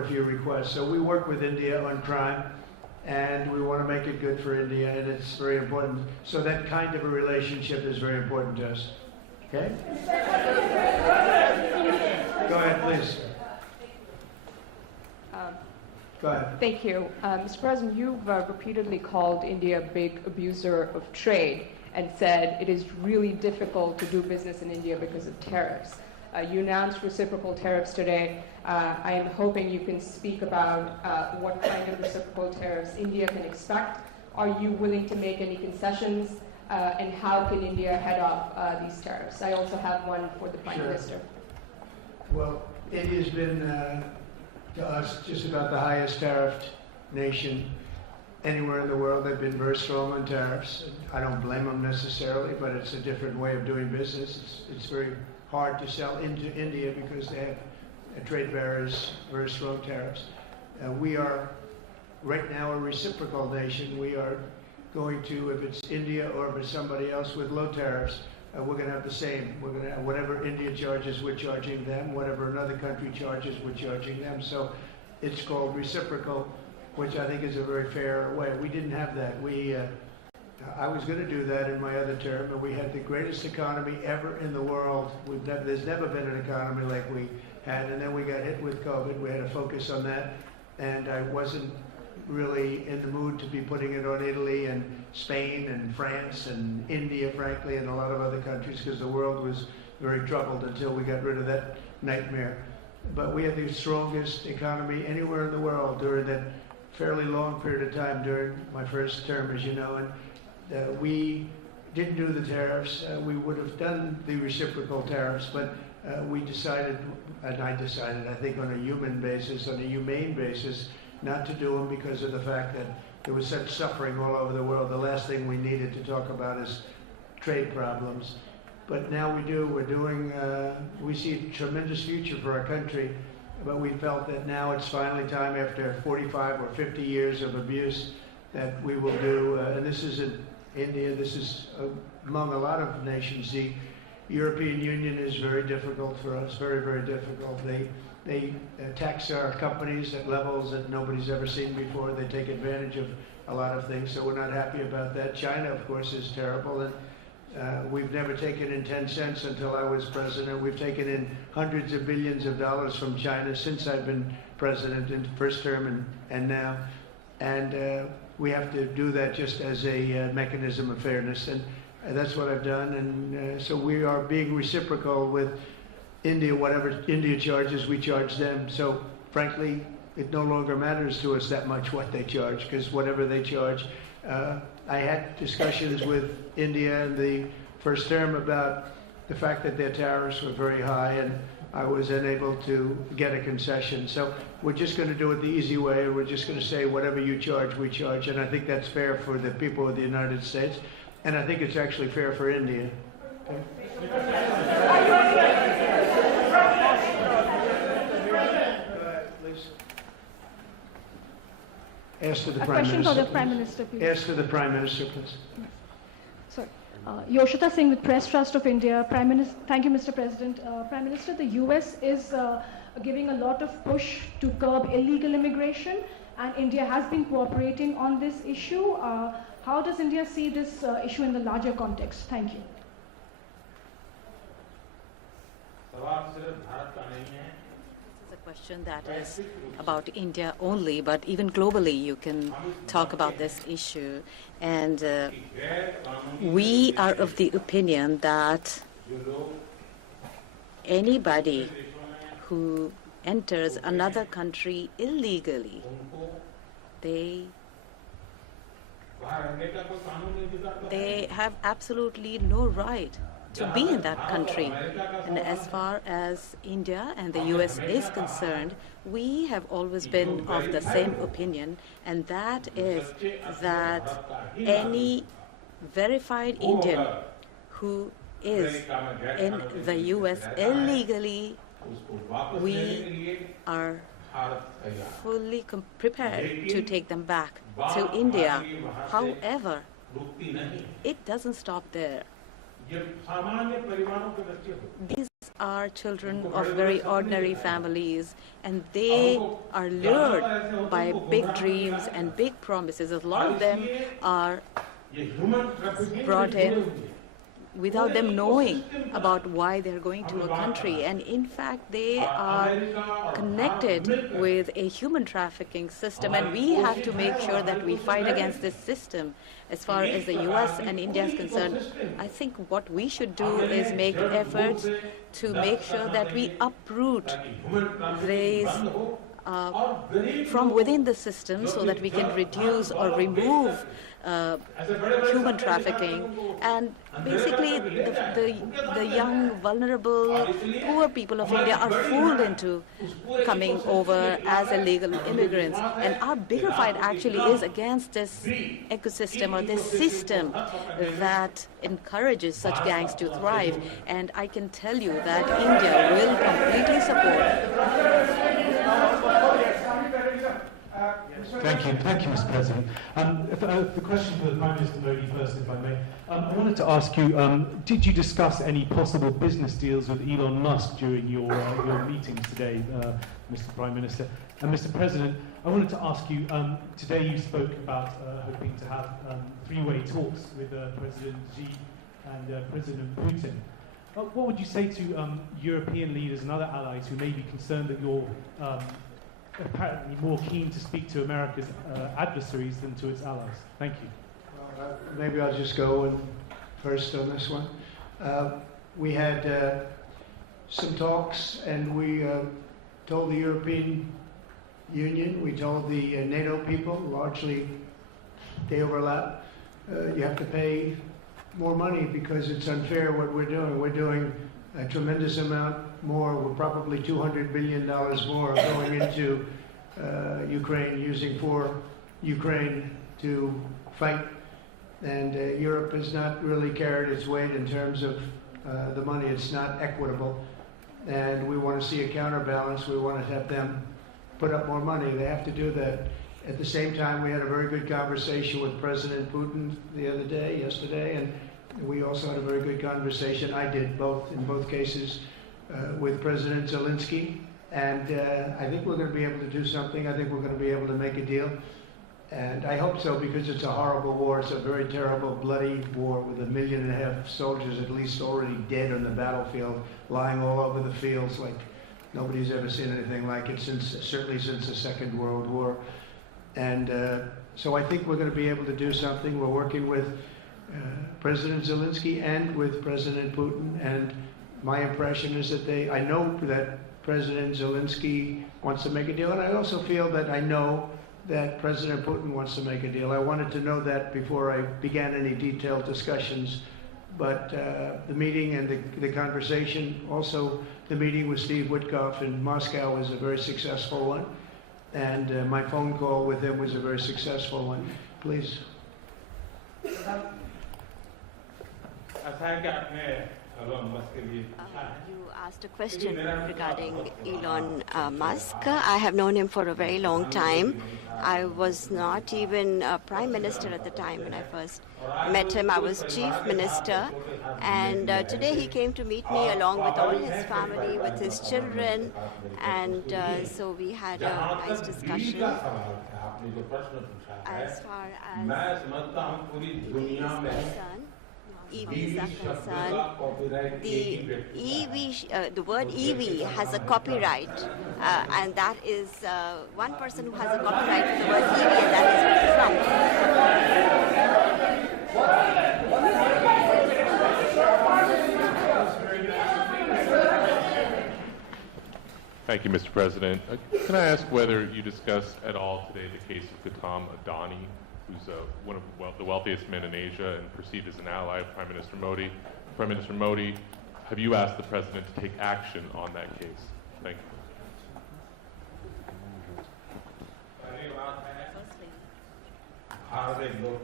a few requests. So we work with India on crime, and we want to make it good for India, and it's very important. So that kind of a relationship is very important to us. Okay? Go ahead, please. Go ahead. Thank you. Mr. President, you've repeatedly called India a big abuser of trade and said it is really difficult to do business in India because of tariffs. You announced reciprocal tariffs today. I am hoping you can speak about what kind of reciprocal tariffs India can expect. Are you willing to make any concessions? And how can India head off these tariffs? I also have one for the Prime Minister. Well, India's been, to us, just about the highest tariffed nation anywhere in the world. They've been very strong on tariffs. I don't blame them necessarily, but it's a different way of doing business. It's very hard to sell into India because they have trade barriers, very strong tariffs. We are right now a reciprocal nation. We are going to, if it's India or if it's somebody else with low tariffs, we're going to have the same. We're going to have whatever India charges, we're charging them. Whatever another country charges, we're charging them. So it's called reciprocal, which I think is a very fair way. We didn't have that. I was going to do that in my other term, and we had the greatest economy ever in the world. There's never been an economy like we had, and then we got hit with COVID. We had to focus on that, and I wasn't really in the mood to be putting it on Italy and Spain and France and India, frankly, and a lot of other countries, because the world was very troubled until we got rid of that nightmare. But we had the strongest economy anywhere in the world during that fairly long period of time during my first term, as you know, and we didn't do the tariffs. We would have done the reciprocal tariffs, but we decided, and I decided, I think on a human basis, on a humane basis, not to do them because of the fact that there was such suffering all over the world. The last thing we needed to talk about is trade problems. But now we do. We're doing, we see a tremendous future for our country, but we felt that now it's finally time, after 45 or 50 years of abuse, that we will do, and this isn't India, this is among a lot of nations. The European Union is very difficult for us, very, very difficult. They tax our companies at levels that nobody's ever seen before. They take advantage of a lot of things, so we're not happy about that. China, of course, is terrible, and we've never taken in 10 cents until I was president. We've taken in hundreds of billions of dollars from China since I've been president in the first term and now. And we have to do that just as a mechanism of fairness, and that's what I've done. And so we are being reciprocal with India. Whatever India charges, we charge them. So frankly, it no longer matters to us that much what they charge, because whatever they charge, I had discussions with India in the first term about the fact that their tariffs were very high, and I was unable to get a concession. So we're just going to do it the easy way. We're just going to say whatever you charge, we charge, and I think that's fair for the people of the United States, and I think it's actually fair for India. Ask for the Prime Minister. A question for the Prime Minister, please. Ask for the Prime Minister, please. Sorry. Yoshita Singh with Press Trust of India. Prime Minister, thank you, Mr. President. Prime Minister, the US is giving a lot of push to curb illegal immigration, and India has been cooperating on this issue. How does India see this issue in the larger context? Thank you. It's a question that is about India only, but even globally you can talk about this issue. And we are of the opinion that anybody who enters another country illegally, they have absolutely no right to be in that country. And as far as India and the US is concerned, we have always been of the same opinion, and that is that any verified Indian who is in the US illegally, we are fully prepared to take them back to India. However, it doesn't stop there. These are children of very ordinary families, and they are lured by big dreams and big promises. A lot of them are brought in without them knowing about why they're going to a country. And in fact, they are connected with a human trafficking system, and we have to make sure that we fight against this system. As far as the US and India is concerned, I think what we should do is make efforts to make sure that we uproot these from within the system so that we can reduce or remove human trafficking. And basically the young, vulnerable, poor people of India are fooled into coming over as illegal immigrants. And our bigger fight actually is against this ecosystem or this system that encourages such gangs to thrive. And I can tell you that India will completely support. Thank you, Mr. President. The question for the Prime Minister Modi first, if I may. I wanted to ask you, did you discuss any possible business deals with Elon Musk during your meetings today, Mr. Prime Minister? And Mr. President, I wanted to ask you, today you spoke about hoping to have three-way talks with President Xi and President Putin. What would you say to European leaders and other allies who may be concerned that you're apparently more keen to speak to America's adversaries than to its allies? Thank you. Maybe I'll just go first on this one. We had some talks, and we told the European Union, we told the NATO people, largely they overlap, you have to pay more money because it's unfair what we're doing. We're doing a tremendous amount more. We're probably $200 billion more going into Ukraine, using for Ukraine to fight. And Europe has not really carried its weight in terms of the money. It's not equitable. And we want to see a counterbalance. We want to have them put up more money. They have to do that. At the same time, we had a very good conversation with President Putin yesterday, and we also had a very good conversation. I did in both cases, with President Zelensky. And I think we're going to be able to do something. I think we're going to be able to make a deal. And I hope so, because it's a horrible war. It's a very terrible, bloody war with 1.5 million soldiers at least already dead on the battlefield, lying all over the fields like nobody's ever seen anything like it, certainly since the Second World War. And so I think we're going to be able to do something. We're working with President Zelensky and with President Putin. And my impression is that I know that President Zelensky wants to make a deal. And I also feel that I know that President Putin wants to make a deal. I wanted to know that before I began any detailed discussions. But the meeting and the conversation, also the meeting with Steve Witkoff in Moscow, was a very successful one. And my phone call with him was a very successful one. Please. You asked a question regarding Elon Musk. I have known him for a very long time. I was not even a prime minister at the time when I first met him. I was chief minister. And today he came to meet me along with all his family, with his children. And so we had a nice discussion. As far as EVs are concerned, the word EV has a copyright, and that is one person who has a copyright for the word EV, and that is Trump. Thank you, Mr. President. Can I ask whether you discussed at all today the case of Gautam Adani, who's one of the wealthiest men in Asia and perceived as an ally of Prime Minister Modi. Prime Minister Modi, have you asked the President to take action on that case? Thank you.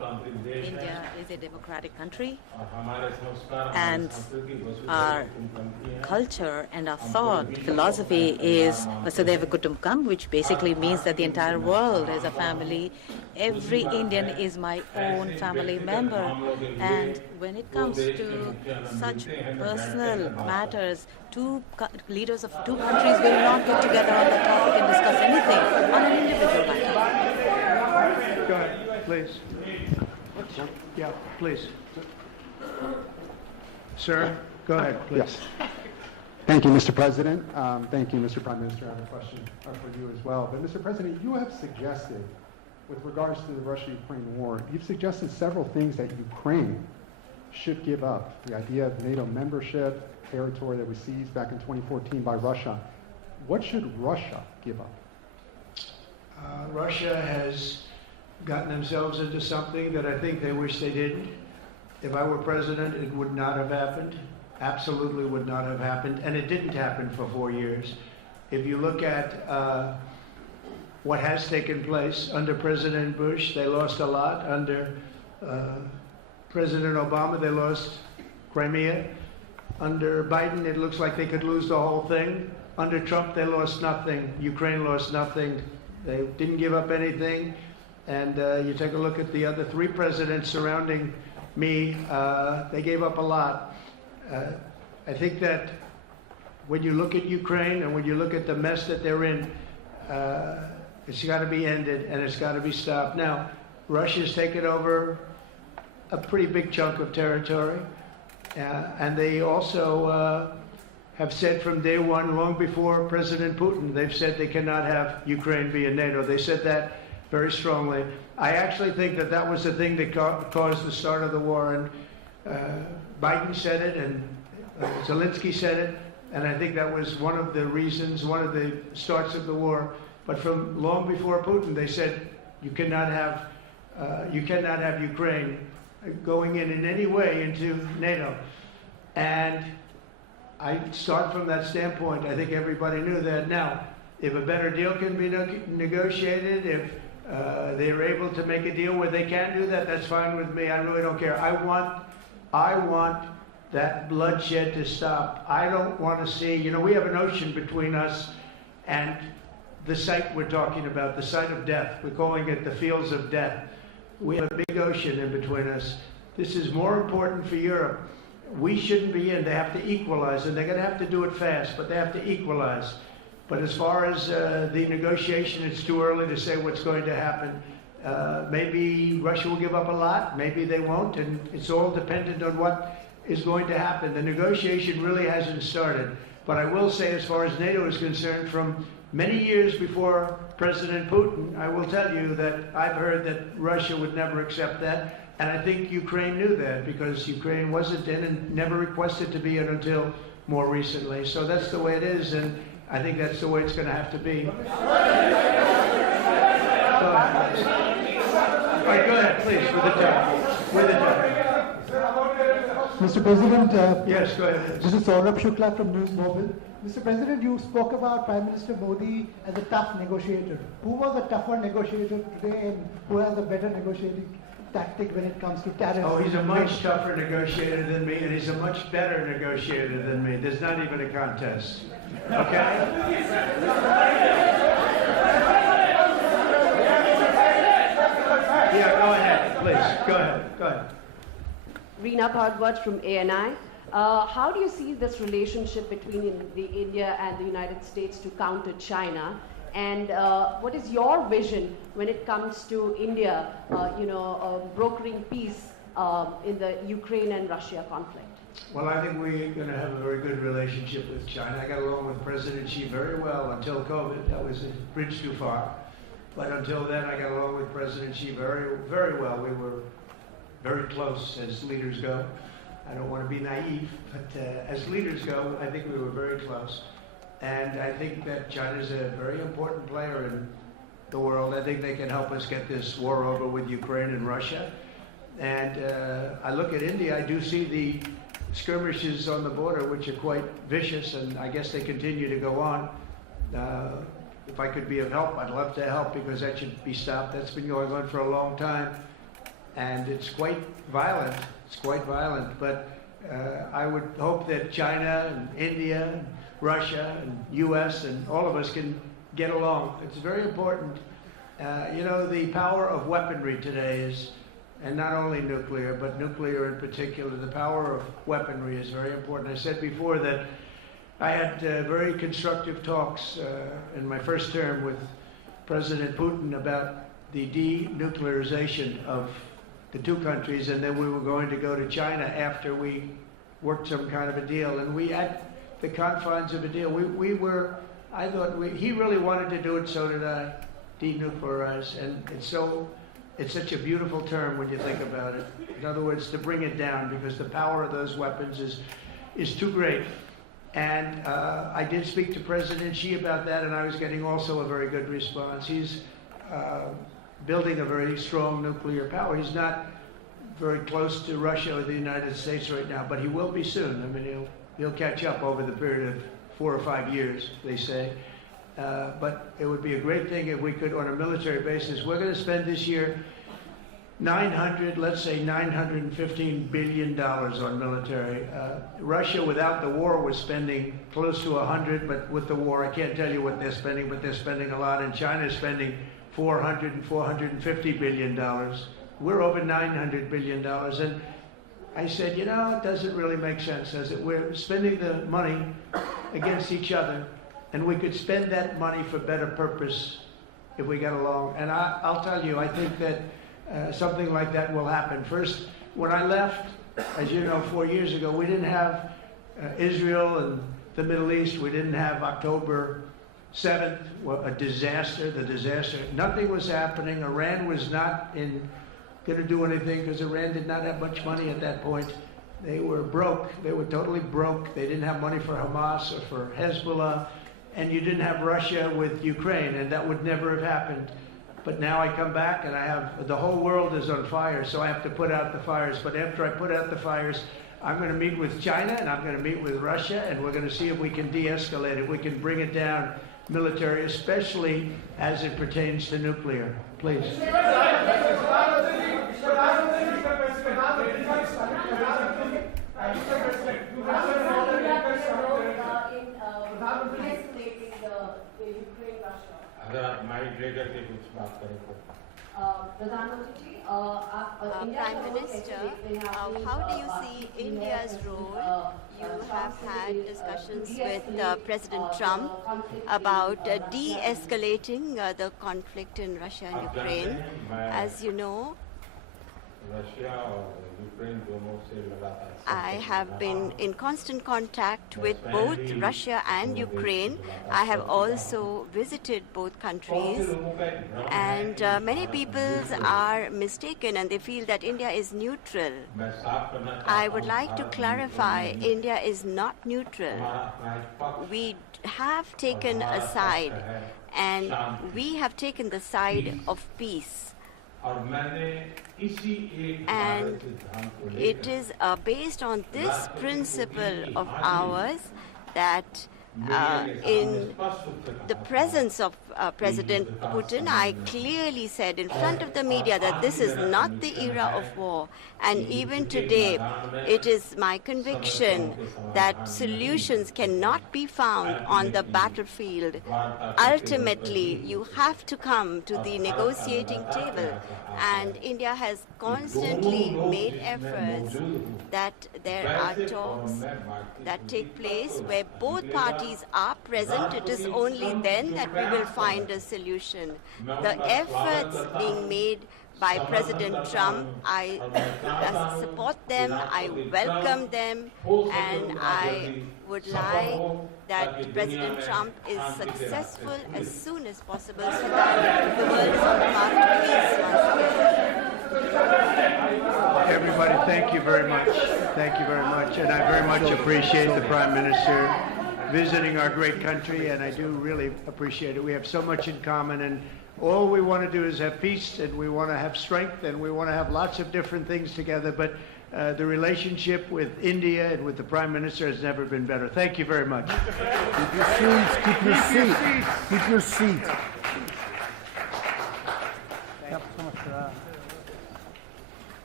India is a democratic country, and our culture and our thought philosophy is Vasudhaiva Kutumbakam, which basically means that the entire world is a family. Every Indian is my own family member. And when it comes to such personal matters, leaders of two countries will not get together on that topic and discuss anything on an individual matter. Go ahead, please. Yeah, please. Sir, go ahead, please. Yes. Thank you, Mr. President. Thank you, Mr. Prime Minister. I have a question for you as well. But, Mr. President, you have suggested, with regards to the Russia-Ukraine war, you've suggested several things that Ukraine should give up. The idea of NATO membership, territory that was seized back in 2014 by Russia. What should Russia give up? Russia has gotten themselves into something that I think they wish they didn't. If I were president, it would not have happened. Absolutely would not have happened. And it didn't happen for 4 years. If you look at what has taken place under President Bush, they lost a lot. Under President Obama, they lost Crimea. Under Biden, it looks like they could lose the whole thing. Under Trump, they lost nothing. Ukraine lost nothing. They didn't give up anything. And you take a look at the other three presidents surrounding me, they gave up a lot. I think that when you look at Ukraine and when you look at the mess that they're in, it's got to be ended and it's got to be stopped. Now, Russia's taken over a pretty big chunk of territory, and they also have said from day one, long before President Putin, they've said they cannot have Ukraine be in NATO. They said that very strongly. I actually think that that was the thing that caused the start of the war, and Biden said it, and Zelensky said it, and I think that was one of the reasons, one of the starts of the war. But from long before Putin, they said you cannot have Ukraine going in any way into NATO. And I start from that standpoint. I think everybody knew that. Now, if a better deal can be negotiated, if they are able to make a deal where they can do that, that's fine with me. I really don't care. I want that bloodshed to stop. I don't want to see, we have an ocean between us and the site we're talking about, the site of death. We're calling it the fields of death. We have a big ocean in between us. This is more important for Europe. We shouldn't be in. They have to equalize, and they're going to have to do it fast, but they have to equalize. But as far as the negotiation, it's too early to say what's going to happen. Maybe Russia will give up a lot, maybe they won't, and it's all dependent on what is going to happen. The negotiation really hasn't started. But I will say, as far as NATO is concerned, from many years before President Putin, I will tell you that I've heard that Russia would never accept that. And I think Ukraine knew that, because Ukraine wasn't in and never requested to be in until more recently. So that's the way it is, and I think that's the way it's going to have to be. All right, go ahead, please, with the time. With the time. Mr. President, yes, go ahead. This is Saurabh Shukla from News Mobile. Mr. President, you spoke about Prime Minister Modi as a tough negotiator. Who was a tougher negotiator today, and who has a better negotiating tactic when it comes to tariffs? Oh, he's a much tougher negotiator than me, and he's a much better negotiator than me. There's not even a contest. Okay? Yeah, go ahead, please. Go ahead. Go ahead. Reena Bhagwat from ANI. How do you see this relationship between the India and the United States to counter China? And what is your vision when it comes to India, brokering peace in the Ukraine and Russia conflict? Well, I think we're going to have a very good relationship with China. I got along with President Xi very well until COVID. That was a bridge too far. But until then, I got along with President Xi very, very well. We were very close as leaders go. I don't want to be naive, but as leaders go, I think we were very close. And I think that China is a very important player in the world. I think they can help us get this war over with Ukraine and Russia. And I look at India, I do see the skirmishes on the border, which are quite vicious, and I guess they continue to go on. If I could be of help, I'd love to help, because that should be stopped. That's been going on for a long time. and it's quite violent. It's quite violent, but I would hope that China and India and Russia and U.S. and all of us can get along. It's very important. You know, the power of weaponry today is, and not only nuclear, but nuclear in particular, the power of weaponry is very important. I said before that I had very constructive talks in my first term with President Putin about the denuclearization of the two countries, and then we were going to go to China after we worked some kind of a deal. And we had the confines of a deal. I thought he really wanted to do it, so did I, denuclearize. And it's such a beautiful term when you think about it. In other words, to bring it down, because the power of those weapons is too great. And I did speak to President Xi about that, and I was getting also a very good response. He's building a very strong nuclear power. He's not very close to Russia or the United States right now, but he will be soon. I mean, he'll catch up over the period of 4 or 5 years, they say. But it would be a great thing if we could, on a military basis. We're going to spend this year $915 billion on military. Russia, without the war, was spending close to 100, but with the war, I can't tell you what they're spending, but they're spending a lot. And China is spending $400 and $450 billion. We're over $900 billion. And I said, you know, it doesn't really make sense, does it? We're spending the money against each other, and we could spend that money for better purpose if we got along. And I'll tell you, I think that something like that will happen. First, when I left, as you know, 4 years ago, we didn't have Israel and the Middle East. We didn't have October 7th, a disaster, the disaster. Nothing was happening. Iran was not going to do anything because Iran did not have much money at that point. They were broke. They were totally broke. They didn't have money for Hamas or for Hezbollah. And you didn't have Russia with Ukraine, and that would never have happened. But now I come back and the whole world is on fire, so I have to put out the fires. But after I put out the fires, I'm going to meet with China and I'm going to meet with Russia, and we're going to see if we can de-escalate it. We can bring it down military, especially as it pertains to nuclear. Please. Prime Minister, how do you see India's role? You have had discussions with President Trump about de-escalating the conflict in Russia and Ukraine. As you know, I have been in constant contact with both Russia and Ukraine. I have also visited both countries, and many people are mistaken and they feel that India is neutral. I would like to clarify, India is not neutral. We have taken a side, and we have taken the side of peace. And it is based on this principle of ours that in the presence of President Putin, I clearly said in front of the media that this is not the era of war. And even today, it is my conviction that solutions cannot be found on the battlefield. Ultimately, you have to come to the negotiating table. And India has constantly made efforts that there are talks that take place where both parties are present. It is only then that we will find a solution. The efforts being made by President Trump, I support them, I welcome them, and I would like that President Trump is successful as soon as possible so that the world is on the path to peace once again. Everybody, thank you very much. Thank you very much. And I very much appreciate the Prime Minister visiting our great country, and I do really appreciate it. We have so much in common, and all we want to do is have peace, and we want to have strength, and we want to have lots of different things together. But the relationship with India and with the Prime Minister has never been better. Thank you very much. Keep your seats. Keep your seats. Keep your seats.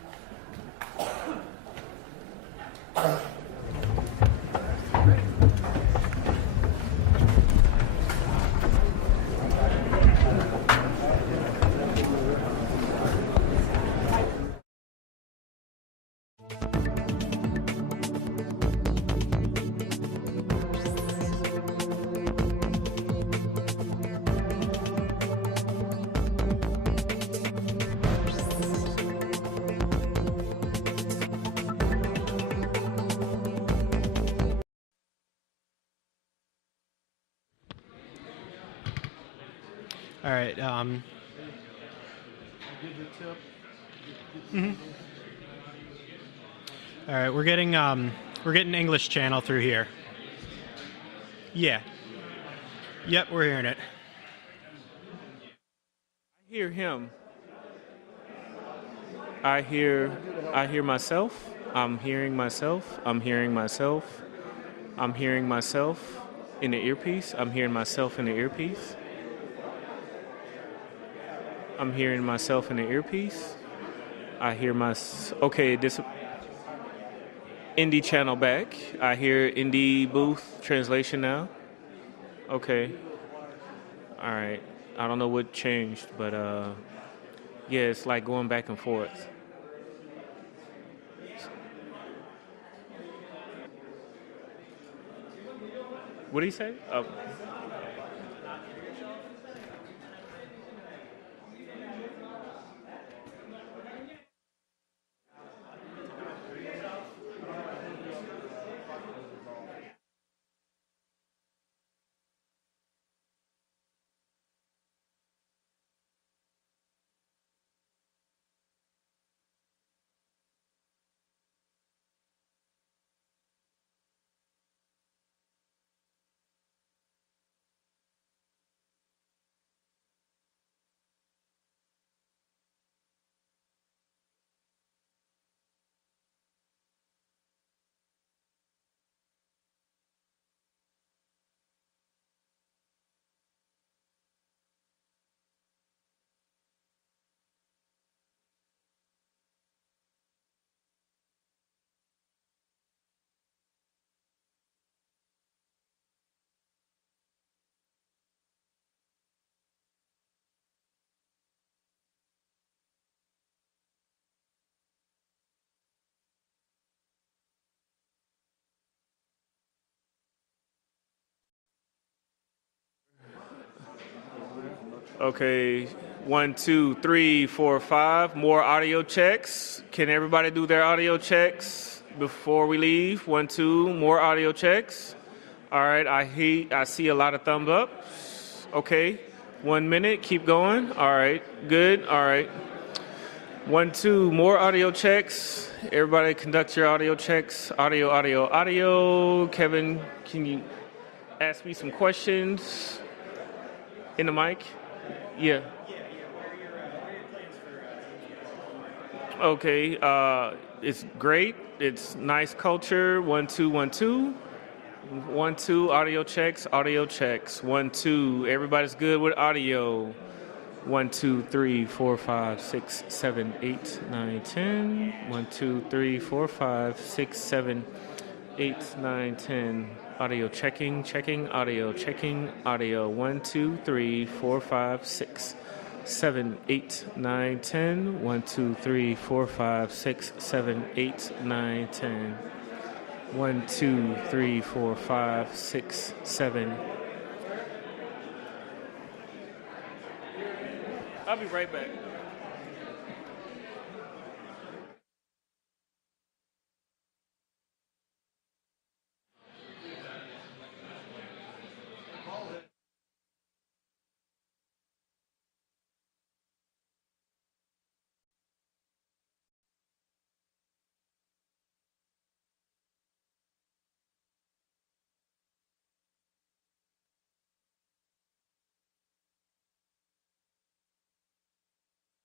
All right. All right. We're getting English channel through here. Yeah. Yep, we're hearing it. I hear him. I hear myself. I'm hearing myself. I'm hearing myself. I'm hearing myself in the earpiece. I'm hearing myself in the earpiece. I'm hearing myself in the earpiece. I hear my okay. This indie channel back. I hear indie booth translation now. Okay. All right. I don't know what changed, but yeah, it's like going back and forth. What did he say? Okay, 1, 2, 3, 4, 5. More audio checks. Can everybody do their audio checks before we leave? 1, 2. More audio checks. All right. I see a lot of thumb ups. Okay. 1 minute. Keep going. All right. Good. All right. 1, 2. More audio checks. Everybody conduct your audio checks. Audio, audio, audio. Kevin, can you ask me some questions in the mic? Yeah. Okay. It's great. It's nice culture. 1, 2, 1, 2. 1, 2. Audio checks. Audio checks. 1, 2. Everybody's good with audio. 1, 2, 3, 4, 5, 6, 7, 8, 9, 10. 1, 2, 3, 4, 5, 6, 7, 8, 9, 10. Audio checking, checking, audio checking, audio. 1, 2, 3, 4, 5, 6, 7, 8, 9, 10. 1, 2, 3, 4, 5, 6, 7, 8, 9, 10. 1, 2, 3, 4, 5, 6, 7. I'll be right back.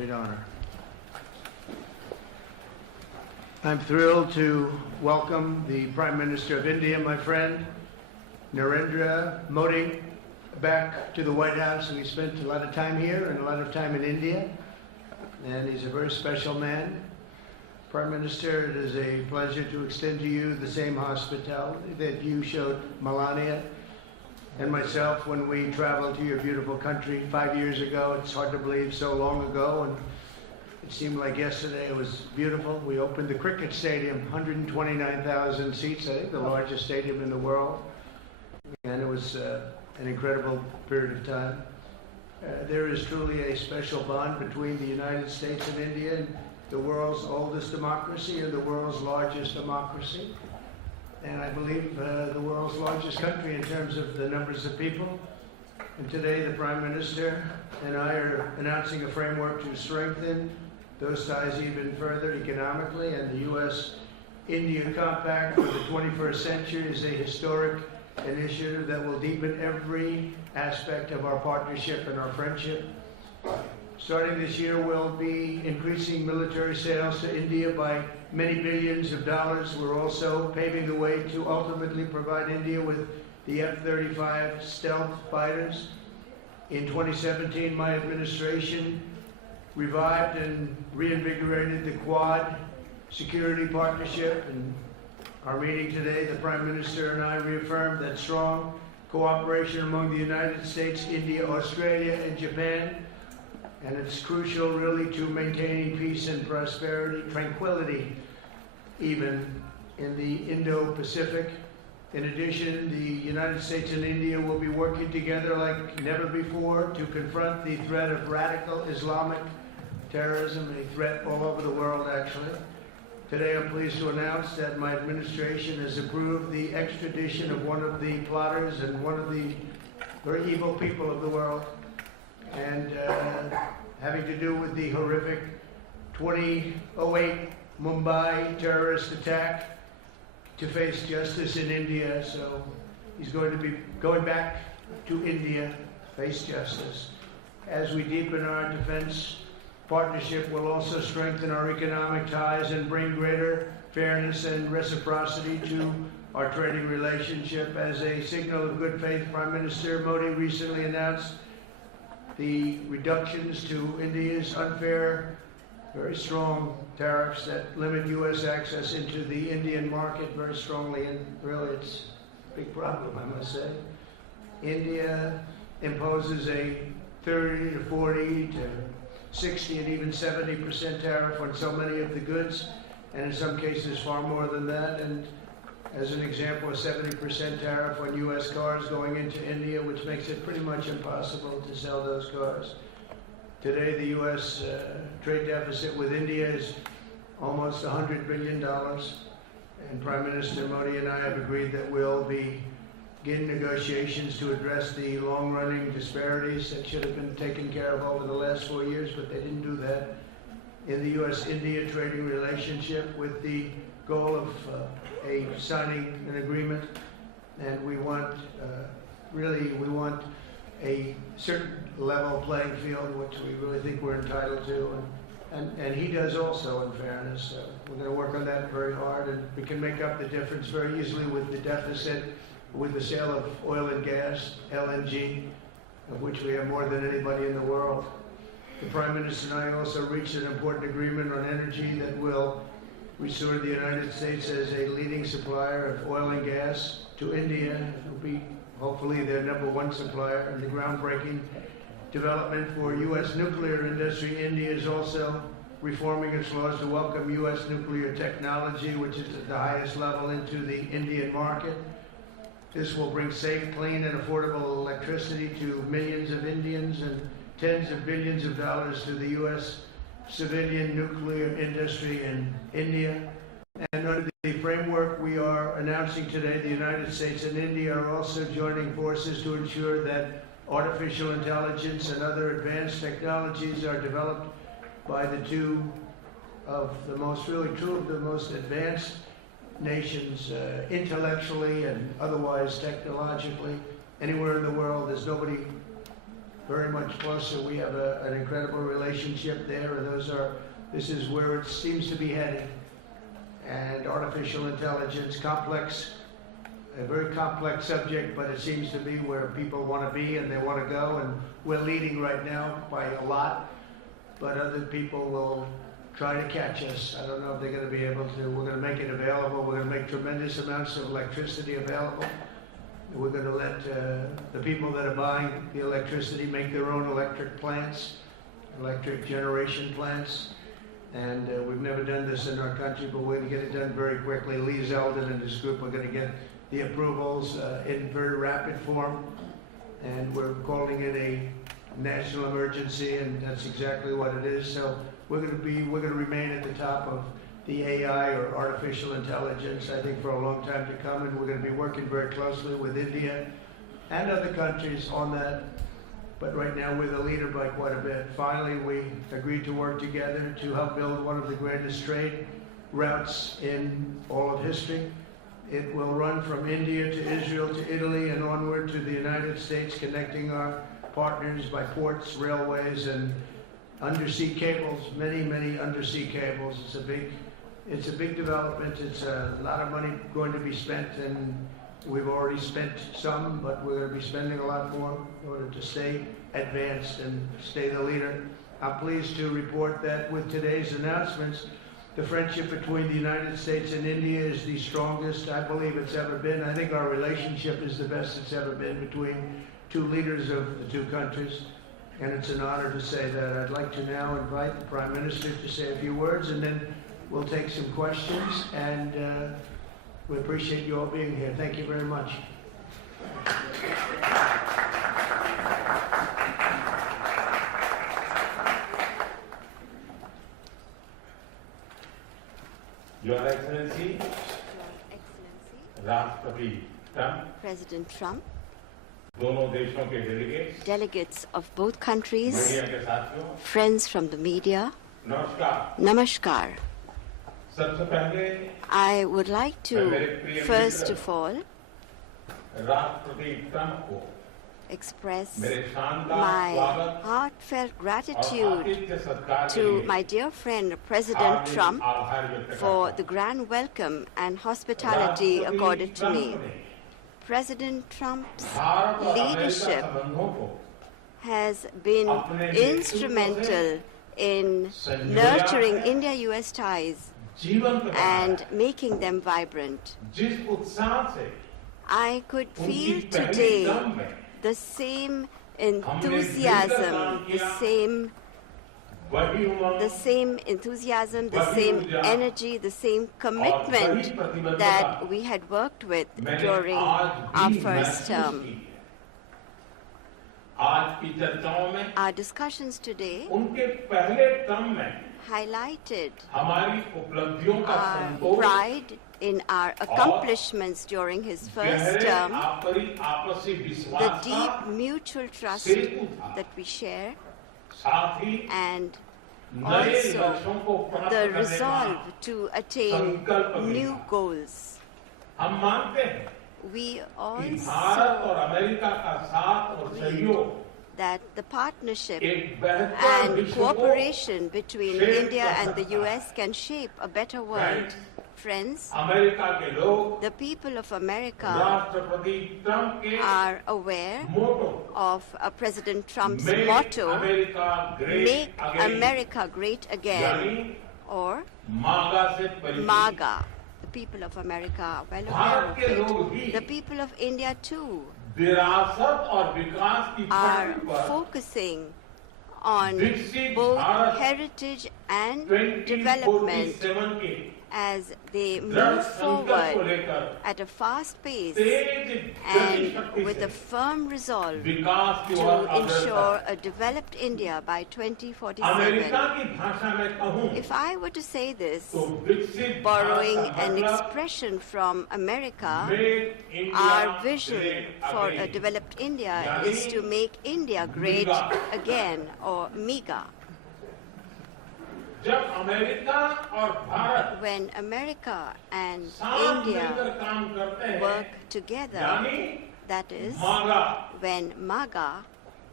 Great honor. I'm thrilled to welcome the Prime Minister of India, my friend, Narendra Modi, back to the White House. And we spent a lot of time here and a lot of time in India. And he's a very special man. Prime Minister, it is a pleasure to extend to you the same hospitality that you showed Melania and myself when we traveled to your beautiful country 5 years ago. It's hard to believe, so long ago, and it seemed like yesterday. It was beautiful. We opened the cricket stadium, 129,000 seats, I think the largest stadium in the world, and it was an incredible period of time. There is truly a special bond between the United States and India, the world's oldest democracy and the world's largest democracy. And I believe the world's largest country in terms of the numbers of people. And today the Prime Minister and I are announcing a framework to strengthen those ties even further economically. And the U.S.-India Compact for the 21st century is a historic initiative that will deepen every aspect of our partnership and our friendship. Starting this year, we'll be increasing military sales to India by many billions of dollars. We're also paving the way to ultimately provide India with the F-35 stealth fighters. In 2017, my administration revived and reinvigorated the Quad security partnership. In our meeting today, the Prime Minister and I reaffirmed that strong cooperation among the United States, India, Australia, and Japan. And it's crucial, really, to maintaining peace and prosperity, tranquility, even in the Indo-Pacific. In addition, the United States and India will be working together like never before to confront the threat of radical Islamic terrorism, a threat all over the world, actually. Today, I'm pleased to announce that my administration has approved the extradition of one of the plotters and one of the very evil people of the world, and having to do with the horrific 2008 Mumbai terrorist attack, to face justice in India. So he's going to be going back to India, face justice. As we deepen our defense partnership, we'll also strengthen our economic ties and bring greater fairness and reciprocity to our trading relationship. As a signal of good faith, Prime Minister Modi recently announced the reductions to India's unfair, very strong tariffs that limit U.S. access into the Indian market very strongly, and really it's a big problem, I must say. India imposes a 30 to 40 to 60 and even 70% tariff on so many of the goods, and in some cases far more than that. And as an example, a 70% tariff on U.S. cars going into India, which makes it pretty much impossible to sell those cars. Today, the U.S. Trade deficit with India is almost $100 billion, and Prime Minister Modi and I have agreed that we'll begin negotiations to address the long-running disparities that should have been taken care of over the last 4 years, but they didn't do that in the U.S.-India trading relationship, with the goal of signing an agreement. And we want, we want a certain level playing field, which we really think we're entitled to, and he does also, in fairness. We're going to work on that very hard, and we can make up the difference very easily with the deficit, with the sale of oil and gas, LNG, of which we have more than anybody in the world. The Prime Minister and I also reached an important agreement on energy that will restore the United States as a leading supplier of oil and gas to India. It will be hopefully their #1 supplier. In the groundbreaking development for U.S. nuclear industry, India is also reforming its laws to welcome U.S. nuclear technology, which is at the highest level, into the Indian market. This will bring safe, clean, and affordable electricity to millions of Indians and tens of billions of dollars to the U.S. civilian nuclear industry in India. And under the framework we are announcing today, the United States and India are also joining forces to ensure that artificial intelligence and other advanced technologies are developed by the two of the most, really two of the most advanced nations, intellectually and otherwise technologically. Anywhere in the world, there's nobody very much closer. We have an incredible relationship there, and this is where it seems to be heading. And artificial intelligence, a very complex subject, but it seems to be where people want to be and they want to go, and we're leading right now by a lot, but other people will try to catch us. I don't know if they're going to be able to. We're going to make it available. We're going to make tremendous amounts of electricity available. We're going to let the people that are buying the electricity make their own electric plants, electric generation plants. And we've never done this in our country, but we're going to get it done very quickly. Lee Zeldin and his group are going to get the approvals in very rapid form. And we're calling it a national emergency, and that's exactly what it is. So we're going to remain at the top of the AI, or artificial intelligence, I think, for a long time to come, and we're going to be working very closely with India and other countries on that. But right now we're the leader by quite a bit. Finally, we agreed to work together to help build one of the greatest trade routes in all of history. It will run from India to Israel to Italy and onward to the United States, connecting our partners by ports, railways, and undersea cables, many, many undersea cables. It's a big development. It's a lot of money going to be spent, and we've already spent some, but we're going to be spending a lot more in order to stay advanced and stay the leader. I'm pleased to report that with today's announcements, the friendship between the United States and India is the strongest I believe it's ever been. I think our relationship is the best it's ever been between two leaders of the two countries, and it's an honor to say that. I'd like to now invite the Prime Minister to say a few words, and then we'll take some questions, and we appreciate you all being here. Thank you very much. Your Excellency, Rashtrapati Trump, President Trump, दोनों देशों के delegates of both countries, media के साथियों, friends from the media, नमस्कार. Namaskar. सबसे पहले I would like to, first of all, राष्ट्रपति Trump को express मेरे शानदार my स्वागत heartfelt और gratitude आतिथ्य सत्कार के to लिए my dear friend President Hardik Trump आभार व्यक्त for करता the हूं. grand welcome and hospitality राष्ट्रपति accorded to me. ट्रंप ने President Trump's भारत और अमेरिका leadership संबंधों को has been अपने नेतृत्व instrumental in संजोया nurturing है, India-US ties जीवंत बनाया and है. making them vibrant. जिस उत्साह से I could उनकी feel पहली today टर्म में the same हमने मिलकर enthusiasm, काम the किया, same वही उमंग enthusiasm, the वही same ऊर्जा energy, the same commitment वही प्रतिबद्धता that we had worked with मैंने during आज our भी first महसूस term. की है. आज की चर्चाओं में Our discussions today उनके पहले टर्म में highlighted हमारी उपलब्धियों का our Santosh pride in our accomplishments during his first गहरे term, आपसी the विश्वास deep का mutual trust सेतु था. that we share, साथ ही and नए also लक्ष्यों को प्राप्त the करने का resolve to attain संकल्प भी new था. goals. हम मानते हैं We कि भारत also और अमेरिका का साथ और सहयोग that the partnership एक बेहतर and विश्व को cooperation between shape India कर and the सकता है. US can shape a better world. Friends, America के लोग the people of America राष्ट्रपति ट्रंप के are aware motto of President Trump's Make motto, America Great Make Again, America Great Again, यानी or मागा से परिचित. MAGA. The people of America are well aware Bharat of के लोग it. भी The people of India too विरासत और विकास की are पटरी पर focusing on विकसित both Bharat heritage and development 2047 के as they दृढ़ move संकल्प को forward लेकर at a fast pace तेज गति and शक्ति with से a firm resolve विकास की to ओर अग्रसर. ensure a developed India by America 2047. की भाषा में कहूं If I were to say this, तो विकसित borrowing भारत का an मतलब expression from America, Make India our vision Great for a Again. developed India यानी is to make India great MEGA. again, or MEGA. जब अमेरिका और Bharat When America and साथ मिलकर India काम करते हैं work together, यानी that is, मागा when MAGA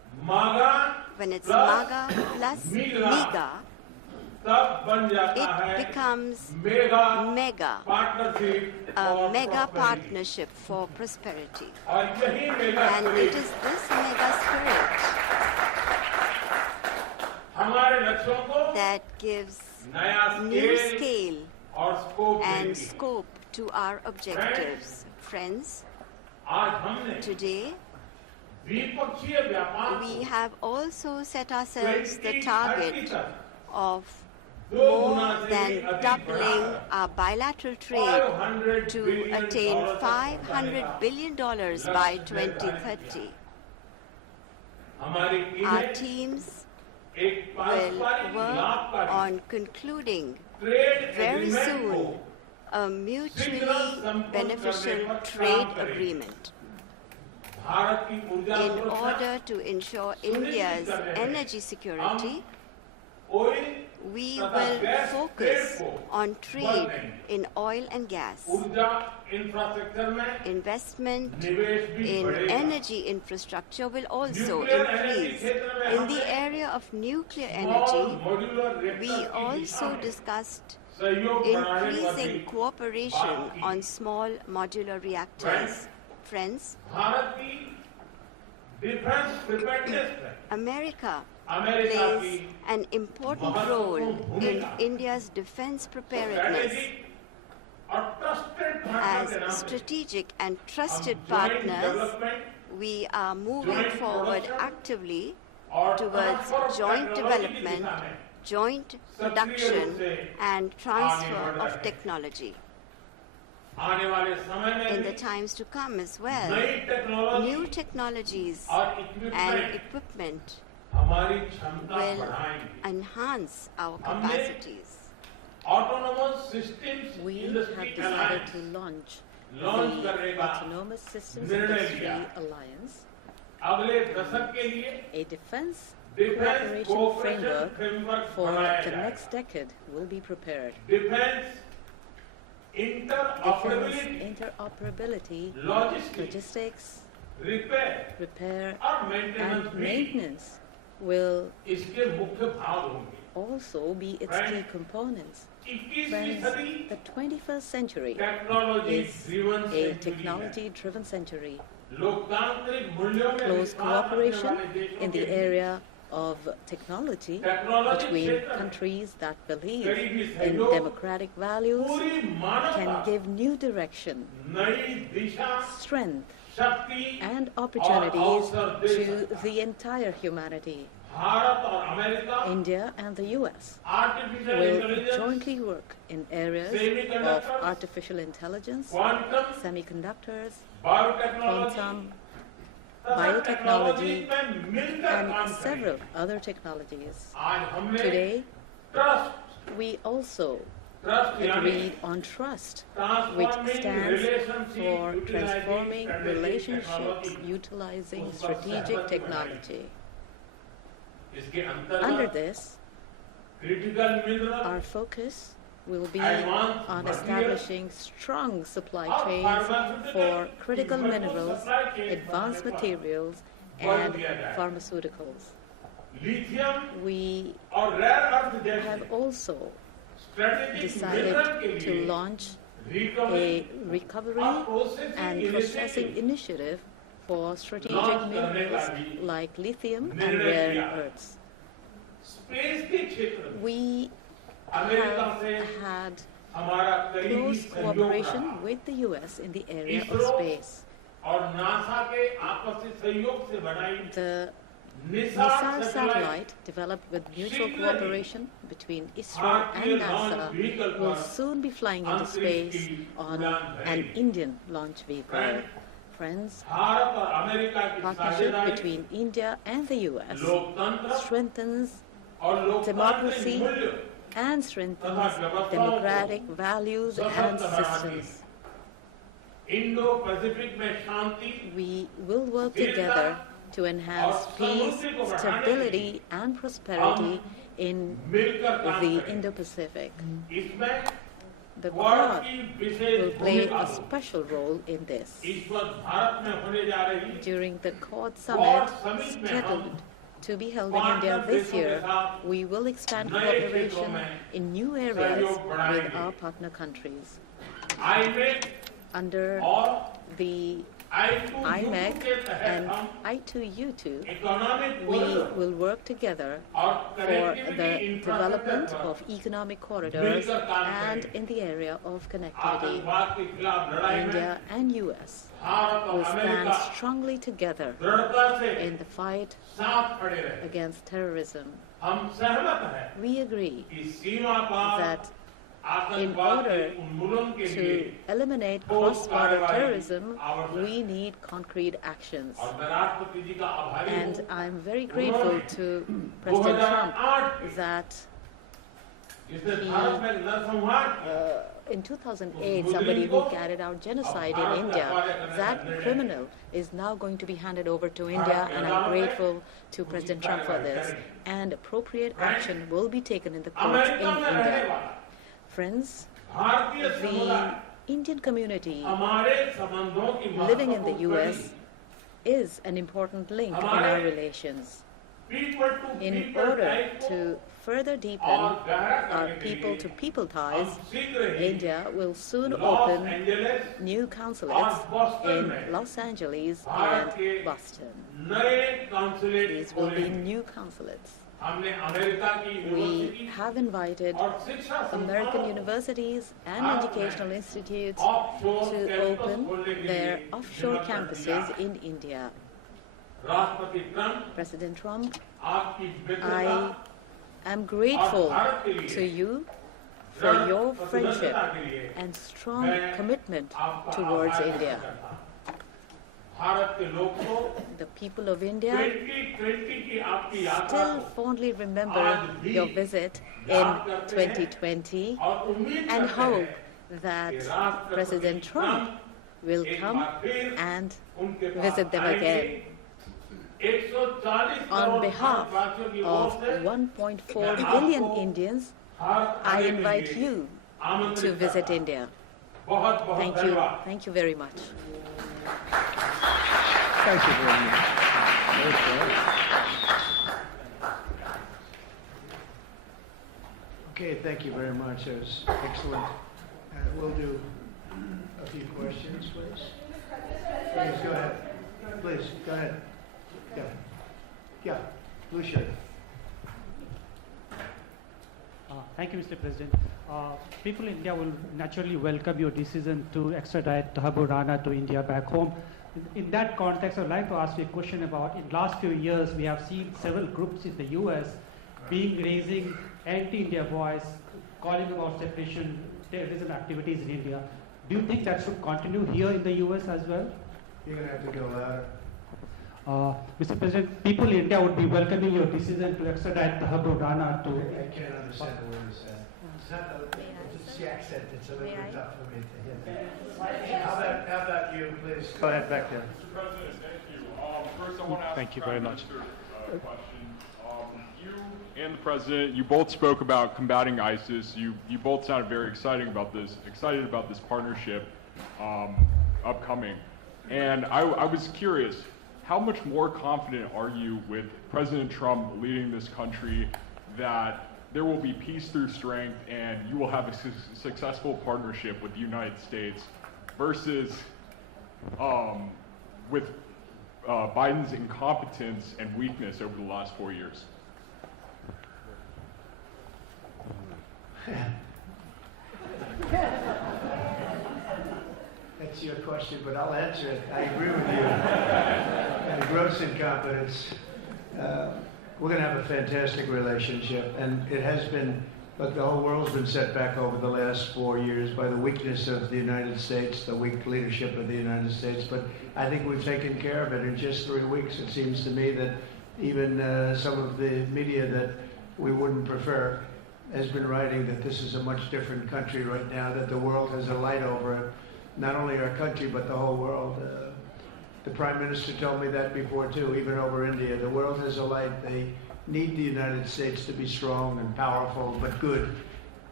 when it's MAGA plus MEGA, it becomes MEGA, a mega partnership for prosperity. And it is this mega spirit that gives new scale and scope to our objectives. Friends, today we have also set ourselves the target of more than doubling our bilateral trade to attain $500 billion by 2030. Our teams will work on concluding very soon a mutually beneficial trade agreement in order to ensure India's energy security. We will focus on trade in oil and gas. Investment in energy infrastructure will also increase. In the area of nuclear energy, we also discussed increasing cooperation on small modular reactors. Friends, America plays an important role in India's defense preparedness. As strategic and trusted partners, we are moving forward actively towards joint development, joint production, and transfer of technology. In the times to come as well, new technologies and equipment will enhance our capacities. We have decided to launch the Autonomous Systems Industry Alliance, a defense cooperation framework for the next decade will be prepared. Defense interoperability, logistics, repair and maintenance will also be its key components. Friends, the 21st century is a technology-driven century. Close cooperation in the area of technology between countries that believe in democratic values can give new direction, strength, and opportunities to the entire humanity. India and the US will jointly work in areas of artificial intelligence, semiconductors, quantum, biotechnology, and several other technologies. Today, we also agreed on trust, which stands for transforming relationships utilizing strategic technology. Under this, our focus will be on establishing strong supply chains for critical minerals, advanced materials, and pharmaceuticals. We have also decided to launch a recovery and processing initiative for strategic minerals like lithium and rare earths. We have had close cooperation with the US in the area of space. The Missile satellite, developed with mutual cooperation between ISRO and NASA, will soon be flying into space on an Indian launch vehicle. Friends, partnership between India and the US strengthens democracy and strengthens democratic values and systems. We will work together to enhance peace, stability, and prosperity in the Indo-Pacific. The Quad will play a special role in this. During the Quad Summit scheduled to be held in India this year, we will expand cooperation in new areas with our partner countries. Under the IMEC and I2U2, we will work together for the development of economic corridors and in the area of connectivity. India and US will stand strongly together in the fight against terrorism. We agree that in order to eliminate cross-border terrorism, we need concrete actions. And I'm very grateful to President Trump that in 2008, somebody who carried out genocide in India, that criminal is now going to be handed over to India, and I'm grateful to President Trump for this. And appropriate action will be taken in the courts in India. Friends, the Indian community living in the US is an important link in our relations. In order to further deepen our people-to-people ties, India will soon open new consulates in Los Angeles and Boston. These will be new consulates. We have invited American universities and educational institutes to open their offshore campuses in India. President Trump, I am grateful to you for your friendship and strong commitment towards India. The people of India still fondly remember your visit in 2020 and hope that President Trump will come and visit them again. On behalf of 1.4 billion Indians, I invite you to visit India. Thank you. Thank you very much. Thank you very much. Okay, thank you very much. That was excellent. We'll do a few questions, please. Please, go ahead. Please, go ahead. Yeah, blue shirt. Thank you, Mr. President. People in India will naturally welcome your decision to extradite Thakur Rana to India back home. In that context, I'd like to ask you a question about, in the last few years, we have seen several groups in the US raising anti-India voice, calling about separation, terrorism activities in India. Do you think that should continue here in the US as well? You're going to have to go louder. Mr. President, people in India would be welcoming your decision to extradite Thakur Rana to... I can't understand the word you said. It's not the accent, it's a little bit tough for me to hit. How about you, please? Go ahead, back there. Mr. President, thank you. First, I want to ask thank you very much. a question. You and the President, you both spoke about combating ISIS. You both sounded very excited about this partnership upcoming. And I was curious, how much more confident are you with President Trump leading this country that there will be peace through strength and you will have a successful partnership with the United States versus with Biden's incompetence and weakness over the last 4 years? That's your question, but I'll answer it. I agree with you. And the gross incompetence, we're going to have a fantastic relationship, and it has been, look, the whole world's been set back over the last 4 years by the weakness of the United States, the weak leadership of the United States, but I think we've taken care of it in just 3 weeks. It seems to me that even some of the media that we wouldn't prefer has been writing that this is a much different country right now, that the world has a light over it. Not only our country, but the whole world. The Prime Minister told me that before, too, even over India. The world has a light. They need the United States to be strong and powerful, but good.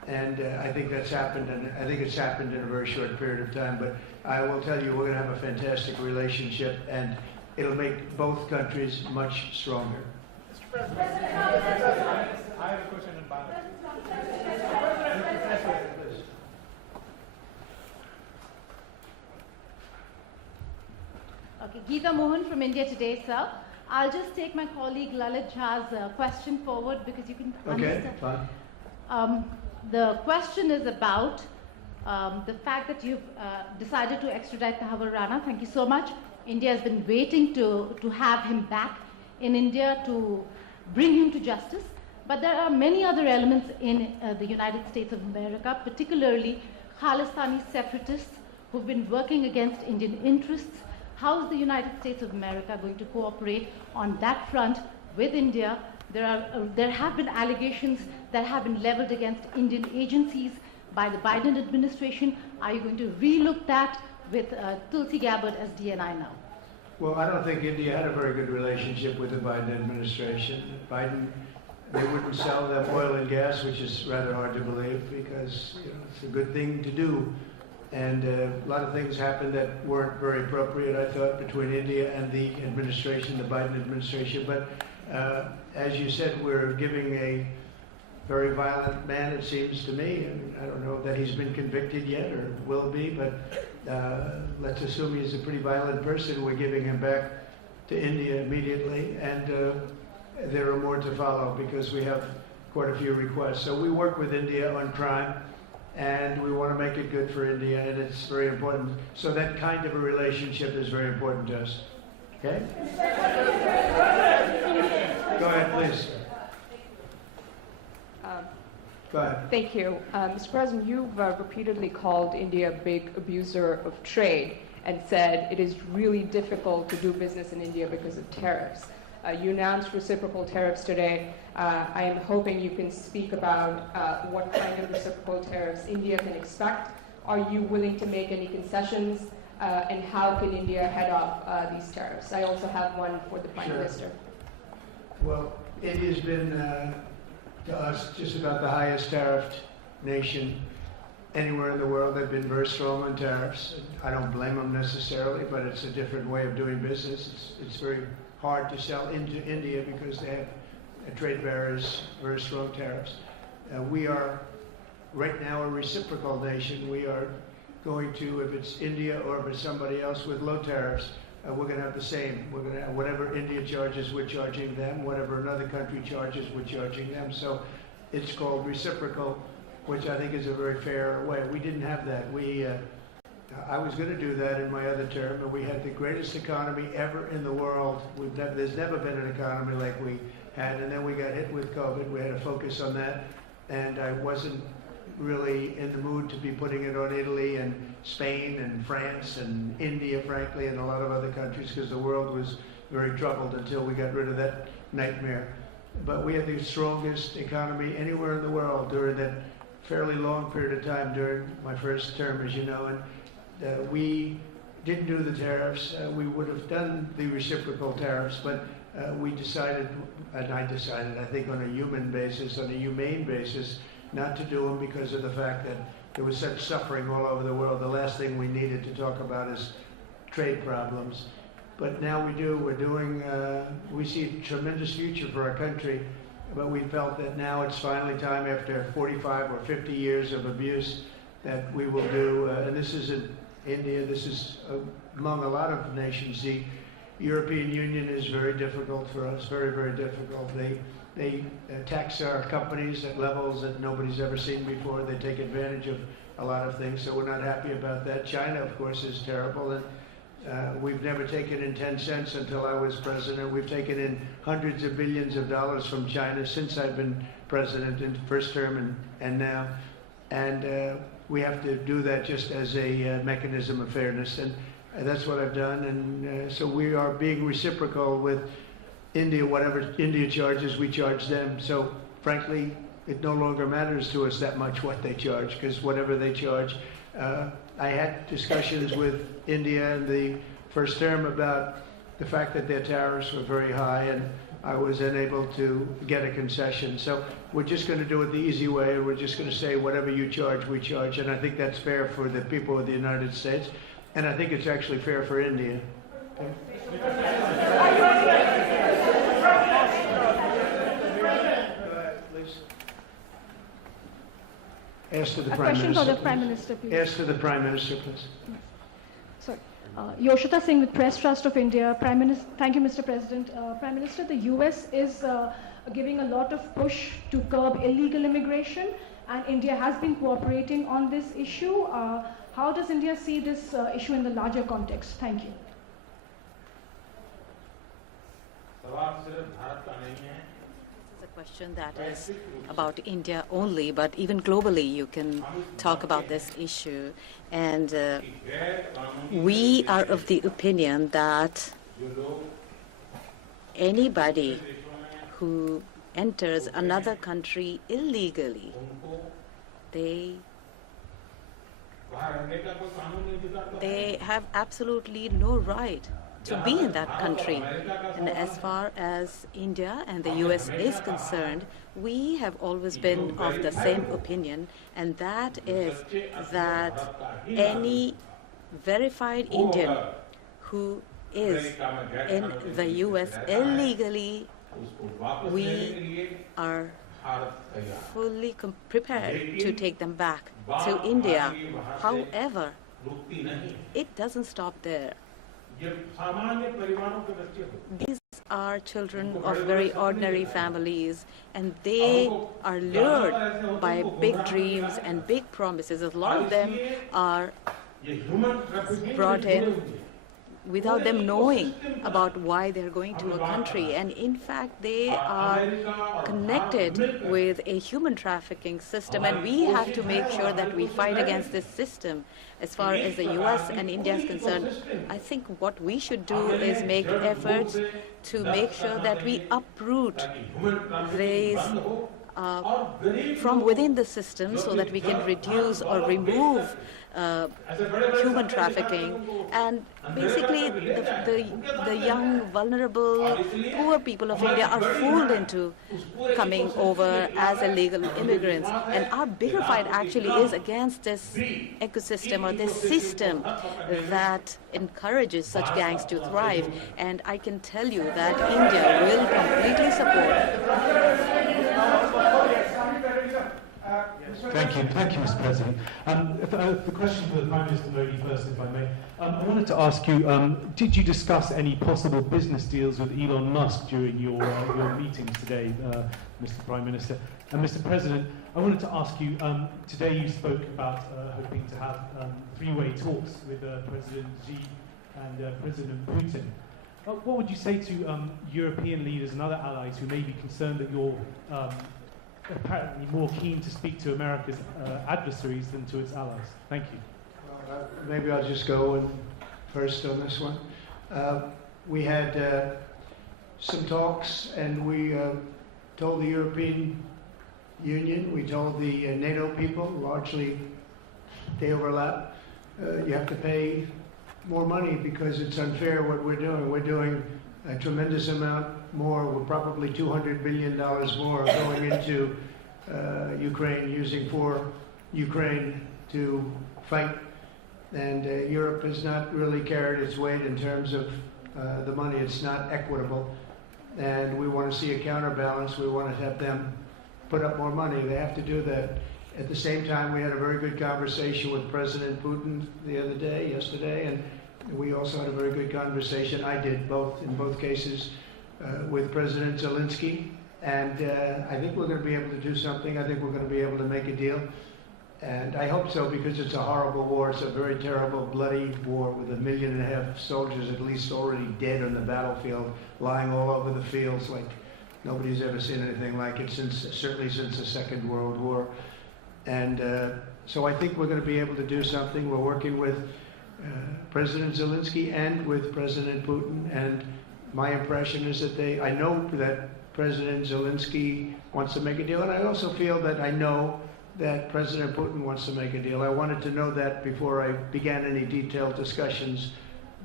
And I think that's happened, and I think it's happened in a very short period of time. But I will tell you, we're going to have a fantastic relationship, and it'll make both countries much stronger. I have a question in Bangladesh. Okay, Geeta Mohan from India Today, sir. I'll just take my colleague Lalit Jha's question forward because you can understand. Okay, fine. The question is about the fact that you've decided to extradite Tahabur Rana. Thank you so much. India has been waiting to have him back in India to bring him to justice. But there are many other elements in the United States of America, particularly Khalistani separatists who've been working against Indian interests. How is the United States of America going to cooperate on that front with India? There have been allegations that have been leveled against Indian agencies by the Biden administration. Are you going to relook that with Tulsi Gabbard as DNI now? Well, I don't think India had a very good relationship with the Biden administration. They wouldn't sell them oil and gas, which is rather hard to believe because it's a good thing to do. And a lot of things happened that weren't very appropriate, I thought, between India and the administration, the Biden administration. But as you said, we're giving a very violent man, it seems to me. I don't know that he's been convicted yet or will be, but let's assume he's a pretty violent person. We're giving him back to India immediately, and there are more to follow because we have quite a few requests. So we work with India on crime, and we want to make it good for India, and it's very important. So that kind of a relationship is very important to us. Okay? Go ahead, please. Go ahead. Thank you. Mr. President, you've repeatedly called India a big abuser of trade and said it is really difficult to do business in India because of tariffs. You announced reciprocal tariffs today. I am hoping you can speak about what kind of reciprocal tariffs India can expect. Are you willing to make any concessions? And how can India head off these tariffs? I also have one for the Prime Minister. Well, India's been, to us, just about the highest tariffed nation anywhere in the world. They've been very strong on tariffs. I don't blame them necessarily, but it's a different way of doing business. It's very hard to sell into India because they have trade barriers, very strong tariffs. We are right now a reciprocal nation. We are going to, if it's India or if it's somebody else with low tariffs, we're going to have the same. We're going to have whatever India charges, we're charging them. Whatever another country charges, we're charging them. So it's called reciprocal, which I think is a very fair way. We didn't have that. I was going to do that in my other term, and we had the greatest economy ever in the world. There's never been an economy like we had, and then we got hit with COVID. We had to focus on that, and I wasn't really in the mood to be putting it on Italy and Spain and France and India, frankly, and a lot of other countries, because the world was very troubled until we got rid of that nightmare. But we had the strongest economy anywhere in the world during that fairly long period of time during my first term, as you know, and we didn't do the tariffs. We would have done the reciprocal tariffs, but we decided, and I decided, I think on a human basis, on a humane basis, not to do them because of the fact that there was such suffering all over the world. The last thing we needed to talk about is trade problems. But now we do. We're doing, we see a tremendous future for our country, but we felt that now it's finally time, after 45 or 50 years of abuse, that we will do, and this isn't India, this is among a lot of nations. The European Union is very difficult for us, very, very difficult. They tax our companies at levels that nobody's ever seen before. They take advantage of a lot of things, so we're not happy about that. China, of course, is terrible, and we've never taken in 10 cents until I was president. We've taken in hundreds of billions of dollars from China since I've been president in the first term and now. And we have to do that just as a mechanism of fairness, and that's what I've done. And so we are being reciprocal with India. Whatever India charges, we charge them. So frankly, it no longer matters to us that much what they charge, because whatever they charge, I had discussions with India in the first term about the fact that their tariffs were very high, and I was unable to get a concession. So we're just going to do it the easy way, and we're just going to say whatever you charge, we charge. And I think that's fair for the people of the United States, and I think it's actually fair for India. Ask to the A Prime question Minister. for the Prime Minister, please. Ask to the Prime Minister, please. Sorry. Yoshita Singh with Press Trust of India. Prime Minister, thank you, Mr. President. Prime Minister, the US is giving a lot of push to curb illegal immigration, and India has been cooperating on this issue. How does India see this issue in the larger context? Thank you. This is a question that is about India only, but even globally you can talk about this issue. And we are of the opinion that anybody who enters another country illegally, they have absolutely no right to be in that country. And as far as India and the US is concerned, we have always been of the same opinion, and that is that any verified Indian who is in the US illegally, we are fully prepared to take them back to India. However, it doesn't stop there. These are children of very ordinary families, and they are lured by big dreams and big promises. A lot of them are brought in without them knowing about why they're going to a country. And in fact, they are connected with a human trafficking system, and we have to make sure that we fight against this system. As far as the US and India is concerned, I think what we should do is make efforts to make sure that we uproot these from within the system so that we can reduce or remove human trafficking, and basically the young, vulnerable, poor people of India are fooled into coming over as illegal immigrants. And our bigger fight actually is against this ecosystem or this system that encourages such gangs to thrive. And I can tell you that India will completely support. Thank you, Mr. President. The question for the Prime Minister Modi first, if I may. I wanted to ask you, did you discuss any possible business deals with Elon Musk during your meetings today, Mr. Prime Minister? And Mr. President, I wanted to ask you, today you spoke about hoping to have three-way talks with President Xi and President Putin. What would you say to European leaders and other allies who may be concerned that you're apparently more keen to speak to America's adversaries than to its allies? Thank you. Well, maybe I'll just go first on this one. We had some talks, and we told the European Union, we told the NATO people, largely they overlap, you have to pay more money because it's unfair what we're doing. We're doing a tremendous amount more. We're probably $200 billion more going into Ukraine, using for Ukraine to fight. And Europe has not really carried its weight in terms of the money. It's not equitable. And we want to see a counterbalance. We want to have them put up more money. They have to do that. At the same time, we had a very good conversation with President Putin yesterday, and we also had a very good conversation. I did in both cases with President Zelensky, and I think we're going to be able to do something. I think we're going to be able to make a deal, and I hope so, because it's a horrible war. It's a very terrible, bloody war with 1.5 million soldiers at least already dead on the battlefield, lying all over the fields like nobody's ever seen anything like it certainly since the Second World War. And so I think we're going to be able to do something. We're working with President Zelensky and with President Putin, and my impression is that I know that President Zelensky wants to make a deal, and I also feel that I know that President Putin wants to make a deal. I wanted to know that before I began any detailed discussions,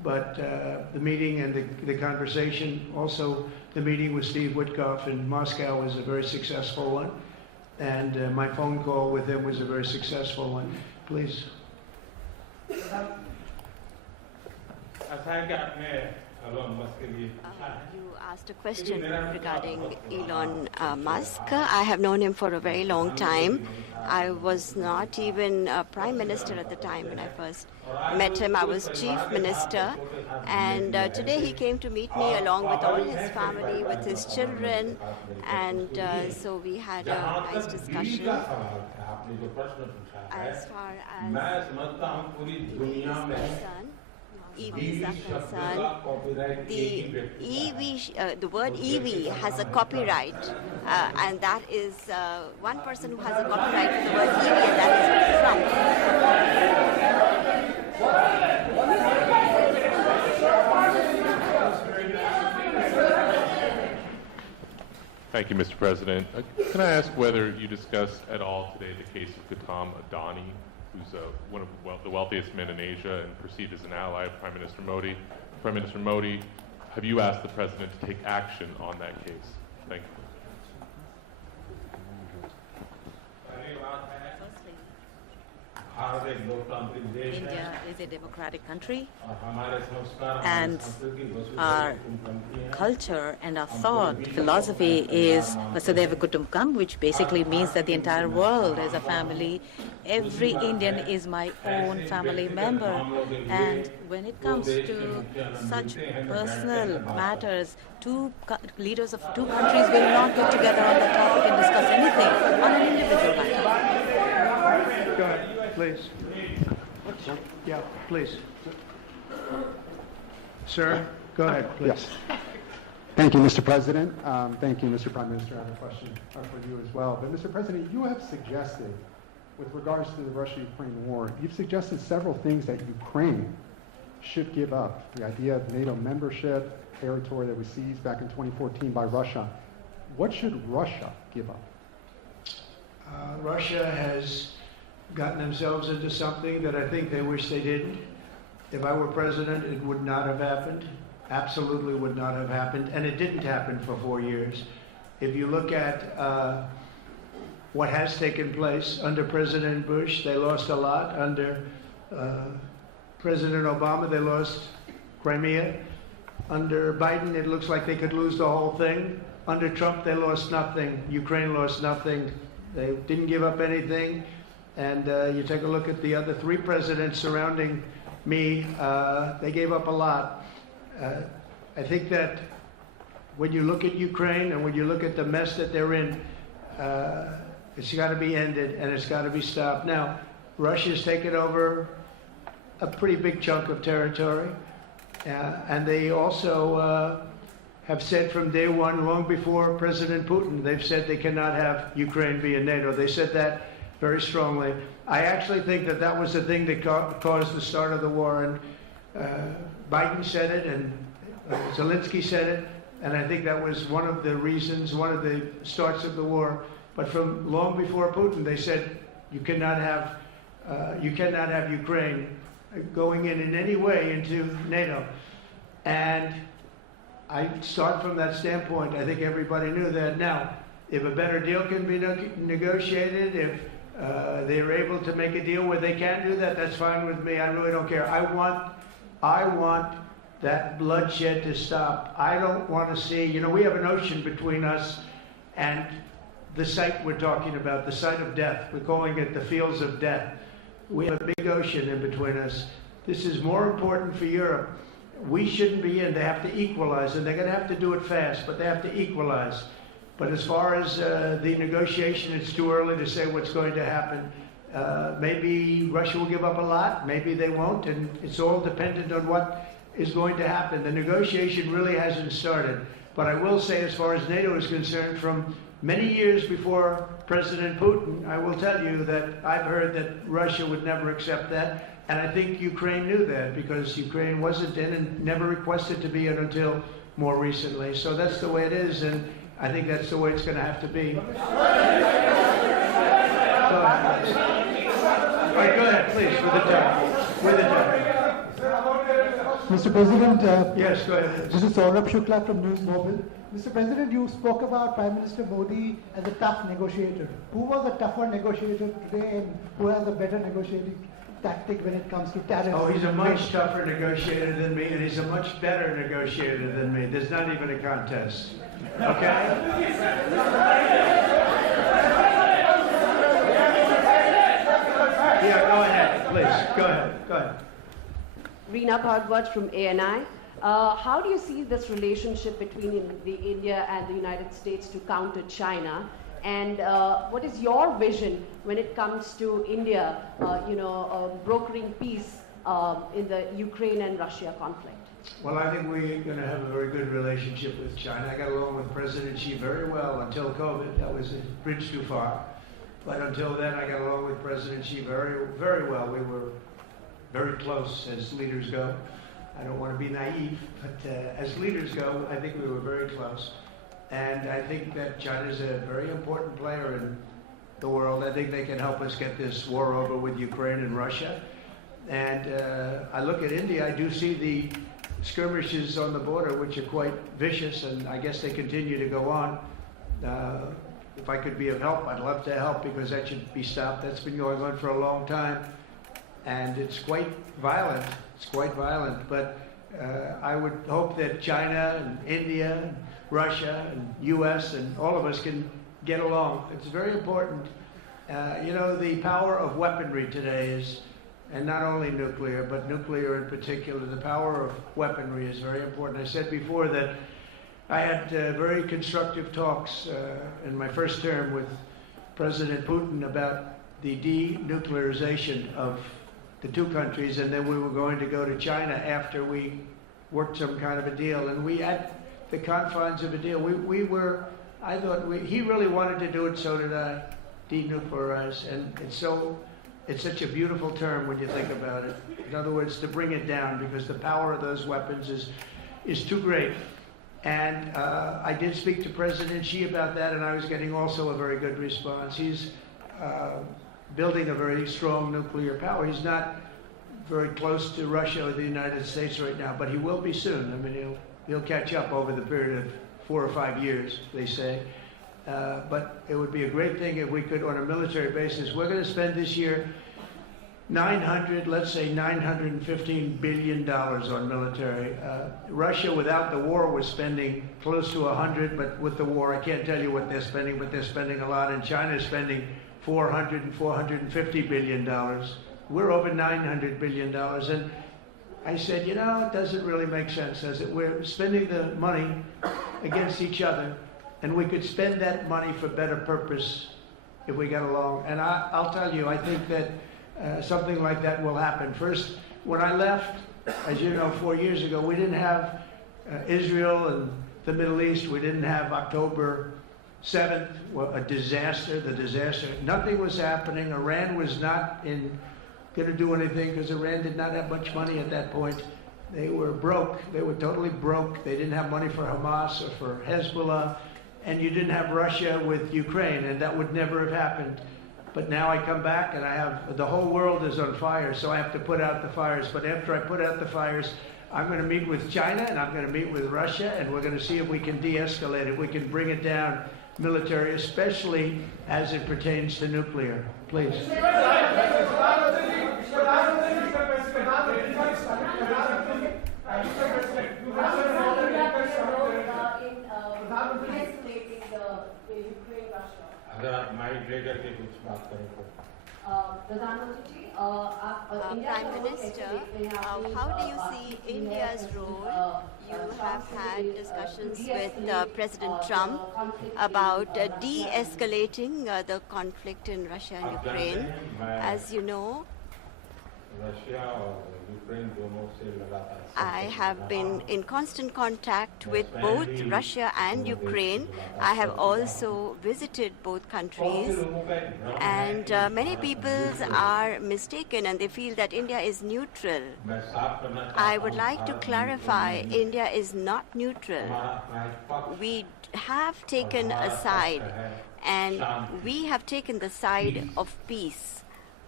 But the meeting and the conversation, also the meeting with Steve Witkoff in Moscow was a very successful one. And my phone call with him was a very successful one. Please. You asked a question regarding Elon Musk. I have known him for a very long time. I was not even a prime minister at the time when I first met him. I was chief minister. And today he came to meet me along with all his family, with his children. And so we had a nice discussion. As far as EVs are concerned, the word EV has a copyright, and that is one person who has a copyright for the word EV, and that is Trump. Thank you, Mr. President. Can I ask whether you discussed at all today the case of Gautam Adani, who's one of the wealthiest men in Asia and perceived as an ally of Prime Minister Modi. Prime Minister Modi, have you asked the President to take action on that case? Thank you. India is a democratic country, and our culture and our thought philosophy is Vasudhaiva Kutumbakam, which basically means that the entire world is a family. Every Indian is my own family member, and when it comes to such personal matters, leaders of two countries will not get together on that topic and discuss anything on an individual matter. Go ahead, please. Yeah, please. Sir, go ahead, please. Yes. Thank you, Mr. President. Thank you, Mr. Prime Minister. I have a question for you as well. But, Mr. President, you have suggested, with regards to the Russia-Ukraine war, you've suggested several things that Ukraine should give up. The idea of NATO membership, territory that was seized back in 2014 by Russia. What should Russia give up? Russia has gotten themselves into something that I think they wish they didn't. If I were president, it would not have happened. Absolutely would not have happened. And it didn't happen for 4 years. If you look at what has taken place under President Bush, they lost a lot. Under President Obama, they lost Crimea. Under Biden, it looks like they could lose the whole thing. Under Trump, they lost nothing. Ukraine lost nothing. They didn't give up anything. And you take a look at the other three presidents surrounding me, they gave up a lot. I think that when you look at Ukraine and when you look at the mess that they're in, it's got to be ended and it's got to be stopped. Now, Russia's taken over a pretty big chunk of territory, and they also have said from day one, long before President Putin, they've said they cannot have Ukraine be in NATO. They said that very strongly. I actually think that that was the thing that caused the start of the war, and Biden said it, and Zelensky said it, and I think that was one of the reasons, one of the starts of the war. But from long before Putin, they said you cannot have Ukraine going in any way into NATO. And I start from that standpoint. I think everybody knew that. Now, if a better deal can be negotiated, if they're able to make a deal where they can do that, that's fine with me. I really don't care. I want that bloodshed to stop. I don't want to see, we have an ocean between us and the site we're talking about, the site of death. We're calling it the fields of death. We have a big ocean in between us. This is more important for Europe. We shouldn't be in. They have to equalize, and they're going to have to do it fast, but they have to equalize. But as far as the negotiation, it's too early to say what's going to happen. Maybe Russia will give up a lot, maybe they won't, and it's all dependent on what is going to happen. The negotiation really hasn't started. But I will say, as far as NATO is concerned, from many years before President Putin, I will tell you that I've heard that Russia would never accept that. And I think Ukraine knew that, because Ukraine wasn't in and never requested to be in until more recently. So that's the way it is, and I think that's the way it's going to have to be. All right, go ahead, please, with the time. Mr. President, yes, go ahead. this is Saurabh Shukla from News Mobile. Mr. President, you spoke about Prime Minister Modi as a tough negotiator. Who was a tougher negotiator today and who has a better negotiating tactic when it comes to tariffs? Oh, he's a much tougher negotiator than me, and he's a much better negotiator than me. There's not even a contest. Okay? Yeah, go ahead, please. Go ahead. Go ahead. Reena Bhardwaj from ANI. How do you see this relationship between India and the United States to counter China? And what is your vision when it comes to India, brokering peace in the Ukraine and Russia conflict? Well, I think we're going to have a very good relationship with China. I got along with President Xi very well until COVID. That was a bridge too far. But until then, I got along with President Xi very, very well. We were very close as leaders go. I don't want to be naive, but as leaders go, I think we were very close. And I think that China is a very important player in the world. I think they can help us get this war over with Ukraine and Russia. And I look at India, I do see the skirmishes on the border, which are quite vicious, and I guess they continue to go on. If I could be of help, I'd love to help, because that should be stopped. That's been going on for a long time, and it's quite violent. It's quite violent, but I would hope that China and India and Russia and U.S. and all of us can get along. It's very important. The power of weaponry today is, and not only nuclear, but nuclear in particular, the power of weaponry is very important. I said before that I had very constructive talks in my first term with President Putin about the denuclearization of the two countries, and then we were going to go to China after we worked some kind of a deal. And we had the confines of a deal. I thought he really wanted to do it, so did I, denuclearize. And it's such a beautiful term when you think about it. In other words, to bring it down, because the power of those weapons is too great. And I did speak to President Xi about that, and I was getting also a very good response. He's building a very strong nuclear power. He's not very close to Russia or the United States right now, but he will be soon. I mean, he'll catch up over the period of 4 or 5 years, they say. But it would be a great thing if we could, on a military basis. We're going to spend this year $915 billion on military. Russia, without the war, was spending close to 100, but with the war, I can't tell you what they're spending, but they're spending a lot. And China is spending $400 and $450 billion. We're over $900 billion. And I said, it doesn't really make sense, does it? We're spending the money against each other, and we could spend that money for better purpose if we got along. And I'll tell you, I think that something like that will happen. First, when I left, as you know, 4 years ago, we didn't have Israel and the Middle East. We didn't have October 7th, a disaster, the disaster. Nothing was happening. Iran was not going to do anything, because Iran did not have much money at that point. They were broke. They were totally broke. They didn't have money for Hamas or for Hezbollah. And you didn't have Russia with Ukraine, and that would never have happened. But now I come back, and the whole world is on fire, so I have to put out the fires. But after I put out the fires, I'm going to meet with China, and I'm going to meet with Russia, and we're going to see if we can de-escalate it. We can bring it down military, especially as it pertains to nuclear. Please. Prime Minister, how do you see India's role? You have had discussions with President Trump about de-escalating the conflict in Russia and Ukraine. As you know, I have been in constant contact with both Russia and Ukraine. I have also visited both countries, and many people are mistaken and they feel that India is neutral. I would like to clarify, India is not neutral. We have taken a side, and we have taken the side of peace.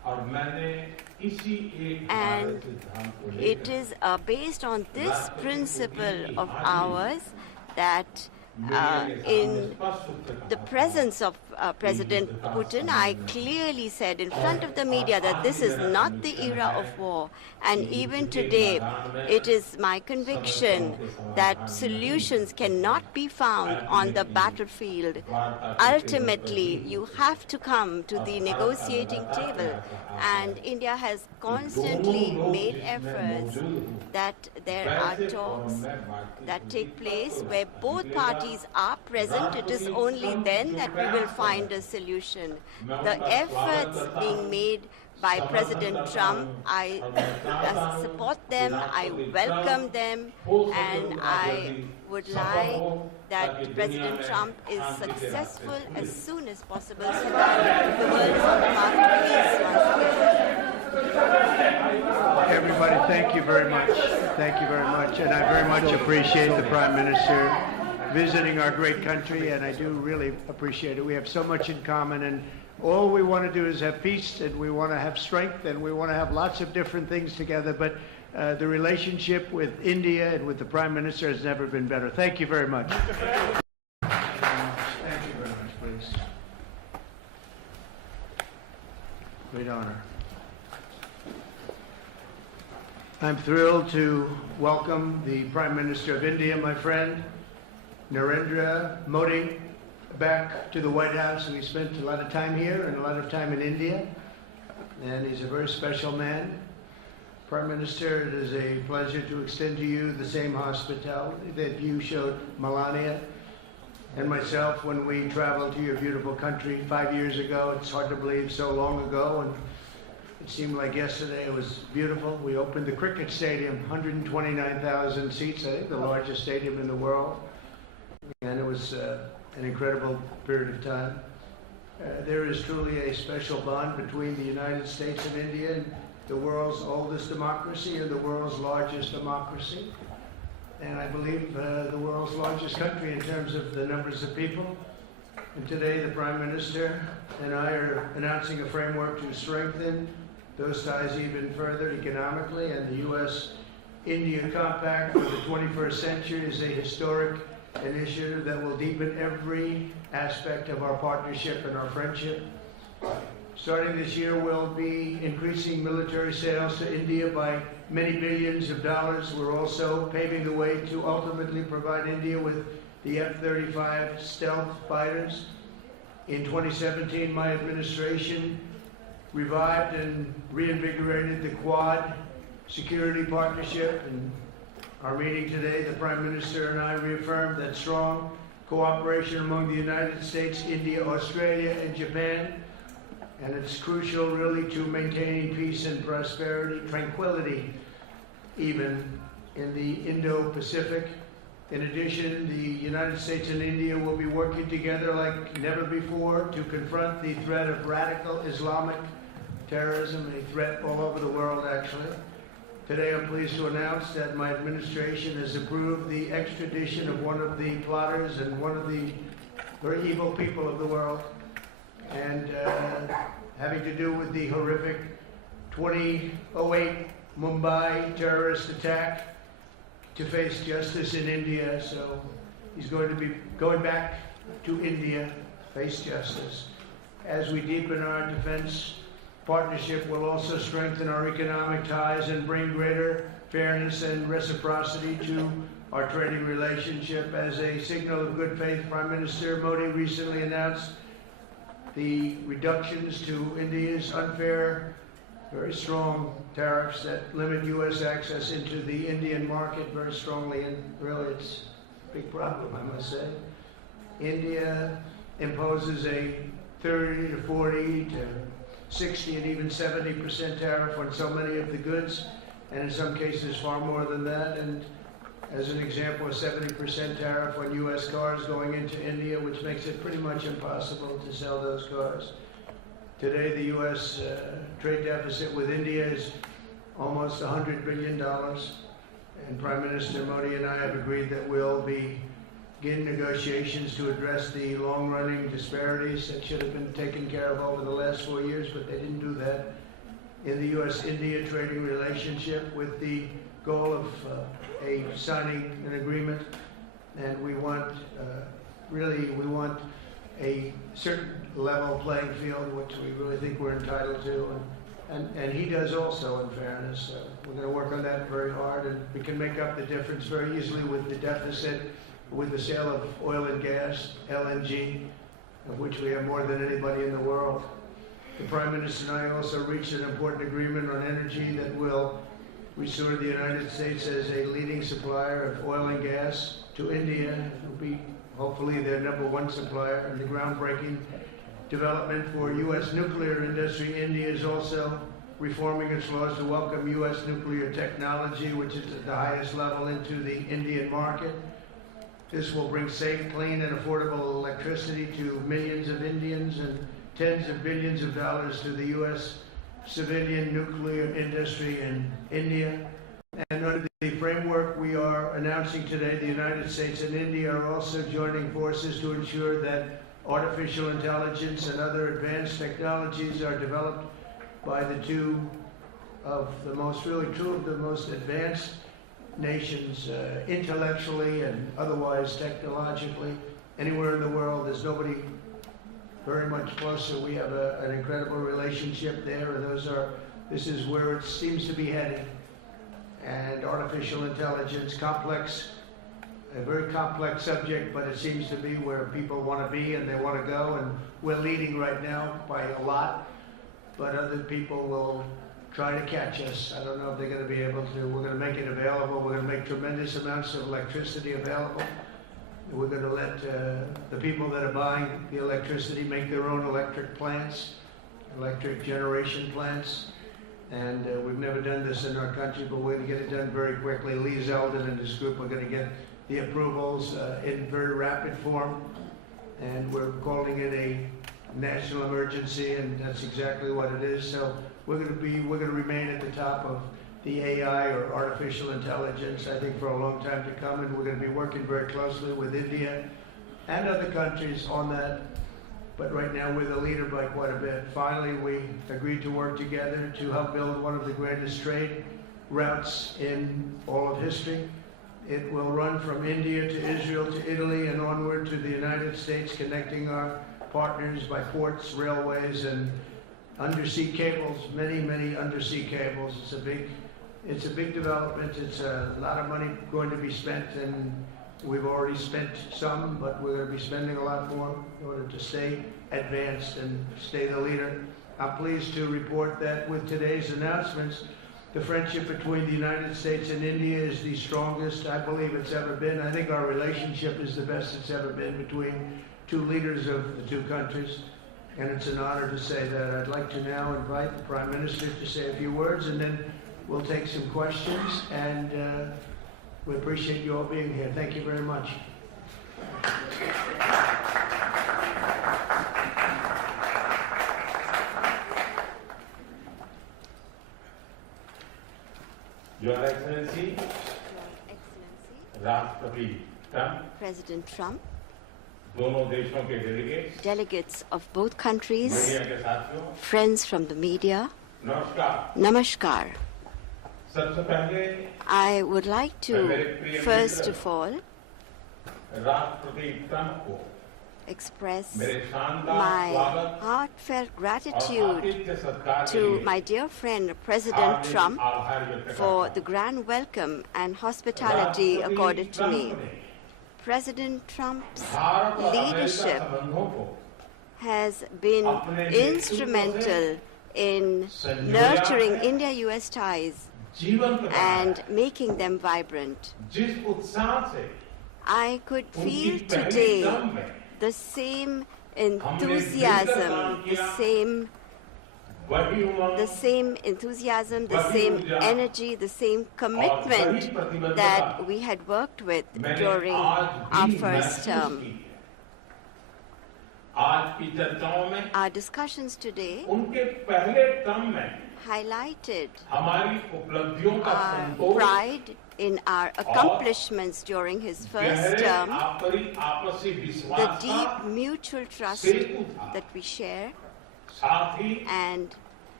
And it is based on this principle of ours that in the presence of President Putin, I clearly said in front of the media that this is not the era of war. And even today, it is my conviction that solutions cannot be found on the battlefield. Ultimately, you have to come to the negotiating table. And India has constantly made efforts that there are talks that take place where both parties are present. It is only then that we will find a solution. The efforts being made by President Trump, I support them, I welcome them, and I would like that President Trump is successful as soon as possible so that the world is on the path to peace once again. Everybody, thank you very much. Thank you very much. And I very much appreciate the Prime Minister visiting our great country, and I do really appreciate it. We have so much in common, and all we want to do is have peace, and we want to have strength, and we want to have lots of different things together, but the relationship with India and with the Prime Minister has never been better. Thank you very much. Thank you very much, please. Great honor. I'm thrilled to welcome the Prime Minister of India, my friend, Narendra Modi, back to the White House. We spent a lot of time here and a lot of time in India, and he's a very special man. Prime Minister, it is a pleasure to extend to you the same hospitality that you showed Melania and myself when we traveled to your beautiful country 5 years ago. It's hard to believe, so long ago, and it seemed like yesterday. It was beautiful. We opened the cricket stadium, 129,000 seats, I think the largest stadium in the world, and it was an incredible period of time. There is truly a special bond between the United States and India, and the world's oldest democracy and the world's largest democracy. And I believe the world's largest country in terms of the numbers of people. And today the Prime Minister and I are announcing a framework to strengthen those ties even further economically, and the U.S.-India Compact for the 21st century is a historic initiative that will deepen every aspect of our partnership and our friendship. Starting this year, we'll be increasing military sales to India by many billions of dollars. We're also paving the way to ultimately provide India with the F-35 stealth fighters. In 2017, my administration revived and reinvigorated the Quad security partnership. And our meeting today, the Prime Minister and I reaffirmed that strong cooperation among the United States, India, Australia, and Japan. And it's crucial, really, to maintaining peace and prosperity, tranquility, even in the Indo-Pacific. In addition, the United States and India will be working together like never before to confront the threat of radical Islamic terrorism, a threat all over the world, actually. Today, I'm pleased to announce that my administration has approved the extradition of one of the plotters and one of the very evil people of the world, and having to do with the horrific 2008 Mumbai terrorist attack, to face justice in India. So he's going to be going back to India to face justice. As we deepen our defense partnership, we'll also strengthen our economic ties and bring greater fairness and reciprocity to our trading relationship. As a signal of good faith, Prime Minister Modi recently announced the reductions to India's unfair, very strong tariffs that limit U.S. access into the Indian market very strongly, and really it's a big problem, I must say. India imposes a 30 to 40 to 60 and even 70% tariff on so many of the goods, and in some cases far more than that. And as an example, a 70% tariff on U.S. cars going into India, which makes it pretty much impossible to sell those cars. Today, the U.S. Trade deficit with India is almost $100 billion, and Prime Minister Modi and I have agreed that we'll begin negotiations to address the long-running disparities that should have been taken care of over the last 4 years, but they didn't do that. in the U.S.-India trading relationship with the goal of signing an agreement. And we want, we want a certain level playing field, which we really think we're entitled to. And he does also, in fairness. We're going to work on that very hard, and we can make up the difference very easily with the deficit, with the sale of oil and gas, LNG, of which we have more than anybody in the world. The Prime Minister and I also reached an important agreement on energy that will restore the United States as a leading supplier of oil and gas to India. It will be hopefully their #1 supplier, and the groundbreaking development for U.S. nuclear industry. India is also reforming its laws to welcome U.S. nuclear technology, which is at the highest level, into the Indian market. This will bring safe, clean, and affordable electricity to millions of Indians and tens of billions of dollars to the U.S. civilian nuclear industry in India. And under the framework we are announcing today, the United States and India are also joining forces to ensure that artificial intelligence and other advanced technologies are developed by two of the most advanced nations, intellectually and otherwise technologically. Anywhere in the world, there's nobody very much closer. We have an incredible relationship there, and this is where it seems to be heading. And artificial intelligence, a very complex subject, but it seems to be where people want to be and they want to go, and we're leading right now by a lot, but other people will try to catch us. I don't know if they're going to be able to. We're going to make it available. We're going to make tremendous amounts of electricity available. We're going to let the people that are buying the electricity make their own electric plants, electric generation plants. And we've never done this in our country, but we're going to get it done very quickly. Lee Zeldin and his group are going to get the approvals in very rapid form. And we're calling it a national emergency, and that's exactly what it is. So we're going to remain at the top of the AI, or artificial intelligence, I think, for a long time to come, and we're going to be working very closely with India and other countries on that. But right now we're the leader by quite a bit. Finally, we agreed to work together to help build one of the greatest trade routes in all of history. It will run from India to Israel to Italy and onward to the United States, connecting our partners by ports, railways, and undersea cables, many undersea cables. It's a big development. It's a lot of money going to be spent, and we've already spent some, but we're going to be spending a lot more in order to stay advanced and stay the leader. I'm pleased to report that with today's announcements, the friendship between the United States and India is the strongest I believe it's ever been. I think our relationship is the best it's ever been between two leaders of the two countries, and it's an honor to say that. I'd like to now invite the Prime Minister to say a few words, and then we'll take some questions, and we appreciate you all being here. Thank you very much. Your Excellency, Rashtrapati Trump, President Trump, दोनों देशों के delegates of both countries, media के साथियों, friends from the media, नमस्कार. Namaskar. सबसे पहले I would like to, first of all, राष्ट्रपति Trump को express मेरे शानदार my स्वागत heartfelt और gratitude आतिथ्य सत्कार के to लिए my dear friend President Hardik Trump आभार व्यक्त for करता the हूं. grand welcome and hospitality राष्ट्रपति accorded to me. ट्रंप ने President Trump's भारत और अमेरिका leadership संबंधों को has been अपने नेतृत्व instrumental in संजोया nurturing है, India-US ties जीवंत बनाया and है. making them vibrant. जिस उत्साह से I could उनकी feel पहली today टर्म में the same हमने मिलकर enthusiasm, काम the किया, same वही उमंग enthusiasm, the वही same ऊर्जा energy, the same commitment वही प्रतिबद्धता that we had worked with मैंने during आज our भी first महसूस term. की है. आज की चर्चाओं में Our discussions today उनके पहले टर्म में highlighted हमारी उपलब्धियों का our Santosh pride in our accomplishments during his first गहरे term, आपसी the विश्वास deep का mutual trust सेतु था. that we share, साथ ही and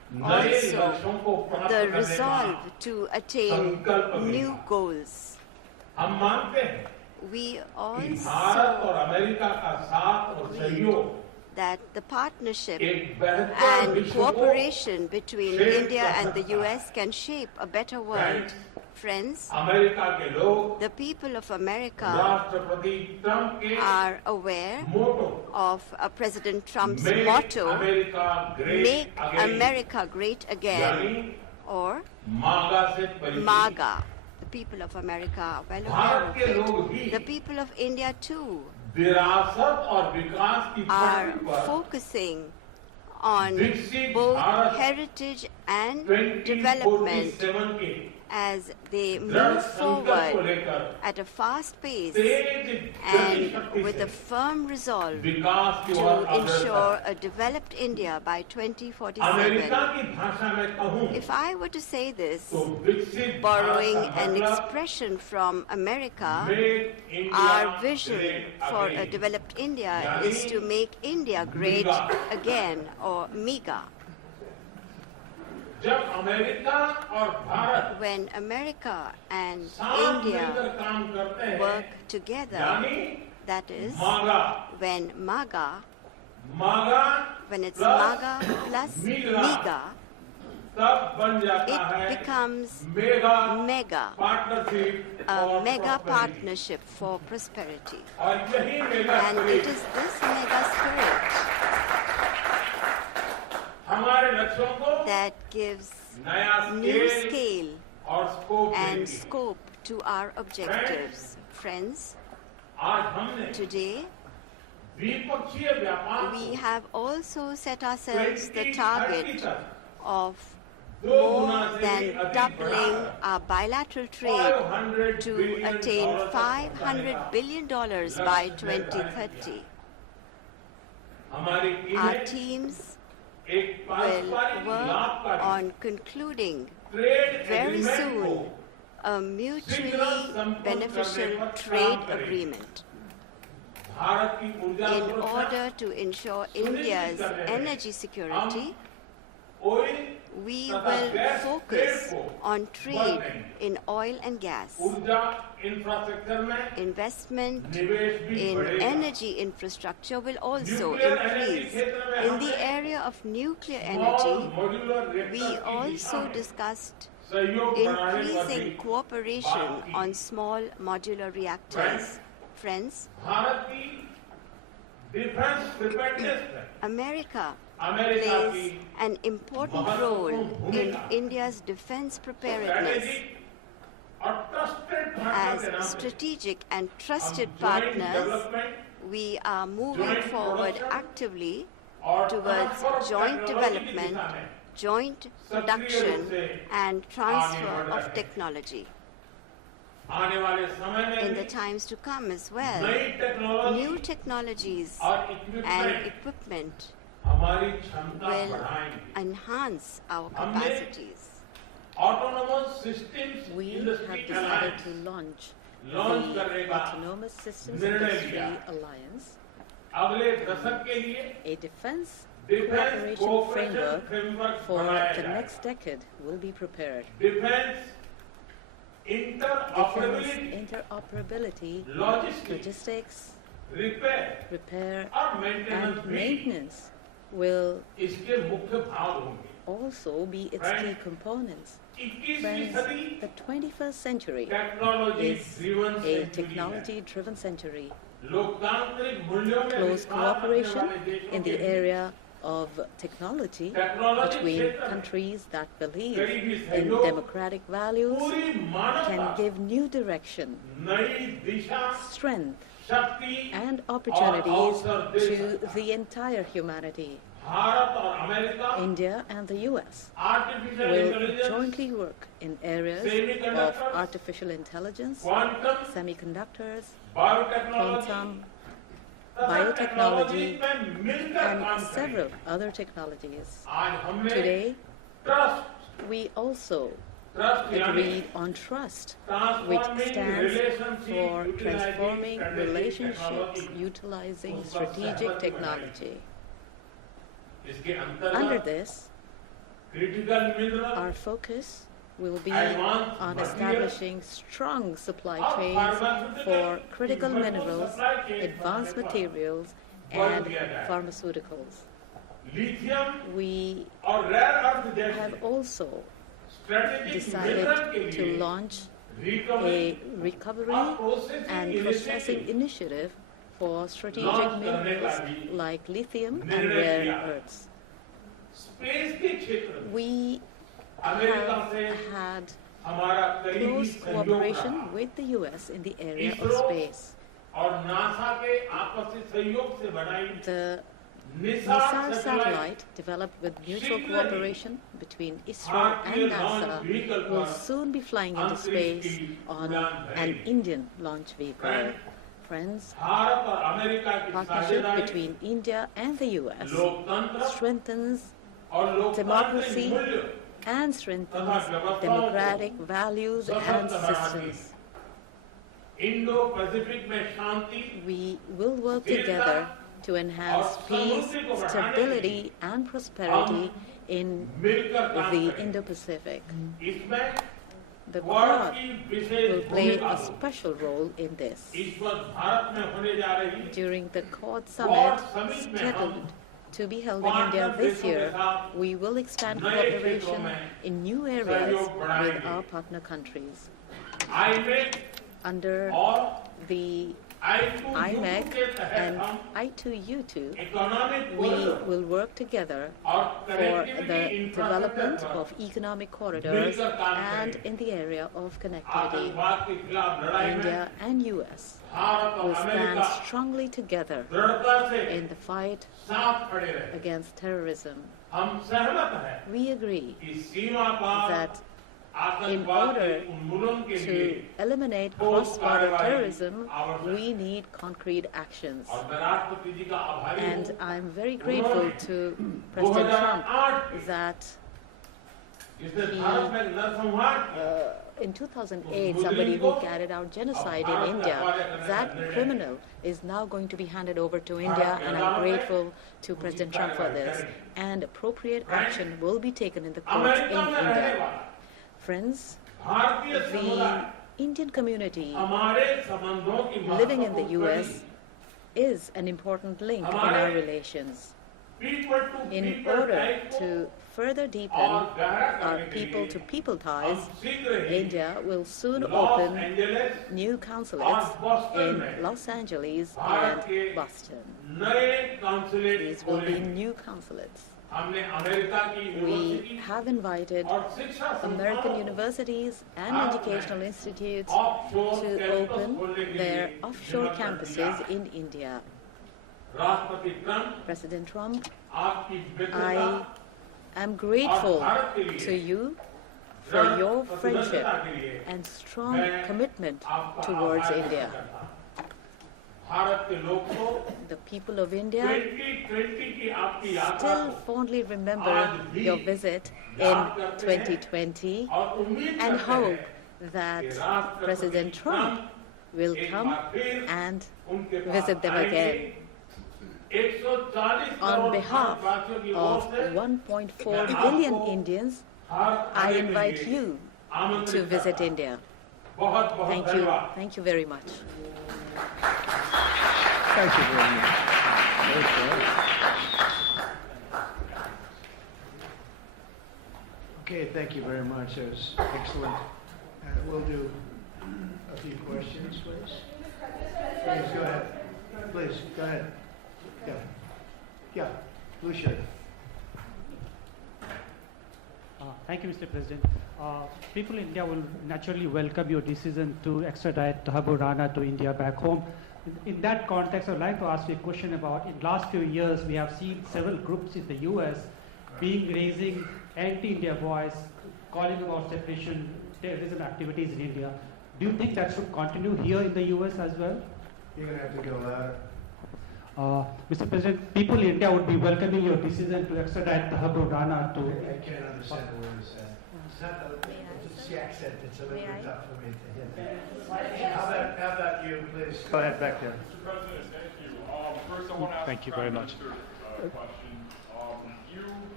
also the resolve to attain new goals. We also agree that the partnership and cooperation between India and the US can shape a better world. Friends, the people of America are aware of President Trump's motto, "Make America Great Again," or MAGA. The people of America are well aware of it. The people of India too are focusing on both heritage and development as they move forward at a fast pace and with a firm resolve to ensure a developed India by 2047. If I were to say this, borrowing an expression from America, our vision for a developed India is to make India great again, or MEGA. When America and India work together, that is, when it's MAGA plus MEGA, it becomes MEGA, a mega partnership for prosperity. And it is this mega spirit that gives new scale and scope to our objectives. Friends, today we have also set ourselves the target of more than doubling our bilateral trade to attain $500 billion by 2030. Our teams will work on concluding very soon a mutually beneficial trade agreement in order to ensure India's energy security. We will focus on trade in oil and gas. Investment in energy infrastructure will also increase. In the area of nuclear energy, we also discussed increasing cooperation on small modular reactors. Friends, America plays an important role in India's defense preparedness. As strategic and trusted partners, we are moving forward actively towards joint development, joint production, and transfer of technology. In the times to come as well, new technologies and equipment will enhance our capacities. We have decided to launch the Autonomous Systems Industry Alliance, a defense cooperation framework for the next decade will be prepared. Defense interoperability, logistics, repair and maintenance will also be its key components. Friends, the 21st century is a technology-driven century. Close cooperation in the area of technology between countries that believe in democratic values can give new direction, strength, and opportunities to the entire humanity. India and the US will jointly work in areas of artificial intelligence, semiconductors, quantum, biotechnology, and several other technologies. Today, we also agreed on trust, which stands for transforming relationships utilizing strategic technology. Under this, critical minerals, Our focus will be advanced on materials, establishing strong supply of chains pharmaceutical for critical input minerals, supply chain advanced बनाने पर materials, बल and दिया जाए। pharmaceuticals. lithium We और rare earth have जैसे also strategic decided mineral के to लिए launch recovery a recovery और processing and processing initiative for strategic launch करने का minerals भी like lithium and निर्णय rare किया। earths. स्पेस के क्षेत्र में We अमेरिका have से had हमारा करीबी close सहयोग cooperation रहा। with the US in the area of ISRO space. और नासा के आपसी सहयोग से बनाई The Nisar NISAR satellite, developed with mutual cooperation between ISRO and NASA, will soon be flying into space on an Indian launch vehicle. Friends, Bharat और America की partnership साझेदारी between India and the US लोकतंत्र strengthens और लोकतांत्रिक democracy मूल्य and strengthens democratic values and systems. Indo Pacific में शांति We will work together to enhance peace, stability, and prosperity in the Indo-Pacific. इसमें The वर्ष Quad की will wishes play भूमिका a special role in this. इस वक्त भारत में होने जा रही During the Quad Summit scheduled to be held in India this year, we will expand cooperation in new areas with our partner countries. IMEC Under और the I2U IMEC के तहत and हम I2U2, economic we corridor will work together और for connectivity the development infrastructure of economic corridors मिलकर काम and करेंगे। in the area of connectivity. आतंकवाद के खिलाफ लड़ाई में India and US भारत और will stand America strongly together दृढ़ता से in the fight साथ खड़े रहे। against terrorism. हम सहमत हैं We agree कि सीमा पार that in आतंकवाद के order उन्मूलन के लिए to eliminate ठोस cross-border कार्रवाई terrorism, आवश्यक we need concrete actions. और मैं राष्ट्रपति जी का आभारी And हूँ I'm very grateful to President Trump 2008 that जिसने he, भारत में नरसंहार किया in 2008, somebody who carried out genocide in India, that criminal is now going to be handed over to India, and I'm grateful to President Trump for this. And appropriate action will be taken in the courts in America में रहने India. वाला Friends, भारतीय the समुदाय Indian community हमारे संबंधों की living in the महत्वपूर्ण US is an important link in our relations. people to In people order type को to further deepen और गहरा our करने के people-to-people लिए ties, हम शीघ्र ही India will soon loss open Angeles new consulates और बॉस्टन in में Los Angeles भारत and के Boston. नए consulate These will be खोलेंगे। new consulates. हमने अमेरिका की We यूनिवर्सिटी have invited और शिक्षा American संस्थानों universities and भारत educational में institutes offshore to campus open खोलने के their लिए offshore निमंत्रण campuses दिया। in India. राष्ट्रपति ट्रंप President Trump, आपकी मित्रता I am grateful भारत के लिए to you for दृढ़ your प्रतिबद्धता friendship के लिए and strong मैं commitment आपका towards आभार India. व्यक्त करता हूं। भारत के लोग को The people of India 2020 की आपकी यात्रा still को fondly remember आज भी your visit in याद करते हैं 2020 और उम्मीद and करते hope हैं that कि राष्ट्रपति President Trump will एक come बार फिर and उनके पास visit them आएंगे। again. 140 On करोड़ behalf भारतवासियों की ओर of से 1.4 मैं billion आपको Indians, भारत I आने के invite लिए you आमंत्रित to visit करता हूं। India. बहुत बहुत Thank you. धन्यवाद। Thank you very much. Thank you very much. Okay, thank you very much. That was excellent. We'll do a few questions, please. Please, go ahead. Please, go ahead. Yeah. Yeah, blue shirt. Thank you, Mr. President. People in India will naturally welcome your decision to extradite Thakur Rana to India back home. In that context, I would like to ask you a question about, in the last few years, we have seen several groups in the US raising anti-India voice, calling about separation, terrorism activities in India. Do you think that should continue here in the US as well? You're going to have to go louder. Mr. President, people in India would be welcoming your decision to extradite Thakur Rana to... I can't understand a word you said. It's not the accent, it's a little bit tough for me to hit. How about you, please? Go ahead, back there. Mr. President, thank you. First, I want to ask Thank you the very Prime much. Minister a question. You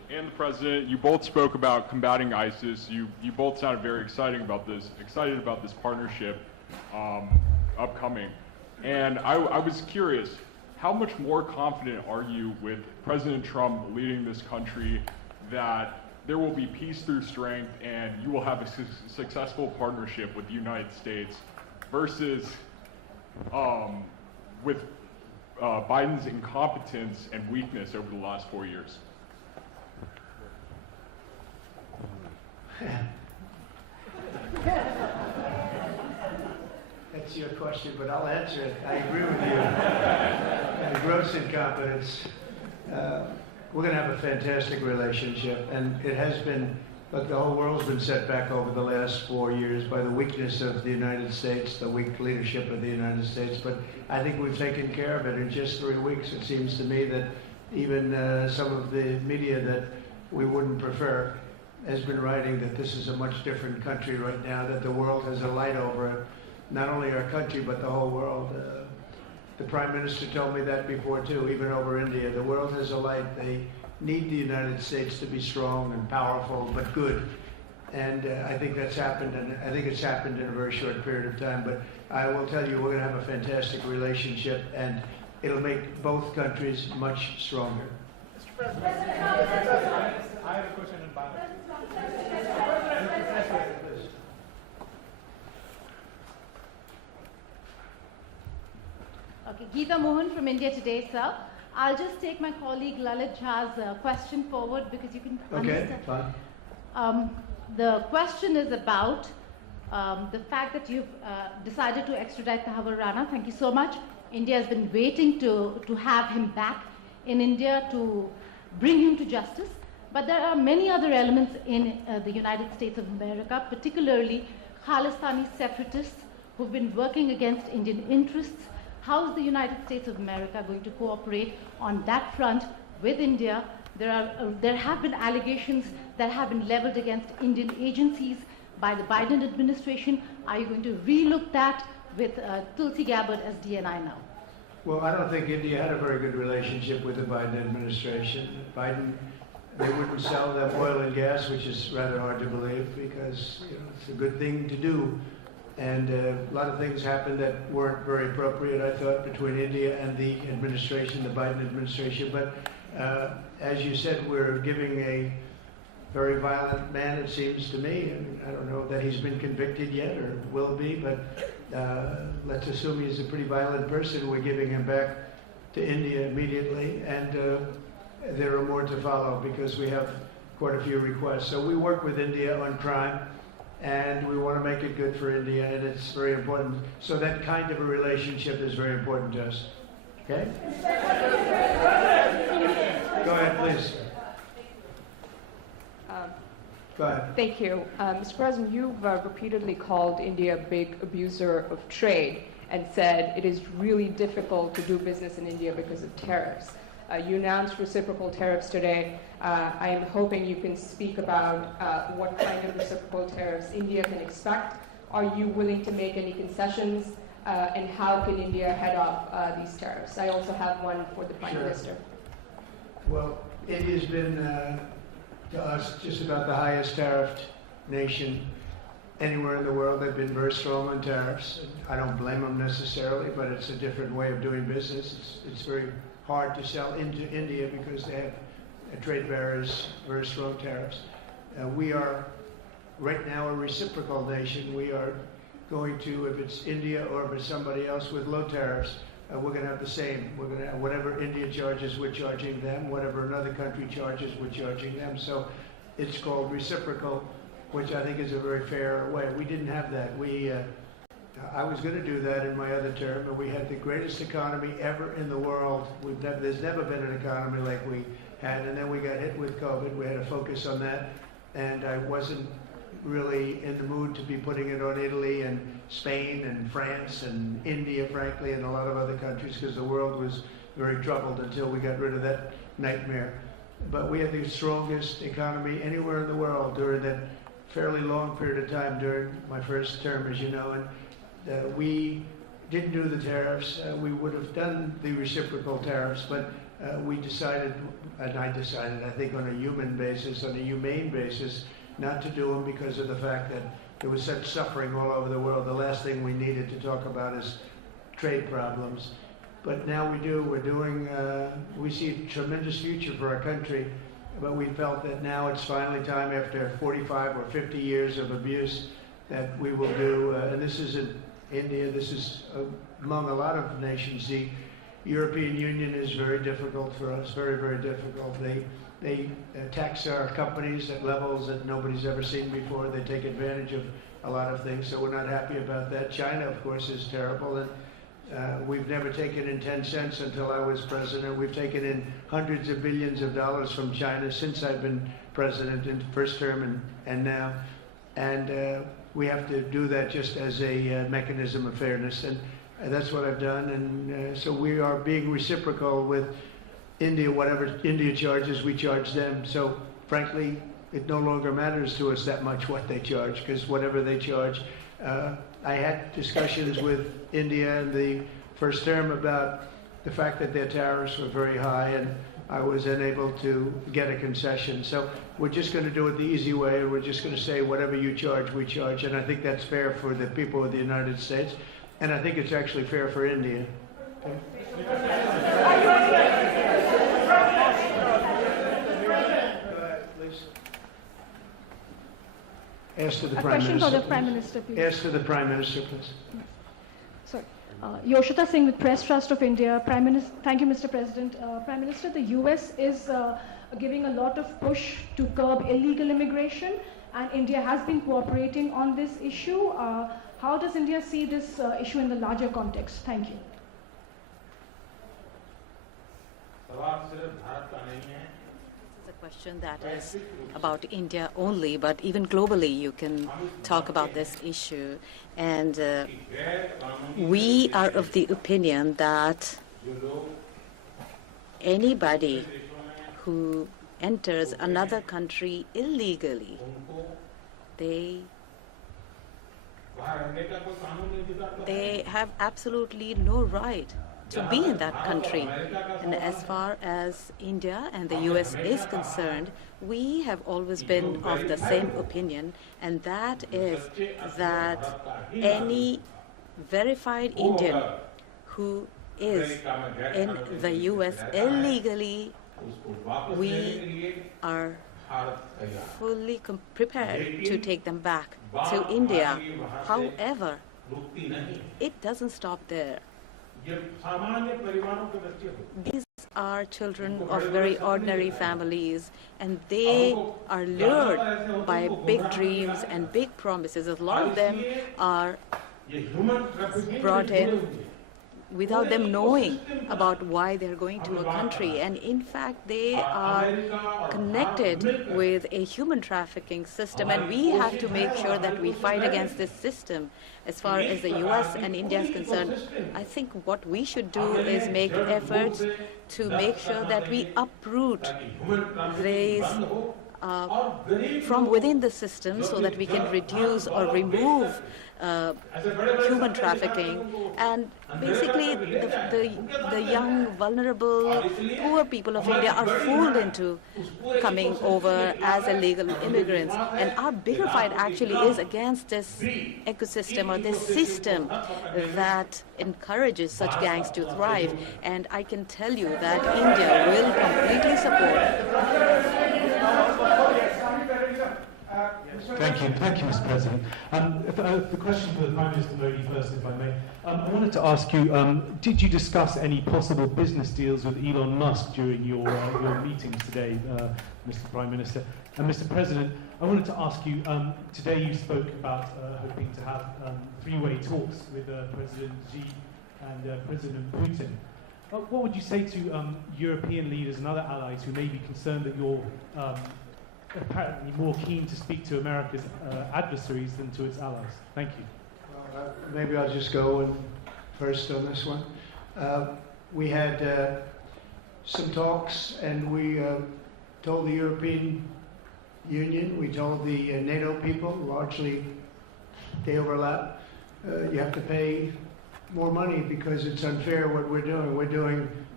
and the President, you both spoke about combating ISIS. You both sounded very excited about this partnership upcoming. And I was curious, how much more confident are you with President Trump leading this country that there will be peace through strength and you will have a successful partnership with the United States versus with Biden's incompetence and weakness over the last 4 years? That's your question, but I'll answer it. I agree with you. Gross incompetence. We're going to have a fantastic relationship, and it has been, but the whole world's been set back over the last 4 years by the weakness of the United States, the weak leadership of the United States. But I think we've taken care of it in just 3 weeks. It seems to me that even some of the media that we wouldn't prefer has been writing that this is a much different country right now, that the world has a light over it, not only our country, but the whole world. The Prime Minister told me that before, too, even over India. The world has a light. They need the United States to be strong and powerful, but good. And I think that's happened, and I think it's happened in a very short period of time. But I will tell you, we're going to have a fantastic relationship, and it'll make both countries much stronger. Mr. President, I have a question in Bangladesh. Okay, Geeta Mohan from India Today, sir. I'll just take my colleague Lalit Jha's question forward because you can understand. Okay, fine. The question is about the fact that you've decided to extradite Tahawoor Rana. Thank you so much. India has been waiting to have him back in India to bring him to justice. But there are many other elements in the United States of America, particularly Khalistani separatists who've been working against Indian interests. How is the United States of America going to cooperate on that front with India? There have been allegations that have been leveled against Indian agencies by the Biden administration. Are you going to relook that with Tulsi Gabbard as DNI now? Well, I don't think India had a very good relationship with the Biden administration. They wouldn't sell them oil and gas, which is rather hard to believe because it's a good thing to do. And a lot of things happened that weren't very appropriate, I thought, between India and the administration, the Biden administration. But as you said, we're giving a very violent man, it seems to me. And I don't know that he's been convicted yet or will be, but let's assume he's a pretty violent person. We're giving him back to India immediately. And there are more to follow because we have quite a few requests. So we work with India on crime. And we want to make it good for India, and it's very important. So that kind of a relationship is very important to us. Okay? Go ahead, please. Go ahead. Thank you. Mr. President, you've repeatedly called India a big abuser of trade and said it is really difficult to do business in India because of tariffs. You announced reciprocal tariffs today. I am hoping you can speak about what kind of reciprocal tariffs India can expect. Are you willing to make any concessions? And how can India head off these tariffs? I also have one for the Prime Minister. Well, India's been, to us, just about the highest tariffed nation anywhere in the world. They've been very strong on tariffs. I don't blame them necessarily, but it's a different way of doing business. It's very hard to sell into India because they have trade barriers, very strong tariffs. We are right now a reciprocal nation. We are going to, if it's India or if it's somebody else with low tariffs, we're going to have the same. We're going to have whatever India charges, we're charging them. Whatever another country charges, we're charging them. So it's called reciprocal, which I think is a very fair way. We didn't have that. I was going to do that in my other term, and we had the greatest economy ever in the world. There's never been an economy like we had, and then we got hit with COVID. We had to focus on that, and I wasn't really in the mood to be putting it on Italy and Spain and France and India, frankly, and a lot of other countries, because the world was very troubled until we got rid of that nightmare. But we had the strongest economy anywhere in the world during that fairly long period of time during my first term, as you know, and we didn't do the tariffs. We would have done the reciprocal tariffs, but we decided, and I decided, I think on a human basis, on a humane basis, not to do them because of the fact that there was such suffering all over the world. The last thing we needed to talk about is trade problems. But now we do. We're doing, we see a tremendous future for our country, but we felt that now it's finally time, after 45 or 50 years of abuse, that we will do, and this isn't India, this is among a lot of nations. The European Union is very difficult for us, very, very difficult. They tax our companies at levels that nobody's ever seen before. They take advantage of a lot of things, so we're not happy about that. China, of course, is terrible, and we've never taken in 10 cents until I was president. We've taken in hundreds of billions of dollars from China since I've been president in the first term and now. And we have to do that just as a mechanism of fairness, and that's what I've done. And so we are being reciprocal with India. Whatever India charges, we charge them. So frankly, it no longer matters to us that much what they charge, because whatever they charge, I had discussions with India in the first term about the fact that their tariffs were very high, and I was unable to get a concession. So we're just going to do it the easy way, and we're just going to say whatever you charge, we charge. And I think that's fair for the people of the United States, and I think it's actually fair for India. Ask to the Prime question Minister. for the Prime Minister, please. Ask to the Prime Minister, please. Sorry. Yoshita Singh with Press Trust of India. Prime Minister, thank you, Mr. President. Prime Minister, the US is giving a lot of push to curb illegal immigration, and India has been cooperating on this issue. How does India see this issue in the larger context? Thank you. It's a question that is about India only, but even globally you can talk about this issue. And we are of the opinion that anybody who enters another country illegally, they have absolutely no right to be in that country. And as far as India and the US is concerned, we have always been of the same opinion, and that is that any verified Indian who is in the US illegally, we are fully prepared to take them back to India. However, it doesn't stop there. These are children of very ordinary families, and they are lured by big dreams and big promises. A lot of them are brought in without them knowing about why they're going to a country. And in fact, they are connected with a human trafficking system, and we have to make sure that we fight against this system. As far as the US and India is concerned, I think what we should do is make efforts to make sure that we uproot these from within the system, so that we can reduce or remove human trafficking. And basically the young, vulnerable, poor people of India are fooled into coming over as illegal immigrants. And our bigger fight actually is against this ecosystem or this system that encourages such gangs to thrive. And I can tell you that India will completely support. Thank you, Mr. President. The question for the Prime Minister Modi first, if I may. I wanted to ask you, did you discuss any possible business deals with Elon Musk during your meetings today, Mr. Prime Minister? And Mr. President, I wanted to ask you, today you spoke about hoping to have three-way talks with President Xi and President Putin. What would you say to European leaders and other allies who may be concerned that you're apparently more keen to speak to America's adversaries than to its allies? Thank you. Maybe I'll just go first on this one. We had some talks, and we told the European Union, we told the NATO people, largely they overlap, you have to pay more money because it's unfair what we're doing. We're doing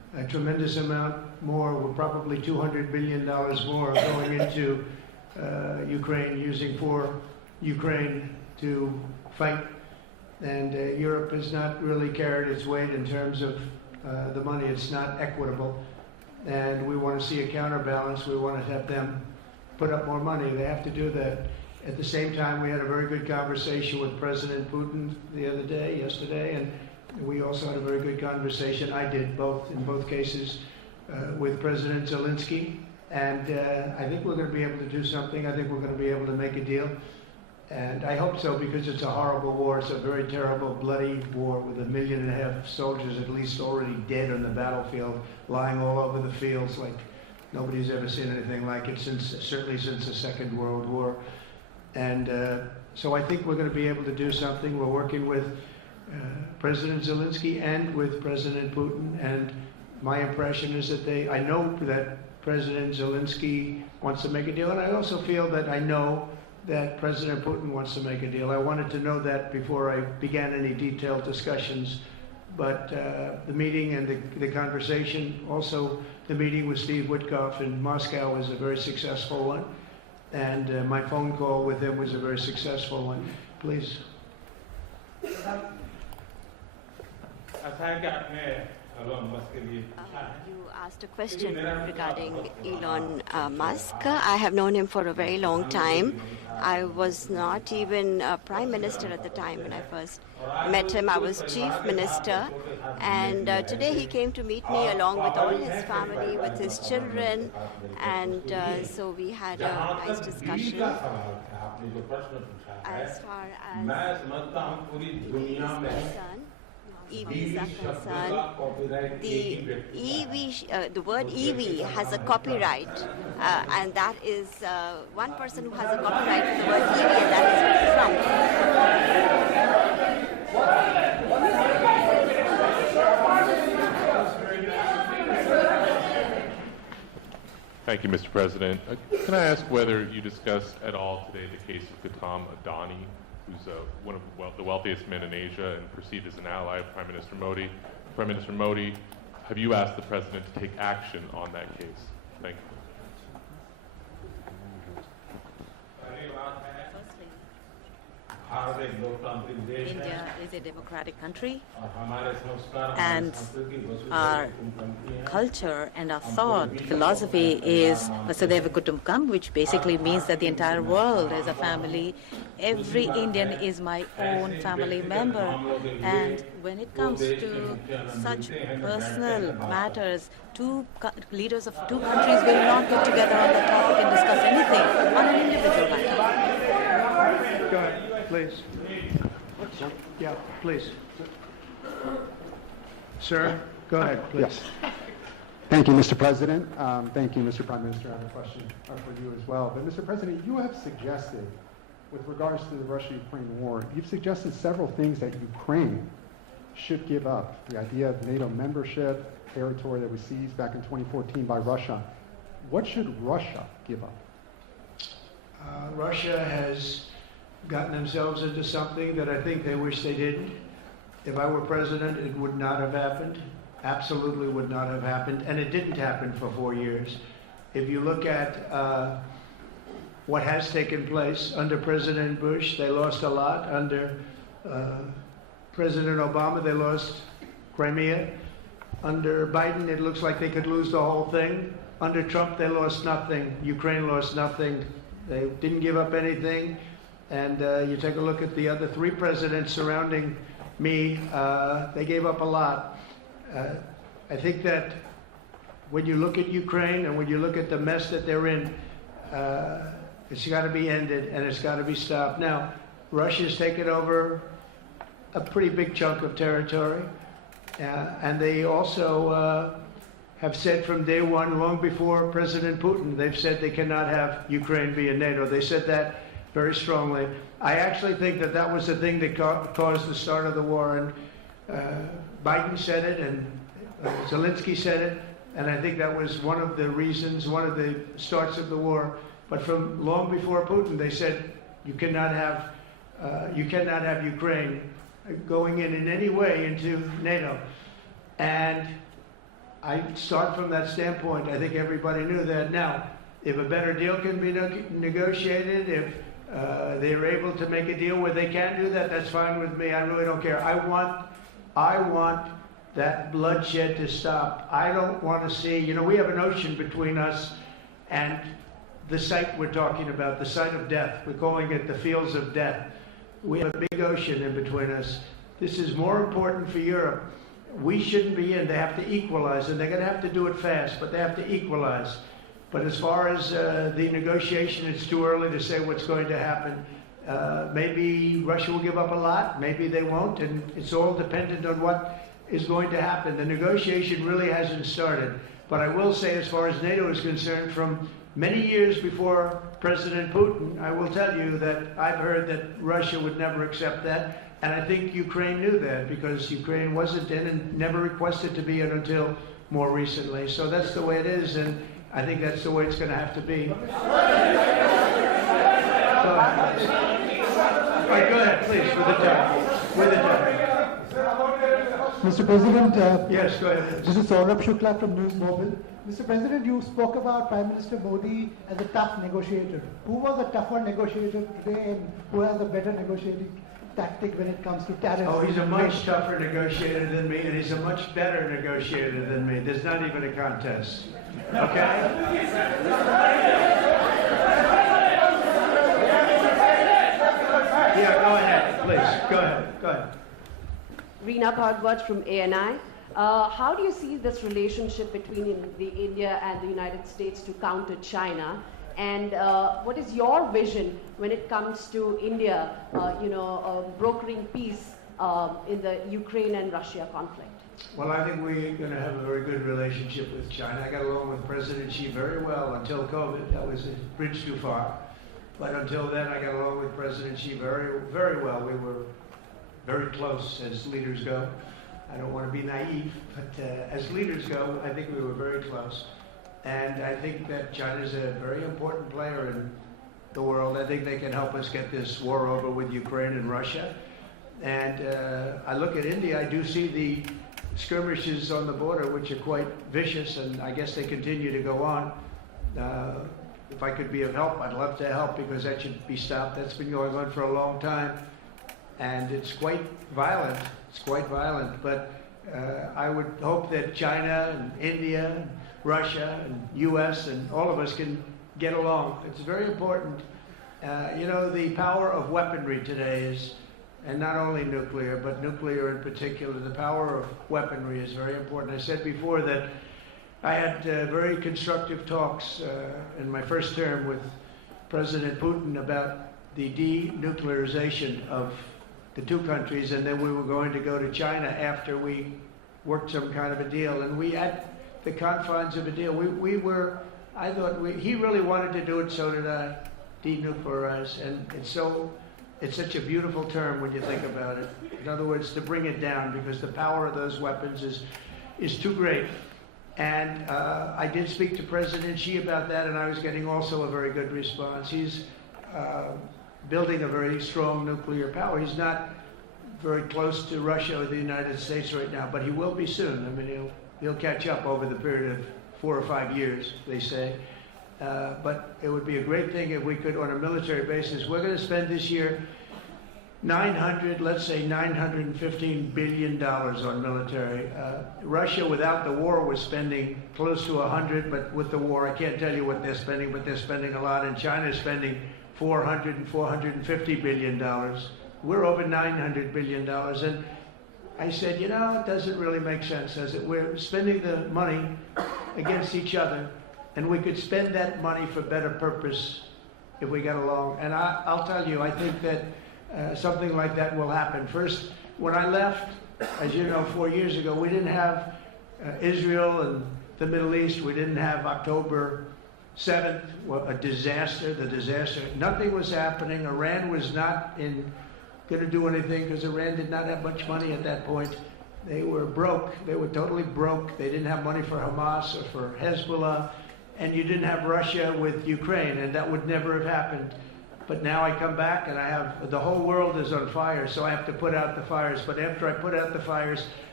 a tremendous amount more, probably $200 billion more going into Ukraine, using for Ukraine to fight. And Europe has not really carried its weight in terms of the money. It's not equitable. And we want to see a counterbalance. We want to have them put up more money. They have to do that. At the same time, we had a very good conversation with President Putin yesterday, and we also had a very good conversation. I did in both cases, with President Zelensky. And I think we're going to be able to do something. I think we're going to be able to make a deal. And I hope so, because it's a horrible war. It's a very terrible, bloody war with 1.5 million soldiers at least already dead on the battlefield, lying all over the fields like nobody's ever seen anything like it, certainly since the Second World War. And so I think we're going to be able to do something. We're working with President Zelensky and with President Putin. And my impression is that I know that President Zelensky wants to make a deal. And I also feel that I know that President Putin wants to make a deal. I wanted to know that before I began any detailed discussions. But the meeting and the conversation, also the meeting with Steve Witkoff in Moscow, was a very successful one. And my phone call with him was a very successful one. Please. You asked a question regarding Elon Musk. I have known him for a very long time. I was not even Prime Minister at the time when I first met him. I was Chief Minister. And today he came to meet me along with all his family, with his children. And so we had a nice discussion. As far as EVs are concerned, the word EV has a copyright, and that is one person who has a copyright for the word EV, and that is Trump. Thank you, Mr. President. Can I ask whether you discussed at all today the case of Gautam Adani, who's one of the wealthiest men in Asia and perceived as an ally of Prime Minister Modi. Prime Minister Modi, have you asked the President to take action on that case? Thank you. India is a democratic country, and our culture and our thought philosophy is Vasudhaiva Kutumbakam, which basically means that the entire world is a family. Every Indian is my own family member. And when it comes to such personal matters, leaders of two countries will not get together on the topic and discuss anything on an individual matter. Go ahead. Please. Yeah, please. Sir, go ahead, please. Yes. Thank you, Mr. President. Thank you, Mr. Prime Minister. I have a question for you as well. But, Mr. President, you have suggested, with regards to the Russia-Ukraine war, you've suggested several things that Ukraine should give up. The idea of NATO membership, territory that was seized back in 2014 by Russia. What should Russia give up? Russia has gotten themselves into something that I think they wish they didn't. If I were president, it would not have happened. Absolutely would not have happened. And it didn't happen for 4 years. If you look at what has taken place under President Bush, they lost a lot. Under President Obama, they lost Crimea. Under Biden, it looks like they could lose the whole thing. Under Trump, they lost nothing. Ukraine lost nothing. They didn't give up anything. And you take a look at the other 3 presidents surrounding me, they gave up a lot. I think that when you look at Ukraine and when you look at the mess that they're in, it's got to be ended and it's got to be stopped. Now, Russia's taken over a pretty big chunk of territory, and they also have said from day one, long before President Putin, they've said they cannot have Ukraine be in NATO. They said that very strongly. I actually think that that was the thing that caused the start of the war, and Biden said it, and Zelensky said it, and I think that was one of the reasons, one of the starts of the war. But from long before Putin, they said you cannot have Ukraine going in any way into NATO. And I start from that standpoint. I think everybody knew that. Now, if a better deal can be negotiated, if they're able to make a deal where they can do that, that's fine with me. I really don't care. I want that bloodshed to stop. I don't want to see, you know, we have an ocean between us and the site we're talking about, the site of death. We're calling it the fields of death. We have a big ocean in between us. This is more important for Europe. We shouldn't be in. They have to equalize, and they're going to have to do it fast, but they have to equalize. But as far as the negotiation, it's too early to say what's going to happen. Maybe Russia will give up a lot, maybe they won't, and it's all dependent on what is going to happen. The negotiation really hasn't started. But I will say, as far as NATO is concerned, from many years before President Putin, I will tell you that I've heard that Russia would never accept that. And I think Ukraine knew that, because Ukraine wasn't in and never requested to be in until more recently. So that's the way it is, and I think that's the way it's going to have to be. All right, go ahead, please, with the time. With the time. Mr. President, yes, go ahead. This is Saurabh Shukla from News Mobile. Mr. President, you spoke about Prime Minister Modi as a tough negotiator. Who was a tougher negotiator today, and who has a better negotiating tactic when it comes to tariffs? Oh, he's a much tougher negotiator than me, and he's a much better negotiator than me. There's not even a contest. Okay? Yeah, go ahead, please. Go ahead. Go ahead. Reena Bhagwat from ANI. How do you see this relationship between the India and the United States to counter China? And what is your vision when it comes to India, brokering peace in the Ukraine and Russia conflict? Well, I think we're going to have a very good relationship with China. I got along with President Xi very well until COVID. That was a bridge too far. But until then, I got along with President Xi very, very well. We were very close as leaders go. I don't want to be naive, but as leaders go, I think we were very close. And I think that China is a very important player in the world. I think they can help us get this war over with Ukraine and Russia. And I look at India, I do see the skirmishes on the border, which are quite vicious, and I guess they continue to go on. If I could be of help, I'd love to help, because that should be stopped. That's been going on for a long time. And it's quite violent. It's quite violent. But I would hope that China and India and Russia and U.S. and all of us can get along. It's very important. The power of weaponry today is, and not only nuclear, but nuclear in particular, the power of weaponry is very important. I said before that I had very constructive talks in my first term with President Putin about the denuclearization of the two countries, and then we were going to go to China after we worked some kind of a deal. And we had the confines of a deal. He really wanted to do it, so did I, denuclearize. And it's such a beautiful term when you think about it. In other words, to bring it down, because the power of those weapons is too great. And I did speak to President Xi about that, and I was getting also a very good response. He's building a very strong nuclear power. He's not very close to Russia or the United States right now, but he will be soon. I mean, he'll catch up over the period of 4 or 5 years, they say. But it would be a great thing if we could, on a military basis. We're going to spend this year $915 billion on military. Russia, without the war, was spending close to 100, but with the war, I can't tell you what they're spending, but they're spending a lot, and China is spending $400 and $450 billion. We're over $900 billion, and I said, it doesn't really make sense, does it? We're spending the money against each other, and we could spend that money for better purpose if we got along. And I'll tell you, I think that something like that will happen. First, when I left, as you know, 4 years ago, we didn't have Israel and the Middle East. We didn't have October 7th, a disaster, the disaster. Nothing was happening. Iran was not going to do anything, because Iran did not have much money at that point. They were broke. They were totally broke. They didn't have money for Hamas or for Hezbollah. And you didn't have Russia with Ukraine, and that would never have happened. But now I come back, and the whole world is on fire, so I have to put out the fires. But after I put out the fires,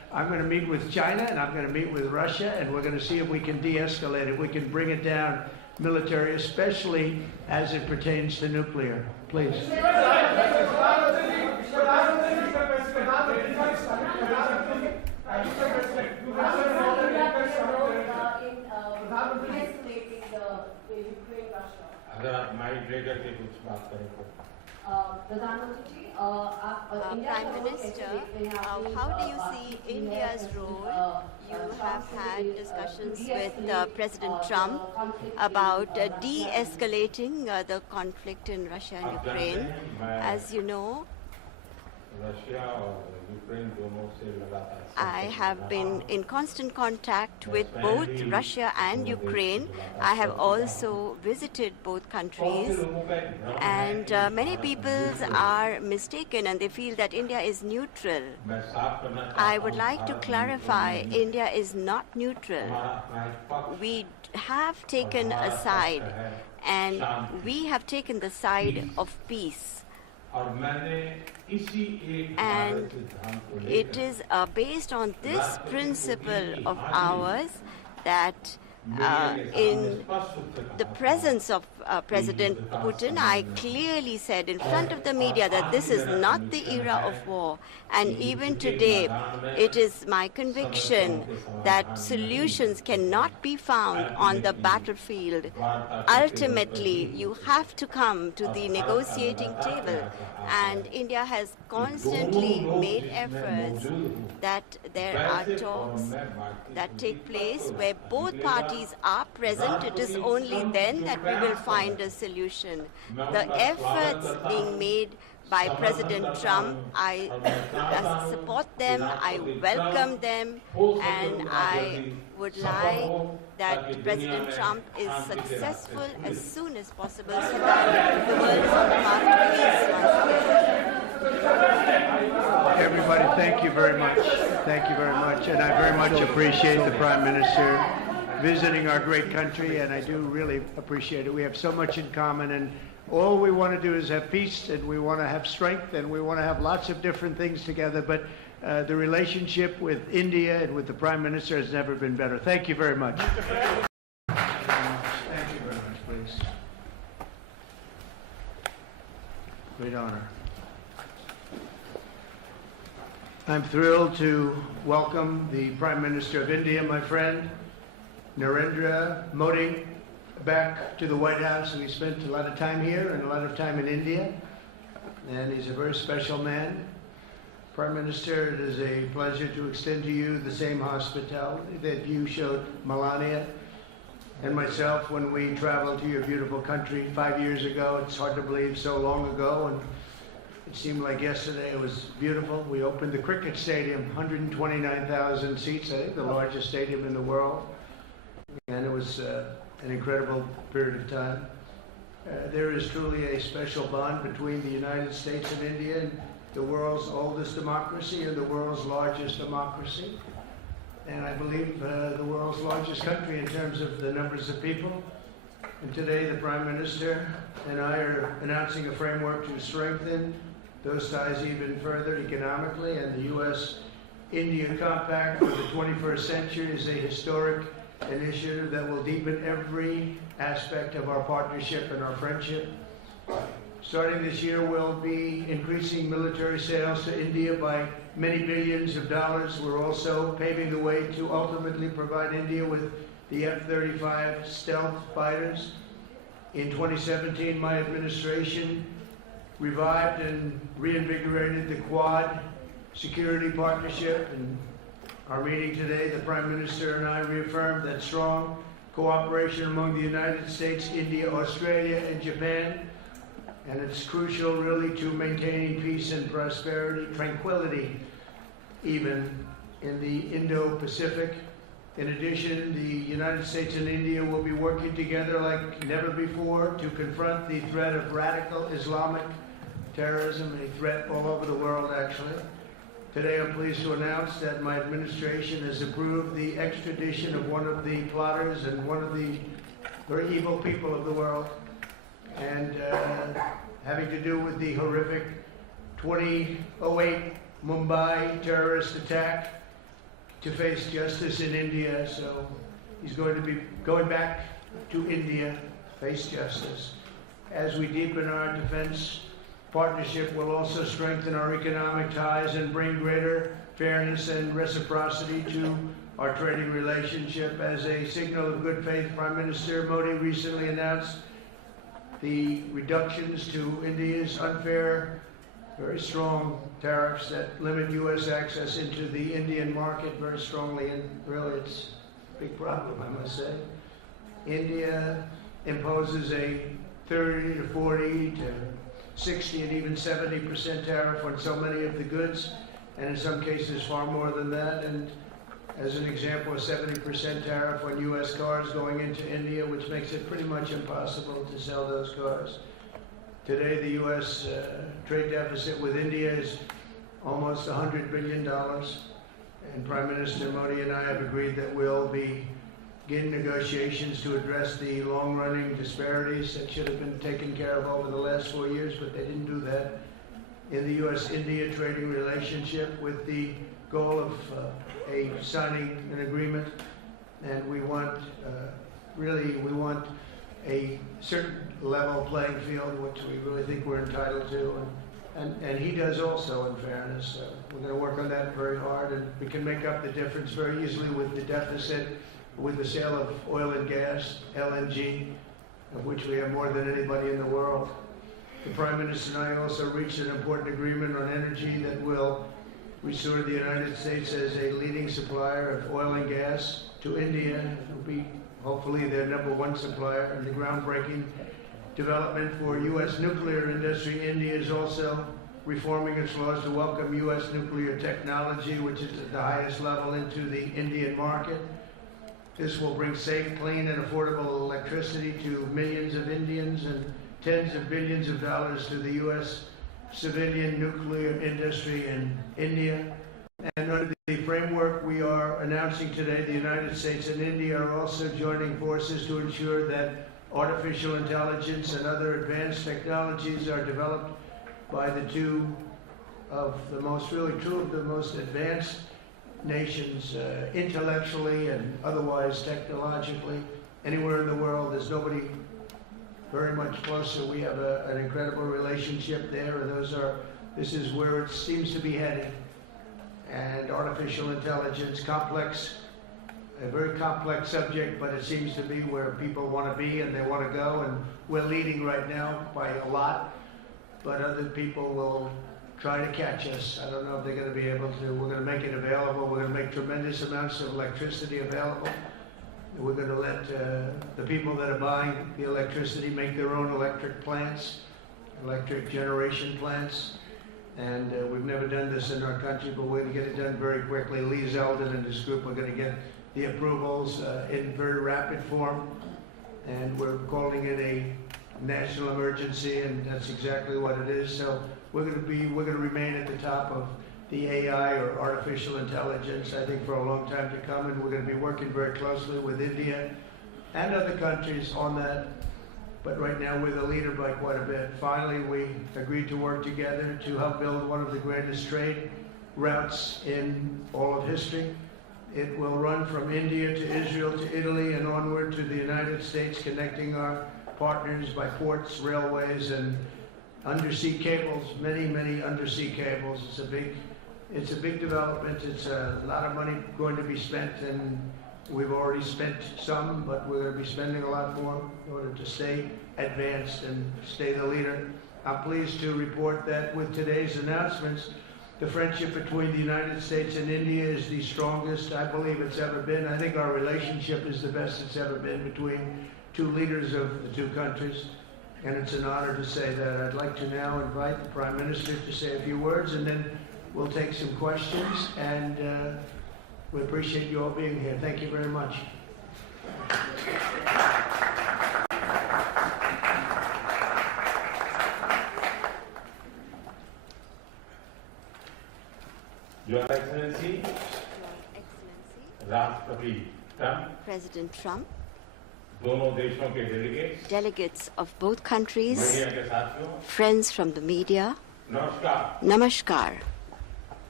I'm going to meet with China and I'm going to meet with Russia, and we're going to see if we can de-escalate it. We can bring it down military, especially as it pertains to nuclear. Please. अगर आप mic लेकर के कुछ बात करें तो Prime Minister, how do you see India's role? You have had discussions with President Trump about de-escalating the conflict in Russia and Ukraine. As you know, I have been in constant contact with both Russia and Ukraine. I have also visited both countries, and many people are mistaken and they feel that India is neutral. I would like to clarify, India is not neutral. We have taken a side, and we have taken the side of peace. And it is based on this principle of ours that in the presence of President Putin, I clearly said in front of the media that this is not the era of war. And even today, it is my conviction that solutions cannot be found on the battlefield. Ultimately, you have to come to the negotiating table. And India has constantly made efforts that there are talks that take place where both parties are present. It is only then that we will find a solution. The efforts being made by President Trump, I support them, I welcome them, and I would like that President Trump is successful as soon as possible so that the world is on the path to peace. Everybody, thank you very much. Thank you very much. And I very much appreciate the Prime Minister visiting our great country, and I do really appreciate it. We have so much in common, and all we want to do is have peace, and we want to have strength, and we want to have lots of different things together. But the relationship with India and with the Prime Minister has never been better. Thank you very much. Thank you very much, please. Great honor. I'm thrilled to welcome the Prime Minister of India, my friend, Narendra Modi, back to the White House. We spent a lot of time here and a lot of time in India, and he's a very special man. Prime Minister, it is a pleasure to extend to you the same hospitality that you showed Melania and myself when we traveled to your beautiful country 5 years ago. It's hard to believe, so long ago, and it seemed like yesterday. It was beautiful. We opened the cricket stadium, 129,000 seats, I think the largest stadium in the world, and it was an incredible period of time. There is truly a special bond between the United States and India, the world's oldest democracy and the world's largest democracy. And I believe the world's largest country in terms of the numbers of people. And today the Prime Minister and I are announcing a framework to strengthen those ties even further economically. And the U.S.-India Compact for the 21st century is a historic initiative that will deepen every aspect of our partnership and our friendship. Starting this year, we'll be increasing military sales to India by many billions of dollars. We're also paving the way to ultimately provide India with the F-35 stealth fighters. In 2017, my administration revived and reinvigorated the Quad security partnership. And our meeting today, the Prime Minister and I reaffirmed that strong cooperation among the United States, India, Australia, and Japan. And it's crucial, really, to maintaining peace and prosperity, tranquility, even in the Indo-Pacific. In addition, the United States and India will be working together like never before to confront the threat of radical Islamic terrorism, a threat all over the world, actually. Today, I'm pleased to announce that my administration has approved the extradition of one of the plotters and one of the very evil people of the world, and having to do with the horrific 2008 Mumbai terrorist attack. to face justice in India, so he's going to be going back to India to face justice. As we deepen our defense partnership, we'll also strengthen our economic ties and bring greater fairness and reciprocity to our trading relationship. As a signal of good faith, Prime Minister Modi recently announced the reductions to India's unfair, very strong tariffs that limit U.S. access into the Indian market very strongly, and really it's a big problem, I must say. India imposes a 30 to 40 to 60 and even 70% tariff on so many of the goods, and in some cases far more than that. And as an example, a 70% tariff on U.S. cars going into India, which makes it pretty much impossible to sell those cars. Today, the U.S. Trade deficit with India is almost $100 billion, and Prime Minister Modi and I have agreed that we'll begin negotiations to address the long-running disparities that should have been taken care of over the last 4 years, but they didn't do that in the U.S.-India trading relationship, with the goal of signing an agreement. And we want, we want a certain level playing field, which we really think we're entitled to, and he does also, in fairness. We're going to work on that very hard, and we can make up the difference very easily with the deficit, with the sale of oil and gas, LNG, of which we have more than anybody in the world. The Prime Minister and I also reached an important agreement on energy that will restore the United States as a leading supplier of oil and gas to India. It will be hopefully their #1 supplier in the groundbreaking development for U.S. nuclear industry. India is also reforming its laws to welcome U.S. nuclear technology, which is at the highest level, into the Indian market. This will bring safe, clean, and affordable electricity to millions of Indians and tens of billions of dollars to the U.S. civilian nuclear industry in India. And under the framework we are announcing today, the United States and India are also joining forces to ensure that artificial intelligence and other advanced technologies are developed by the two of the most advanced nations, intellectually and otherwise technologically. Anywhere in the world, there's nobody very much closer. We have an incredible relationship there, and this is where it seems to be heading. And artificial intelligence, a very complex subject, but it seems to be where people want to be and they want to go, and we're leading right now by a lot, but other people will try to catch us. I don't know if they're going to be able to. We're going to make it available. We're going to make tremendous amounts of electricity available. We're going to let the people that are buying the electricity make their own electric plants, electric generation plants. And we've never done this in our country, but we're going to get it done very quickly. Lee Zeldin and his group are going to get the approvals in very rapid form. And we're calling it a national emergency, and that's exactly what it is. So we're going to remain at the top of the AI, or artificial intelligence, I think, for a long time to come, and we're going to be working very closely with India and other countries on that. But right now we're the leader by quite a bit. Finally, we agreed to work together to help build one of the greatest trade routes in all of history. It will run from India to Israel to Italy and onward to the United States, connecting our partners by ports, railways, and undersea cables, many undersea cables. It's a big development. It's a lot of money going to be spent, and we've already spent some, but we're going to be spending a lot more in order to stay advanced and stay the leader. I'm pleased to report that with today's announcements, the friendship between the United States and India is the strongest I believe it's ever been. I think our relationship is the best it's ever been between two leaders of the two countries, and it's an honor to say that. I'd like to now invite the Prime Minister to say a few words, and then we'll take some questions, and we appreciate you all being here. Thank you very much. Your Excellency, Rashtrapati Trump, President Trump, दोनों देशों के delegates of both countries, media के साथियों, friends from the media, नमस्कार. Namaskar.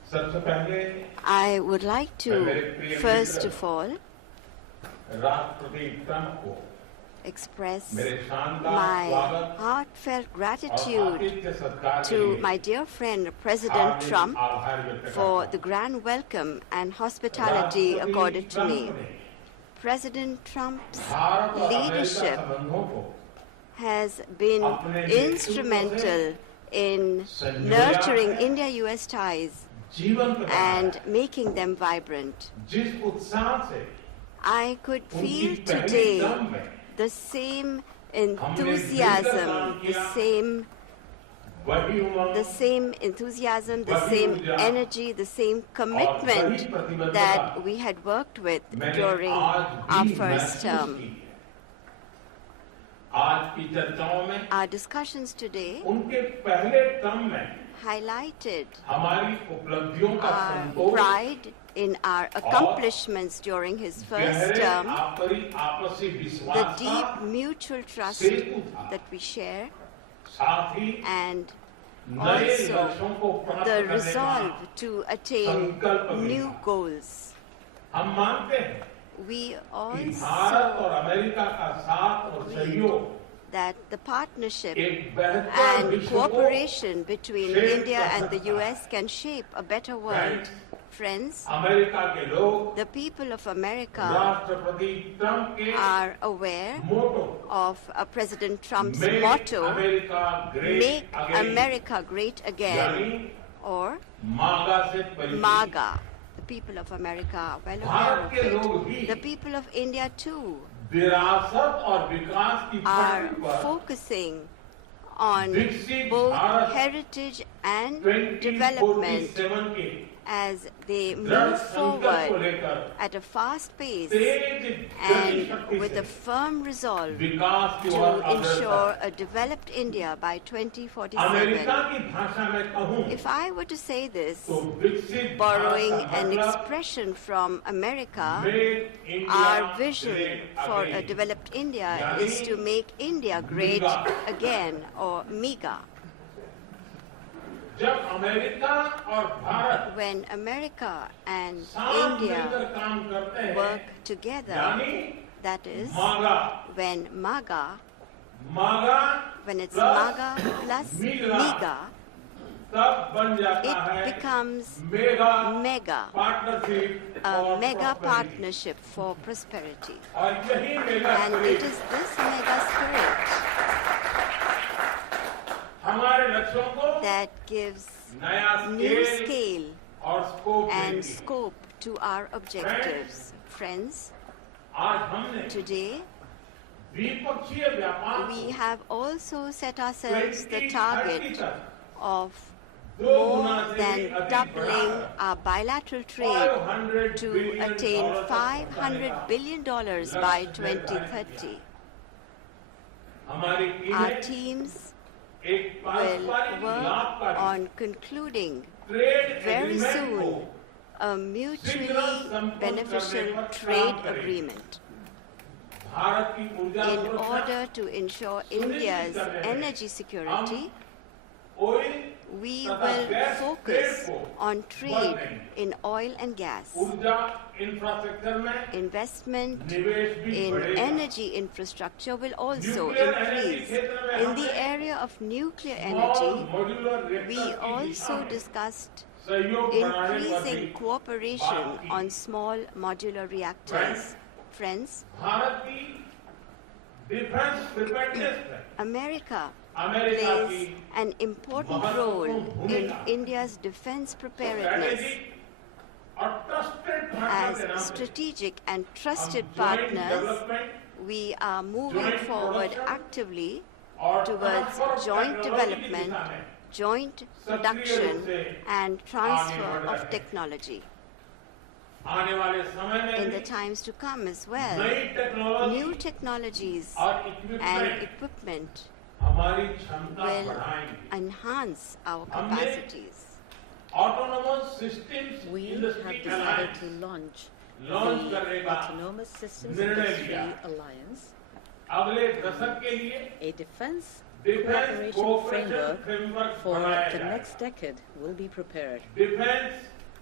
सबसे पहले I would like to, first of all, राष्ट्रपति Trump को express मेरे शानदार my स्वागत heartfelt और gratitude आतिथ्य सत्कार के to लिए my dear friend President Hardik Trump आभार व्यक्त for करता the grand welcome and hospitality राष्ट्रपति accorded to me. ट्रंप ने President Trump's भारत और अमेरिका leadership संबंधों को has been अपने नेतृत्व instrumental in संजोया nurturing है, India-US ties जीवंत बनाया and है। making them vibrant. जिस उत्साह से I could उनकी feel पहली today टर्म में the same हमने मिलकर enthusiasm, काम the किया, same वही उमंग the same enthusiasm, the वही same ऊर्जा energy, the same commitment वही प्रतिबद्धता that we had worked with मैंने during आज our भी first महसूस term. की है। आज की चर्चाओं में Our discussions today उनके पहले टर्म में highlighted हमारी उपलब्धियों का our Santosh pride in our accomplishments during his first गहरे term, आपसी the विश्वास का deep mutual trust सेतु था। that we share, साथ ही and नए also लक्ष्यों को प्राप्त the करने का resolve to attain संकल्प भी new था। goals. हम मानते हैं We कि भारत और also अमेरिका का साथ और सहयोग that the partnership एक बेहतर and विश्व को cooperation between shape India कर and the सकता है। US can shape a better world. Friends, America के लोग the people of America राष्ट्रपति ट्रंप के are aware motto of President Trump's Make motto, America Great Make Again, America Great Again, यानी or मागा से परिचित MAGA. The people of America are well Bharat के aware लोग of भी it. The people of India too विरासत और विकास की are पटरी पर focusing on विकसित both Bharat heritage and 2047 development के as they दृढ़ move संकल्प को forward लेकर at a fast pace तेज गति and शक्ति with से a firm resolve विकास की to ओर अग्रसर ensure a developed India by America 2047. की भाषा में कहूँ If I were to say this, तो विकसित borrowing भारत का an मतलब expression from America, Make India our vision Great for a Again. developed India यानी is to make India great MEGA. again, or MEGA. जब अमेरिका और Bharat When America and साथ India मिलकर काम करते हैं work together, यानी that is, मागा when MAGA, मागा when it's plus MAGA plus MEGA, MEGA, तब बन जाता it है becomes mega MEGA, partnership a mega partnership for prosperity. और यही mega And it is this mega spirit हमारे लक्ष्यों को that gives नया new स्केल scale और स्कोप and देती है। scope to our objectives. Friends, आज हमने today द्विपक्षीय व्यापार we को have also set ourselves the 2030 target तक of दो more गुना से than भी अधिक doubling बढ़ाकर our bilateral trade $500 to billion attain तक $500 billion by 2030. हमारी Our टीमें teams एक will पारस्परिक work लाभकारी on concluding trade very agreement soon को a mutually शीघ्र संपन्न beneficial करने पर trade काम करें। agreement भारत की ऊर्जा in सुरक्षा, order to ensure India's energy security. Oil We तथा will गैस focus ट्रेड को on trade in oil and gas, ऊर्जा इंफ्रास्ट्रक्चर में investment निवेश भी in बढ़ेगा। energy infrastructure will also nuclear energy increase. क्षेत्र में In the हमने area of nuclear small energy, modular we reactor की दिशा also में discussed सहयोग बढ़ाने पर भी increasing cooperation बात की। on small modular reactors. Friends, Bharat की डिफेंस प्रिपेयर्डनेस में America अमेरिका की plays an important महत्वपूर्ण role in भूमिका India's defense preparedness. strategic और ट्रस्टेड पार्टनर As के नाम पे strategic and हम trusted joint partners, development we are moving joint forward production actively और towards transfer of joint technology की development, दिशा में joint सक्रिय रूप production, से and transfer आगे बढ़ of रहे हैं। technology. आने वाले समय में In the भी times to come as well, नई टेक्नोलॉजी new technologies और and इक्विपमेंट equipment हमारी क्षमता will बढ़ाएंगे enhance our हमने capacities. Autonomous systems We industry have decided alliance to launch launch the करने का Autonomous Systems निर्णय Industry लिया। Alliance, अगले दशक के लिए a defense defence cooperation cooperation framework framework for बनाया the जाए। next decade will be prepared. Defence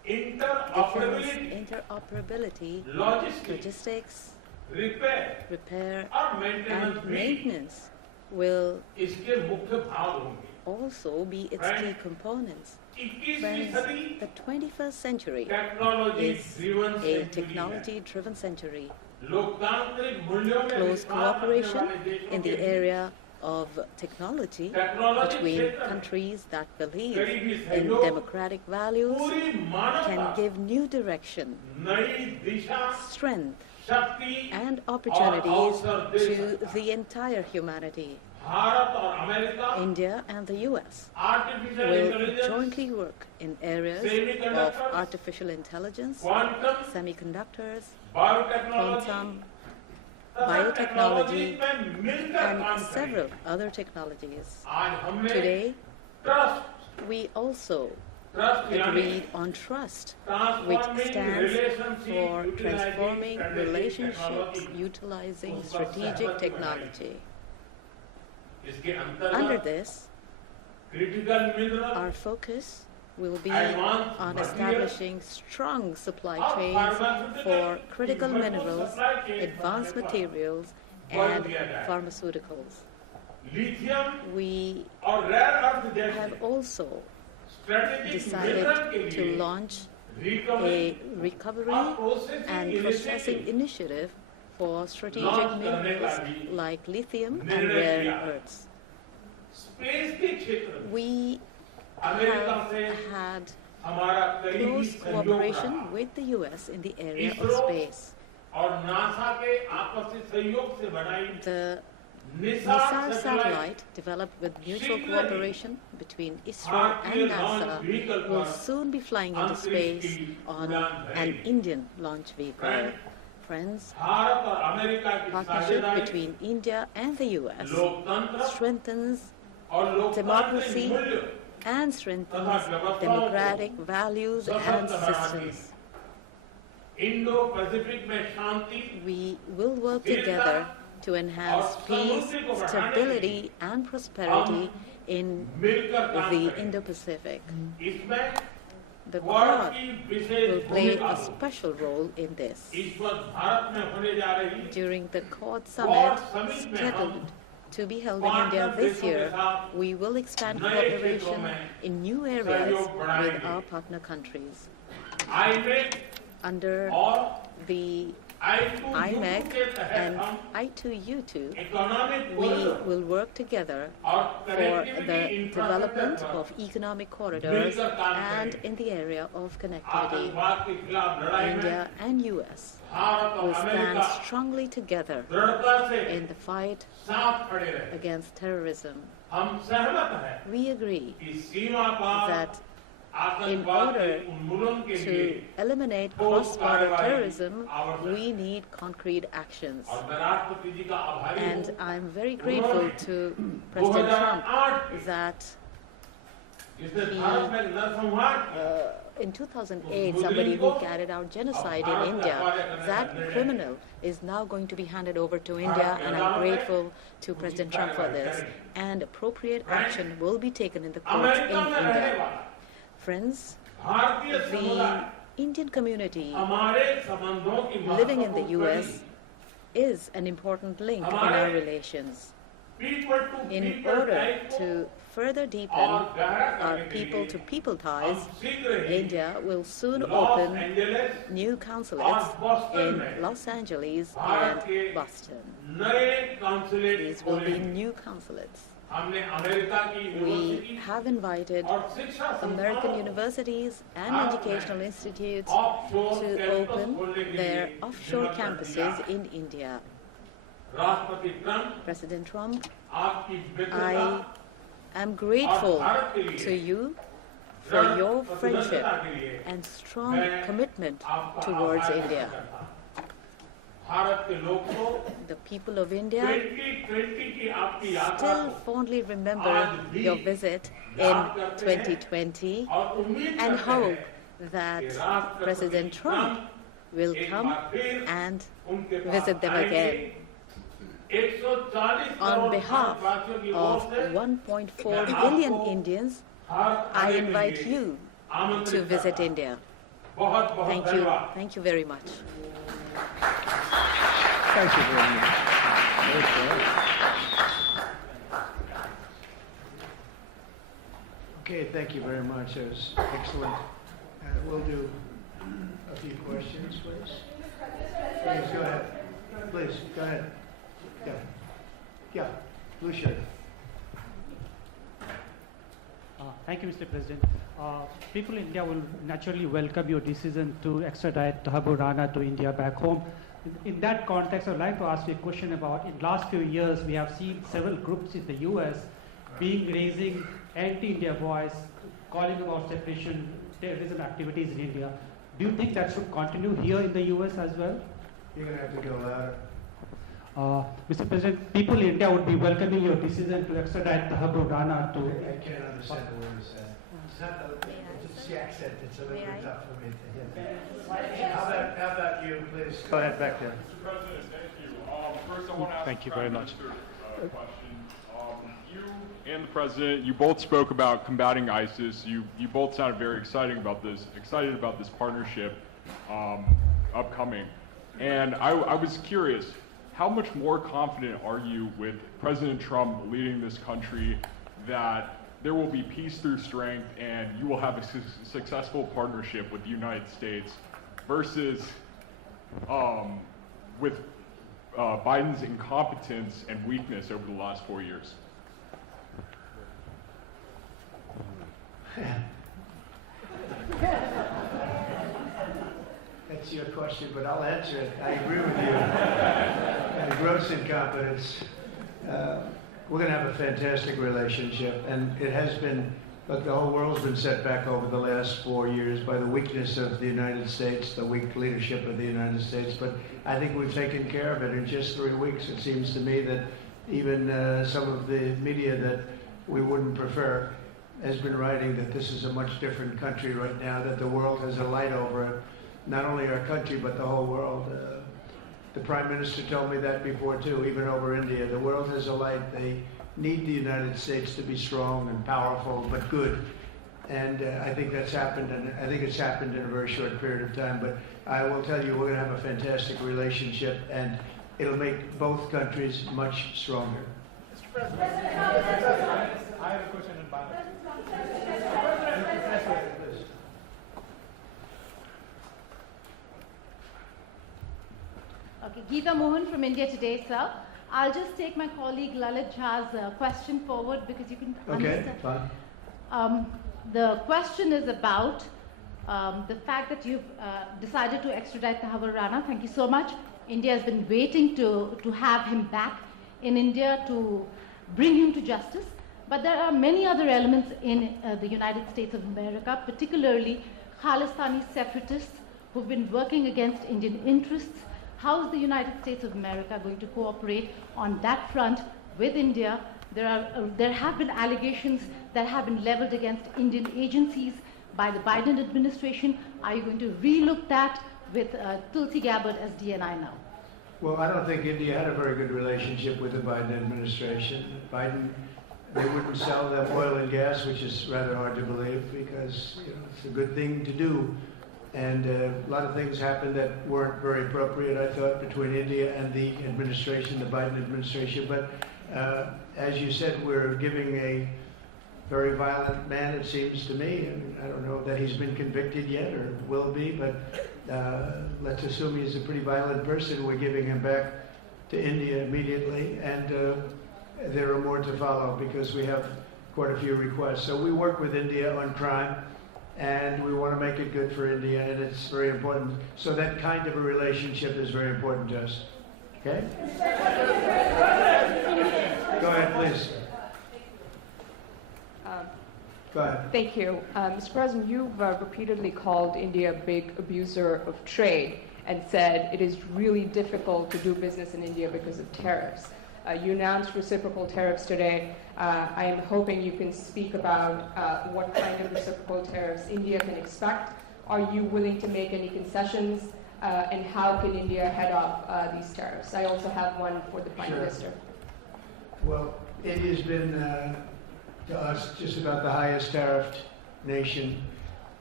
defense, interoperability, logistics, repair, and maintenance will also be its key components. Friends, the 21st century is a technology-driven century. Close cooperation in the area of technology between countries that believe in democratic values can give new direction, strength, and opportunities to the entire humanity. India and the US will jointly work in areas of artificial intelligence, semiconductors, quantum, biotechnology, and several other technologies. Today, we also agreed on trust, which stands for transforming relationships utilizing strategic technology. Under this, our focus will be on establishing strong supply chains for critical minerals, advanced materials, and pharmaceuticals. We have also decided to launch a recovery and processing initiative for strategic minerals like lithium and rare earths. We have had close cooperation with the US in the area of space. The NISAR satellite, developed with mutual cooperation between ISRO and NASA, will soon be flying into space on an Indian launch vehicle. Friends, partnership between India and the US strengthens democracy and strengthens democratic values and systems. We will work together to enhance peace, stability, and prosperity in the Indo-Pacific. The Quad will play a special role in this. During the Quad Summit, scheduled to be held in India this year, we will expand cooperation in new areas with our partner countries. Under the IMEC and I2U2, we will work together for the development of economic corridors and in the area of connectivity. India and US will stand strongly together in the fight against terrorism. We agree that in order to eliminate cross-border terrorism, we need concrete actions. And I'm very grateful to President Trump that in 2008, somebody who carried out genocide in India, that criminal is now going to be handed over to India, and I'm grateful to President Trump for this. And appropriate action will be taken in the courts in India. Friends, the Indian community living in the US is an important link in our relations. In order to further deepen our people-to-people ties, India will soon open new consulates in Los Angeles and Boston. These will be new consulates. We have invited American universities and educational institutes to open their offshore campuses in India. President Trump, I am grateful to you for your friendship and strong commitment towards India. The people of India still fondly remember your visit in 2020 and hope that President Trump will come and visit them again. On behalf of 1.4 billion Indians, I invite you to visit India. बहुत बहुत Thank you. धन्यवाद। Thank you very much. Thank you very much. Okay, thank you very much. That was excellent. We'll do a few questions, please. Please, go ahead. Please, go ahead. Yeah. Yeah, blue shirt. Thank you, Mr. President. People in India will naturally welcome your decision to extradite Thakur Rana to India back home. In that context, I would like to ask you a question about, in the last few years, we have seen several groups in the US raising anti-India voice, calling about separation, terrorism activities in India. Do you think that should continue here in the US as well? You're going to have to go louder. Mr. President, people in India would be welcoming your decision to extradite Thakur Rana to... I can't understand the word you said. It's not it's the accent. It's a little bit tough for me to hear. How about you, please? Go ahead, back there. Mr. President, thank you. First, I want to ask Thank you very much. a question. You and the President, you both spoke about combating ISIS. You both sounded very excited about this partnership upcoming. And I was curious, how much more confident are you with President Trump leading this country that there will be peace through strength and you will have a successful partnership with the United States versus with Biden's incompetence and weakness over the last 4 years? That's your question, but I'll answer it. I agree with you. Gross incompetence. We're going to have a fantastic relationship, and it has been, but the whole world's been set back over the last 4 years by the weakness of the United States, the weak leadership of the United States. But I think we've taken care of it in just 3 weeks. It seems to me that even some of the media that we wouldn't prefer has been writing that this is a much different country right now, that the world has a light over it. Not only our country, but the whole world. The Prime Minister told me that before, too, even over India. The world has a light. They need the United States to be strong and powerful, but good. And I think that's happened, and I think it's happened in a very short period of time. But I will tell you, we're going to have a fantastic relationship, and it'll make both countries much stronger. Mr. President, I have a question in Bangladesh. Okay, Geeta Mohan from India Today, sir. I'll just take my colleague Lalit Jha's question forward because you can understand. Okay, fine. The question is about the fact that you've decided to extradite Thakur Rana. Thank you so much. India has been waiting to have him back in India to bring him to justice. But there are many other elements in the United States of America, particularly Khalistani separatists who've been working against Indian interests. How is the United States of America going to cooperate on that front with India? There have been allegations that have been leveled against Indian agencies by the Biden administration. Are you going to relook that with Tulsi Gabbard as DNI now? Well, I don't think India had a very good relationship with the Biden administration. They wouldn't sell them oil and gas, which is rather hard to believe because it's a good thing to do. And a lot of things happened that weren't very appropriate, I thought, between India and the administration, the Biden administration. But as you said, we're giving a very violent man, it seems to me. And I don't know that he's been convicted yet or will be, but let's assume he's a pretty violent person. We're giving him back to India immediately. And there are more to follow because we have quite a few requests. So we work with India on crime. And we want to make it good for India, and it's very important. So that kind of a relationship is very important to us. Okay? Go ahead, please. Go ahead. Thank you. Mr. President, you've repeatedly called India a big abuser of trade and said it is really difficult to do business in India because of tariffs. You announced reciprocal tariffs today. I am hoping you can speak about what kind of reciprocal tariffs India can expect. Are you willing to make any concessions? And how can India head off these tariffs? I also have one for the Prime Minister. Well, India's been, to us, just about the highest tariffed nation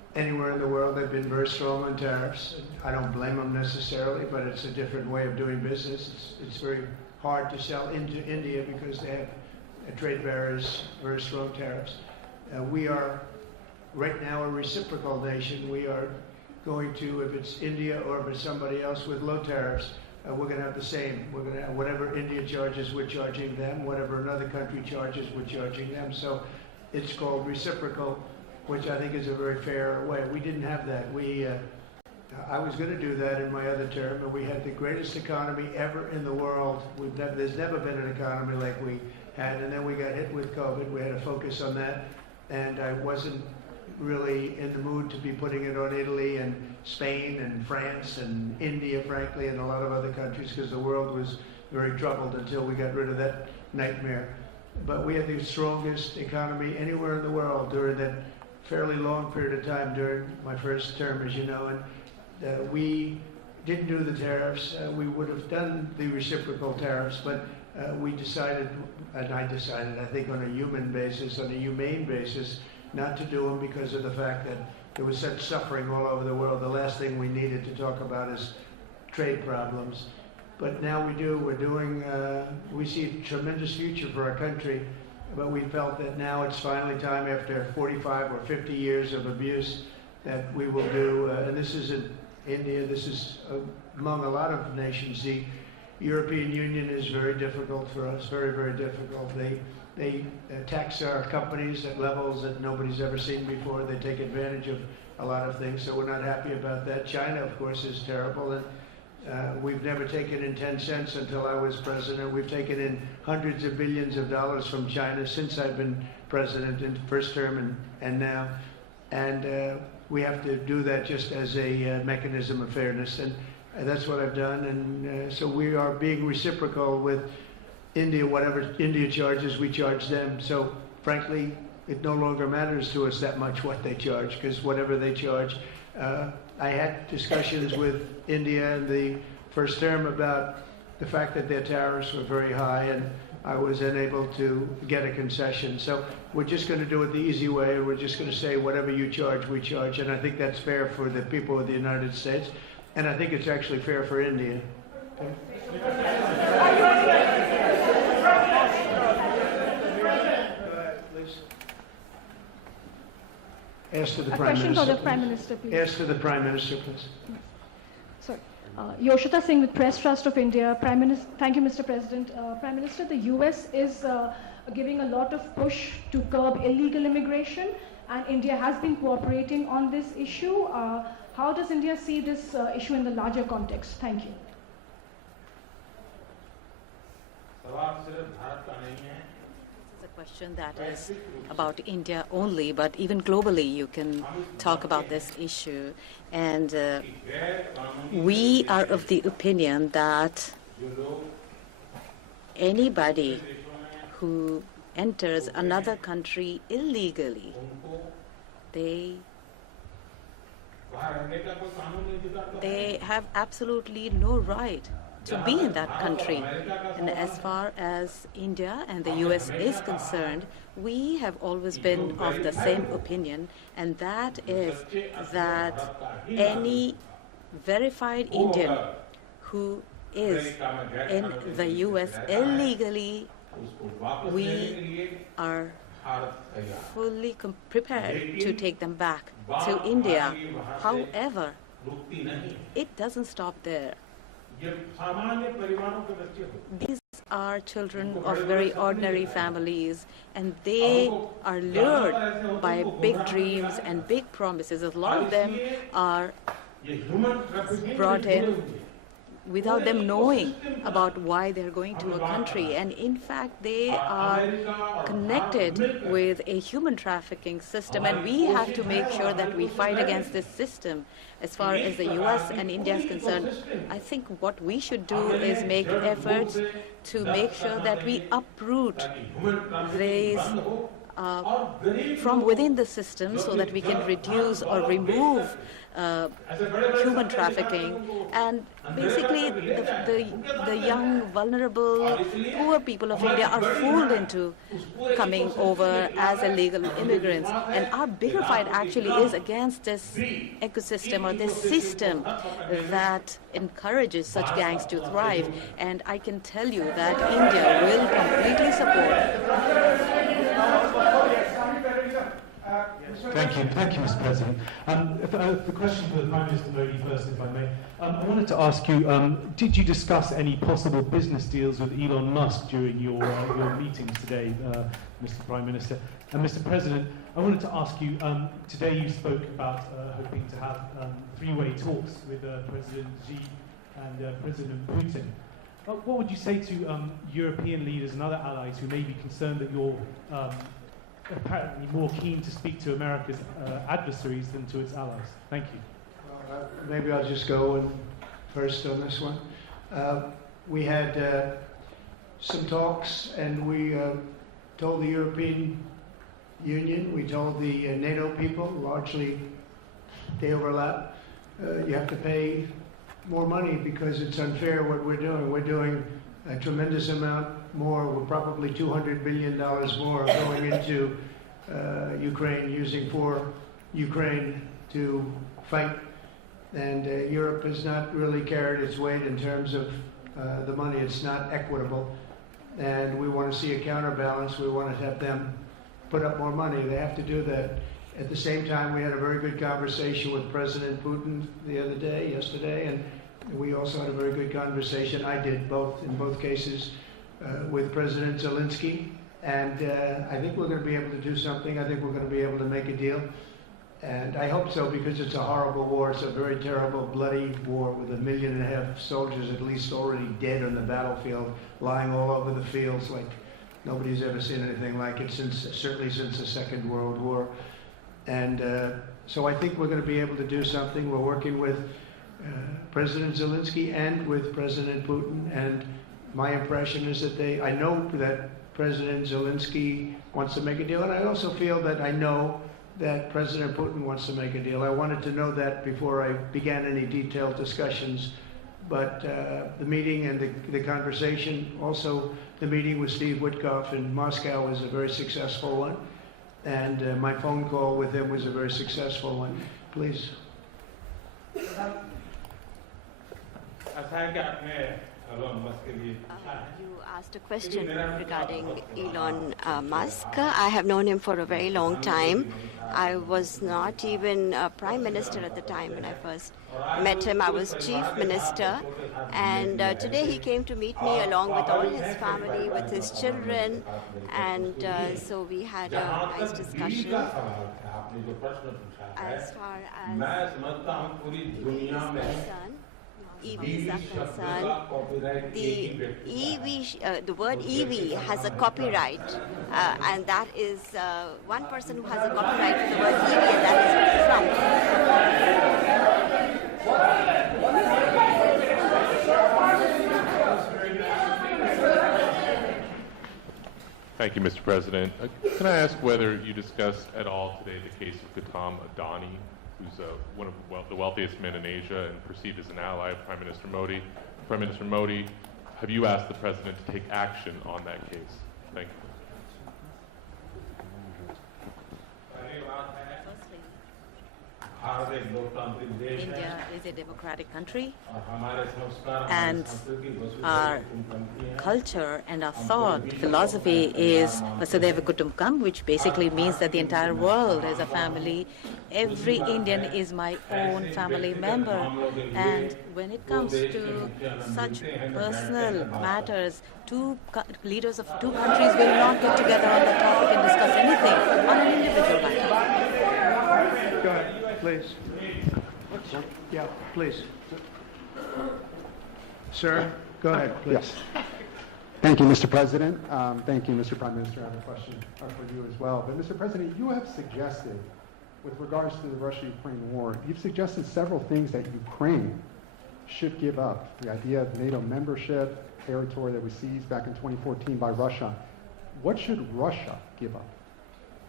anywhere in the world they've been very strong on tariffs. I don't blame them necessarily, but it's a different way of doing business. It's very hard to sell into India because they have trade barriers, very strong tariffs. We are right now a reciprocal nation. We are going to, if it's India or if it's somebody else with low tariffs, we're going to have the same. We're going to have whatever India charges, we're charging them. Whatever another country charges, we're charging them. So it's called reciprocal, which I think is a very fair way. We didn't have that. I was going to do that in my other term, and we had the greatest economy ever in the world. There's never been an economy like we had, and then we got hit with COVID. We had to focus on that, and I wasn't really in the mood to be putting it on Italy and Spain and France and India, frankly, and a lot of other countries, because the world was very troubled until we got rid of that nightmare. But we had the strongest economy anywhere in the world during that fairly long period of time during my first term, as you know, and we didn't do the tariffs. We would have done the reciprocal tariffs, but we decided, and I decided, I think on a human basis, on a humane basis, not to do them because of the fact that there was such suffering all over the world. The last thing we needed to talk about is trade problems. But now we do. We're doing, we see a tremendous future for our country, but we felt that now it's finally time, after 45 or 50 years of abuse, that we will do, and this isn't India, this is among a lot of nations. The European Union is very difficult for us, very, very difficult. They tax our companies at levels that nobody's ever seen before. They take advantage of a lot of things, so we're not happy about that. China, of course, is terrible, and we've never taken in 10 cents until I was president. We've taken in hundreds of billions of dollars from China since I've been president in the first term and now. And we have to do that just as a mechanism of fairness, and that's what I've done. And so we are being reciprocal with India. Whatever India charges, we charge them. So frankly, it no longer matters to us that much what they charge, because whatever they charge, I had discussions with India in the first term about the fact that their tariffs were very high, and I was unable to get a concession. So we're just going to do it the easy way, and we're just going to say whatever you charge, we charge. And I think that's fair for the people of the United States, and I think it's actually fair for India. Ask to the Prime Minister. A question for the Prime Minister, please. Ask to the Prime Minister, please. Sorry. Yoshita Singh with Press Trust of India. Prime Minister, thank you, Mr. President. Prime Minister, the US is giving a lot of push to curb illegal immigration, and India has been cooperating on this issue. How does India see this issue in the larger context? Thank you. This is a question that is about India only, but even globally you can talk about this issue. And we are of the opinion that anybody who enters another country illegally, they have absolutely no right to be in that country. And as far as India and the US is concerned, we have always been of the same opinion, and that is that any verified Indian who is in the US illegally, we are fully prepared to take them back to India. However, it doesn't stop there. These are children of very ordinary families, and they are lured by big dreams and big promises. A lot of them are brought in without them knowing about why they're going to a country. And in fact, they are connected with a human trafficking system, and we have to make sure that we fight against this system. As far as the US and India is concerned, I think what we should do is make efforts to make sure that we uproot these from within the system so that we can reduce or remove human trafficking, and basically the young, vulnerable, poor people of India are fooled into coming over as illegal immigrants. And our bigger fight actually is against this ecosystem or this system that encourages such gangs to thrive. And I can tell you that India will completely support. Thank you, Mr. President. The question for the Prime Minister Modi first, if I may. I wanted to ask you, did you discuss any possible business deals with Elon Musk during your meetings today, Mr. Prime Minister? And Mr. President, I wanted to ask you, today you spoke about hoping to have three-way talks with President Xi and President Putin. What would you say to European leaders and other allies who may be concerned that you're apparently more keen to speak to America's adversaries than to its allies? Thank you. Maybe I'll just go first on this one. We had some talks, and we told the European Union, we told the NATO people, largely they overlap, you have to pay more money because it's unfair what we're doing. We're doing a tremendous amount more. We're probably $200 billion more going into Ukraine, using for Ukraine to fight. And Europe has not really carried its weight in terms of the money. It's not equitable. And we want to see a counterbalance. We want to have them put up more money. They have to do that. At the same time, we had a very good conversation with President Putin yesterday, and we also had a very good conversation. I did in both cases, with President Zelensky. And I think we're going to be able to do something. I think we're going to be able to make a deal. And I hope so, because it's a horrible war. It's a very terrible, bloody war with 1.5 million soldiers at least already dead on the battlefield, lying all over the fields like nobody's ever seen anything like it, certainly since the Second World War. And so I think we're going to be able to do something. We're working with President Zelensky and with President Putin. And my impression is that I know that President Zelensky wants to make a deal. And I also feel that I know that President Putin wants to make a deal. I wanted to know that before I began any detailed discussions. But the meeting and the conversation, also the meeting with Steve Witkoff in Moscow, was a very successful one. And my phone call with him was a very successful one. Please. You asked a question regarding Elon Musk. I have known him for a very long time. I was not even Prime Minister at the time when I first met him. I was Chief Minister. And today he came to meet me along with all his family, with his children. And so we had a nice discussion. As far as EVs are concerned, the word EV has a copyright, and that is one person who has a copyright for the word EV, and that is Trump. Thank you, Mr. President. Can I ask whether you discussed at all today the case of Gautam Adani, who's one of the wealthiest men in Asia and perceived as an ally of Prime Minister Modi. Prime Minister Modi, have you asked the President to take action on that case? Thank you. India is a democratic country, and our culture and our thought philosophy is Vasudhaiva Kutumbakam, which basically means that the entire world is a family. Every Indian is my own family member. And when it comes to such personal matters, leaders of two countries will not get together on the topic and discuss anything on an individual matter. Go ahead, please. Yeah, please. Sir, go ahead, please. Yes. Thank you, Mr. President. Thank you, Mr. Prime Minister. I have a question for you as well. But, Mr. President, you have suggested, with regards to the Russia-Ukraine war, you've suggested several things that Ukraine should give up. The idea of NATO membership, territory that was seized back in 2014 by Russia. What should Russia give up?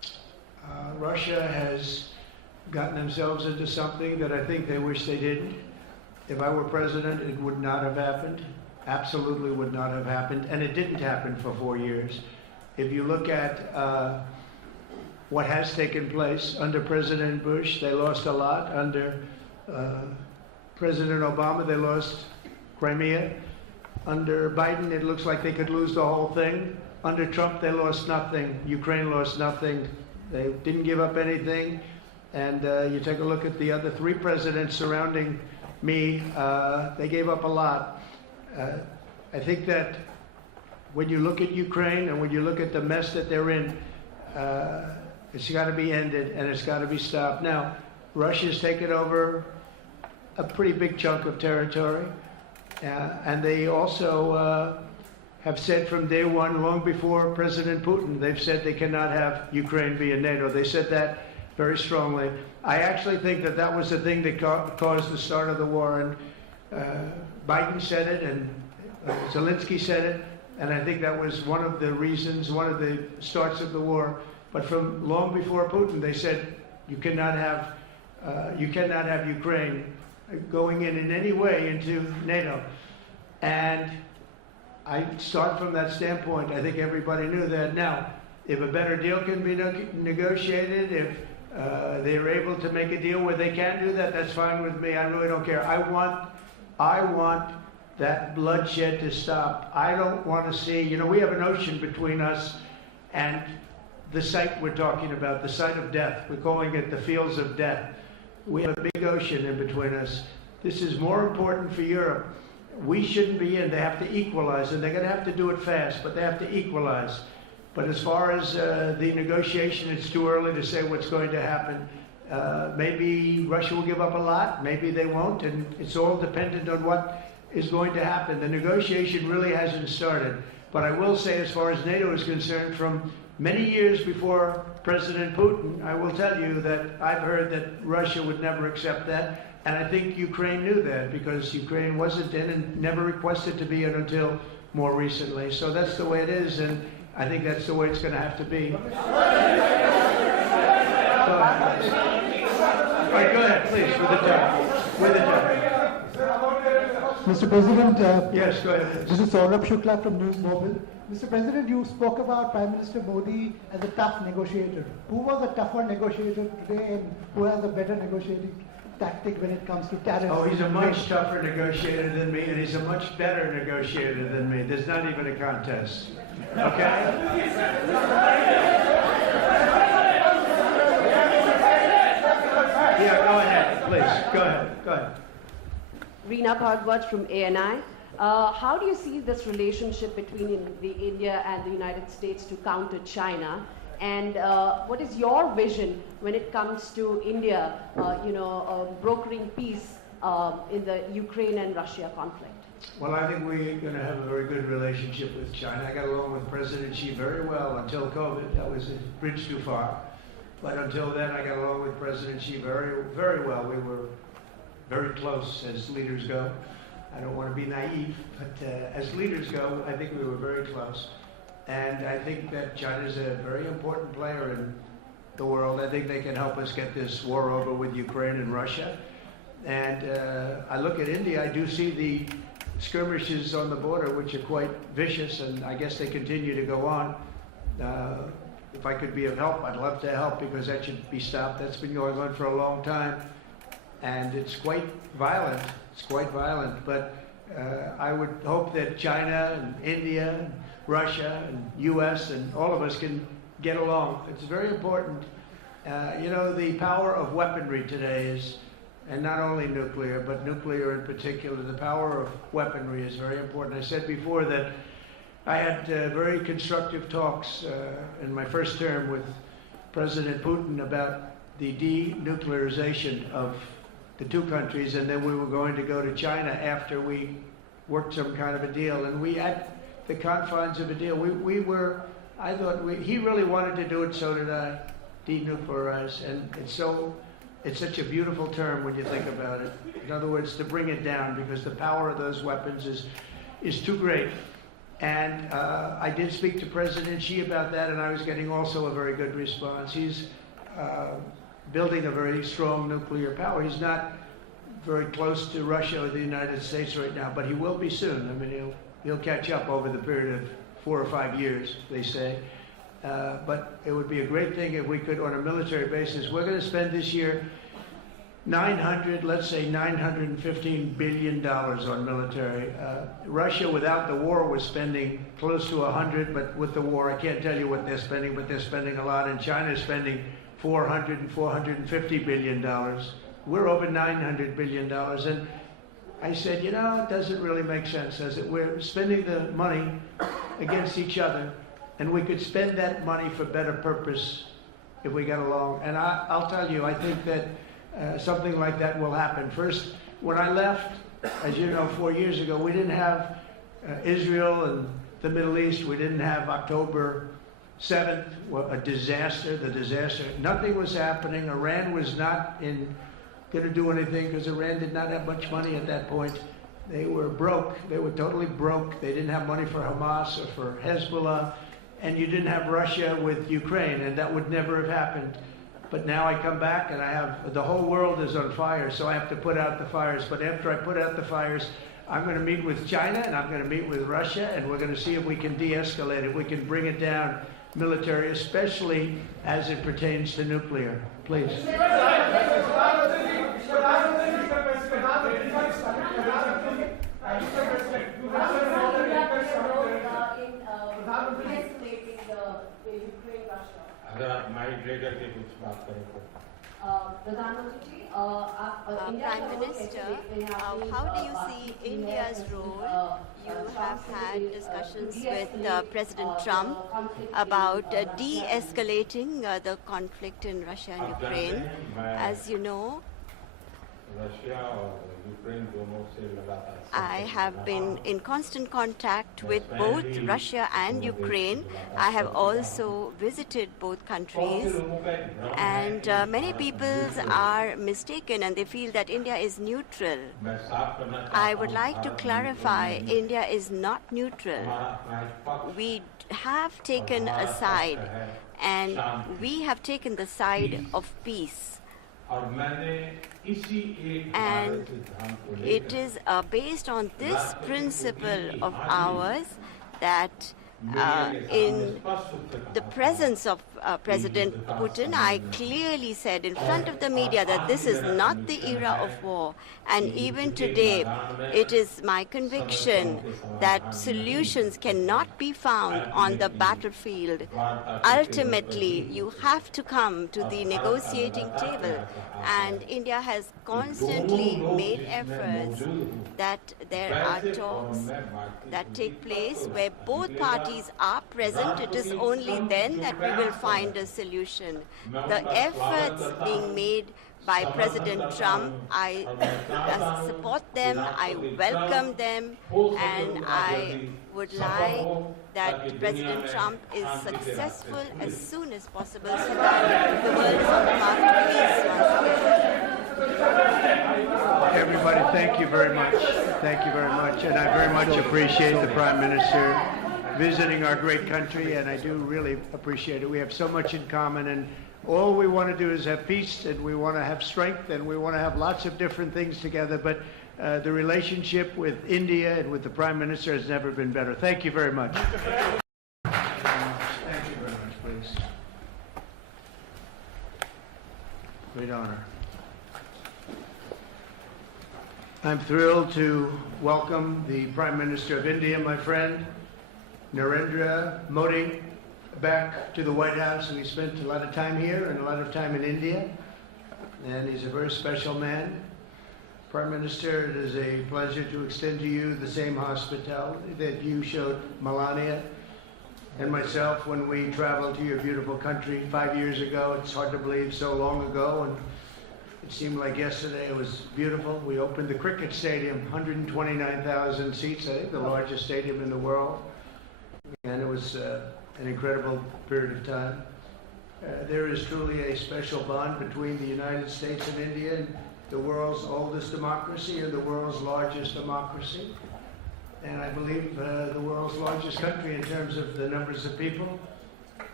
Russia has gotten themselves into something that I think they wish they didn't. If I were president, it would not have happened. Absolutely would not have happened. And it didn't happen for 4 years. If you look at what has taken place under President Bush, they lost a lot. Under President Obama, they lost Crimea. Under Biden, it looks like they could lose the whole thing. Under Trump, they lost nothing. Ukraine lost nothing. They didn't give up anything. And you take a look at the other 3 presidents surrounding me, they gave up a lot. I think that when you look at Ukraine and when you look at the mess that they're in, it's got to be ended and it's got to be stopped. Now, Russia's taken over a pretty big chunk of territory, and they also have said from day one, long before President Putin, they've said they cannot have Ukraine be in NATO. They said that very strongly. I actually think that that was the thing that caused the start of the war, and Biden said it, and Zelensky said it, and I think that was one of the reasons, one of the starts of the war. But from long before Putin, they said you cannot have Ukraine going in any way into NATO. And I start from that standpoint. I think everybody knew that. Now, if a better deal can be negotiated, if they're able to make a deal where they can do that, that's fine with me. I really don't care. I want that bloodshed to stop. I don't want to see, we have an ocean between us and the site we're talking about, the site of death. We're calling it the fields of death. We have a big ocean in between us. This is more important for Europe. We shouldn't be in. They have to equalize, and they're going to have to do it fast, but they have to equalize. But as far as the negotiation, it's too early to say what's going to happen. Maybe Russia will give up a lot, maybe they won't, and it's all dependent on what is going to happen. The negotiation really hasn't started. But I will say, as far as NATO is concerned, from many years before President Putin, I will tell you that I've heard that Russia would never accept that. And I think Ukraine knew that, because Ukraine wasn't in and never requested to be in until more recently. So that's the way it is, and I think that's the way it's going to have to be. All right, go ahead, please, with the time. With the time. Mr. President, yes, go ahead. This is Saurabh Shukla from News Mobile. Mr. President, you spoke about Prime Minister Modi as a tough negotiator. Who was a tougher negotiator today, and who has a better negotiating tactic when it comes to tariffs? Oh, he's a much tougher negotiator than me, and he's a much better negotiator than me. There's not even a contest. Okay? Yeah, go ahead, please. Go ahead. Go ahead. Reena Bhardwaj from ANI. How do you see this relationship between the India and the United States to counter China? And what is your vision when it comes to India, brokering peace in the Ukraine and Russia conflict? Well, I think we're going to have a very good relationship with China. I got along with President Xi very well until COVID. That was a bridge too far. But until then, I got along with President Xi very, very well. We were very close as leaders go. I don't want to be naive, but as leaders go, I think we were very close. And I think that China is a very important player in the world. I think they can help us get this war over with Ukraine and Russia. And I look at India, I do see the skirmishes on the border, which are quite vicious, and I guess they continue to go on. If I could be of help, I'd love to help, because that should be stopped. That's been going on for a long time. And it's quite violent. It's quite violent. But I would hope that China and India and Russia and U.S. and all of us can get along. It's very important. The power of weaponry today is, and not only nuclear, but nuclear in particular, the power of weaponry is very important. I said before that I had very constructive talks in my first term with President Putin about the denuclearization of the two countries, and then we were going to go to China after we worked some kind of a deal. And we had the confines of a deal. I thought he really wanted to do it, so did I, denuclearize. And it's such a beautiful term when you think about it. In other words, to bring it down, because the power of those weapons is too great. And I did speak to President Xi about that, and I was getting also a very good response. He's building a very strong nuclear power. He's not very close to Russia or the United States right now, but he will be soon. I mean, he'll catch up over the period of 4 or 5 years, they say. But it would be a great thing if we could, on a military basis. We're going to spend this year let's say $915 billion on military. Russia, without the war, was spending close to 100, but with the war, I can't tell you what they're spending, but they're spending a lot. And China is spending $400 and $450 billion. We're over $900 billion. And I said, you know, it doesn't really make sense, does it? We're spending the money against each other, and we could spend that money for better purpose if we got along. And I'll tell you, I think that something like that will happen. First, when I left, as you know, 4 years ago, we didn't have Israel and the Middle East. We didn't have October 7th, a disaster, the disaster. Nothing was happening. Iran was not going to do anything because Iran did not have much money at that point. They were broke. They were totally broke. They didn't have money for Hamas or for Hezbollah. And you didn't have Russia with Ukraine, and that would never have happened. But now I come back and I have, the whole world is on fire, so I have to put out the fires. But after I put out the fires, I'm going to meet with China and I'm going to meet with Russia, and we're going to see if we can de-escalate it. We can bring it down military, especially as it pertains to nuclear. Please. Prime Minister, how do you see India's role? You have had discussions with President Trump about de-escalating the conflict in Russia and Ukraine. As you know, I have been in constant contact with both Russia and Ukraine. I have also visited both countries, and many people are mistaken and they feel that India is neutral. I would like to clarify, India is not neutral. We have taken a side, and we have taken the side of peace. And it is based on this principle of ours that in the presence of President Putin, I clearly said in front of the media that this is not the era of war. And even today, it is my conviction that solutions cannot be found on the battlefield. Ultimately, you have to come to the negotiating table. And India has constantly made efforts that there are talks that take place where both parties are present. It is only then that we will find a solution. The efforts being made by President Trump, I support them, I welcome them, and I would like that President Trump is successful as soon as possible so that the world is on the path to peace. Everybody, thank you very much. Thank you very much. And I very much appreciate the Prime Minister visiting our great country, and I do really appreciate it. We have so much in common, and all we want to do is have peace, and we want to have strength, and we want to have lots of different things together. But the relationship with India and with the Prime Minister has never been better. Thank you very much. Thank you very much, please. Great honor. I'm thrilled to welcome the Prime Minister of India, my friend, Narendra Modi, back to the White House, and he spent a lot of time here and a lot of time in India, and he's a very special man. Prime Minister, it is a pleasure to extend to you the same hospitality that you showed Melania and myself when we traveled to your beautiful country 5 years ago. It's hard to believe, so long ago, and it seemed like yesterday. It was beautiful. We opened the cricket stadium, 129,000 seats, I think the largest stadium in the world, and it was an incredible period of time. There is truly a special bond between the United States and India, the world's oldest democracy and the world's largest democracy. And I believe the world's largest country in terms of the numbers of people.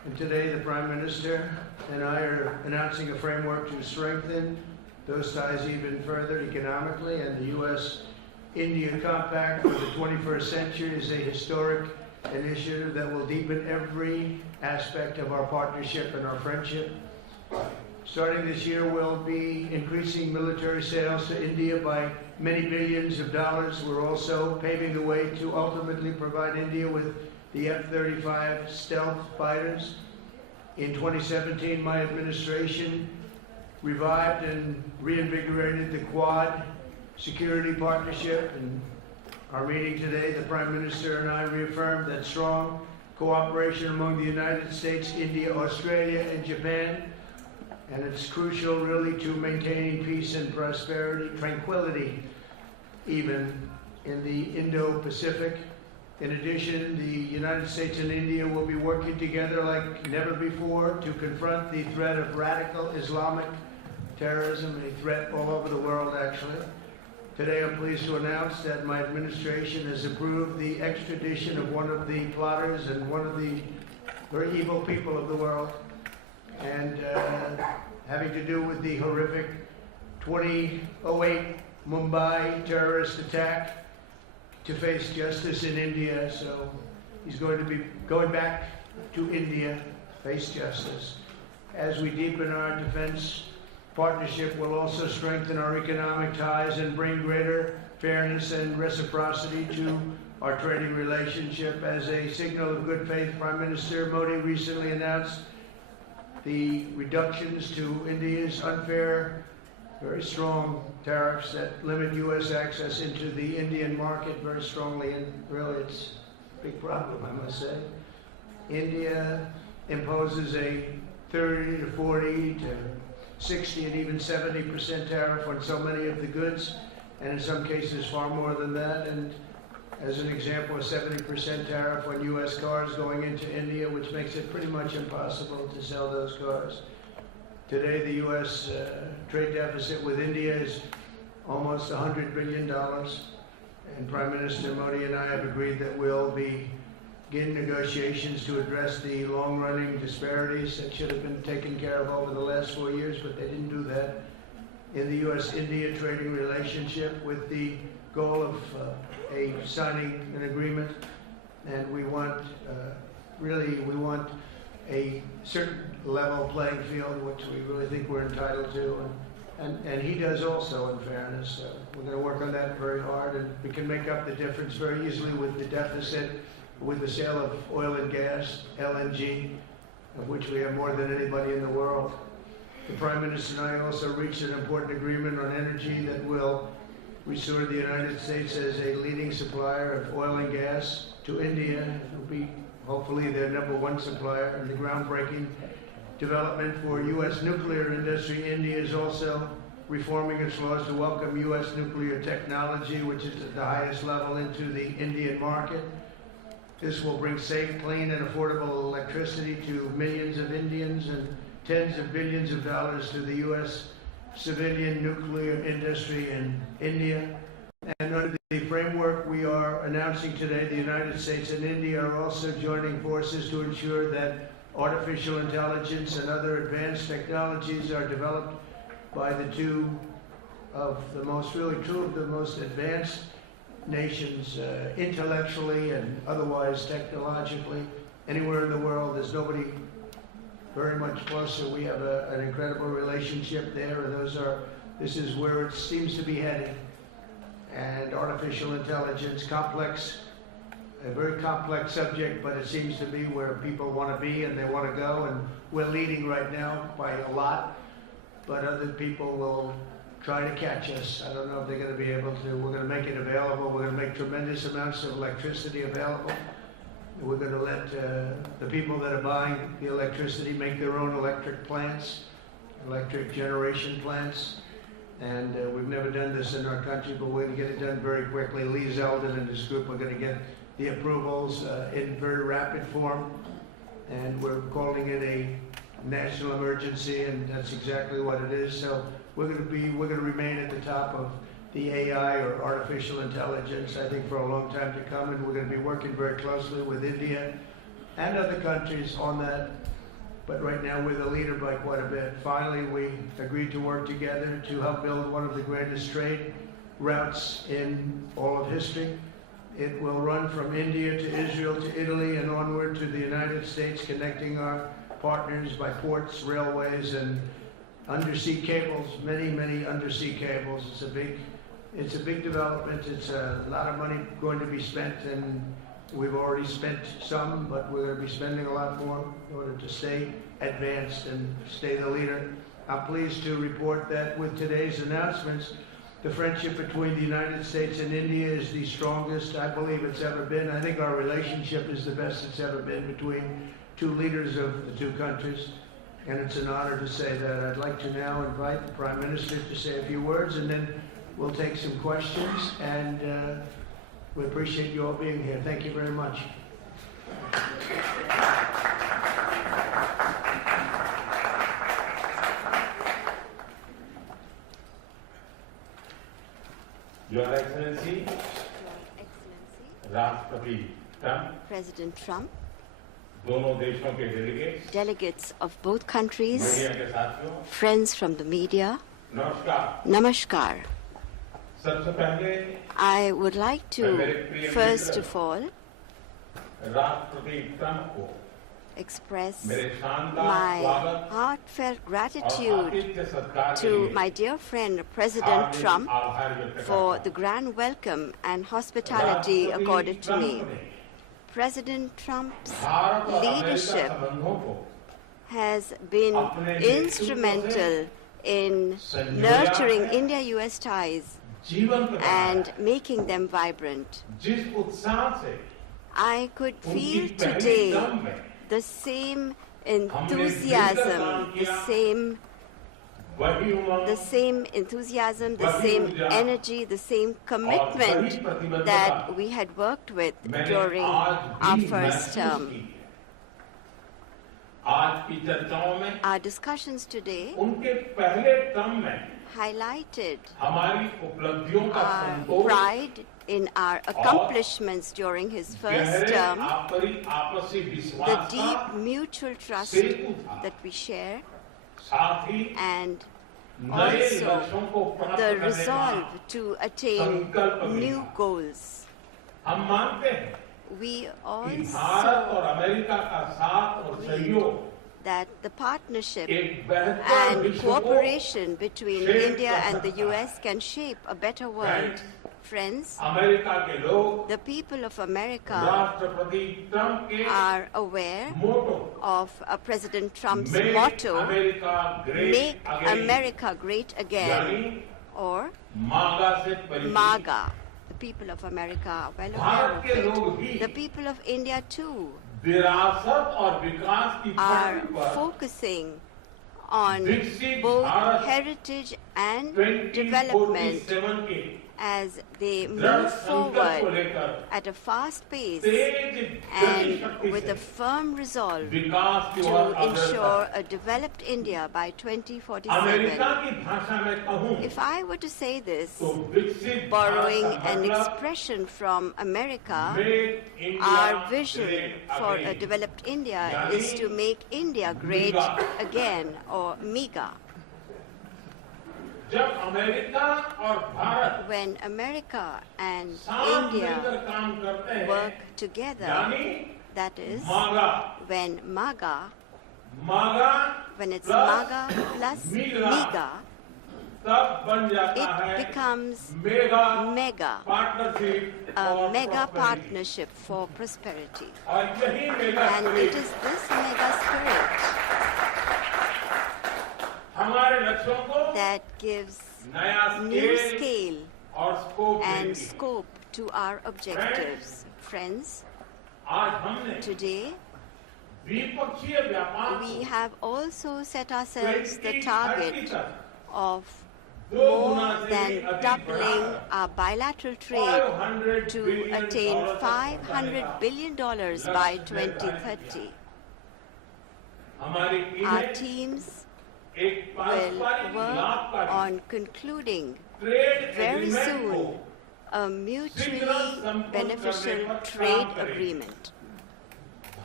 And today the Prime Minister and I are announcing a framework to strengthen those ties even further economically, and the U.S.-India Compact for the 21st century is a historic initiative that will deepen every aspect of our partnership and our friendship. Starting this year, we'll be increasing military sales to India by many billions of dollars. We're also paving the way to ultimately provide India with the F-35 stealth fighters. In 2017, my administration revived and reinvigorated the Quad security partnership. In our meeting today, the Prime Minister and I reaffirmed that strong cooperation among the United States, India, Australia, and Japan. And it's crucial, really, to maintaining peace and prosperity, tranquility, even in the Indo-Pacific. In addition, the United States and India will be working together like never before to confront the threat of radical Islamic terrorism, a threat all over the world, actually. Today, I'm pleased to announce that my administration has approved the extradition of one of the plotters and one of the very evil people of the world, and having to do with the horrific 2008 Mumbai terrorist attack, to face justice in India. So he's going to be going back to India, face justice. As we deepen our defense partnership, we'll also strengthen our economic ties and bring greater fairness and reciprocity to our trading relationship. As a signal of good faith, Prime Minister Modi recently announced the reductions to India's unfair, very strong tariffs that limit U.S. access into the Indian market very strongly, and really it's a big problem, I must say. India imposes a 30 to 40 to 60 and even 70% tariff on so many of the goods, and in some cases far more than that. And as an example, a 70% tariff on U.S. cars going into India, which makes it pretty much impossible to sell those cars. Today, the U.S. Trade deficit with India is almost $100 billion, and Prime Minister Modi and I have agreed that we'll begin negotiations to address the long-running disparities that should have been taken care of over the last 4 years, but they didn't do that in the U.S.-India trading relationship, with the goal of signing an agreement. And we want, we want a certain level playing field, which we really think we're entitled to, and he does also, in fairness. We're going to work on that very hard, and we can make up the difference very easily with the deficit, with the sale of oil and gas, LNG, of which we have more than anybody in the world. The Prime Minister and I also reached an important agreement on energy that will restore the United States as a leading supplier of oil and gas to India. It will be hopefully their #1 supplier, and the groundbreaking development for U.S. nuclear industry. India is also reforming its laws to welcome U.S. nuclear technology, which is at the highest level, into the Indian market. This will bring safe, clean, and affordable electricity to millions of Indians and tens of billions of dollars to the U.S. civilian nuclear industry in India. And under the framework we are announcing today, the United States and India are also joining forces to ensure that artificial intelligence and other advanced technologies are developed by two of the most advanced nations, intellectually and otherwise technologically. Anywhere in the world, there's nobody very much closer. We have an incredible relationship there, and this is where it seems to be heading. And artificial intelligence, a very complex subject, but it seems to be where people want to be and they want to go, and we're leading right now by a lot, but other people will try to catch us. I don't know if they're going to be able to. We're going to make it available. We're going to make tremendous amounts of electricity available. We're going to let the people that are buying the electricity make their own electric plants, electric generation plants. And we've never done this in our country, but we're going to get it done very quickly. Lee Zeldin and his group are going to get the approvals in very rapid form, and we're calling it a national emergency, and that's exactly what it is. So we're going to remain at the top of the AI, or artificial intelligence, I think, for a long time to come, and we're going to be working very closely with India and other countries on that. but right now we're the leader by quite a bit. Finally, we agreed to work together to help build one of the greatest trade routes in all of history. It will run from India to Israel to Italy and onward to the United States, connecting our partners by ports, railways, and undersea cables, many, many undersea cables. It's a big development. It's a lot of money going to be spent, and we've already spent some, but we're going to be spending a lot more in order to stay advanced and stay the leader. I'm pleased to report that with today's announcements, the friendship between the United States and India is the strongest I believe it's ever been. I think our relationship is the best it's ever been between two leaders of the two countries, and it's an honor to say that. I'd like to now invite the Prime Minister to say a few words, and then we'll take some questions, and we appreciate you all being here. Thank you very much. Your Excellency, Rashtrapati Trump, President Trump, दोनों देशों के delegates of both countries, media के साथियों, friends from the media, नमस्कार. Namaskar. सबसे पहले I would like to, first of all, राष्ट्रपति Trump को express मेरे शानदार my स्वागत heartfelt और gratitude आतिथ्य सत्कार के to लिए my dear friend President Hardik Trump आभार व्यक्त for करता the grand welcome and hospitality हूं. accorded to me. ट्रंप ने President Trump's भारत और अमेरिका leadership संबंधों को has been अपने नेतृत्व instrumental in संजोया nurturing है, India-US ties जीवंत बनाया and है. making them vibrant. जिस उत्साह से I could उनकी feel पहली today टर्म में the same हमने enthusiasm, मिलकर काम the किया, same वही उमंग enthusiasm, the वही same ऊर्जा energy, the same commitment वही प्रतिबद्धता that we had worked with मैंने during आज our भी first महसूस term. की है. आज की चर्चाओं में Our discussions today उनके पहले टर्म में highlighted हमारी उपलब्धियों का our Santosh pride in our accomplishments during his first गहरे term, आपसी the विश्वास deep का mutual trust सेतु था. that we share, साथ ही and नए also लक्ष्यों को प्राप्त the करने का resolve to attain संकल्प भी new था. goals. हम मानते हैं We कि भारत also और अमेरिका का साथ और सहयोग that the partnership एक बेहतर and विश्व को cooperation between shape India कर and the सकता है. US can shape a better world. Friends, America के लोग the people of America राष्ट्रपति ट्रंप के are aware motto of President Trump's Make motto, America Great Make Again, America Great Again, यानी or मागा से परिचित. MAGA. The people of America are well aware Bharat के लोग of भी it. The people of India too विरासत और विकास की are पटरी पर focusing on विकसित both Bharat heritage and 2047 development के as they दृढ़ move संकल्प को forward लेकर at a fast pace तेज गति and शक्ति with से a firm resolve विकास की to ओर अग्रसर ensure a developed India by America 2047. की भाषा में कहूं If I were to say this, तो विकसित borrowing भारत का an मतलब expression from America, Make India our vision Great for a Again. developed India यानी is to make India great MEGA. again, or MEGA. जब अमेरिका और Bharat When America and साथ मिलकर India काम करते हैं work together, यानी that is, मागा when MAGA, मागा when it's plus MAGA plus MEGA, MEGA, तब बन जाता it है becomes mega MEGA, partnership a mega partnership for prosperity. और यही mega And it is this mega spirit हमारे लक्ष्यों को that gives नया new स्केल scale और स्कोप and देती है. scope to our objectives. Friends, आज हमने today द्विपक्षीय व्यापार we को have also set ourselves the 2030 target तक of दो more गुना से than भी अधिक doubling बढ़ाकर our bilateral trade $500 to billion attain तक $500 पहुंचाने billion by लक्ष्य 2030. हमारी Our टीमें teams एक will पारस्परिक work लाभकारी on concluding trade very agreement को soon a mutually beneficial trade agreement.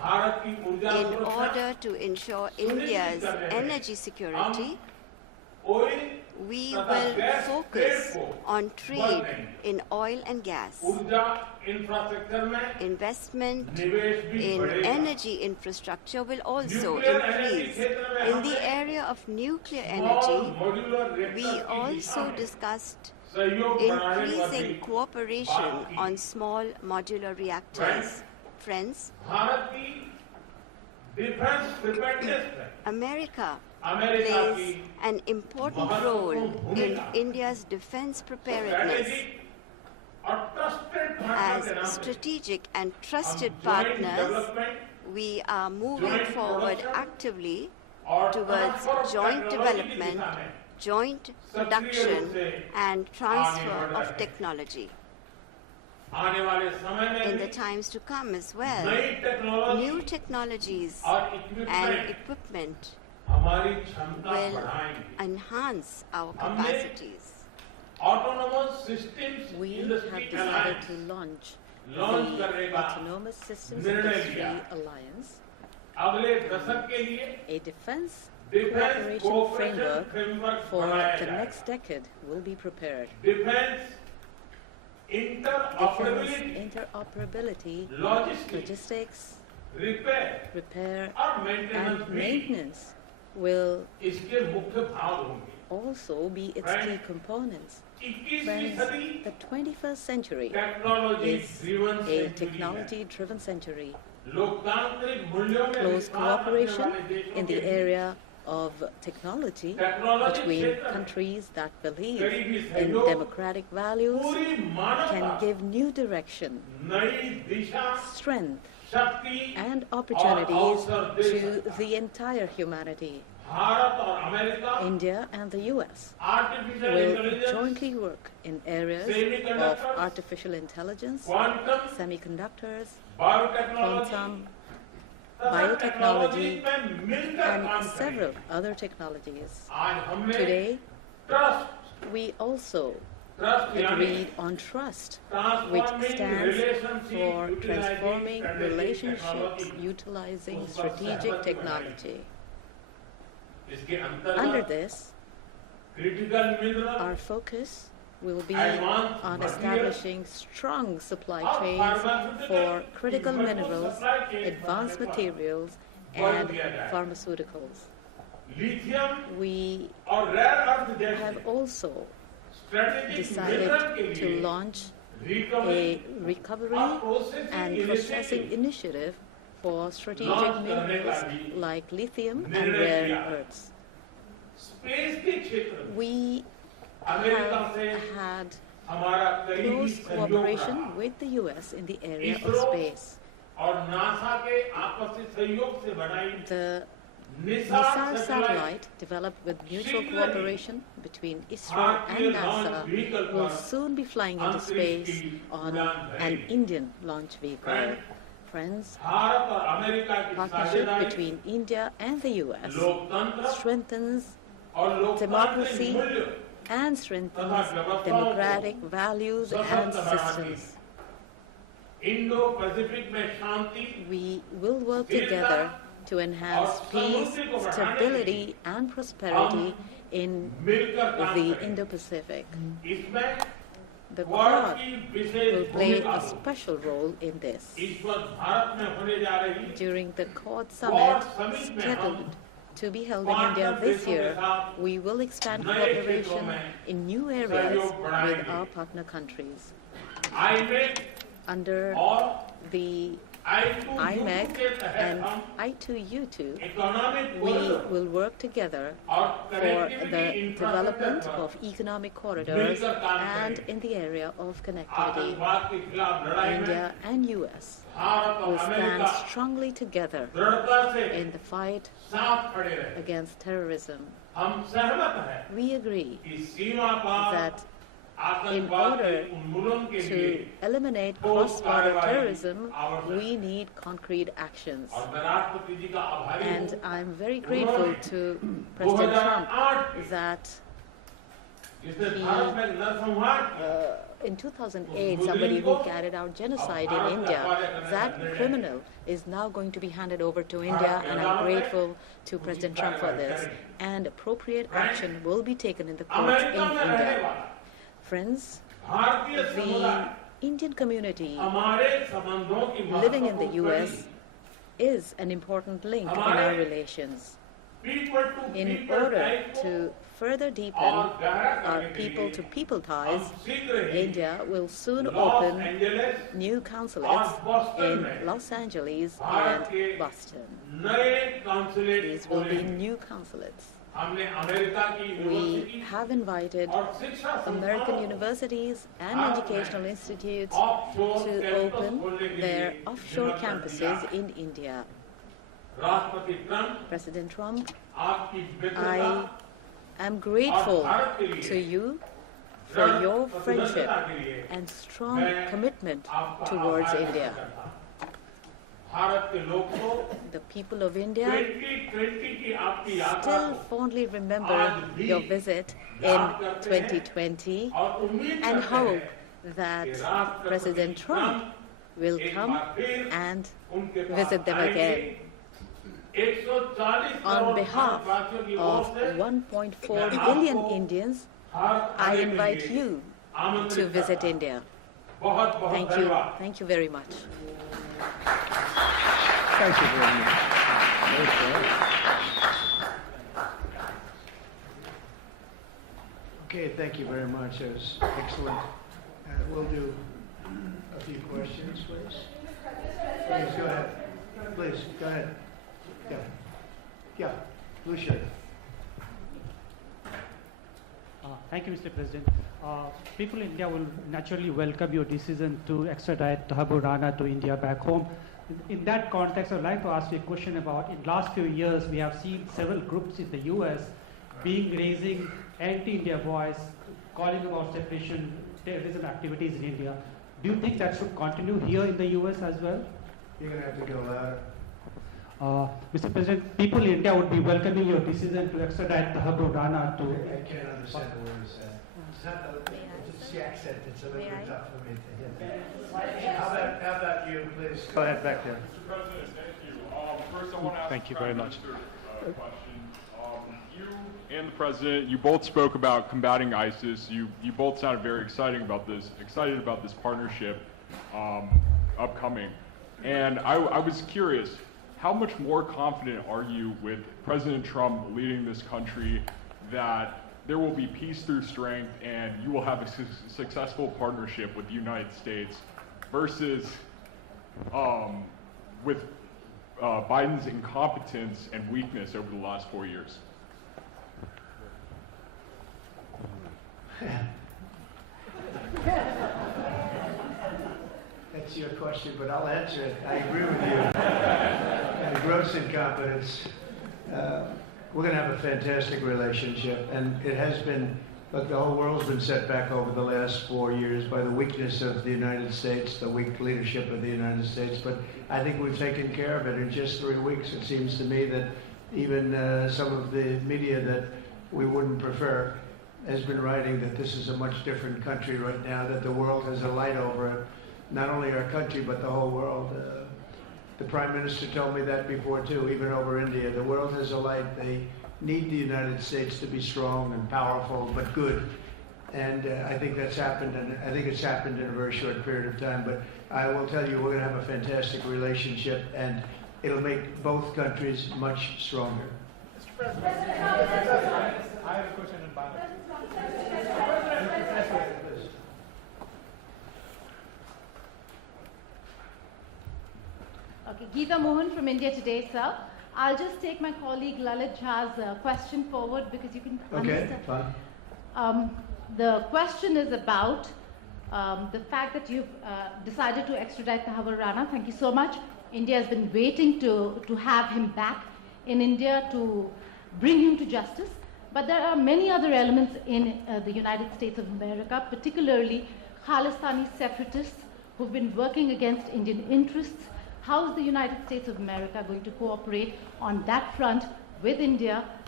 In order to ensure India's energy security, we will focus on trade in oil and gas. Investment in energy infrastructure will also increase. In the area of nuclear energy, we also discussed increasing cooperation on small modular reactors. Friends, America plays an important role in India's defense preparedness. As strategic and trusted partners, we are moving forward actively towards joint development, joint production, and transfer of technology. In the times to come as well, new technologies and equipment will enhance our capacities. We have decided to launch the Autonomous Systems Industry Alliance. A defense cooperation framework for the next decade will be prepared. Defense interoperability, logistics, repair, and maintenance will also be its key components. Friends, the 21st century is a technology-driven century. Close cooperation in the area of technology between countries that believe in democratic values can give new direction, strength, and opportunities to the entire humanity. India and the US will jointly work in areas of artificial intelligence, semiconductors, quantum, biotechnology, and several other technologies. Today, we also agreed on trust, which stands for transforming relationships utilizing strategic technology. Under this, our focus will be on establishing strong supply chains for critical minerals, advanced materials, and pharmaceuticals. We have also decided to launch a recovery and processing initiative for strategic minerals like lithium and rare earths. We have had close cooperation with the US in the area of space. The NISAR satellite, developed with mutual cooperation between ISRO and NASA, will soon be flying into space on an Indian launch vehicle. Friends, partnership between India and the US strengthens democracy and strengthens democratic values and systems. We will work together to enhance peace, stability, and prosperity in the Indo-Pacific. The Quad will play a special role in this. During the Quad Summit, scheduled to be held in India this year, we will expand cooperation in new areas with our partner countries. Under the IMEC and I2U2, we will work together for the development of economic corridors and in the area of connectivity. India and US will stand strongly together in the fight against terrorism. We agree that in order to eliminate cross-border terrorism, we need concrete actions. And I'm very grateful to President Trump that In 2008, somebody who carried out genocide in India, that criminal is now going to be handed over to India, and I'm grateful to President Trump for this. And appropriate action will be taken in the courts in India. Friends, the Indian community living in the US is an important link in our relations. In order to further deepen our people-to-people ties, India will soon open new consulates in Los Angeles and Boston. These will be new consulates. We have invited American universities and educational institutes to open their offshore campuses in India. President Trump, I am grateful to you for your friendship and strong commitment towards India. The people of India still fondly remember your visit in 2020 and hope that President Trump will come and visit them again. On behalf of 1.4 billion Indians, I invite you to visit India. Thank you. Thank you very much. Thank you very much. Okay, thank you very much. That was excellent. We'll do a few questions, please. Please, go ahead. Please, go ahead. Yeah, blue shirt. Thank you, Mr. President. People in India will naturally welcome your decision to extradite Thakur Rana to India back home. In that context, I'd like to ask you a question about, in the last few years, we have seen several groups in the US raising anti-India voice, calling about separation, terrorism activities in India. Do you think that should continue here in the US as well? You're going to have to go louder. Mr. President, people in India would be welcoming your decision to extradite Thakur Rana to... I can't understand the word you said. It's not the accent, it's a little bit tough for me to hit. How about you, please? Go ahead, back there. Mr. President, thank you. First, I want to ask thank you very much. a question. You and the President, you both spoke about combating ISIS. You both sounded very excited about this partnership upcoming. And I was curious, how much more confident are you with President Trump leading this country that there will be peace through strength and you will have a successful partnership with the United States versus with Biden's incompetence and weakness over the last 4 years? That's your question, but I'll answer it. I agree with you. Gross incompetence. We're going to have a fantastic relationship, and it has been, look, the whole world's been set back over the last 4 years by the weakness of the United States, the weak leadership of the United States, but I think we've taken care of it in just 3 weeks. It seems to me that even some of the media that we wouldn't prefer has been writing that this is a much different country right now, that the world has a light over it. Not only our country, but the whole world. The Prime Minister told me that before, too, even over India. The world has a light. They need the United States to be strong and powerful, but good. And I think that's happened, and I think it's happened in a very short period of time. But I will tell you, we're going to have a fantastic relationship, and it'll make both countries much stronger. Mr. President, I have a question in Bangladesh. Okay, Geeta Mohan from India Today, sir. I'll just take my colleague Lalit Jha's question forward because you can understand. Okay, fine. The question is about the fact that you've decided to extradite Thakur Rana. Thank you so much. India has been waiting to have him back in India to bring him to justice. But there are many other elements in the United States of America, particularly Khalistani separatists who've been working against Indian interests. How is the United States of America going to cooperate on that front with India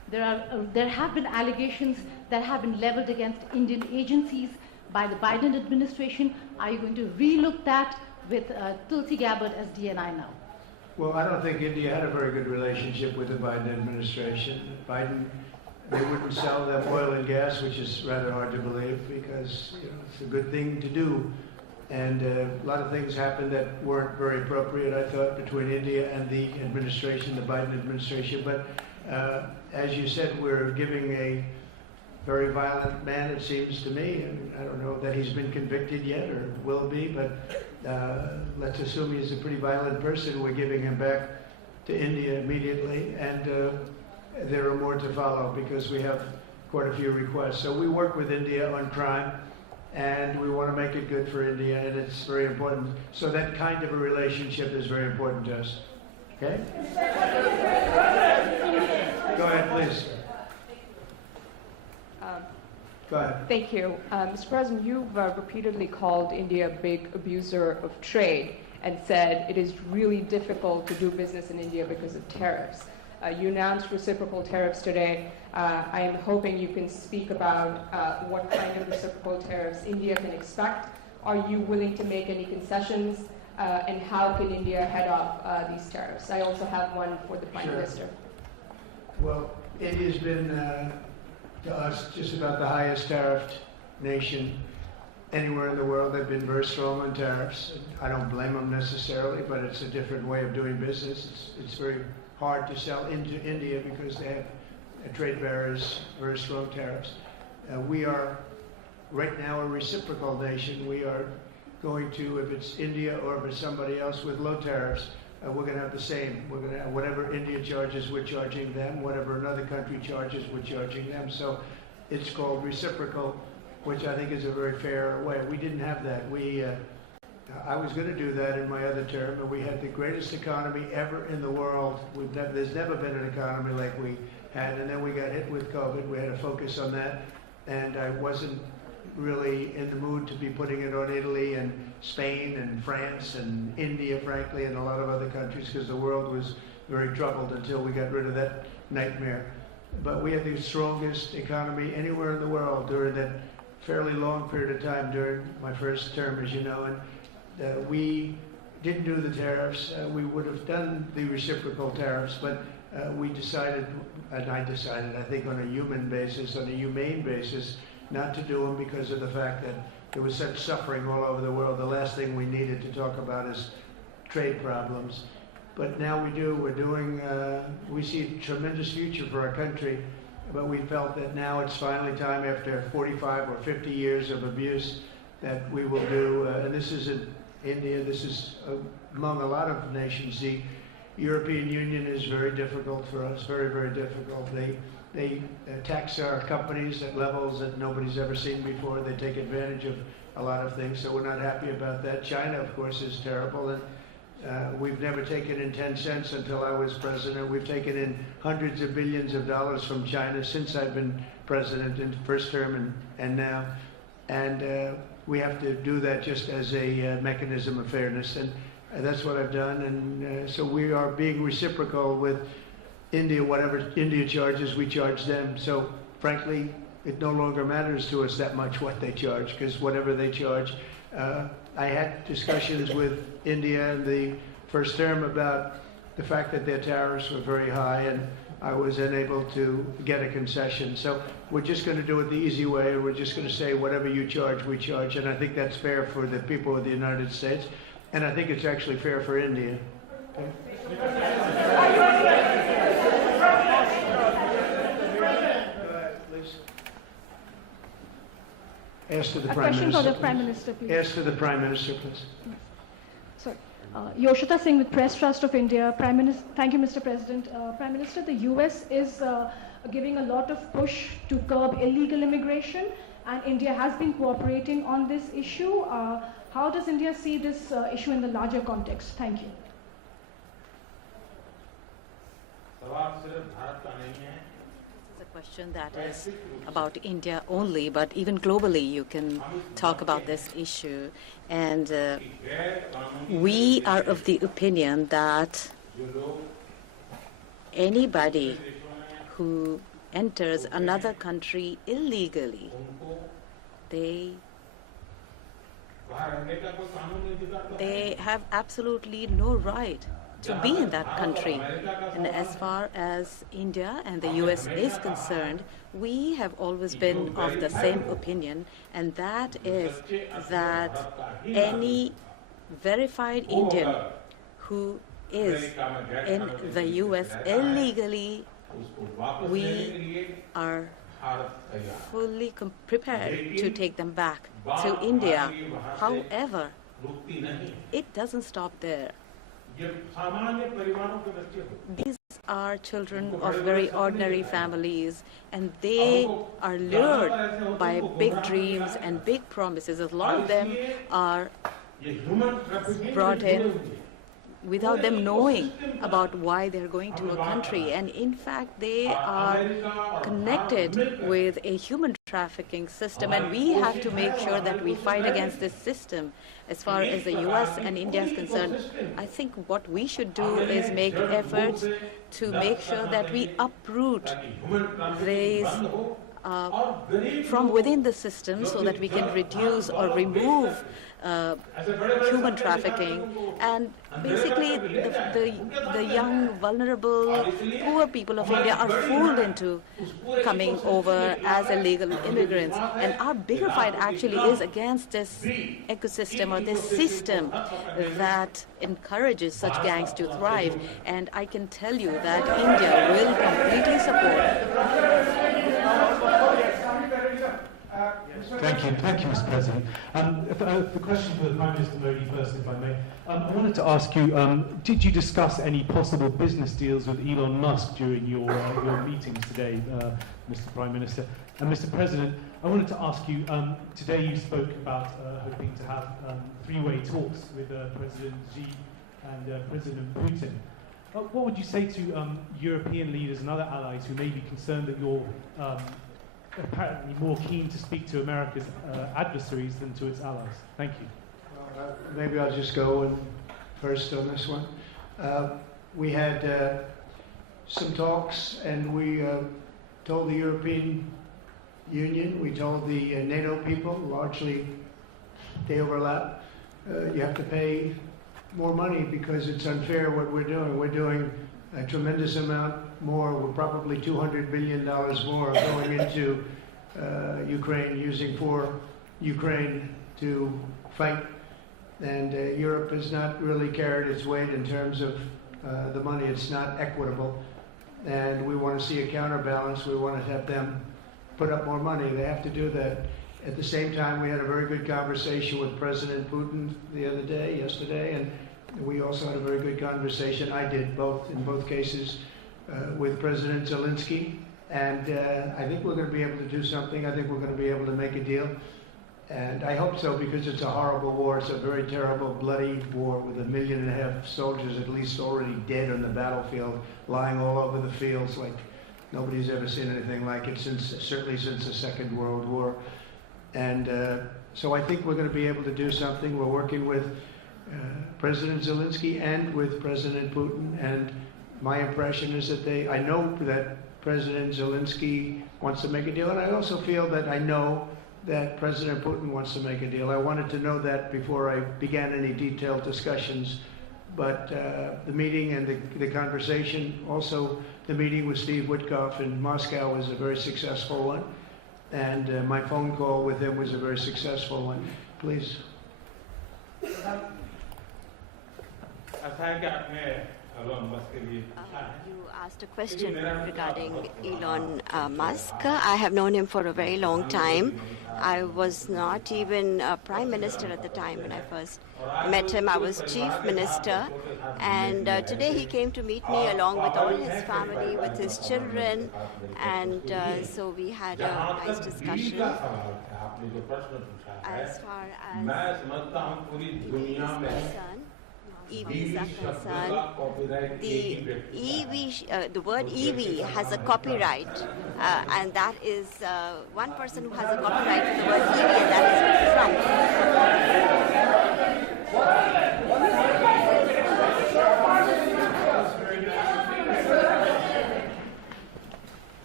There have been allegations that have been leveled against Indian agencies by the Biden administration. Are you going to relook that with Tulsi Gabbard as DNI now? Well, I don't think India had a very good relationship with the Biden administration. They wouldn't sell them oil and gas, which is rather hard to believe because it's a good thing to do. And a lot of things happened that weren't very appropriate, I thought, between India and the administration, the Biden administration. But as you said, we're giving a very violent man, it seems to me. And I don't know that he's been convicted yet or will be, but let's assume he's a pretty violent person. We're giving him back to India immediately. And there are more to follow because we have quite a few requests. So we work with India on crime. And we want to make it good for India, and it's very important. So that kind of a relationship is very important to us. Okay? Go ahead, please. Go ahead. Thank you. Mr. President, you've repeatedly called India a big abuser of trade and said it is really difficult to do business in India because of tariffs. You announced reciprocal tariffs today. I am hoping you can speak about what kind of reciprocal tariffs India can expect. Are you willing to make any concessions? And how can India head off these tariffs? I also have one for the Prime Minister. Well, India's been, to us, just about the highest tariffed nation anywhere in the world. They've been very strong on tariffs. I don't blame them necessarily, but it's a different way of doing business. It's very hard to sell into India because they have trade barriers, very strong tariffs. We are right now a reciprocal nation. We are going to, if it's India or if it's somebody else with low tariffs, we're going to have the same. We're going to have whatever India charges, we're charging them. Whatever another country charges, we're charging them. So it's called reciprocal, which I think is a very fair way. We didn't have that. I was going to do that in my other term, and we had the greatest economy ever in the world. There's never been an economy like we had, and then we got hit with COVID. We had to focus on that, and I wasn't really in the mood to be putting it on Italy and Spain and France and India, frankly, and a lot of other countries, because the world was very troubled until we got rid of that nightmare. But we had the strongest economy anywhere in the world during that fairly long period of time during my first term, as you know, and we didn't do the tariffs. We would have done the reciprocal tariffs, but we decided, and I decided, I think on a human basis, on a humane basis, not to do them because of the fact that there was such suffering all over the world. The last thing we needed to talk about is trade problems. But now we do. We're doing, we see a tremendous future for our country, but we felt that now it's finally time, after 45 or 50 years of abuse, that we will do, and this isn't India, this is among a lot of nations. The European Union is very difficult for us, very, very difficult. They tax our companies at levels that nobody's ever seen before. They take advantage of a lot of things, so we're not happy about that. China, of course, is terrible, and we've never taken in 10 cents until I was president. We've taken in hundreds of billions of dollars from China since I've been president in the first term and now. And we have to do that just as a mechanism of fairness, and that's what I've done. And so we are being reciprocal with India. Whatever India charges, we charge them. So frankly, it no longer matters to us that much what they charge, because whatever they charge, I had discussions with India in the first term about the fact that their tariffs were very high, and I was unable to get a concession. So we're just going to do it the easy way, and we're just going to say whatever you charge, we charge. And I think that's fair for the people of the United States, and I think it's actually fair for India. Okay? Ask to the Prime Minister. A question for the Prime Minister, please. Ask to the Prime Minister, please. Sorry. Yoshita Singh with Press Trust of India. Prime Minister, thank you, Mr. President. Prime Minister, the U.S. is giving a lot of push to curb illegal immigration, and India has been cooperating on this issue. How does India see this issue in the larger context? Thank you. A question that is about India only, but even globally you can talk about this issue. And we are of the opinion that anybody who enters another country illegally, they have absolutely no right to be in that country. And as far as India and the US is concerned, we have always been of the same opinion, and that is that any verified Indian who is in the US illegally, we are fully prepared to take them back to India. However, it doesn't stop there. These are children of very ordinary families, and they are lured by big dreams and big promises. A lot of them are brought in without them knowing about why they're going to a country. And in fact, they are connected with a human trafficking system, and we have to make sure that we fight against this system. As far as the US and India is concerned, I think what we should do is make efforts to make sure that we uproot these from within the system so that we can reduce or remove human trafficking. And basically, the young, vulnerable, poor people of India are fooled into coming over as illegal immigrants. And our bigger fight actually is against this ecosystem or this system that encourages such gangs to thrive. And I can tell you that India will completely support. Thank you, Mr. President. The question for the Prime Minister Modi first, if I may. I wanted to ask you, did you discuss any possible business deals with Elon Musk during your meetings today, Mr. Prime Minister? And Mr. President, I wanted to ask you, today you spoke about hoping to have three-way talks with President Xi and President Putin. What would you say to European leaders and other allies who may be concerned that you're apparently more keen to speak to America's adversaries than to its allies? Thank you. Maybe I'll just go first on this one. We had some talks, and we told the European Union, we told the NATO people, largely they overlap, you have to pay more money because it's unfair what we're doing. We're doing a tremendous amount more. We're probably $200 billion more going into Ukraine, using for Ukraine to fight. And Europe has not really carried its weight in terms of the money. It's not equitable. And we want to see a counterbalance. We want to have them put up more money. They have to do that. At the same time, we had a very good conversation with President Putin yesterday, and we also had a very good conversation. I did in both cases, with President Zelensky. And I think we're going to be able to do something. I think we're going to be able to make a deal. And I hope so, because it's a horrible war. It's a very terrible, bloody war with 1.5 million soldiers at least already dead on the battlefield, lying all over the fields like nobody's ever seen anything like it, certainly since the Second World War. And so I think we're going to be able to do something. We're working with President Zelensky and with President Putin. And my impression is that I know that President Zelensky wants to make a deal, and I also feel that I know that President Putin wants to make a deal. I wanted to know that before I began any detailed discussions. But the meeting and the conversation, also the meeting with Steve Witkoff in Moscow, was a very successful one. And my phone call with him was a very successful one. Please. You asked a question regarding Elon Musk. I have known him for a very long time. I was not even a prime minister at the time when I first met him. I was chief minister. And today he came to meet me along with all his family, with his children. And so we had a nice discussion. As far as EVs are concerned, the word EV has a copyright, and that is one person who has a copyright for the word EV, and that is Trump.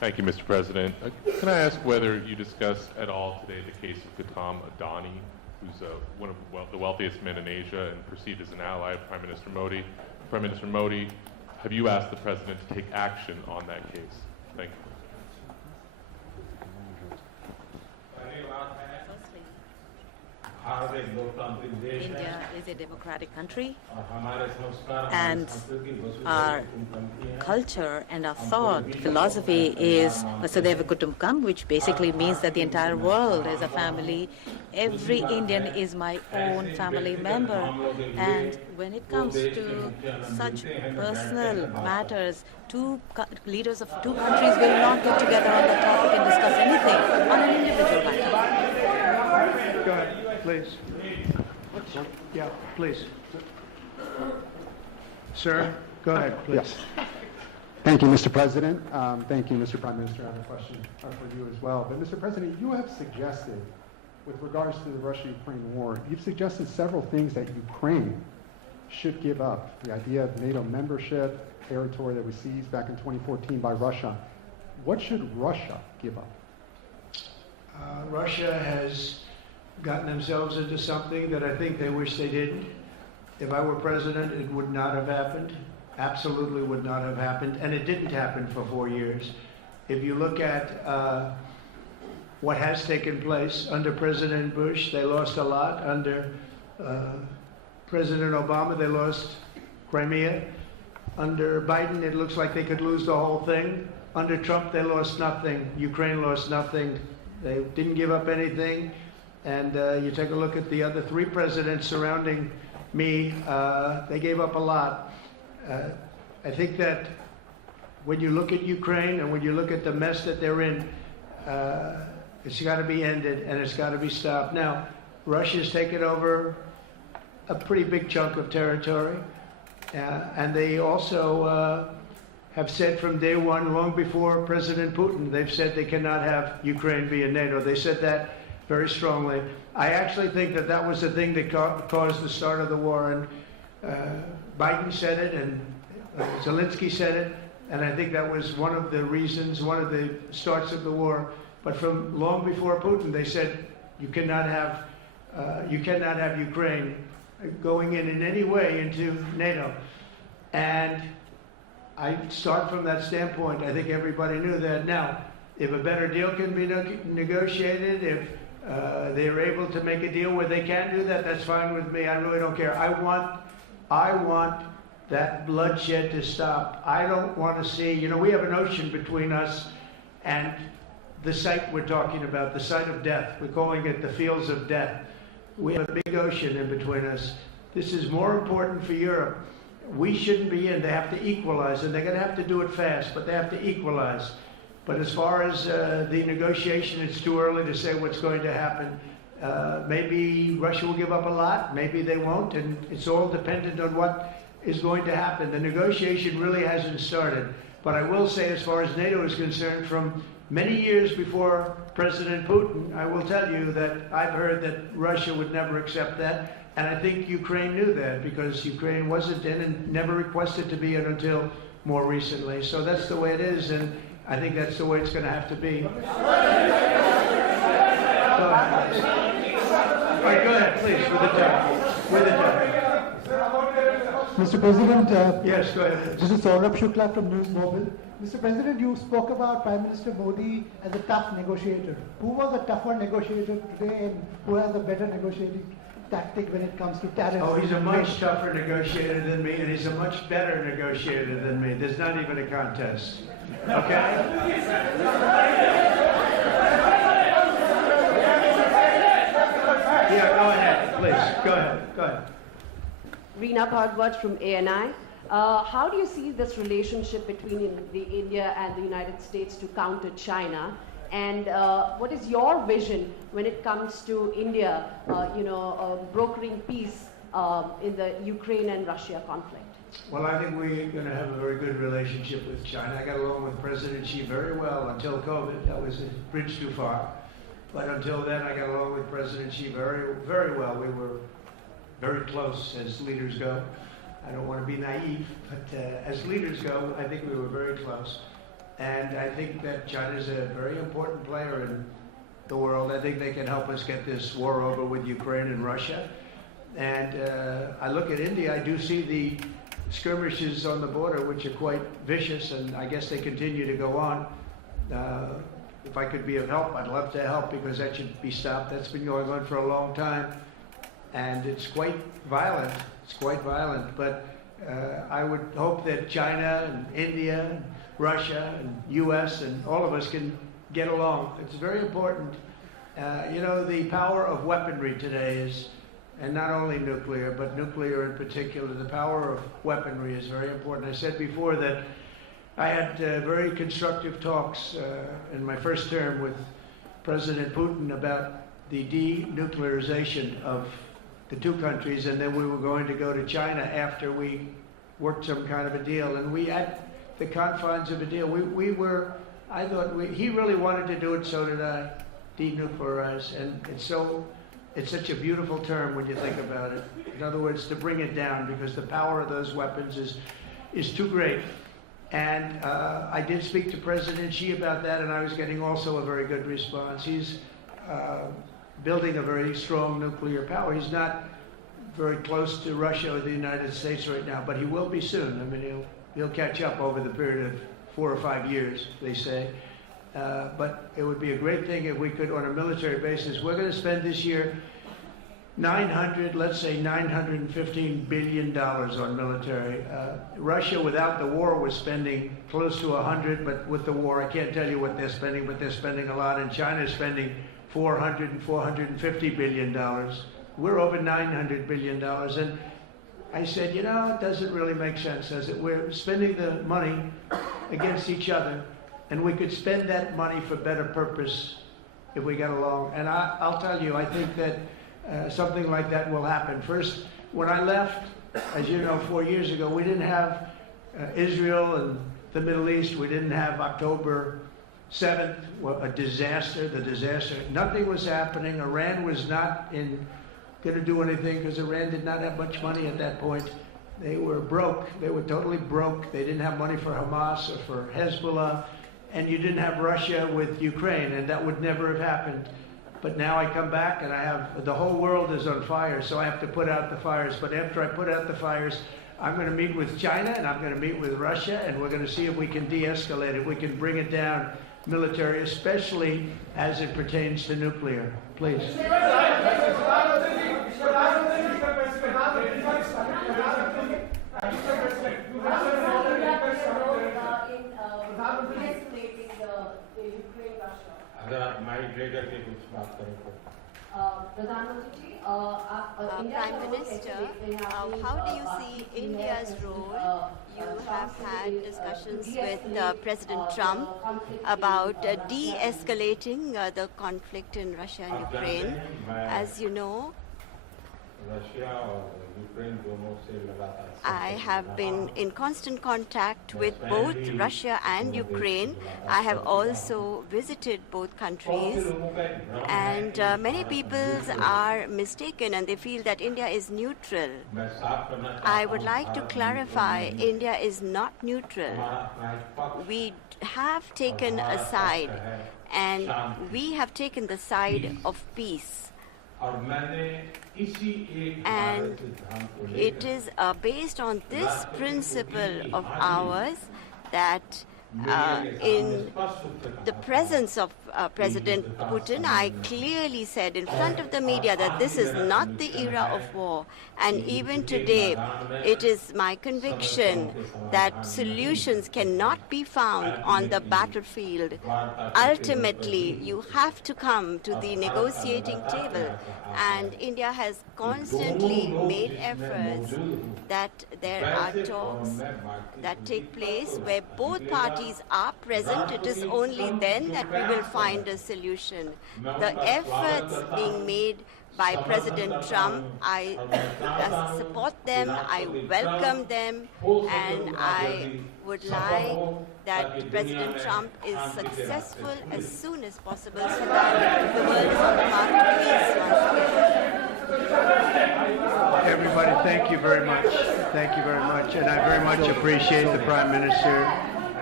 Thank you, Mr. President. Can I ask whether you discussed at all today the case of Gautam Adani, who's one of the wealthiest men in Asia and perceived as an ally of Prime Minister Modi? Prime Minister Modi, have you asked the President to take action on that case? Thank you. India is a democratic country, and our culture and our thought philosophy is Vasudhaiva Kutumbakam, which basically means that the entire world is a family. Every Indian is my own family member. And when it comes to such personal matters, leaders of two countries will not get together on the topic and discuss anything on an individual matter. Go ahead, please. Yeah, please. Sir, go ahead, please. Yes. Thank you, Mr. President. Thank you, Mr. Prime Minister. I have a question for you as well. But, Mr. President, you have suggested, with regards to the Russia-Ukraine war, you've suggested several things that Ukraine should give up. The idea of NATO membership, territory that was seized back in 2014 by Russia. What should Russia give up? Russia has gotten themselves into something that I think they wish they didn't. If I were president, it would not have happened. Absolutely would not have happened. And it didn't happen for 4 years. If you look at what has taken place under President Bush, they lost a lot. Under President Obama, they lost Crimea. Under Biden, it looks like they could lose the whole thing. Under Trump, they lost nothing. Ukraine lost nothing. They didn't give up anything. And you take a look at the other 3 presidents surrounding me, they gave up a lot. I think that when you look at Ukraine and when you look at the mess that they're in, it's got to be ended and it's got to be stopped. Now, Russia's taken over a pretty big chunk of territory, and they also have said from day one, long before President Putin, they've said they cannot have Ukraine be in NATO. They said that very strongly. I actually think that that was the thing that caused the start of the war, and Biden said it, and Zelensky said it, and I think that was one of the reasons, one of the starts of the war. But from long before Putin, they said you cannot have Ukraine going in any way into NATO. And I start from that standpoint. I think everybody knew that. Now, if a better deal can be negotiated, if they're able to make a deal where they can do that, that's fine with me. I really don't care. I want that bloodshed to stop. I don't want to see, we have an ocean between us and the site we're talking about, the site of death. We're calling it the fields of death. We have a big ocean in between us. This is more important for Europe. We shouldn't be in. They have to equalize, and they're going to have to do it fast, but they have to equalize. But as far as the negotiation, it's too early to say what's going to happen. Maybe Russia will give up a lot, maybe they won't, and it's all dependent on what is going to happen. The negotiation really hasn't started. But I will say, as far as NATO is concerned, from many years before President Putin, I will tell you that I've heard that Russia would never accept that. And I think Ukraine knew that, because Ukraine wasn't in and never requested to be in until more recently. So that's the way it is, and I think that's the way it's going to have to be. All right, go ahead, please, with the time. With the time. Mr. President, yes, go ahead. This is Saurabh Shukla from News Mobile. Mr. President, you spoke about Prime Minister Modi as a tough negotiator. Who was a tougher negotiator today, and who has a better negotiating tactic when it comes to tariffs? Oh, he's a much tougher negotiator than me, and he's a much better negotiator than me. There's not even a contest. Okay? Yeah, go ahead, please. Go ahead. Go ahead. Reena Bhardwaj from ANI. How do you see this relationship between India and the United States to counter China? And what is your vision when it comes to India, brokering peace in the Ukraine and Russia conflict? Well, I think we're going to have a very good relationship with China. I got along with President Xi very well until COVID. That was a bridge too far. But until then, I got along with President Xi very, very well. We were very close as leaders go. I don't want to be naive, but as leaders go, I think we were very close. And I think that China is a very important player in the world. I think they can help us get this war over with Ukraine and Russia. And I look at India, I do see the skirmishes on the border, which are quite vicious, and I guess they continue to go on. If I could be of help, I'd love to help, because that should be stopped. That's been going on for a long time, and it's quite violent. It's quite violent, but I would hope that China and India and Russia and U.S. and all of us can get along. It's very important. You know, the power of weaponry today is, and not only nuclear, but nuclear in particular, the power of weaponry is very important. I said before that I had very constructive talks in my first term with President Putin about the denuclearization of the two countries, and then we were going to go to China after we worked some kind of a deal. And we had the confines of a deal. I thought he really wanted to do it, so did I, denuclearize. And it's such a beautiful term when you think about it. In other words, to bring it down, because the power of those weapons is too great. And I did speak to President Xi about that, and I was getting also a very good response. He's building a very strong nuclear power. He's not very close to Russia or the United States right now, but he will be soon. I mean, he'll catch up over the period of 4 or 5 years, they say. But it would be a great thing if we could, on a military basis. We're going to spend this year $915 billion on military. Russia, without the war, was spending close to 100, but with the war, I can't tell you what they're spending, but they're spending a lot. And China's spending $400 and $450 billion. We're over $900 billion. And I said, you know, it doesn't really make sense, does it? We're spending the money against each other, and we could spend that money for better purpose if we got along. And I'll tell you, I think that something like that will happen. First, when I left, as you know, 4 years ago, we didn't have Israel and the Middle East. We didn't have October 7th, a disaster, the disaster. Nothing was happening. Iran was not going to do anything, because Iran did not have much money at that point. They were broke. They were totally broke. They didn't have money for Hamas or for Hezbollah. And you didn't have Russia with Ukraine, and that would never have happened. But now I come back and I have, the whole world is on fire, so I have to put out the fires. But after I put out the fires, I'm going to meet with China and I'm going to meet with Russia, and we're going to see if we can de-escalate it. We can bring it down military, especially as it pertains to nuclear. Please. Prime Minister, how do you see India's role? You have had discussions with President Trump about de-escalating the conflict in Russia and Ukraine. As you know, I have been in constant contact with both Russia and Ukraine. I have also visited both countries, and many people are mistaken and they feel that India is neutral. I would like to clarify, India is not neutral. We have taken a side, and we have taken the side of peace. And it is based on this principle of ours that in the presence of President Putin, I clearly said in front of the media that this is not the era of war. And even today, it is my conviction that solutions cannot be found on the battlefield. Ultimately, you have to come to the negotiating table. And India has constantly made efforts that there are talks that take place where both parties are present. It is only then that we will find a solution. The efforts being made by President Trump, I support them, I welcome them, and I would like that President Trump is successful as soon as possible so that the world is on the path to peace once again. Everybody, thank you very much. Thank you very much. And I very much appreciate the Prime Minister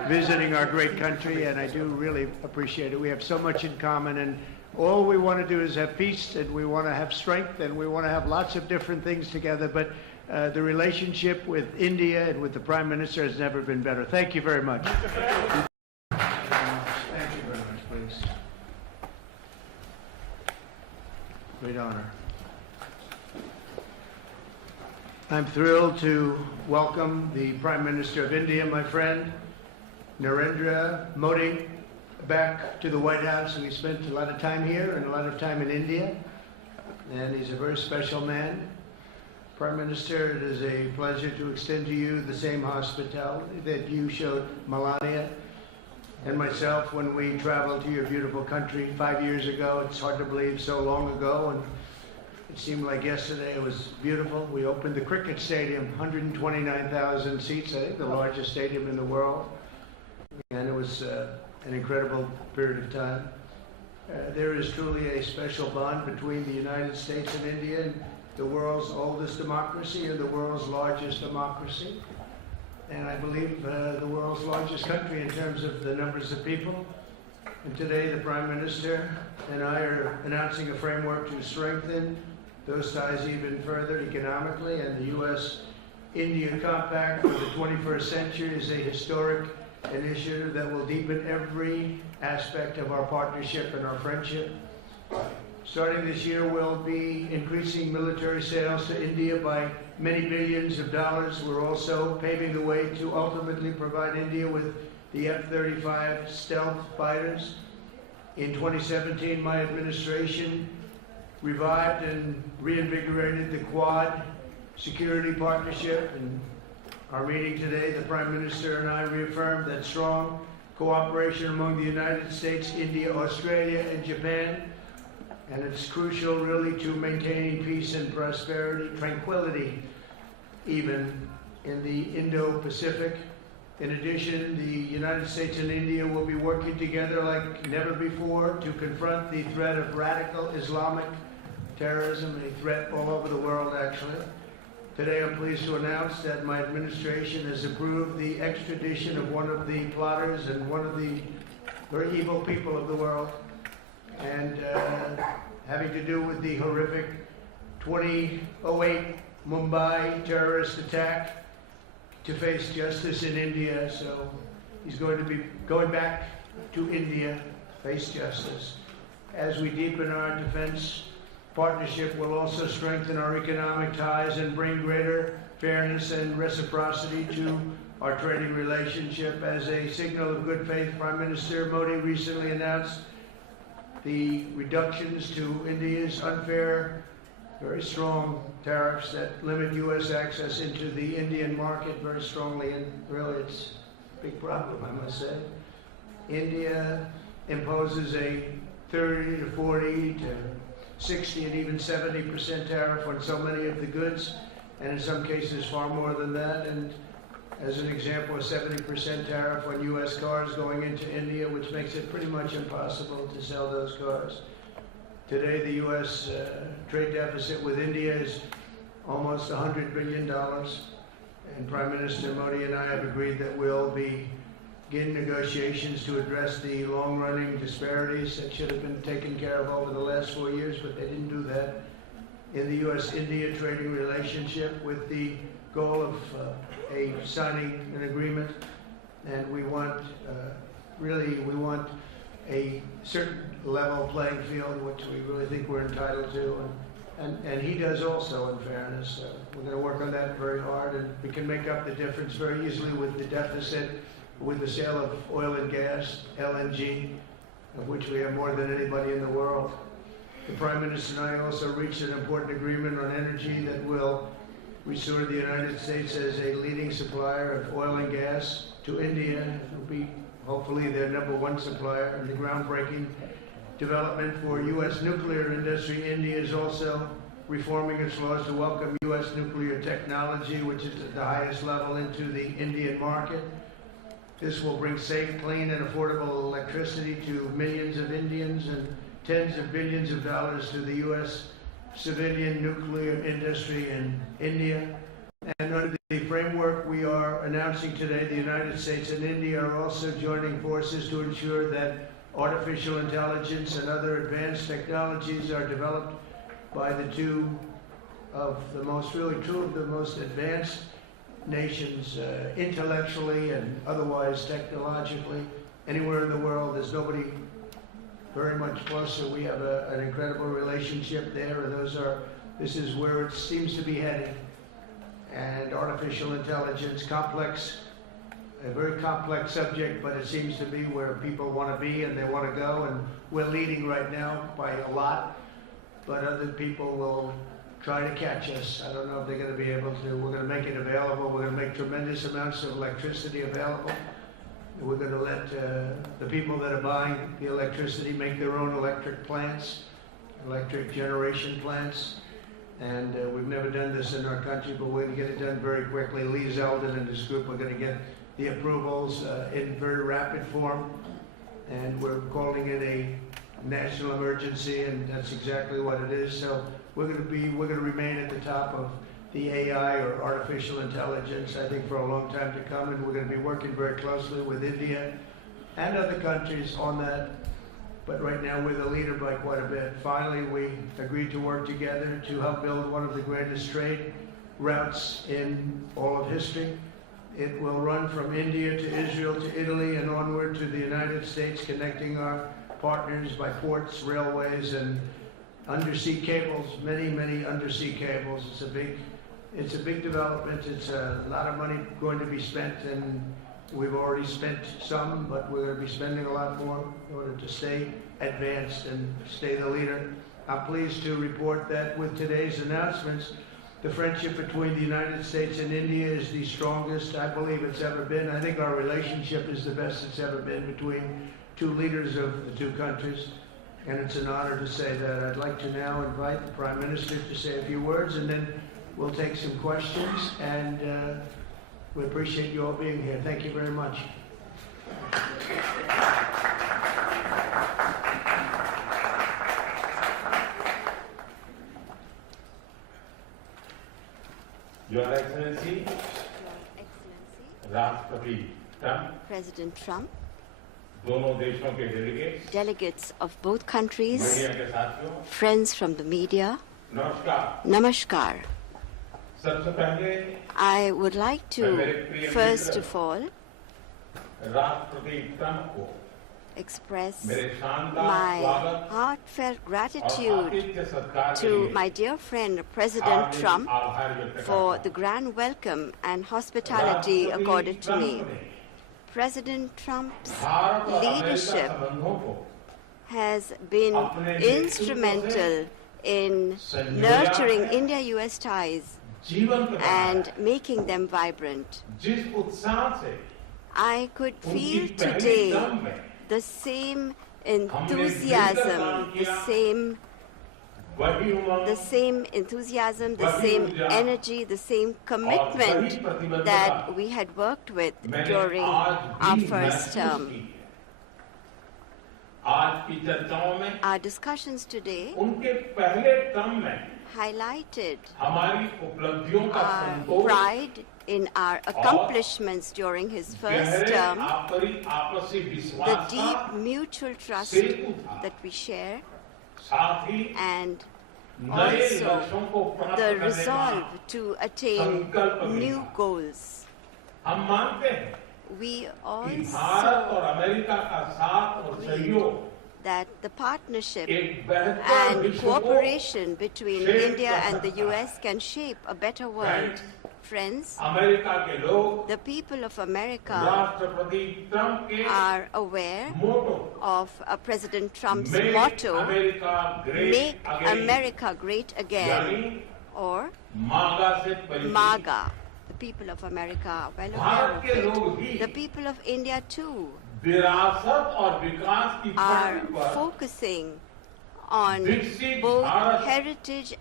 visiting our great country, and I do really appreciate it. We have so much in common, and all we want to do is have peace, and we want to have strength, and we want to have lots of different things together, but the relationship with India and with the Prime Minister has never been better. Thank you very much. Thank you very much, please. Great honor. I'm thrilled to welcome the Prime Minister of India, my friend, Narendra Modi, back to the White House. We spent a lot of time here and a lot of time in India, and he's a very special man. Prime Minister, it is a pleasure to extend to you the same hospitality that you showed Melania and myself when we traveled to your beautiful country 5 years ago. It's hard to believe, so long ago, and it seemed like yesterday. It was beautiful. We opened the cricket stadium, 129,000 seats, I think the largest stadium in the world. And it was an incredible period of time. There is truly a special bond between the United States and India, the world's oldest democracy and the world's largest democracy. And I believe the world's largest country in terms of the numbers of people. And today the Prime Minister and I are announcing a framework to strengthen those ties even further economically, and the U.S.-India Compact for the 21st century is a historic initiative that will deepen every aspect of our partnership and our friendship. Starting this year, we'll be increasing military sales to India by many billions of dollars. We're also paving the way to ultimately provide India with the F-35 stealth fighters. In 2017, my administration revived and reinvigorated the Quad security partnership. In our meeting today, the Prime Minister and I reaffirmed that strong cooperation among the United States, India, Australia, and Japan. And it's crucial, really, to maintaining peace and prosperity, tranquility, even in the Indo-Pacific. In addition, the United States and India will be working together like never before to confront the threat of radical Islamic terrorism, a threat all over the world, actually. Today, I'm pleased to announce that my administration has approved the extradition of one of the plotters and one of the very evil people of the world, and having to do with the horrific 2008 Mumbai terrorist attack, to face justice in India. So he's going to be going back to India, face justice. As we deepen our defense partnership, we'll also strengthen our economic ties and bring greater fairness and reciprocity to our trading relationship. As a signal of good faith, Prime Minister Modi recently announced the reductions to India's unfair, very strong tariffs that limit U.S. access into the Indian market very strongly, and really it's a big problem, I must say. India imposes a 30 to 40 to 60 and even 70% tariff on so many of the goods, and in some cases far more than that. And as an example, a 70% tariff on U.S. cars going into India, which makes it pretty much impossible to sell those cars. Today, the U.S. Trade deficit with India is almost $100 billion, and Prime Minister Modi and I have agreed that we'll begin negotiations to address the long-running disparities that should have been taken care of over the last 4 years, but they didn't do that in the U.S.-India trading relationship, with the goal of signing an agreement. And we want, we want a certain level playing field, which we really think we're entitled to, and he does also, in fairness. We're going to work on that very hard, and we can make up the difference very easily with the deficit, with the sale of oil and gas, LNG, of which we have more than anybody in the world. The Prime Minister and I also reached an important agreement on energy that will restore the United States as a leading supplier of oil and gas to India. It will be hopefully their #1 supplier, in the groundbreaking development for U.S. nuclear industry. India is also reforming its laws to welcome U.S. nuclear technology, which is at the highest level, into the Indian market. This will bring safe, clean, and affordable electricity to millions of Indians and tens of billions of dollars to the U.S. civilian nuclear industry in India. And under the framework, we are announcing announcing today the United States and India are also joining forces to ensure that artificial intelligence and other advanced technologies are developed by two of the most advanced nations, intellectually and otherwise technologically. Anywhere in the world, there's nobody very much closer. We have an incredible relationship there, and this is where it seems to be headed. And artificial intelligence, a very complex subject, but it seems to be where people want to be and they want to go, and we're leading right now by a lot, but other people will try to catch us. I don't know if they're going to be able to. We're going to make it available. We're going to make tremendous amounts of electricity available. We're going to let the people that are buying the electricity make their own electric plants, electric generation plants. And we've never done this in our country, but we're going to get it done very quickly. Lee Zeldin and his group are going to get the approvals in very rapid form. And we're calling it a national emergency, and that's exactly what it is. So we're going to remain at the top of the AI, or artificial intelligence, I think, for a long time to come, and we're going to be working very closely with India and other countries on that. But right now we're the leader by quite a bit. Finally, we agreed to work together to help build one of the greatest trade routes in all of history. It will run from India to Israel to Italy and onward to the United States, connecting our partners by ports, railways, and undersea cables, many undersea cables. It's a big development. It's a lot of money going to be spent, and we've already spent some, but we're going to be spending a lot more in order to stay advanced and stay the leader. I'm pleased to report that with today's announcements, the friendship between the United States and India is the strongest I believe it's ever been. I think our relationship is the best it's ever been between two leaders of the two countries, and it's an honor to say that. I'd like to now invite the Prime Minister to say a few words, and then we'll take some questions, and we appreciate you all being here. Thank you very much. Your Excellency, Rashtrapati Trump, President Trump, दोनों देशों के delegates of both countries, media के साथियों, friends from the media, नमस्कार. Namaskar. सबसे पहले I would like to, first of all, राष्ट्रपति Trump को express मेरे शानदार my स्वागत heartfelt और gratitude आतिथ्य सत्कार के to लिए my dear friend President Hardik Trump आभार व्यक्त for करता the हूं. grand welcome and hospitality राष्ट्रपति accorded to me. ट्रंप ने President Trump's भारत और अमेरिका leadership संबंधों को has been अपने instrumental in nurturing India-US ties जीवंत and making them vibrant. जिस उत्साह से I could उनकी feel पहली today टर्म में the same हमने enthusiasm, मिलकर काम the किया, same वही उमंग enthusiasm, the वही same ऊर्जा energy, the same commitment वही प्रतिबद्धता that we had worked with मैंने during आज our भी first महसूस term. की है. आज की चर्चाओं में Our discussions today उनके पहले टर्म में highlighted हमारी उपलब्धियों का our Santosh pride in our accomplishments during his first गहरे term, आपसी the विश्वास deep का mutual trust सेतु था. that we share, साथ ही and नए also लक्ष्यों को प्राप्त the करने का resolve to attain संकल्प भी new था. goals. हम मानते हैं We कि भारत also और अमेरिका का साथ और सहयोग that the partnership एक बेहतर and विश्व को cooperation between shape India कर and the सकता है. US can shape a better world. Friends, America के लोग the people of America राष्ट्रपति ट्रंप के are aware motto of President Trump's Make motto, America Great Make Again, America Great Again, यानी or मागा से परिचित. MAGA. The people of America are well Bharat के aware लोग of भी it. The people of India too विरासत और विकास की are पटरी पर focusing on विकसित both Bharat heritage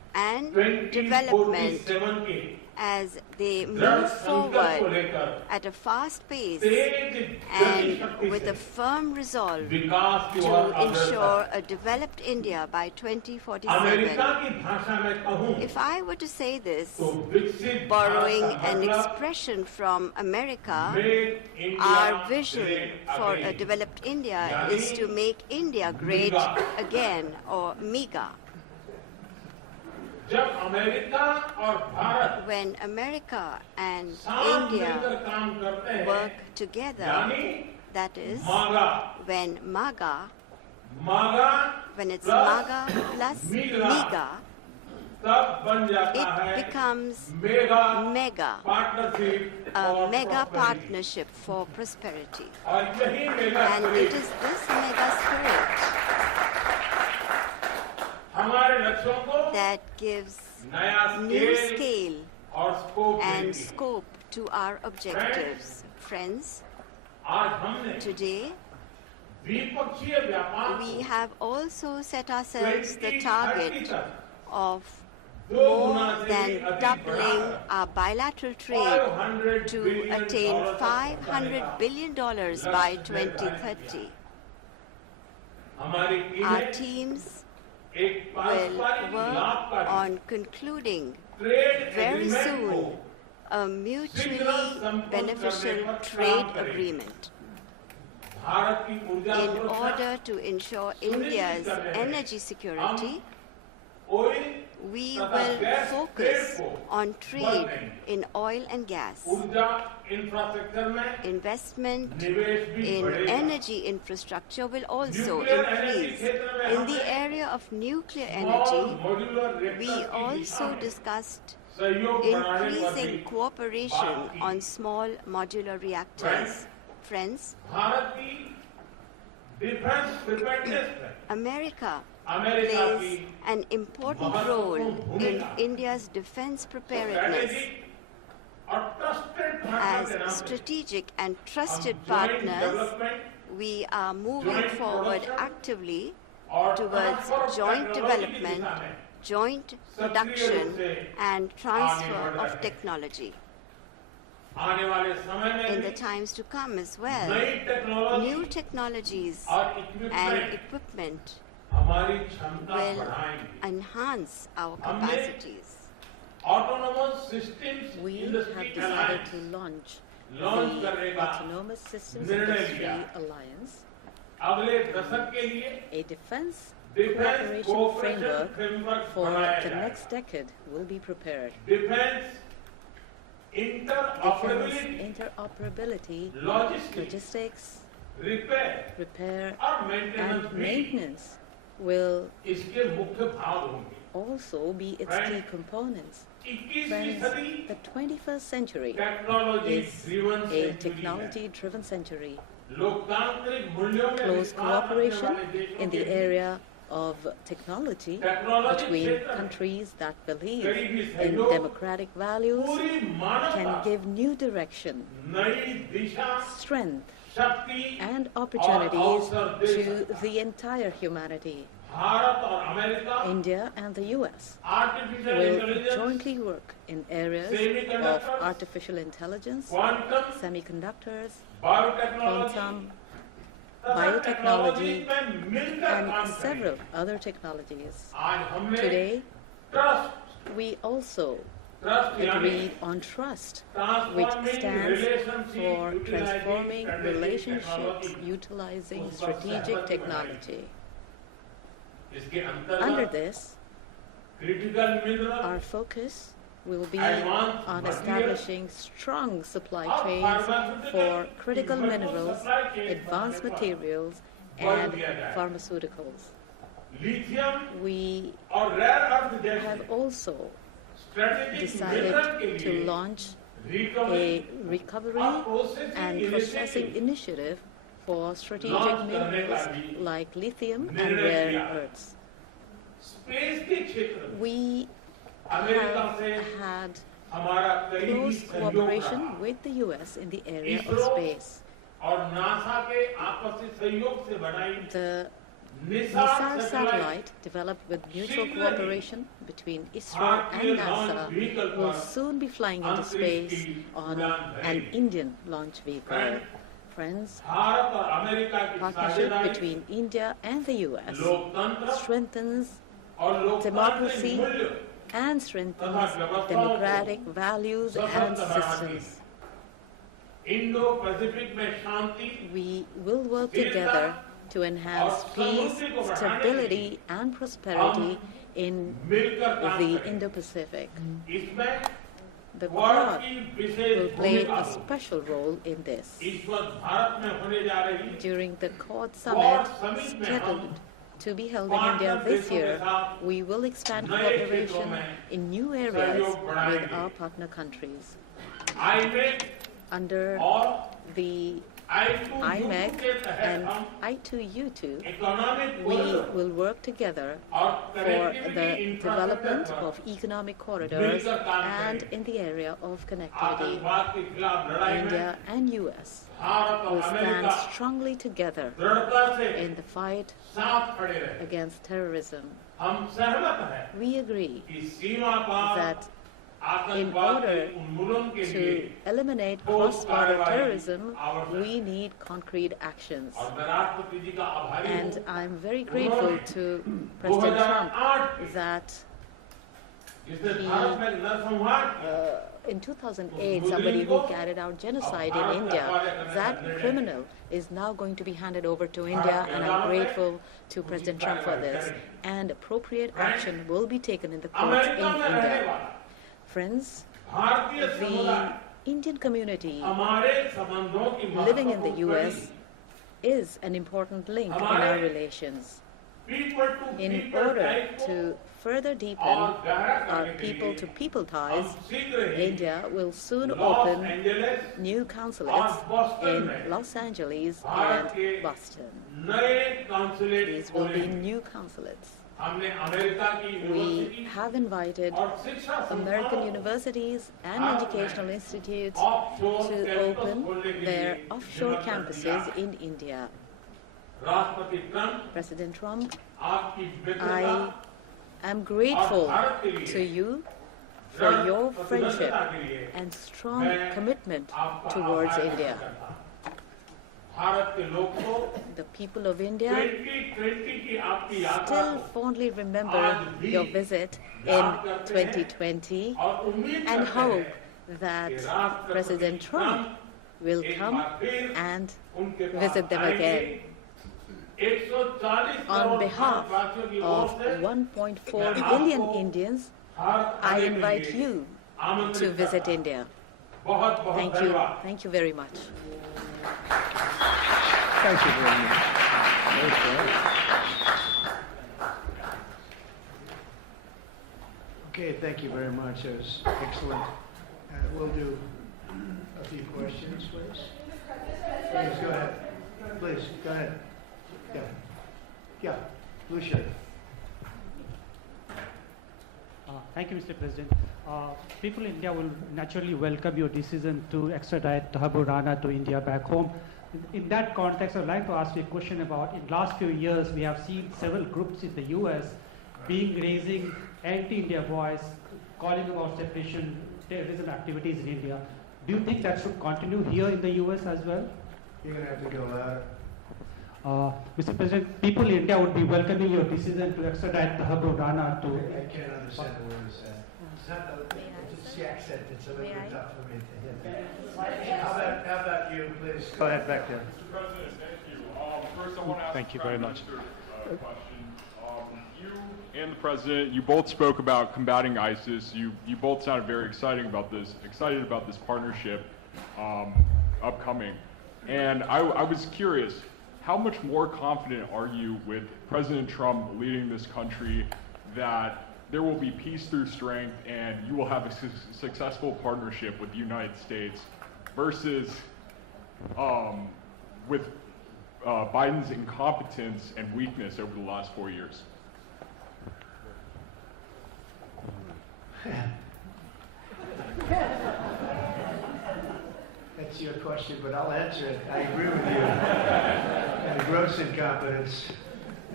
and development as they move forward at a fast pace and with a firm resolve to ensure a developed India by 2047. If I were to say this, borrowing an expression from America, our vision for a developed India is to make India great again, or MEGA. When America and India work together, that is, when MAGA, when it's MAGA plus MEGA, it becomes MEGA, a mega partnership for prosperity. And it is this mega spirit that gives new scale and scope to our objectives. Friends, today we have also set ourselves the target of more than doubling our bilateral trade to attain $500 billion by 2030. Our teams will work on concluding very soon a mutually beneficial trade agreement in order to ensure India's energy security. We will focus on trade in oil and gas. Investment in energy infrastructure will also increase. In the area of nuclear energy, we also discussed increasing cooperation on small modular reactors. Friends, America plays an important role in India's defense preparedness. As strategic and trusted partners, we are moving forward actively towards joint development, joint production, and transfer of technology. In the times to come as well, new technologies and equipment will enhance our capacities. We have decided to launch the Autonomous Systems Industry Alliance, a defense cooperation framework for the next decade will be prepared. Defense interoperability, logistics, repair and maintenance will also be its key components. Friends, the 21st century is a technology-driven century. Close cooperation in the area of technology between countries that believe in democratic values can give new direction, strength, and opportunities to the entire humanity. India and the US will jointly work in areas of artificial intelligence, semiconductors, quantum, biotechnology, and several other technologies. Today, we also agreed on trust, which stands for transforming relationships utilizing strategic technology. Under this, our focus will be on establishing strong supply chains for critical minerals, advanced materials, and pharmaceuticals. We have also decided to launch a recovery and processing initiative for strategic minerals like lithium and rare earths. We have had close cooperation with the US in the area of space. The NISAR satellite, developed with mutual cooperation between ISRO and NASA, will soon be flying into space on an Indian launch vehicle. Friends, partnership between India and the US strengthens democracy and strengthens democratic values and systems. We will work together to enhance peace, stability, and prosperity in the Indo-Pacific. The Quad will play a special role in this. During the Quad Summit, scheduled to be held in India this year, we will expand cooperation in new areas with our partner countries. Under the IMEC and I2U2, we will work together for the development of economic corridors and in the area of connectivity. India and US will stand strongly together in the fight against terrorism. We agree that in order to eliminate cross-border terrorism, we need concrete actions. And I'm very grateful to President Trump that in 2008, somebody who carried out genocide in India, that criminal is now going to be handed over to India, and I'm grateful to President Trump for this. And appropriate action will be taken in the courts in India. Friends, the Indian community living in the US is an important link in our relations. In order to further deepen our people-to-people ties, India will soon open new consulates in Los Angeles and Boston. These will be new consulates. We have invited American universities and educational institutes to open their offshore campuses in India. President Trump, I am grateful to you for your friendship and strong commitment towards India. The people of India still fondly remember your visit in 2020 and hope that President Trump will come and visit them again. On behalf of 1.4 billion Indians, I invite you to visit India. Thank you. Thank you very much. Thank you very much. Okay, thank you very much. That was excellent. We'll do a few questions, please. Please, go ahead. Please, go ahead. Yeah, blue shirt. Thank you, Mr. President. People in India will naturally welcome your decision to extradite Thakur Rana to India back home. In that context, I'd like to ask you a question about, in the last few years, we have seen several groups in the US raising anti-India voice, calling about separation, terrorism activities in India. Do you think that should continue here in the US as well? You're going to have to go louder. Mr. President, people in India would be welcoming your decision to extradite Thakur Rana to... I can't understand the word you said. It's not the accent, it's a little bit tough for me to hit. How about you, please? Go ahead, back there. Mr. President, thank you. First, I want to ask Thank you very much. a question. You and the President, you both spoke about combating ISIS. You both sounded very excited about this partnership upcoming. And I was curious, how much more confident are you with President Trump leading this country that there will be peace through strength and you will have a successful partnership with the United States versus with Biden's incompetence and weakness over the last 4 years? That's your question, but I'll answer it. I agree with you. And gross incompetence.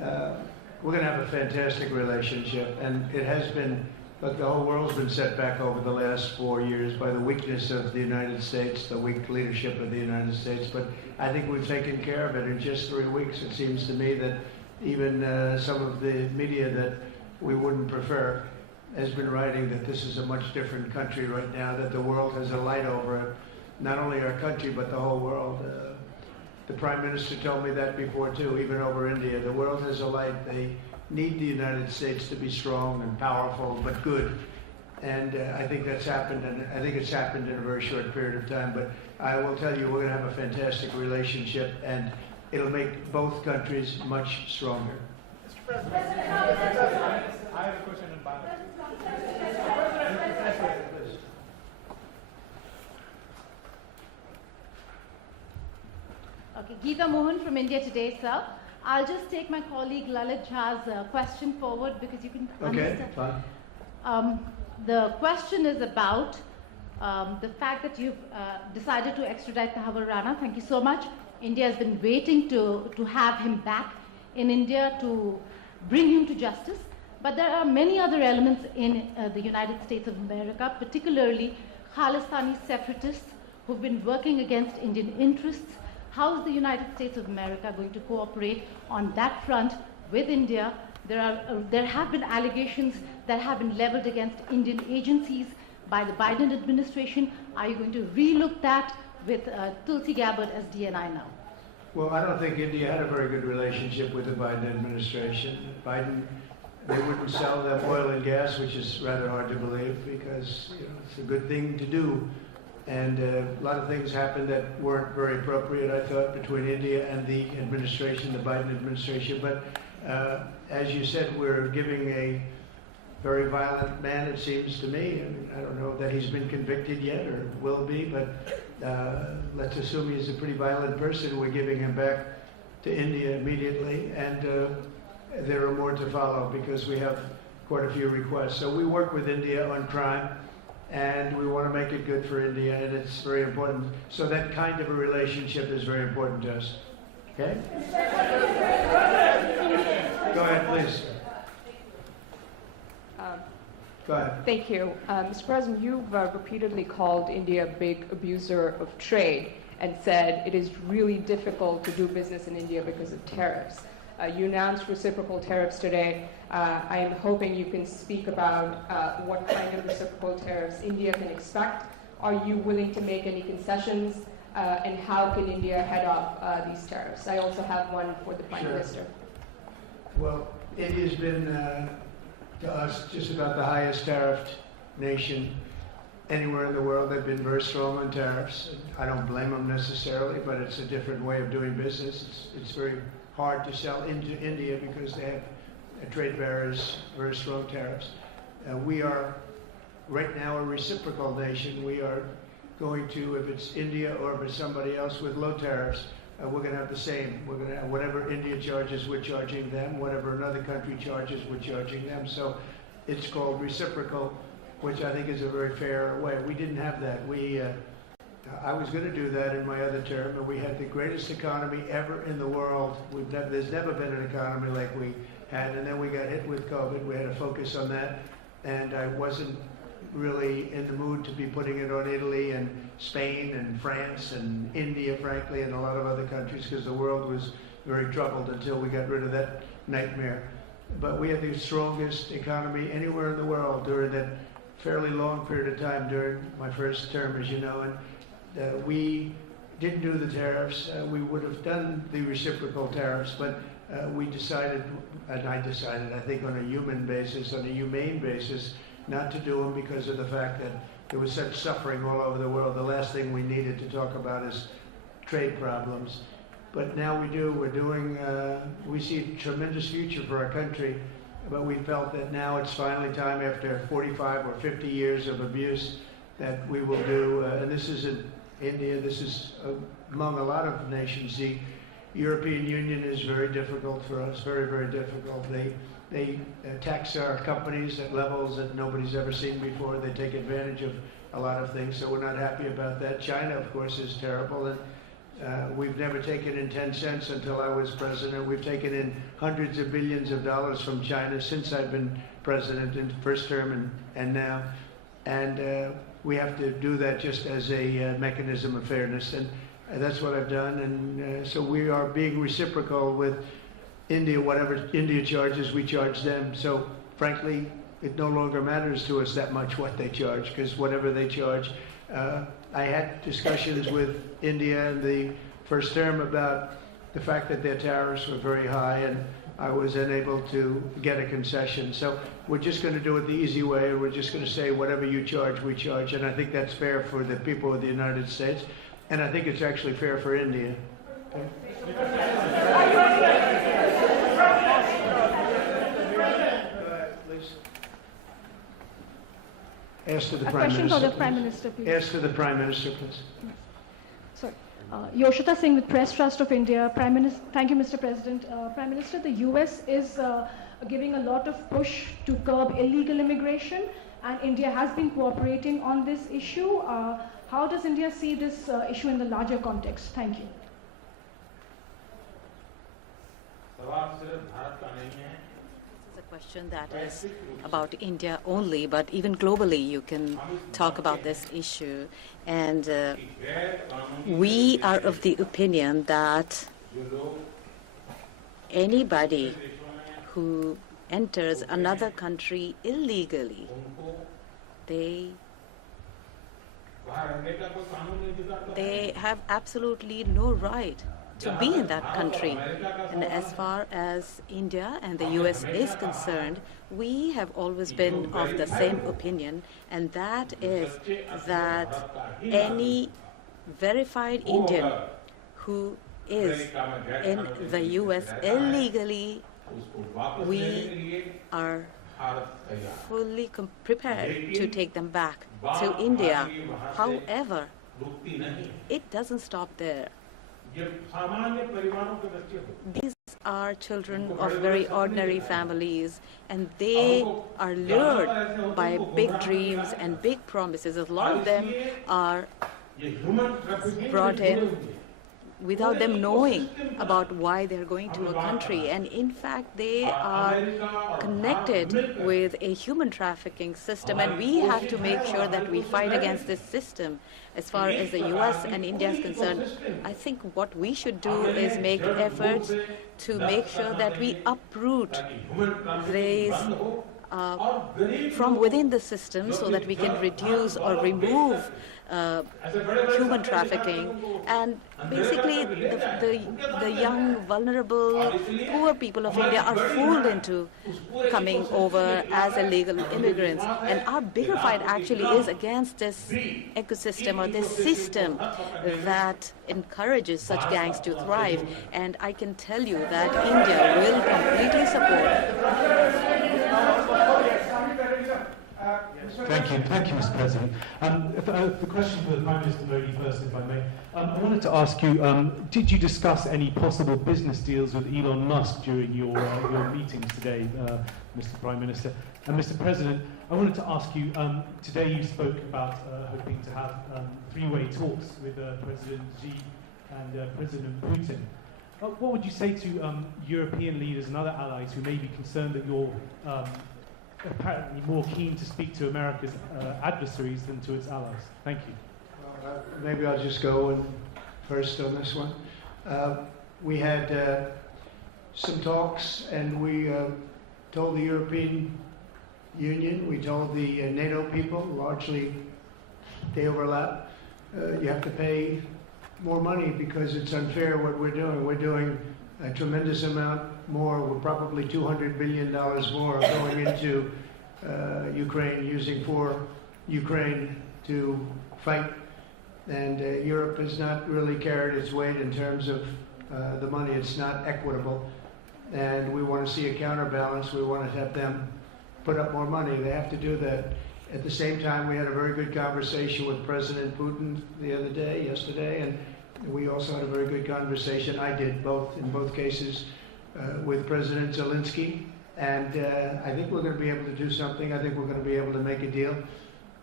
we're going to have a fantastic relationship, and it has been. Look, the whole world's been set back over the last 4 years by the weakness of the United States, the weak leadership of the United States. But I think we've taken care of it in just 3 weeks. It seems to me that even some of the media that we wouldn't prefer has been writing that this is a much different country right now, that the world has a light over it. Not only our country, but the whole world. The Prime Minister told me that before, too, even over India. The world has a light. They need the United States to be strong and powerful, but good. And I think that's happened, and I think it's happened in a very short period of time. But I will tell you, we're going to have a fantastic relationship, and it'll make both countries much stronger. Mr. President, I have a question in Bangladesh. Okay, Geeta Mohan from India Today, sir. I'll just take my colleague Lalit Jha's question forward because you can understand. Okay, fine. The question is about the fact that you've decided to extradite Tahabur Rana. Thank you so much. India has been waiting to have him back in India to bring him to justice. But there are many other elements in the United States of America, particularly Khalistani separatists who've been working against Indian interests. How is the United States of America going to cooperate on that front with India? There have been allegations that have been leveled against Indian agencies by the Biden administration. Are you going to relook that with Tulsi Gabbard as DNI now? Well, I don't think India had a very good relationship with the Biden administration. They wouldn't sell them oil and gas, which is rather hard to believe because it's a good thing to do. And a lot of things happened that weren't very appropriate, I thought, between India and the administration, the Biden administration. But as you said, we're giving a very violent man, it seems to me. And I don't know that he's been convicted yet or will be, but let's assume he's a pretty violent person. We're giving him back to India immediately. And there are more to follow because we have quite a few requests. So we work with India on crime. And we want to make it good for India, and it's very important. So that kind of a relationship is very important to us. Okay? Go ahead, please. Go ahead. Thank you. Mr. President, you've repeatedly called India a big abuser of trade and said it is really difficult to do business in India because of tariffs. You announced reciprocal tariffs today. I am hoping you can speak about what kind of reciprocal tariffs India can expect. Are you willing to make any concessions? And how can India head off these tariffs? I also have one for the Prime Minister. Well, India's been, to us, just about the highest tariffed nation anywhere in the world. They've been very strong on tariffs. I don't blame them necessarily, but it's a different way of doing business. It's very hard to sell into India because they have trade barriers, very strong tariffs. We are right now a reciprocal nation. We are going to, if it's India or if it's somebody else with low tariffs, we're going to have the same. We're going to have whatever India charges, we're charging them. Whatever another country charges, we're charging them. So it's called reciprocal, which I think is a very fair way. We didn't have that. I was going to do that in my other term, and we had the greatest economy ever in the world. There's never been an economy like we had, and then we got hit with COVID. We had to focus on that, and I wasn't really in the mood to be putting it on Italy and Spain and France and India, frankly, and a lot of other countries, because the world was very troubled until we got rid of that nightmare. But we had the strongest economy anywhere in the world during that fairly long period of time during my first term, as you know, and we didn't do the tariffs. We would have done the reciprocal tariffs, but we decided, and I decided, I think on a human basis, on a humane basis, not to do them because of the fact that there was such suffering all over the world. The last thing we needed to talk about is trade problems. But now we do. We're doing, we see a tremendous future for our country, but we felt that now it's finally time, after 45 or 50 years of abuse, that we will do, and this isn't India, this is among a lot of nations. The European Union is very difficult for us, very, very difficult. They tax our companies at levels that nobody's ever seen before. They take advantage of a lot of things, so we're not happy about that. China, of course, is terrible, and We've never taken in 10 cents until I was president. We've taken in hundreds of billions of dollars from China since I've been president in the first term and now. And we have to do that just as a mechanism of fairness. And that's what I've done. And so we are being reciprocal with India. Whatever India charges, we charge them. So frankly, it no longer matters to us that much what they charge, because whatever they charge, I had discussions with India in the first term about the fact that their tariffs were very high, and I was unable to get a concession. So we're just going to do it the easy way, and we're just going to say whatever you charge, we charge. And I think that's fair for the people of the United States, and I think it's actually fair for India. Ask to the Prime question Minister. for the Prime Minister, please. Ask to the Prime Minister, please. Sorry. Yoshita Singh with Press Trust of India. Thank you, Mr. President. Prime Minister, the US is giving a lot of push to curb illegal immigration, and India has been cooperating on this issue. How does India see this issue in the larger context? Thank you. This is a question that is about India only, but even globally you can talk about this issue. And we are of the opinion that anybody who enters another country illegally, they have absolutely no right to be in that country. And as far as India and the US is concerned, we have always been of the same opinion, and that is that any verified Indian who is in the US illegally, we are fully prepared to take them back to India. However, it doesn't stop there. These are children of very ordinary families, and they are lured by big dreams and big promises. A lot of them are brought in without them knowing about why they're going to a country. And in fact, they are connected with a human trafficking system, and we have to make sure that we fight against this system. As far as the US and India is concerned, I think what we should do is make efforts to make sure that we uproot these from within the system, so that we can reduce or remove human trafficking. And basically the young, vulnerable, poor people of India are fooled into coming over as illegal immigrants. And our bigger fight actually is against this ecosystem or this system that encourages such gangs to thrive. And I can tell you that India will completely support. Thank you, Mr. President. The question for the Prime Minister Modi first, if I may. I wanted to ask you, did you discuss any possible business deals with Elon Musk during your meetings today, Mr. Prime Minister? And Mr. President, I wanted to ask you, today you spoke about hoping to have three-way talks with President Xi and President Putin. What would you say to European leaders and other allies who may be concerned that you're apparently more keen to speak to America's adversaries than to its allies? Thank you. Maybe I'll just go first on this one. We had some talks, and we told the European Union, we told the NATO people, largely they overlap, you have to pay more money because it's unfair what we're doing. We're doing a tremendous amount more. We're probably $200 billion more going into Ukraine, using for Ukraine to fight. And Europe has not really carried its weight in terms of the money. It's not equitable. And we want to see a counterbalance. We want to have them put up more money. They have to do that. At the same time, we had a very good conversation with President Putin yesterday, and we also had a very good conversation. I did in both cases, with President Zelensky. And I think we're going to be able to do something. I think we're going to be able to make a deal.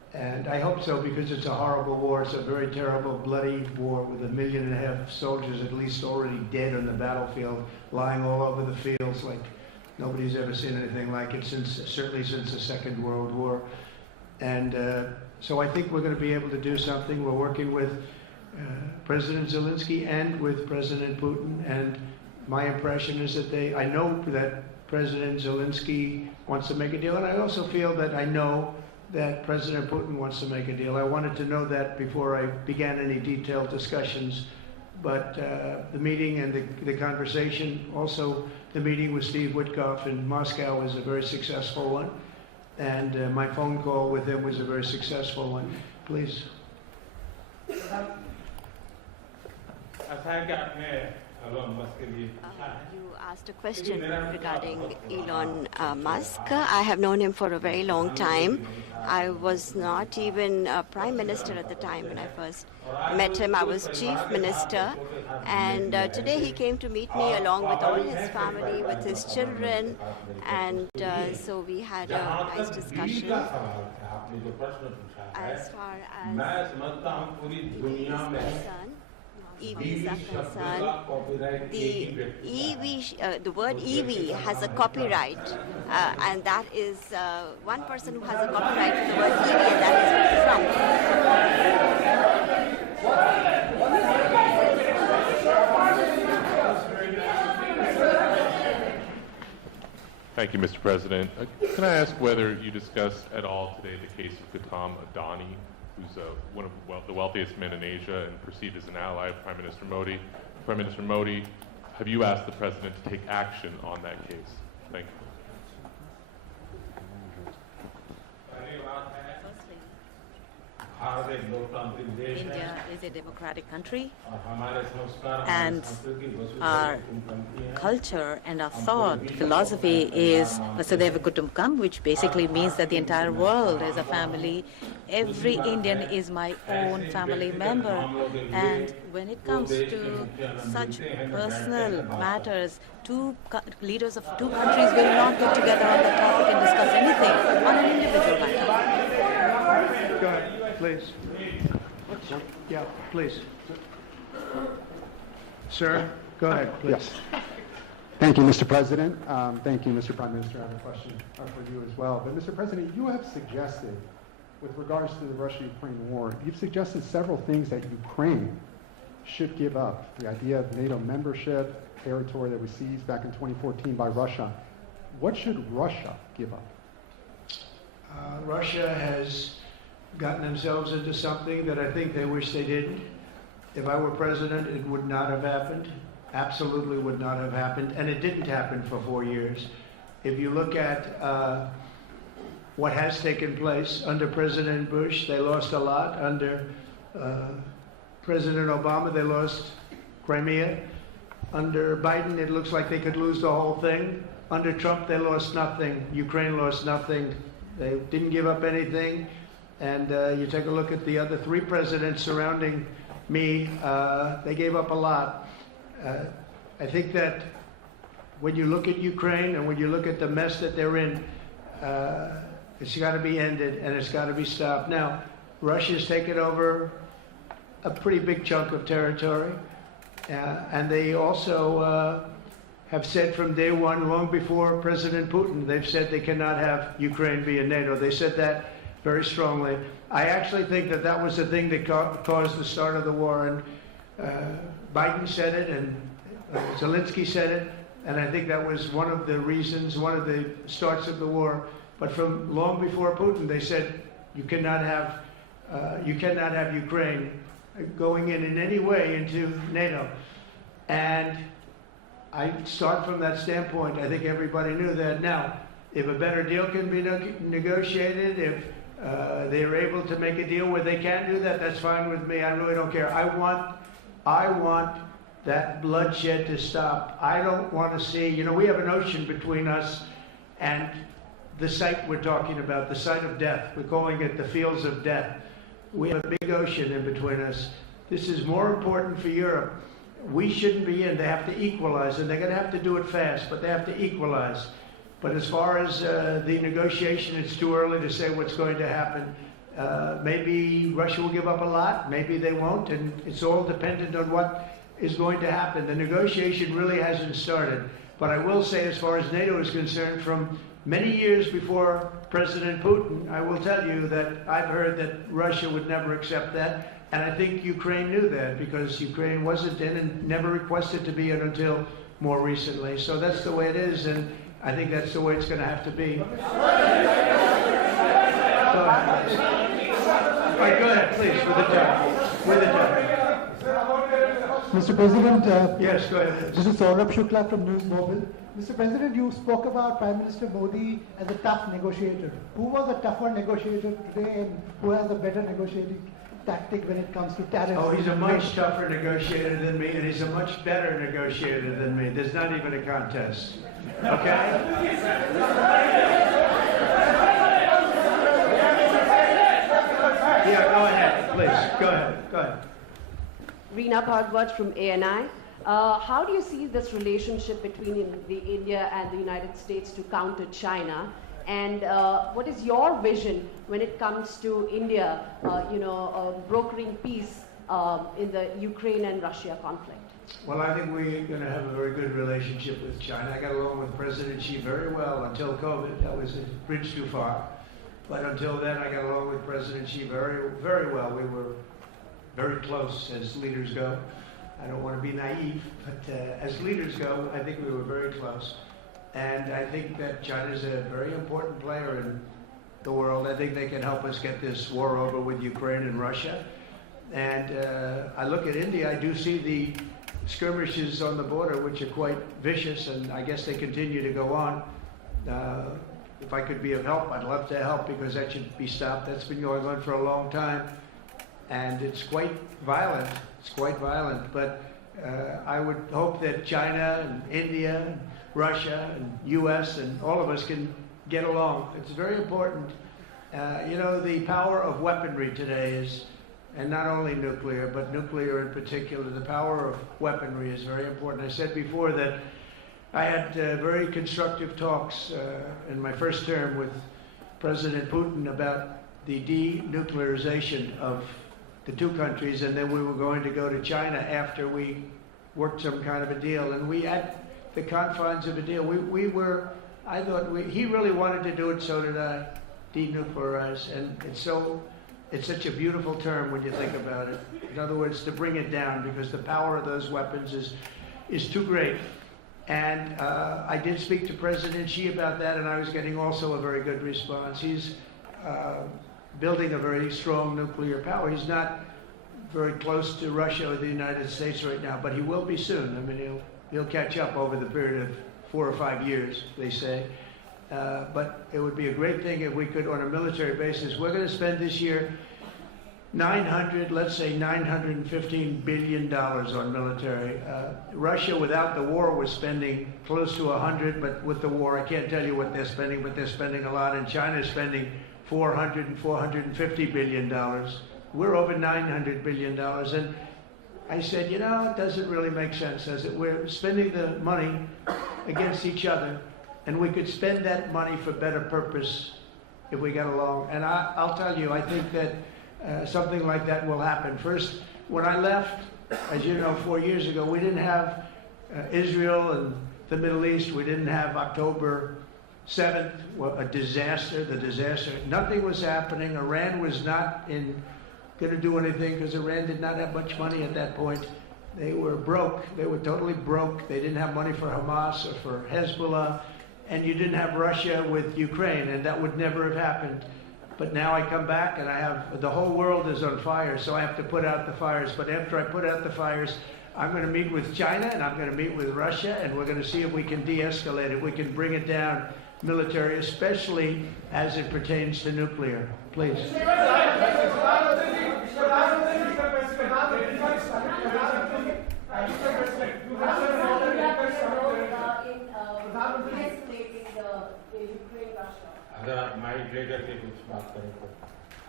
And I hope so, because it's a horrible war. It's a very terrible, bloody war with 1.5 million soldiers at least already dead on the battlefield, lying all over the fields like nobody's ever seen anything like it, certainly since the Second World War. And so I think we're going to be able to do something. We're working with President Zelensky and with President Putin, and my impression is that I know that President Zelensky wants to make a deal, and I also feel that I know that President Putin wants to make a deal. I wanted to know that before I began any detailed discussions, but the meeting and the conversation, also the meeting with Steve Witkoff in Moscow was a very successful one, and my phone call with him was a very successful one. Please. You asked a question regarding Elon Musk. I have known him for a very long time. I was not even a prime minister at the time when I first met him. I was chief minister, and today he came to meet me along with all his family, with his children, and so we had a nice discussion. As far as EVs are concerned, the word EV has a copyright, and that is one person who has a copyright to the word EV, and that is Trump. Thank you, Mr. President. Can I ask whether you discussed at all today the case of Gautam Adani, who's one of the wealthiest men in Asia and perceived as an ally of Prime Minister Modi? Prime Minister Modi, have you asked the President to take action on that case? Thank you. India is a democratic country, and our culture and our thought philosophy is Vasudhaiva Kutumbakam, which basically means that the entire world is a family. Every Indian is my own family member, and when it comes to such personal matters, leaders of two countries will not get together on the topic and discuss anything on an individual matter. Go ahead, please. Yeah, please. Sir, go ahead, please. Yes. Thank you, Mr. President. Thank you, Mr. Prime Minister. I have a question for you as well. But, Mr. President, you have suggested, with regards to the Russia-Ukraine war, you've suggested several things that Ukraine should give up. The idea of NATO membership, territory that was seized back in 2014 by Russia. What should Russia give up? Russia has gotten themselves into something that I think they wish they didn't. If I were president, it would not have happened. Absolutely would not have happened. And it didn't happen for 4 years. If you look at what has taken place under President Bush, they lost a lot. Under President Obama, they lost Crimea. Under Biden, it looks like they could lose the whole thing. Under Trump, they lost nothing. Ukraine lost nothing. They didn't give up anything. And you take a look at the other 3 presidents surrounding me, they gave up a lot. I think that when you look at Ukraine and when you look at the mess that they're in, it's got to be ended and it's got to be stopped. Now, Russia's taken over a pretty big chunk of territory, and they also have said from day one, long before President Putin, they've said they cannot have Ukraine be in NATO. They said that very strongly. I actually think that that was the thing that caused the start of the war, and Biden said it, and Zelensky said it, and I think that was one of the reasons, one of the starts of the war. But from long before Putin, they said you cannot have Ukraine going in any way into NATO. And I start from that standpoint. I think everybody knew that. Now, if a better deal can be negotiated, if they are able to make a deal where they can do that, that's fine with me. I really don't care. I want that bloodshed to stop. I don't want to see, we have an ocean between us and the site we're talking about, the site of death. We're calling it the fields of death. We have a big ocean in between us. This is more important for Europe. We shouldn't be in. They have to equalize, and they're going to have to do it fast, but they have to equalize. But as far as the negotiation, it's too early to say what's going to happen. Maybe Russia will give up a lot, maybe they won't, and it's all dependent on what is going to happen. The negotiation really hasn't started. But I will say, as far as NATO is concerned, from many years before President Putin, I will tell you that I've heard that Russia would never accept that. And I think Ukraine knew that, because Ukraine wasn't in and never requested to be in until more recently. So that's the way it is, and I think that's the way it's going to have to be. All right, go ahead, please, with the time. With the time. Mr. President, yes, go ahead. This is Saurabh Shukla from News Mobile. Mr. President, you spoke about Prime Minister Modi as a tough negotiator. Who was a tougher negotiator today, and who has a better negotiating tactic when it comes to tariffs? Oh, he's a much tougher negotiator than me, and he's a much better negotiator than me. There's not even a contest. Okay? Yeah, go ahead, please. Go ahead. Go ahead. Reena Bhagwat from ANI. How do you see this relationship between the India and the United States to counter China? And what is your vision when it comes to India, brokering peace in the Ukraine and Russia conflict? Well, I think we're going to have a very good relationship with China. I got along with President Xi very well until COVID. That was a bridge too far. But until then, I got along with President Xi very, very well. We were very close as leaders go. I don't want to be naive, but as leaders go, I think we were very close. And I think that China is a very important player in the world. I think they can help us get this war over with Ukraine and Russia. And I look at India, I do see the skirmishes on the border, which are quite vicious, and I guess they continue to go on. If I could be of help, I'd love to help, because that should be stopped. That's been going on for a long time. And it's quite violent. It's quite violent. But I would hope that China and India and Russia and U.S. and all of us can get along. It's very important. The power of weaponry today is, and not only nuclear, but nuclear in particular, the power of weaponry is very important. I said before that I had very constructive talks in my first term with President Putin about the denuclearization of the two countries, and then we were going to go to China after we worked some kind of a deal. And we had the confines of a deal. He really wanted to do it, so did I, denuclearize. And it's such a beautiful term when you think about it. In other words, to bring it down, because the power of those weapons is too great. And I did speak to President Xi about that, and I was getting also a very good response. He's building a very strong nuclear power. He's not very close to Russia or the United States right now, but he will be soon. I mean, he'll catch up over the period of 4 or 5 years, they say. But it would be a great thing if we could, on a military basis. We're going to spend this year $915 billion on military. Russia, without the war, was spending close to 100, but with the war, I can't tell you what they're spending, but they're spending a lot, and China's spending $400 and $450 billion. We're over $900 billion, and I said, it doesn't really make sense, does it? We're spending the money against each other, and we could spend that money for better purpose if we got along. And I'll tell you, I think that something like that will happen. First, when I left, as you know, 4 years ago, we didn't have Israel and the Middle East. We didn't have October 7th, a disaster, the disaster. Nothing was happening. Iran was not going to do anything, because Iran did not have much money at that point. They were broke. They were totally broke. They didn't have money for Hamas or for Hezbollah. And you didn't have Russia with Ukraine, and that would never have happened. But now I come back, and the whole world is on fire, so I have to put out the fires. But after I put out the fires, I'm going to meet with China, and I'm going to meet with Russia, and we're going to see if we can de-escalate it. We can bring it down military, especially as it pertains to nuclear. Please.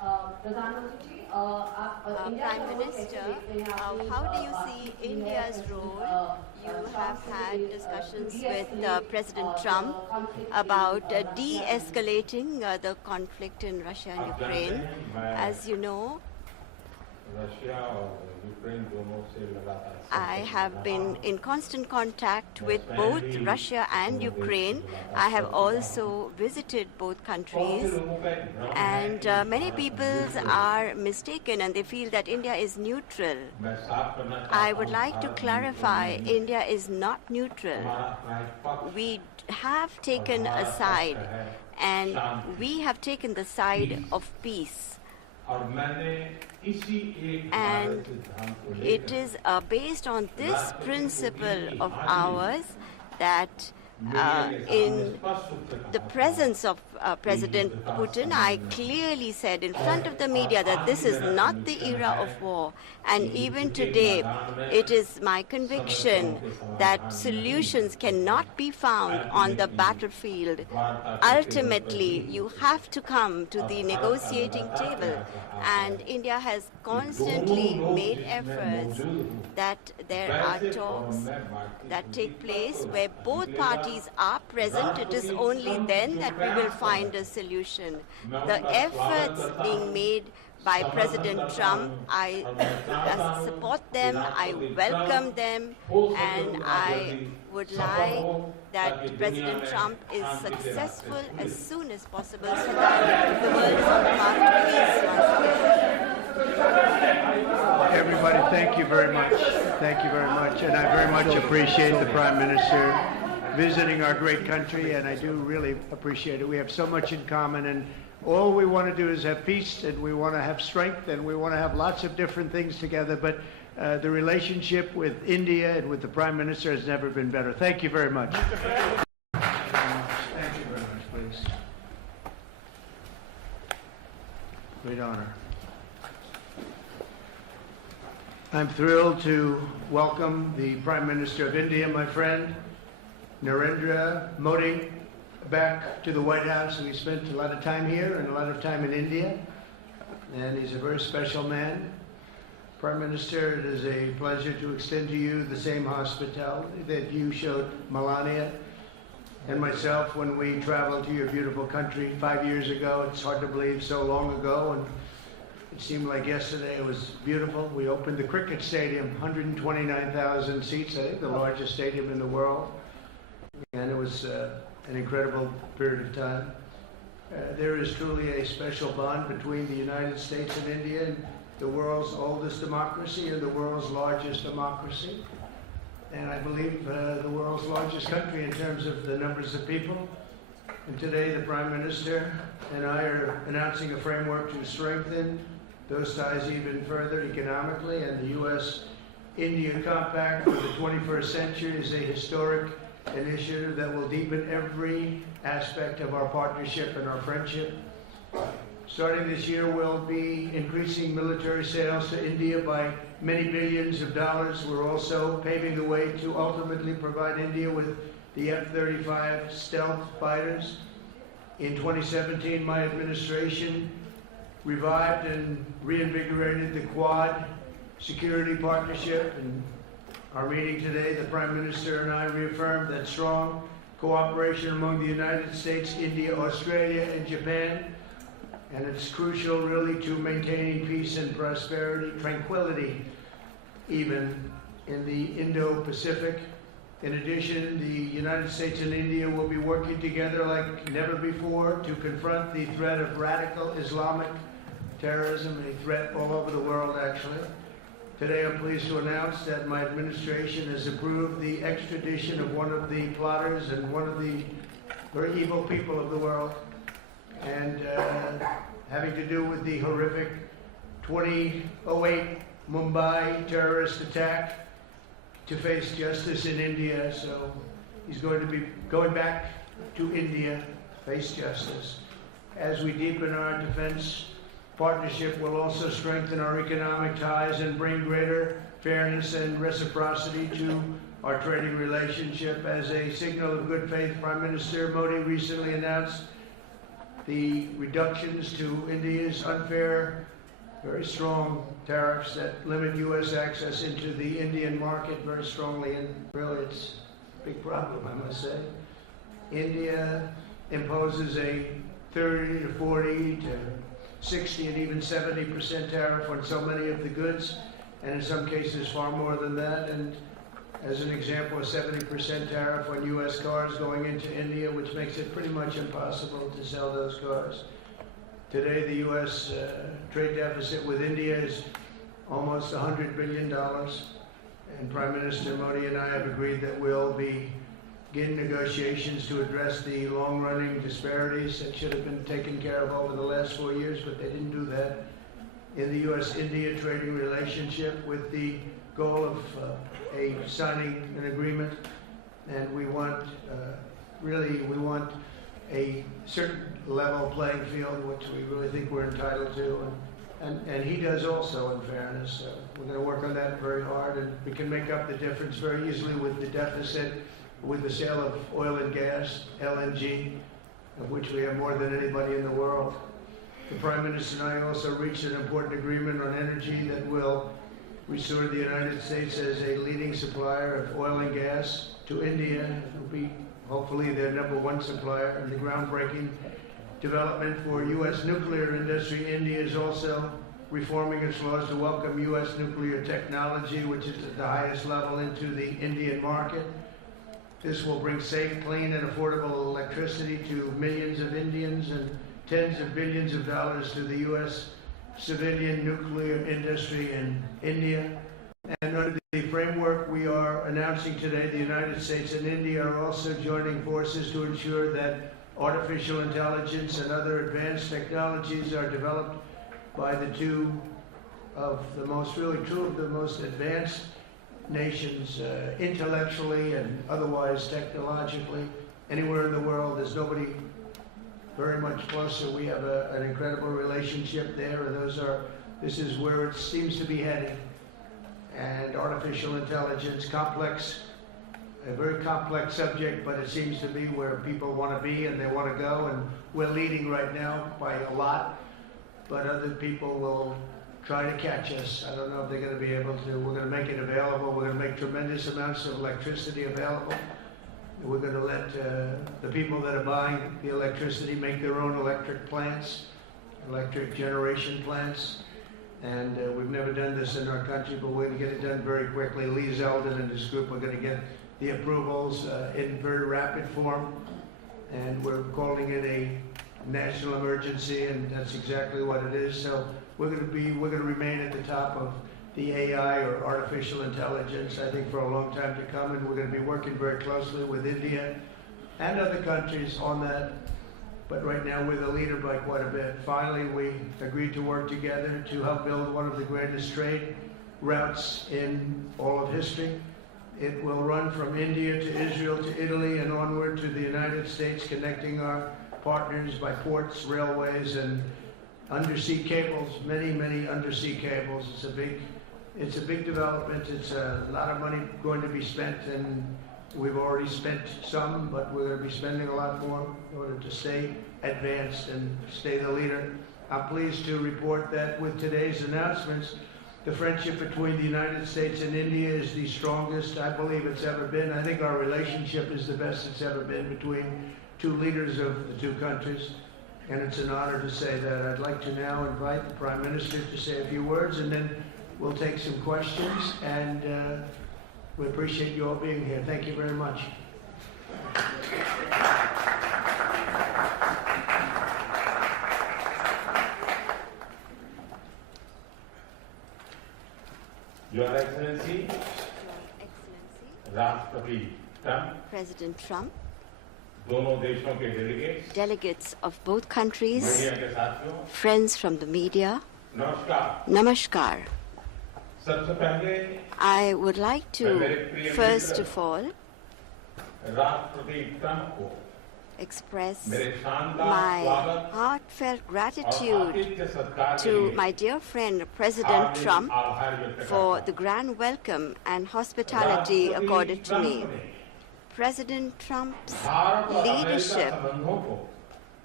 Prime Minister, how do you see India's role? You have had discussions with President Trump about de-escalating the conflict in Russia and Ukraine. As you know, I have been in constant contact with both Russia and Ukraine. I have also visited both countries, and many people are mistaken and they feel that India is neutral. I would like to clarify, India is not neutral. We have taken a side, and we have taken the side of peace. And it is based on this principle of ours that in the presence of President Putin, I clearly said in front of the media that this is not the era of war. And even today, it is my conviction that solutions cannot be found on the battlefield. Ultimately, you have to come to the negotiating table. And India has constantly made efforts that there are talks that take place where both parties are present. It is only then that we will find a solution. The efforts being made by President Trump, I support them, I welcome them, and I would like that President Trump is successful as soon as possible so that the world is on the path to peace. Everybody, thank you very much. Thank you very much. And I very much appreciate the Prime Minister visiting our great country, and I do really appreciate it. We have so much in common, and all we want to do is have peace, and we want to have strength, and we want to have lots of different things together. But the relationship with India and with the Prime Minister has never been better. Thank you very much. Thank you very much, please. Great honor. I'm thrilled to welcome the Prime Minister of India, my friend, Narendra Modi, back to the White House. We spent a lot of time here and a lot of time in India, and he's a very special man. Prime Minister, it is a pleasure to extend to you the same hospitality that you showed Melania and myself when we traveled to your beautiful country 5 years ago. It's hard to believe, so long ago, and it seemed like yesterday. It was beautiful. We opened the cricket stadium, 129,000 seats, I think the largest stadium in the world, and it was an incredible period of time. There is truly a special bond between the United States and India, the world's oldest democracy and the world's largest democracy. And I believe the world's largest country in terms of the numbers of people. And today the Prime Minister and I are announcing a framework to strengthen those ties even further economically. And the U.S.-India Compact for the 21st century is a historic initiative that will deepen every aspect of our partnership and our friendship. Starting this year, we'll be increasing military sales to India by many billions of dollars. We're also paving the way to ultimately provide India with the F-35 stealth fighters. In 2017, my administration revived and reinvigorated the Quad security partnership. And our meeting today, the Prime Minister and I reaffirmed that strong cooperation among the United States, India, Australia, and Japan. And it's crucial, really, to maintaining peace and prosperity, tranquility, even in the Indo-Pacific. In addition, the United States and India will be working together like never before to confront the threat of radical Islamic terrorism, a threat all over the world, actually. Today, I'm pleased to announce that my administration has approved the extradition of one of the plotters and one of the very evil people of the world, and having to do with the horrific 2008 Mumbai terrorist attack, to face justice in India. So he's going to be going back to India, face justice. As we deepen our defense partnership, will also strengthen our economic ties and bring greater fairness and reciprocity to our trading relationship. As a signal of good faith, Prime Minister Modi recently announced the reductions to India's unfair, very strong tariffs that limit U.S. access into the Indian market very strongly, and really it's a big problem, I must say. India imposes a 30 to 40 to 60 and even 70% tariff on so many of the goods, and in some cases far more than that. And as an example, a 70% tariff on U.S. cars going into India, which makes it pretty much impossible to sell those cars. Today, the U.S. Trade deficit with India is almost $100 billion, and Prime Minister Modi and I have agreed that we'll begin negotiations to address the long-running disparities that should have been taken care of over the last 4 years, but they didn't do that in the U.S.-India trading relationship, with the goal of signing an agreement. And we want, we want a certain level playing field, which we really think we're entitled to. And he does also, in fairness. We're going to work on that very hard, and we can make up the difference very easily with the deficit, with the sale of oil and gas, LNG, of which we have more than anybody in the world. The Prime Minister and I also reached an important agreement on energy that will restore the United States as a leading supplier of oil and gas to India. It will be hopefully their #1 supplier, and the groundbreaking development for U.S. nuclear industry. India is also reforming its laws to welcome U.S. nuclear technology, which is at the highest level, into the Indian market. This will bring safe, clean, and affordable electricity to millions of Indians and tens of billions of dollars to the U.S. civilian nuclear industry in India. And under the framework we are announcing today, the United States and India are also joining forces to ensure that artificial intelligence and other advanced technologies are developed by the two of the most, really two of the most advanced nations, intellectually and otherwise technologically. Anywhere in the world, there's nobody very much closer. We have an incredible relationship there, and this is where it seems to be heading. And artificial intelligence, a very complex subject, but it seems to be where people want to be and they want to go, and we're leading right now by a lot, but other people will try to catch us. I don't know if they're going to be able to. We're going to make it available. We're going to make tremendous amounts of electricity available. We're going to let the people that are buying the electricity make their own electric plants, electric generation plants. And we've never done this in our country, but we're going to get it done very quickly. Lee Zeldin and his group are going to get the approvals in very rapid form. And we're calling it a national emergency, and that's exactly what it is. So we're going to remain at the top of the AI, or artificial intelligence, I think, for a long time to come, and we're going to be working very closely with India and other countries on that. But right now we're the leader by quite a bit. Finally, we agreed to work together to help build one of the greatest trade routes in all of history. It will run from India to Israel to Italy and onward to the United States, connecting our partners by ports, railways, and undersea cables, many, many undersea cables. It's a big development. It's a lot of money going to be spent, and we've already spent some, but we're going to be spending a lot more in order to stay advanced and stay the leader. I'm pleased to report that with today's announcements, the friendship between the United States and India is the strongest I believe it's ever been. I think our relationship is the best it's ever been between two leaders of the two countries, and it's an honor to say that. I'd like to now invite the Prime Minister to say a few words, and then we'll take some questions, and we appreciate you all being here. Thank you very much. Your Excellency, Rashtrapati Trump, President Trump, दोनों देशों के delegates of both countries, media के साथियों, friends from the media, नमस्कार. Namaskar. सबसे पहले I would like to, first of all, राष्ट्रपति Trump को express मेरे शानदार my स्वागत heartfelt और gratitude आतिथ्य सत्कार के to लिए my dear friend President Hardik Trump आभार व्यक्त for करता the हूं. grand welcome and hospitality राष्ट्रपति accorded to me. ट्रंप ने President Trump's भारत और अमेरिका leadership संबंधों को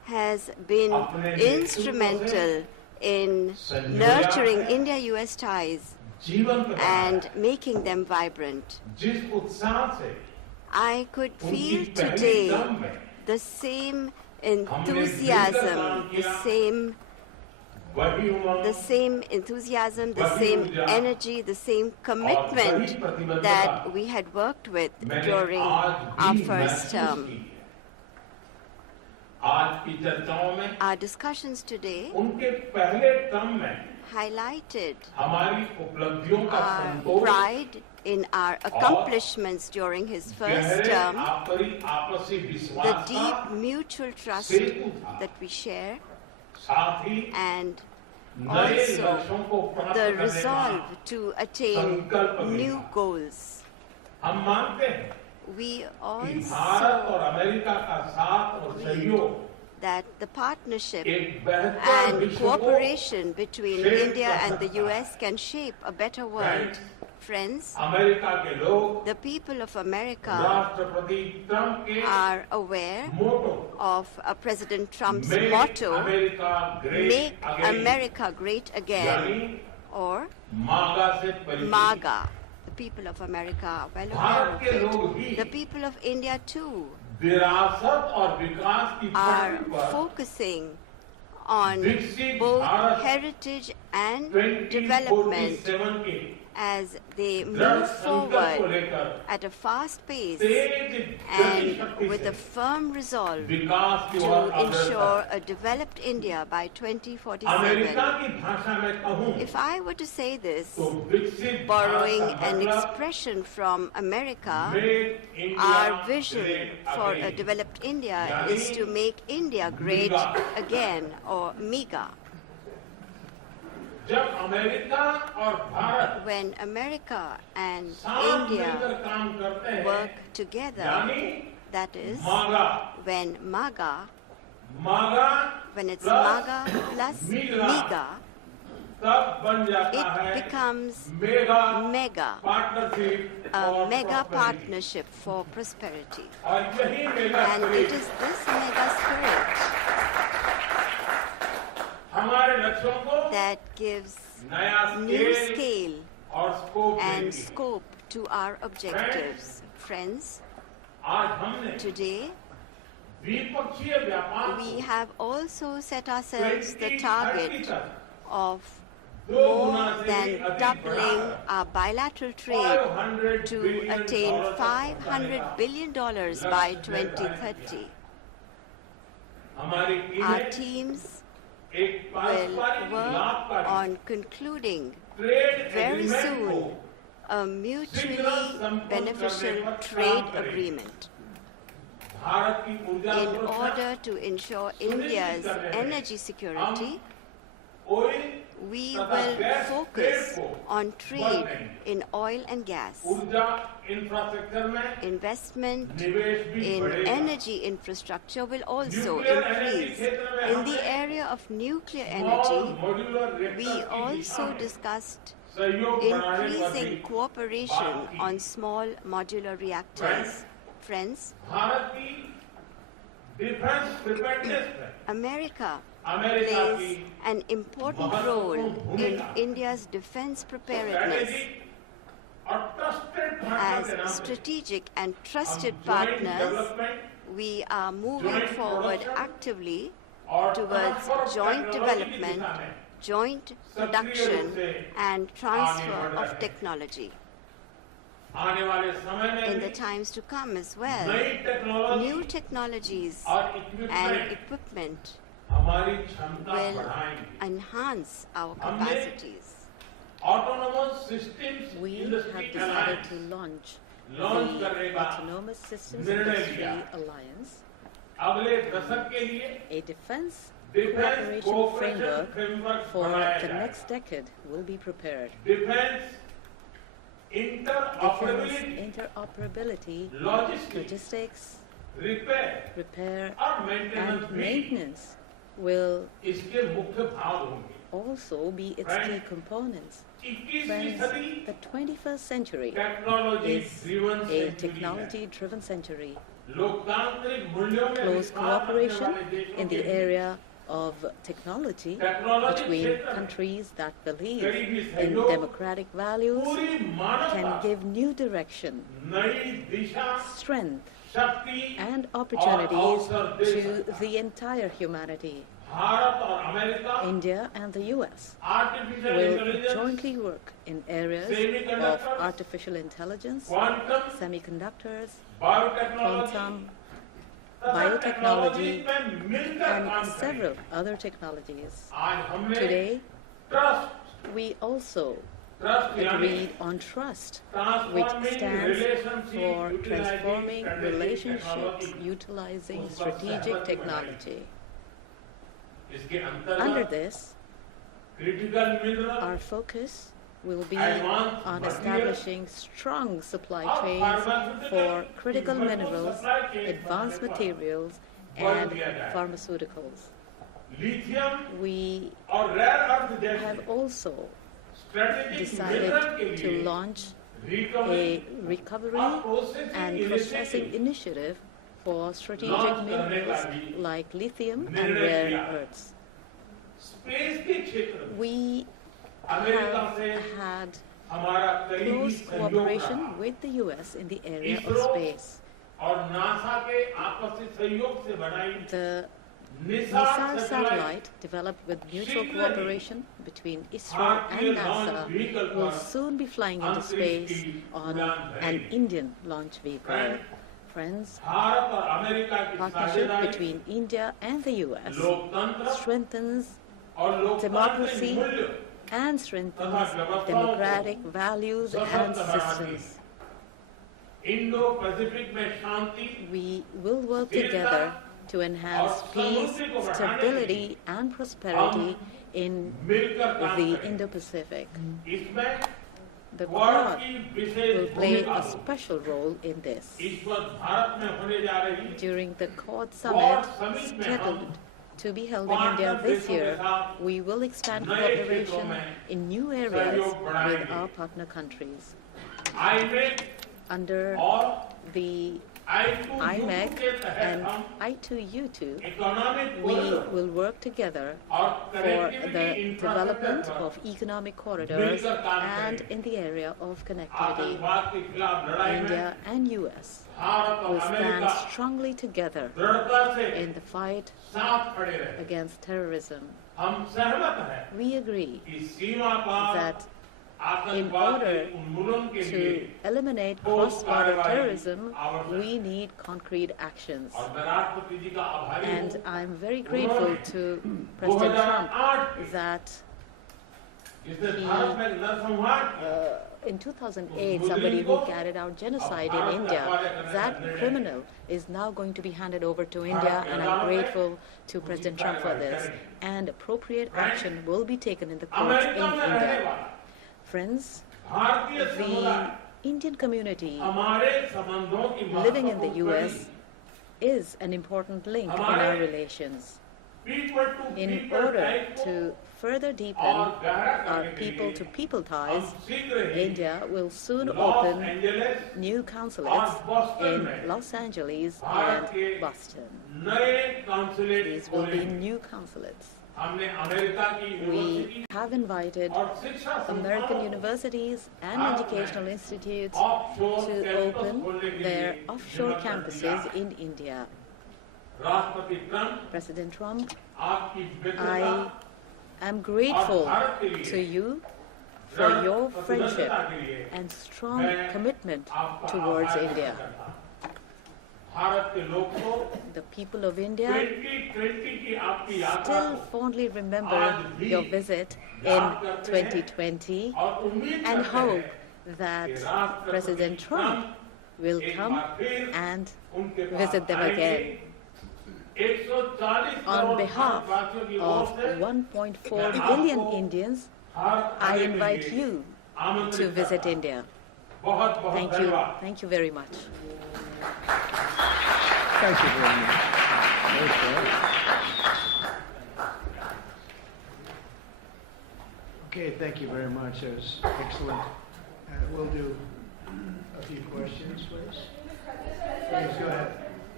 has been instrumental in nurturing India-US ties and making them vibrant. I could feel today the same enthusiasm, the same enthusiasm, the same energy, the same commitment that we had worked with during our first term. Our discussions today highlighted our pride in our accomplishments during his first term, the deep mutual trust that we share, and also the resolve to attain new goals. We also agreed that the partnership and cooperation between India and the US can shape a better world. Friends, the people of America are aware of President Trump's motto, "Make America Great Again," or MAGA. The people of America are well aware of it. The people of India too are focusing on both heritage and development as they move forward at a fast pace and with a firm resolve to ensure a developed India by 2047. If I were to say this, borrowing an expression from America, our vision for a developed India is to make India great again, or MEGA. When America and India work together, that is, when it's MAGA plus MEGA, it becomes MEGA, a mega partnership for prosperity. And it is this mega spirit that gives new scale and scope to our objectives. Friends, today we have also set ourselves the target of more than doubling our bilateral trade to attain $500 billion by 2030. Our teams will work on concluding very soon a mutually beneficial trade agreement in order to ensure India's energy security. We will focus on trade in oil and gas. Investment in energy infrastructure will also increase. In the area of nuclear energy, we also discussed increasing cooperation on small modular reactors. Friends, America plays an important role in India's defense preparedness. As strategic and trusted partners, we are moving forward actively towards joint development, joint production, and transfer of technology. In the times to come as well, new technologies and equipment will enhance our capacities. We have decided to launch the Autonomous Systems Industry Alliance, a defense cooperation framework for the next decade will be prepared. Defense interoperability, logistics, repair and maintenance will also be its key components. Friends, the 21st century is a technology-driven century. close cooperation in the area of technology between countries that believe in democratic values can give new direction, strength, and opportunities to the entire humanity. India and the US will jointly work in areas of artificial intelligence, semiconductors, quantum, biotechnology, and several other technologies. Today, we also agreed on trust, which stands for transforming relationships utilizing strategic technology. Under this, our focus will be on establishing strong supply chains for critical minerals, advanced materials, and pharmaceuticals. We have also decided to launch a recovery and processing initiative for strategic minerals like lithium and rare earths. We have had close cooperation with the US in the area of space. The NISAR satellite, developed with mutual cooperation between ISRO and NASA, will soon be flying into space on an Indian launch vehicle. Friends, partnership between India and the US strengthens democracy and strengthens democratic values and systems. We will work together to enhance peace, stability, and prosperity in the Indo-Pacific. The Quad will play a special role in this. During the Quad Summit scheduled to be held in India this year, we will expand cooperation in new areas with our partner countries. Under the IMEC and I2U2, we will work together for the development of economic corridors and in the area of connectivity. India and US will stand strongly together in the fight against terrorism. We agree that in order to eliminate cross-border terrorism, we need concrete actions. And I'm very grateful to President Trump that in 2008, somebody who carried out genocide in India, that criminal is now going to be handed over to India, and I'm grateful to President Trump for this. And appropriate action will be taken in the courts in India. Friends, the Indian community living in the US is an important link in our relations. In order to further deepen our people-to-people ties, India will soon open new consulates in Los Angeles and Boston. These will be new consulates. We have invited American universities and educational institutes to open their offshore campuses in India. President Trump, I am grateful to you for your friendship and strong commitment towards India. The people of India still fondly remember your visit in 2020 and hope that President Trump will come and visit them again. On behalf of 1.4 billion Indians, I invite you to visit India. Thank you. Thank you very much. Thank you very much. Okay, thank you very much. That was excellent. We'll do a few questions, please. Please go ahead.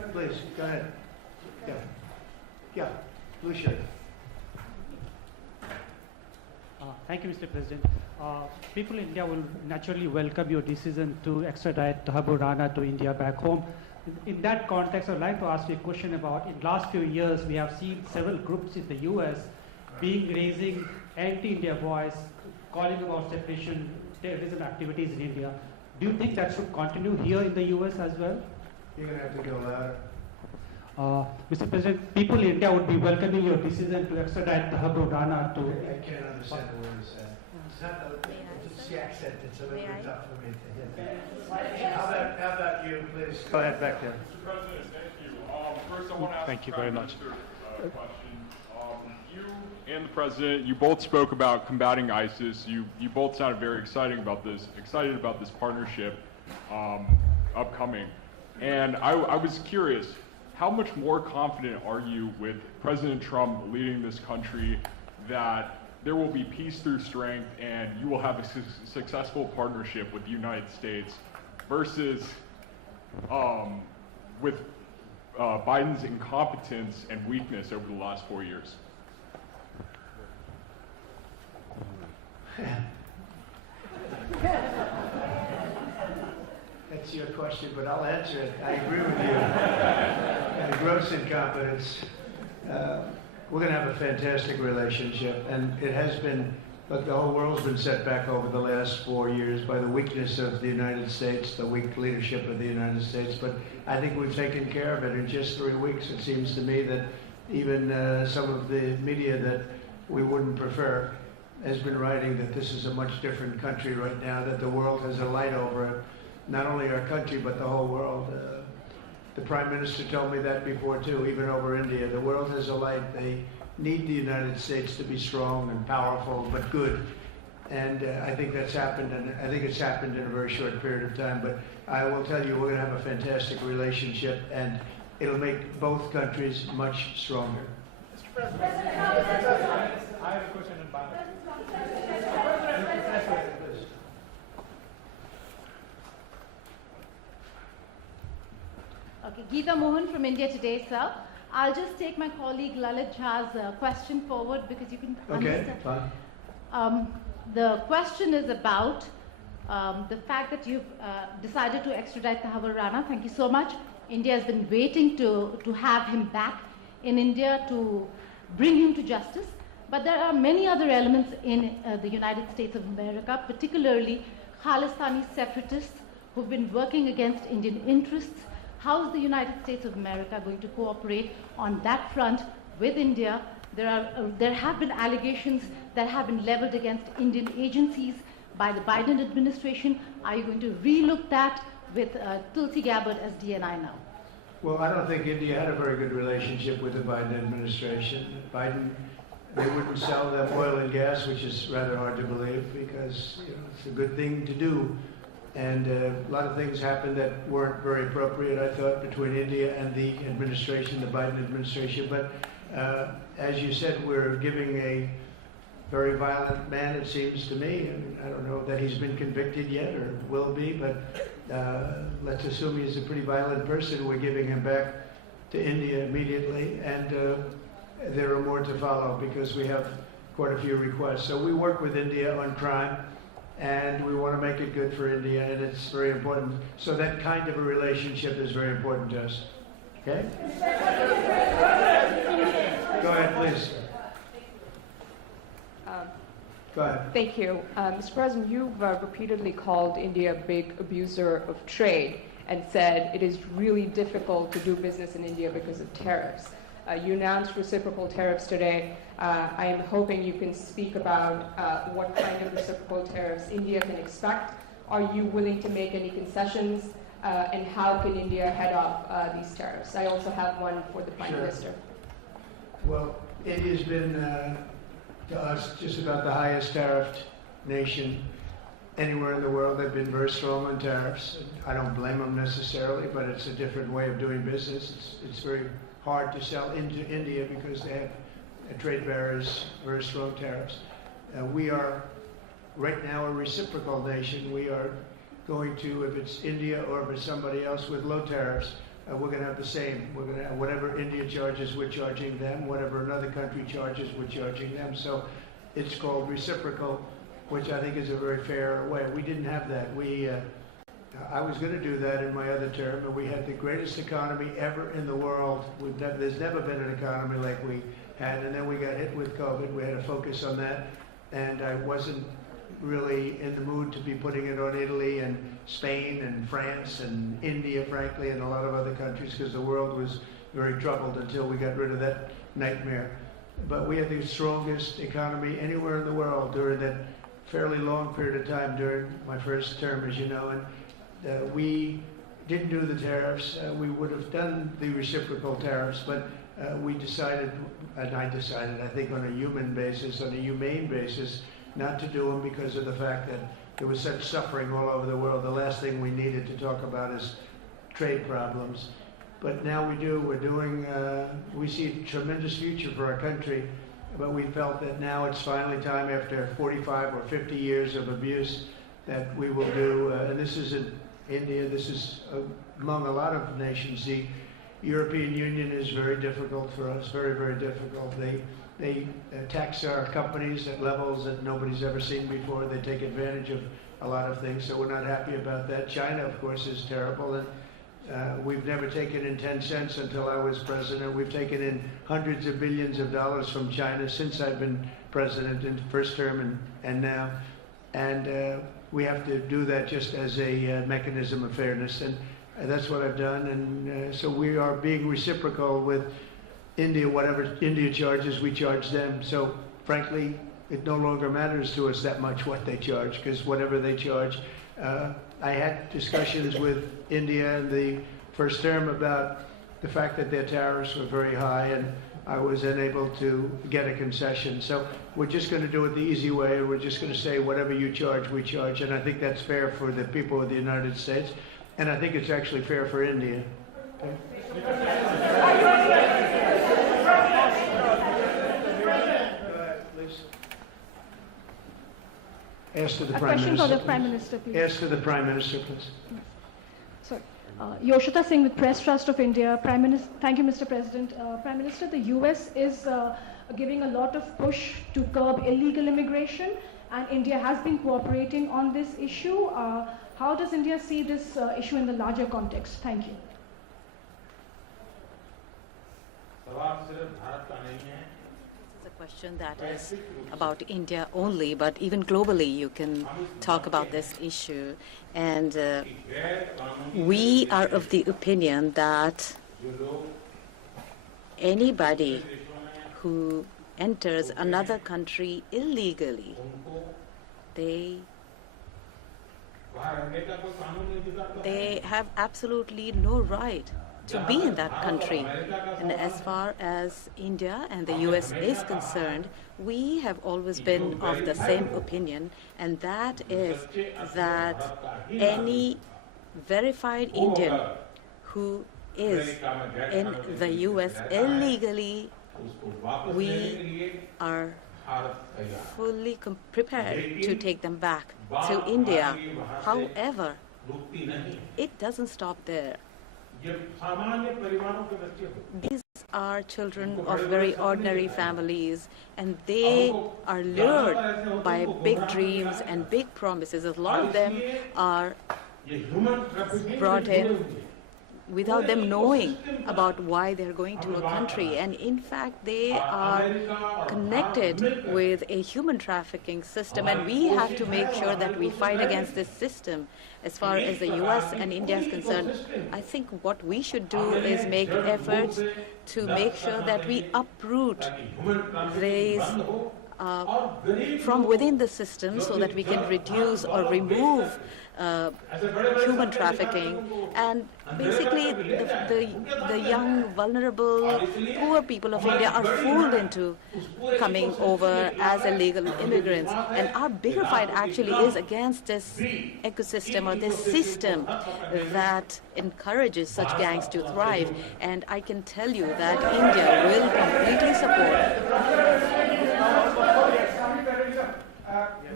Please, go ahead. Yeah. Yeah, blue shirt. Thank you, Mr. President. People in India will naturally welcome your decision to extradite Thakur Rana to India back home. In that context, I'd like to ask you a question about, in the last few years, we have seen several groups in the U.S. raising anti-India voice, calling about separation, terrorism activities in India. Do you think that should continue here in the U.S. as well? You're going to have to go louder. Mr. President, people in India would be welcoming your decision to extradite Thakur Rana to... I can't understand the word you said. It's not the accent, it's a little bit tough for me to hit. How about you, please? Go ahead, back there. Mr. President, thank you. First, I want to ask Thank you very much. a question. You and the President, you both spoke about combating ISIS. You both sounded very excited about this partnership upcoming. And I was curious, how much more confident are you with President Trump leading this country that there will be peace through strength and you will have a successful partnership with the United States versus with Biden's incompetence and weakness over the last 4 years? That's your question, but I'll answer it. I agree with you. Gross incompetence. We're going to have a fantastic relationship, and it has been, look, the whole world's been set back over the last 4 years by the weakness of the United States, the weak leadership of the United States, but I think we've taken care of it in just 3 weeks. It seems to me that even some of the media that we wouldn't prefer has been writing that this is a much different country right now, that the world has a light over it. Not only our country, but the whole world. The Prime Minister told me that before, too, even over India. The world has a light. They need the United States to be strong and powerful, but good. And I think that's happened, and I think it's happened in a very short period of time. But I will tell you, we're going to have a fantastic relationship, and it'll make both countries much stronger. Mr. President, I have a question in Bangladesh. Okay, Geeta Mohan from India Today, sir. I'll just take my colleague Lalit Jha's question forward because you can understand. Okay, fine. The question is about the fact that you've decided to extradite Thakur Rana. Thank you so much. India has been waiting to have him back in India to bring him to justice. But there are many other elements in the United States of America, particularly Khalistani separatists who've been working against Indian interests. How is the United States of America going to cooperate on that front with India? There have been allegations that have been leveled against Indian agencies by the Biden administration. Are you going to relook that with Tulsi Gabbard as DNI now? Well, I don't think India had a very good relationship with the Biden administration. They wouldn't sell them oil and gas, which is rather hard to believe because it's a good thing to do. And a lot of things happened that weren't very appropriate, I thought, between India and the administration, the Biden administration. But as you said, we're giving a very violent man, it seems to me. And I don't know that he's been convicted yet or will be, but let's assume he's a pretty violent person. We're giving him back to India immediately. And there are more to follow because we have quite a few requests. So we work with India on crime. And we want to make it good for India, and it's very important. So that kind of a relationship is very important to us. Okay? Go ahead, please. Go ahead. Thank you. Mr. President, you've repeatedly called India a big abuser of trade and said it is really difficult to do business in India because of tariffs. You announced reciprocal tariffs today. I am hoping you can speak about what kind of reciprocal tariffs India can expect. Are you willing to make any concessions? And how can India head off these tariffs? I also have one for the Prime Minister. Well, India's been, to us, just about the highest tariffed nation anywhere in the world. They've been very strong on tariffs. I don't blame them necessarily, but it's a different way of doing business. It's very hard to sell into India because they have trade barriers, very strong tariffs. We are right now a reciprocal nation. We are going to, if it's India or if it's somebody else with low tariffs, we're going to have the same. We're going to have whatever India charges, we're charging them. Whatever another country charges, we're charging them. So it's called reciprocal, which I think is a very fair way. We didn't have that. I was going to do that in my other term, and we had the greatest economy ever in the world. There's never been an economy like we had, and then we got hit with COVID. We had to focus on that, and I wasn't really in the mood to be putting it on Italy and Spain and France and India, frankly, and a lot of other countries, because the world was very troubled until we got rid of that nightmare. But we had the strongest economy anywhere in the world during that fairly long period of time during my first term, as you know, and we didn't do the tariffs. We would have done the reciprocal tariffs, but we decided, and I decided, I think on a human basis, on a humane basis, not to do them because of the fact that there was such suffering all over the world. The last thing we needed to talk about is trade problems. But now we do. We're doing, we see a tremendous future for our country, but we felt that now it's finally time, after 45 or 50 years of abuse, that we will do, and this isn't India, this is among a lot of nations. The European Union is very difficult for us, very, very difficult. They tax our companies at levels that nobody's ever seen before. They take advantage of a lot of things, so we're not happy about that. China, of course, is terrible, and we've never taken in 10 cents until I was president. We've taken in hundreds of billions of dollars from China since I've been president in the first term and now. And we have to do that just as a mechanism of fairness, and that's what I've done. And so we are being reciprocal with India. Whatever India charges, we charge them. So frankly, it no longer matters to us that much what they charge, because whatever they charge, I had discussions with India in the first term about the fact that their tariffs were very high, and I was unable to get a concession. So we're just going to do it the easy way. We're just going to say whatever you charge, we charge. And I think that's fair for the people of the United States. And I think it's actually fair for India. Ask to the Prime question Minister. for the Prime Minister, please. Ask to the Prime Minister, please. Sorry. Yoshita Singh with Press Trust of India. Thank you, Mr. President. Prime Minister, the US is giving a lot of push to curb illegal immigration, and India has been cooperating on this issue. How does India see this issue in the larger context? Thank you. This is a question that is about India only, but even globally you can talk about this issue. And we are of the opinion that anybody who enters another country illegally, they have absolutely no right to be in that country. And as far as India and the US is concerned, we have always been of the same opinion, and that is that any verified Indian who is in the US illegally, we are fully prepared to take them back to India. However, it doesn't stop there. These are children of very ordinary families, and they are lured by big dreams and big promises. A lot of them are brought in without them knowing about why they're going to a country. And in fact, they are connected with a human trafficking system, and we have to make sure that we fight against this system. As far as the US and India is concerned, I think what we should do is make efforts to make sure that we uproot these from within the system, so that we can reduce or remove human trafficking. And basically the young, vulnerable, poor people of India are fooled into coming over as illegal immigrants. And our bigger fight actually is against this ecosystem or this system that encourages such gangs to thrive. And I can tell you that India will completely support.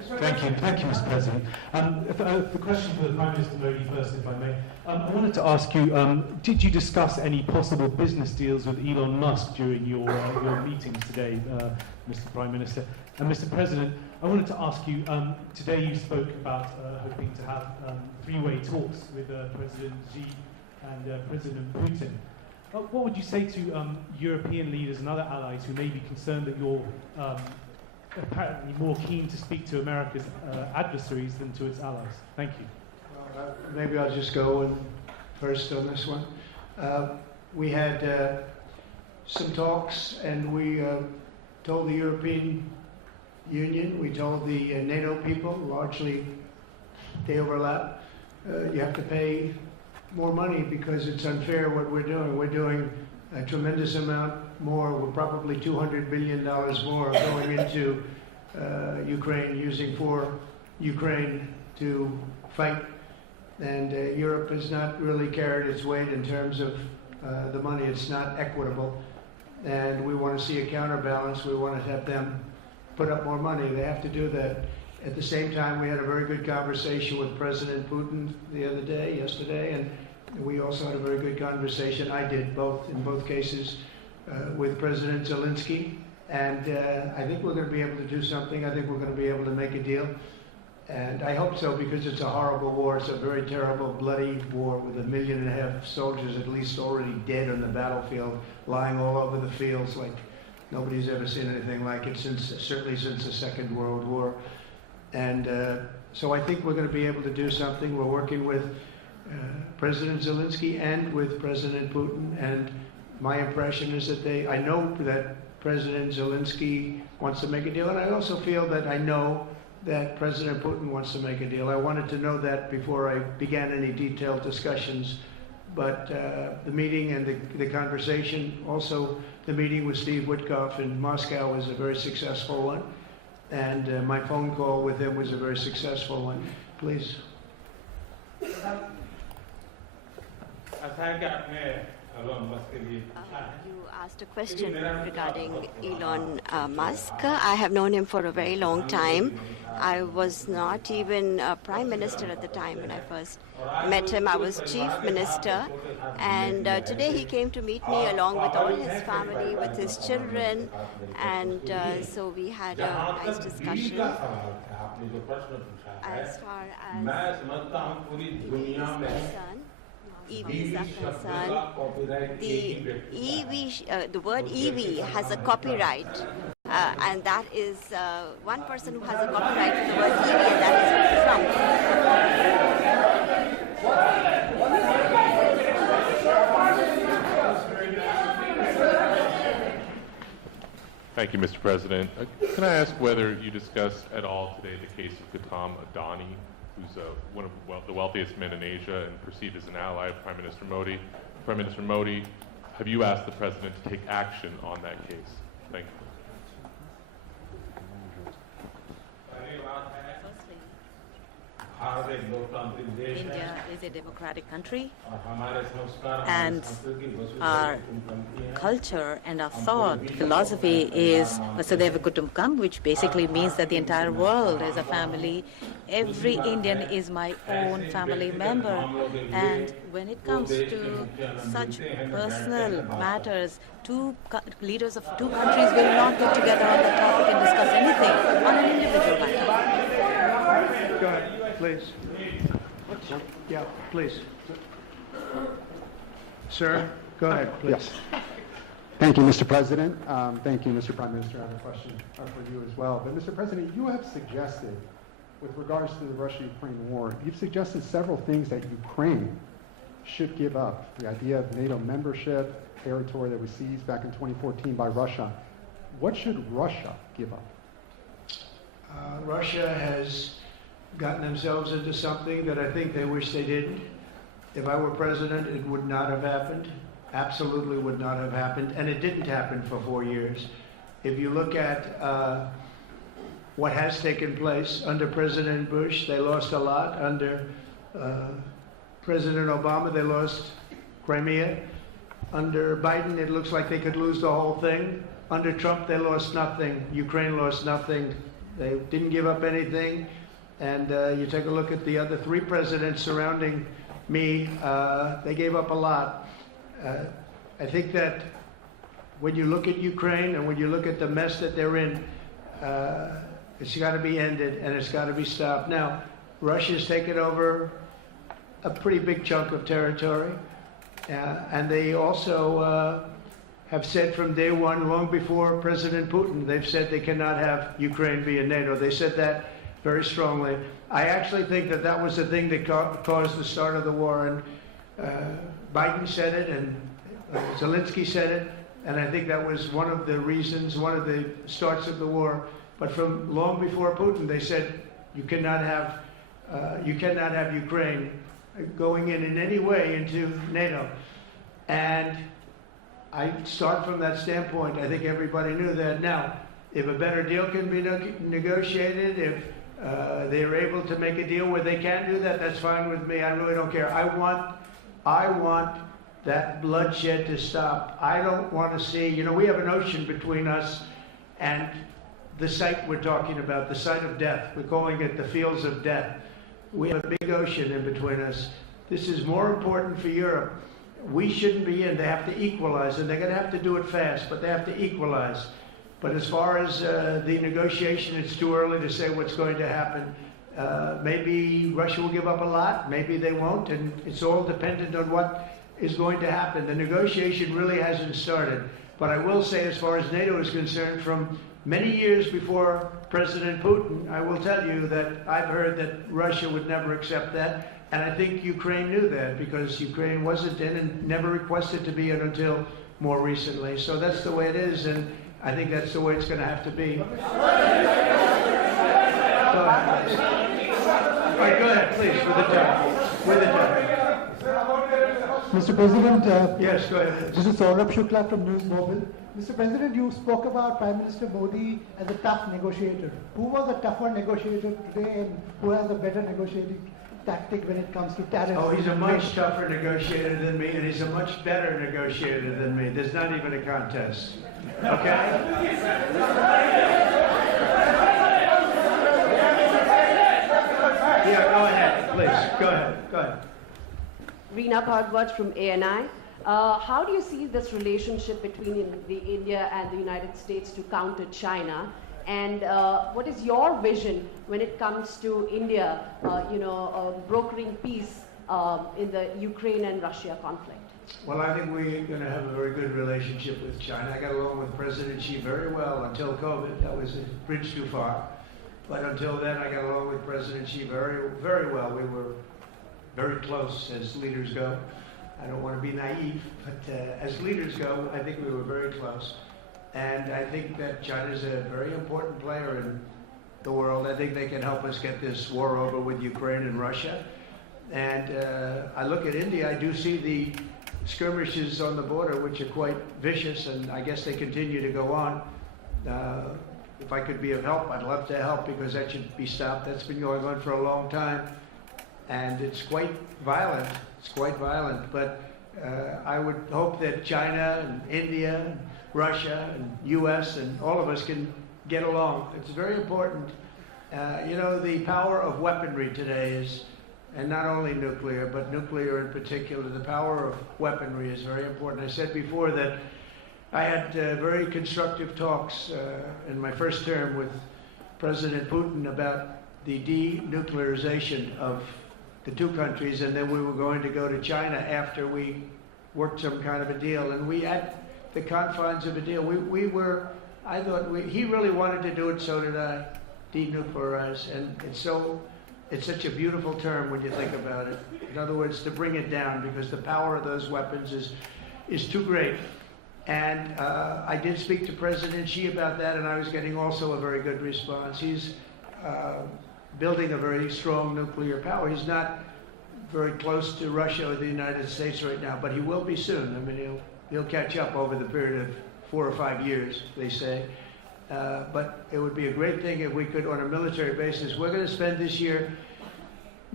Thank you, Mr. President. The question for the Prime Minister Modi first, if I may. I wanted to ask you, did you discuss any possible business deals with Elon Musk during your meetings today, Mr. Prime Minister? And Mr. President, I wanted to ask you, today you spoke about hoping to have three-way talks with President Xi and President Putin. What would you say to European leaders and other allies who may be concerned that you're apparently more keen to speak to America's adversaries than to its allies? Thank you. Well, maybe I'll just go first on this one. We had some talks, and we told the European Union, we told the NATO people, largely they overlap, you have to pay more money because it's unfair what we're doing. We're doing a tremendous amount more. We're probably $200 billion more going into Ukraine, using for Ukraine to fight. And Europe has not really carried its weight in terms of the money. It's not equitable. And we want to see a counterbalance. We want to have them put up more money. They have to do that. At the same time, we had a very good conversation with President Putin yesterday, and we also had a very good conversation. I did in both cases, with President Zelensky. And I think we're going to be able to do something. I think we're going to be able to make a deal. And I hope so, because it's a horrible war. It's a very terrible, bloody war with 1.5 million soldiers at least already dead on the battlefield, lying all over the fields like nobody's ever seen anything like it, certainly since the Second World War. And so I think we're going to be able to do something. We're working with President Zelensky and with President Putin. And my impression is that I know that President Zelensky wants to make a deal. And I also feel that I know that President Putin wants to make a deal. I wanted to know that before I began any detailed discussions. But the meeting and the conversation, also the meeting with Steve Witkoff in Moscow, was a very successful one. And my phone call with him was a very successful one. Please. You asked a question regarding Elon Musk. I have known him for a very long time. I was not even a prime minister at the time when I first met him. I was chief minister. And today he came to meet me along with all his family, with his children. And so we had a nice discussion. As far as EVs are concerned, the word EV has a copyright, and that is one person who has a copyright for the word EV, and that is Trump. Thank you, Mr. President. Can I ask whether you discussed at all today the case of Gautam Adani, who's one of the wealthiest men in Asia and perceived as an ally of Prime Minister Modi? Prime Minister Modi, have you asked the President to take action on that case? Thank you. India is a democratic country, and our culture and our thought philosophy is Vasudhaiva Kutumbakam, which basically means that the entire world is a family. Every Indian is my own family member, and when it comes to such personal matters, leaders of two countries will not get together on the topic and discuss anything on an individual matter. Go ahead. Please. Yeah, please. Sir, go ahead, please. Yes. Thank you, Mr. President. Thank you, Mr. Prime Minister. I have a question for you as well. But, Mr. President, you have suggested, with regards to the Russia-Ukraine war, you've suggested several things that Ukraine should give up. The idea of NATO membership, territory that was seized back in 2014 by Russia. What should Russia give up? Russia has gotten themselves into something that I think they wish they didn't. If I were president, it would not have happened. Absolutely would not have happened. And it didn't happen for 4 years. If you look at what has taken place under President Bush, they lost a lot. Under President Obama, they lost Crimea. Under Biden, it looks like they could lose the whole thing. Under Trump, they lost nothing. Ukraine lost nothing. They didn't give up anything. And you take a look at the other three presidents surrounding me, they gave up a lot. I think that when you look at Ukraine and when you look at the mess that they're in, it's got to be ended and it's got to be stopped. Now, Russia's taken over a pretty big chunk of territory, and they also have said from day one, long before President Putin, they've said they cannot have Ukraine be in NATO. They said that very strongly. I actually think that that was the thing that caused the start of the war, and Biden said it, and Zelensky said it, and I think that was one of the reasons, one of the starts of the war. But from long before Putin, they said you cannot have Ukraine going in any way into NATO. And I start from that standpoint. I think everybody knew that. Now, if a better deal can be negotiated, if they're able to make a deal where they can do that, that's fine with me. I really don't care. I want that bloodshed to stop. I don't want to see, we have an ocean between us and the site we're talking about, the site of death. We're calling it the fields of death. We have a big ocean in between us. This is more important for Europe. We shouldn't be in. They have to equalize, and they're going to have to do it fast, but they have to equalize. But as far as the negotiation, it's too early to say what's going to happen. Maybe Russia will give up a lot, maybe they won't, and it's all dependent on what is going to happen. The negotiation really hasn't started. But I will say, as far as NATO is concerned, from many years before President Putin, I will tell you that I've heard that Russia would never accept that. And I think Ukraine knew that, because Ukraine wasn't in and never requested to be in until more recently. So that's the way it is, and I think that's the way it's going to have to be. All right, go ahead, please, with the time. With the time. Mr. President, yes, go ahead. This is Saurabh Shukla from News Mobile. Mr. President, you spoke about Prime Minister Modi as a tough negotiator. Who was a tougher negotiator today, and who has a better negotiating tactic when it comes to tariffs? Oh, he's a much tougher negotiator than me, and he's a much better negotiator than me. There's not even a contest. Okay? Yeah, go ahead, please. Go ahead. Go ahead. Reena Bhardwaj from ANI. How do you see this relationship between India and the United States to counter China? And what is your vision when it comes to India, brokering peace in the Ukraine and Russia conflict? Well, I think we're going to have a very good relationship with China. I got along with President Xi very well until COVID. That was a bridge too far. But until then, I got along with President Xi very, very well. We were very close as leaders go. I don't want to be naive, but as leaders go, I think we were very close. And I think that China is a very important player in the world. I think they can help us get this war over with Ukraine and Russia. And I look at India, I do see the skirmishes on the border, which are quite vicious, and I guess they continue to go on. If I could be of help, I'd love to help, because that should be stopped. That's been going on for a long time. And it's quite violent. It's quite violent. But I would hope that China and India and Russia and U.S. and all of us can get along. It's very important. The power of weaponry today is, and not only nuclear, but nuclear in particular, the power of weaponry is very important. I said before that I had very constructive talks in my first term with President Putin about the denuclearization of the two countries, and then we were going to go to China after we worked some kind of a deal. And we had the confines of a deal. I thought he really wanted to do it, so did I, denuclearize. And it's such a beautiful term when you think about it. In other words, to bring it down, because the power of those weapons is too great. And I did speak to President Xi about that, and I was getting also a very good response. He's building a very strong nuclear power. He's not very close to Russia or the United States right now, but he will be soon. I mean, he'll catch up over the period of 4 or 5 years, they say. But it would be a great thing if we could, on a military basis, we're going to spend this year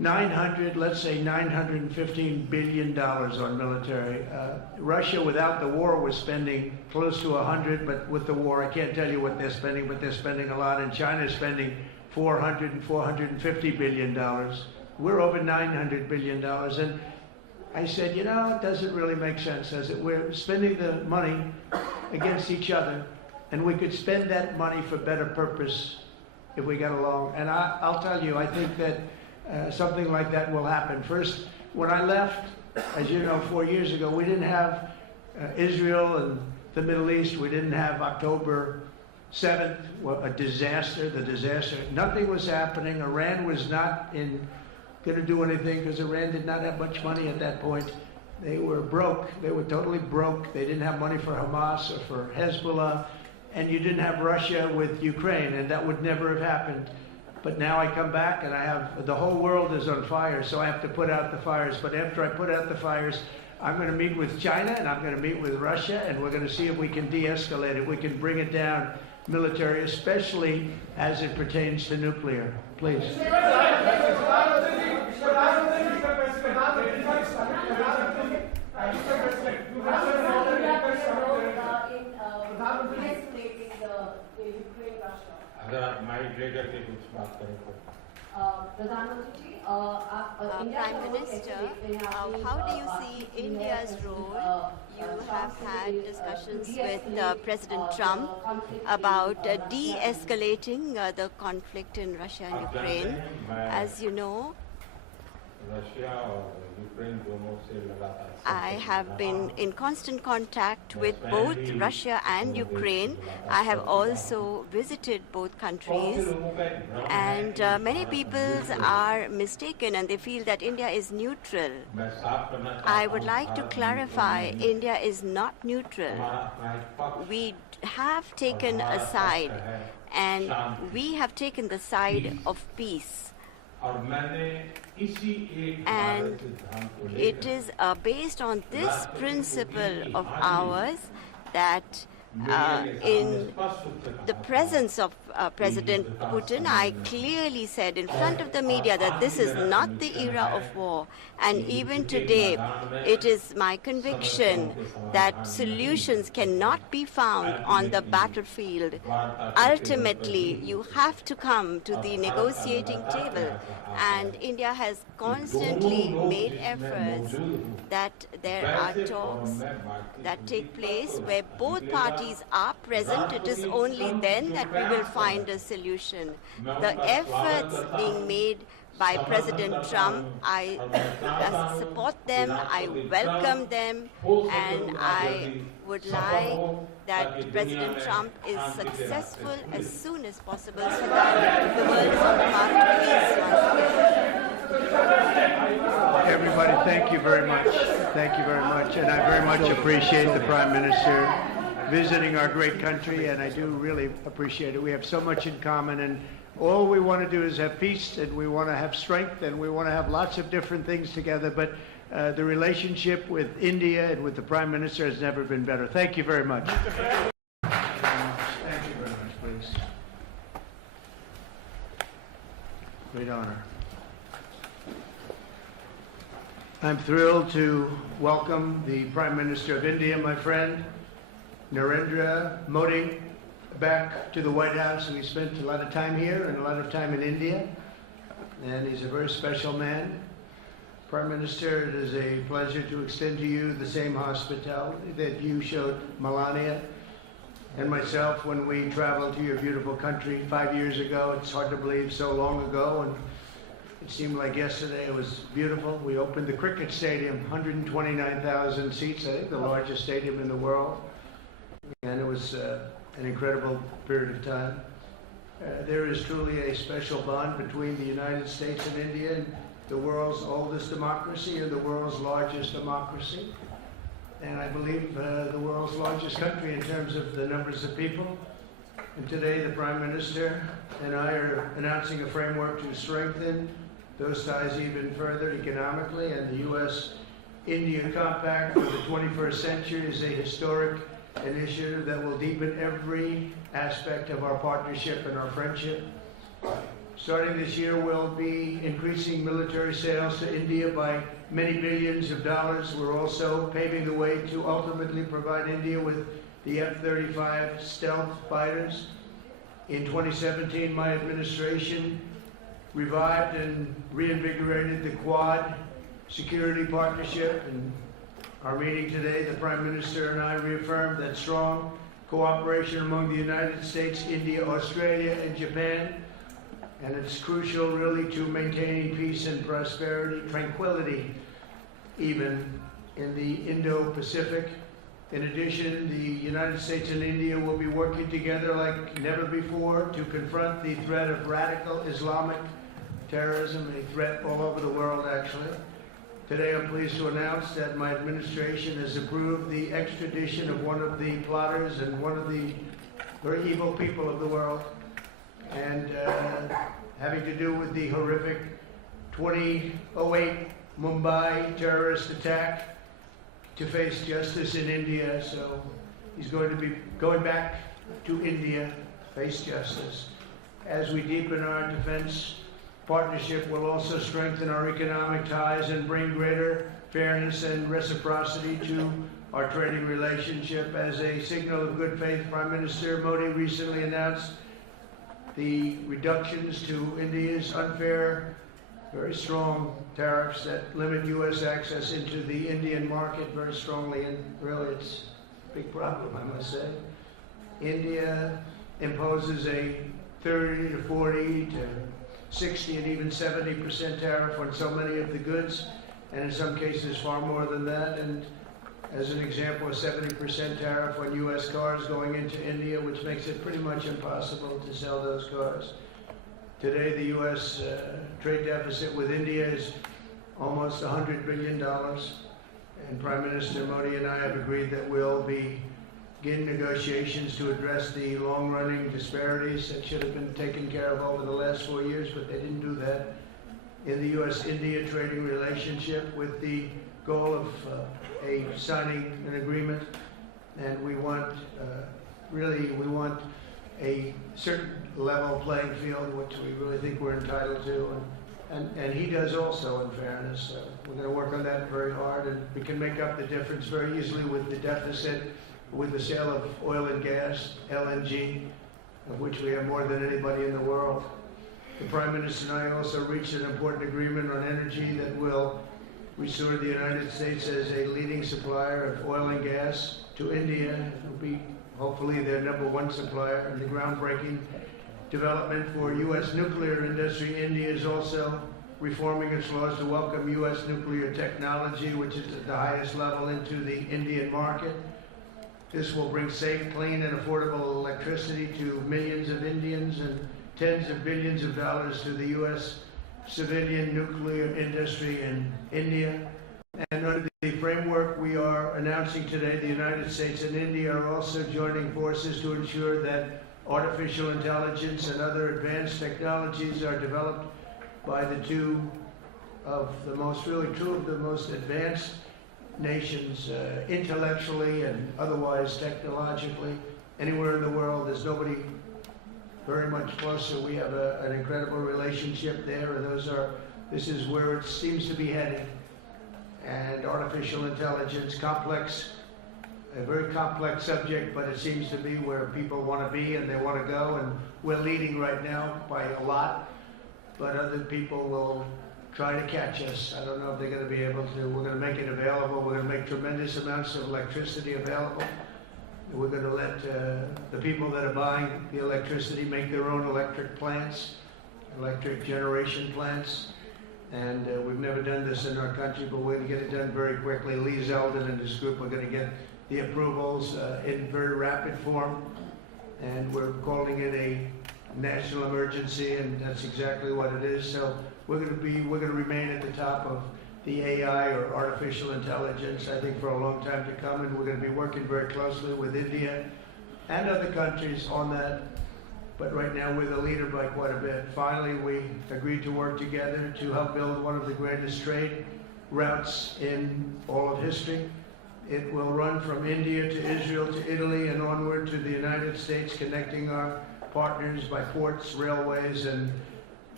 let's say $915 billion on military. Russia, without the war, was spending close to 100, but with the war, I can't tell you what they're spending, but they're spending a lot. And China's spending $400 and $450 billion. We're over $900 billion. And I said, you know, it doesn't really make sense, does it? We're spending the money against each other, and we could spend that money for better purpose if we got along. And I'll tell you, I think that something like that will happen. First, when I left, as you know, 4 years ago, we didn't have Israel and the Middle East. We didn't have October 7th, a disaster, the disaster. Nothing was happening. Iran was not going to do anything because Iran did not have much money at that point. They were broke. They were totally broke. They didn't have money for Hamas or for Hezbollah. And you didn't have Russia with Ukraine, and that would never have happened. But now I come back and I have, the whole world is on fire, so I have to put out the fires. But after I put out the fires, I'm going to meet with China and I'm going to meet with Russia, and we're going to see if we can de-escalate it. We can bring it down military, especially as it pertains to nuclear. Please. Prime Minister, how do you see India's role? You have had discussions with President Trump about de-escalating the conflict in Russia and Ukraine. As you know, I have been in constant contact with both Russia and Ukraine. I have also visited both countries, and many people are mistaken and they feel that India is neutral. I would like to clarify, India is not neutral. We have taken a side, and we have taken the side of peace. And it is based on this principle of ours that in the presence of President Putin, I clearly said in front of the media that this is not the era of war. And even today, it is my conviction that solutions cannot be found on the battlefield. Ultimately, you have to come to the negotiating table. And India has constantly made efforts that there are talks that take place where both parties are present. It is only then that we will find a solution. The efforts being made by President Trump, I support them, I welcome them, and I would like that President Trump is successful as soon as possible so that the world is on the path to peace once again. Everybody, thank you very much. Thank you very much. And I very much appreciate the Prime Minister visiting our great country, and I do really appreciate it. We have so much in common, and all we want to do is have peace, and we want to have strength, and we want to have lots of different things together. But the relationship with India and with the Prime Minister has never been better. Thank you very much. Thank you very much, please. Great honor. I'm thrilled to welcome the Prime Minister of India, my friend, Narendra Modi, back to the White House. We spent a lot of time here and a lot of time in India, and he's a very special man. Prime Minister, it is a pleasure to extend to you the same hospitality that you showed Melania and myself when we traveled to your beautiful country 5 years ago. It's hard to believe, so long ago, and it seemed like yesterday. It was beautiful. We opened the cricket stadium, 129,000 seats, I think the largest stadium in the world. And it was an incredible period of time. There is truly a special bond between the United States and India, the world's oldest democracy and the world's largest democracy. And I believe the world's largest country in terms of the numbers of people. And today the Prime Minister and I are announcing a framework to strengthen those ties even further economically. And the U.S.-India Compact for the 21st century is a historic initiative that will deepen every aspect of our partnership and our friendship. starting this year, we'll be increasing military sales to India by many billions of dollars. We're also paving the way to ultimately provide India with the F-35 stealth fighters. In 2017, my administration revived and reinvigorated the Quad security partnership. In our meeting today, the Prime Minister and I reaffirmed that strong cooperation among the United States, India, Australia, and Japan. And it's crucial, really, to maintaining peace and prosperity, tranquility, even in the Indo-Pacific. In addition, the United States and India will be working together like never before to confront the threat of radical Islamic terrorism, a threat all over the world, actually. Today, I'm pleased to announce that my administration has approved the extradition of one of the plotters and one of the very evil people of the world, and having to do with the horrific 2008 Mumbai terrorist attack, to face justice in India. So he's going to be going back to India, face justice. As we deepen our defense partnership, will also strengthen our economic ties and bring greater fairness and reciprocity to our trading relationship. As a signal of good faith, Prime Minister Modi recently announced the reductions to India's unfair, very strong tariffs that limit U.S. access into the Indian market very strongly, and really it's a big problem, I must say. India imposes a 30 to 40 to 60 and even 70% tariff on so many of the goods, and in some cases far more than that. And as an example, a 70% tariff on U.S. cars going into India, which makes it pretty much impossible to sell those cars. Today, the U.S. Trade deficit with India is almost $100 billion, and Prime Minister Modi and I have agreed that we'll begin negotiations to address the long-running disparities that should have been taken care of over the last 4 years, but they didn't do that, in the U.S.-India trading relationship, with the goal of signing an agreement. And we want, we want a certain level playing field, which we really think we're entitled to, and he does also, in fairness. We're going to work on that very hard, and we can make up the difference very easily with the deficit, with the sale of oil and gas, LNG, of which we have more than anybody in the world. The Prime Minister and I also reached an important agreement on energy that will restore the United States as a leading supplier of oil and gas to India. It will be hopefully their #1 supplier, in the groundbreaking development for U.S. nuclear industry. India is also reforming its laws to welcome U.S. nuclear technology, which is at the highest level, into the Indian market. This will bring safe, clean, and affordable electricity to millions of Indians and tens of billions of dollars to the U.S. civilian nuclear industry in India. And under the framework we are announcing today, the United States and India are also joining forces to ensure that artificial intelligence and other advanced technologies are developed by two of the most advanced nations, intellectually and otherwise technologically. Anywhere in the world, there's nobody very much closer. We have an incredible relationship there, and this is where it seems to be heading. And artificial intelligence, a very complex subject, but it seems to be where people want to be and they want to go, and we're leading right now by a lot, but other people will try to catch us. I don't know if they're going to be able to. We're going to make it available. We're going to make tremendous amounts of electricity available. We're going to let the people that are buying the electricity make their own electric plants, electric generation plants. And we've never done this in our country, but we're going to get it done very quickly. Lee Zeldin and his group are going to get the approvals in very rapid form. And we're calling it a national emergency, and that's exactly what it is. So we're going to remain at the top of the AI, or artificial intelligence, I think, for a long time to come, and we're going to be working very closely with India and other countries on that. But right now we're the leader by quite a bit. Finally, we agreed to work together to help build one of the greatest trade routes in all of history. It will run from India to Israel to Italy and onward to the United States, connecting our partners by ports, railways, and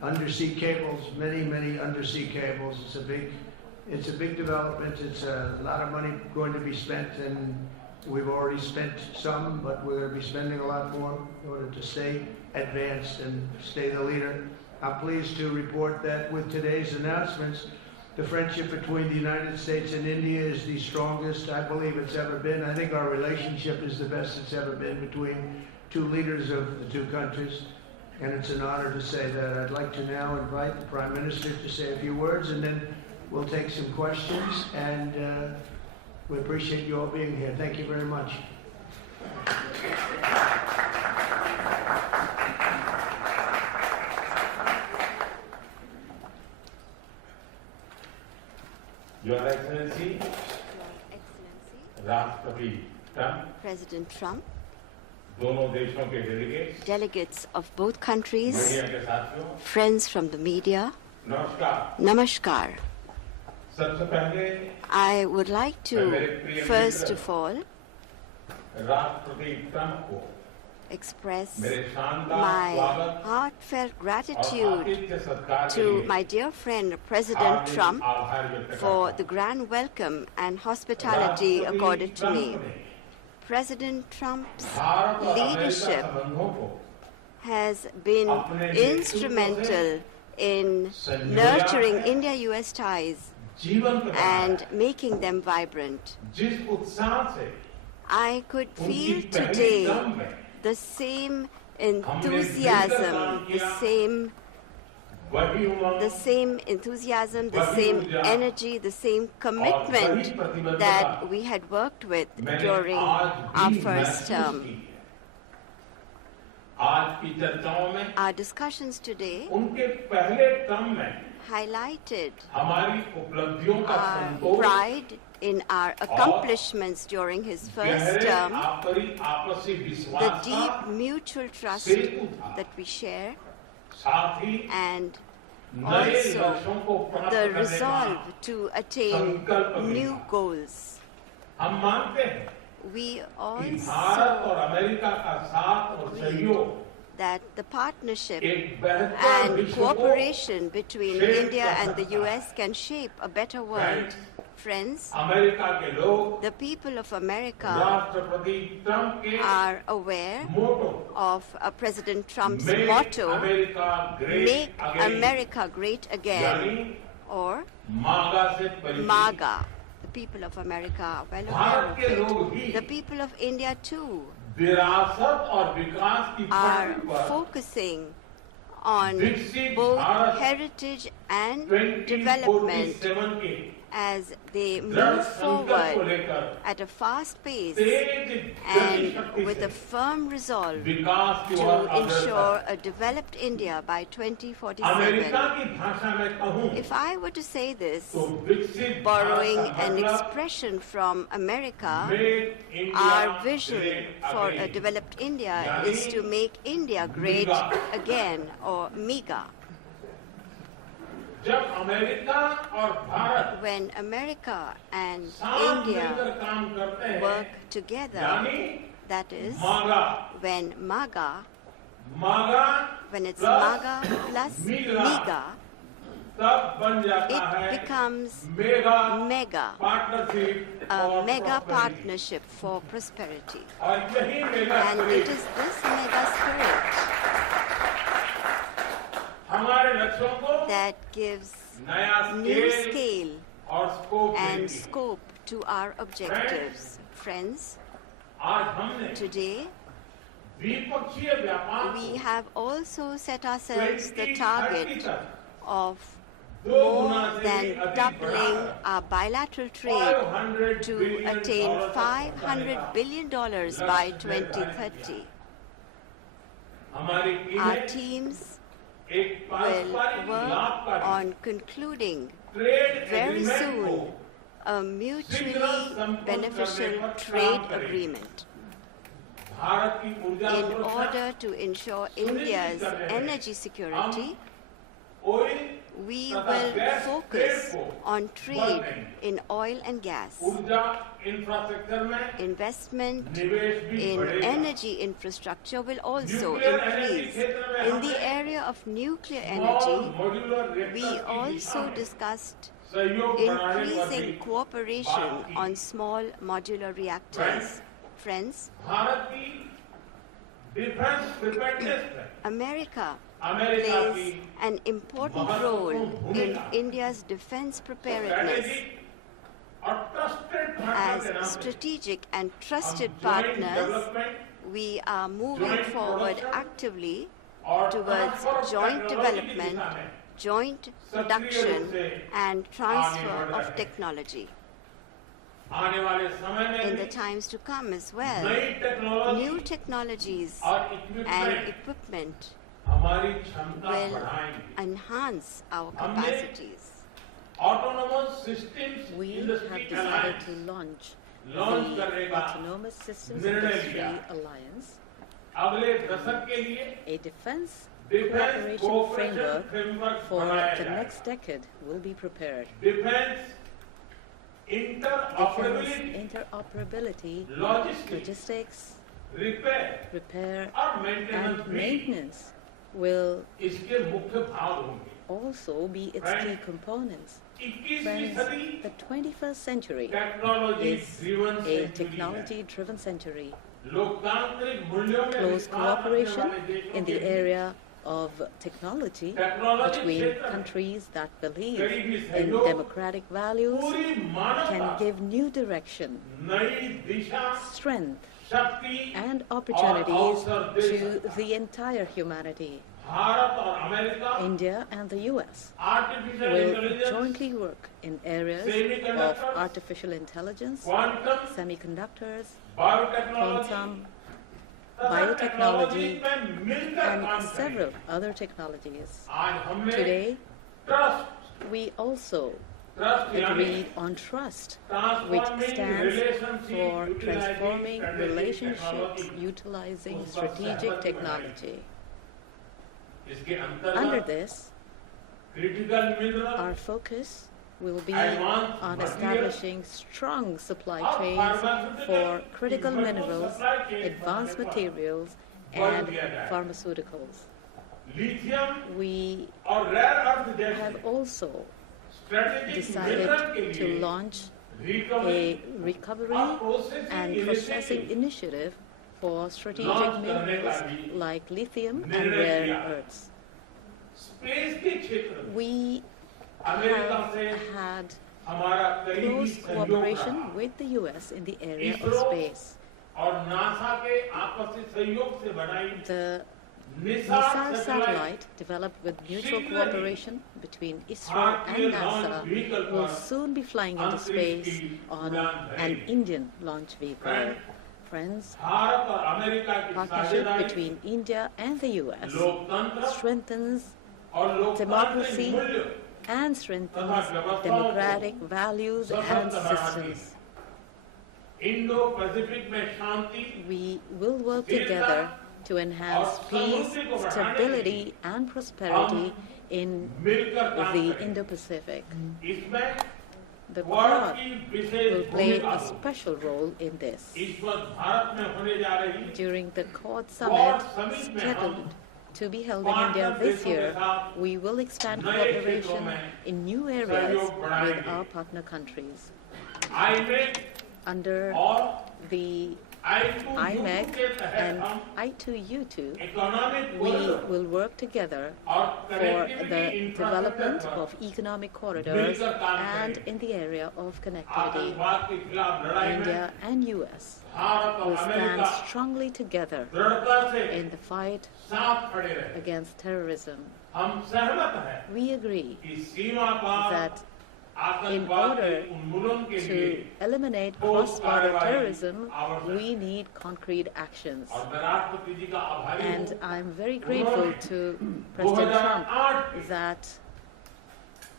undersea cables, many undersea cables. It's a big development. It's a lot of money going to be spent, and we've already spent some, but we're going to be spending a lot more in order to stay advanced and stay the leader. I'm pleased to report that with today's announcements, the friendship between the United States and India is the strongest I believe it's ever been. I think our relationship is the best it's ever been between two leaders of the two countries, and it's an honor to say that. I'd like to now invite the Prime Minister to say a few words, and then we'll take some questions, and we appreciate you all being here. Thank you very much. Your Excellency, Rashtrapati Trump, President Trump, दोनों देशों के delegates of both countries, media के साथियों, friends from the media, नमस्कार. Namaskar. सबसे पहले I would like to, first of all, राष्ट्रपति Trump को express मेरे शानदार my स्वागत heartfelt और gratitude आतिथ्य सत्कार के to लिए my dear friend President Hardik Trump आभार व्यक्त for करता the हूं. grand welcome and hospitality राष्ट्रपति accorded to me. ट्रंप ने President Trump's भारत और अमेरिका leadership संबंधों को has been अपने instrumental in nurturing India-US ties जीवंत बनाया and making them vibrant. जिस उत्साह से I could उनकी feel पहली today टर्म में the same हमने मिलकर enthusiasm, काम the किया, same वही उमंग enthusiasm, the वही same ऊर्जा energy, the same commitment वही प्रतिबद्धता that we had worked with मैंने during आज our भी first महसूस term. की है. आज की चर्चाओं में Our discussions today उनके पहले टर्म में highlighted हमारी उपलब्धियों का our Santosh pride in our accomplishments during his first गहरे term, आपसी the विश्वास deep का mutual trust सेतु था. that we share, साथ ही and नए also लक्ष्यों को प्राप्त the करने का resolve to attain संकल्प भी new था. goals. हम मानते हैं We कि also भारत और अमेरिका का साथ और सहयोग that the partnership एक बेहतर and विश्व को cooperation between shape India कर and the सकता है. US can shape a better world. Friends, America के लोग the people of America राष्ट्रपति ट्रंप के are aware motto of President Trump's Make motto, America Great Make Again, America Great Again, यानी or मागा से परिचित. MAGA. The people of America are well Bharat के aware लोग of भी it. The people of India too विरासत और विकास की are पटरी पर focusing on विकसित both Bharat heritage and 2047 development के as they दृढ़ move संकल्प को forward लेकर at a fast pace तेज गति and शक्ति with से a firm resolve विकास की to ओर अग्रसर ensure a developed India by America 2047. की भाषा में कहूं If I were to say this, तो विकसित borrowing भारत का an मतलब expression from America, Make India our vision Great for a Again. developed India यानी is to make India great MEGA. again, or MEGA. जब अमेरिका और Bharat When America and साथ मिलकर India काम करते हैं work together, यानी that is, मागा when MAGA, मागा when it's plus MAGA plus MEGA, MEGA, तब बन जाता it है becomes mega MEGA, partnership a और mega prosperity. partnership for prosperity. और यही mega And it spirit is this mega spirit हमारे लक्ष्यों को that gives नया new स्केल scale और स्कोप and देती है. scope to our objectives. Friends, आज हमने today द्विपक्षीय व्यापार we को have also set ourselves the 2030 target तक of दो more गुना से than भी अधिक doubling बढ़ाकर our bilateral trade $500 to billion attain तक $500 पहुंचाने billion by लक्ष्य 2030. हमारी Our टीमें teams एक will पारस्परिक work लाभकारी on concluding trade very agreement soon को a mutually संपन्न beneficial करने पर trade काम करें. agreement भारत की ऊर्जा in सुरक्षा, order to ensure सुनिश्चित India's करने में energy security. Oil We will focus on trade in oil and gas. Investment in energy infrastructure will also increase. In the area of nuclear energy, we also discussed increasing cooperation on small modular reactors. Friends, America plays an important role in India's defense preparedness. As strategic and trusted partners, we are moving forward actively towards joint development, joint production, and transfer of technology. In the times to come as well, new technologies and equipment will enhance our capacities. We have decided to launch the Autonomous Systems Industry Alliance, a defense cooperation framework for the next decade will be prepared. Defense interoperability, logistics, repair and maintenance will also be its key components. Friends, the 21st century is a technology-driven century. Close cooperation in the area of technology between countries that believe in democratic values can give new direction, strength, and opportunities to the entire humanity. India and the US will jointly work in areas of artificial intelligence, semiconductors, quantum, biotechnology, and several other technologies. Today, we also agreed on trust, which stands for transforming relationships utilizing strategic technology. Under this, our focus will be on establishing strong supply chains for critical minerals, advanced materials, and pharmaceuticals. We have also decided to launch a recovery and processing initiative for strategic minerals like lithium and rare earths. We have had close cooperation with the US in the area of space. The NISAR satellite, developed with mutual cooperation between ISRO and NASA, will soon be flying into space on an Indian launch vehicle. Friends, partnership between India and the US strengthens democracy and strengthens democratic values and systems. We will work together to enhance peace, stability, and prosperity in the Indo-Pacific. The Quad will play a special role in this. During the Quad Summit scheduled to be held in India this year, we will expand cooperation in new areas with our partner countries. Under the IMEC and I2U2, we will work together for the development of economic corridors and in the area of connectivity. India and US will stand strongly together in the fight against terrorism. We agree that in order to eliminate cross-border terrorism, we need concrete actions. And I'm very grateful to President Trump that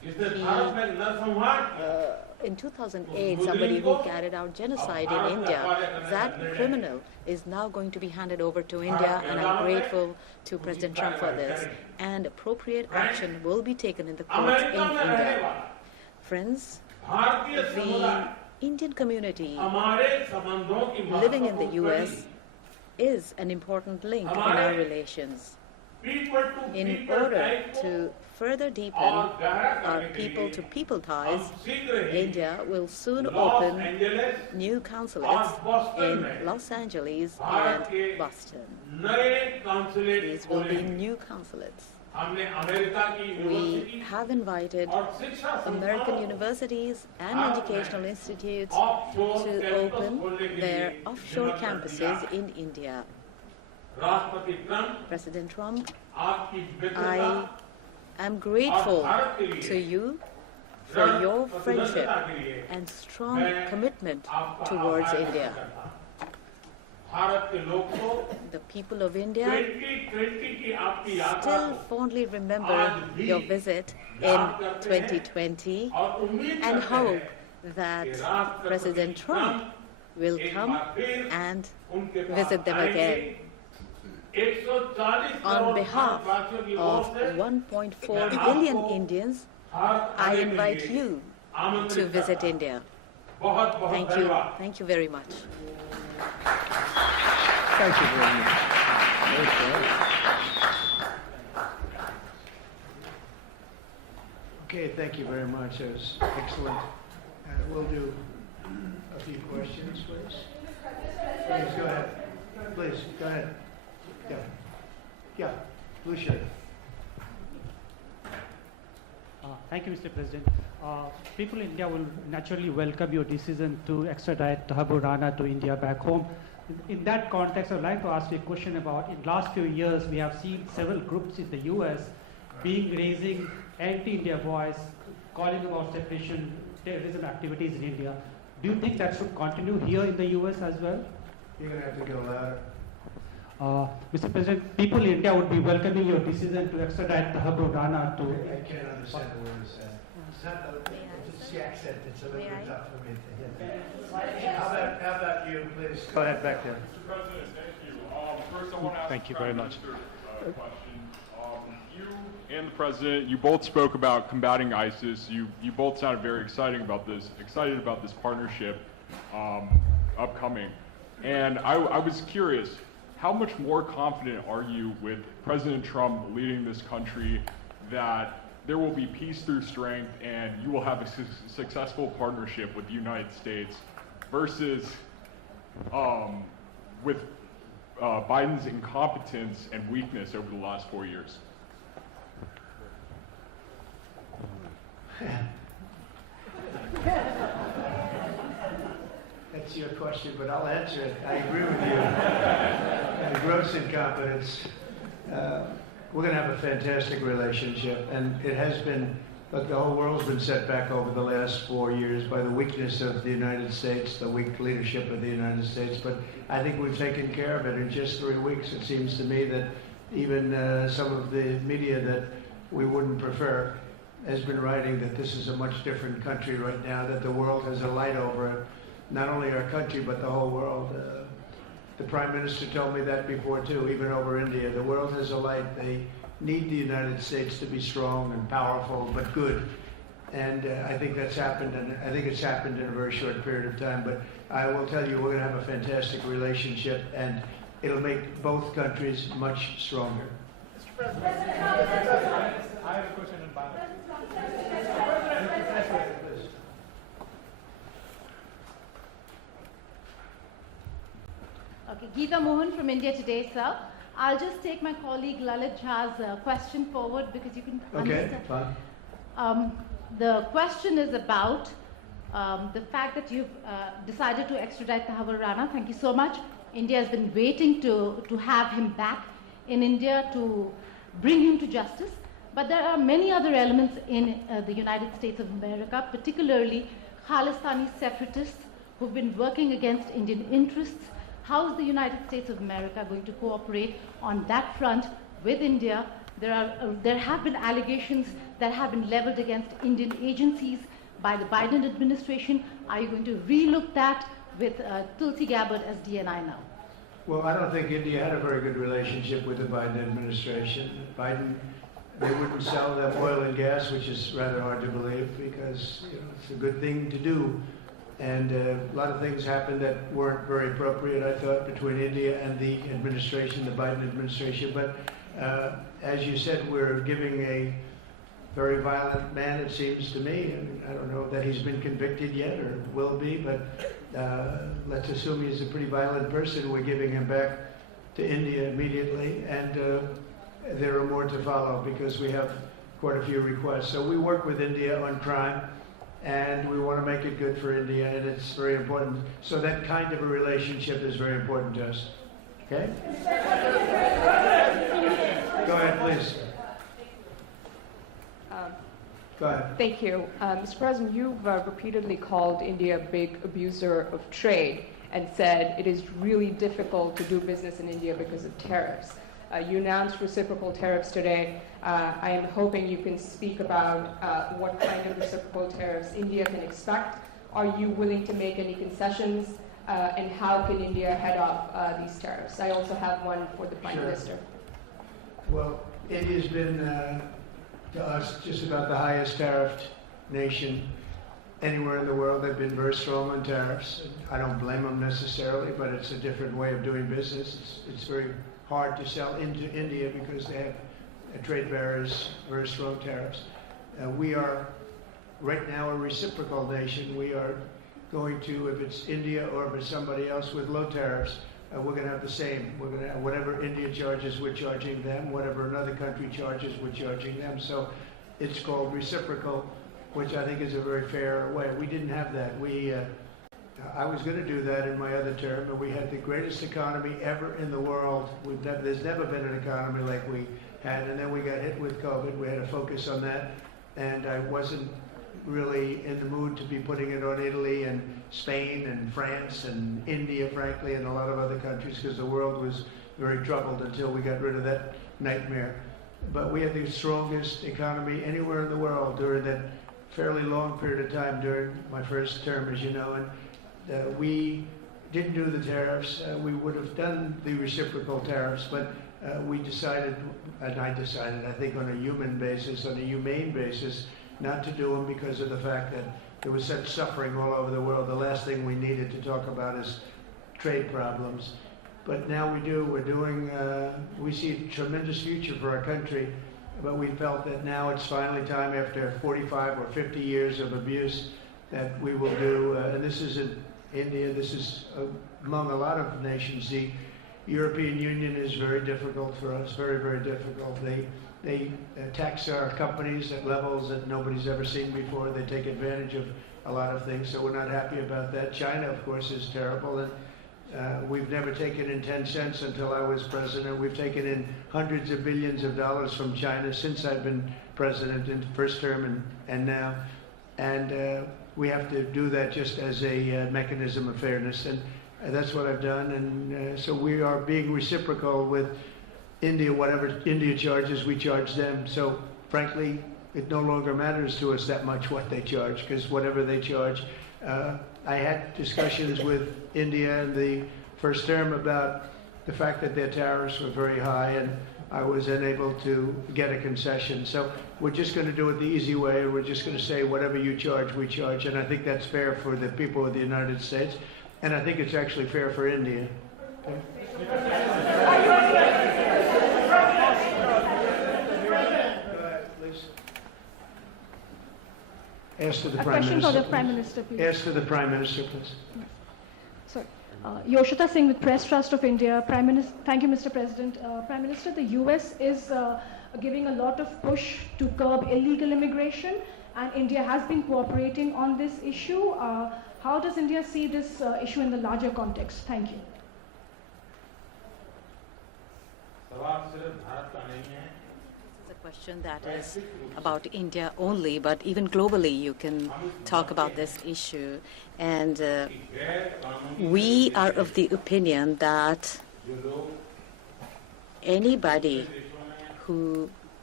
In 2008, somebody who carried out genocide in India, that criminal is now going to be handed over to India, and I'm grateful to President Trump for this. And appropriate action will be taken in the courts in India. Friends, the Indian community living in the US is an important link in our relations. In order to further deepen our people-to-people ties, India will soon open new consulates in Los Angeles and Boston. These will be new consulates. We have invited American universities and educational institutes to open their offshore campuses in India. President Trump, I am grateful to you for your friendship and strong commitment towards India. The people of India still fondly remember your visit in 2020 and hope that President Trump will come and visit them again. On behalf of 1.4 billion Indians, I invite you to visit India. Thank you. Thank you very much. Thank you very much. Okay, thank you very much. That was excellent. We'll do a few questions, please. Please, go ahead. Please, go ahead. Yeah, blue shirt. Thank you, Mr. President. People in India will naturally welcome your decision to extradite Thakur Rana to India back home. In that context, I'd like to ask you a question about, in the last few years, we have seen several groups in the US raising anti-India voice, calling about separation, terrorism activities in India. Do you think that should continue here in the US as well? You're going to have to go louder. Mr. President, people in India would be welcoming your decision to extradite Thakur Rana to... I can't understand the word you said. It's not the accent, it's a little bit tough for me to hear. How about you, please? Go ahead, back there. Mr. President, thank you. First, I want to ask Thank you very much. a question. You and the President, you both spoke about combating ISIS. You both sounded very excited about this partnership upcoming. And I was curious, how much more confident are you with President Trump leading this country that there will be peace through strength and you will have a successful partnership with the United States versus with Biden's incompetence and weakness over the last 4 years? That's your question, but I'll answer it. I agree with you. Gross incompetence. We're going to have a fantastic relationship, and it has been, look, the whole world's been set back over the last 4 years by the weakness of the United States, the weak leadership of the United States, but I think we've taken care of it in just 3 weeks. It seems to me that even some of the media that we wouldn't prefer has been writing that this is a much different country right now, that the world has a light over it. Not only our country, but the whole world. The Prime Minister told me that before, too, even over India. The world has a light. They need the United States to be strong and powerful, but good. And I think that's happened, and I think it's happened in a very short period of time. But I will tell you, we're going to have a fantastic relationship, and it'll make both countries much stronger. Mr. President, I have a question in Bangla. Okay, Geeta Mohan from India Today, sir. I'll just take my colleague Lalit Jha's question forward because you can understand. Okay, fine. The question is about the fact that you've decided to extradite Thakur Rana. Thank you so much. India has been waiting to have him back in India to bring him to justice. But there are many other elements in the United States of America, particularly Khalistani separatists who've been working against Indian interests. How is the United States of America going to cooperate on that front with India There have been allegations that have been leveled against Indian agencies by the Biden administration. Are you going to relook that with Tulsi Gabbard as DNI now? Well, I don't think India had a very good relationship with the Biden administration. They wouldn't sell them oil and gas, which is rather hard to believe because it's a good thing to do. And a lot of things happened that weren't very appropriate, I thought, between India and the administration, the Biden administration. But as you said, we're giving a very violent man, it seems to me. And I don't know that he's been convicted yet or will be, but let's assume he's a pretty violent person. We're giving him back to India immediately. And there are more to follow because we have quite a few requests. So we work with India on crime. And we want to make it good for India, and it's very important. So that kind of a relationship is very important to us. Okay? Go ahead, please. Go ahead. Thank you. Mr. President, you've repeatedly called India a big abuser of trade and said it is really difficult to do business in India because of tariffs. You announced reciprocal tariffs today. I am hoping you can speak about what kind of reciprocal tariffs India can expect. Are you willing to make any concessions? And how can India head off these tariffs? I also have one for the Prime Minister. Well, India's been, to us, just about the highest tariffed nation anywhere in the world. They've been very strong on tariffs. I don't blame them necessarily, but it's a different way of doing business. It's very hard to sell into India because they have trade barriers, very strong tariffs. We are right now a reciprocal nation. We are going to, if it's India or if it's somebody else with low tariffs, we're going to have the same. We're going to have whatever India charges, we're charging them. Whatever another country charges, we're charging them. So it's called reciprocal, which I think is a very fair way. We didn't have that. I was going to do that in my other term, but we had the greatest economy ever in the world. There's never been an economy like we had, and then we got hit with COVID. We had to focus on that, and I wasn't really in the mood to be putting it on Italy and Spain and France and India, frankly, and a lot of other countries, because the world was very troubled until we got rid of that nightmare. But we had the strongest economy anywhere in the world during that fairly long period of time during my first term, as you know, and we didn't do the tariffs. We would have done the reciprocal tariffs, but we decided, and I decided, I think on a human basis, on a humane basis, not to do them because of the fact that there was such suffering all over the world. The last thing we needed to talk about is trade problems. But now we do. We're doing, we see a tremendous future for our country, but we felt that now it's finally time, after 45 or 50 years of abuse, that we will do, and this isn't India, this is among a lot of nations. The European Union is very difficult for us, very, very difficult. They tax our companies at levels that nobody's ever seen before. They take advantage of a lot of things, so we're not happy about that. China, of course, is terrible, and we've never taken in 10 cents until I was president. We've taken in hundreds of billions of dollars from China since I've been president in the first term and now. And we have to do that just as a mechanism of fairness, and that's what I've done. And so we are being reciprocal with India. Whatever India charges, we charge them. So frankly, it no longer matters to us that much what they charge, because whatever they charge, I had discussions with India in the first term about the fact that their tariffs were very high, and I was unable to get a concession. So we're just going to do it the easy way. We're just going to say whatever you charge, we charge. And I think that's fair for the people of the United States. And I think it's actually fair for India. Okay? Ask to the Prime Minister. A question for the Prime Minister, please. Ask to the Prime Minister, please. Sorry. Yoshita Singh with Press Trust of India. Prime Minister, thank you, Mr. President. Prime Minister, the US is giving a lot of push to curb illegal immigration, and India has been cooperating on this issue. How does India see this issue in the larger context? Thank you. This is a question that is about India only, but even globally you can talk about this issue. And we are of the opinion that anybody who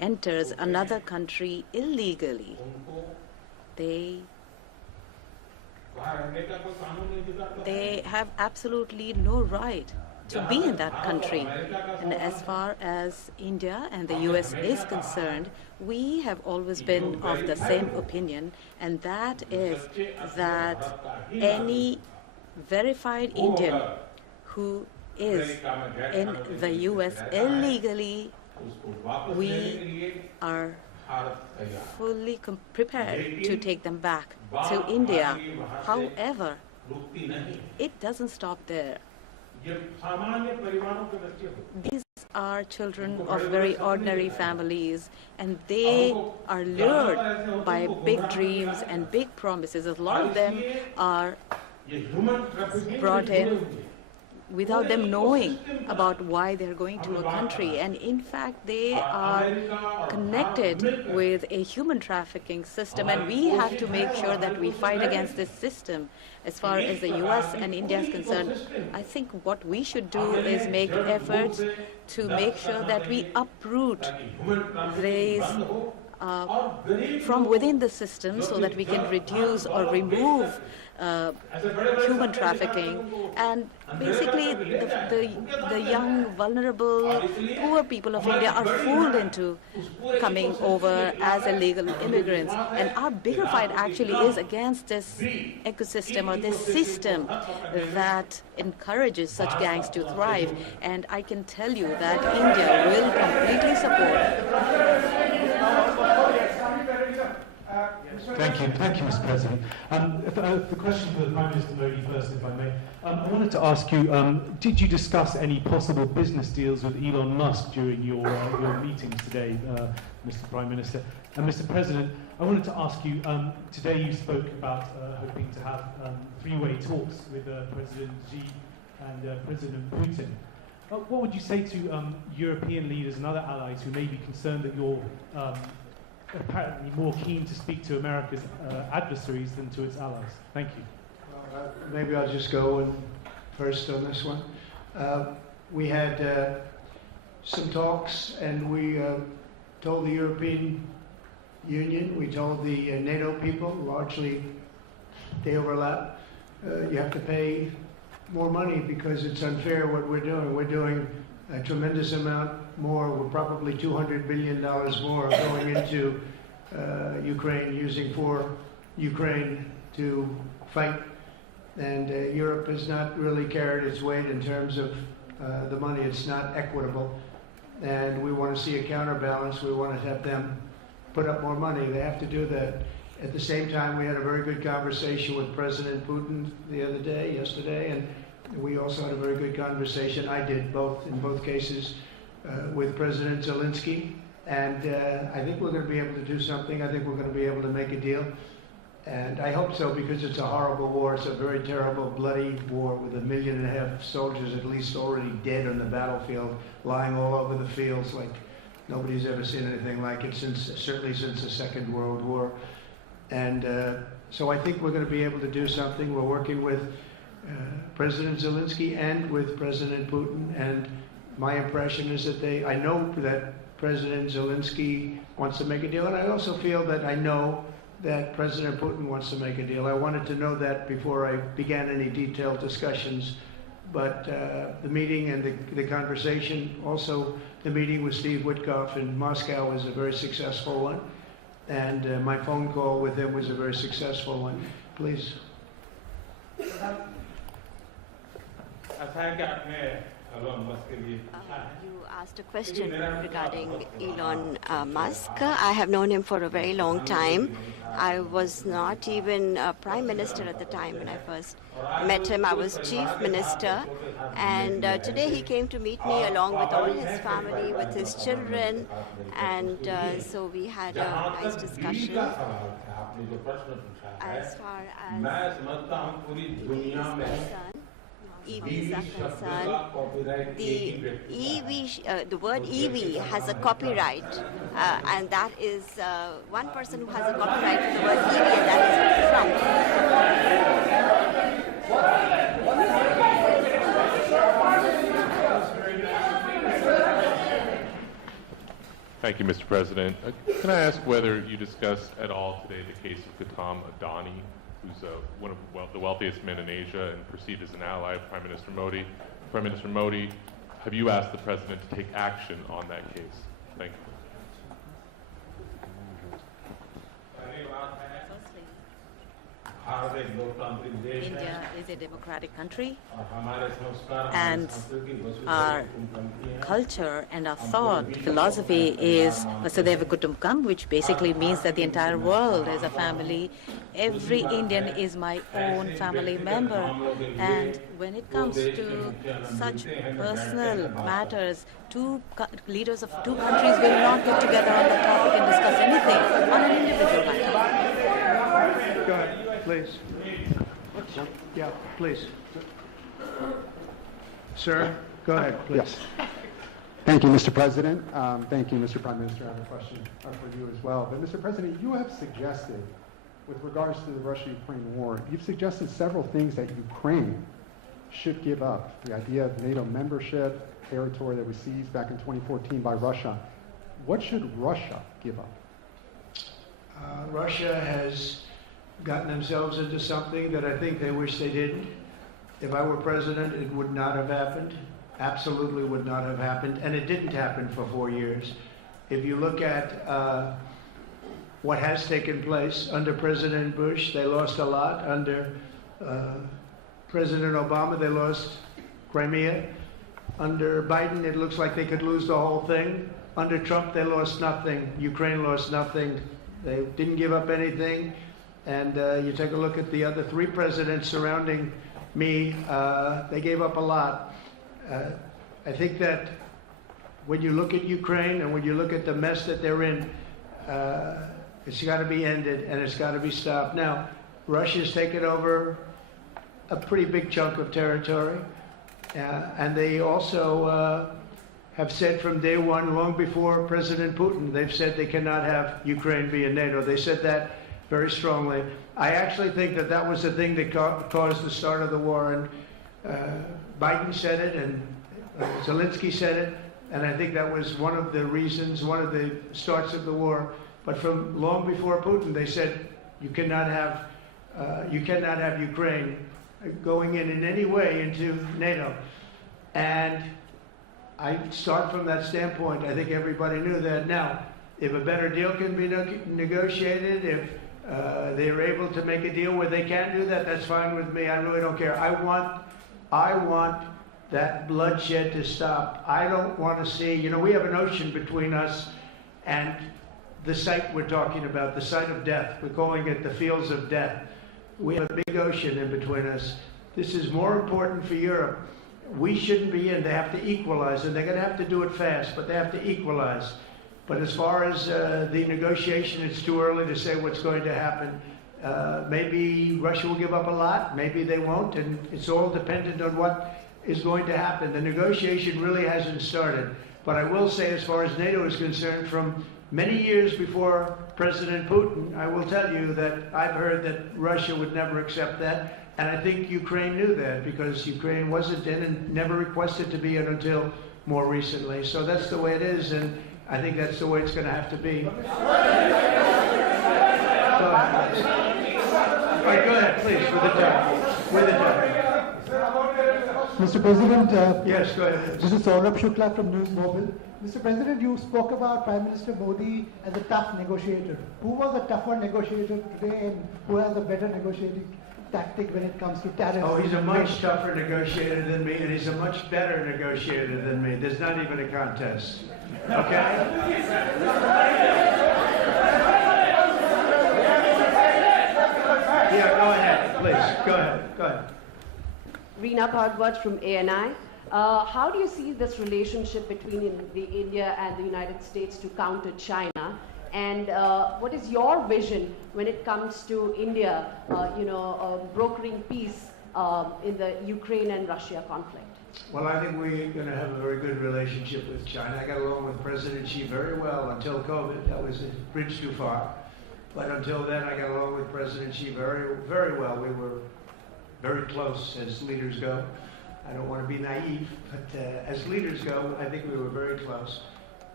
enters another country illegally, they have absolutely no right to be in that country. And as far as India and the US is concerned, we have always been of the same opinion, and that is that any verified Indian who is in the US illegally, we are fully prepared to take them back to India. However, it doesn't stop there. These are children of very ordinary families, and they are lured by big dreams and big promises. A lot of them are brought in without them knowing about why they're going to a country. And in fact, they are connected with a human trafficking system, and we have to make sure that we fight against this system. As far as the US and India is concerned, I think what we should do is make efforts to make sure that we uproot these from within the system so that we can reduce or remove human trafficking, and basically the young, vulnerable, poor people of India are fooled into coming over as illegal immigrants. And our bigger fight actually is against this ecosystem or this system that encourages such gangs to thrive. And I can tell you that India will completely support. Thank you, Mr. President. The question for the Prime Minister Modi first, if I may. I wanted to ask you, did you discuss any possible business deals with Elon Musk during your meetings today, Mr. Prime Minister? And Mr. President, I wanted to ask you, today you spoke about hoping to have three-way talks with President Xi and President Putin. What would you say to European leaders and other allies who may be concerned that you're apparently more keen to speak to America's adversaries than to its allies? Thank you. Well, maybe I'll just go first on this one. We had some talks, and we told the European Union, we told the NATO people, largely they overlap, you have to pay more money because it's unfair what we're doing. We're doing a tremendous amount more. We're probably $200 billion more going into Ukraine, using for Ukraine to fight. And Europe has not really carried its weight in terms of the money. It's not equitable. And we want to see a counterbalance. We want to have them put up more money. They have to do that. At the same time, we had a very good conversation with President Putin yesterday, and we also had a very good conversation. I did in both cases, with President Zelensky. And I think we're going to be able to do something. I think we're going to be able to make a deal. And I hope so, because it's a horrible war. It's a very terrible, bloody war with 1.5 million soldiers at least already dead on the battlefield, lying all over the fields like nobody's ever seen anything like it, certainly since the Second World War. And so I think we're going to be able to do something. We're working with President Zelensky and with President Putin. And my impression is that I know that President Zelensky wants to make a deal. And I also feel that I know that President Putin wants to make a deal. I wanted to know that before I began any detailed discussions. But the meeting and the conversation, also the meeting with Steve Witkoff in Moscow, was a very successful one. And my phone call with him was a very successful one. Please. You asked a question regarding Elon Musk. I have known him for a very long time. I was not even a prime minister at the time when I first met him. I was chief minister. And today he came to meet me along with all his family, with his children. And so we had a nice discussion. As far as EVs are concerned, the word EV has a copyright, and that is one person who has a copyright for the word EV, and that is Trump. Thank you, Mr. President. Can I ask whether you discussed at all today the case of Gautam Adani, who's one of the wealthiest men in Asia and perceived as an ally of Prime Minister Modi? Prime Minister Modi, have you asked the President to take action on that case? Thank you. India is a democratic country, and our culture and our thought philosophy is Vasudhaiva Kutumbakam, which basically means that the entire world is a family. Every Indian is my own family member, and when it comes to such personal matters, leaders of two countries will not get together on the topic and discuss anything on an individual matter. Go ahead, please. Yeah, please. Sir, go ahead, please. Yes. Thank you, Mr. President. Thank you, Mr. Prime Minister. I have a question for you as well. But, Mr. President, you have suggested, with regards to the Russia-Ukraine war, you've suggested several things that Ukraine should give up. The idea of NATO membership, territory that was seized back in 2014 by Russia. What should Russia give up? Russia has gotten themselves into something that I think they wish they didn't. If I were president, it would not have happened. Absolutely would not have happened. And it didn't happen for 4 years. If you look at what has taken place under President Bush, they lost a lot. Under President Obama, they lost Crimea. Under Biden, it looks like they could lose the whole thing. Under Trump, they lost nothing. Ukraine lost nothing. They didn't give up anything. And you take a look at the other three presidents surrounding me, they gave up a lot. I think that when you look at Ukraine and when you look at the mess that they're in, it's got to be ended and it's got to be stopped. Now, Russia's taken over a pretty big chunk of territory, and they also have said from day one, long before President Putin, they've said they cannot have Ukraine be in NATO. They said that very strongly. I actually think that that was the thing that caused the start of the war, and Biden said it, and Zelensky said it, and I think that was one of the reasons, one of the starts of the war. But from long before Putin, they said you cannot have Ukraine going in any way into NATO. And I start from that standpoint. I think everybody knew that. Now, if a better deal can be negotiated, if they're able to make a deal where they can do that, that's fine with me. I really don't care. I want that bloodshed to stop. I don't want to see, we have an ocean between us and the site we're talking about, the site of death. We're calling it the fields of death. We have a big ocean in between us. This is more important for Europe. We shouldn't be in. They have to equalize, and they're going to have to do it fast, but they have to equalize. But as far as the negotiation, it's too early to say what's going to happen. Maybe Russia will give up a lot, maybe they won't, and it's all dependent on what is going to happen. The negotiation really hasn't started. But I will say, as far as NATO is concerned, from many years before President Putin, I will tell you that I've heard that Russia would never accept that. And I think Ukraine knew that, because Ukraine wasn't in and never requested to be in until more recently. So that's the way it is, and I think that's the way it's going to have to be. All right, go ahead, please, with the time. With the time. Mr. President, yes, go ahead. This is Saurabh Shukla from News Mobile. Mr. President, you spoke about Prime Minister Modi as a tough negotiator. Who was a tougher negotiator today, and who has a better negotiating tactic when it comes to tariffs? Oh, he's a much tougher negotiator than me, and he's a much better negotiator than me. There's not even a contest. Okay? Yeah, go ahead, please. Go ahead. Go ahead. Reena Bhardwaj from ANI. How do you see this relationship between the India and the United States to counter China? And what is your vision when it comes to India, brokering peace in the Ukraine and Russia conflict? Well, I think we're going to have a very good relationship with China. I got along with President Xi very well until COVID. That was a bridge too far. But until then, I got along with President Xi very, very well. We were very close as leaders go. I don't want to be naive, but as leaders go, I think we were very close.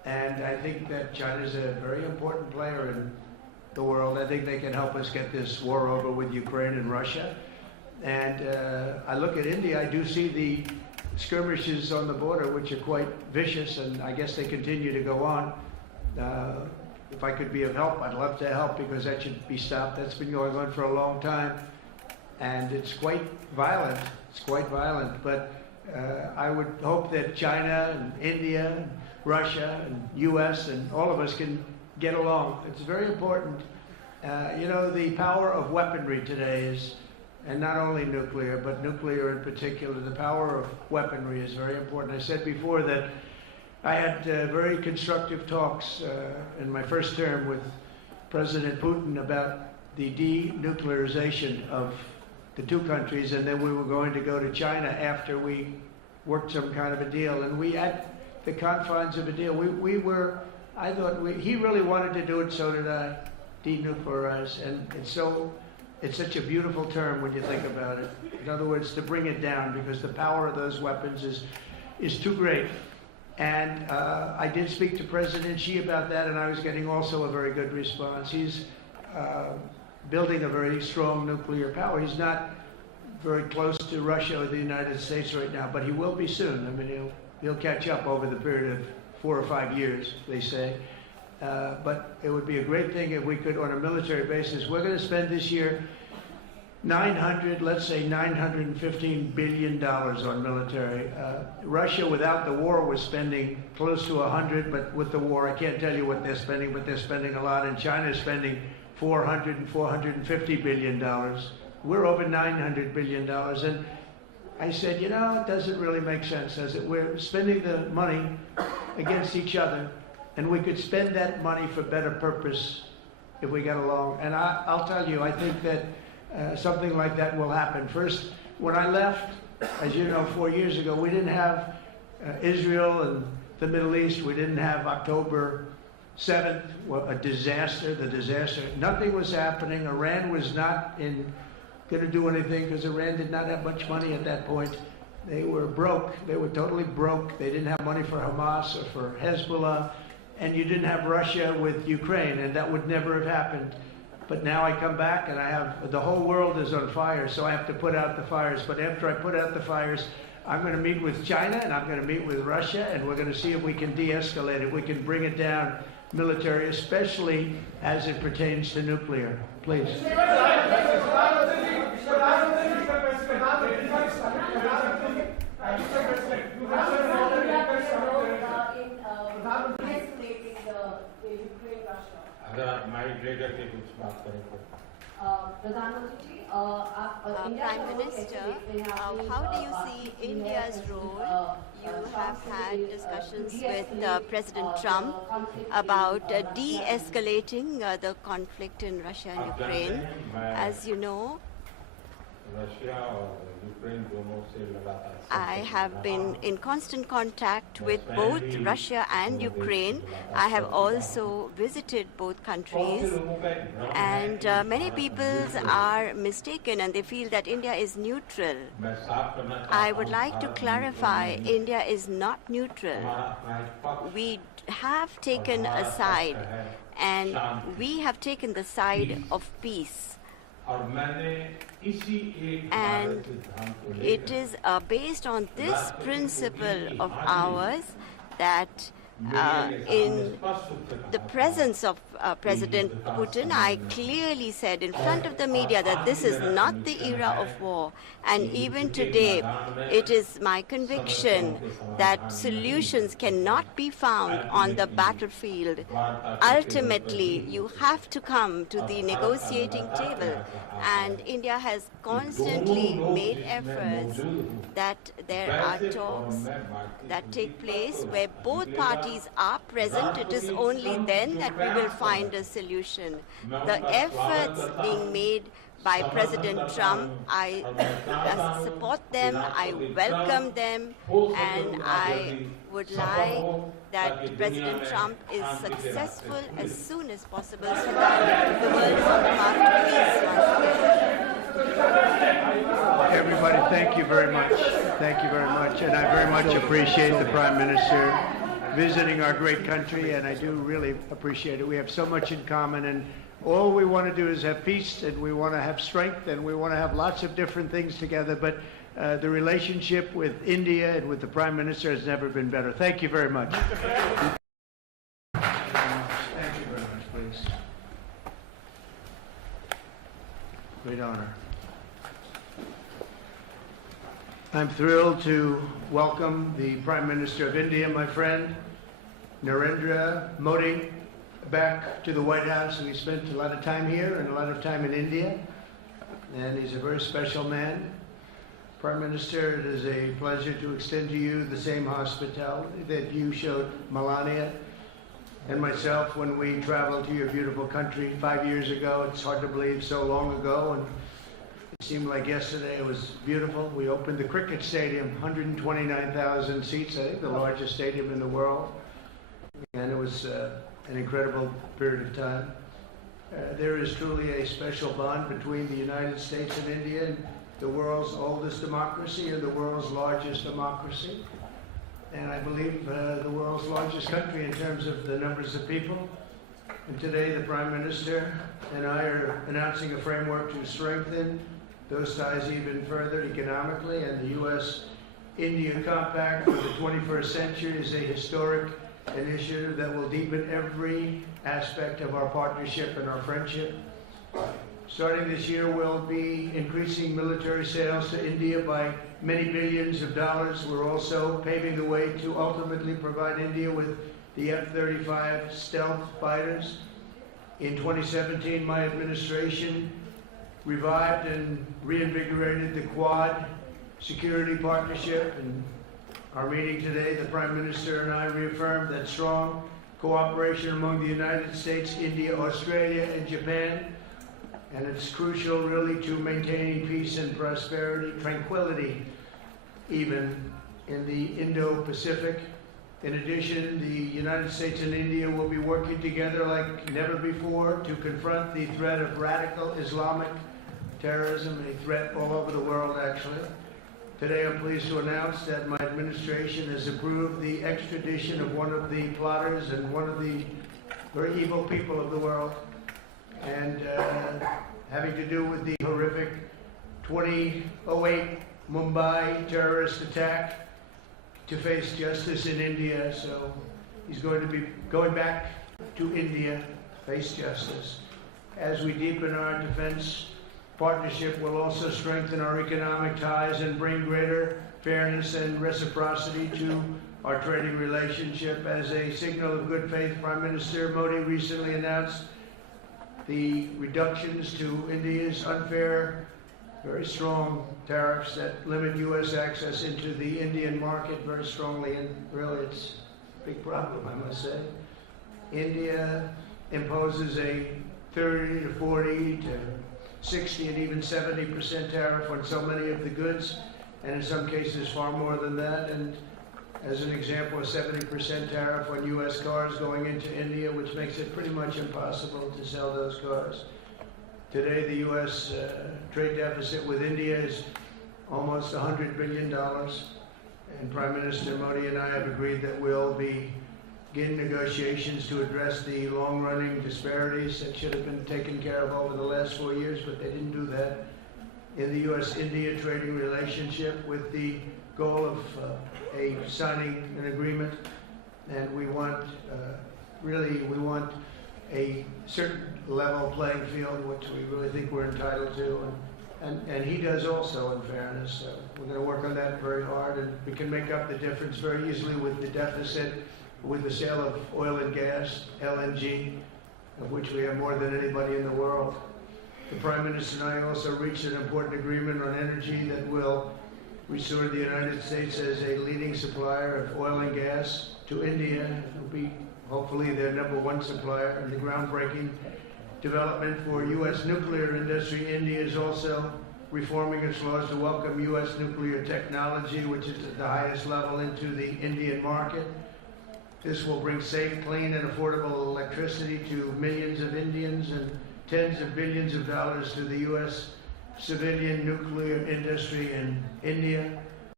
And I think that China is a very important player in the world. I think they can help us get this war over with Ukraine and Russia. And I look at India, I do see the skirmishes on the border, which are quite vicious, and I guess they continue to go on. If I could be of help, I'd love to help, because that should be stopped. That's been going on for a long time, and it's quite violent. It's quite violent, but I would hope that China and India and Russia and U.S. and all of us can get along. It's very important. You know, the power of weaponry today is, and not only nuclear, but nuclear in particular, the power of weaponry is very important. I said before that I had very constructive talks in my first term with President Putin about the denuclearization of the two countries, and then we were going to go to China after we worked some kind of a deal. And we had the confines of a deal. I thought he really wanted to do it, so did I, denuclearize. And it's such a beautiful term when you think about it. In other words, to bring it down, because the power of those weapons is too great. And I did speak to President Xi about that, and I was getting also a very good response. He's building a very strong nuclear power. He's not very close to Russia or the United States right now, but he will be soon. I mean, he'll catch up over the period of 4 or 5 years, they say. But it would be a great thing if we could, on a military basis. We're going to spend this year $915 billion on military. Russia, without the war, was spending close to 100, but with the war, I can't tell you what they're spending, but they're spending a lot. And China is spending $400 and $450 billion. We're over $900 billion. And I said, you know, it doesn't really make sense, does it? We're spending the money against each other, and we could spend that money for better purpose if we get along. And I'll tell you, I think that something like that will happen. First, when I left, as you know, 4 years ago, we didn't have Israel and the Middle East. We didn't have October 7th, a disaster, the disaster. Nothing was happening. Iran was not going to do anything, because Iran did not have much money at that point. They were broke. They were totally broke. They didn't have money for Hamas or for Hezbollah. And you didn't have Russia with Ukraine, and that would never have happened. But now I come back and I have, the whole world is on fire, so I have to put out the fires. But after I put out the fires, I'm going to meet with China and I'm going to meet with Russia, and we're going to see if we can de-escalate it. We can bring it down military, especially as it pertains to nuclear. Please. Prime Minister, how do you see India's role? You have had discussions with President Trump about de-escalating the conflict in Russia and Ukraine. As you know, I have been in constant contact with both Russia and Ukraine. I have also visited both countries, and many people are mistaken and they feel that India is neutral. I would like to clarify, India is not neutral. We have taken a side, and we have taken the side of peace. And it is based on this principle of ours that in the presence of President Putin, I clearly said in front of the media that this is not the era of war. And even today, it is my conviction that solutions cannot be found on the battlefield. Ultimately, you have to come to the negotiating table. And India has constantly made efforts that there are talks that take place where both parties are present. It is only then that we will find a solution. The efforts being made by President Trump, I support them, I welcome them, and I would like that President Trump is successful as soon as possible so that the world is on the path to peace. Everybody, thank you very much. Thank you very much. And I very much appreciate the Prime Minister visiting our great country, and I do really appreciate it. We have so much in common, and all we want to do is have peace, and we want to have strength, and we want to have lots of different things together, but the relationship with India and with the Prime Minister has never been better. Thank you very much. Thank you very much, please. Great honor. I'm thrilled to welcome the Prime Minister of India, my friend, Narendra Modi, back to the White House. We spent a lot of time here and a lot of time in India, and he's a very special man. Prime Minister, it is a pleasure to extend to you the same hospitality that you showed Melania and myself when we traveled to your beautiful country 5 years ago. It's hard to believe, so long ago, and it seemed like yesterday. It was beautiful. We opened the cricket stadium, 129,000 seats, I think the largest stadium in the world, and it was an incredible period of time. There is truly a special bond between the United States and India, and the world's oldest democracy and the world's largest democracy, and I believe the world's largest country in terms of the numbers of people. And today the Prime Minister and I are announcing a framework to strengthen those ties even further economically, and the U.S.-India Compact for the 21st century is a historic initiative that will deepen every aspect of our partnership and our friendship. Starting this year, we'll be increasing military sales to India by many billions of dollars. We're also paving the way to ultimately provide India with the F-35 stealth fighters. In 2017, my administration revived and reinvigorated the Quad security partnership. And our meeting today, the Prime Minister and I reaffirmed that strong cooperation among the United States, India, Australia, and Japan. And it's crucial, really, to maintaining peace and prosperity, tranquility, even in the Indo-Pacific. In addition, the United States and India will be working together like never before to confront the threat of radical Islamic terrorism, a threat all over the world, actually. Today, I'm pleased to announce that my administration has approved the extradition of one of the plotters and one of the very evil people of the world, and having to do with the horrific 2008 Mumbai terrorist attack, to face justice in India. So he's going to be going back to India to face justice. As we deepen our defense partnership, we'll also strengthen our economic ties and bring greater fairness and reciprocity to our trading relationship. As a signal of good faith, Prime Minister Modi recently announced the reductions to India's unfair, very strong tariffs that limit U.S. access into the Indian market very strongly, and really it's a big problem, I must say. India imposes a 30 to 40 to 60 and even 70% tariff on so many of the goods, and in some cases far more than that. And as an example, a 70% tariff on U.S. cars going into India, which makes it pretty much impossible to sell those cars. Today, the U.S. Trade deficit with India is almost $100 billion, and Prime Minister Modi and I have agreed that we'll begin negotiations to address the long-running disparities that should have been taken care of over the last 4 years, but they didn't do that in the U.S.-India trading relationship, with the goal of signing an agreement. And we want, we want a certain level playing field, which we really think we're entitled to, and he does also, in fairness. So we're going to work on that very hard, and we can make up the difference very easily with the deficit, with the sale of oil and gas, LNG, of which we have more than anybody in the world. The Prime Minister and I also reached an important agreement on energy that will restore the United States as a leading supplier of oil and gas to India. It will be hopefully their #1 supplier, and the groundbreaking development for U.S. nuclear industry. India is also reforming its laws to welcome U.S. nuclear technology, which is at the highest level, into the Indian market. This will bring safe, clean, and affordable electricity to millions of Indians and tens of billions of dollars to the U.S. civilian nuclear industry in India.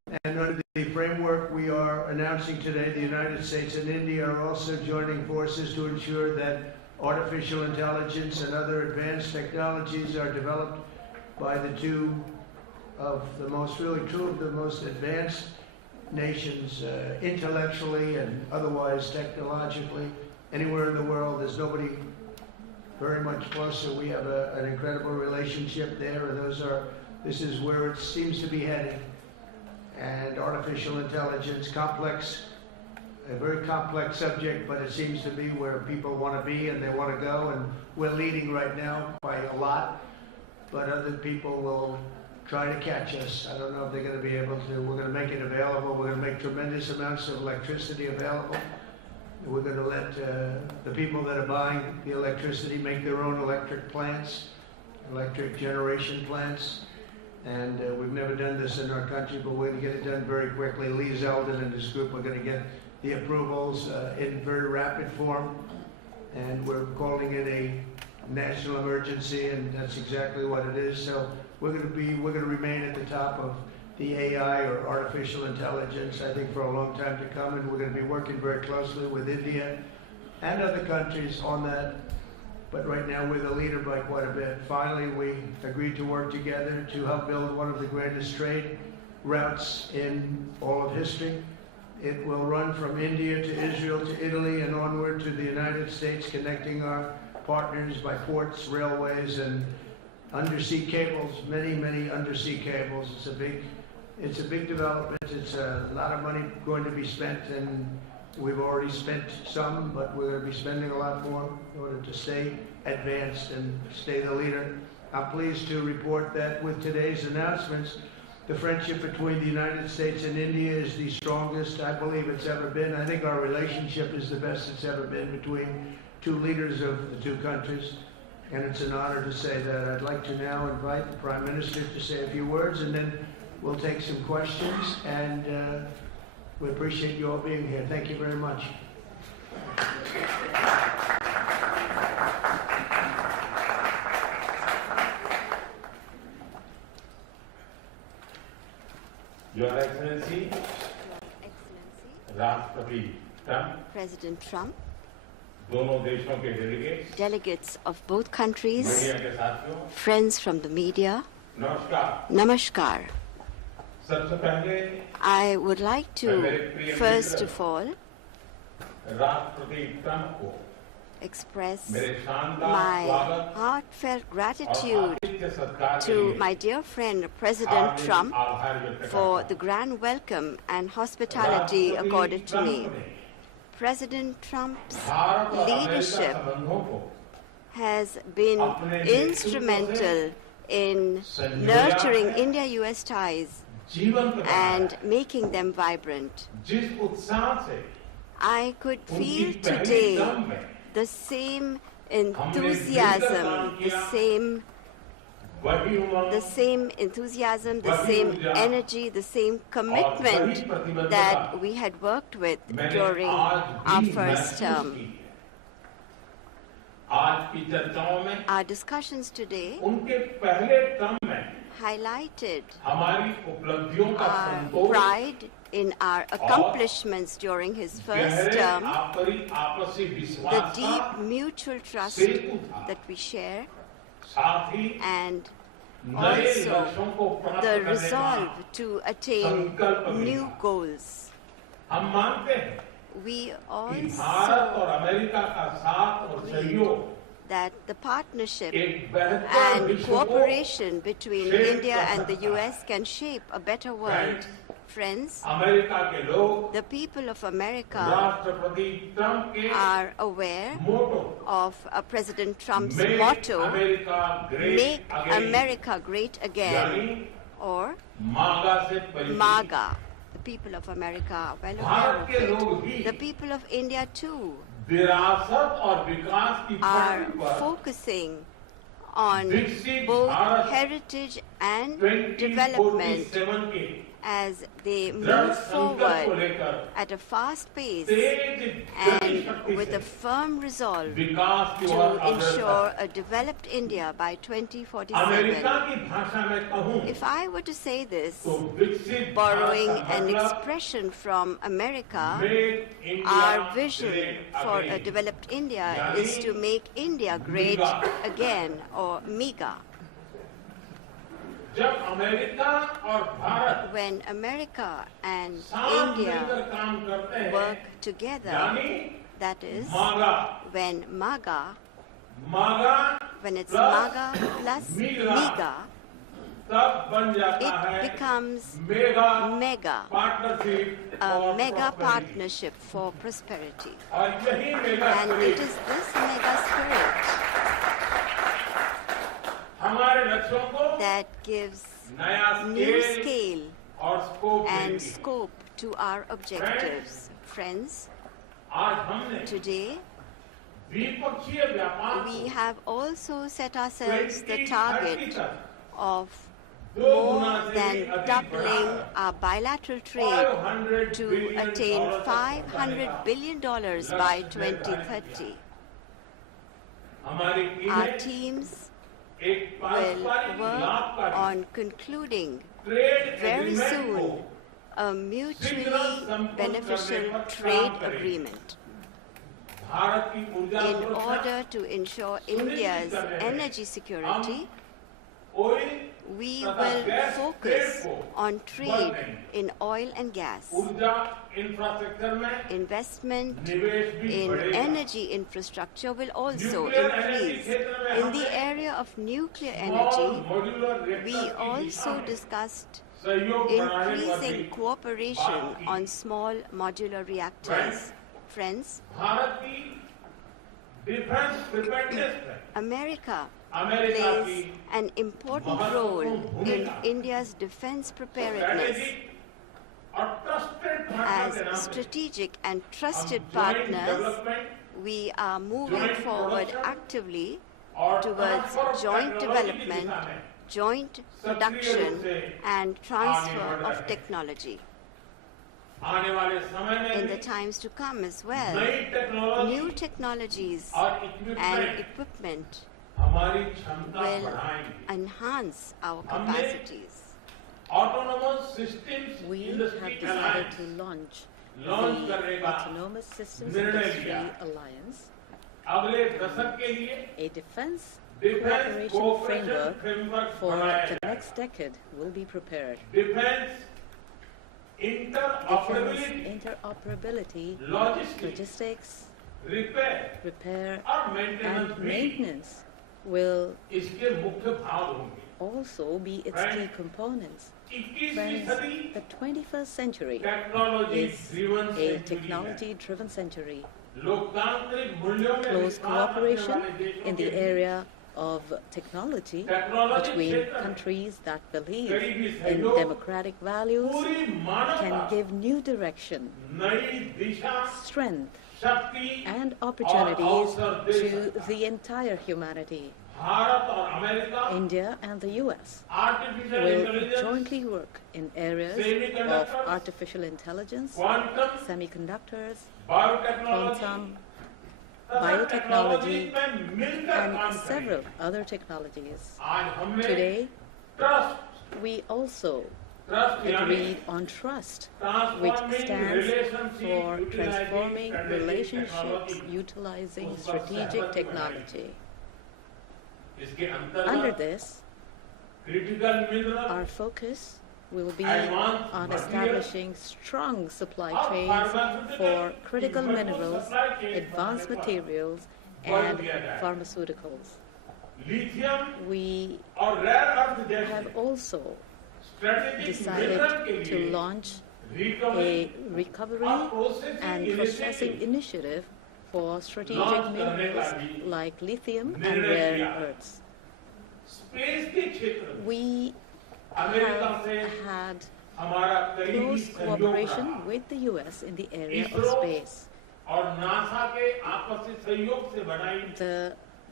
And under the framework we are announcing today, the United States and India are also joining forces to ensure that artificial intelligence and other advanced technologies are developed by the two of the most, really two of the most advanced nations, intellectually and otherwise technologically. Anywhere in the world, there's nobody very much closer. We have an incredible relationship there, and this is where it seems to be heading. And artificial intelligence, a very complex subject, but it seems to be where people want to be and they want to go, and we're leading right now by a lot, but other people will try to catch us. I don't know if they're going to be able to. We're going to make it available. We're going to make tremendous amounts of electricity available. We're going to let the people that are buying the electricity make their own electric plants, electric generation plants. And we've never done this in our country, but we're going to get it done very quickly. Lee Zeldin and his group are going to get the approvals in very rapid form. And we're calling it a national emergency, and that's exactly what it is. So we're going to remain at the top of the AI, or artificial intelligence, I think, for a long time to come, and we're going to be working very closely with India and other countries on that. But right now we're the leader by quite a bit. Finally, we agreed to work together to help build one of the greatest trade routes in all of history. It will run from India to Israel to Italy and onward to the United States, connecting our partners by ports, railways, and undersea cables, many, many undersea cables. It's a big development. It's a lot of money going to be spent, and we've already spent some, but we're going to be spending a lot more in order to stay advanced and stay the leader. I'm pleased to report that with today's announcements, the friendship between the United States and India is the strongest I believe it's ever been. I think our relationship is the best it's ever been between two leaders of the two countries, and it's an honor to say that. I'd like to now invite the Prime Minister to say a few words, and then we'll take some questions, and we appreciate you all being here. Thank you very much. Your Excellency, Rashtrapati Trump, President Trump, दोनों देशों के delegates of both countries, media के साथियों, friends from the media, नमस्कार. Namaskar. सबसे पहले I would like to, first of all, राष्ट्रपति Trump को express मेरे शानदार my स्वागत heartfelt और gratitude आतिथ्य सत्कार के to लिए my dear friend President Hardik Trump आभार व्यक्त करता for हूं. the grand welcome and hospitality राष्ट्रपति accorded to me. ट्रंप ने President Trump's भारत और अमेरिका leadership संबंधों को has been अपने नेतृत्व instrumental in संजोया nurturing है, India-US ties जीवंत बनाया and है. making them vibrant. जिस उत्साह से I could उनकी feel पहली today टर्म में the same हमने मिलकर enthusiasm, काम the किया, same वही उमंग, the same energy, the same commitment that we had worked with मैंने during आज our भी first महसूस term. की है. आज की चर्चाओं में Our discussions today उनके पहले टर्म में highlighted हमारी उपलब्धियों का our Santosh, pride in our accomplishments during his first गहरे term, आपसी the विश्वास deep का mutual trust सेतु था. that we share, साथ ही and नए also लक्ष्यों को प्राप्त the करने का resolve to attain संकल्प भी new था. goals. हम मानते हैं We कि also भारत और अमेरिका का साथ और सहयोग that the partnership एक बेहतर and विश्व को cooperation between shape India कर and the सकता है. US can shape a better world. Friends, America के लोग the people of America राष्ट्रपति ट्रंप के are aware motto of President Trump's Make motto, America Great Make Again, America Great Again, यानी or मागा से परिचित. MAGA. The people of America are well Bharat के aware लोग of भी it. The people of India too विरासत और विकास की are पटरी पर focusing on विकसित both Bharat heritage and development as they move forward at a fast pace and with a firm resolve to ensure a developed India by 2047. If I were to say this, borrowing an expression from America, our vision for a developed India is to make India great again, or MEGA. When America and India work together, that is, when MAGA, when it's MAGA plus MEGA, it becomes MEGA, a mega partnership for prosperity. And it is this mega spirit that gives new scale and scope to our objectives. Friends, today we have also set ourselves the target of more than doubling our bilateral trade to attain $500 billion by 2030. Our teams will work on concluding very soon a mutually beneficial trade agreement in order to ensure India's energy security. We will focus on trade in oil and gas. Investment in energy infrastructure will also increase. In the area of nuclear energy, we also discussed increasing cooperation on small modular reactors. Friends, America plays an important role in India's defense preparedness. As strategic and trusted partners, we are moving forward actively towards joint development, joint production, and transfer of technology. In the times to come as well, new technologies and equipment will enhance our capacities. We have decided to launch the Autonomous Systems Industry Alliance. A defense cooperation framework for the next decade will be prepared. Defense interoperability, logistics, repair and maintenance will also be its key components. Friends, the 21st century is a technology-driven century. Close cooperation in the area of technology between countries that believe in democratic values can give new direction, strength, and opportunities to the entire humanity. India and the US will jointly work in areas of artificial intelligence, semiconductors, quantum, biotechnology, and several other technologies. Today, we also agreed on trust, which stands for transforming relationships utilizing strategic technology. Under this, our focus will be on establishing strong supply chains for critical minerals, advanced materials, and pharmaceuticals. We have also decided to launch a recovery and processing initiative for strategic minerals like lithium and rare earths. We have had close cooperation with the US in the area of space. The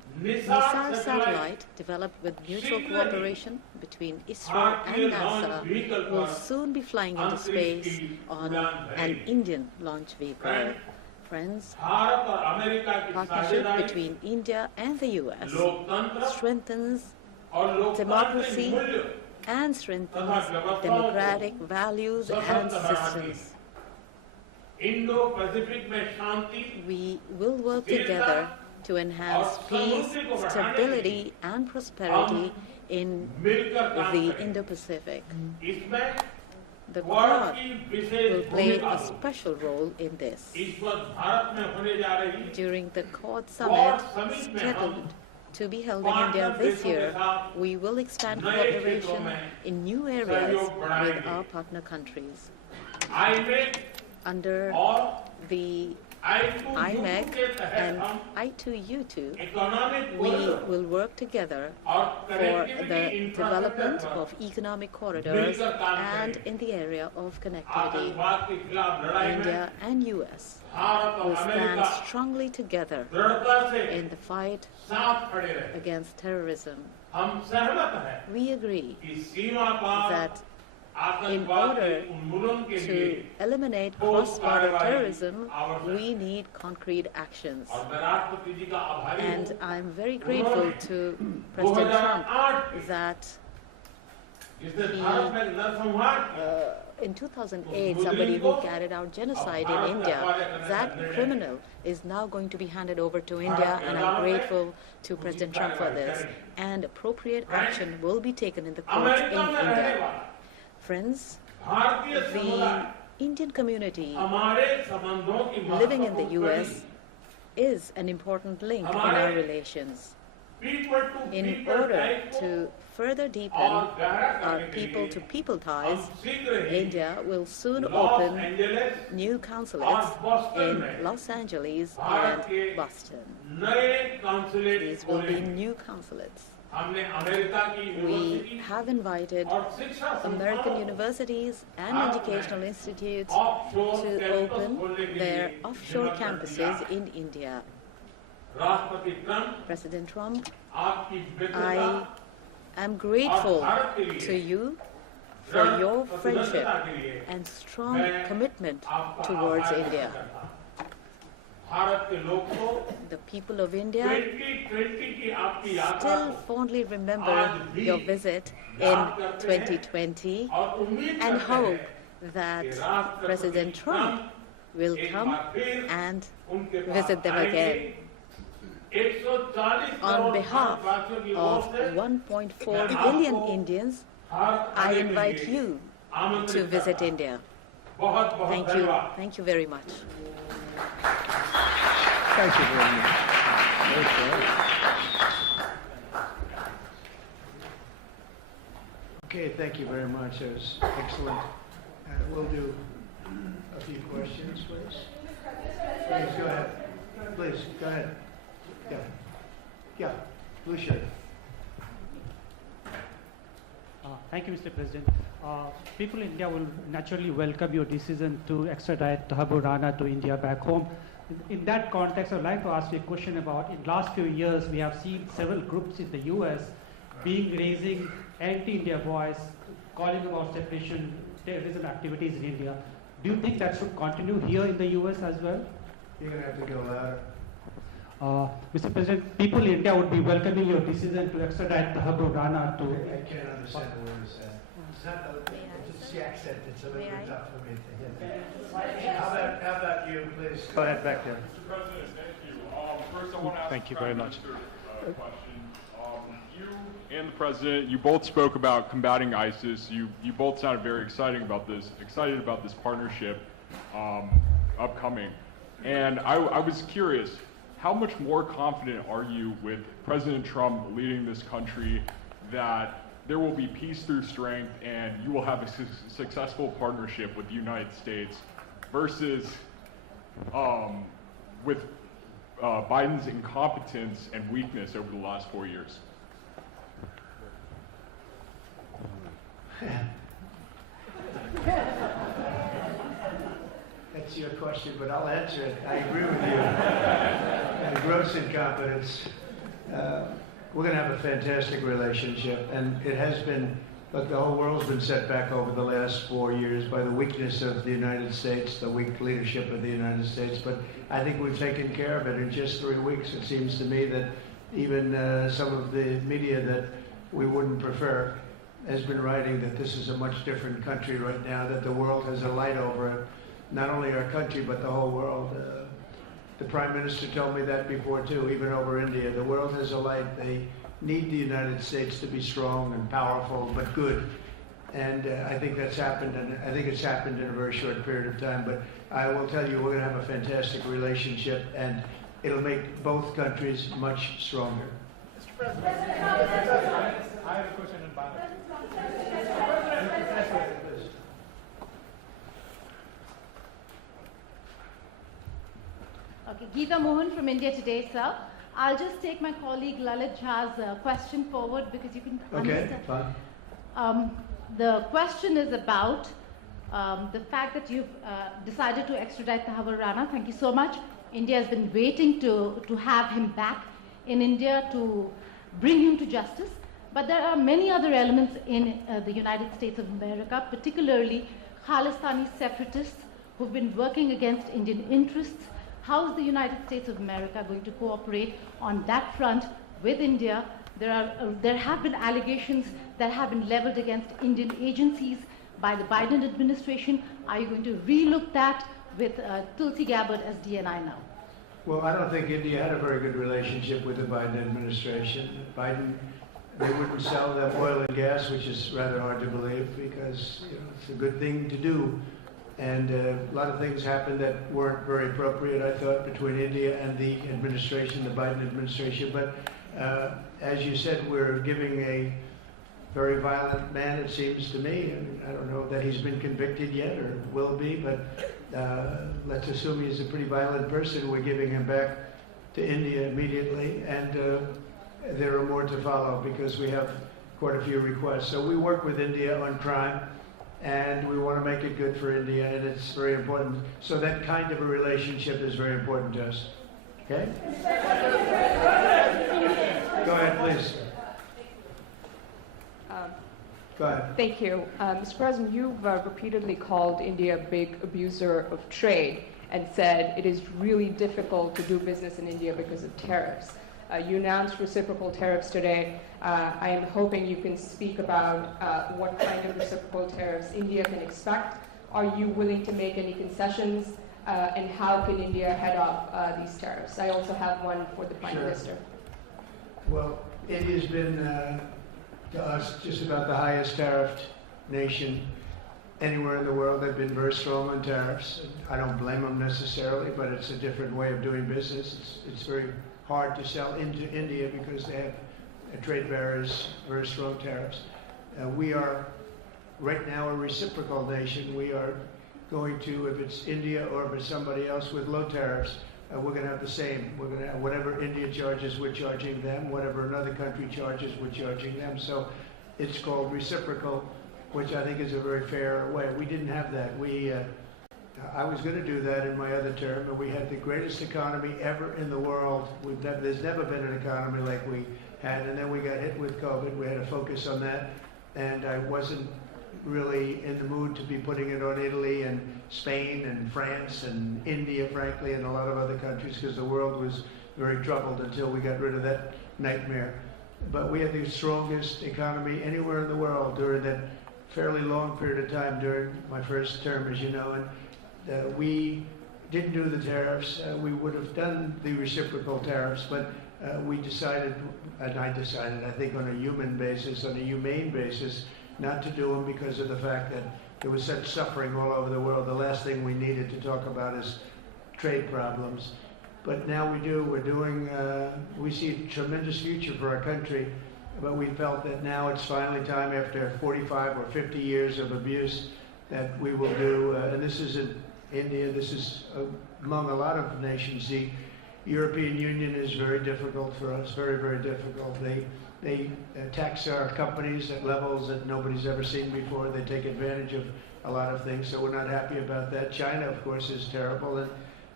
Missile satellite developed with mutual cooperation between ISRO and NASA will soon be flying into space on an Indian launch vehicle. Friends, partnership between India and the US strengthens democracy and strengthens democratic values and systems. We will work together to enhance peace, stability, and prosperity in the Indo-Pacific. The Quad will play a special role in this. During the Quad Summit scheduled to be held in India this year, we will expand cooperation in new areas with our partner countries. Under the IMEC and I2U2, we will work together for the development of economic corridors and in the area of connectivity. India and US will stand strongly together in the fight against terrorism. We agree that in order to eliminate cross-border terrorism, we need concrete actions. And I'm very grateful to President Trump that in 2008, somebody who carried out genocide in India, that criminal is now going to be handed over to India, and I'm grateful to President Trump for this. And appropriate action will be taken in the courts in India. Friends, the Indian community living in the US is an important link in our relations. In order to further deepen our people-to-people ties, India will soon open new consulates in Los Angeles and Boston. These will be new consulates. We have invited American universities and educational institutes to open their offshore campuses in India. President Trump, I am grateful to you for your friendship and strong commitment towards India. The people of India still fondly remember your visit in 2020 and hope that President Trump will come and visit them again. On behalf of 1.4 billion Indians, I invite you to visit India. Thank you. Thank you very much. Thank you very much. Okay, thank you very much. That was excellent. We'll do a few questions, please. Please, go ahead. Please, go ahead. Yeah. Yeah, blue shirt. Thank you, Mr. President. People in India will naturally welcome your decision to extradite Thakur Rana to India back home. In that context, I would like to ask you a question about, in the last few years, we have seen several groups in the US raising anti-India voice, calling about separation, terrorism activities in India. Do you think that should continue here in the US as well? You're going to have to go louder. Mr. President, people in India would be welcoming your decision to extradite Thakur Rana to... I can't understand the word you said. It's not the accent, it's a little bit tough for me to hit. How about you, please? Go ahead, back there. Mr. President, thank you. First, I want to ask Thank you very much. a question. You and the President, you both spoke about combating ISIS. You both sounded very excited about this partnership upcoming. And I was curious, how much more confident are you with President Trump leading this country that there will be peace through strength and you will have a successful partnership with the United States versus with Biden's incompetence and weakness over the last 4 years? That's your question, but I'll answer it. I agree with you. And gross incompetence. we're going to have a fantastic relationship, and it has been. Look, the whole world's been set back over the last 4 years by the weakness of the United States, the weak leadership of the United States. But I think we've taken care of it in just 3 weeks. It seems to me that even some of the media that we wouldn't prefer has been writing that this is a much different country right now, that the world has a light over it, not only our country, but the whole world. The Prime Minister told me that before, too, even over India. The world has a light. They need the United States to be strong and powerful, but good. And I think that's happened, and I think it's happened in a very short period of time. But I will tell you, we're going to have a fantastic relationship, and it'll make both countries much stronger. Mr. President, I have a question in Bangladesh. Okay, Geeta Mohan from India Today, sir. I'll just take my colleague Lalit Jha's question forward because you can understand. Okay, fine. The question is about the fact that you've decided to extradite Tahabur Rana. Thank you so much. India has been waiting to have him back in India to bring him to justice. But there are many other elements in the United States of America, particularly Khalistani separatists who've been working against Indian interests. How is the United States of America going to cooperate on that front with India? There have been allegations that have been leveled against Indian agencies by the Biden administration. Are you going to relook that with Tulsi Gabbard as DNI now? Well, I don't think India had a very good relationship with the Biden administration. They wouldn't sell them oil and gas, which is rather hard to believe because it's a good thing to do. And a lot of things happened that weren't very appropriate, I thought, between India and the administration, the Biden administration. But as you said, we're giving a very violent man, it seems to me. I don't know that he's been convicted yet or will be, but let's assume he's a pretty violent person. We're giving him back to India immediately, and there are more to follow because we have quite a few requests. So we work with India on crime, and we want to make it good for India, and it's very important. So that kind of a relationship is very important to us. Okay? Go ahead, please. Go ahead. Thank you. Mr. President, you've repeatedly called India a big abuser of trade and said it is really difficult to do business in India because of tariffs. You announced reciprocal tariffs today. I am hoping you can speak about what kind of reciprocal tariffs India can expect. Are you willing to make any concessions? And how can India head off these tariffs? I also have one for the Prime Minister. Well, India's been, to us, just about the highest tariffed nation anywhere in the world. They've been very strong on tariffs. I don't blame them necessarily, but it's a different way of doing business. It's very hard to sell into India because they have trade barriers, very strong tariffs. We are right now a reciprocal nation. We are going to, if it's India or if it's somebody else with low tariffs, we're going to have the same. We're going to have whatever India charges, we're charging them. Whatever another country charges, we're charging them. So it's called reciprocal, which I think is a very fair way. We didn't have that. I was going to do that in my other term, and we had the greatest economy ever in the world. There's never been an economy like we had, and then we got hit with COVID. We had to focus on that, and I wasn't really in the mood to be putting it on Italy and Spain and France and India, frankly, and a lot of other countries, because the world was very troubled until we got rid of that nightmare. But we had the strongest economy anywhere in the world during that fairly long period of time during my first term, as you know, and we didn't do the tariffs. We would have done the reciprocal tariffs, but we decided, and I decided, I think on a human basis, on a humane basis, not to do them because of the fact that there was such suffering all over the world. The last thing we needed to talk about is trade problems. But now we do. We're doing, we see a tremendous future for our country, but we felt that now it's finally time, after 45 or 50 years of abuse, that we will do, and this isn't India, this is among a lot of nations. The European Union is very difficult for us, very, very difficult. They tax our companies at levels that nobody's ever seen before. They take advantage of a lot of things, so we're not happy about that. China, of course, is terrible. And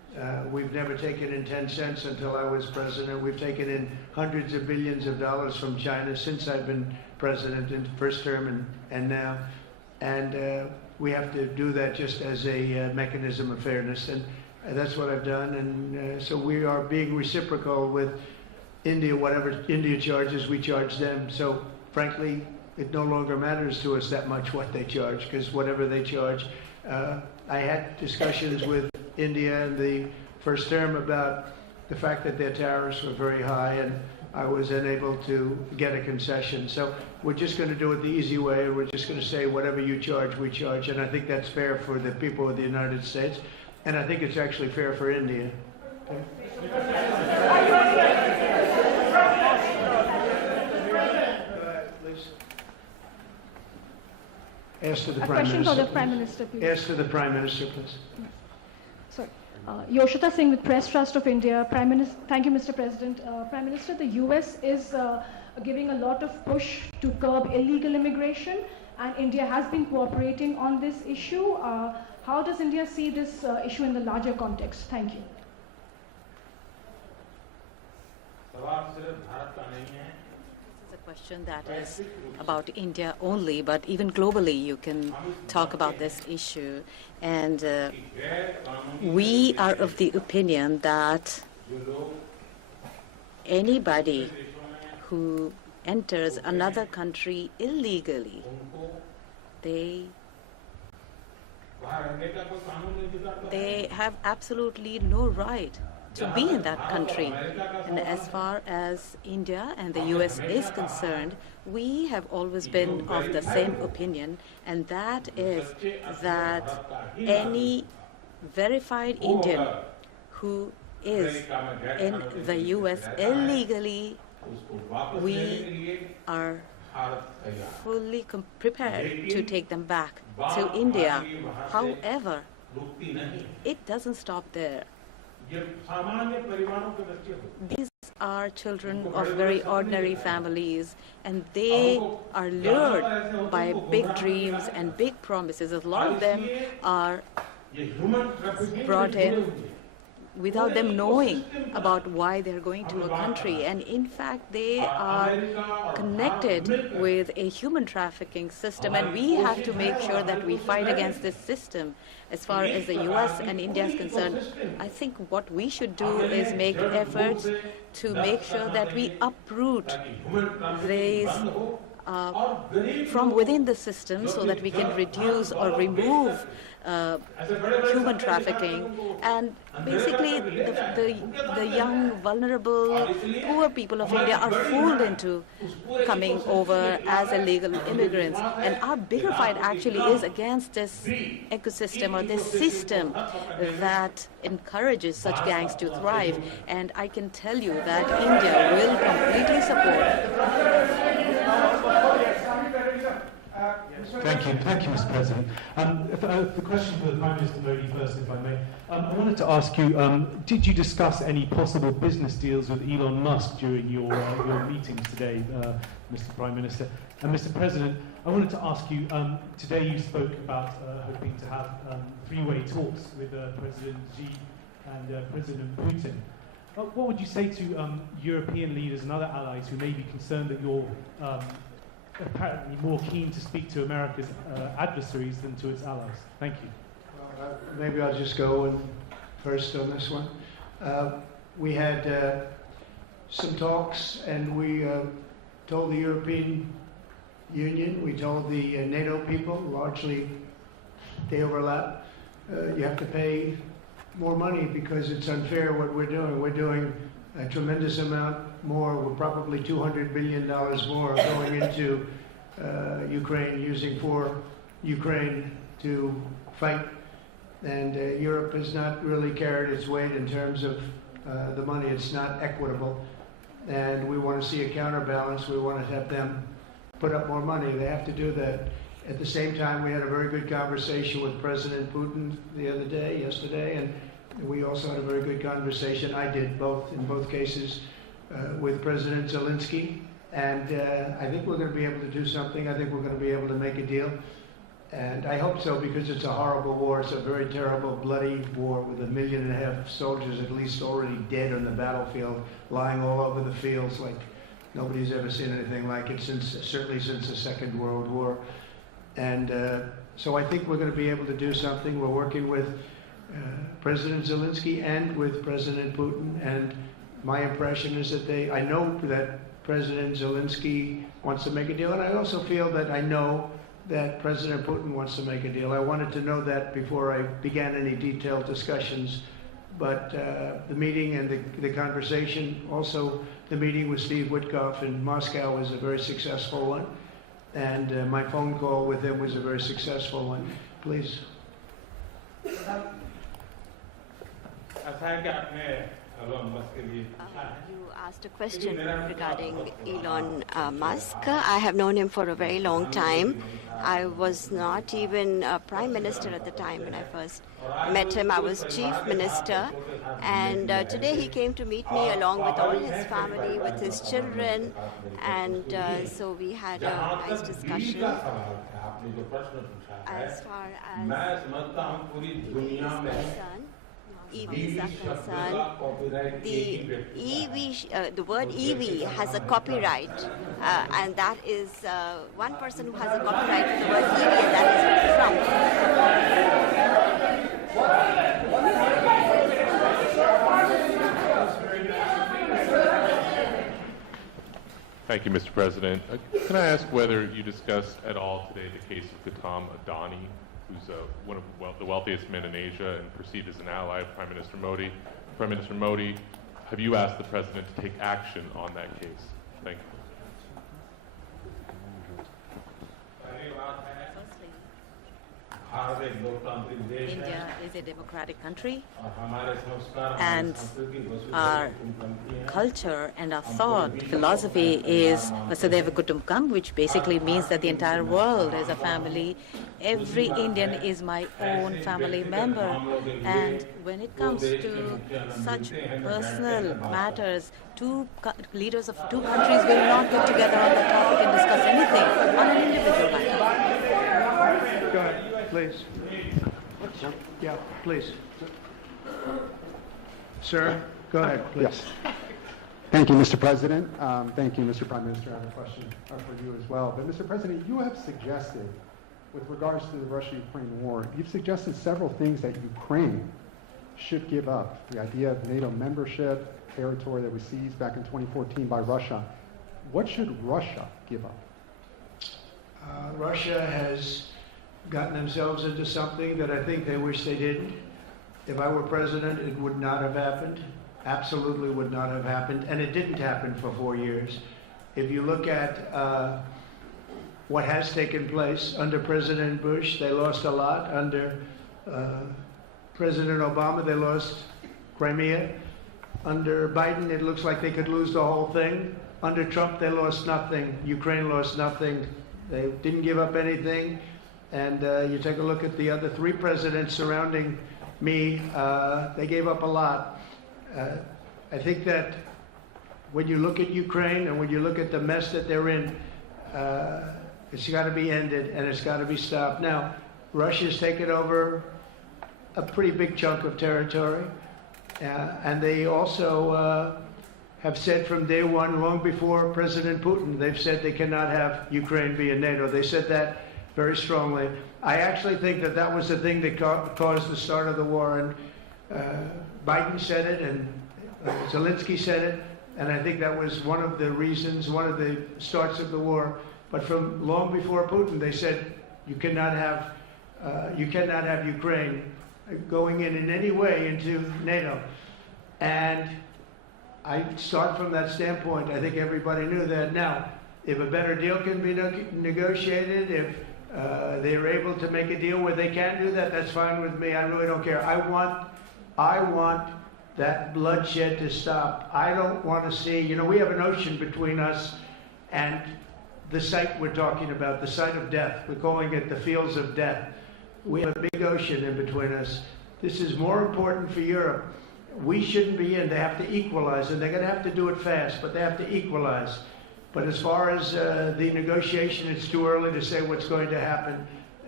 We've never taken in 10 cents until I was president. We've taken in hundreds of billions of dollars from China since I've been president in the first term and now. And we have to do that just as a mechanism of fairness. And that's what I've done. And so we are being reciprocal with India. Whatever India charges, we charge them. So frankly, it no longer matters to us that much what they charge, because whatever they charge, I had discussions with India in the first term about the fact that their tariffs were very high, and I was unable to get a concession. So we're just going to do it the easy way, and we're just going to say whatever you charge, we charge. And I think that's fair for the people of the United States, and I think it's actually fair for India. Ask to the Prime question Minister. for the Prime Minister, please. Ask to the Prime Minister, please. Sorry. Yoshita Singh with Press Trust of India. Thank you, Mr. President. Prime Minister, the US is giving a lot of push to curb illegal immigration, and India has been cooperating on this issue. How does India see this issue in the larger context? Thank you. This is a question that is about India only, but even globally you can talk about this issue. And we are of the opinion that anybody who enters another country illegally, they have absolutely no right to be in that country. And as far as India and the US is concerned, we have always been of the same opinion, and that is that any verified Indian who is in the US illegally, we are fully prepared to take them back to India. However, it doesn't stop there. These are children of very ordinary families, and they are lured by big dreams and big promises. A lot of them are brought in without them knowing about why they're going to a country. And in fact, they are connected with a human trafficking system, and we have to make sure that we fight against this system. As far as the US and India is concerned, I think what we should do is make efforts to make sure that we uproot these from within the system, so that we can reduce or remove human trafficking, and basically the young, vulnerable, poor people of India are fooled into coming over as illegal immigrants. And our bigger fight actually is against this ecosystem or this system that encourages such gangs to thrive. And I can tell you that India will completely support. Thank you, Mr. President. The question for the Prime Minister Modi first, if I may. I wanted to ask you, did you discuss any possible business deals with Elon Musk during your meetings today, Mr. Prime Minister? And Mr. President, I wanted to ask you, today you spoke about hoping to have three-way talks with President Xi and President Putin. What would you say to European leaders and other allies who may be concerned that you're apparently more keen to speak to America's adversaries than to its allies? Thank you. Well, maybe I'll just go first on this one. We had some talks, and we told the European Union, we told the NATO people, largely they overlap, you have to pay more money because it's unfair what we're doing. We're doing a tremendous amount more. We're probably $200 billion more going into Ukraine, using for Ukraine to fight. And Europe has not really carried its weight in terms of the money. It's not equitable. And we want to see a counterbalance. We want to have them put up more money. They have to do that. At the same time, we had a very good conversation with President Putin yesterday, and we also had a very good conversation. I did in both cases, with President Zelensky. And I think we're going to be able to do something. I think we're going to be able to make a deal. And I hope so, because it's a horrible war. It's a very terrible, bloody war with 1.5 million soldiers at least already dead on the battlefield, lying all over the fields like nobody's ever seen anything like it, certainly since the Second World War. And so I think we're going to be able to do something. We're working with President Zelensky and with President Putin, and my impression is that I know that President Zelensky wants to make a deal, and I also feel that I know that President Putin wants to make a deal. I wanted to know that before I began any detailed discussions, but the meeting and the conversation, also the meeting with Steve Witkoff in Moscow was a very successful one, and my phone call with him was a very successful one. Please. You asked a question regarding Elon Musk. I have known him for a very long time. I was not even a prime minister at the time when I first met him. I was chief minister. And today he came to meet me along with all his family, with his children. And so we had a nice discussion. As far as EVs are concerned, the word EV has a copyright, and that is one person who has a copyright for the word EV, and that is Trump. Thank you, Mr. President. Can I ask whether you discussed at all today the case of Gautam Adani, who's one of the wealthiest men in Asia and perceived as an ally of Prime Minister Modi. Prime Minister Modi, have you asked the President to take action on that case? Thank you. India is a democratic country, and our culture and our thought philosophy is Vasudhaiva Kutumbakam, which basically means that the entire world is a family. Every Indian is my own family member, and when it comes to such personal matters, leaders of two countries will not get together on the topic and discuss anything on an individual matter. Go ahead. Please. Yeah, please. Sir, go ahead, please. Yes. Thank you, Mr. President. Thank you, Mr. Prime Minister. I have a question for you as well. But, Mr. President, you have suggested, with regards to the Russia-Ukraine war, you've suggested several things that Ukraine should give up. The idea of NATO membership, territory that was seized back in 2014 by Russia. What should Russia give up? Russia has gotten themselves into something that I think they wish they didn't. If I were president, it would not have happened. Absolutely would not have happened. And it didn't happen for 4 years. If you look at what has taken place under President Bush, they lost a lot. Under President Obama, they lost Crimea. Under Biden, it looks like they could lose the whole thing. Under Trump, they lost nothing. Ukraine lost nothing. They didn't give up anything. And you take a look at the other 3 presidents surrounding me, they gave up a lot. I think that when you look at Ukraine and when you look at the mess that they're in, it's got to be ended and it's got to be stopped. Now, Russia's taken over a pretty big chunk of territory, and they also have said from day one, long before President Putin, they've said they cannot have Ukraine be in NATO. They said that very strongly. I actually think that that was the thing that caused the start of the war, and Biden said it, and Zelensky said it, and I think that was one of the reasons, one of the starts of the war. But from long before Putin, they said you cannot have Ukraine going in any way into NATO. And I start from that standpoint. I think everybody knew that. Now, if a better deal can be negotiated, if they're able to make a deal where they can do that, that's fine with me. I really don't care. I want that bloodshed to stop. I don't want to see, we have an ocean between us and the site we're talking about, the site of death. We're calling it the fields of death. We have a big ocean in between us. This is more important for Europe. We shouldn't be in. They have to equalize, and they're going to have to do it fast, but they have to equalize. But as far as the negotiation, it's too early to say what's going to happen.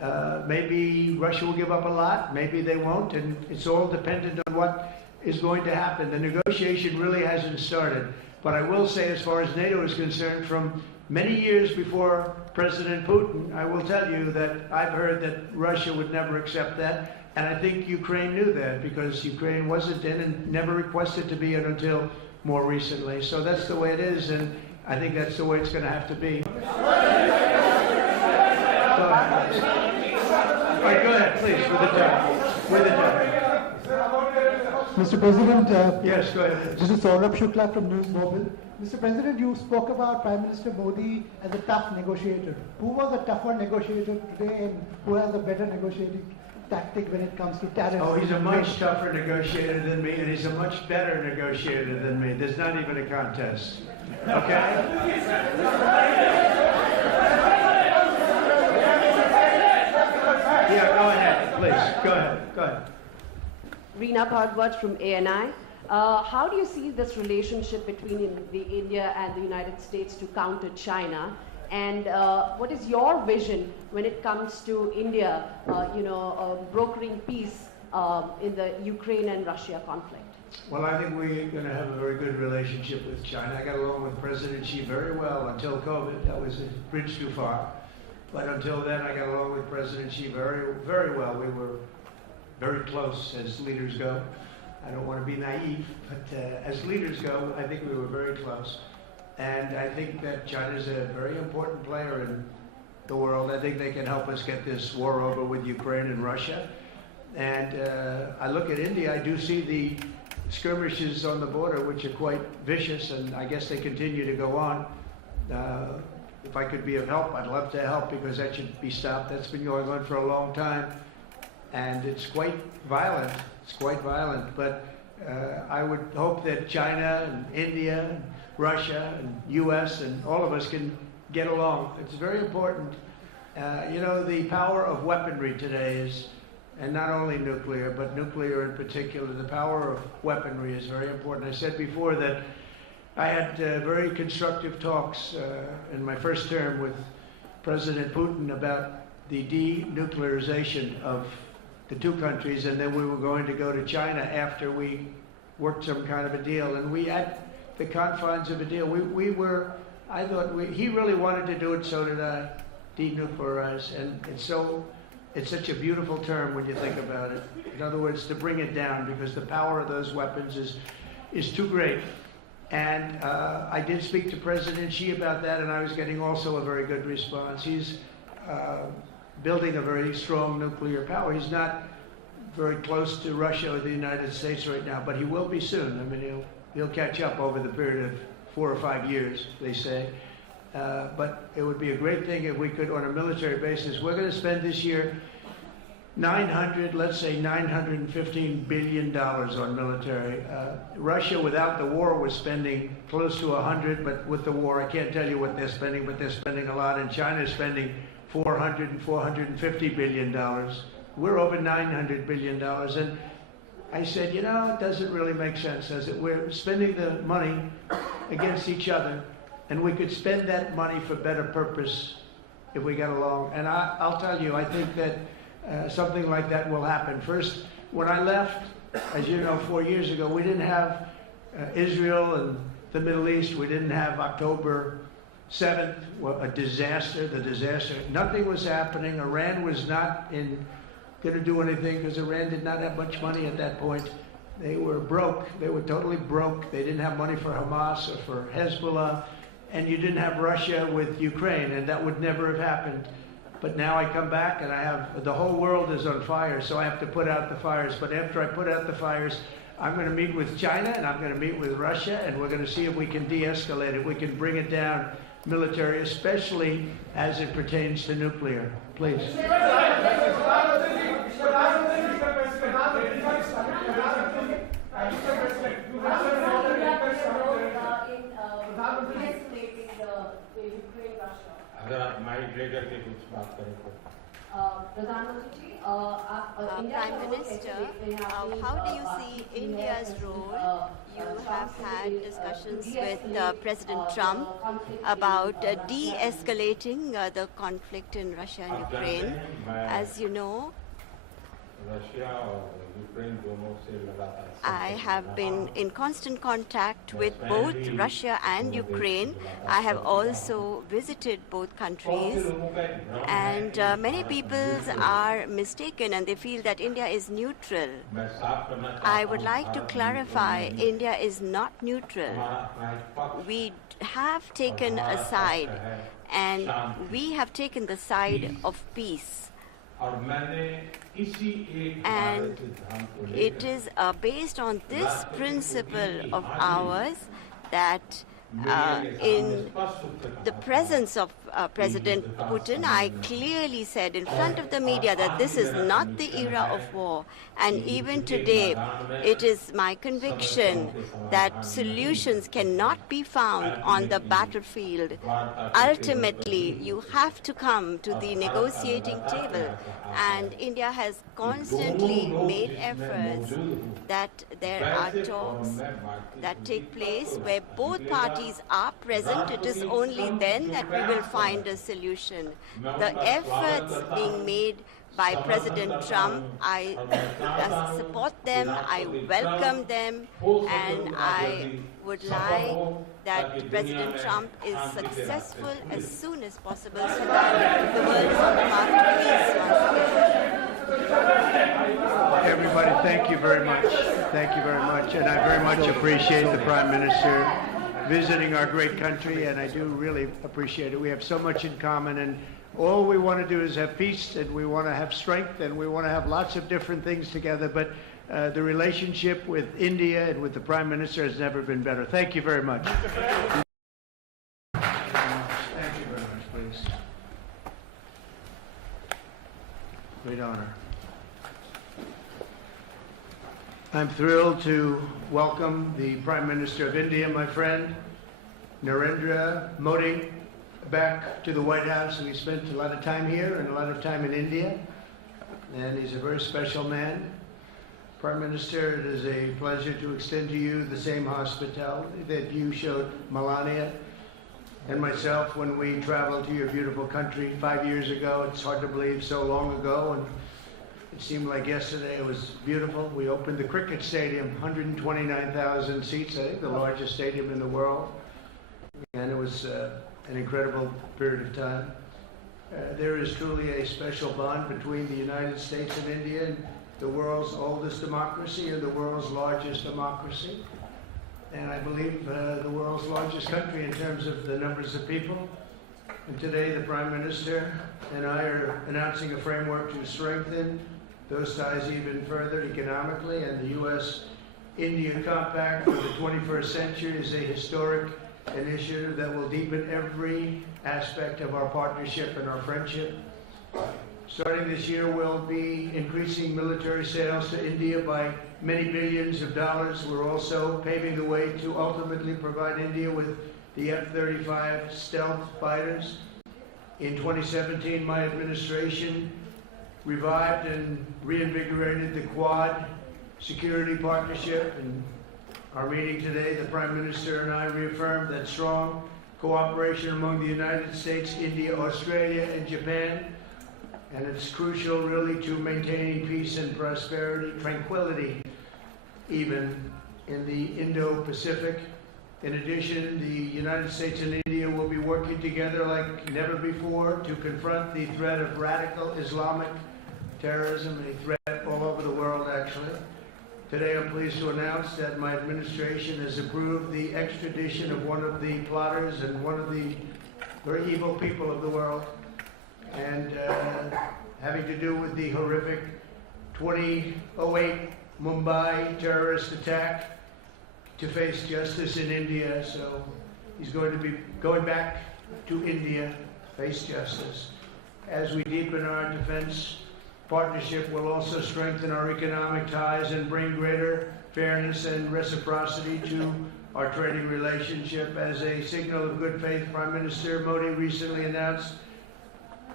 Maybe Russia will give up a lot, maybe they won't, and it's all dependent on what is going to happen. The negotiation really hasn't started. But I will say, as far as NATO is concerned, from many years before President Putin, I will tell you that I've heard that Russia would never accept that. And I think Ukraine knew that, because Ukraine wasn't in and never requested to be in until more recently. So that's the way it is, and I think that's the way it's going to have to be. All right, go ahead, please, with the time. With the time. Mr. President, yes, go ahead. This is Saurabh Shukla from News Mobile. Mr. President, you spoke about Prime Minister Modi as a tough negotiator. Who was a tougher negotiator today, and who has a better negotiating tactic when it comes to tariffs? Oh, he's a much tougher negotiator than me, and he's a much better negotiator than me. There's not even a contest. Okay? Yeah, go ahead, please. Go ahead. Go ahead. Reena Bhardwaj from ANI. How do you see this relationship between the India and the United States to counter China? And what is your vision when it comes to India, brokering peace in the Ukraine and Russia conflict? Well, I think we're going to have a very good relationship with China. I got along with President Xi very well until COVID. That was a bridge too far. But until then, I got along with President Xi very, very well. We were very close as leaders go. I don't want to be naive, but as leaders go, I think we were very close. And I think that China is a very important player in the world. I think they can help us get this war over with Ukraine and Russia. And I look at India, I do see the skirmishes on the border, which are quite vicious, and I guess they continue to go on. If I could be of help, I'd love to help, because that should be stopped. That's been going on for a long time. And it's quite violent. It's quite violent. But I would hope that China and India and Russia and U.S. and all of us can get along. It's very important. The power of weaponry today is, and not only nuclear, but nuclear in particular, the power of weaponry is very important. I said before that I had very constructive talks in my first term with President Putin about the denuclearization of the two countries, and then we were going to go to China after we worked some kind of a deal. And we had the confines of a deal. He really wanted to do it, so did I, denuclearize. And it's such a beautiful term when you think about it. In other words, to bring it down, because the power of those weapons is too great. And I did speak to President Xi about that, and I was getting also a very good response. He's building a very strong nuclear power. He's not very close to Russia or the United States right now, but he will be soon. I mean, he'll catch up over the period of 4 or 5 years, they say. But it would be a great thing if we could, on a military basis. We're going to spend this year $915 billion on military. Russia, without the war, was spending close to 100, but with the war, I can't tell you what they're spending, but they're spending a lot, and China's spending $400 and $450 billion. We're over $900 billion, and I said, it doesn't really make sense, does it? We're spending the money against each other, and we could spend that money for better purpose if we got along. And I'll tell you, I think that something like that will happen. First, when I left, as you know, 4 years ago, we didn't have Israel and the Middle East. We didn't have October 7th, a disaster, Nothing was happening. Iran was not going to do anything, because Iran did not have much money at that point. They were broke. They were totally broke. They didn't have money for Hamas or for Hezbollah. And you didn't have Russia with Ukraine, and that would never have happened. But now I come back, and the whole world is on fire, so I have to put out the fires. But after I put out the fires, I'm going to meet with China, and I'm going to meet with Russia, and we're going to see if we can de-escalate it. We can bring it down military, especially as it pertains to nuclear. Please. Prime Minister, how do you see India's role? You have had discussions with President Trump about de-escalating the conflict in Russia and Ukraine. As you know, I have been in constant contact with both Russia and Ukraine. I have also visited both countries, and many people are mistaken and they feel that India is neutral. I would like to clarify, India is not neutral. We have taken a side, and we have taken the side of peace. And it is based on this principle of ours that in the presence of President Putin, I clearly said in front of the media that this is not the era of war. And even today, it is my conviction that solutions cannot be found on the battlefield. Ultimately, you have to come to the negotiating table. And India has constantly made efforts that there are talks that take place where both parties are present. It is only then that we will find a solution. The efforts being made by President Trump, I support them, I welcome them, and I would like that President Trump is successful as soon as possible so that the world is on the path to peace. Everybody, thank you very much. Thank you very much. And I very much appreciate the Prime Minister visiting our great country, and I do really appreciate it. We have so much in common, and all we want to do is have peace, and we want to have strength, and we want to have lots of different things together. But the relationship with India and with the Prime Minister has never been better. Thank you very much. Thank you very much, please. Great honor. I'm thrilled to welcome the Prime Minister of India, my friend, Narendra Modi, back to the White House. We spent a lot of time here and a lot of time in India, and he's a very special man. Prime Minister, it is a pleasure to extend to you the same hospitality that you showed Melania and myself when we traveled to your beautiful country 5 years ago. It's hard to believe, so long ago, and it seemed like yesterday. It was beautiful. We opened the cricket stadium, 129,000 seats, I think the largest stadium in the world, and it was an incredible period of time. There is truly a special bond between the United States and India, the world's oldest democracy and the world's largest democracy, and I believe the world's largest country in terms of the numbers of people. And today the Prime Minister and I are announcing a framework to strengthen those ties even further economically, and the U.S.-India Compact for the 21st century is a historic initiative that will deepen every aspect of our partnership and our friendship. Starting this year, we'll be increasing military sales to India by many billions of dollars. We're also paving the way to ultimately provide India with the F-35 stealth fighters. In 2017, my administration revived and reinvigorated the Quad security partnership. In our meeting today, the Prime Minister and I reaffirmed that strong cooperation among the United States, India, Australia, and Japan, and it's crucial really to maintaining peace and prosperity, tranquility, even in the Indo-Pacific. In addition, the United States and India will be working together like never before to confront the threat of radical Islamic terrorism, a threat all over the world, actually. Today, I'm pleased to announce that my administration has approved the extradition of one of the plotters and one of the very evil people of the world, and having to do with the horrific 2008 Mumbai terrorist attack, to face justice in India. So he's going to be going back to India, face justice. As we deepen our defense partnership, we'll also strengthen our economic ties and bring greater fairness and reciprocity to our trading relationship. As a signal of good faith, Prime Minister Modi recently announced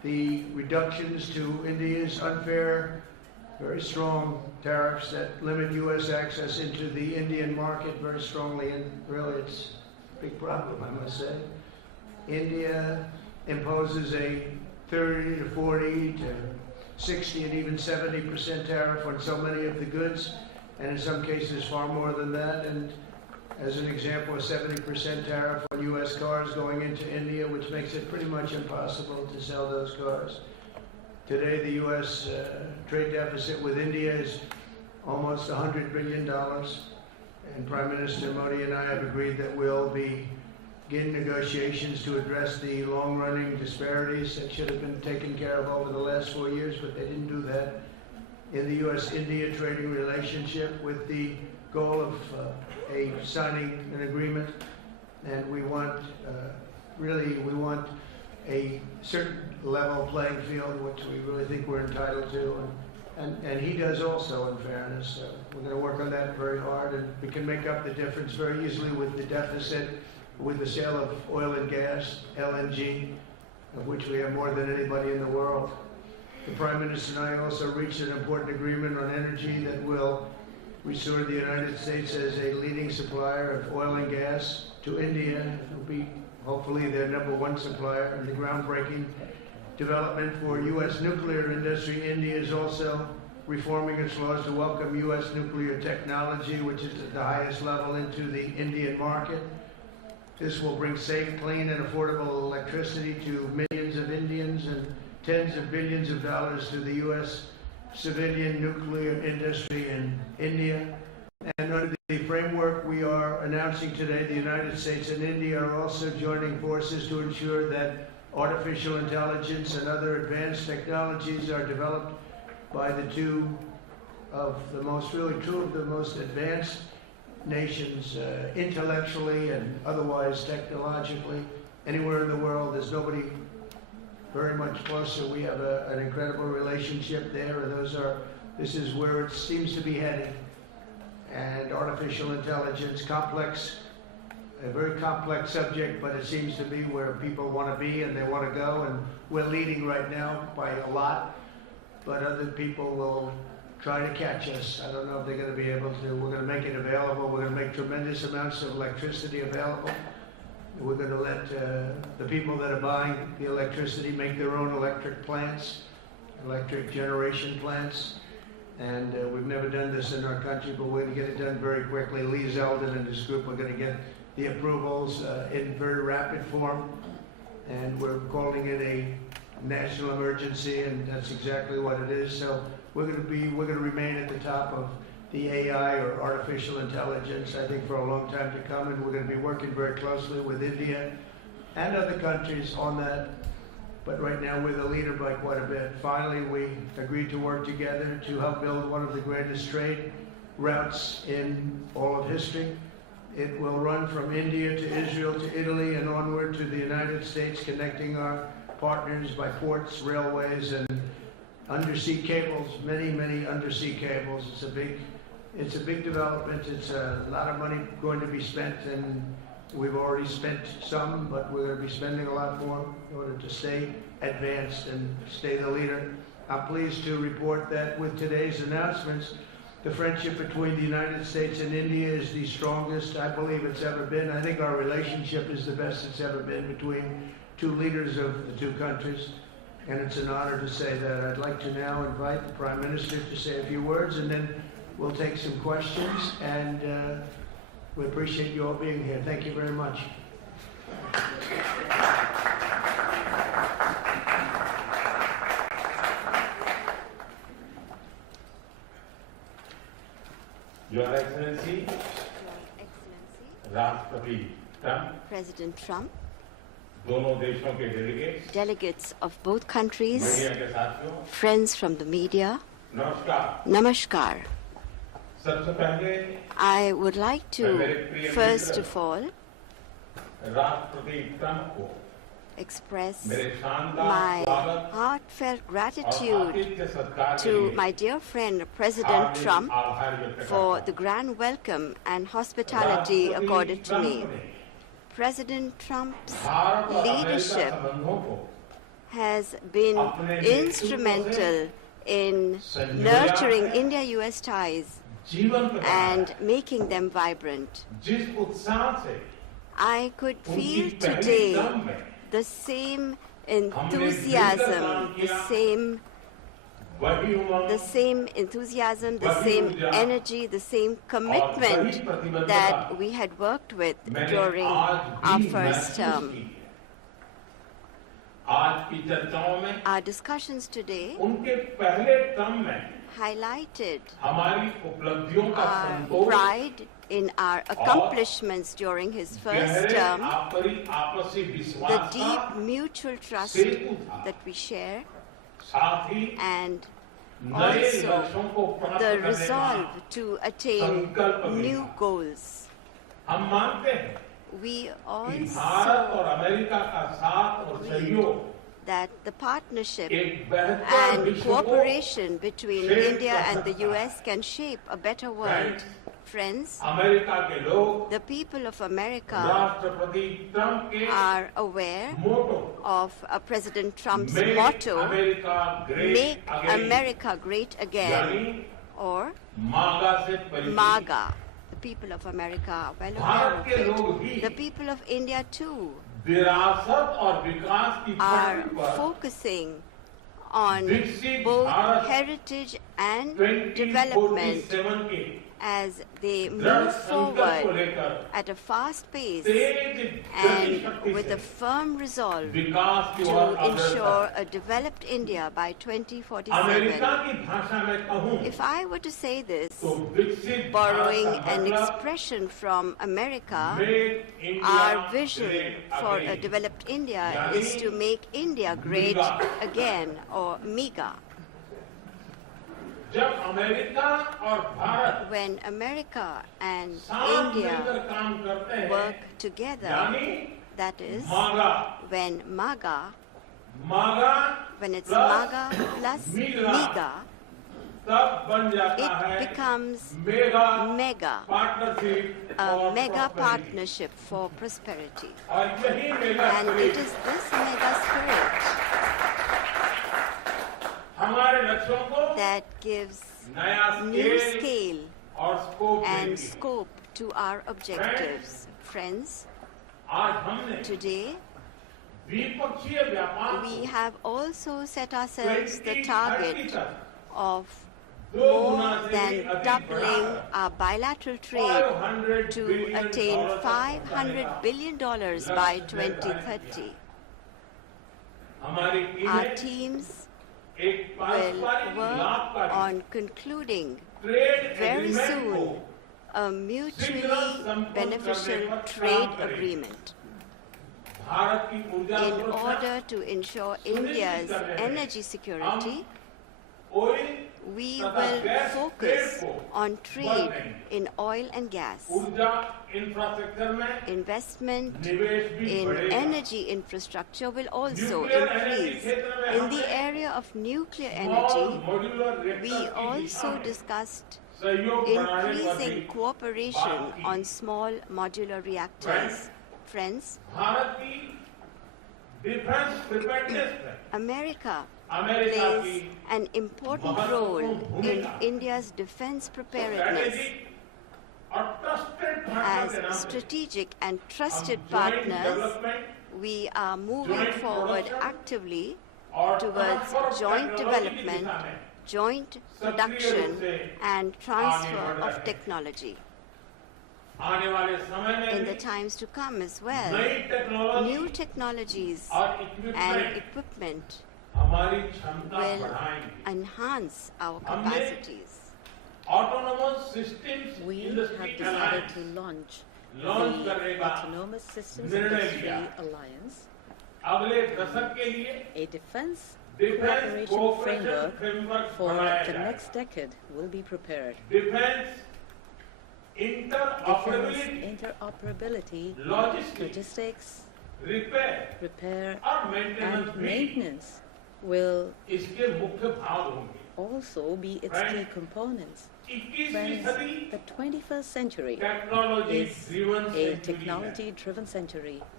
the reductions to India's unfair, very strong tariffs that limit U.S. access into the Indian market very strongly, and really it's a big problem, I must say. India imposes a 30 to 40 to 60 and even 70% tariff on so many of the goods, and in some cases far more than that. And as an example, a 70% tariff on U.S. cars going into India, which makes it pretty much impossible to sell those cars. Today, the U.S. Trade deficit with India is almost $100 billion, and Prime Minister Modi and I have agreed that we'll begin negotiations to address the long-running disparities that should have been taken care of over the last 4 years, but they didn't do that in the U.S.-India trading relationship, with the goal of signing an agreement. And we want, we want a certain level playing field, which we really think we're entitled to. And he does also, in fairness. We're going to work on that very hard, and we can make up the difference very easily with the deficit, with the sale of oil and gas, LNG, of which we have more than anybody in the world. The Prime Minister and I also reached an important agreement on energy that will restore the United States as a leading supplier of oil and gas to India. It will be hopefully their #1 supplier in the groundbreaking development for U.S. nuclear industry. India is also reforming its laws to welcome U.S. nuclear technology, which is at the highest level, into the Indian market. This will bring safe, clean, and affordable electricity to millions of Indians and tens of billions of dollars to the U.S. civilian nuclear industry in India. And under the framework we are announcing today, the United States and India are also joining forces to ensure that artificial intelligence and other advanced technologies are developed by two of the most advanced nations, intellectually and otherwise technologically. Anywhere in the world, there's nobody very much closer. We have an incredible relationship there, and this is where it seems to be heading. And artificial intelligence, a very complex subject, but it seems to be where people want to be and they want to go, and we're leading right now by a lot, but other people will try to catch us. I don't know if they're going to be able to. We're going to make it available. We're going to make tremendous amounts of electricity available. We're going to let the people that are buying the electricity make their own electric plants, electric generation plants. And we've never done this in our country, but we're going to get it done very quickly. Lee Zeldin and his group are going to get the approvals in very rapid form. And we're calling it a national emergency, and that's exactly what it is. So we're going to remain at the top of the AI, or artificial intelligence, I think, for a long time to come, and we're going to be working very closely with India and other countries on that. But right now we're the leader by quite a bit. Finally, we agreed to work together to help build one of the greatest trade routes in all of history. It will run from India to Israel to Italy and onward to the United States, connecting our partners by ports, railways, and undersea cables, many undersea cables. It's a big development. It's a lot of money going to be spent, and we've already spent some, but we're going to be spending a lot more in order to stay advanced and stay the leader. I'm pleased to report that with today's announcements, the friendship between the United States and India is the strongest I believe it's ever been. I think our relationship is the best it's ever been between two leaders of the two countries, and it's an honor to say that. I'd like to now invite the Prime Minister to say a few words, and then we'll take some questions, and we appreciate you all being here. Thank you very much. Your Excellency, Rashtrapati Trump, President Trump, दोनों देशों के delegates of both countries, media के साथियों, friends from the media, नमस्कार. Namaskar. सबसे पहले I would like to, first of all, राष्ट्रपति Trump को express मेरे शानदार my स्वागत heartfelt और gratitude आतिथ्य सत्कार के to लिए my dear friend President Hardik Trump आभार व्यक्त करता for हूं. the grand welcome and hospitality राष्ट्रपति accorded to ट्रंप me. ने President Trump's भारत और अमेरिका leadership संबंधों को has been instrumental in nurturing India-US ties and making them vibrant. I could feel today the same enthusiasm, the same energy, the same commitment that we had worked with during our first term. Our discussions today highlighted our pride in our accomplishments during his first term, the deep mutual trust that we share, and also the resolve to attain new goals. We also agreed that the partnership and cooperation between India and the US can shape a better world. Friends, the people of America are aware of President Trump's motto, "Make America Great Again," or MAGA. The people of America are well aware of it. The people of India too are focusing on both heritage and development as they move forward at a fast pace and with a firm resolve to ensure a developed India by 2047. If I were to say this, borrowing an expression from America, our vision for a developed India is to make India great again, or MEGA. When America and India work together, that is, when it's MAGA plus MEGA, it becomes MEGA, a mega partnership for prosperity. And it is this mega spirit that gives new scale and scope to our objectives. Friends, today we have also set ourselves the target of more than doubling our bilateral trade to attain $500 billion by 2030. Our teams will work on concluding very soon a mutually beneficial trade agreement in order to ensure India's energy security. We will focus on trade in oil and gas. Investment in energy infrastructure will also increase. In the area of nuclear energy, we also discussed increasing cooperation on small modular reactors. Friends, America plays an important role in India's defense preparedness. As strategic and trusted partners, we are moving forward actively towards joint development, joint production, and transfer of technology. In the times to come as well, new technologies and equipment will enhance our capacities. We have decided to launch the Autonomous Systems Industry Alliance, a defense cooperation framework for the next decade will be prepared. Defense interoperability, logistics, repair and maintenance will also be its key components. Friends, the 21st century is a technology-driven century.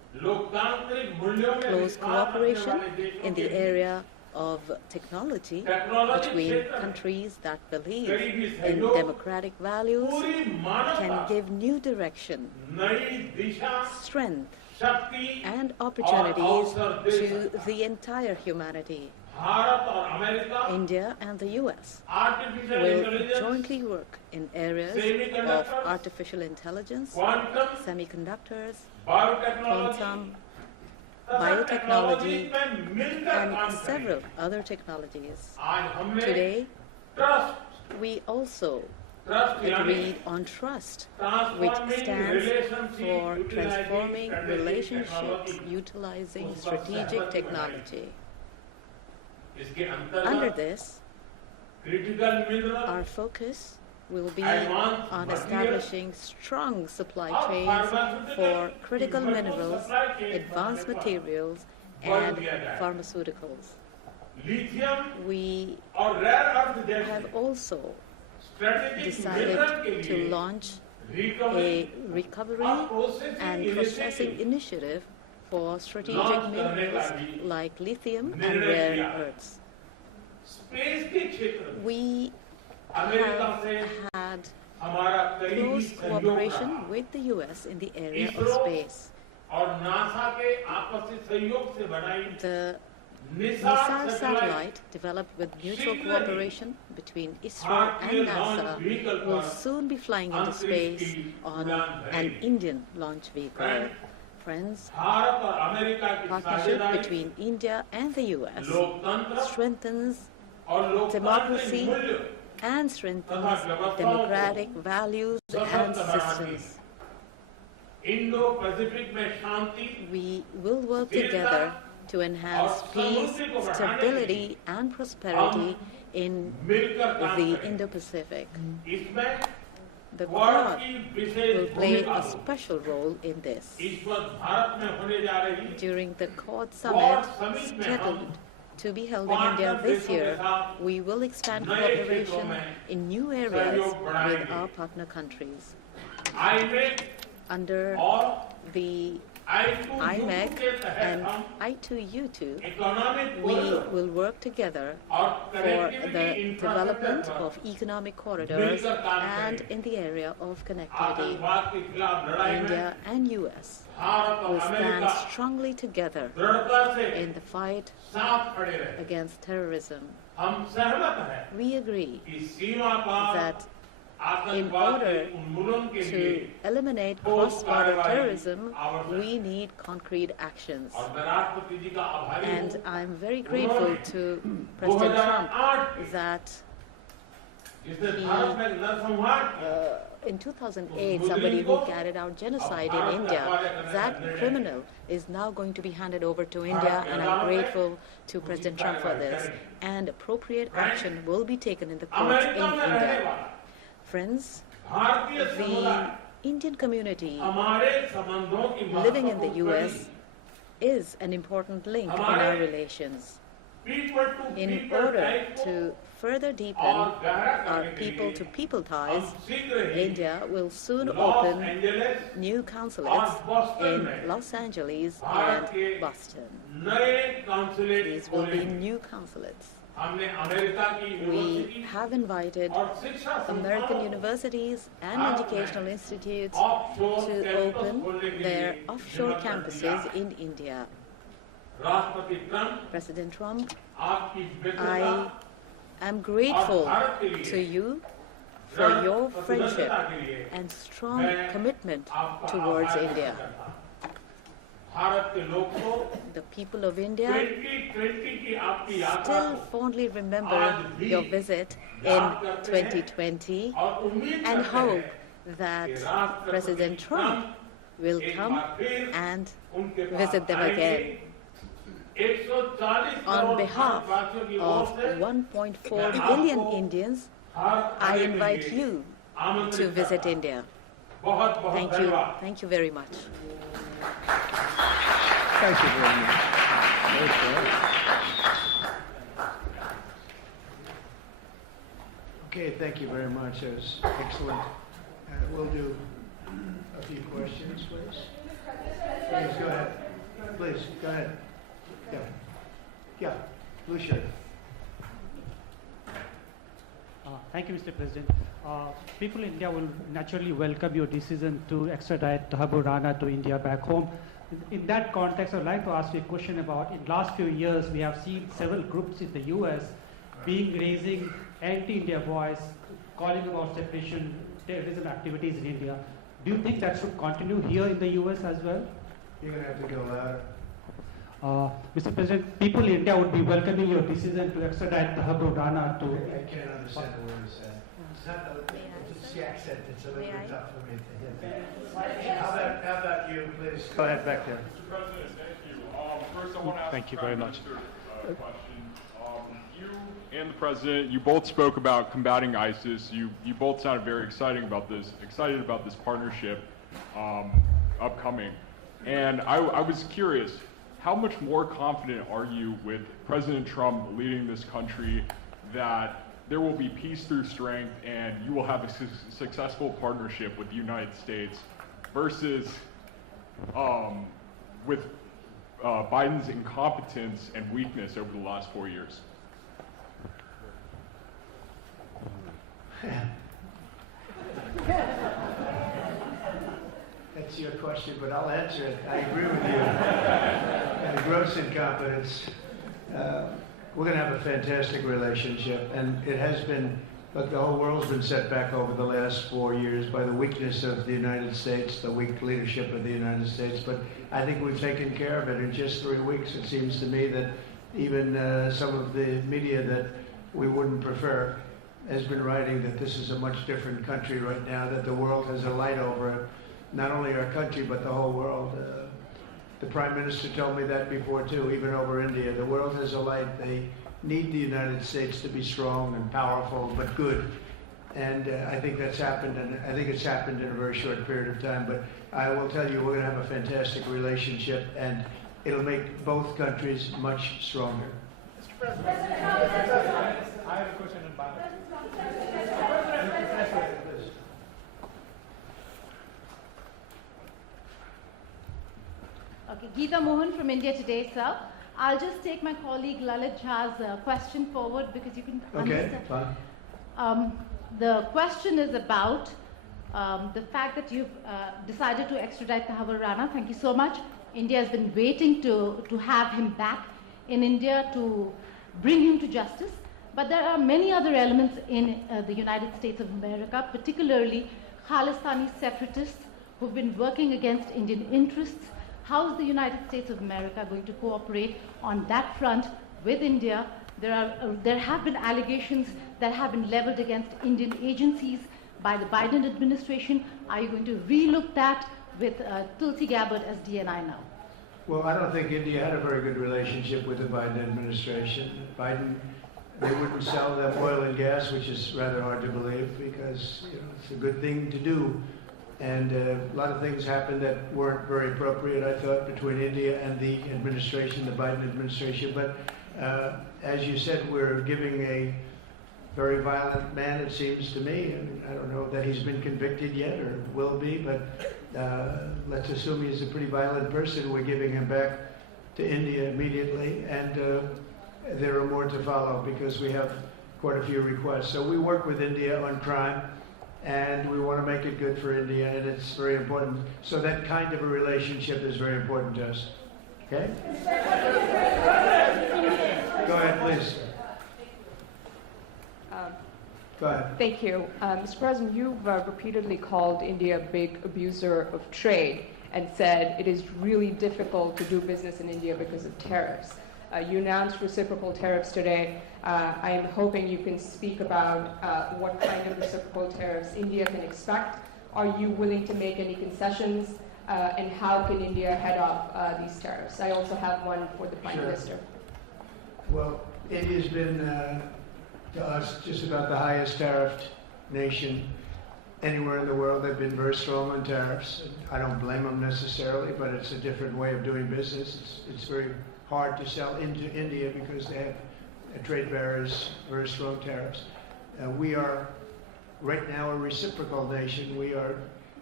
close cooperation in the area of technology between countries that believe in democratic values can give new direction, strength, and opportunities to the entire humanity. India and the US will jointly work in areas of artificial intelligence, semiconductors, quantum, biotechnology, and several other technologies. Today, we also agreed on trust, which stands for transforming relationships utilizing strategic technology. Under this, our focus will be on establishing strong supply chains for critical minerals, advanced materials, and pharmaceuticals. We have also decided to launch a recovery and processing initiative for strategic minerals like lithium and rare earths. We have had close cooperation with the US in the area of space. The NISAR satellite, developed with mutual cooperation between ISRO and NASA, will soon be flying into space on an Indian launch vehicle. Friends, partnership between India and the US strengthens democracy and strengthens democratic values and systems. We will work together to enhance peace, stability, and prosperity in the Indo-Pacific. The Quad will play a special role in this. During the Quad Summit, scheduled to be held in India this year, we will expand cooperation in new areas with our partner countries. Under the IMEC and I2U2, we will work together for the development of economic corridors and in the area of connectivity. India and US will stand strongly together in the fight against terrorism. We agree that in order to eliminate cross-border terrorism, we need concrete actions. And I'm very grateful to President Trump that in 2008, somebody who carried out genocide in India, that criminal is now going to be handed over to India, and I'm grateful to President Trump for this. And appropriate action will be taken in the courts in India. Friends, the Indian community living in the US is an important link in our relations. In order to further deepen our people-to-people ties, India will soon open new consulates in Los Angeles and Boston. These will be new consulates. We have invited American universities and educational institutes to open their offshore campuses in India. President Trump, I am grateful to you for your friendship and strong commitment towards India. The people of India still fondly remember your visit in 2020 and hope that President Trump will come and visit them again. On behalf of 1.4 billion Indians, I invite you to visit India. Thank you. Thank you very much. Thank you very much. Okay, thank you very much. That was excellent. We'll do a few questions, please. Please, go ahead. Please, go ahead. Yeah. Yeah, blue shirt. Thank you, Mr. President. People in India will naturally welcome your decision to extradite Thakur Rana to India back home. In that context, I would like to ask you a question about, in the last few years, we have seen several groups in the US raising anti-India voice, calling about separation, terrorism activities in India. Do you think that should continue here in the US as well? You're going to have to go louder. Mr. President, people in India would be welcoming your decision to extradite Thakur Rana to... I can't understand the word you said. It's not it's the accent. It's a little bit tough for me to hear. How about you, please? Go ahead back there. Mr. President, thank you. First, I want to ask Thank you very much. a question. You and the President, you both spoke about combating ISIS. You both sounded very excited about this partnership upcoming. And I was curious, how much more confident are you with President Trump leading this country that there will be peace through strength and you will have a successful partnership with the United States versus with Biden's incompetence and weakness over the last 4 years? That's your question, but I'll answer it. I agree with you. And gross incompetence. We're going to have a fantastic relationship, and it has been. Look, the whole world's been set back over the last 4 years by the weakness of the United States, the weak leadership of the United States. But I think we've taken care of it in just 3 weeks. It seems to me that even some of the media that we wouldn't prefer has been writing that this is a much different country right now, that the world has a light over it. Not only our country, but the whole world. The Prime Minister told me that before, too, even over India. The world has a light. They need the United States to be strong and powerful, but good. And I think that's happened, and I think it's happened in a very short period of time. But I will tell you, we're going to have a fantastic relationship, and it'll make both countries much stronger. Mr. President, I have a question on Bangladesh. Okay, Geeta Mohan from India Today, sir. I'll just take my colleague Lalit Jha's question forward because you can understand. Okay, fine. The question is about the fact that you've decided to extradite Thakur Rana. Thank you so much. India has been waiting to have him back in India to bring him to justice. But there are many other elements in the United States of America, particularly Khalistani separatists who've been working against Indian interests. How is the United States of America going to cooperate on that front with India? There have been allegations that have been leveled against Indian agencies by the Biden administration. Are you going to relook that with Tulsi Gabbard as DNI now? Well, I don't think India had a very good relationship with the Biden administration. They wouldn't sell them oil and gas, which is rather hard to believe because it's a good thing to do. And a lot of things happened that weren't very appropriate, I thought, between India and the administration, the Biden administration. But as you said, we're giving a very violent man, it seems to me. And I don't know that he's been convicted yet or will be, but let's assume he's a pretty violent person. We're giving him back to India immediately. And there are more to follow because we have quite a few requests. So we work with India on crime. And we want to make it good for India, and it's very important. So that kind of a relationship is very important to us. Okay? Go ahead, please. Go ahead. Thank you. Mr. President, you've repeatedly called India a big abuser of trade and said it is really difficult to do business in India because of tariffs. You announced reciprocal tariffs today. I am hoping you can speak about what kind of reciprocal tariffs India can expect. Are you willing to make any concessions? And how can India head off these tariffs? I also have one for the Prime Minister. Well, India's been, to us, just about the highest tariffed nation anywhere in the world. They've been very strong on tariffs. I don't blame them necessarily, but it's a different way of doing business. It's very hard to sell into India because they have trade barriers, very strong tariffs. We are right now a reciprocal nation. We are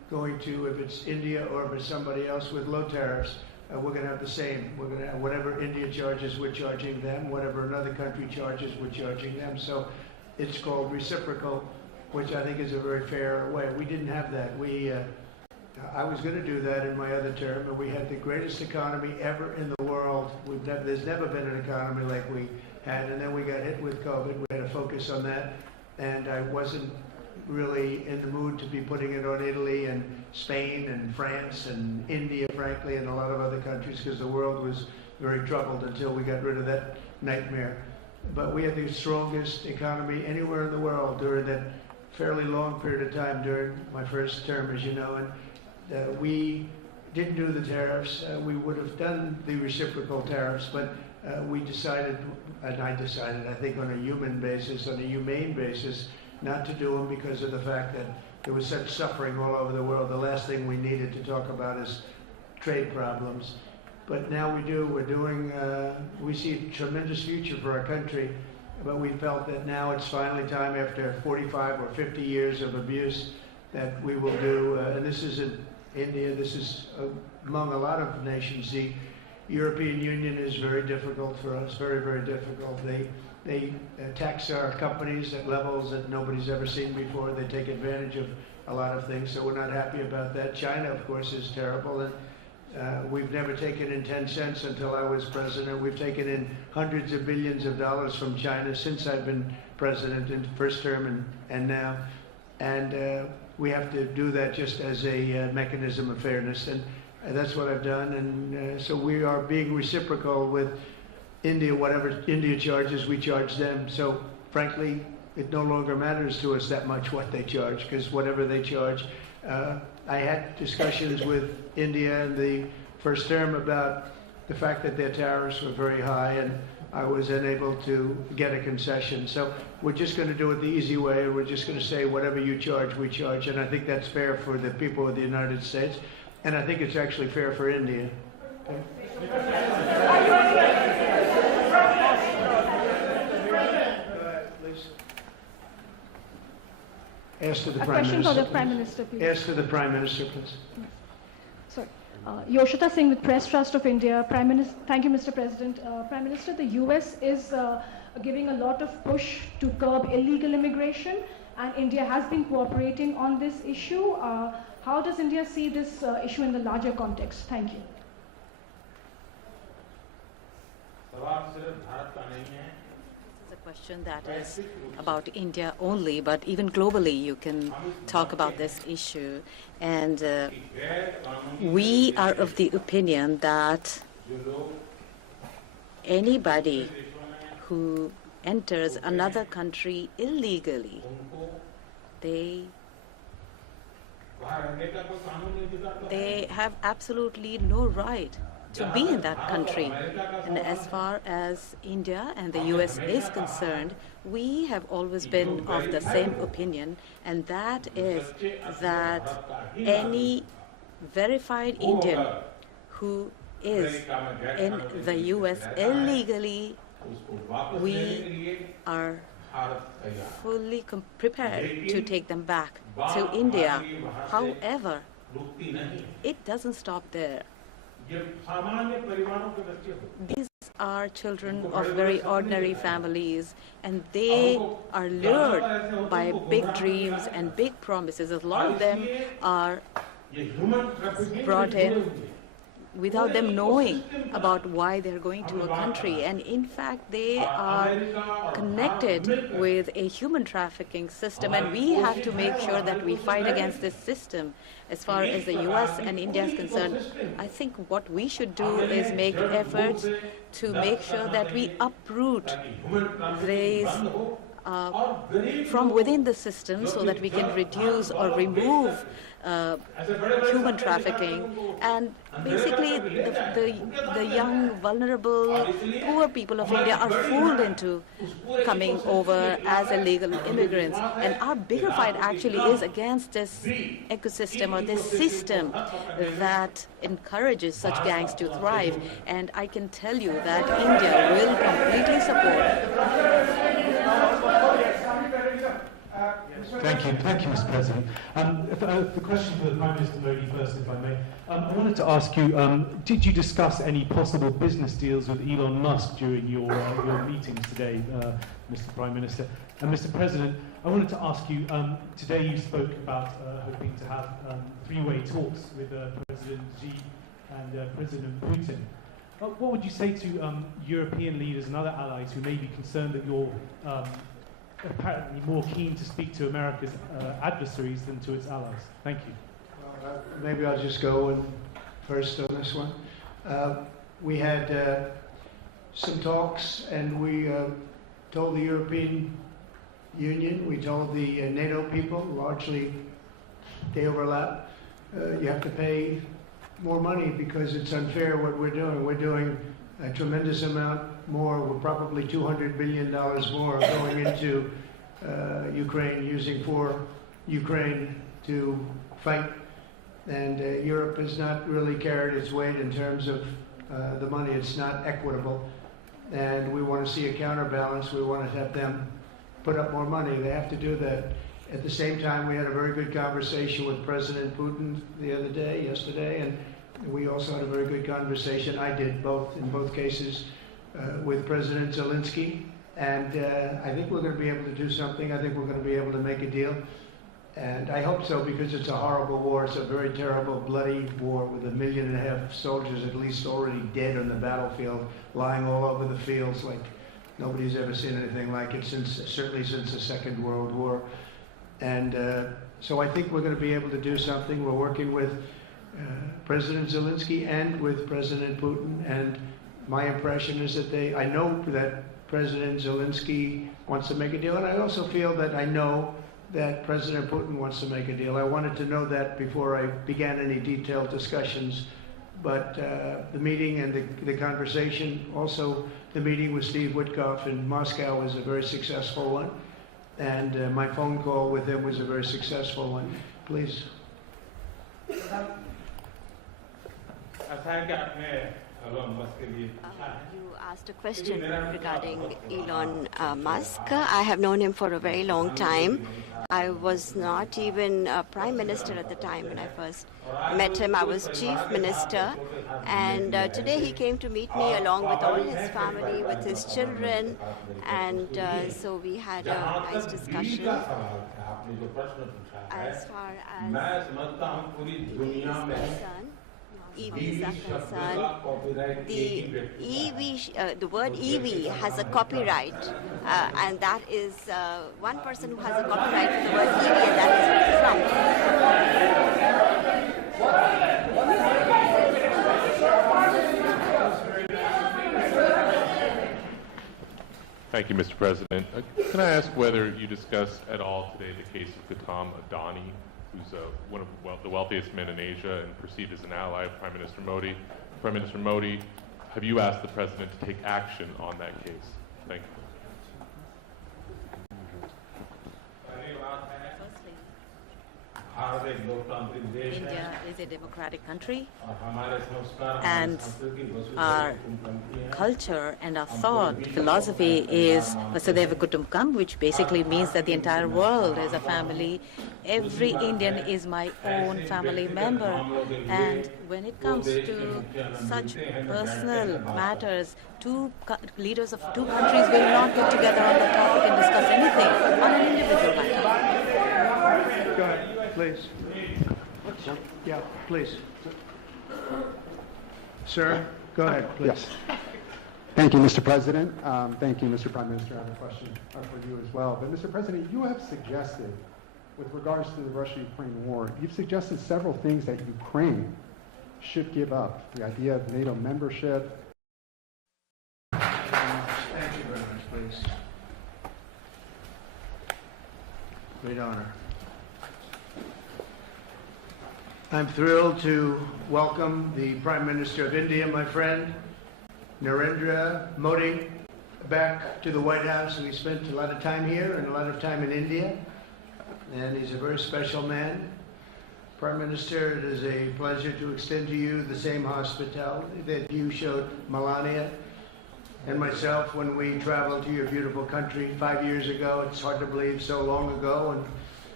going to, if it's India or if it's somebody else with low tariffs, we're going to have the same. We're going to have whatever India charges, we're charging them. Whatever another country charges, we're charging them. So it's called reciprocal, which I think is a very fair way. We didn't have that. I was going to do that in my other term, and we had the greatest economy ever in the world. There's never been an economy like we had, and then we got hit with COVID. We had to focus on that, and I wasn't really in the mood to be putting it on Italy and Spain and France and India, frankly, and a lot of other countries, because the world was very troubled until we got rid of that nightmare. But we had the strongest economy anywhere in the world during that fairly long period of time during my first term, as you know, and we didn't do the tariffs. We would have done the reciprocal tariffs, but we decided, and I decided, I think on a human basis, on a humane basis, not to do them because of the fact that there was such suffering all over the world. The last thing we needed to talk about is trade problems. But now we do. We're doing, we see a tremendous future for our country, but we felt that now it's finally time, after 45 or 50 years of abuse, that we will do, and this isn't India, this is among a lot of nations. The European Union is very difficult for us, very, very difficult. They tax our companies at levels that nobody's ever seen before. They take advantage of a lot of things, so we're not happy about that. China, of course, is terrible, and we've never taken in 10 cents until I was president. We've taken in hundreds of billions of dollars from China since I've been president in the first term and now. And we have to do that just as a mechanism of fairness, and that's what I've done. And so we are being reciprocal with India. Whatever India charges, we charge them. So frankly, it no longer matters to us that much what they charge, because whatever they charge, I had discussions with India in the first term about the fact that their tariffs were very high, and I was unable to get a concession. So we're just going to do it the easy way, and we're just going to say whatever you charge, we charge. And I think that's fair for the people of the United States, and I think it's actually fair for India. Okay? Ask to the Prime Minister. A question for the Prime Minister, please. Ask to the Prime Minister, please. Sorry. Yoshita Singh with Press Trust of India. Prime Minister, thank you, Mr. President. Prime Minister, the US is giving a lot of push to curb illegal immigration, and India has been cooperating on this issue. How does India see this issue in the larger context? Thank you. This is a question that is about India only, but even globally you can talk about this issue. And we are of the opinion that anybody who enters another country illegally, they have absolutely no right to be in that country. And as far as India and the US is concerned, we have always been of the same opinion, and that is that any verified Indian who is in the US illegally, we are fully prepared to take them back to India. However, it doesn't stop there. These are children of very ordinary families, and they are lured by big dreams and big promises. A lot of them are brought in without them knowing about why they're going to a country. And in fact, they are connected with a human trafficking system, and we have to make sure that we fight against this system. As far as the US and India is concerned, I think what we should do is make efforts to make sure that we uproot these from within the system, so that we can reduce or remove human trafficking, and basically the young, vulnerable, poor people of India are fooled into coming over as illegal immigrants. And our bigger fight actually is against this ecosystem or this system that encourages such gangs to thrive. And I can tell you that India will completely support. Thank you, Mr. President. The question for the Prime Minister Modi first, if I may. I wanted to ask you, did you discuss any possible business deals with Elon Musk during your meetings today, Mr. Prime Minister? And Mr. President, I wanted to ask you, today you spoke about hoping to have three-way talks with President Xi and President Putin. What would you say to European leaders and other allies who may be concerned that you're apparently more keen to speak to America's adversaries than to its allies? Thank you. Well, maybe I'll just go in first on this one. We had some talks, and we told the European Union, we told the NATO people, largely they overlap, you have to pay more money because it's unfair what we're doing. We're doing a tremendous amount more. We're probably $200 billion more going into Ukraine, using for Ukraine to fight. And Europe has not really carried its weight in terms of the money. It's not equitable. And we want to see a counterbalance. We want to have them put up more money. They have to do that. At the same time, we had a very good conversation with President Putin yesterday, and we also had a very good conversation. I did in both cases, with President Zelensky. And I think we're going to be able to do something. I think we're going to be able to make a deal. And I hope so, because it's a horrible war. It's a very terrible, bloody war with 1.5 million soldiers at least already dead on the battlefield, lying all over the fields like nobody's ever seen anything like it, certainly since the Second World War. And so I think we're going to be able to do something. We're working with President Zelensky and with President Putin. And my impression is that I know that President Zelensky wants to make a deal. And I also feel that I know that President Putin wants to make a deal. I wanted to know that before I began any detailed discussions. But the meeting and the conversation, also the meeting with Steve Witkoff in Moscow, was a very successful one. And my phone call with him was a very successful one. Please. You asked a question regarding Elon Musk. I have known him for a very long time. I was not even Prime Minister at the time when I first met him. I was Chief Minister. And today he came to meet me along with all his family, with his children. And so we had a nice discussion. As far as EVs are concerned, the word EV has a copyright, and that is one person who has a copyright to the word EV, and that is Trump. Thank you, Mr. President. Can I ask whether you discussed at all today the case of Gautam Adani, who's one of the wealthiest men in Asia and perceived as an ally of Prime Minister Modi. Prime Minister Modi, have you asked the President to take action on that case? Thank you. India is a democratic country, and our culture and our thought philosophy is Vasudhaiva Kutumbakam, which basically means that the entire world is a family. Every Indian is my own family member. And when it comes to such personal matters, leaders of two countries will not get together on the topic and discuss anything on an individual matter. Go ahead. Please. Yeah, please. Sir, go ahead, please. Yes. Thank you, Mr. President. Thank you, Mr. Prime Minister. I have a question for you as well. But, Mr. President, you have suggested, with regards to the Russia-Ukraine war, you've suggested several things that Ukraine should give up. The idea of NATO membership. Thank you very much, please. Great honor. I'm thrilled to welcome the Prime Minister of India, my friend, Narendra Modi, back to the White House. We spent a lot of time here and a lot of time in India, and he's a very special man. Prime Minister, it is a pleasure to extend to you the same hospitality that you showed Melania and myself when we traveled to your beautiful country 5 years ago. It's hard to believe, so long ago, and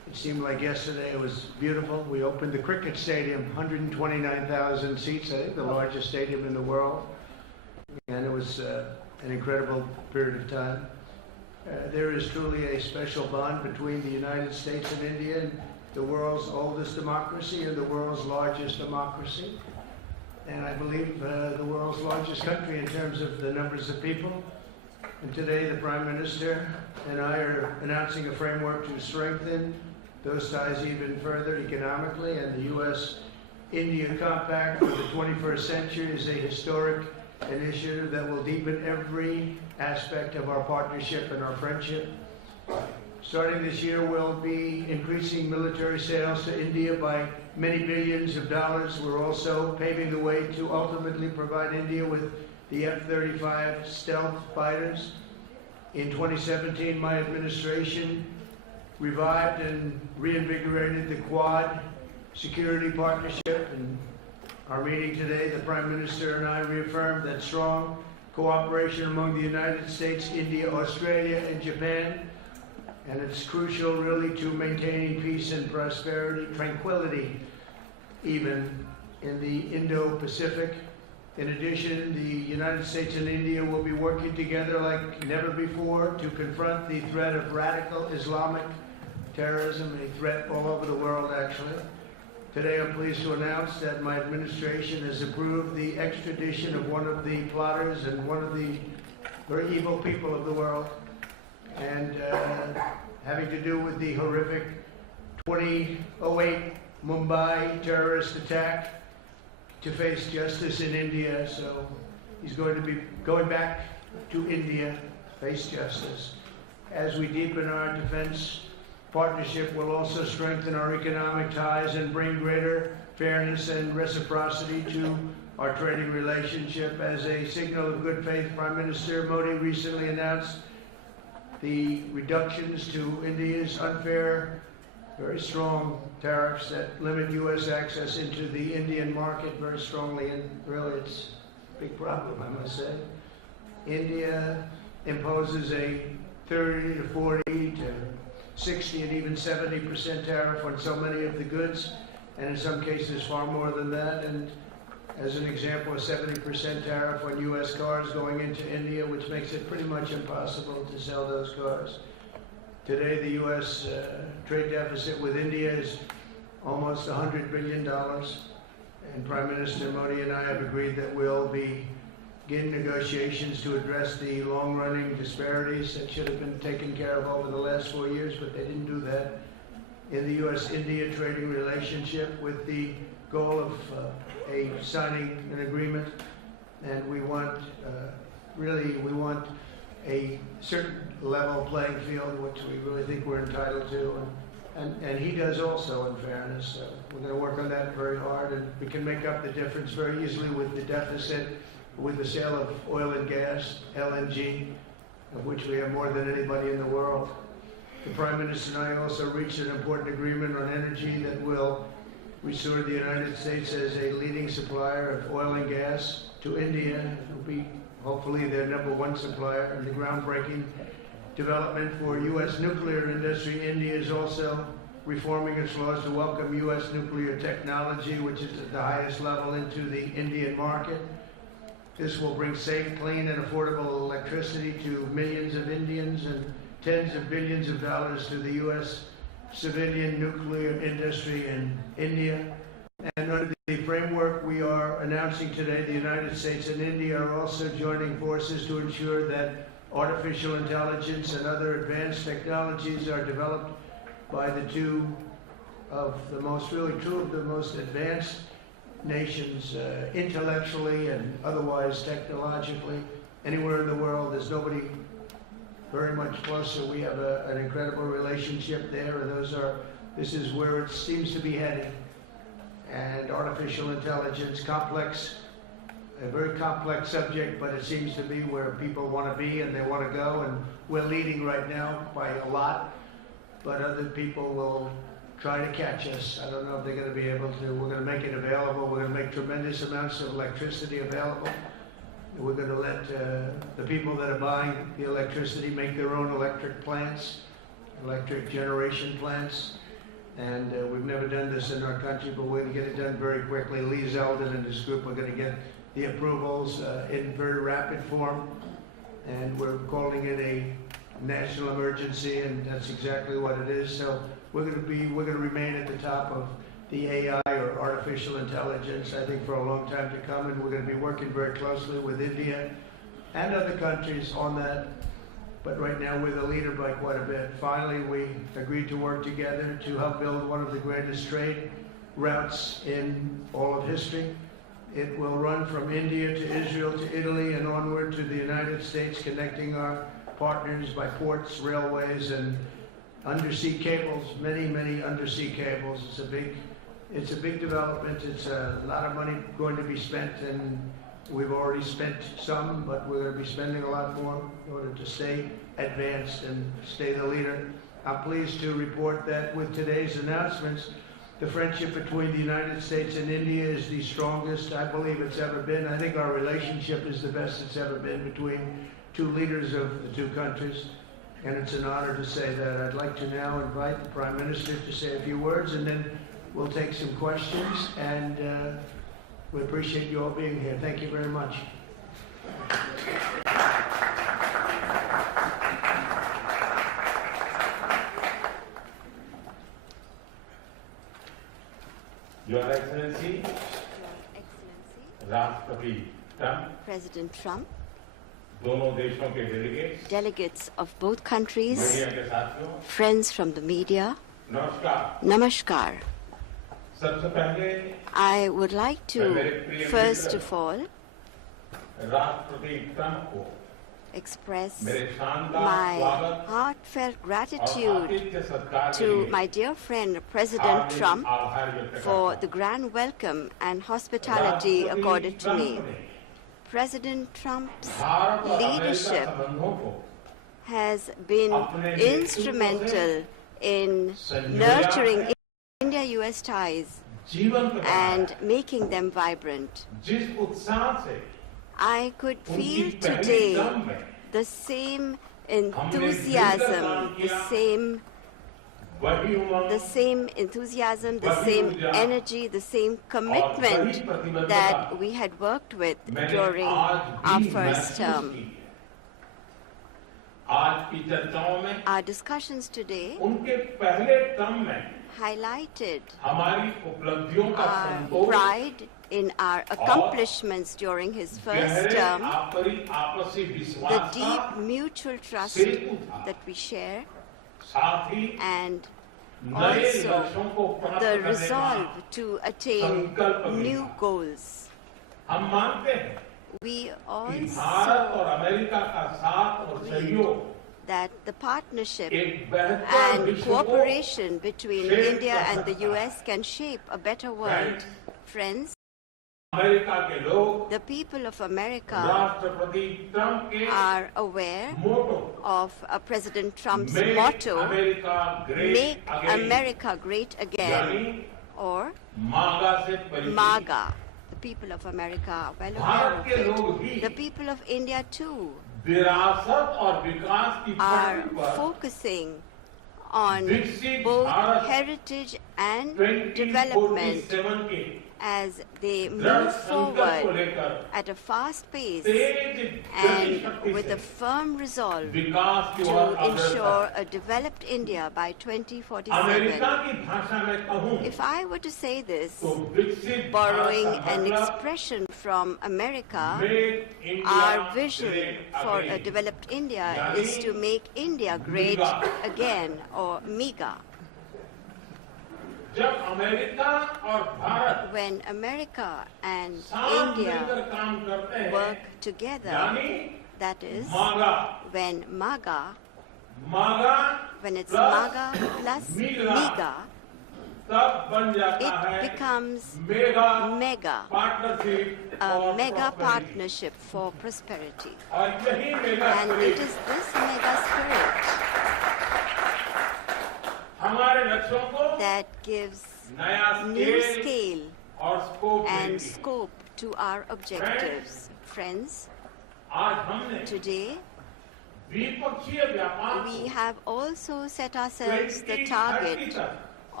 It seemed like yesterday. It was beautiful. We opened the cricket stadium, 129,000 seats, I think the largest stadium in the world. And it was an incredible period of time. There is truly a special bond between the United States and India, the world's oldest democracy and the world's largest democracy. And I believe the world's largest country in terms of the numbers of people. And today the Prime Minister and I are announcing a framework to strengthen those ties even further economically. And the U.S.-India Compact for the 21st century is a historic initiative that will deepen every aspect of our partnership and our friendship. Starting this year, we'll be increasing military sales to India by many billions of dollars. We're also paving the way to ultimately provide India with the F-35 stealth fighters. In 2017, my administration revived and reinvigorated the Quad security partnership. In our meeting today, the Prime Minister and I reaffirmed that strong cooperation among the United States, India, Australia, and Japan. And it's crucial, really, to maintaining peace and prosperity, tranquility, even in the Indo-Pacific. In addition, the United States and India will be working together like never before to confront the threat of radical Islamic terrorism, a threat all over the world, actually. Today, I'm pleased to announce that my administration has approved the extradition of one of the plotters and one of the very evil people of the world, and having to do with the horrific 2008 Mumbai terrorist attack, to face justice in India. So he's going to be going back to India, face justice. As we deepen our defense partnership, we'll also strengthen our economic ties and bring greater fairness and reciprocity to our trading relationship. As a signal of good faith, Prime Minister Modi recently announced the reductions to India's unfair, very strong tariffs that limit U.S. access into the Indian market very strongly, and really it's a big problem, I must say. India imposes a 30 to 40 to 60 and even 70% tariff on so many of the goods, and in some cases far more than that. And as an example, a 70% tariff on U.S. cars going into India, which makes it pretty much impossible to sell those cars. Today, the U.S. Trade deficit with India is almost $100 billion, and Prime Minister Modi and I have agreed that we'll begin negotiations to address the long-running disparities that should have been taken care of over the last 4 years, but they didn't do that in the U.S.-India trading relationship, with the goal of signing an agreement. And we want, we want a certain level playing field, which we really think we're entitled to, and he does also, in fairness. So we're going to work on that very hard, and we can make up the difference very easily with the deficit, with the sale of oil and gas, LNG, of which we have more than anybody in the world. The Prime Minister and I also reached an important agreement on energy that will restore the United States as a leading supplier of oil and gas to India. It will be hopefully their #1 supplier, and the groundbreaking development for U.S. nuclear industry. India is also reforming its laws to welcome U.S. nuclear technology, which is at the highest level, into the Indian market. This will bring safe, clean, and affordable electricity to millions of Indians and tens of billions of dollars to the U.S. civilian nuclear industry in India. And under the framework we are announcing today, the United States and India are also joining forces to ensure that artificial intelligence and other advanced technologies are developed by the two of the most, really two of the most advanced nations, intellectually and otherwise technologically. Anywhere in the world, there's nobody very much closer. We have an incredible relationship there, and this is where it seems to be heading. And artificial intelligence, a very complex subject, but it seems to be where people want to be and they want to go, and we're leading right now by a lot, but other people will try to catch us. I don't know if they're going to be able to. We're going to make it available. We're going to make tremendous amounts of electricity available. We're going to let the people that are buying the electricity make their own electric plants, electric generation plants. And we've never done this in our country, but we're going to get it done very quickly. Lee Zeldin and his group are going to get the approvals in very rapid form. And we're calling it a national emergency, and that's exactly what it is. So we're going to remain at the top of the AI or artificial intelligence, I think, for a long time to come, and we're going to be working very closely with India and other countries on that. But right now we're the leader by quite a bit. Finally, we agreed to work together to help build one of the greatest trade routes in all of history. It will run from India to Israel to Italy and onward to the United States, connecting our partners by ports, railways, and undersea cables, many, many undersea cables. It's a big development. It's a lot of money going to be spent, and we've already spent some, but we're going to be spending a lot more in order to stay advanced and stay the leader. I'm pleased to report that with today's announcements, the friendship between the United States and India is the strongest I believe it's ever been. I think our relationship is the best it's ever been between two leaders of the two countries, and it's an honor to say that. I'd like to now invite the Prime Minister to say a few words, and then we'll take some questions, and we appreciate you all being here. Thank you very much. Your Excellency, Rashtrapati Trump, President Trump, दोनों देशों के delegates of both countries, media के साथियों, friends from the media, नमस्कार. Namaskar. सबसे पहले I would like to, first of all, राष्ट्रपति Trump को express मेरे शानदार my स्वागत heartfelt और gratitude आतिथ्य सत्कार के to लिए my dear friend President Hardik Trump आभार व्यक्त करता for हूं. the grand welcome and hospitality राष्ट्रपति accorded to me. ट्रंप ने President Trump's भारत और अमेरिका leadership संबंधों को has been अपने नेतृत्व instrumental in संजोया nurturing है. India-US ties जीवंत बनाया and है. making them vibrant. जिस उत्साह से I could उनकी feel पहली today टर्म में the same हमने मिलकर enthusiasm, काम the किया, वही उमंग the same enthusiasm, the वही same ऊर्जा energy, the same commitment वही प्रतिबद्धता that we had worked with मैंने during आज our भी first महसूस term. की है. आज की चर्चाओं में Our discussions today उनके पहले टर्म में highlighted हमारी उपलब्धियों का our Santosh pride in our accomplishments during his first गहरे term, आपसी the विश्वास deep का mutual trust सेतु था. that we share, साथ ही and नए also लक्ष्यों को प्राप्त the करने का resolve to attain संकल्प भी new था. goals. हम मानते हैं We कि भारत और also अमेरिका का साथ और सहयोग that the partnership एक बेहतर and विश्व को cooperation between shape India कर and the सकता है. US can shape a better world. Friends, America के लोग the people of America राष्ट्रपति ट्रंप के are aware motto of President Trump's Make motto, America Great Make Again, America Great Again, यानी or मागा से परिचित. MAGA. The people of America are well Bharat के aware लोग of भी it. The people of India too विरासत और विकास की are पटरी पर focusing on विकसित both Bharat heritage and 2047 development के as they दृढ़ move संकल्प को forward लेकर at a fast pace तेज गति and शक्ति with से a firm resolve विकास की to ओर अग्रसर ensure a developed India by America 2047. की भाषा में कहूं If I were to say this, तो विकसित borrowing भारत का an मतलब expression from America, Make India our vision Great for a Again. developed India यानी is to make India great MEGA. again, or MEGA. जब अमेरिका और Bharat When America and साथ मिलकर India काम करते हैं work together, यानी that is, मागा when MAGA, मागा when it's plus MAGA plus MEGA, MEGA, तब बन जाता it है becomes mega MEGA, partnership a और mega prosperity. partnership for prosperity. और यही mega And it spirit is this mega spirit हमारे लक्ष्यों को that gives नया new स्केल scale और स्कोप and देती है. scope to our objectives. Friends, आज हमने today द्विपक्षीय व्यापार we को have also set ourselves the 2030 target तक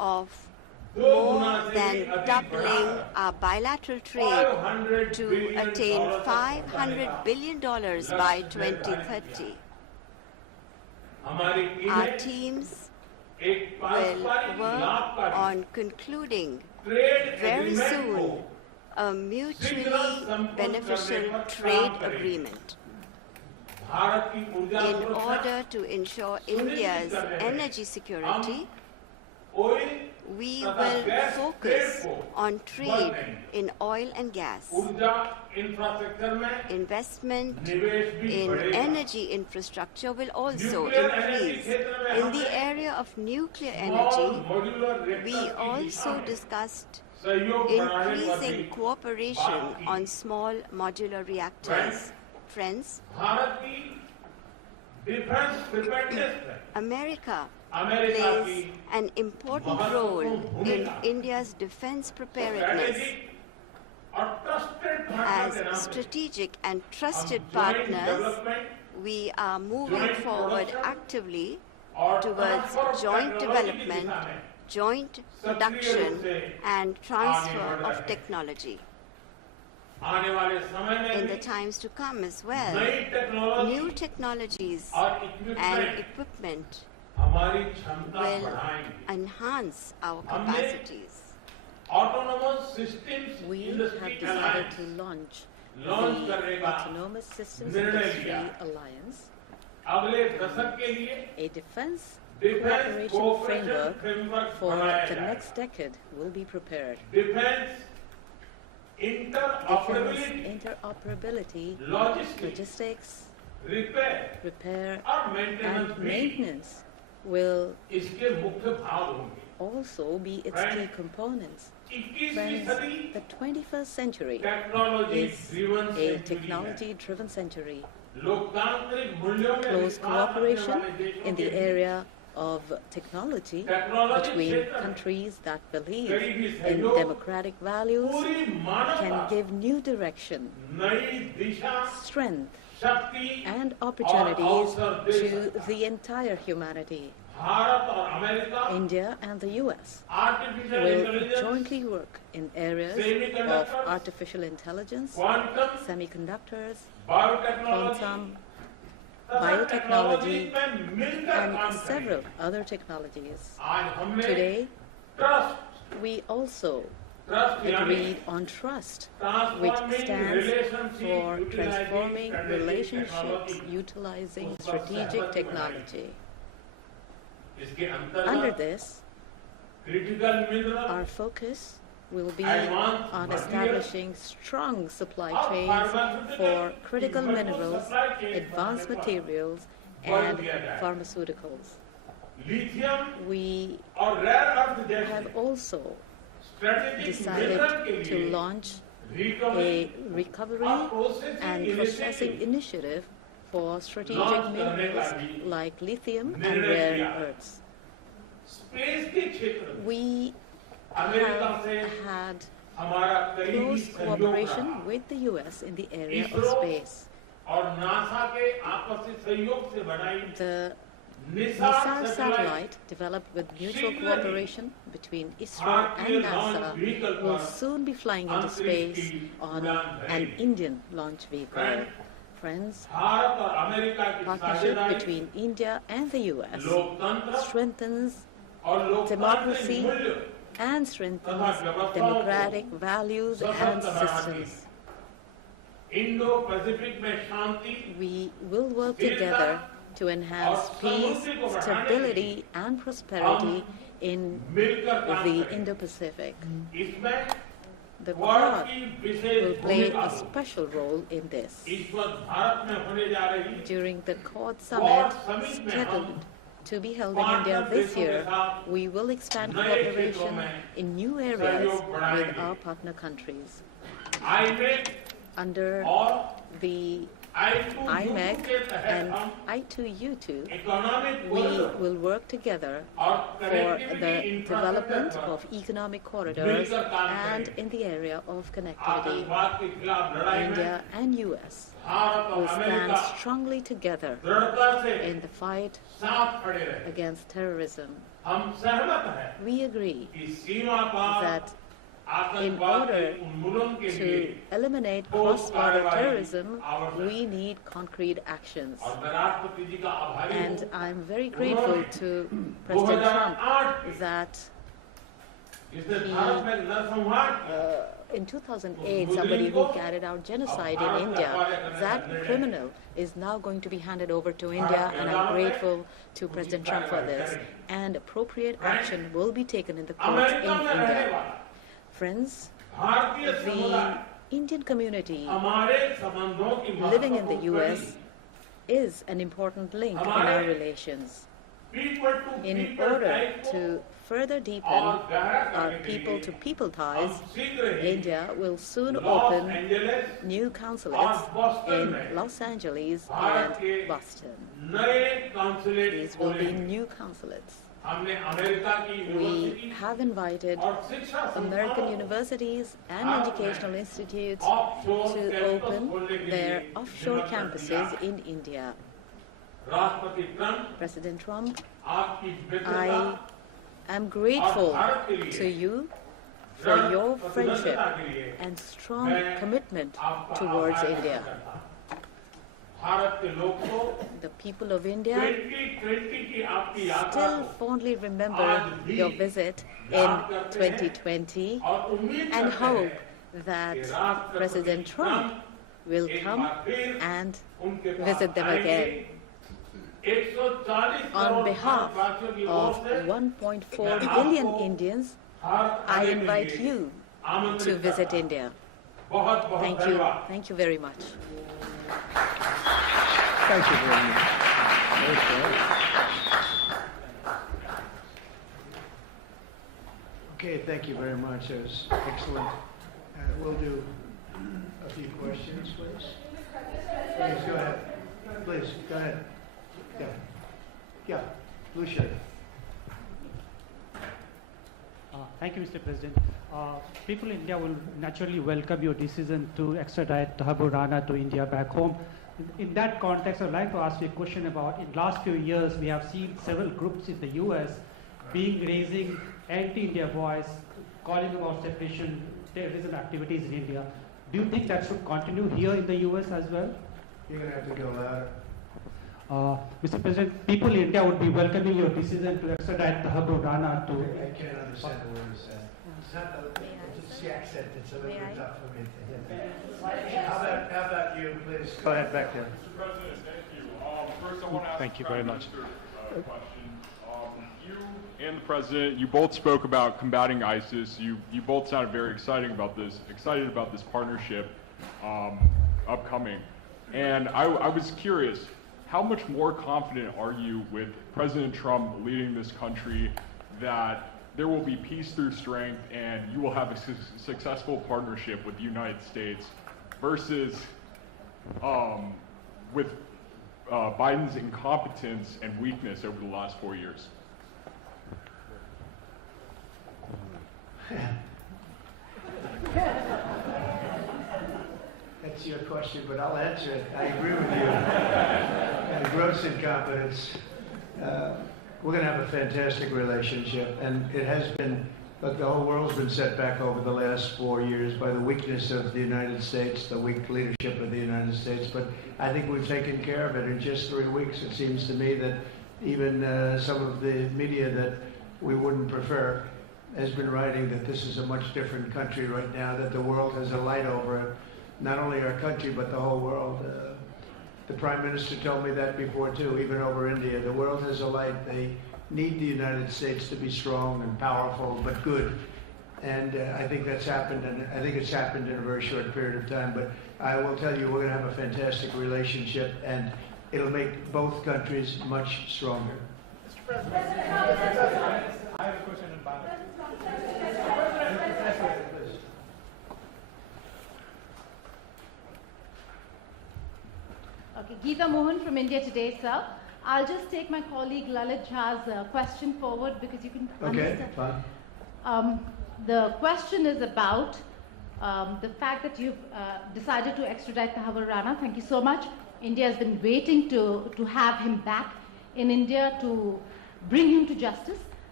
of more than doubling our bilateral trade to attain $500 billion by 2030. Our teams will work on concluding very soon a mutually beneficial trade agreement in order to ensure India's energy security. We will focus on trade in oil and gas. Investment in energy infrastructure will also increase. In the area of nuclear energy, we also discussed increasing cooperation on small modular reactors. Friends, America plays an important role in India's defense preparedness. As strategic and trusted partners, we are moving forward actively towards joint development, joint production, and transfer of technology. In the times to come as well, new technologies and equipment will enhance our capacities. We have decided to launch the Autonomous Systems Industry Alliance, a defense cooperation framework for the next decade will be prepared. Defense interoperability, logistics, repair and maintenance will also be its key components. Friends, the 21st century is a technology-driven century. Close cooperation in the area of technology between countries that believe in democratic values can give new direction, strength, and opportunities to the entire humanity. India and the US will jointly work in areas of artificial intelligence, semiconductors, quantum, biotechnology, and several other technologies. Today, we also agreed on trust, which stands for transforming relationships utilizing strategic technology. Under this, our focus will be on establishing strong supply chains for critical minerals, advanced materials, and pharmaceuticals. We have also decided to launch a recovery and processing initiative for strategic minerals like lithium and rare earths. We have had close cooperation with the US in the area of space. The NISAR satellite, developed with mutual cooperation between ISRO and NASA, will soon be flying into space on an Indian launch vehicle. Friends, partnership between India and the US strengthens democracy and strengthens democratic values and systems. We will work together to enhance peace, stability, and prosperity in the Indo-Pacific. The Quad will play a special role in this. During the Quad Summit, scheduled to be held in India this year, we will expand cooperation in new areas with our partner countries. Under the IMEC and I2U2, we will work together for the development of economic corridors and in the area of connectivity. India and US will stand strongly together in the fight against terrorism. हम सहमत हैं We agree कि सीमा पार that in आतंकवाद के order उन्मूलन के to लिए eliminate ठोस cross-border कार्रवाई terrorism, आवश्यक we need concrete actions. और मैं राष्ट्रपति जी का आभारी हूँ And I'm very grateful to President Trump 2008 that जिसने भारत में नरसंहार in 2008, somebody who carried out genocide in India, that criminal is now going to be handed over to India, and I'm grateful to President Trump for this. And appropriate action will be taken in the courts in India. Friends, the Indian community living in the US is an important link in our relations. In order to further deepen our people-to-people ties, India will soon open new consulates in Los Angeles and Boston. These will be new consulates. We have invited American universities and educational institutes to open their offshore campuses in India. President Trump, I am grateful to you for your friendship and strong commitment towards India. The people of India still fondly remember your visit in 2020 and hope that President Trump will come and visit them again. On behalf of 1.4 billion Indians, I invite you to visit India. Thank you. Thank you very much. Thank you very much. Okay, thank you very much. That was excellent. We'll do a few questions, please. Please, go ahead. Please, go ahead. Yeah, blue shirt. Thank you, Mr. President. People in India will naturally welcome your decision to extradite Thakur Rana to India back home. In that context, I'd like to ask you a question about, in the last few years, we have seen several groups in the US raising anti-India voice, calling about separation, terrorism activities in India. Do you think that should continue here in the US as well? You're going to have to go louder. Mr. President, people in India would be welcoming your decision to extradite Thakur Rana to... I can't understand the word you said. It's not the accent, it's a little bit tough for me to hear. How about you, please? Go ahead, back there. Mr. President, thank you. First, I want to ask Thank you very much. a question. You and the President, you both spoke about combating ISIS. You both sounded very excited about this partnership upcoming. And I was curious, how much more confident are you with President Trump leading this country that there will be peace through strength and you will have a successful partnership with the United States versus with Biden's incompetence and weakness over the last 4 years? That's your question, but I'll answer it. I agree with you. And gross incompetence. We're going to have a fantastic relationship, and it has been, look, the whole world's been set back over the last 4 years by the weakness of the United States, the weak leadership of the United States, but I think we've taken care of it in just 3 weeks. It seems to me that even some of the media that we wouldn't prefer has been writing that this is a much different country right now, that the world has a light over it. Not only our country, but the whole world. The Prime Minister told me that before, too, even over India. The world has a light. They need the United States to be strong and powerful, but good. And I think that's happened, and I think it's happened in a very short period of time. But I will tell you, we're going to have a fantastic relationship, and it'll make both countries much stronger. Mr. President, I have a question in Bangladesh. Okay, Geeta Mohan from India Today, sir. I'll just take my colleague Lalit Jha's question forward because you can understand. Okay, fine. The question is about the fact that you've decided to extradite Thakur Rana. Thank you so much. India has been waiting to have him back in India to bring him to justice.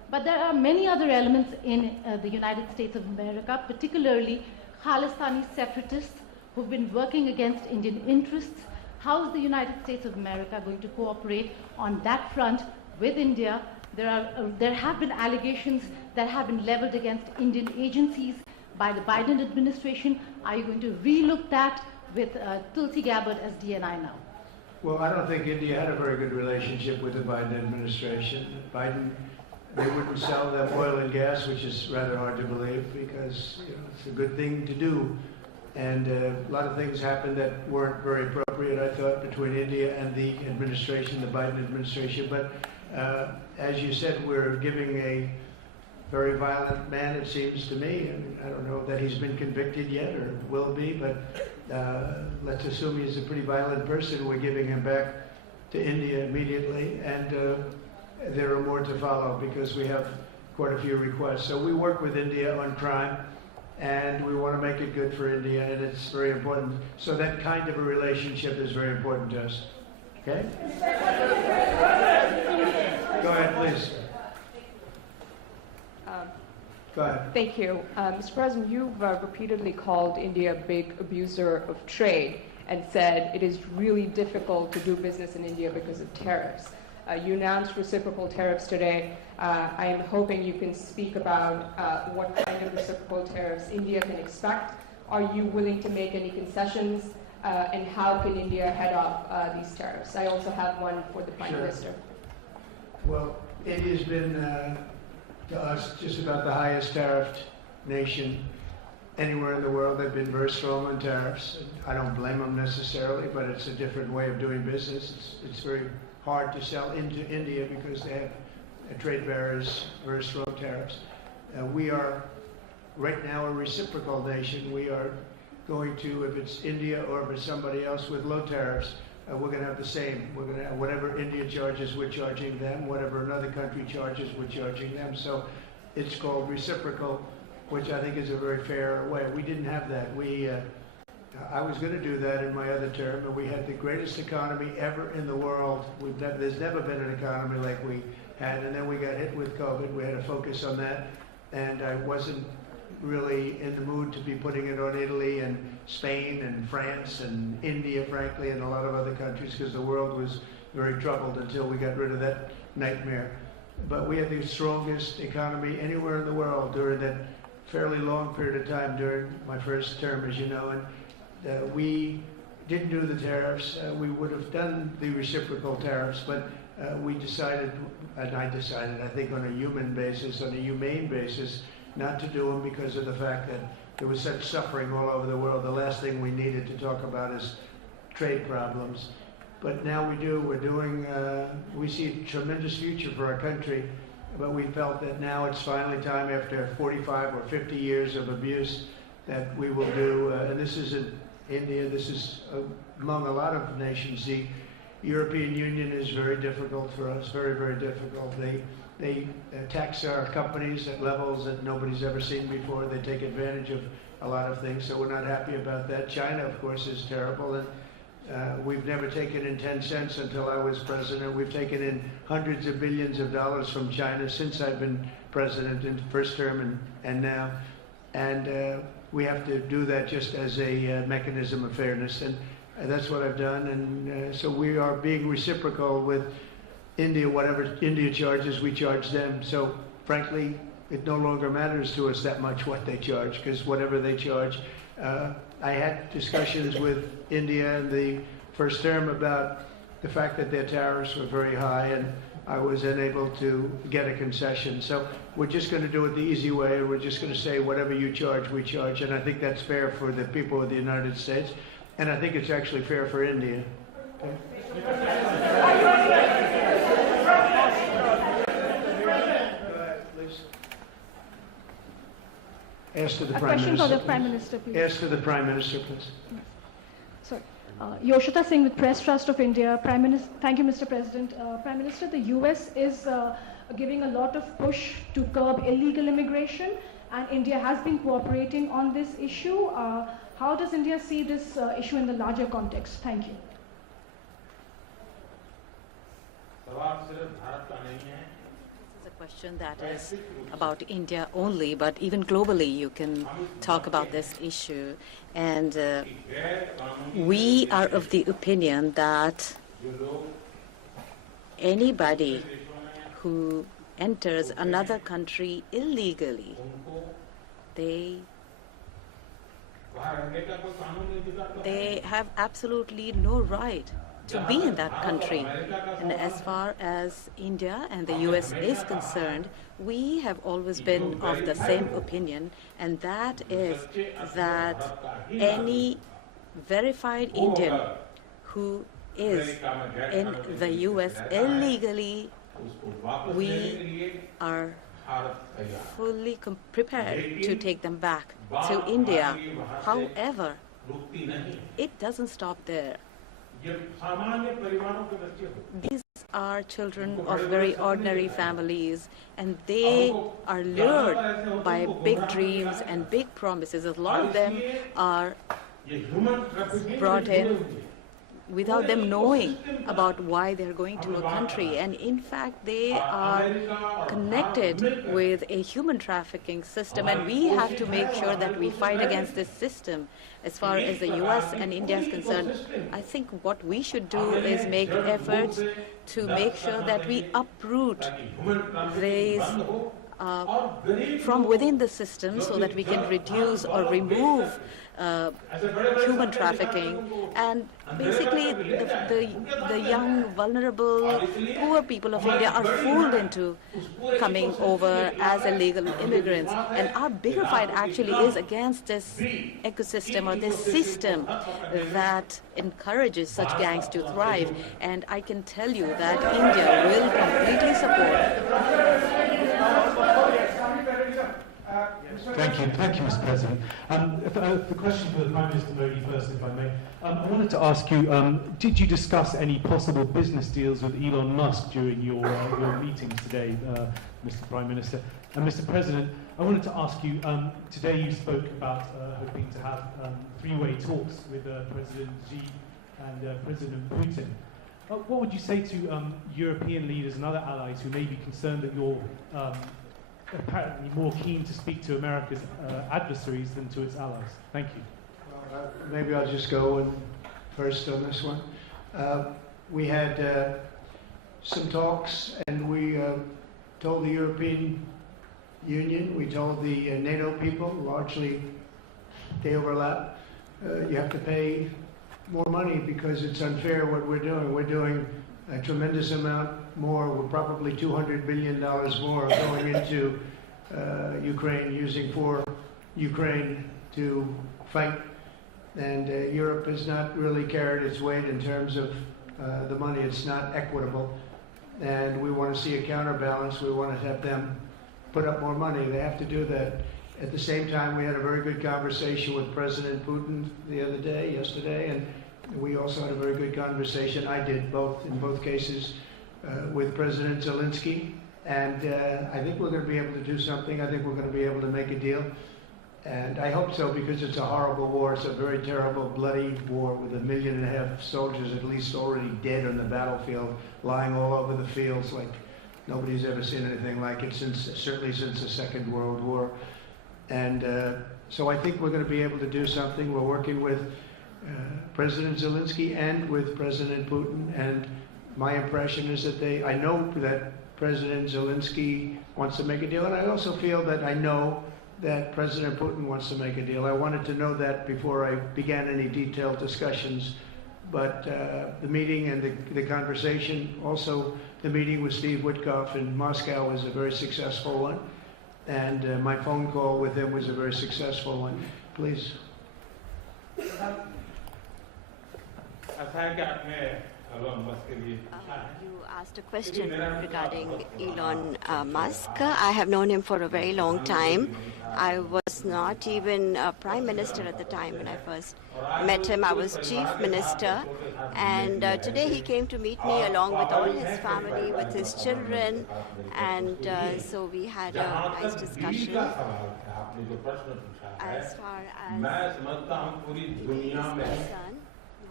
But there are many other elements in the United States of America, particularly Khalistani separatists who've been working against Indian interests. How is the United States of America going to cooperate on that front with India? There have been allegations that have been leveled against Indian agencies by the Biden administration. Are you going to relook that with Tulsi Gabbard as DNI now? Well, I don't think India had a very good relationship with the Biden administration. They wouldn't sell them oil and gas, which is rather hard to believe because it's a good thing to do. And a lot of things happened that weren't very appropriate, I thought, between India and the administration, the Biden administration. But as you said, we're giving a very violent man, it seems to me. And I don't know that he's been convicted yet or will be, but let's assume he's a pretty violent person. We're giving him back to India immediately. And there are more to follow because we have quite a few requests. So we work with India on crime. And we want to make it good for India, and it's very important. So that kind of a relationship is very important to us. Okay? Go ahead, please. Go ahead. Thank you. Mr. President, you've repeatedly called India a big abuser of trade and said it is really difficult to do business in India because of tariffs. You announced reciprocal tariffs today. I am hoping you can speak about what kind of reciprocal tariffs India can expect. Are you willing to make any concessions? And how can India head off these tariffs? I also have one for the Prime Minister. Well, India's been, to us, just about the highest tariffed nation anywhere in the world. They've been very strong on tariffs. I don't blame them necessarily, but it's a different way of doing business. It's very hard to sell into India because they have trade barriers, very strong tariffs. We are right now a reciprocal nation. We are going to, if it's India or if it's somebody else with low tariffs, we're going to have the same. We're going to have whatever India charges, we're charging them. Whatever another country charges, we're charging them. So it's called reciprocal, which I think is a very fair way. We didn't have that. I was going to do that in my other term, and we had the greatest economy ever in the world. There's never been an economy like we had, and then we got hit with COVID. We had to focus on that, and I wasn't really in the mood to be putting it on Italy and Spain and France and India, frankly, and a lot of other countries, because the world was very troubled until we got rid of that nightmare. But we had the strongest economy anywhere in the world during that fairly long period of time during my first term, as you know, and we didn't do the tariffs. We would have done the reciprocal tariffs, but we decided, and I decided, I think on a human basis, on a humane basis, not to do them because of the fact that there was such suffering all over the world. The last thing we needed to talk about is trade problems. But now we do. We're doing, we see a tremendous future for our country, but we felt that now it's finally time, after 45 or 50 years of abuse, that we will do, and this isn't India, this is among a lot of nations. The European Union is very difficult for us, very, very difficult. They tax our companies at levels that nobody's ever seen before. They take advantage of a lot of things, so we're not happy about that. China, of course, is terrible, and we've never taken in 10 cents until I was president. We've taken in hundreds of billions of dollars from China since I've been president in the first term and now. And we have to do that just as a mechanism of fairness, and that's what I've done. And so we are being reciprocal with India. Whatever India charges, we charge them. So frankly, it no longer matters to us that much what they charge, because whatever they charge, I had discussions with India in the first term about the fact that their tariffs were very high, and I was unable to get a concession. So we're just going to do it the easy way, and we're just going to say whatever you charge, we charge. And I think that's fair for the people of the United States, and I think it's actually fair for India. Okay? Ask to the Prime Minister. A question for the Prime Minister, please. Ask to the Prime Minister, please. Yes. Sorry. Yoshita Singh with Press Trust of India. Thank you, Mr. President. Prime Minister, the US is giving a lot of push to curb illegal immigration, and India has been cooperating on this issue. How does India see this issue in the larger context? Thank you. This is a question that is about India only, but even globally you can talk about this issue. And we are of the opinion that anybody who enters another country illegally, they have absolutely no right to be in that country. And as far as India and the US is concerned, we have always been of the same opinion, and that is that any verified Indian who is in the US illegally, we are fully prepared to take them back to India. However, it doesn't stop there. These are children of very ordinary families, and they are lured by big dreams and big promises. A lot of them are brought in without them knowing about why they're going to a country. And in fact, they are connected with a human trafficking system, and we have to make sure that we fight against this system. As far as the US and India is concerned, I think what we should do is make efforts to make sure that we uproot these from within the system so that we can reduce or remove human trafficking. And basically the young, vulnerable, poor people of India are fooled into coming over as illegal immigrants. And our bigger fight actually is against this ecosystem or this system that encourages such gangs to thrive. And I can tell you that India will completely support. Thank you, Mr. President. The question for the Prime Minister Modi first, if I may. I wanted to ask you, did you discuss any possible business deals with Elon Musk during your meetings today, Mr. Prime Minister? And Mr. President, I wanted to ask you, today you spoke about hoping to have three-way talks with President Xi and President Putin. What would you say to European leaders and other allies who may be concerned that you're apparently more keen to speak to America's adversaries than to its allies? Thank you. Well, maybe I'll just go first on this one. We had some talks, and we told the European Union, we told the NATO people, largely they overlap, you have to pay more money because it's unfair what we're doing. We're doing a tremendous amount more. We're probably $200 billion more going into Ukraine, using for Ukraine to fight. And Europe has not really carried its weight in terms of the money. It's not equitable. And we want to see a counterbalance. We want to have them put up more money. They have to do that. At the same time, we had a very good conversation with President Putin yesterday, and we also had a very good conversation. I did in both cases, with President Zelensky. And I think we're going to be able to do something. I think we're going to be able to make a deal. And I hope so, because it's a horrible war. It's a very terrible, bloody war with 1.5 million soldiers at least already dead on the battlefield, lying all over the fields like nobody's ever seen anything like it, certainly since the Second World War. And so I think we're going to be able to do something. We're working with President Zelensky and with President Putin. And my impression is that I know that President Zelensky wants to make a deal. And I also feel that I know that President Putin wants to make a deal. I wanted to know that before I began any detailed discussions. But the meeting and the conversation, also the meeting with Steve Witkoff in Moscow, was a very successful one. And my phone call with him was a very successful one. Please. You asked a question regarding Elon Musk. I have known him for a very long time. I was not even a prime minister at the time when I first met him. I was chief minister. And today he came to meet me along with all his family, with his children. And so we had a nice discussion. As far as he is concerned,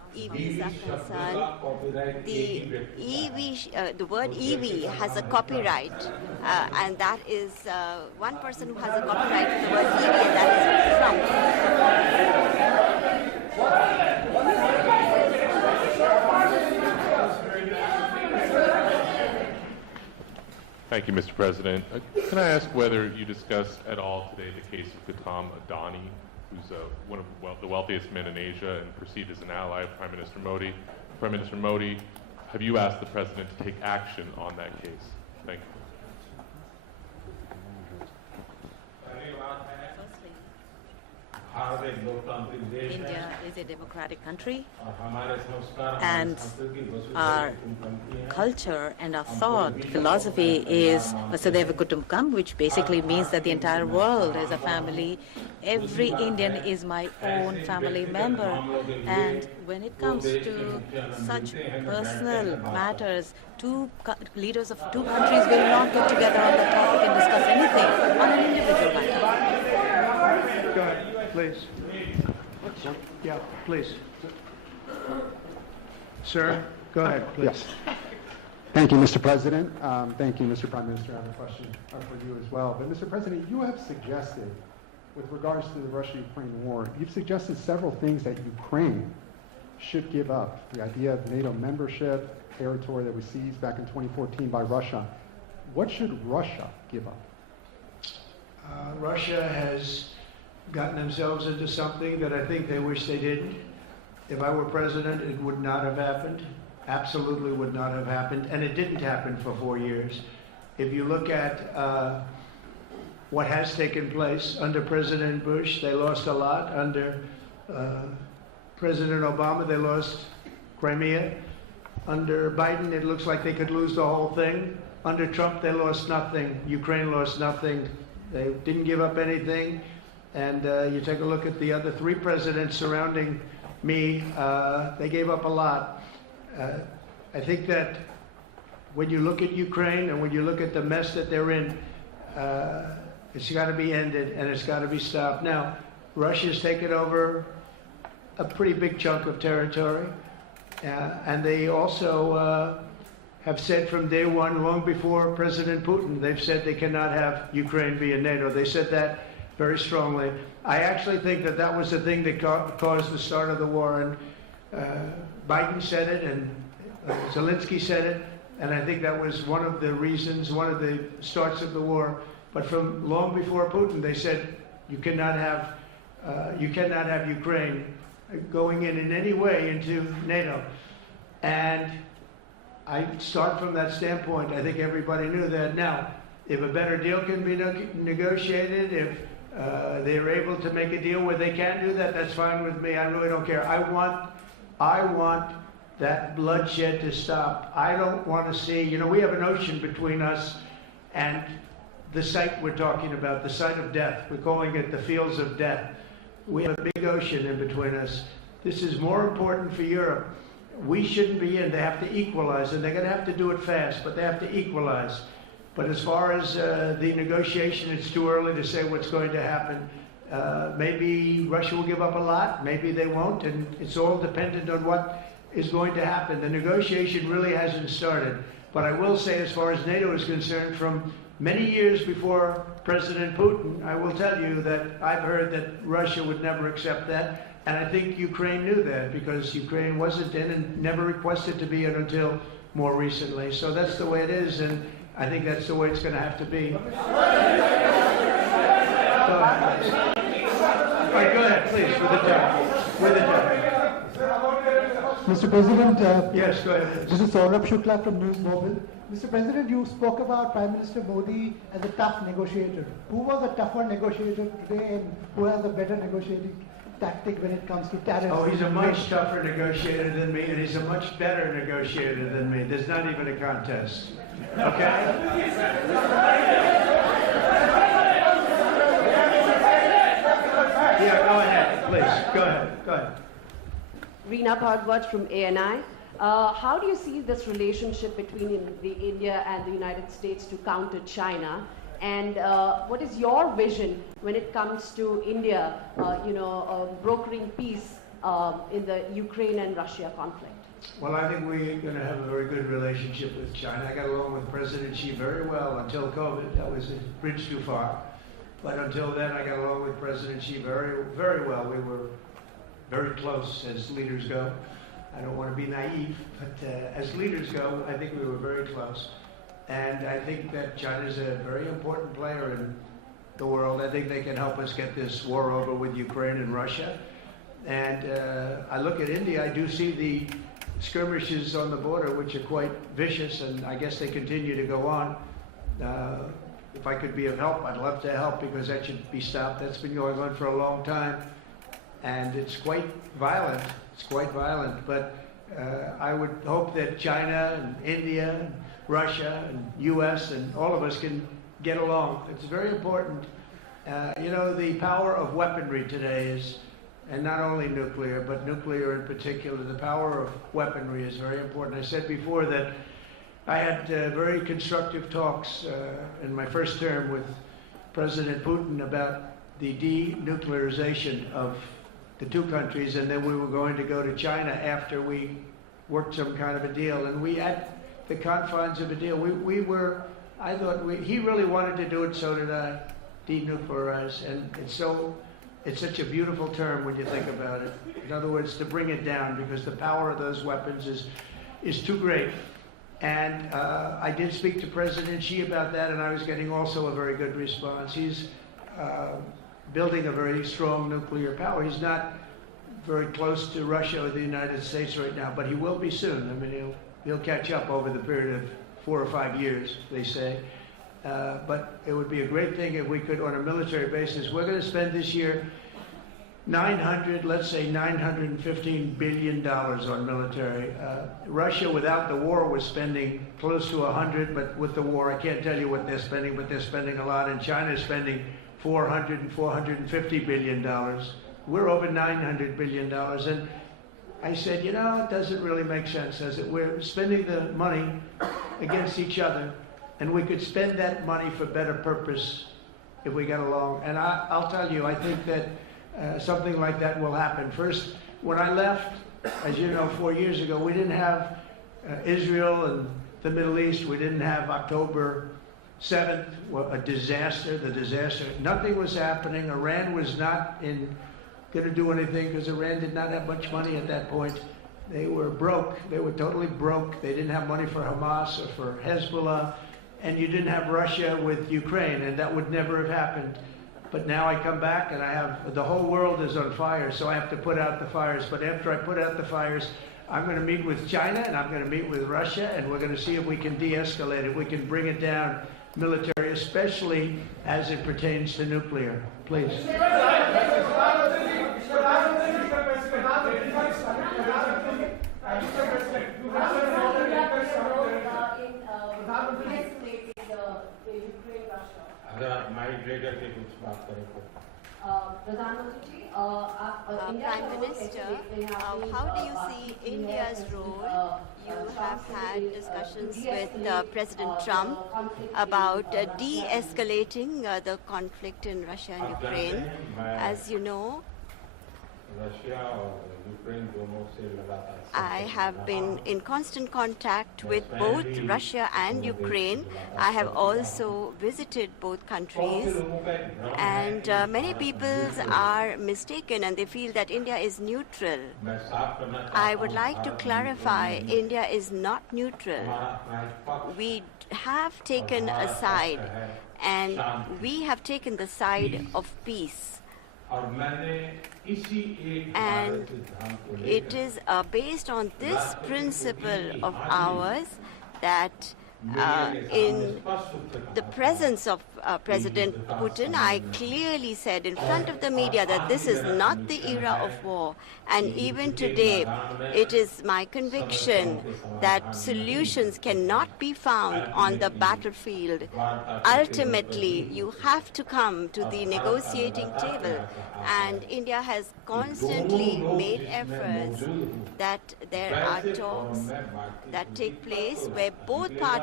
EVs are concerned, the word EV has a copyright, and that is one person who has a copyright to the word EV, and that is Trump. Thank you, Mr. President. Can I ask whether you discussed at all today the case of Gautam Adani, who's one of the wealthiest men in Asia and perceived as an ally of Prime Minister Modi? Prime Minister Modi, have you asked the President to take action on that case? Thank you. India is a democratic country, and our culture and our thought philosophy is Vasudhaiva Kutumbakam, which basically means that the entire world is a family. Every Indian is my own family member, and when it comes to such personal matters, leaders of two countries will not get together on the topic and discuss anything on an individual matter. Go ahead. Please. Yeah, please. Sir, go ahead, please. Yes. Thank you, Mr. President. Thank you, Mr. Prime Minister. I have a question for you as well. But, Mr. President, you have suggested, with regards to the Russia-Ukraine war, you've suggested several things that Ukraine should give up. The idea of NATO membership, territory that was seized back in 2014 by Russia. What should Russia give up? Russia has gotten themselves into something that I think they wish they didn't. If I were president, it would not have happened. Absolutely would not have happened. And it didn't happen for 4 years. If you look at what has taken place under President Bush, they lost a lot. Under President Obama, they lost Crimea. Under Biden, it looks like they could lose the whole thing. Under Trump, they lost nothing. Ukraine lost nothing. They didn't give up anything. And you take a look at the other three presidents surrounding me, they gave up a lot. I think that when you look at Ukraine and when you look at the mess that they're in, it's got to be ended and it's got to be stopped. Now, Russia's taken over a pretty big chunk of territory, and they also have said from day one, long before President Putin, they've said they cannot have Ukraine be in NATO. They said that very strongly. I actually think that that was the thing that caused the start of the war, and Biden said it, and Zelensky said it, and I think that was one of the reasons, one of the starts of the war. But from long before Putin, they said you cannot have Ukraine going in any way into NATO. And I start from that standpoint. I think everybody knew that. Now, if a better deal can be negotiated, if they're able to make a deal where they can do that, that's fine with me. I really don't care. I want that bloodshed to stop. I don't want to see, we have an ocean between us and the site we're talking about, the site of death. We're calling it the fields of death. We have a big ocean in between us. This is more important for Europe. We shouldn't be in. They have to equalize, and they're going to have to do it fast, but they have to equalize. But as far as the negotiation, it's too early to say what's going to happen. Maybe Russia will give up a lot, maybe they won't, and it's all dependent on what is going to happen. The negotiation really hasn't started. But I will say, as far as NATO is concerned, from many years before President Putin, I will tell you that I've heard that Russia would never accept that. And I think Ukraine knew that, because Ukraine wasn't in and never requested to be in until more recently. So that's the way it is, and I think that's the way it's going to have to be. Go ahead, please, with the time. With the time. Mr. President, yes, go ahead. This is Saurabh Shukla from News Mobile. Mr. President, you spoke about Prime Minister Modi as a tough negotiator. Who was a tougher negotiator today, and who has a better negotiating tactic when it comes to tariffs? Oh, he's a much tougher negotiator than me, and he's a much better negotiator than me. There's not even a contest. Okay? Yeah, go ahead, please. Go ahead. Go ahead. Reena Bhardwaj from ANI. How do you see this relationship between India and the United States to counter China? And what is your vision when it comes to India, brokering peace in the Ukraine and Russia conflict? Well, I think we're going to have a very good relationship with China. I got along with President Xi very well until COVID. That was a bridge too far. But until then, I got along with President Xi very, very well. We were very close as leaders go. I don't want to be naive, but as leaders go, I think we were very close. And I think that China is a very important player in the world. I think they can help us get this war over with Ukraine and Russia. And I look at India, I do see the skirmishes on the border, which are quite vicious, and I guess they continue to go on. If I could be of help, I'd love to help, because that should be stopped. That's been going on for a long time, and it's quite violent. It's quite violent, but I would hope that China and India and Russia and U.S. and all of us can get along. It's very important. You know, the power of weaponry today is, and not only nuclear, but nuclear in particular, the power of weaponry is very important. I said before that I had very constructive talks in my first term with President Putin about the denuclearization of the two countries, and then we were going to go to China after we worked some kind of a deal. And we had the confines of a deal. I thought he really wanted to do it, so did I, denuclearize. And it's such a beautiful term when you think about it. In other words, to bring it down, because the power of those weapons is too great. And I did speak to President Xi about that, and I was getting also a very good response. He's building a very strong nuclear power. He's not very close to Russia or the United States right now, but he will be soon. I mean, he'll catch up over the period of 4 or 5 years, they say. But it would be a great thing if we could, on a military basis. We're going to spend this year $915 billion on military. Russia, without the war, was spending close to 100, but with the war, I can't tell you what they're spending, but they're spending a lot. And China is spending $400 and $450 billion. We're over $900 billion. And I said, you know, it doesn't really make sense, does it? We're spending the money against each other, and we could spend that money for better purpose if we get along. And I'll tell you, I think that something like that will happen. First, when I left, as you know, 4 years ago, we didn't have Israel and the Middle East. We didn't have October 7th, a disaster, the disaster. Nothing was happening. Iran was not going to do anything, because Iran did not have much money at that point. They were broke. They were totally broke. They didn't have money for Hamas or for Hezbollah. And you didn't have Russia with Ukraine, and that would never have happened. But now I come back, and the whole world is on fire, so I have to put out the fires. But after I put out the fires, I'm going to meet with China, and I'm going to meet with Russia, and we're going to see if we can de-escalate it. We can bring it down military, especially as it pertains to nuclear. Please. Prime Minister, how do you see India's role? You have had discussions with President Trump about de-escalating the conflict in Russia and Ukraine. As you know, I have been in constant contact with both Russia and Ukraine. I have also visited both countries, and many people are mistaken and they feel that India is neutral. I would like to clarify, India is not neutral. We have taken a side, and we have taken the side of peace. And it is based on this principle of ours that in the presence of President Putin, I clearly said in front of the media that this is not the era of war. And even today, it is my conviction that solutions cannot be found on the battlefield. Ultimately, you have to come to the negotiating table. And India has constantly made efforts that there are talks that take place where both parties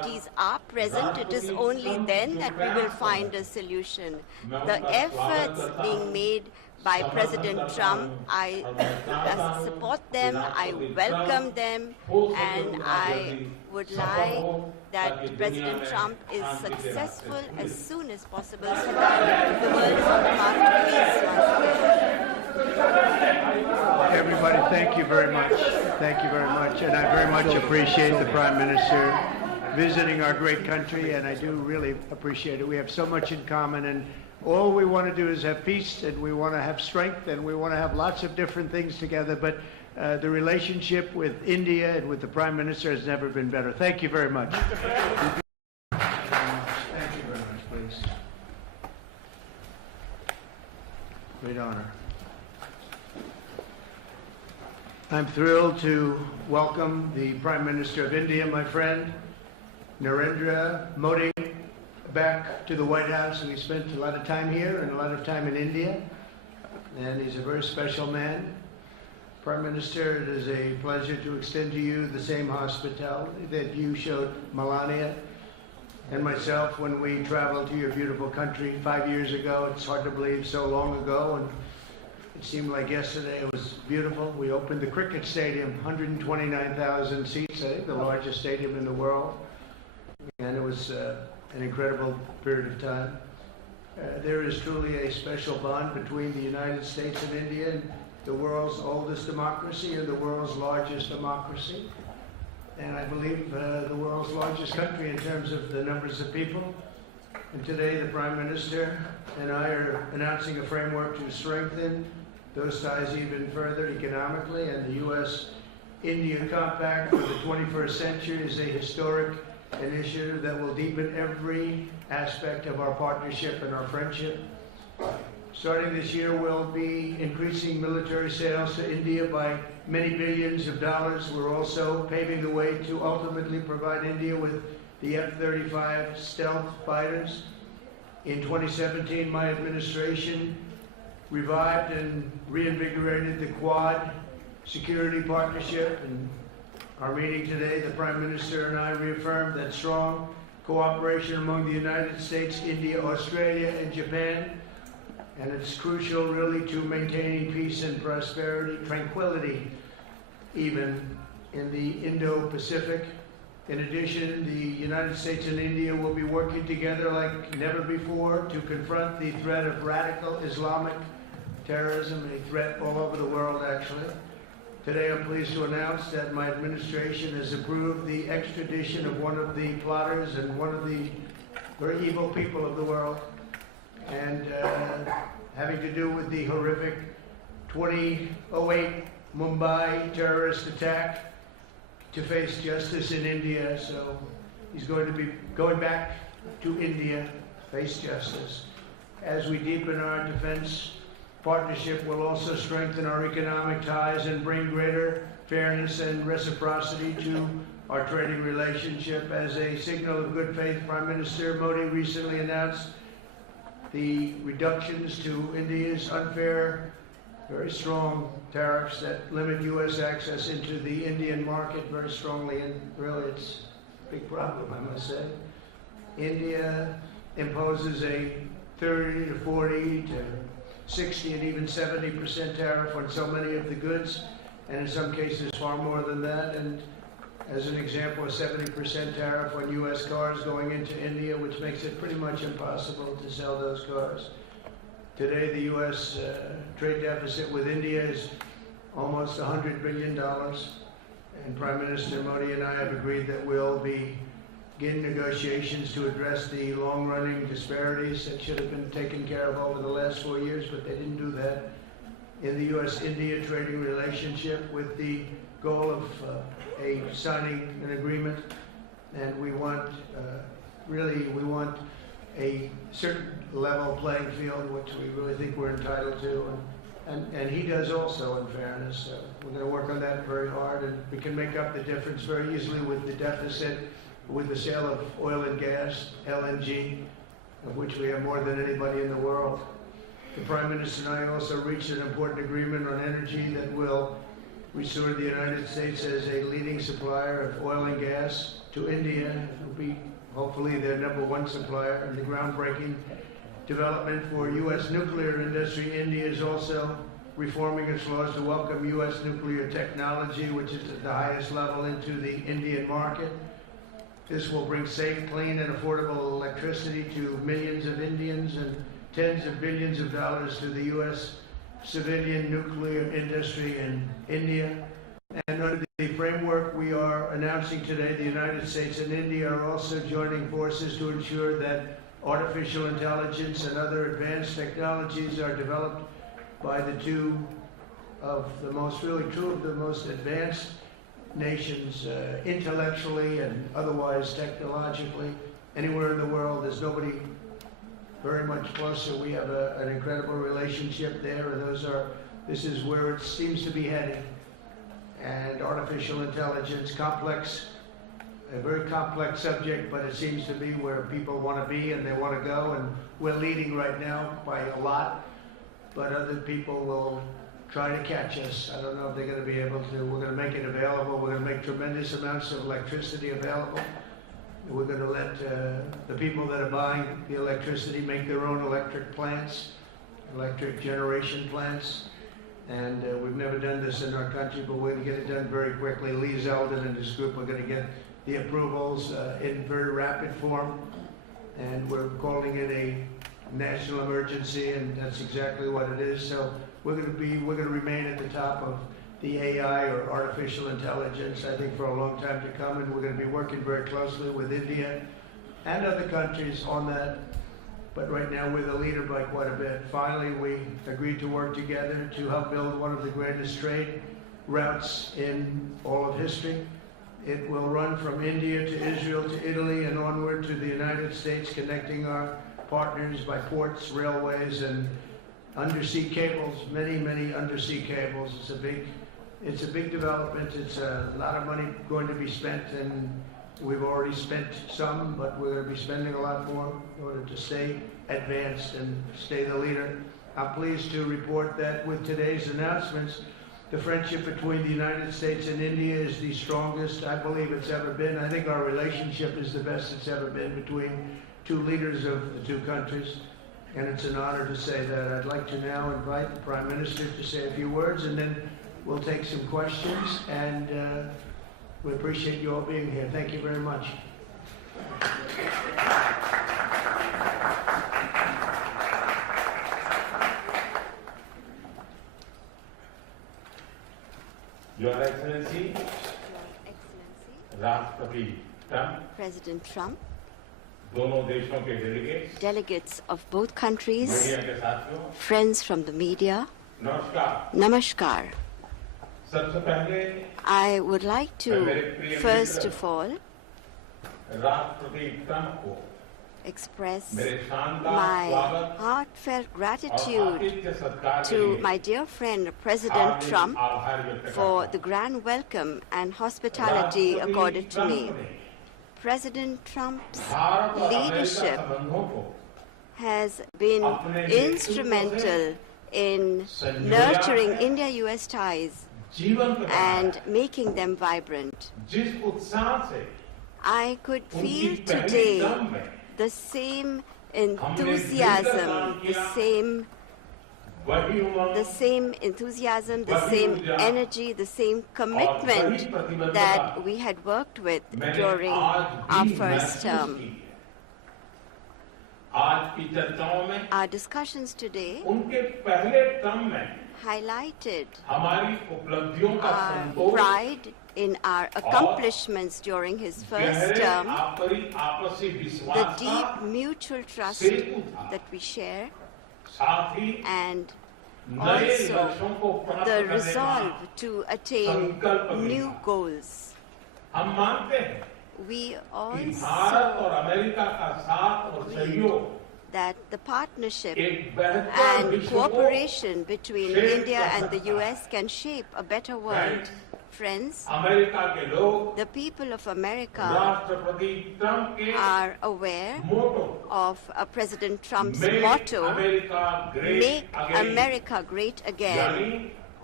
parties are present, it is only then that we will find a solution. The efforts being made by President Trump, I support them, I welcome them, and I would like that President Trump is successful as soon as possible so that the world is on the path to peace once again. Everybody, thank you very much. Thank you very much. And I very much appreciate the Prime Minister visiting our great country, and I do really appreciate it. We have so much in common, and all we want to do is have peace, and we want to have strength, and we want to have lots of different things together. But the relationship with India and with the Prime Minister has never been better. Thank you very much. Thank you very much, please. Great honor. I'm thrilled to welcome the Prime Minister of India, my friend, Narendra Modi, back to the White House. We spent a lot of time here and a lot of time in India, and he's a very special man. Prime Minister, it is a pleasure to extend to you the same hospitality that you showed Melania and myself when we traveled to your beautiful country 5 years ago. It's hard to believe, so long ago, and it seemed like yesterday. It was beautiful. We opened the cricket stadium, 129,000 seats, I think the largest stadium in the world, and it was an incredible period of time. There is truly a special bond between the United States and India, the world's oldest democracy and the world's largest democracy, and I believe the world's largest country in terms of the numbers of people. And today the Prime Minister and I are announcing a framework to strengthen those ties even further economically, and the U.S.-India Compact for the 21st century is a historic initiative that will deepen every aspect of our partnership and our friendship. Starting this year, we'll be increasing military sales to India by many billions of dollars. We're also paving the way to ultimately provide India with the F-35 stealth fighters. In 2017, my administration revived and reinvigorated the Quad security partnership. And our meeting today, the Prime Minister and I reaffirmed that strong cooperation among the United States, India, Australia, and Japan. And it's crucial, really, to maintaining peace and prosperity, tranquility, even in the Indo-Pacific. In addition, the United States and India will be working together like never before to confront the threat of radical Islamic terrorism, a threat all over the world, actually. Today, I'm pleased to announce that my administration has approved the extradition of one of the plotters and one of the very evil people of the world, and having to do with the horrific 2008 Mumbai terrorist attack, to face justice in India. So he's going to be going back to India, face justice. As we deepen our defense partnership, we'll also strengthen our economic ties and bring greater fairness and reciprocity to our trading relationship. As a signal of good faith, Prime Minister Modi recently announced the reductions to India's unfair, very strong tariffs that limit U.S. access into the Indian market very strongly, and really it's a big problem, I must say. India imposes a 30 to 40 to 60 and even 70% tariff on so many of the goods, and in some cases far more than that. And as an example, a 70% tariff on U.S. cars going into India, which makes it pretty much impossible to sell those cars. Today, the U.S. Trade deficit with India is almost $100 billion, and Prime Minister Modi and I have agreed that we'll begin negotiations to address the long-running disparities that should have been taken care of over the last 4 years, but they didn't do that in the U.S.-India trading relationship, with the goal of signing an agreement. And we want, we want a certain level playing field, which we really think we're entitled to, and he does also, in fairness. We're going to work on that very hard, and we can make up the difference very easily with the deficit, with the sale of oil and gas, LNG, of which we have more than anybody in the world. The Prime Minister and I also reached an important agreement on energy that will We saw the United States as a leading supplier of oil and gas to India. It will be hopefully their #1 supplier in the groundbreaking development for U.S. nuclear industry. India is also reforming its laws to welcome U.S. nuclear technology, which is at the highest level, into the Indian market. This will bring safe, clean, and affordable electricity to millions of Indians and tens of billions of dollars to the U.S. civilian nuclear industry in India. And under the framework we are announcing today, the United States and India are also joining forces to ensure that artificial intelligence and other advanced technologies are developed by the two of the most advanced nations, intellectually and otherwise technologically. Anywhere in the world, there's nobody very much closer. We have an incredible relationship there, and this is where it seems to be heading. And artificial intelligence, a very complex subject, but it seems to be where people want to be and they want to go, and we're leading right now by a lot, but other people will try to catch us. I don't know if they're going to be able to. We're going to make it available. We're going to make tremendous amounts of electricity available. We're going to let the people that are buying the electricity make their own electric plants, electric generation plants. And we've never done this in our country, but we're going to get it done very quickly. Lee Zeldin and his group are going to get the approvals in very rapid form. And we're calling it a national emergency, and that's exactly what it is. So we're going to remain at the top of the AI, or artificial intelligence, I think, for a long time to come, and we're going to be working very closely with India and other countries on that. But right now we're the leader by quite a bit. Finally, we agreed to work together to help build one of the greatest trade routes in all of history. It will run from India to Israel to Italy and onward to the United States, connecting our partners by ports, railways, and undersea cables, many undersea cables. It's a big development. It's a lot of money going to be spent, and we've already spent some, but we're going to be spending a lot more in order to stay advanced and stay the leader. I'm pleased to report that with today's announcements, the friendship between the United States and India is the strongest I believe it's ever been. I think our relationship is the best it's ever been between two leaders of the two countries, and it's an honor to say that. I'd like to now invite the Prime Minister to say a few words, and then we'll take some questions, and we appreciate you all being here. Thank you very much. Your Excellency, Rashtrapati Trump, President Trump, दोनों देशों के delegates of both countries, media के साथियों, friends from the media, नमस्कार. Namaskar. सबसे पहले I would like to, first of all, राष्ट्रपति Trump को express मेरे शानदार my स्वागत heartfelt और gratitude आतिथ्य सत्कार के to लिए my dear friend President Hardik Trump आभार व्यक्त for करता the हूं. grand welcome and hospitality राष्ट्रपति accorded to me. ट्रंप ने President Trump's भारत और अमेरिका leadership संबंधों को has been अपने नेतृत्व instrumental in संजोया nurturing है, India-US ties जीवंत बनाया and है. making them vibrant. जिस उत्साह से I could उनकी feel पहली today टर्म में the same हमने मिलकर enthusiasm, काम the किया, same वही उमंग enthusiasm, the वही same ऊर्जा energy, the same commitment वही प्रतिबद्धता that we had worked with मैंने during आज our भी first महसूस term. की है. आज की चर्चाओं में Our discussions today उनके पहले टर्म में highlighted हमारी उपलब्धियों का our Santosh pride in our accomplishments during his first गहरे term, आपसी the विश्वास deep का mutual trust सेतु था. that we share, साथ ही and नए also लक्ष्यों को प्राप्त the करने का resolve to attain संकल्प भी new था. goals. हम मानते हैं We कि भारत और also अमेरिका का साथ और सहयोग that the partnership एक बेहतर and विश्व को cooperation between shape India कर and the सकता है. US can shape a better world. Friends, America के लोग the people of America राष्ट्रपति ट्रंप के are aware motto of President Trump's Make motto, America Great Make Again, America Great Again, यानी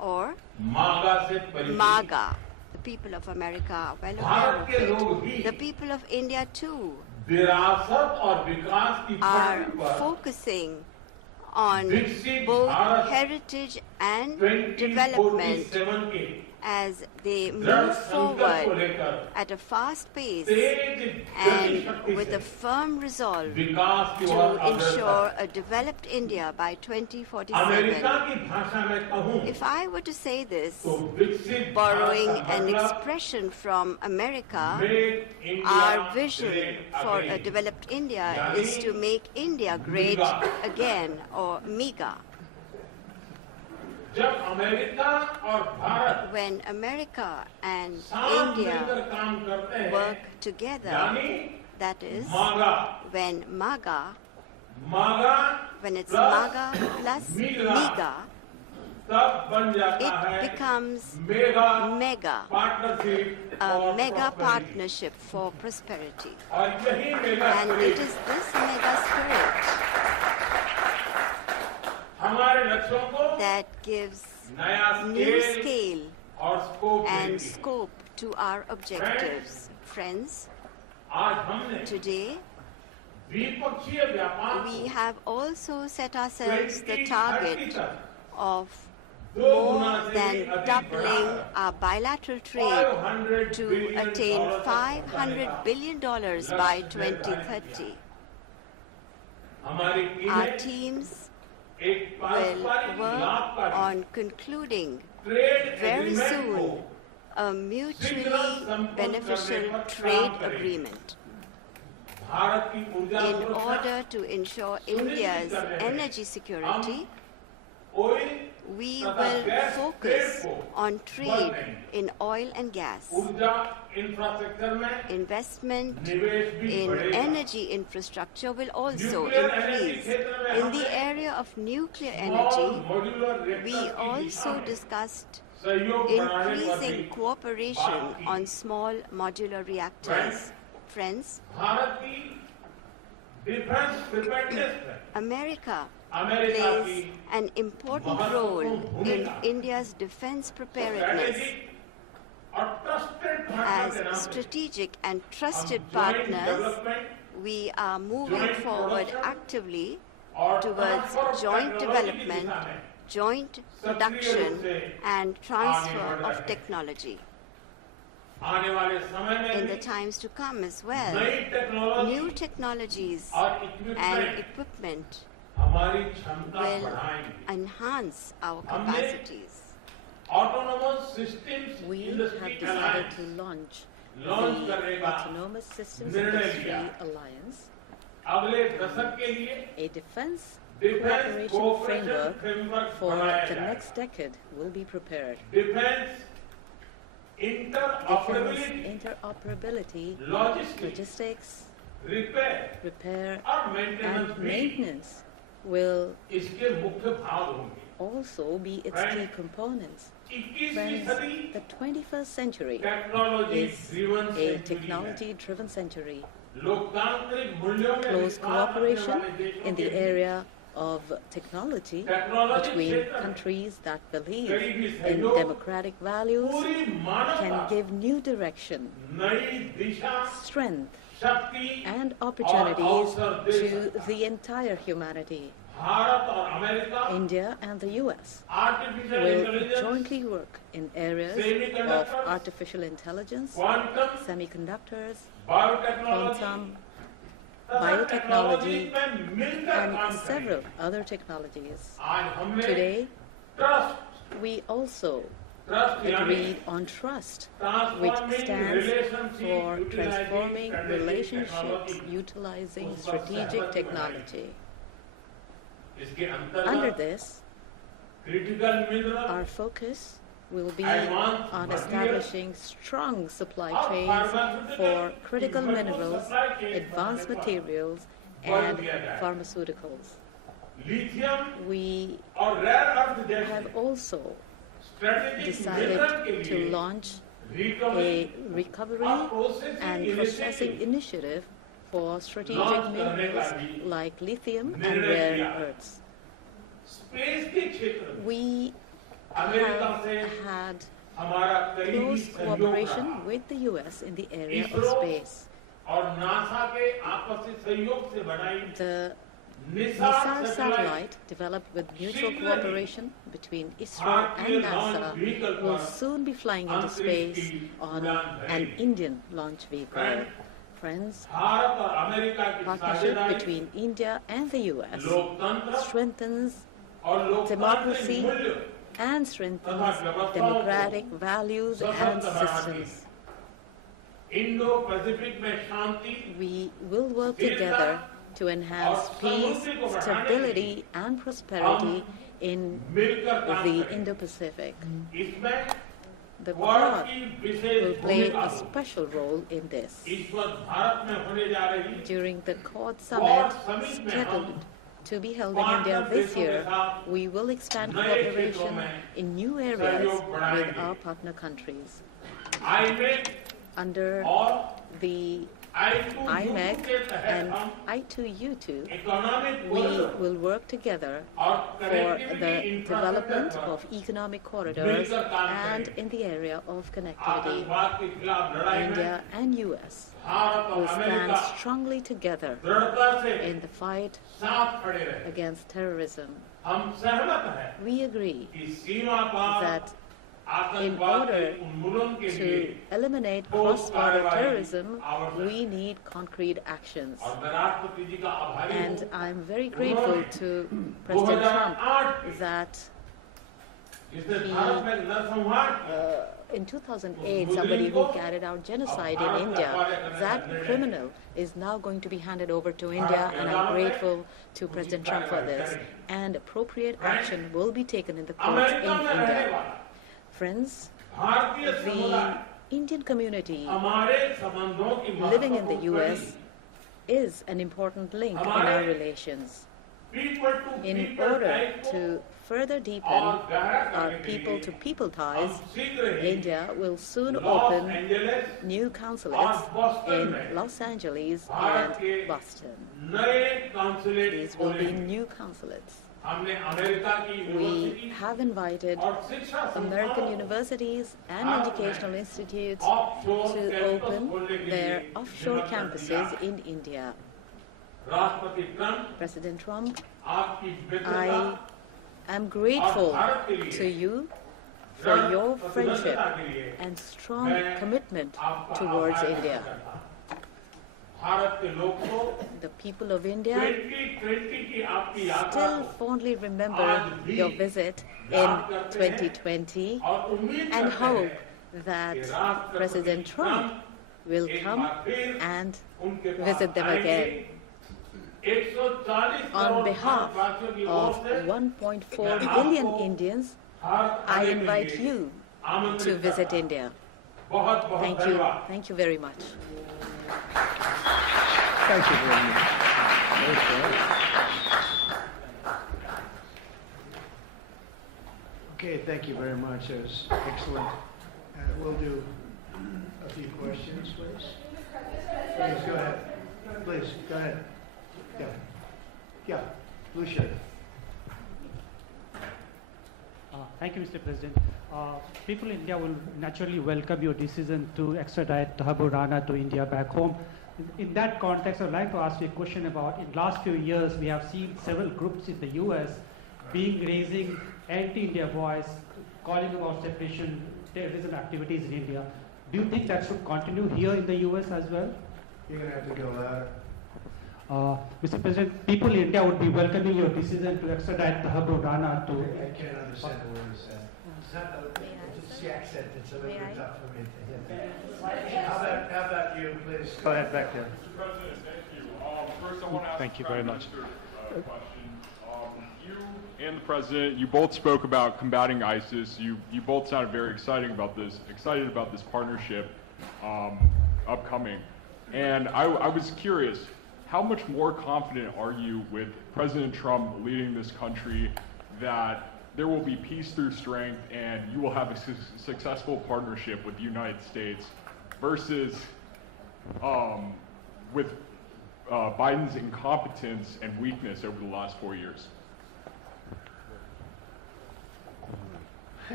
or MAGA से परिचित MAGA. The people of America are well aware of it. The people of India too विरासत और विकास की are पटरी पर focusing on विकसित both Bharat heritage and development 2047 के as they दृढ़ move संकल्प को forward लेकर at a fast pace तेज गति and शक्ति with से a firm resolve विकास की to ओर अग्रसर ensure a developed India by America 2047. की भाषा में कहूं If I were to say this, तो विकसित borrowing भारत का an मतलब expression from America, Make India our vision great for a again. developed India Yani is to make India great MEGA. again, or MEGA. जब America और Bharat When America and साथ मिलकर India काम करते हैं work together, यानी that is, MAGA when MAGA, MAGA when it's plus MAGA plus MEGA, MEGA, तब बन जाता it है becomes mega MEGA, partnership a mega partnership for prosperity. और यही mega And it is this mega spirit हमारे लक्ष्यों को that gives नया new स्केल scale और स्कोप and देती है। scope to our objectives. Friends, आज हमने today द्विपक्षीय व्यापार we have also set ourselves the 2030 target तक of दो more गुना से than भी अधिक doubling बढ़ाकर our bilateral trade $500 to billion attain तक $500 billion by 2030. हमारी Our टीमें teams एक will पारस्परिक work लाभकारी on concluding trade very agreement को soon a mutually beneficial trade agreement Bharat की ऊर्जा in सुरक्षा order to ensure India's energy security. We will focus on trade in oil and gas. ऊर्जा infrastructure में Investment निवेश भी in बढ़ेगा। energy infrastructure will also Nuclear energy increase. क्षेत्र में In the हमने area of nuclear small energy, modular reactors we की दिशा also में discussed सहयोग बढ़ाने पर increasing भी cooperation बात की। on small modular reactors. Friends, Bharat की डिफेंस प्रिपेयर्डनेस में America अमेरिका plays की an important महत्वपूर्ण role in भूमिका India's defense preparedness. strategic और trusted partner As के नाम पे strategic and trusted हम joint partners, development we are moving joint forward production actively और towards transfer of joint technology की development, दिशा में joint सक्रिय रूप production, से and आगे transfer बढ़ रहे of हैं। technology. आने वाले समय में In the भी times to come as well, नई टेक्नोलॉजी new technologies और and इक्विपमेंट equipment हमारी क्षमता will बढ़ाएंगे enhance our हमने capacities. Autonomous systems We industry have decided to alliance launch करने the का Autonomous Systems निर्णय Industry लिया। Alliance, अगले दशक के लिए a defense defence cooperation cooperation framework framework for बनाया the जाए। next decade will be prepared. Defence Defense interoperability interoperability, logistics logistics, repair repair, और मेंटेनेंस and भी maintenance will इसके मुख्य भाग होंगे। also be its key components. 21वीं Friends, सदी the 21st century technology is driven a century है। technology-driven century. लोकतांत्रिक मूल्यों में Close विश्वास रखने cooperation वाले देशों in के the beach area of technology technology between क्षेत्र में countries that believe करीबी in सहयोग democratic values पूरी मानवता can give new direction, नई दिशा strength, शक्ति and और opportunities अवसर दे to सकता है। the entire humanity. भारत और America India and the US artificial will intelligence jointly work in areas of Semiconductors, artificial intelligence, quantum semiconductors, biotechnology quantum, तथा biotechnology, technology में मिलकर and काम several करेंगे। other technologies. आज हमने Today, trust we also trust यानी agreed on trust, which stands for transforming relationships utilizing strategic technology. इसके Under अंतर्गत this, critical mineral our focus will be Advanced on materials establishing strong supply of chains pharmaceutical for critical equipment minerals, supply chain advanced बनने पर materials, बल and दिया जाएगा। pharmaceuticals. Lithium We और rare earth जैसे have also strategic decided mineral के to लिए launch recovery a recovery और processing and processing initiative for strategic Launch करने का minerals भी like lithium and निर्णय rare लिया। earths. स्पेस के क्षेत्र में We have had close cooperation with the US in the area of space. The NISAR satellite, developed with mutual cooperation between ISRO and NASA, will soon be flying into space on an Indian launch vehicle. Friends, partnership between India and the US strengthens democracy and strengthens democratic values and systems. We will work together to enhance peace, stability, and prosperity in the Indo-Pacific. The Quad will play a special role in this. During the Quad Summit, scheduled to be held in India this year, we will expand cooperation in new areas with our partner countries. Under the IMEC and I2U2, we will work together for the development of economic corridors and in the area of connectivity. India and US will stand strongly together in the fight against terrorism. We agree that in order to eliminate cross-border terrorism, we need concrete actions. And I'm very grateful to President Trump that in 2008, somebody who carried out genocide in India, that criminal is now going to be handed over to India, and I'm grateful to President Trump for this. And appropriate action will be taken in the courts in India. Friends, the Indian community living in the US is an important link in our relations. In order to further deepen our people-to-people ties, India will soon open new consulates in Los Angeles and Boston. These will be new consulates. We have invited American universities and educational institutes to open their offshore campuses in India. President Trump, I am grateful to you for your friendship and strong commitment towards India. The people of India still fondly remember your visit in 2020 and hope that President Trump will come and visit them again. On behalf of 1.4 billion Indians, I invite you to visit India. Thank you. Thank you very much. Thank you very much. Okay, thank you very much. That was excellent. We'll do a few questions, please. Please, go ahead. Please, go ahead. Yeah, blue shirt. Thank you, Mr. President. People in India will naturally welcome your decision to extradite Thakur Rana to India back home. In that context, I'd like to ask you a question about, in the last few years, we have seen several groups in the US raising anti-India voice, calling about separation, terrorism activities in India. Do you think that should continue here in the US as well? You're going to have to go louder. Mr. President, people in India would be welcoming your decision to extradite Thakur Rana to... I can't understand the word you said. It's not the accent, it's a little bit tough for me to hit. How about you, please? Go ahead, back there. Mr. President, thank you. First, I want to ask Thank you very much. a question. You and the President, you both spoke about combating ISIS. You both sounded very excited about this partnership upcoming. And I was curious, how much more confident are you with President Trump leading this country that there will be peace through strength and you will have a successful partnership with the United States versus with Biden's incompetence and weakness over the last 4 years?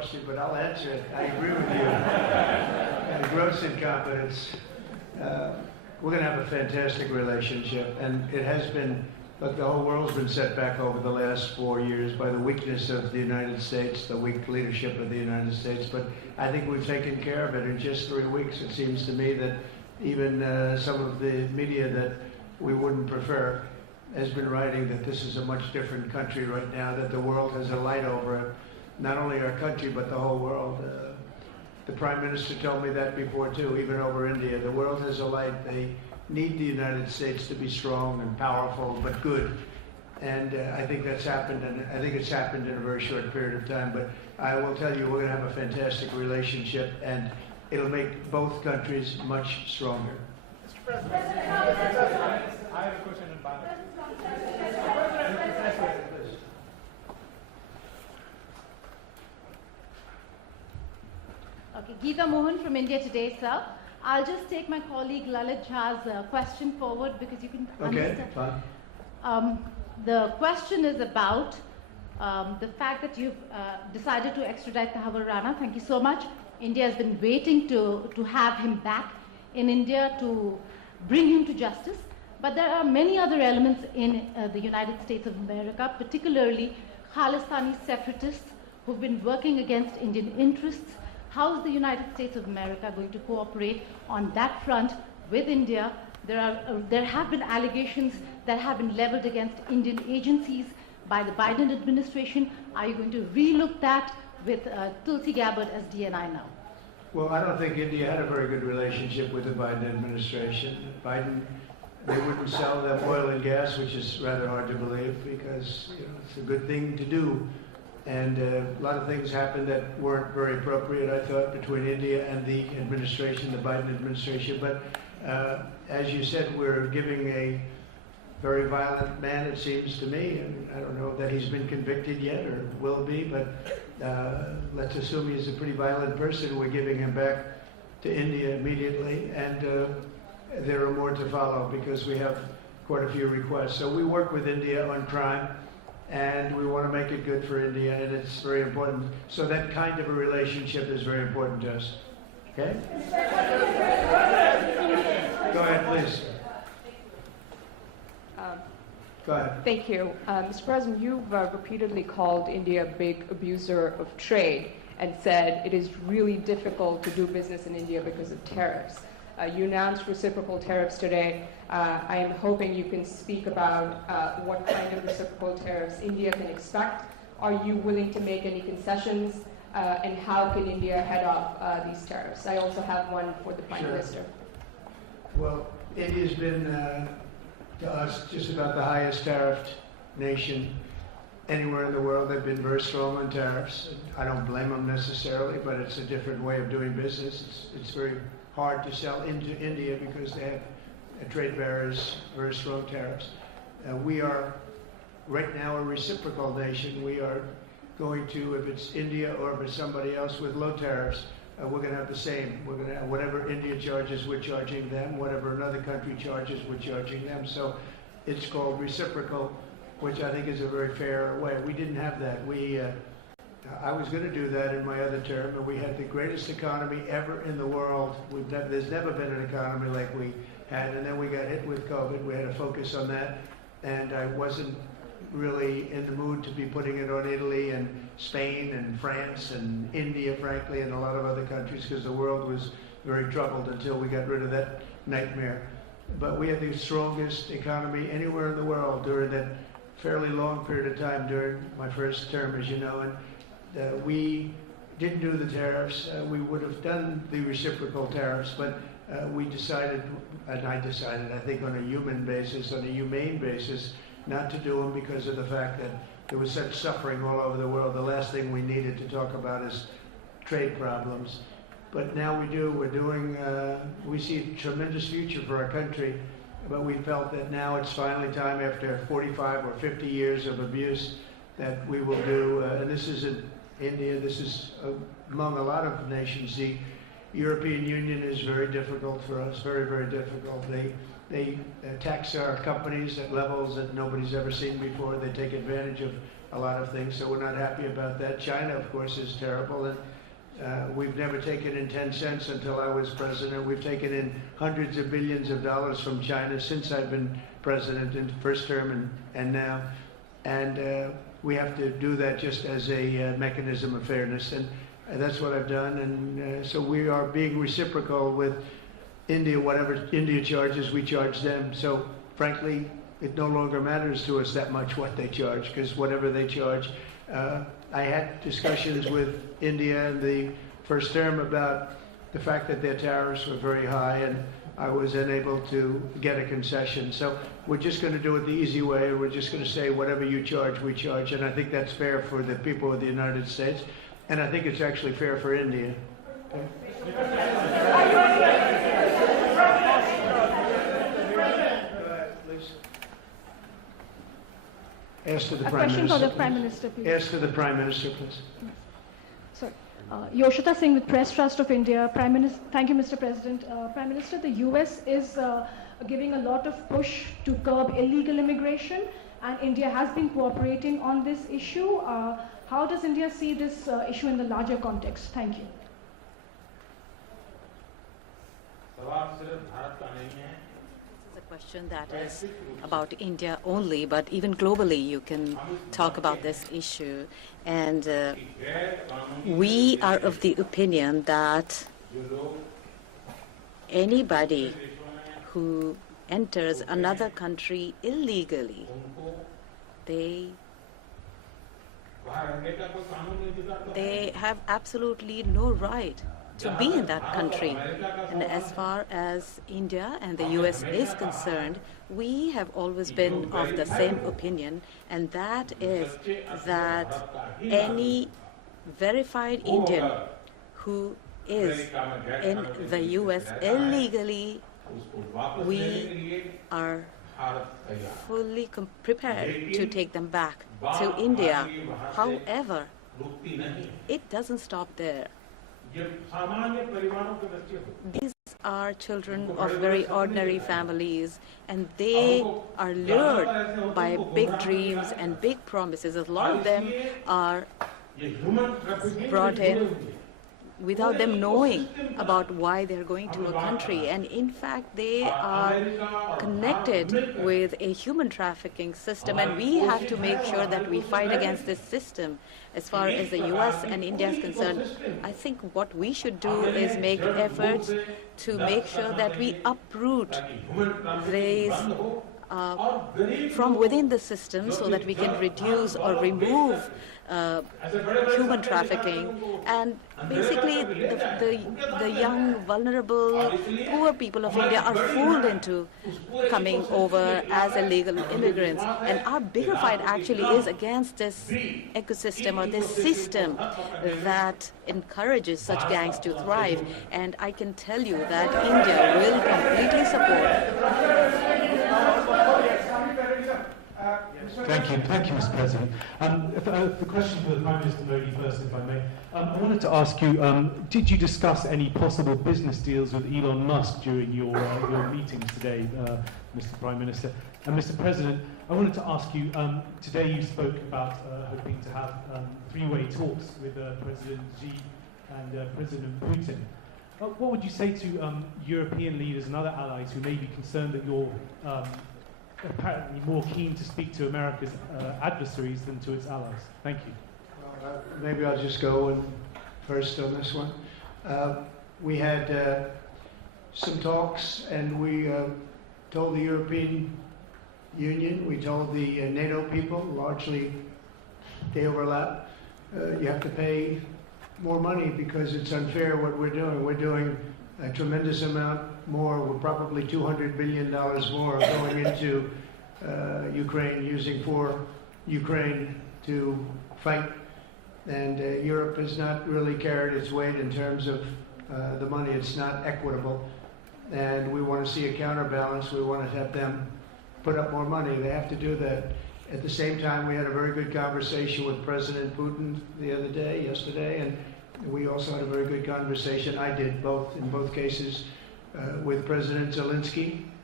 question, but I'll answer it. I agree with you. Gross incompetence. We're going to have a fantastic relationship, and it has been. Look, the whole world's been set back over the last 4 years by the weakness of the United States, the weak leadership of the United States. But I think we've taken care of it in just 3 weeks. It seems to me that even some of the media that we wouldn't prefer has been writing that this is a much different country right now, that the world has a light over it. Not only our country, but the whole world. The Prime Minister told me that before, too, even over India. The world has a light. They need the United States to be strong and powerful, but good. And I think that's happened, and I think it's happened in a very short period of time. But I will tell you, we're going to have a fantastic relationship, and it'll make both countries much stronger. Mr. President, I have a question in Bangladesh. Okay, Geeta Mohan from India Today, sir. I'll just take my colleague Lalit Jha's question forward because you can understand. Okay, fine. The question is about the fact that you've decided to extradite Tahabur Rana. Thank you so much. India has been waiting to have him back in India to bring him to justice. But there are many other elements in the United States of America, particularly Khalistani separatists who've been working against Indian interests. How is the United States of America going to cooperate on that front with India? There have been allegations that have been leveled against Indian agencies by the Biden administration. Are you going to relook that with Tulsi Gabbard as DNI now? Well, I don't think India had a very good relationship with the Biden administration. They wouldn't sell them oil and gas, which is rather hard to believe because it's a good thing to do. And a lot of things happened that weren't very appropriate, I thought, between India and the administration, the Biden administration. But as you said, we're giving a very violent man, it seems to me, and I don't know that he's been convicted yet or will be, but let's assume he's a pretty violent person. We're giving him back to India immediately, and there are more to follow because we have quite a few requests. So we work with India on crime, and we want to make it good for India, and it's very important. So that kind of a relationship is very important to us. Okay? Go ahead, please. Go ahead. Thank you. Mr. President, you've repeatedly called India a big abuser of trade and said it is really difficult to do business in India because of tariffs. You announced reciprocal tariffs today. I am hoping you can speak about what kind of reciprocal tariffs India can expect. Are you willing to make any concessions? And how can India head off these tariffs? I also have one for the Prime Minister. Well, India's been, to us, just about the highest tariffed nation anywhere in the world. They've been very strong on tariffs. I don't blame them necessarily, but it's a different way of doing business. It's very hard to sell into India because they have trade barriers, very strong tariffs. We are right now a reciprocal nation. We are going to, if it's India or if it's somebody else with low tariffs, we're going to have the same. We're going to have whatever India charges, we're charging them. Whatever another country charges, we're charging them. So it's called reciprocal, which I think is a very fair way. We didn't have that. I was going to do that in my other term, and we had the greatest economy ever in the world. There's never been an economy like we had, and then we got hit with COVID. We had to focus on that, and I wasn't really in the mood to be putting it on Italy and Spain and France and India, frankly, and a lot of other countries, because the world was very troubled until we got rid of that nightmare. But we had the strongest economy anywhere in the world during that fairly long period of time during my first term, as you know, and we didn't do the tariffs. We would have done the reciprocal tariffs, but we decided, and I decided, I think on a human basis, on a humane basis, not to do them because of the fact that there was such suffering all over the world. The last thing we needed to talk about is trade problems. But now we do. We're doing, we see a tremendous future for our country, but we felt that now it's finally time, after 45 or 50 years of abuse, that we will do, and this isn't India, this is among a lot of nations. The European Union is very difficult for us, very, very difficult. They tax our companies at levels that nobody's ever seen before. They take advantage of a lot of things, so we're not happy about that. China, of course, is terrible, and we've never taken in 10 cents until I was president. We've taken in hundreds of billions of dollars from China since I've been president in the first term and now. And we have to do that just as a mechanism of fairness, and that's what I've done. And so we are being reciprocal with India. Whatever India charges, we charge them. So frankly, it no longer matters to us that much what they charge, because whatever they charge, I had discussions with India in the first term about the fact that their tariffs were very high, and I was unable to get a concession. So we're just going to do it the easy way, and we're just going to say whatever you charge, we charge. And I think that's fair for the people of the United States, and I think it's actually fair for India. Ask to the Prime question Minister. for the Prime Minister, please. Ask to the Prime Minister, please. Sorry. Yoshita Singh with Press Trust of India. Prime Minister, thank you, Mr. President. Prime Minister, the US is giving a lot of push to curb illegal immigration, and India has been cooperating on this issue. How does India see this issue in the larger context? Thank you. This is a question that is about India only, but even globally you can talk about this issue. And we are of the opinion that anybody who enters another country illegally, they have absolutely no right to be in that country. And as far as India and the US is concerned, we have always been of the same opinion, and that is that any verified Indian who is in the US illegally, we are fully prepared to take them back to India. However, it doesn't stop there. These are children of very ordinary families, and they are lured by big dreams and big promises. A lot of them are brought in without them knowing about why they're going to a country. And in fact, they are connected with a human trafficking system, and we have to make sure that we fight against this system. As far as the US and India is concerned, I think what we should do is make efforts to make sure that we uproot these from within the system, so that we can reduce or remove human trafficking. And basically the young, vulnerable, poor people of India are fooled into coming over as illegal immigrants. And our bigger fight actually is against this ecosystem or this system that encourages such gangs to thrive. And I can tell you that India will completely support. Thank you, Mr. President. The question for the Prime Minister Modi first, if I may. I wanted to ask you, did you discuss any possible business deals with Elon Musk during your meetings today, Mr. Prime Minister? And Mr. President, I wanted to ask you, today you spoke about hoping to have three-way talks with President Xi and President Putin. What would you say to European leaders and other allies who may be concerned that you're apparently more keen to speak to America's adversaries than to its allies? Thank you. Well, maybe I'll just go first on this one. We had some talks, and we told the European Union, we told the NATO people, largely they overlap, you have to pay more money because it's unfair what we're doing. We're doing a tremendous amount more. We're probably $200 billion more going into Ukraine, using for Ukraine to fight. And Europe has not really carried its weight in terms of the money. It's not equitable. And we want to see a counterbalance. We want to have them put up more money. They have to do that. At the same time, we had a very good conversation with President Putin yesterday, and we also had a very good conversation. I did in both cases, with President Zelensky,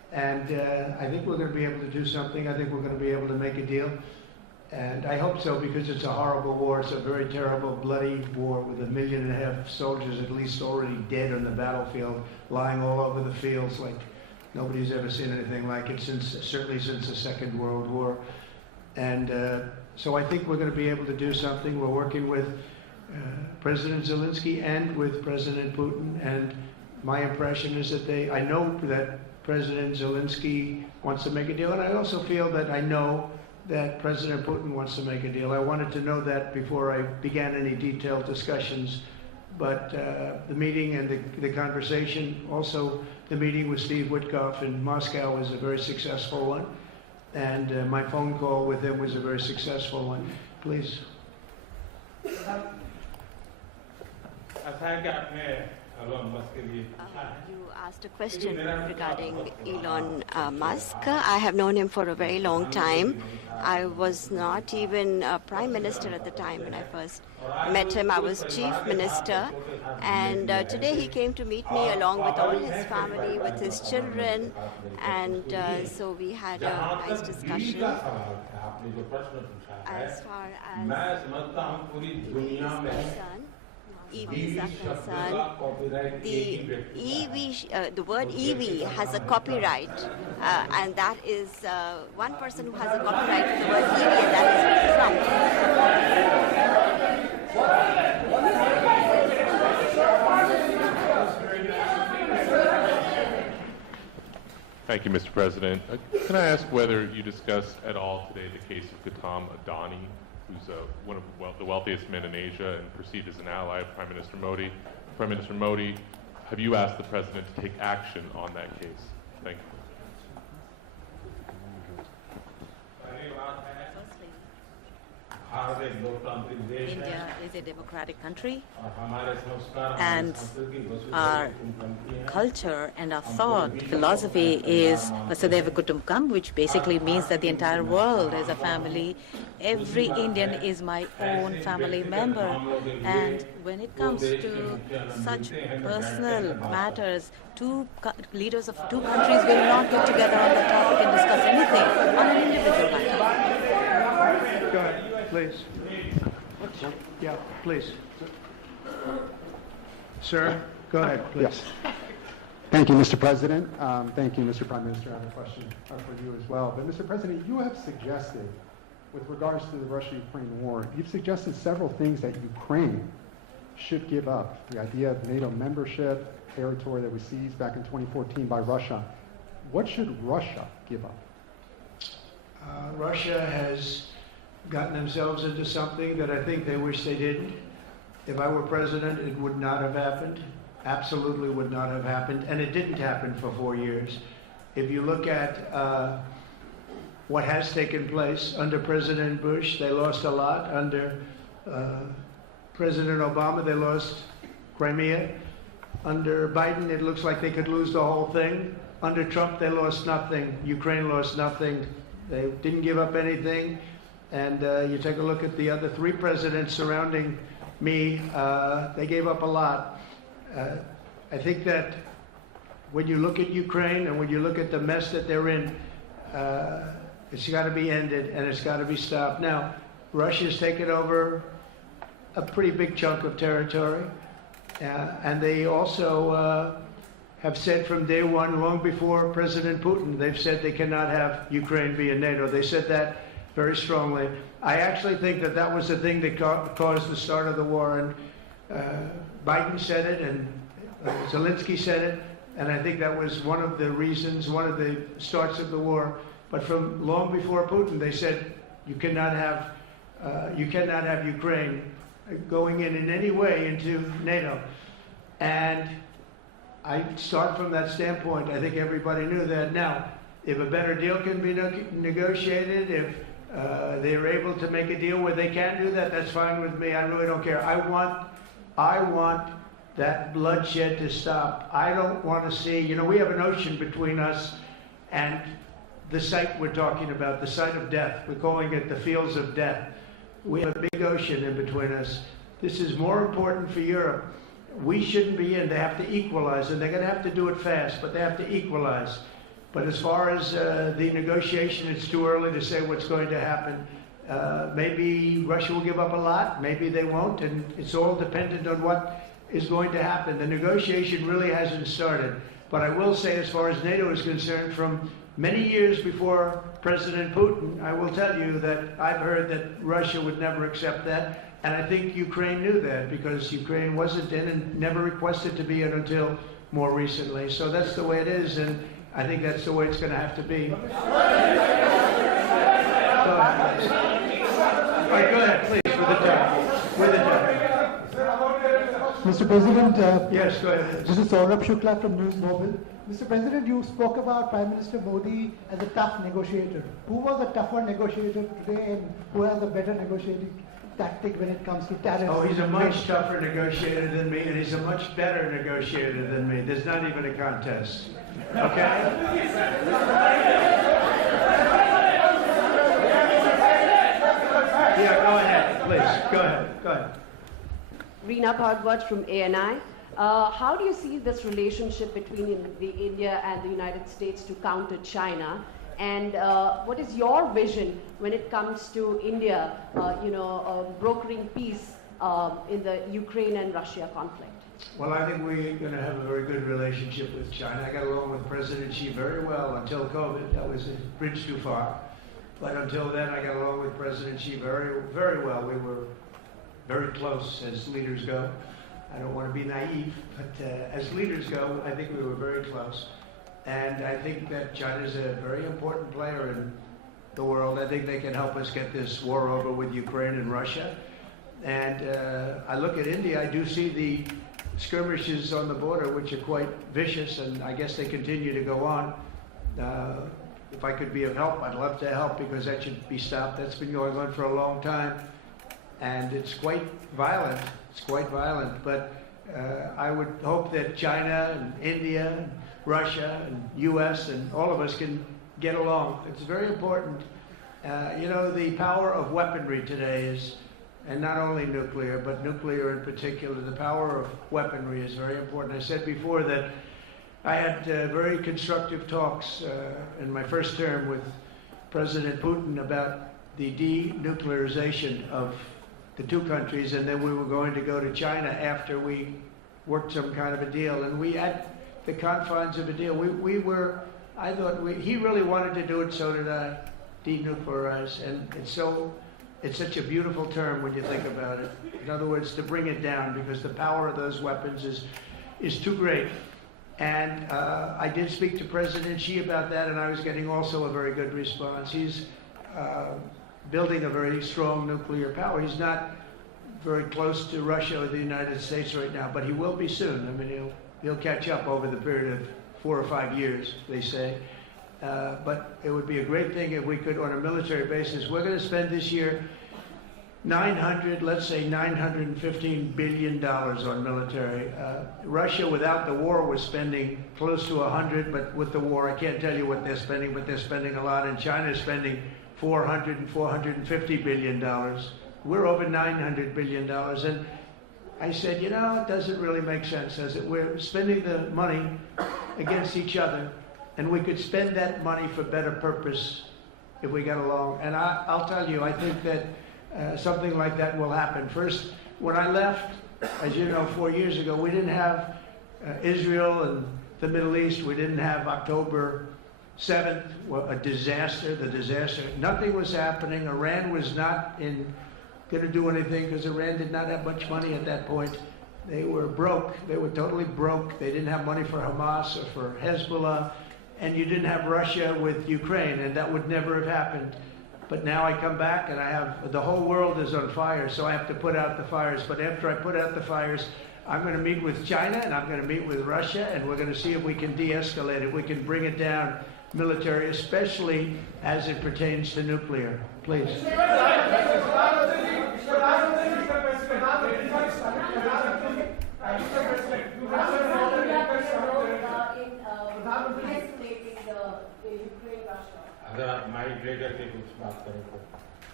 And I think we're going to be able to do something. I think we're going to be able to make a deal. And I hope so, because it's a horrible war. It's a very terrible, bloody war with 1.5 million soldiers at least already dead on the battlefield, lying all over the fields like nobody's ever seen anything like it, certainly since the Second World War. And so I think we're going to be able to do something. We're working with President Zelensky and with President Putin. And my impression is that I know that President Zelensky wants to make a deal, and I also feel that I know that President Putin wants to make a deal. I wanted to know that before I began any detailed discussions. But the meeting and the conversation, also the meeting with Steve Witkoff in Moscow was a very successful one. And my phone call with him was a very successful one. Please. You asked a question regarding Elon Musk. I have known him for a very long time. I was not even a prime minister at the time when I first met him. I was chief minister. And today he came to meet me along with all his family, with his children. And so we had a nice discussion. As far as EVs are concerned, the word EV has a copyright, and that is one person who has a copyright to the word EV, and that is Trump. Thank you, Mr. President. Can I ask whether you discussed at all today the case of Gautam Adani, who's one of the wealthiest men in Asia and perceived as an ally of Prime Minister Modi? Prime Minister Modi, have you asked the President to take action on that case? Thank you. India is a democratic country, and our culture and our thought philosophy is Vasudhaiva Kutumbakam, which basically means that the entire world is a family. Every Indian is my own family member, and when it comes to such personal matters, leaders of two countries will not get together on the topic and discuss anything on an individual matter. Go ahead. Please. Yeah, please. Sir, go ahead, please. Yes. Thank you, Mr. President. Thank you, Mr. Prime Minister. I have a question for you as well. But, Mr. President, you have suggested, with regards to the Russia-Ukraine war, you've suggested several things that Ukraine should give up. The idea of NATO membership, territory that was seized back in 2014 by Russia. What should Russia give up? Russia has gotten themselves into something that I think they wish they didn't. If I were president, it would not have happened. Absolutely would not have happened. And it didn't happen for 4 years. If you look at what has taken place under President Bush, they lost a lot. Under President Obama, they lost Crimea. Under Biden, it looks like they could lose the whole thing. Under Trump, they lost nothing. Ukraine lost nothing. They didn't give up anything. And you take a look at the other 3 presidents surrounding me, they gave up a lot. I think that when you look at Ukraine and when you look at the mess that they're in, it's got to be ended and it's got to be stopped. Now, Russia's taken over a pretty big chunk of territory, and they also have said from day one, long before President Putin, they've said they cannot have Ukraine be in NATO. They said that very strongly. I actually think that that was the thing that caused the start of the war, and Biden said it, and Zelensky said it, and I think that was one of the reasons, one of the starts of the war. But from long before Putin, they said you cannot have Ukraine going in any way into NATO. And I start from that standpoint. I think everybody knew that. Now, if a better deal can be negotiated, if they're able to make a deal where they can do that, that's fine with me. I really don't care. I want that bloodshed to stop. I don't want to see, we have an ocean between us and the site we're talking about, the site of death. We're calling it the fields of death. We have a big ocean in between us. This is more important for Europe. We shouldn't be in. They have to equalize, and they're going to have to do it fast, but they have to equalize. But as far as the negotiation, it's too early to say what's going to happen. Maybe Russia will give up a lot, maybe they won't, and it's all dependent on what is going to happen. The negotiation really hasn't started. But I will say, as far as NATO is concerned, from many years before President Putin, I will tell you that I've heard that Russia would never accept that. And I think Ukraine knew that, because Ukraine wasn't in and never requested to be in until more recently. So that's the way it is, and I think that's the way it's going to have to be. All right, go ahead, please, with the time. With the time. Mr. President, yes, go ahead. This is Saurabh Shukla from News Mobile. Mr. President, you spoke about Prime Minister Modi as a tough negotiator. Who was a tougher negotiator today, and who has a better negotiating tactic when it comes to tariffs? Oh, he's a much tougher negotiator than me, and he's a much better negotiator than me. There's not even a contest. Okay? Yeah, go ahead, please. Go ahead. Go ahead. Reena Bhardwaj from ANI. How do you see this relationship between India and the United States to counter China? And what is your vision when it comes to India, brokering peace in the Ukraine and Russia conflict? Well, I think we're going to have a very good relationship with China. I got along with President Xi very well until COVID. That was a bridge too far. But until then, I got along with President Xi very, very well. We were very close as leaders go. I don't want to be naive, but as leaders go, I think we were very close. And I think that China is a very important player in the world. I think they can help us get this war over with Ukraine and Russia. And I look at India, I do see the skirmishes on the border, which are quite vicious, and I guess they continue to go on. If I could be of help, I'd love to help, because that should be stopped. That's been going on for a long time. And it's quite violent. It's quite violent. But I would hope that China and India and Russia and U.S. and all of us can get along. It's very important. The power of weaponry today is, and not only nuclear, but nuclear in particular, the power of weaponry is very important. I said before that I had very constructive talks in my first term with President Putin about the denuclearization of the two countries, and then we were going to go to China after we worked some kind of a deal. And we had the confines of a deal. I thought he really wanted to do it, so did I, denuclearize. And it's such a beautiful term when you think about it. In other words, to bring it down, because the power of those weapons is too great. And I did speak to President Xi about that, and I was getting also a very good response. He's building a very strong nuclear power. He's not very close to Russia or the United States right now, but he will be soon. I mean, he'll catch up over the period of 4 or 5 years, they say. But it would be a great thing if we could, on a military basis. We're going to spend this year $915 billion on military. Russia, without the war, was spending close to 100, but with the war, I can't tell you what they're spending, but they're spending a lot. And China is spending $400 and $450 billion. We're over $900 billion. And I said, it doesn't really make sense, as we're spending the money against each other, and we could spend that money for better purpose if we got along. And I'll tell you, I think that something like that will happen. First, when I left, as you know, 4 years ago, we didn't have Israel and the Middle East. We didn't have October 7th, a disaster, the disaster. Nothing was happening. Iran was not going to do anything, because Iran did not have much money at that point. They were broke. They were totally broke. They didn't have money for Hamas or for Hezbollah. And you didn't have Russia with Ukraine, and that would never have happened. But now I come back, and the whole world is on fire, so I have to put out the fires. But after I put out the fires, I'm going to meet with China, and I'm going to meet with Russia, and we're going to see if we can de-escalate it. We can bring it down military, especially as it pertains to nuclear. Please.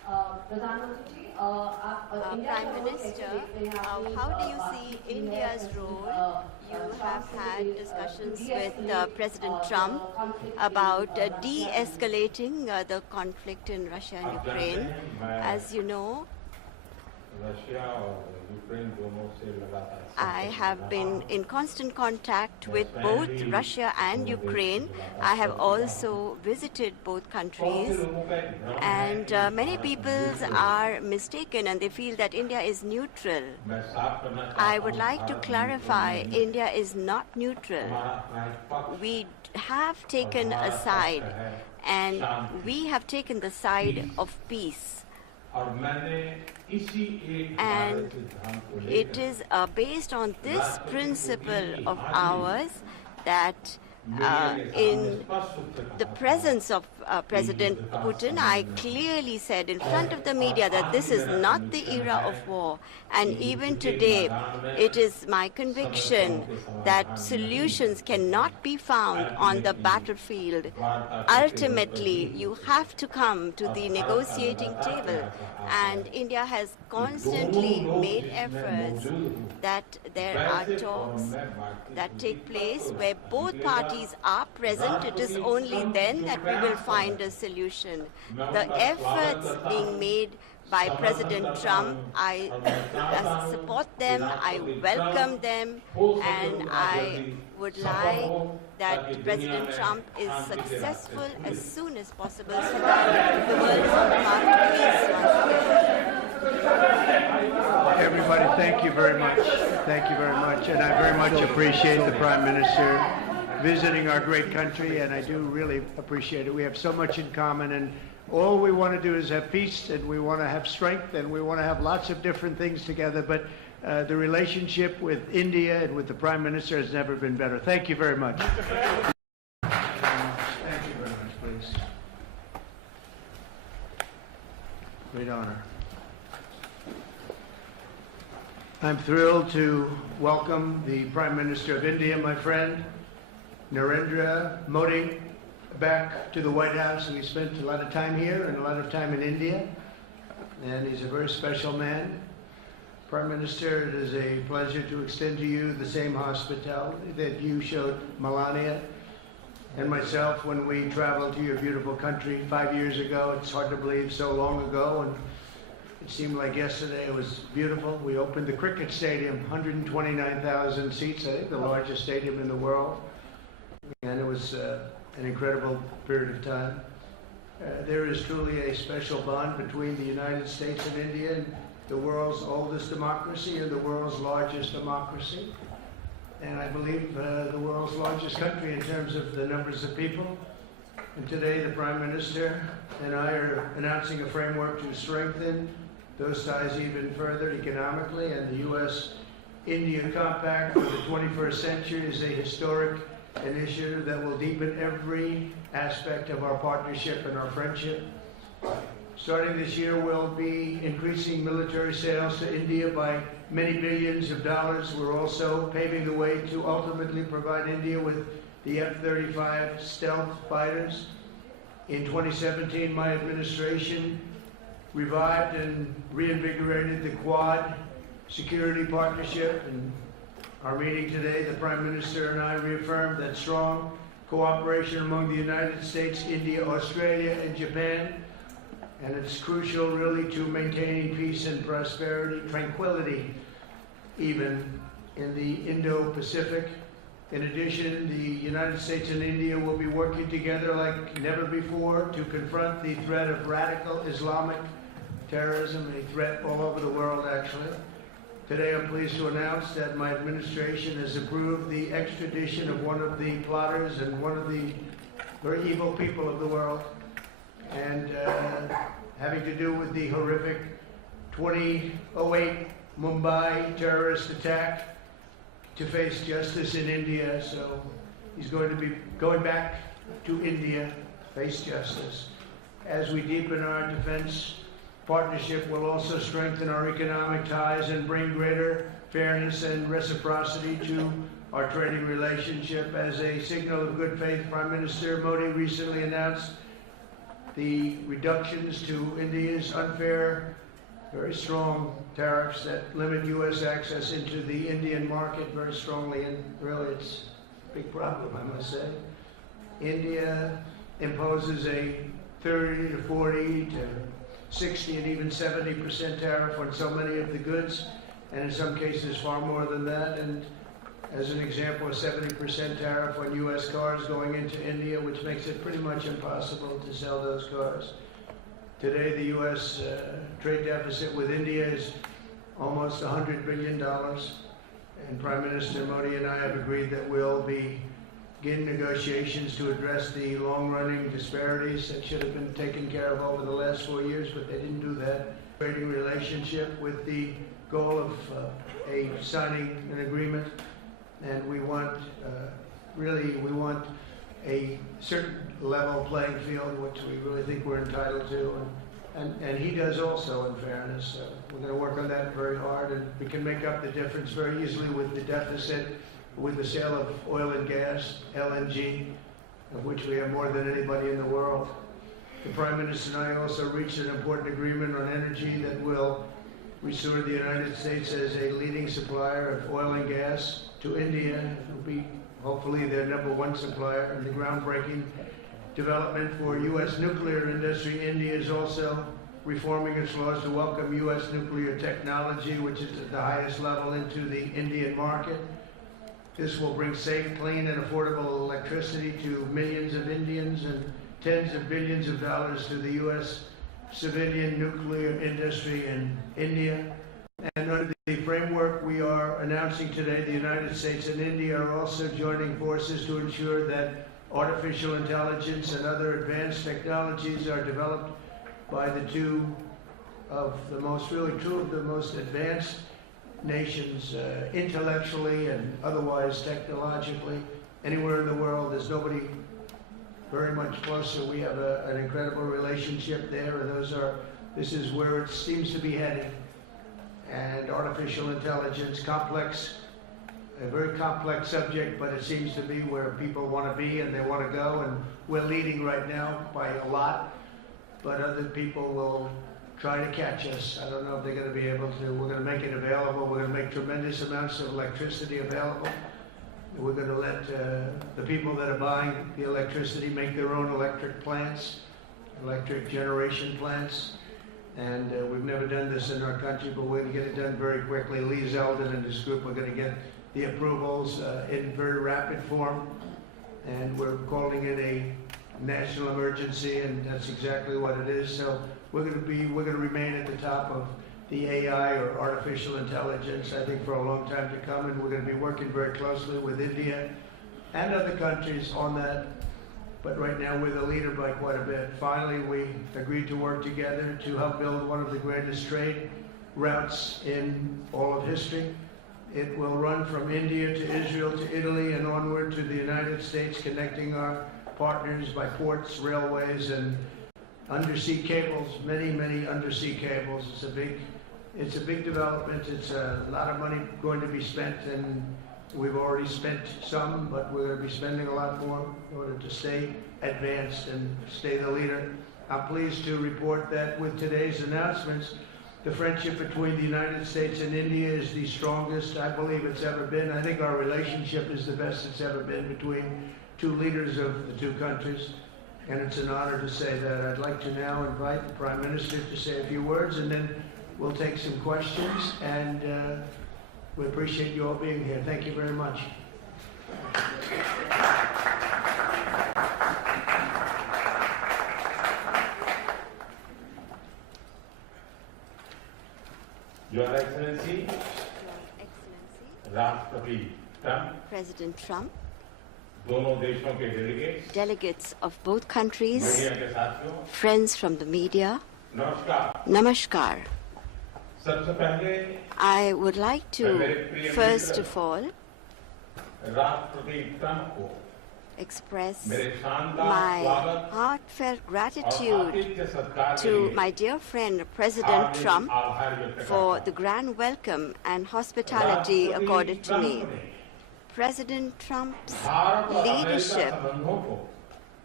Prime Minister, how do you see India's role? You have had discussions with President Trump about de-escalating the conflict in Russia and Ukraine. As you know, I have been in constant contact with both Russia and Ukraine. I have also visited both countries, and many people are mistaken and they feel that India is neutral. I would like to clarify, India is not neutral. We have taken a side, and we have taken the side of peace. And it is based on this principle of ours that in the presence of President Putin, I clearly said in front of the media that this is not the era of war. And even today, it is my conviction that solutions cannot be found on the battlefield. Ultimately, you have to come to the negotiating table. And India has constantly made efforts that there are talks that take place where both parties are present. It is only then that we will find a solution. The efforts being made by President Trump, I support them, I welcome them, and I would like that President Trump is successful as soon as possible so that the world is on the path to peace once again. Everybody, thank you very much. Thank you very much. And I very much appreciate the Prime Minister visiting our great country, and I do really appreciate it. We have so much in common, and all we want to do is have peace, and we want to have strength, and we want to have lots of different things together, but the relationship with India and with the Prime Minister has never been better. Thank you very much. Thank you very much, please. Great honor. I'm thrilled to welcome the Prime Minister of India, my friend, Narendra Modi, back to the White House. We spent a lot of time here and a lot of time in India, and he's a very special man. Prime Minister, it is a pleasure to extend to you the same hospitality that you showed Melania and myself when we traveled to your beautiful country 5 years ago. It's hard to believe, so long ago, and it seemed like yesterday. It was beautiful. We opened the cricket stadium, 129,000 seats, I think the largest stadium in the world, and it was an incredible period of time. There is truly a special bond between the United States and India, and the world's oldest democracy and the world's largest democracy. And I believe the world's largest country in terms of the numbers of people. And today the Prime Minister and I are announcing a framework to strengthen those ties even further economically, and the U.S.-India Compact for the 21st century is a historic initiative that will deepen every aspect of our partnership and our friendship. Starting this year, we'll be increasing military sales to India by many billions of dollars. We're also paving the way to ultimately provide India with the F-35 stealth fighters. In 2017, my administration revived and reinvigorated the Quad security partnership. And our meeting today, the Prime Minister and I reaffirmed that strong cooperation among the United States, India, Australia, and Japan. And it's crucial, really, to maintaining peace and prosperity, tranquility, even in the Indo-Pacific. In addition, the United States and India will be working together like never before to confront the threat of radical Islamic terrorism, a threat all over the world, actually. Today, I'm pleased to announce that my administration has approved the extradition of one of the plotters and one of the very evil people of the world, and having to do with the horrific 2008 Mumbai terrorist attack, to face justice in India. So he's going to be going back to India, face justice. As we deepen our defense partnership, we'll also strengthen our economic ties and bring greater fairness and reciprocity to our trading relationship. As a signal of good faith, Prime Minister Modi recently announced the reductions to India's unfair, very strong tariffs that limit U.S. access into the Indian market very strongly, and really it's a big problem, I must say. India imposes a 30 to 40 to 60 and even 70% tariff on so many of the goods, and in some cases far more than that. And as an example, a 70% tariff on U.S. cars going into India, which makes it pretty much impossible to sell those cars. Today, the U.S. Trade deficit with India is almost $100 billion, and Prime Minister Modi and I have agreed that we'll begin negotiations to address the long-running disparities that should have been taken care of over the last 4 years, but they didn't do that. Trading relationship with the goal of signing an agreement, and we want, we want a certain level playing field, which we really think we're entitled to, and he does also, in fairness. We're going to work on that very hard, and we can make up the difference very easily with the deficit, with the sale of oil and gas, LNG, of which we have more than anybody in the world. The Prime Minister and I also reached an important agreement on energy that will restore the United States as a leading supplier of oil and gas to India. It will be hopefully their #1 supplier in the groundbreaking development for U.S. nuclear industry. India is also reforming its laws to welcome U.S. nuclear technology, which is at the highest level, into the Indian market. This will bring safe, clean, and affordable electricity to millions of Indians and tens of billions of dollars to the U.S. civilian nuclear industry in India. And under the framework we are announcing today, the United States and India are also joining forces to ensure that artificial intelligence and other advanced technologies are developed by two of the most advanced nations, intellectually and otherwise technologically. Anywhere in the world, there's nobody very much closer. We have an incredible relationship there, and this is where it seems to be heading. And artificial intelligence, a very complex subject, but it seems to be where people want to be and they want to go, and we're leading right now by a lot, but other people will try to catch us. I don't know if they're going to be able to. We're going to make it available. We're going to make tremendous amounts of electricity available. We're going to let the people that are buying the electricity make their own electric generation plants. And we've never done this in our country, but we're going to get it done very quickly. Lee Zeldin and his group are going to get the approvals in very rapid form, and we're calling it a national emergency, and that's exactly what it is. So we're going to remain at the top of the AI, or artificial intelligence, I think, for a long time to come, and we're going to be working very closely with India and other countries on that. But right now we're the leader by quite a bit. Finally, we agreed to work together to help build one of the greatest trade routes in all of history. It will run from India to Israel to Italy and onward to the United States, connecting our partners by ports, railways, and undersea cables, many undersea cables. It's a big development. It's a lot of money going to be spent, and we've already spent some, but we're going to be spending a lot more in order to stay advanced and stay the leader. I'm pleased to report that with today's announcements, the friendship between the United States and India is the strongest I believe it's ever been. I think our relationship is the best it's ever been between two leaders of the two countries, and it's an honor to say that. I'd like to now invite the Prime Minister to say a few words, and then we'll take some questions, and we appreciate you all being here. Thank you very much. Your Excellency, Rashtrapati Trump, President Trump, दोनों देशों के delegates of both countries, media के साथियों, friends from the media, नमस्कार. Namaskar. सबसे पहले I would like to, first of all, राष्ट्रपति Trump को express मेरे शानदार my स्वागत heartfelt और gratitude आतिथ्य सत्कार के to लिए my dear friend President Hardik Trump आभार व्यक्त for करता the हूं. grand welcome and hospitality राष्ट्रपति accorded to me. ट्रंप ने President Trump's भारत और अमेरिका leadership संबंधों को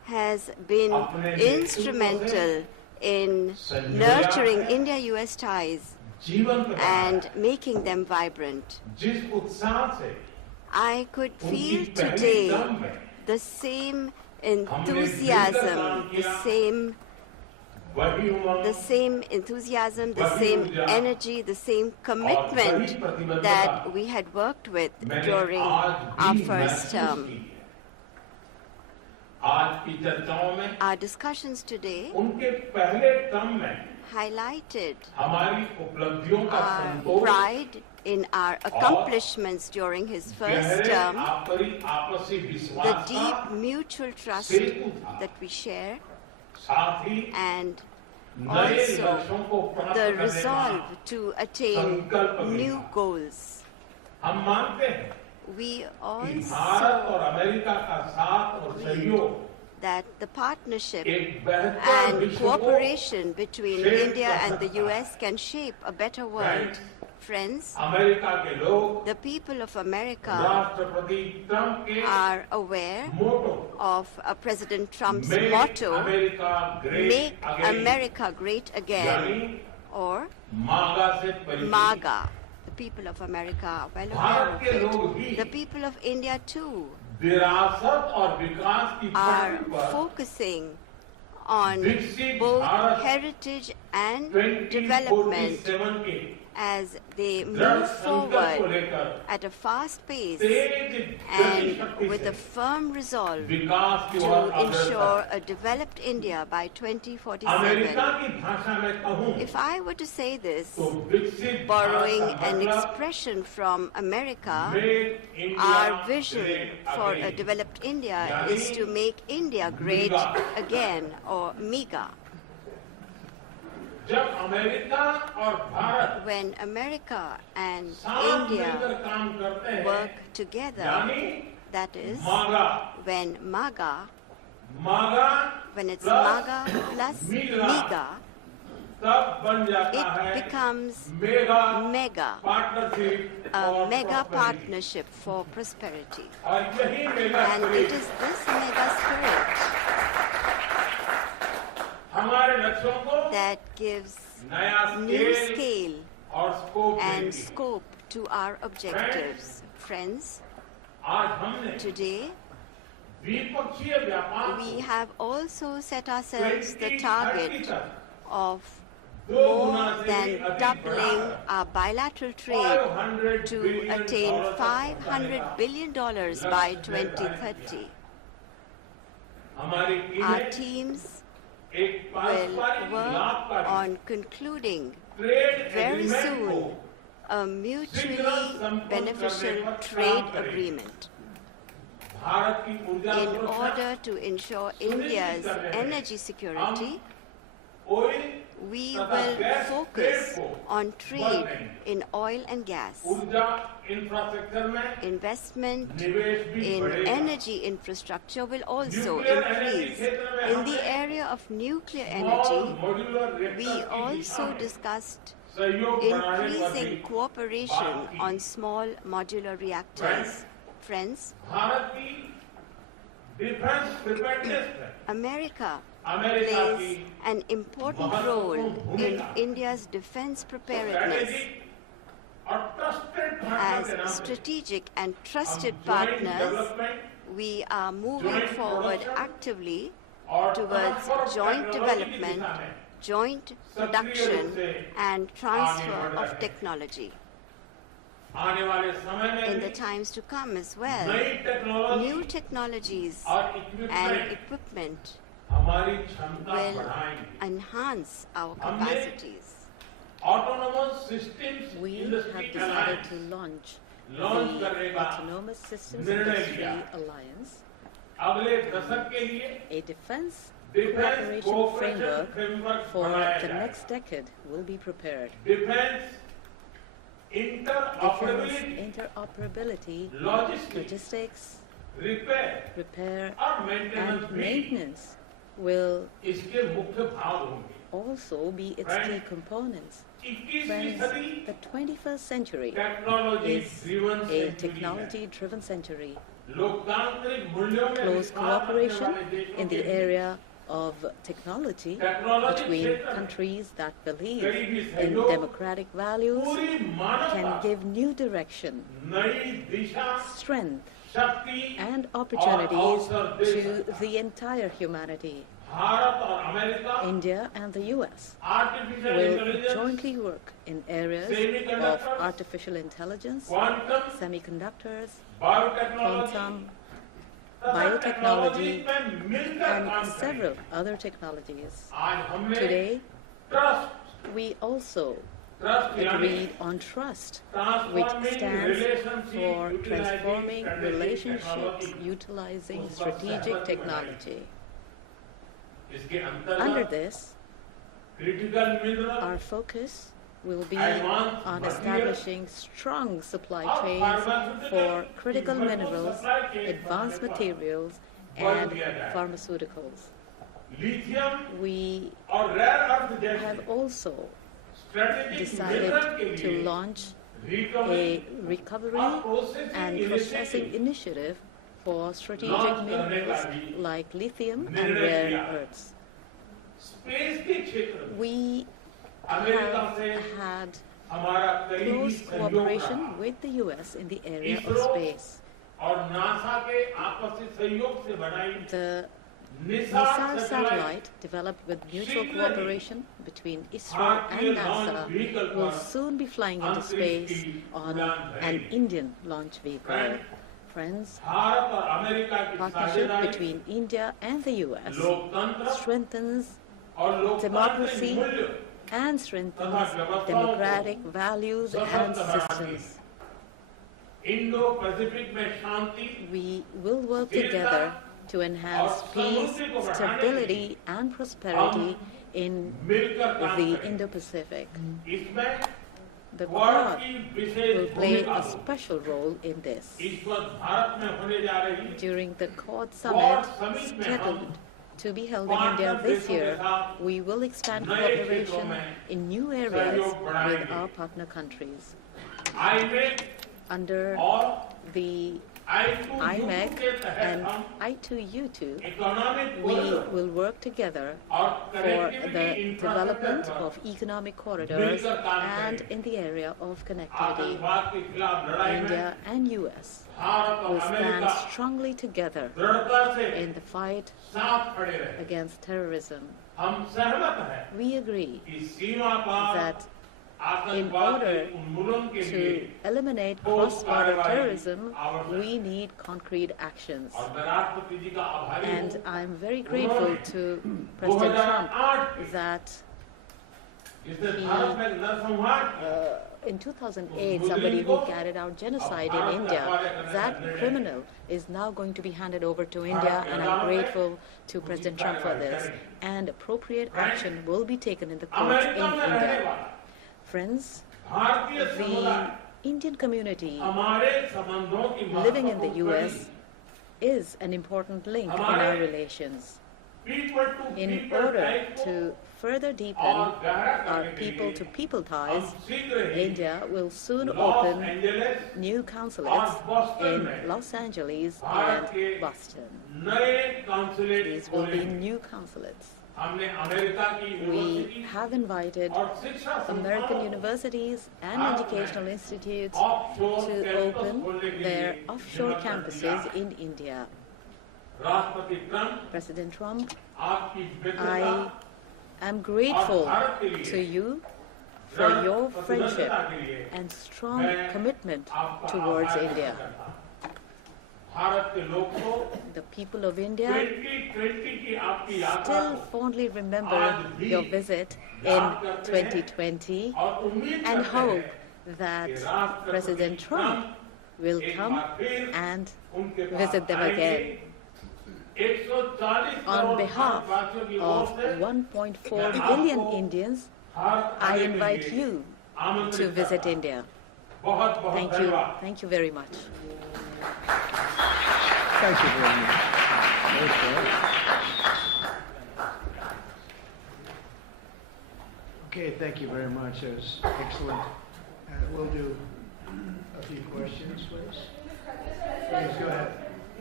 has been instrumental in nurturing India-US ties and making them vibrant. I could feel today the same enthusiasm, the same enthusiasm, the same energy, the same commitment that we had worked with during our first term. Our discussions today highlighted our pride in our accomplishments during his first term, the deep mutual trust that we share, and also the resolve to attain new goals. We also agree that the partnership and cooperation between India and the US can shape a better world. Friends, the people of America are aware of President Trump's motto, "Make America Great Again," or MAGA. The people of America are well aware of it. The people of India too are focusing on both heritage and development as they move forward at a fast pace and with a firm resolve to ensure a developed India by 2047. If I were to say this, borrowing an expression from America, our vision for a developed India is to make India great again, or MEGA. When America and India work together, that is, when it's MAGA plus MEGA, it becomes MEGA, a mega partnership for prosperity. And it is this mega spirit that gives new scale and scope to our objectives. Friends, today we have also set ourselves the target of more than doubling our bilateral trade to attain $500 billion by 2030. Our teams will work on concluding very soon a mutually beneficial trade agreement in order to ensure India's energy security. We will focus on trade in oil and gas. Investment in energy infrastructure will also increase. In the area of nuclear energy, we also discussed increasing cooperation on small modular reactors. Friends, America plays an important role in India's defense preparedness. As strategic and trusted partners, we are moving forward actively towards joint development, joint production, and transfer of technology. In the times to come as well, new technologies and equipment will enhance our capacities. We have decided to launch the Autonomous Systems Industry Alliance, a defense cooperation framework for the next decade will be prepared. Defense interoperability, logistics, repair and maintenance will also be its key components. Friends, the 21st century is a technology-driven century. close cooperation in the area of technology between countries that believe in democratic values can give new direction, strength, and opportunities to the entire humanity. India and the US will jointly work in areas of artificial intelligence, semiconductors, quantum, biotechnology, and several other technologies. Today, we also agreed on trust, which stands for transforming relationships utilizing strategic technology. Under this, our focus will be on establishing strong supply chains for critical minerals, advanced materials, and pharmaceuticals. We have also decided to launch a recovery and processing initiative for strategic minerals like lithium and rare earths. We have had close cooperation with the US in the area of space. The NISAR satellite, developed with mutual cooperation between ISRO and NASA, will soon be flying into space on an Indian launch vehicle. Friends, partnership between India and the US strengthens democracy and strengthens democratic values and systems. We will work together to enhance peace, stability, and prosperity in the Indo-Pacific. The Quad will play a special role in this. During the Quad Summit scheduled to be held in India this year, we will expand cooperation in new areas with our partner countries. Under the IMEC and I2U2, we will work together for the development of economic corridors and in the area of connectivity. India and US will stand strongly together in the fight against terrorism. We agree that in order to eliminate cross-border terrorism, we need concrete actions. And I'm very grateful to President Trump that in 2008, somebody who carried out genocide in India, that criminal is now going to be handed over to India, and I'm grateful to President Trump for this. And appropriate action will be taken in the courts in India. Friends, the Indian community living in the US is an important link in our relations. In order to further deepen our people-to-people ties, India will soon open new consulates in Los Angeles and Boston. These will be new consulates. We have invited American universities and educational institutes to open their offshore campuses in India. President Trump, I am grateful to you for your friendship and strong commitment towards India. The people of India still fondly remember your visit in 2020 and hope that President Trump will come and visit them again. On behalf of 1.4 billion Indians, I invite you to visit India. Thank you. Thank you very much. Thank you very much. Okay, thank you very much. That was excellent. We'll do a few questions, please. Please go ahead.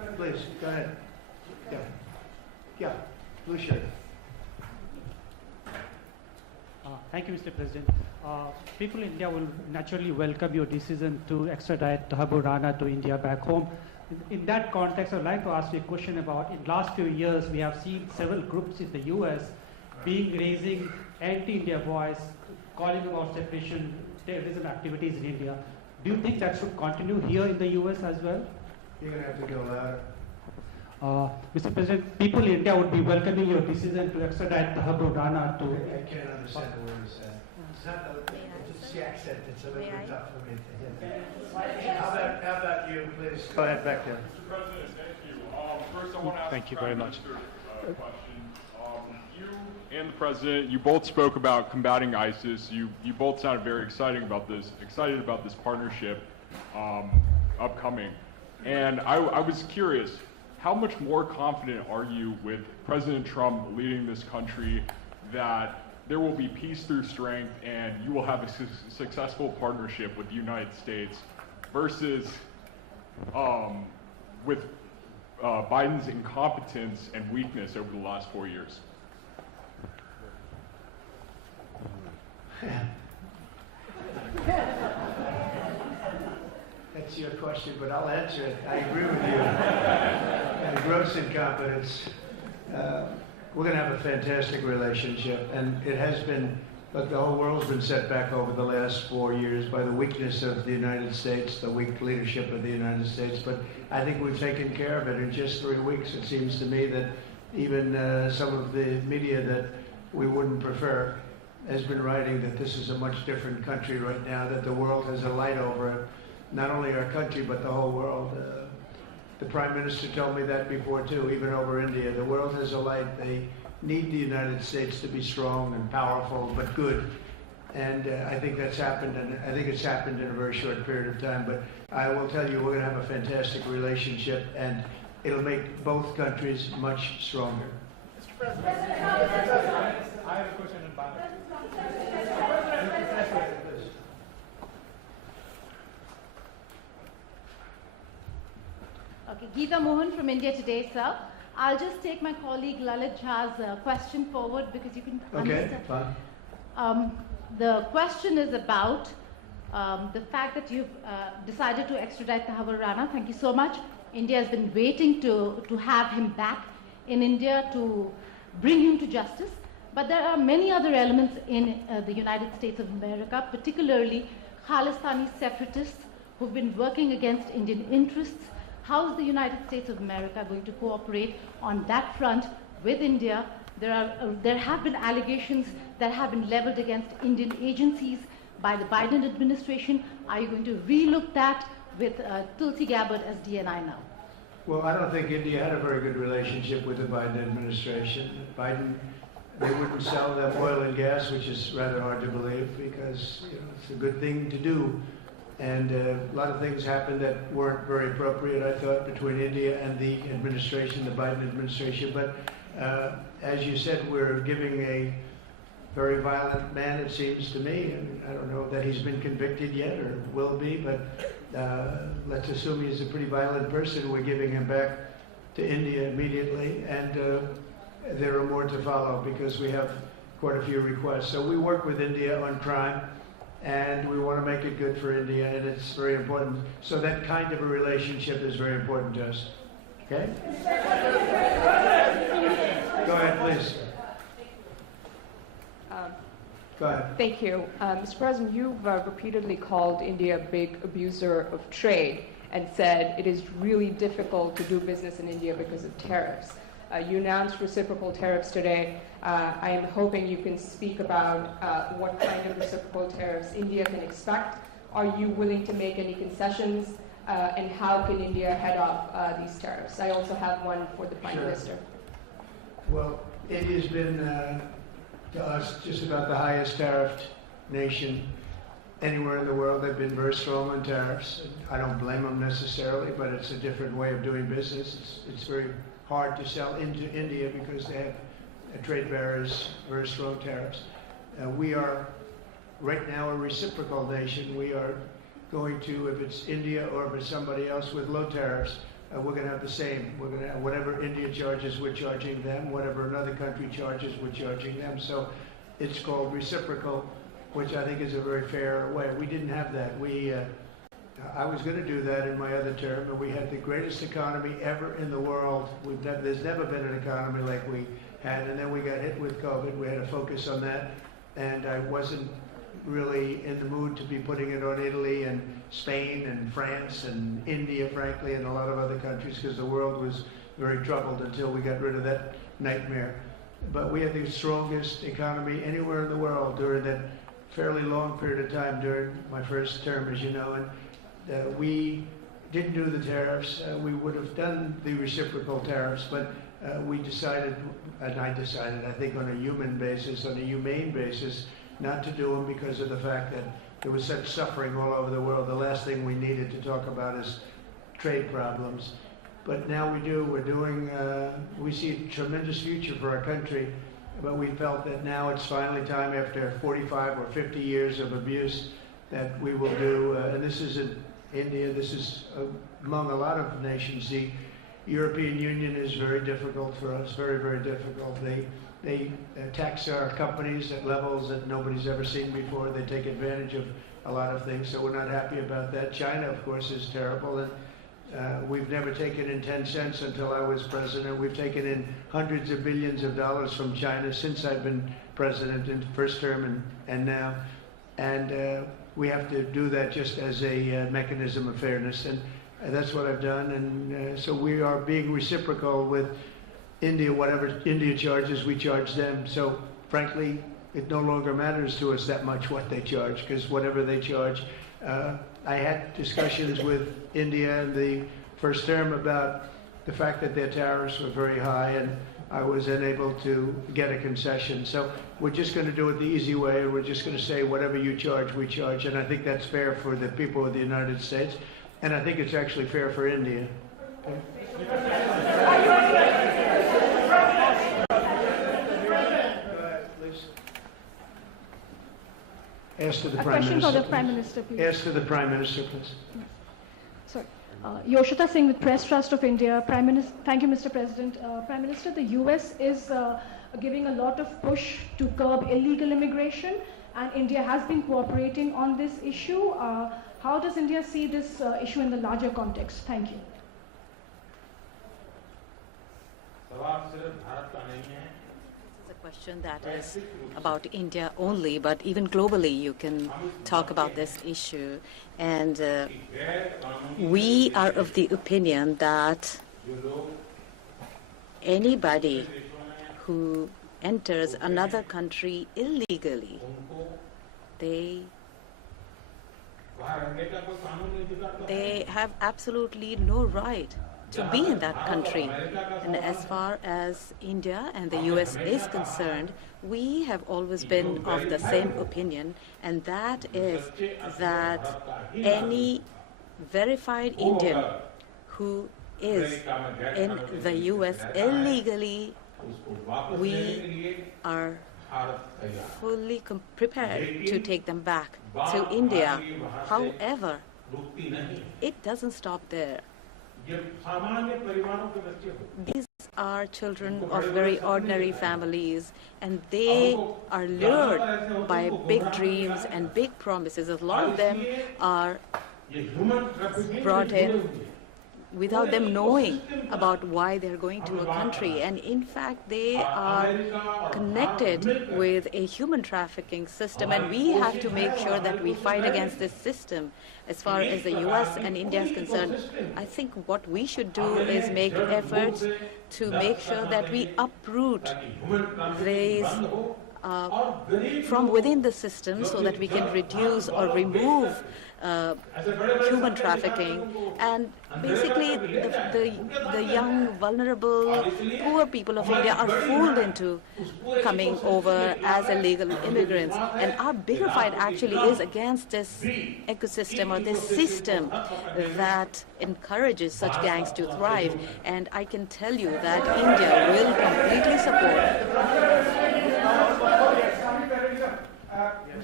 Please, go ahead. Yeah. Yeah, blue shirt. Thank you, Mr. President. People in India will naturally welcome your decision to extradite Thakur Rana to India back home. In that context, I'd like to ask you a question about, in the last few years, we have seen several groups in the US raising anti-India voice, calling about separation, terrorism activities in India. Do you think that should continue here in the US as well? You're going to have to go louder. Mr. President, people in India would be welcoming your decision to extradite Thakur Rana to... I can't understand the word you said. It's not the accent, it's a little bit tough for me to hear. How about you, please? Go ahead, back there. Mr. President, thank you. First, I want to ask Thank you very much. a question. You and the President, you both spoke about combating ISIS. You both sounded very excited about this partnership upcoming. And I was curious, how much more confident are you with President Trump leading this country that there will be peace through strength and you will have a successful partnership with the United States versus with Biden's incompetence and weakness over the last 4 years? That's your question, but I'll answer it. I agree with you. And gross incompetence. We're going to have a fantastic relationship, and it has been, but the whole world's been set back over the last 4 years by the weakness of the United States, the weak leadership of the United States. But I think we've taken care of it in just 3 weeks. It seems to me that even some of the media that we wouldn't prefer has been writing that this is a much different country right now, that the world has a light over it. Not only our country, but the whole world. The Prime Minister told me that before, too, even over India. The world has a light. They need the United States to be strong and powerful, but good. And I think that's happened, and I think it's happened in a very short period of time. But I will tell you, we're going to have a fantastic relationship, and it'll make both countries much stronger. Mr. President, I have a question in Bangladesh. Okay, Geeta Mohan from India Today, sir. I'll just take my colleague Lalit Jha's question forward because you can understand. Okay, fine. The question is about the fact that you've decided to extradite Thakur Rana. Thank you so much. India has been waiting to have him back in India to bring him to justice. But there are many other elements in the United States of America, particularly Khalistani separatists who've been working against Indian interests. How is the United States of America going to cooperate on that front with India? There have been allegations that have been leveled against Indian agencies by the Biden administration. Are you going to relook that with Tulsi Gabbard as DNI now? Well, I don't think India had a very good relationship with the Biden administration. They wouldn't sell them oil and gas, which is rather hard to believe because it's a good thing to do. And a lot of things happened that weren't very appropriate, I thought, between India and the administration, the Biden administration. But as you said, we're giving a very violent man, it seems to me. And I don't know that he's been convicted yet or will be, but let's assume he's a pretty violent person. We're giving him back to India immediately. And there are more to follow because we have quite a few requests. So we work with India on crime. And we want to make it good for India, and it's very important. So that kind of a relationship is very important to us. Okay? Go ahead, please. Go ahead. Thank you. Mr. President, you've repeatedly called India a big abuser of trade and said it is really difficult to do business in India because of tariffs. You announced reciprocal tariffs today. I am hoping you can speak about what kind of reciprocal tariffs India can expect. Are you willing to make any concessions? And how can India head off these tariffs? I also have one for the Prime Minister. Well, India's been, to us, just about the highest tariffed nation anywhere in the world. They've been very strong on tariffs. I don't blame them necessarily, but it's a different way of doing business. It's very hard to sell into India because they have trade barriers, very strong tariffs. We are right now a reciprocal nation. We are going to, if it's India or if it's somebody else with low tariffs, we're going to have the same. We're going to have whatever India charges, we're charging them. Whatever another country charges, we're charging them. So it's called reciprocal, which I think is a very fair way. We didn't have that. I was going to do that in my other term, and we had the greatest economy ever in the world. There's never been an economy like we had, and then we got hit with COVID. We had to focus on that, and I wasn't really in the mood to be putting it on Italy and Spain and France and India, frankly, and a lot of other countries, because the world was very troubled until we got rid of that nightmare. But we had the strongest economy anywhere in the world during that fairly long period of time during my first term, as you know, and we didn't do the tariffs. We would have done the reciprocal tariffs, but we decided, and I decided, I think on a human basis, on a humane basis, not to do them because of the fact that there was such suffering all over the world. The last thing we needed to talk about is trade problems. But now we do. We see a tremendous future for our country, but we felt that now it's finally time, after 45 or 50 years of abuse, that we will do, and this isn't India, this is among a lot of nations. The European Union is very difficult for us, very, very difficult. They tax our companies at levels that nobody's ever seen before. They take advantage of a lot of things, so we're not happy about that. China, of course, is terrible, and we've never taken in 10 cents until I was president. We've taken in hundreds of billions of dollars from China since I've been president in the first term and now. And we have to do that just as a mechanism of fairness, and that's what I've done. And so we are being reciprocal with India. Whatever India charges, we charge them. So frankly, it no longer matters to us that much what they charge, because whatever they charge, I had discussions with India in the first term about the fact that their tariffs were very high, and I was unable to get a concession. So we're just going to do it the easy way, and we're just going to say whatever you charge, we charge. And I think that's fair for the people of the United States, and I think it's actually fair for India. Ask to the Prime question Minister. for the Prime Minister, please. Ask to the Prime Minister, please. Sorry. Yoshita Singh with Press Trust of India. Thank you, Mr. President. Prime Minister, the US is giving a lot of push to curb illegal immigration, and India has been cooperating on this issue. How does India see this issue in the larger context? Thank you. This is a question that is about India only, but even globally you can talk about this issue. And we are of the opinion that anybody who enters another country illegally, they have absolutely no right to be in that country. And as far as India and the US is concerned, we have always been of the same opinion, and that is that any verified Indian who is in the US illegally, we are fully prepared to take them back to India. However, it doesn't stop there. These are children of very ordinary families, and they are lured by big dreams and big promises. A lot of them are brought in without them knowing about why they're going to a country. And in fact, they are connected with a human trafficking system, and we have to make sure that we fight against this system. As far as the US and India is concerned, I think what we should do is make efforts to make sure that we uproot these from within the system, so that we can reduce or remove human trafficking. And basically the young, vulnerable, poor people of India are fooled into coming over as illegal immigrants. And our bigger fight actually is against this ecosystem or this system that encourages such gangs to thrive. And I can tell you that India will completely support.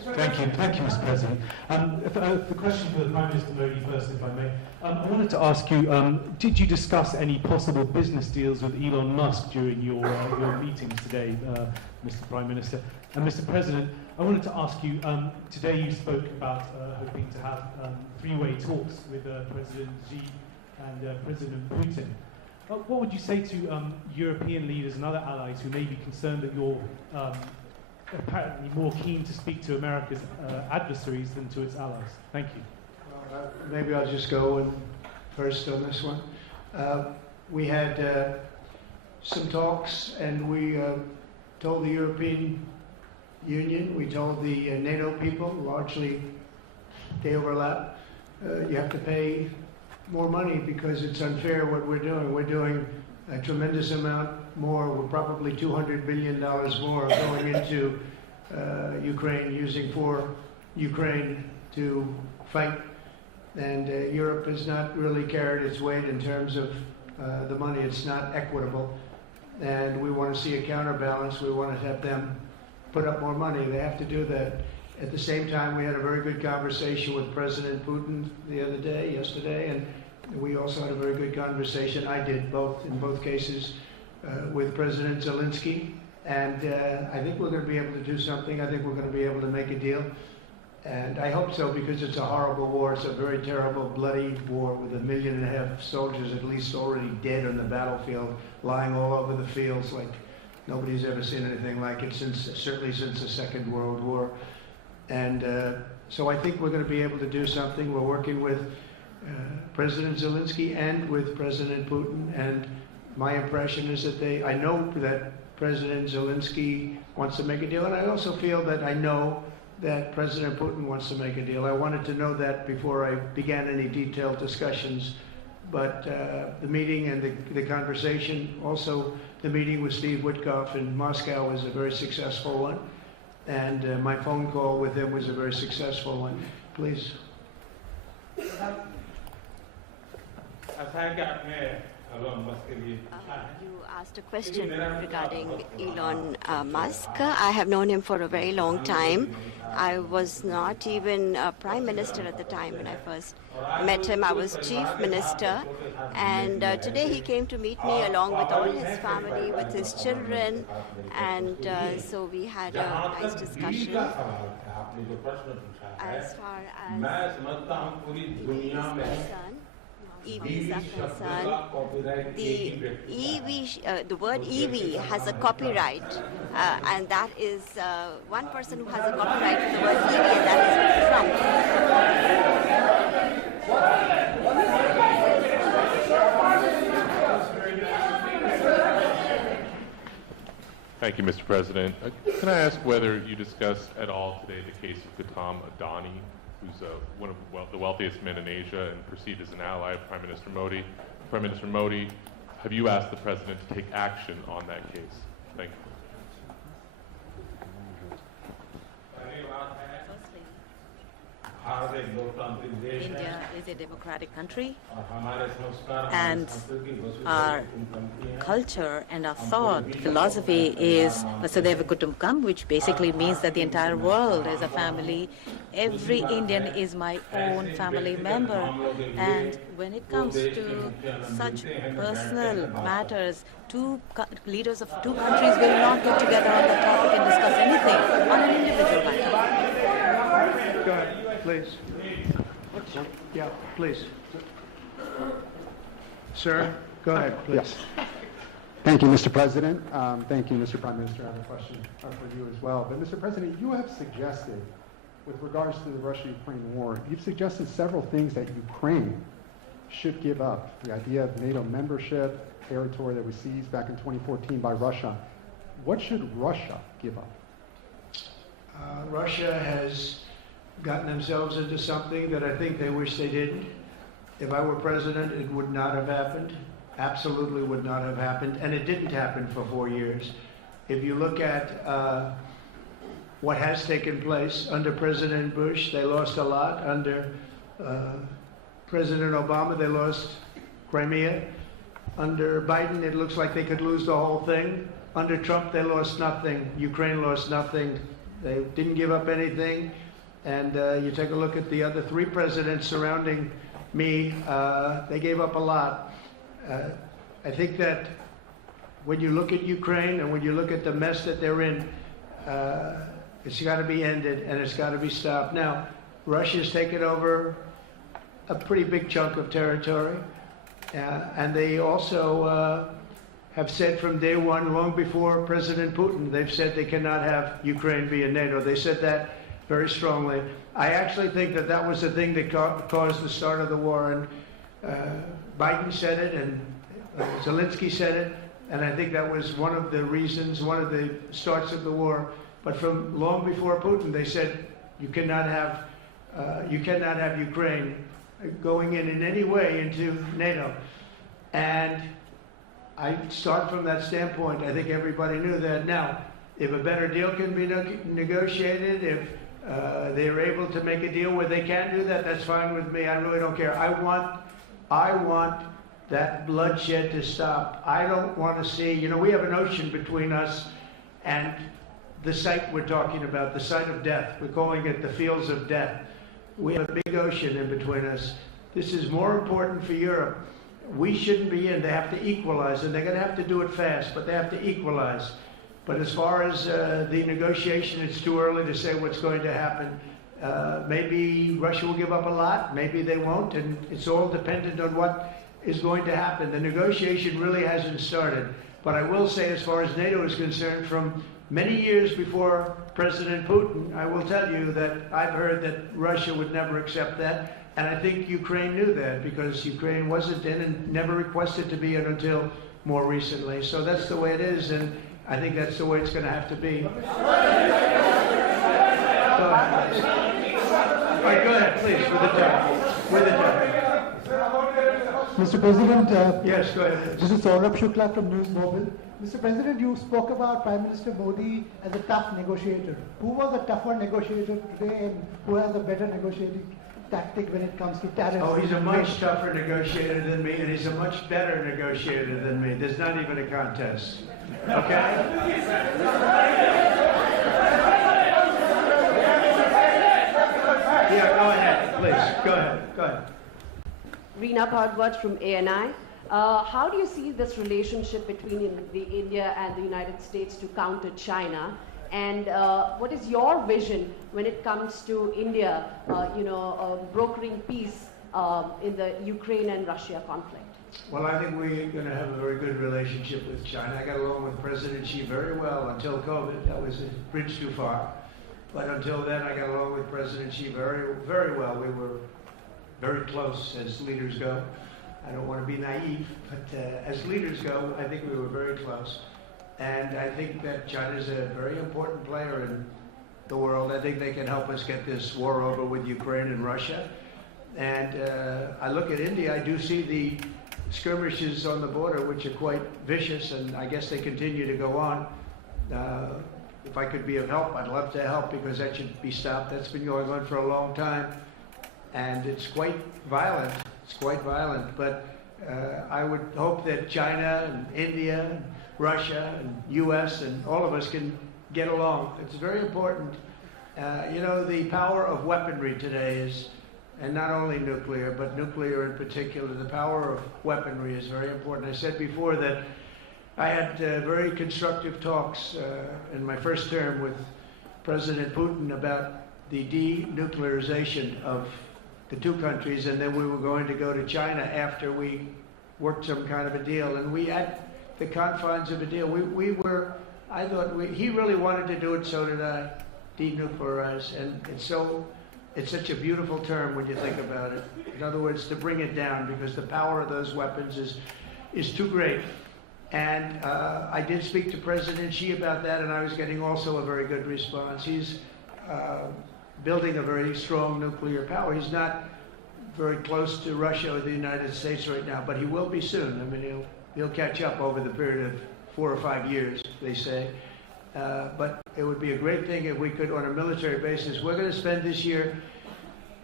Thank you, Mr. President. The question for the Prime Minister Modi first, if I may. I wanted to ask you, did you discuss any possible business deals with Elon Musk during your meetings today, Mr. Prime Minister? And Mr. President, I wanted to ask you, today you spoke about hoping to have three-way talks with President Xi and President Putin. What would you say to European leaders and other allies who may be concerned that you're apparently more keen to speak to America's adversaries than to its allies? Thank you. Maybe I'll just go in first on this one. We had some talks, and we told the European Union, we told the NATO people, largely they overlap, you have to pay more money because it's unfair what we're doing. We're doing a tremendous amount more. We're probably $200 billion more going into Ukraine, using for Ukraine to fight. And Europe has not really carried its weight in terms of the money. It's not equitable. And we want to see a counterbalance. We want to have them put up more money. They have to do that. At the same time, we had a very good conversation with President Putin yesterday, and we also had a very good conversation. I did in both cases, with President Zelensky. And I think we're going to be able to do something. I think we're going to be able to make a deal. And I hope so, because it's a horrible war. It's a very terrible, bloody war with 1.5 million soldiers at least already dead on the battlefield, lying all over the fields like nobody's ever seen anything like it, certainly since the Second World War. And so I think we're going to be able to do something. We're working with President Zelensky and with President Putin. And my impression is that I know that President Zelensky wants to make a deal. And I also feel that I know that President Putin wants to make a deal. I wanted to know that before I began any detailed discussions. But the meeting and the conversation, also the meeting with Steve Witkoff in Moscow, was a very successful one. And my phone call with him was a very successful one. Please. You asked a question regarding Elon Musk. I have known him for a very long time. I was not even a prime minister at the time when I first met him. I was chief minister. And today he came to meet me along with all his family, with his children. And so we had a nice discussion. As far as EVs are concerned, the word EV has a copyright, and that is one person who has a copyright to the word EV, and that is Trump. Thank you, Mr. President. Can I ask whether you discussed at all today the case of Gautam Adani, who's one of the wealthiest men in Asia and perceived as an ally of Prime Minister Modi. Prime Minister Modi, have you asked the President to take action on that case? Thank you. India is a democratic country, and our culture and our thought philosophy is Vasudhaiva Kutumbakam, which basically means that the entire world is a family. Every Indian is my own family member. And when it comes to such personal matters, leaders of two countries will not get together on the topic and discuss anything on an individual matter. Go ahead. Please. Yeah, please. Sir, go ahead, please. Yes. Thank you, Mr. President. Thank you, Mr. Prime Minister. I have a question for you as well. But, Mr. President, you have suggested, with regards to the Russia-Ukraine war, you've suggested several things that Ukraine should give up. The idea of NATO membership, territory that was seized back in 2014 by Russia. What should Russia give up? Russia has gotten themselves into something that I think they wish they didn't. If I were president, it would not have happened. Absolutely would not have happened. And it didn't happen for 4 years. If you look at what has taken place under President Bush, they lost a lot. Under President Obama, they lost Crimea. Under Biden, it looks like they could lose the whole thing. Under Trump, they lost nothing. Ukraine lost nothing. They didn't give up anything. And you take a look at the other three presidents surrounding me, they gave up a lot. I think that when you look at Ukraine and when you look at the mess that they're in, it's got to be ended and it's got to be stopped. Now, Russia's taken over a pretty big chunk of territory, and they also have said from day one, long before President Putin, they've said they cannot have Ukraine be in NATO. They said that very strongly. I actually think that that was the thing that caused the start of the war, and Biden said it, and Zelensky said it, and I think that was one of the reasons, one of the starts of the war. But from long before Putin, they said you cannot have Ukraine going in any way into NATO. And I start from that standpoint. I think everybody knew that. Now, if a better deal can be negotiated, if they're able to make a deal where they can do that, that's fine with me. I really don't care. I want that bloodshed to stop. I don't want to see, we have an ocean between us and the site we're talking about, the site of death. We're calling it the fields of death. We have a big ocean in between us. This is more important for Europe. We shouldn't be in. They have to equalize, and they're going to have to do it fast, but they have to equalize. But as far as the negotiation, it's too early to say what's going to happen. Maybe Russia will give up a lot, maybe they won't, and it's all dependent on what is going to happen. The negotiation really hasn't started. But I will say, as far as NATO is concerned, from many years before President Putin, I will tell you that I've heard that Russia would never accept that. And I think Ukraine knew that, because Ukraine wasn't in and never requested to be in until more recently. So that's the way it is, and I think that's the way it's going to have to be. All right, go ahead, please, with the time. With the time. Mr. President, yes, go ahead. This is Saurabh Shukla from News Mobile. Mr. President, you spoke about Prime Minister Modi as a tough negotiator. Who was a tougher negotiator today, and who has a better negotiating tactic when it comes to tariffs? Oh, he's a much tougher negotiator than me, and he's a much better negotiator than me. There's not even a contest. Okay? Yeah, go ahead, please. Go ahead. Go ahead. Reena Bhardwaj from ANI. How do you see this relationship between the India and the United States to counter China? And what is your vision when it comes to India, brokering peace in the Ukraine and Russia conflict? Well, I think we're going to have a very good relationship with China. I got along with President Xi very well until COVID. That was a bridge too far. But until then, I got along with President Xi very, very well. We were very close as leaders go. I don't want to be naive, but as leaders go, I think we were very close. And I think that China is a very important player in the world. I think they can help us get this war over with Ukraine and Russia. And I look at India, I do see the skirmishes on the border, which are quite vicious, and I guess they continue to go on. If I could be of help, I'd love to help, because that should be stopped. That's been going on for a long time, and it's quite violent. It's quite violent, but I would hope that China and India and Russia and U.S. and all of us can get along. It's very important. The power of weaponry today is, and not only nuclear, but nuclear in particular, the power of weaponry is very important. I said before that I had very constructive talks in my first term with President Putin about the denuclearization of the two countries, and then we were going to go to China after we worked some kind of a deal. And we had the confines of a deal. He really wanted to do it, so did I, denuclearize. And it's such a beautiful term when you think about it. In other words, to bring it down, because the power of those weapons is too great. And I did speak to President Xi about that, and I was getting also a very good response. He's building a very strong nuclear power. He's not very close to Russia or the United States right now, but he will be soon. I mean, he'll catch up over the period of 4 or 5 years, they say. But it would be a great thing if we could, on a military basis. We're going to spend this year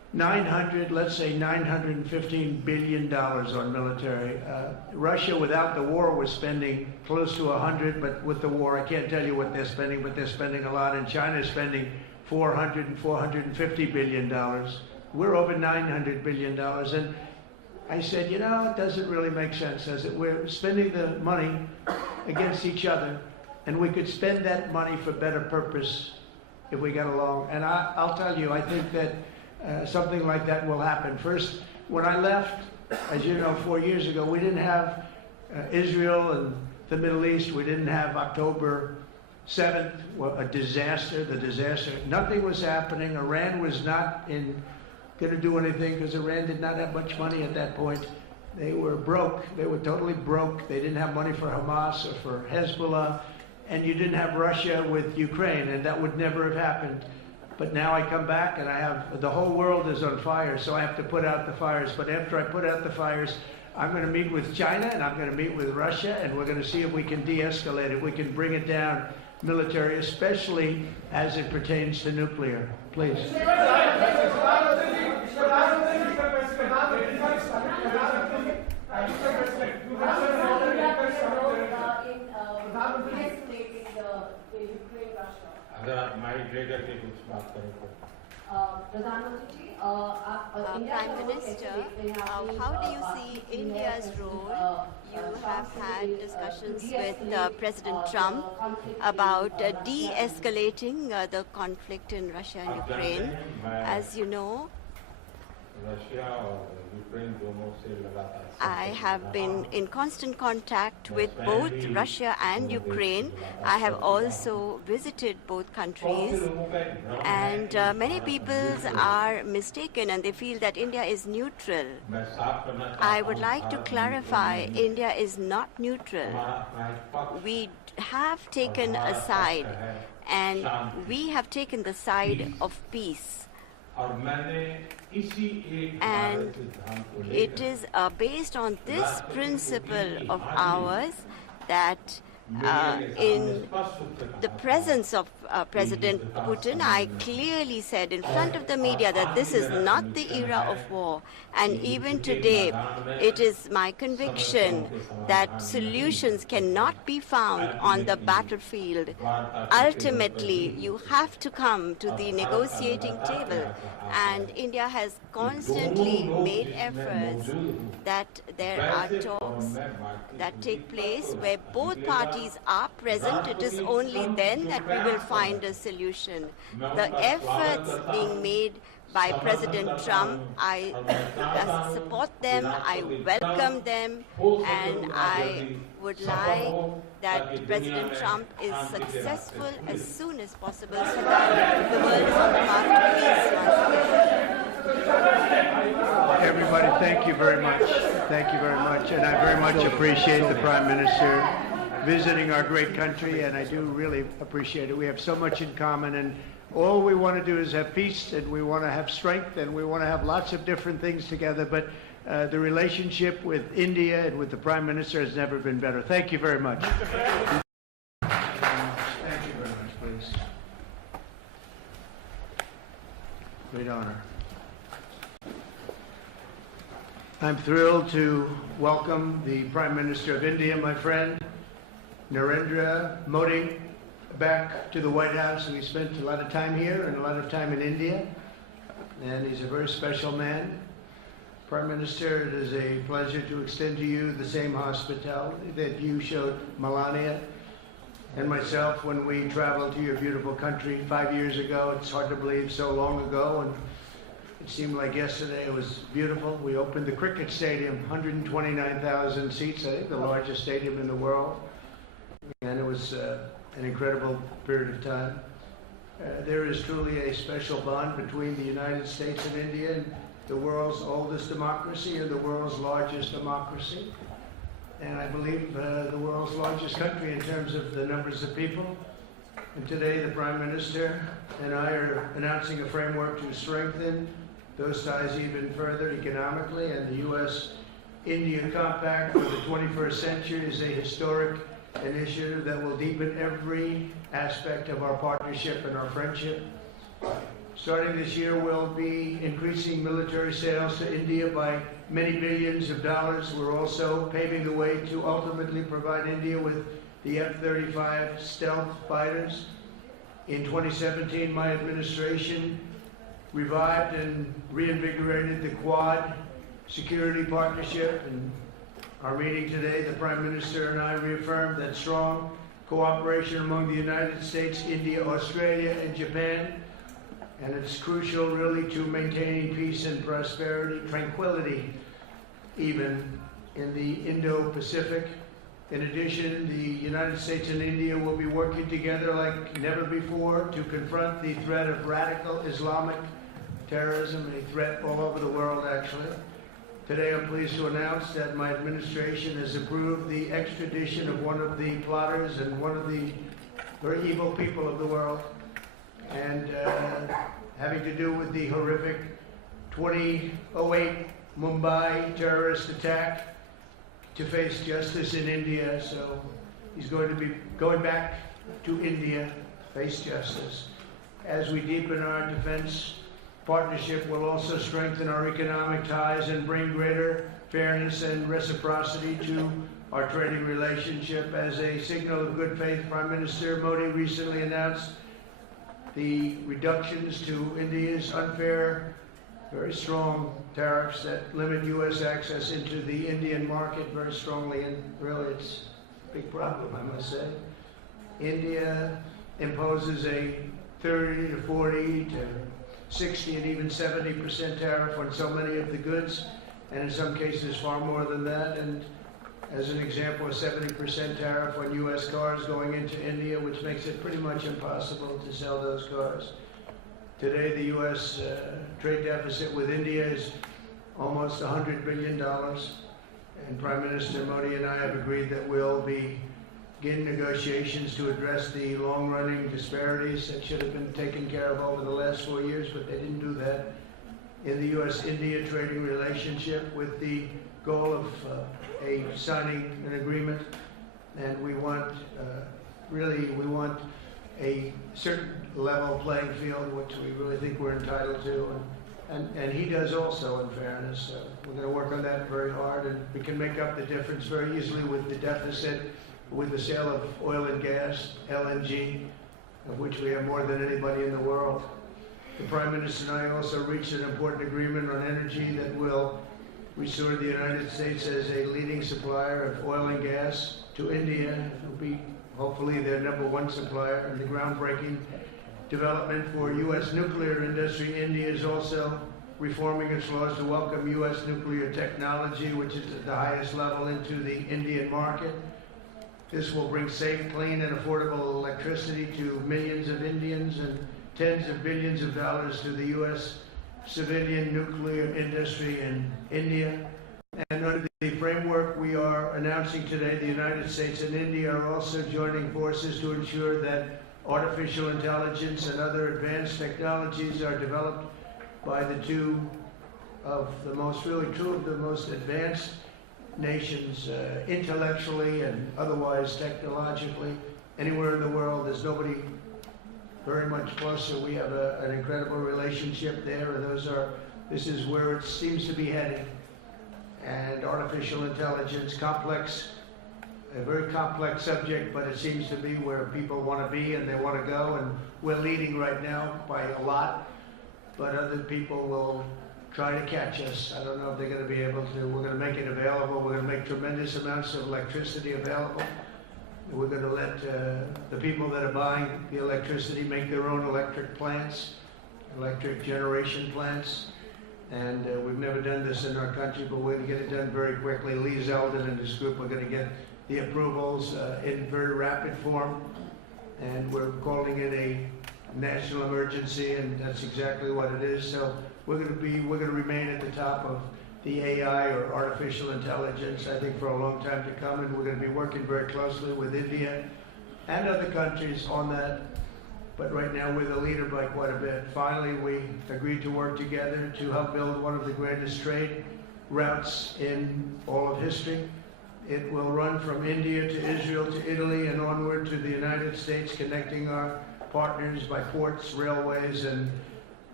let's say $915 billion on military. Russia, without the war, was spending close to 100, but with the war, I can't tell you what they're spending, but they're spending a lot. And China is spending $400 and $450 billion. We're over $900 billion. And I said, it doesn't really make sense. I said, we're spending the money against each other, and we could spend that money for better purpose if we got along. And I'll tell you, I think that something like that will happen. First, when I left, as you know, 4 years ago, we didn't have Israel and the Middle East. We didn't have October 7th, a disaster, the disaster. Nothing was happening. Iran was not going to do anything because Iran did not have much money at that point. They were broke. They were totally broke. They didn't have money for Hamas or for Hezbollah. And you didn't have Russia with Ukraine, and that would never have happened. But now I come back and I have, the whole world is on fire, so I have to put out the fires. But after I put out the fires, I'm going to meet with China and I'm going to meet with Russia, and we're going to see if we can de-escalate it. We can bring it down military, especially as it pertains to nuclear. Please. Prime Minister, how do you see India's role? You have had discussions with President Trump about de-escalating the conflict in Russia and Ukraine. As you know, I have been in constant contact with both Russia and Ukraine. I have also visited both countries, and many people are mistaken and they feel that India is neutral. I would like to clarify, India is not neutral. We have taken a side, and we have taken the side of peace. And it is based on this principle of ours that in the presence of President Putin, I clearly said in front of the media that this is not the era of war. And even today, it is my conviction that solutions cannot be found on the battlefield. Ultimately, you have to come to the negotiating table. And India has constantly made efforts that there are talks that take place where both parties are present. It is only then that we will find a solution. The efforts being made by President Trump, I support them, I welcome them, and I would like that President Trump is successful as soon as possible so that the world is on the path to peace. Everybody, thank you very much. Thank you very much. And I very much appreciate the Prime Minister visiting our great country, and I do really appreciate it. We have so much in common, and all we want to do is have peace, and we want to have strength, and we want to have lots of different things together. But the relationship with India and with the Prime Minister has never been better. Thank you very much. Thank you very much, please. Great honor. I'm thrilled to welcome the Prime Minister of India, my friend, Narendra Modi, back to the White House, and he spent a lot of time here and a lot of time in India, and he's a very special man. Prime Minister, it is a pleasure to extend to you the same hospitality that you showed Melania and myself when we traveled to your beautiful country 5 years ago. It's hard to believe, so long ago, and it seemed like yesterday. It was beautiful. We opened the cricket stadium, 129,000 seats, I think the largest stadium in the world, and it was an incredible period of time. There is truly a special bond between the United States and India, the world's oldest democracy and the world's largest democracy. And I believe the world's largest country in terms of the numbers of people. And today the Prime Minister and I are announcing a framework to strengthen those ties even further economically. And the U.S.-India Compact for the 21st century is a historic initiative that will deepen every aspect of our partnership and our friendship. starting this year, we'll be increasing military sales to India by many billions of dollars. We're also paving the way to ultimately provide India with the F-35 stealth fighters. In 2017, my administration revived and reinvigorated the Quad security partnership. In our meeting today, the Prime Minister and I reaffirmed that strong cooperation among the United States, India, Australia, and Japan. And it's crucial, really, to maintaining peace and prosperity, tranquility, even in the Indo-Pacific. In addition, the United States and India will be working together like never before to confront the threat of radical Islamic terrorism, a threat all over the world, actually. Today, I'm pleased to announce that my administration has approved the extradition of one of the plotters and one of the very evil people of the world, and having to do with the horrific 2008 Mumbai terrorist attack, to face justice in India. So he's going to be going back to India, face justice. As we deepen our defense partnership, will also strengthen our economic ties and bring greater fairness and reciprocity to our trading relationship. As a signal of good faith, Prime Minister Modi recently announced the reductions to India's unfair, very strong tariffs that limit U.S. access into the Indian market very strongly, and really it's a big problem, I must say. India imposes a 30 to 40 to 60 and even 70% tariff on so many of the goods, and in some cases far more than that. And as an example, a 70% tariff on U.S. cars going into India, which makes it pretty much impossible to sell those cars. Today, the U.S. Trade deficit with India is almost $100 billion, and Prime Minister Modi and I have agreed that we'll begin negotiations to address the long-running disparities that should have been taken care of over the last 4 years, but they didn't do that, in the U.S.-India trading relationship, with the goal of signing an agreement. And we want, we want a certain level playing field, which we really think we're entitled to, and he does also, in fairness. We're going to work on that very hard, and we can make up the difference very easily with the deficit, with the sale of oil and gas, LNG, of which we have more than anybody in the world. The Prime Minister and I also reached an important agreement on energy that will restore the United States as a leading supplier of oil and gas to India. It will be hopefully their #1 supplier, and the groundbreaking development for U.S. nuclear industry. India is also reforming its laws to welcome U.S. nuclear technology, which is at the highest level, into the Indian market. This will bring safe, clean, and affordable electricity to millions of Indians and tens of billions of dollars to the U.S. civilian nuclear industry in India. And under the framework we are announcing today, the United States and India are also joining forces to ensure that artificial intelligence and other advanced technologies are developed by the two of the most advanced nations, intellectually and otherwise technologically. Anywhere in the world, there's nobody very much closer. We have an incredible relationship there, and this is where it seems to be heading. And artificial intelligence, a very complex subject, but it seems to be where people want to be and they want to go, and we're leading right now by a lot, but other people will try to catch us. I don't know if they're going to be able to. We're going to make it available. We're going to make tremendous amounts of electricity available. We're going to let the people that are buying the electricity make their own electric plants, electric generation plants. And we've never done this in our country, but we're going to get it done very quickly. Lee Zeldin and his group are going to get the approvals in very rapid form, and we're calling it a national emergency, and that's exactly what it is. So we're going to remain at the top of the AI, or artificial intelligence, I think, for a long time to come, and we're going to be working very closely with India and other countries on that. But right now, we're the leader by quite a bit. Finally, we agreed to work together to help build one of the greatest trade routes in all of history. It will run from India to Israel to Italy and onward to the United States, connecting our partners by ports, railways, and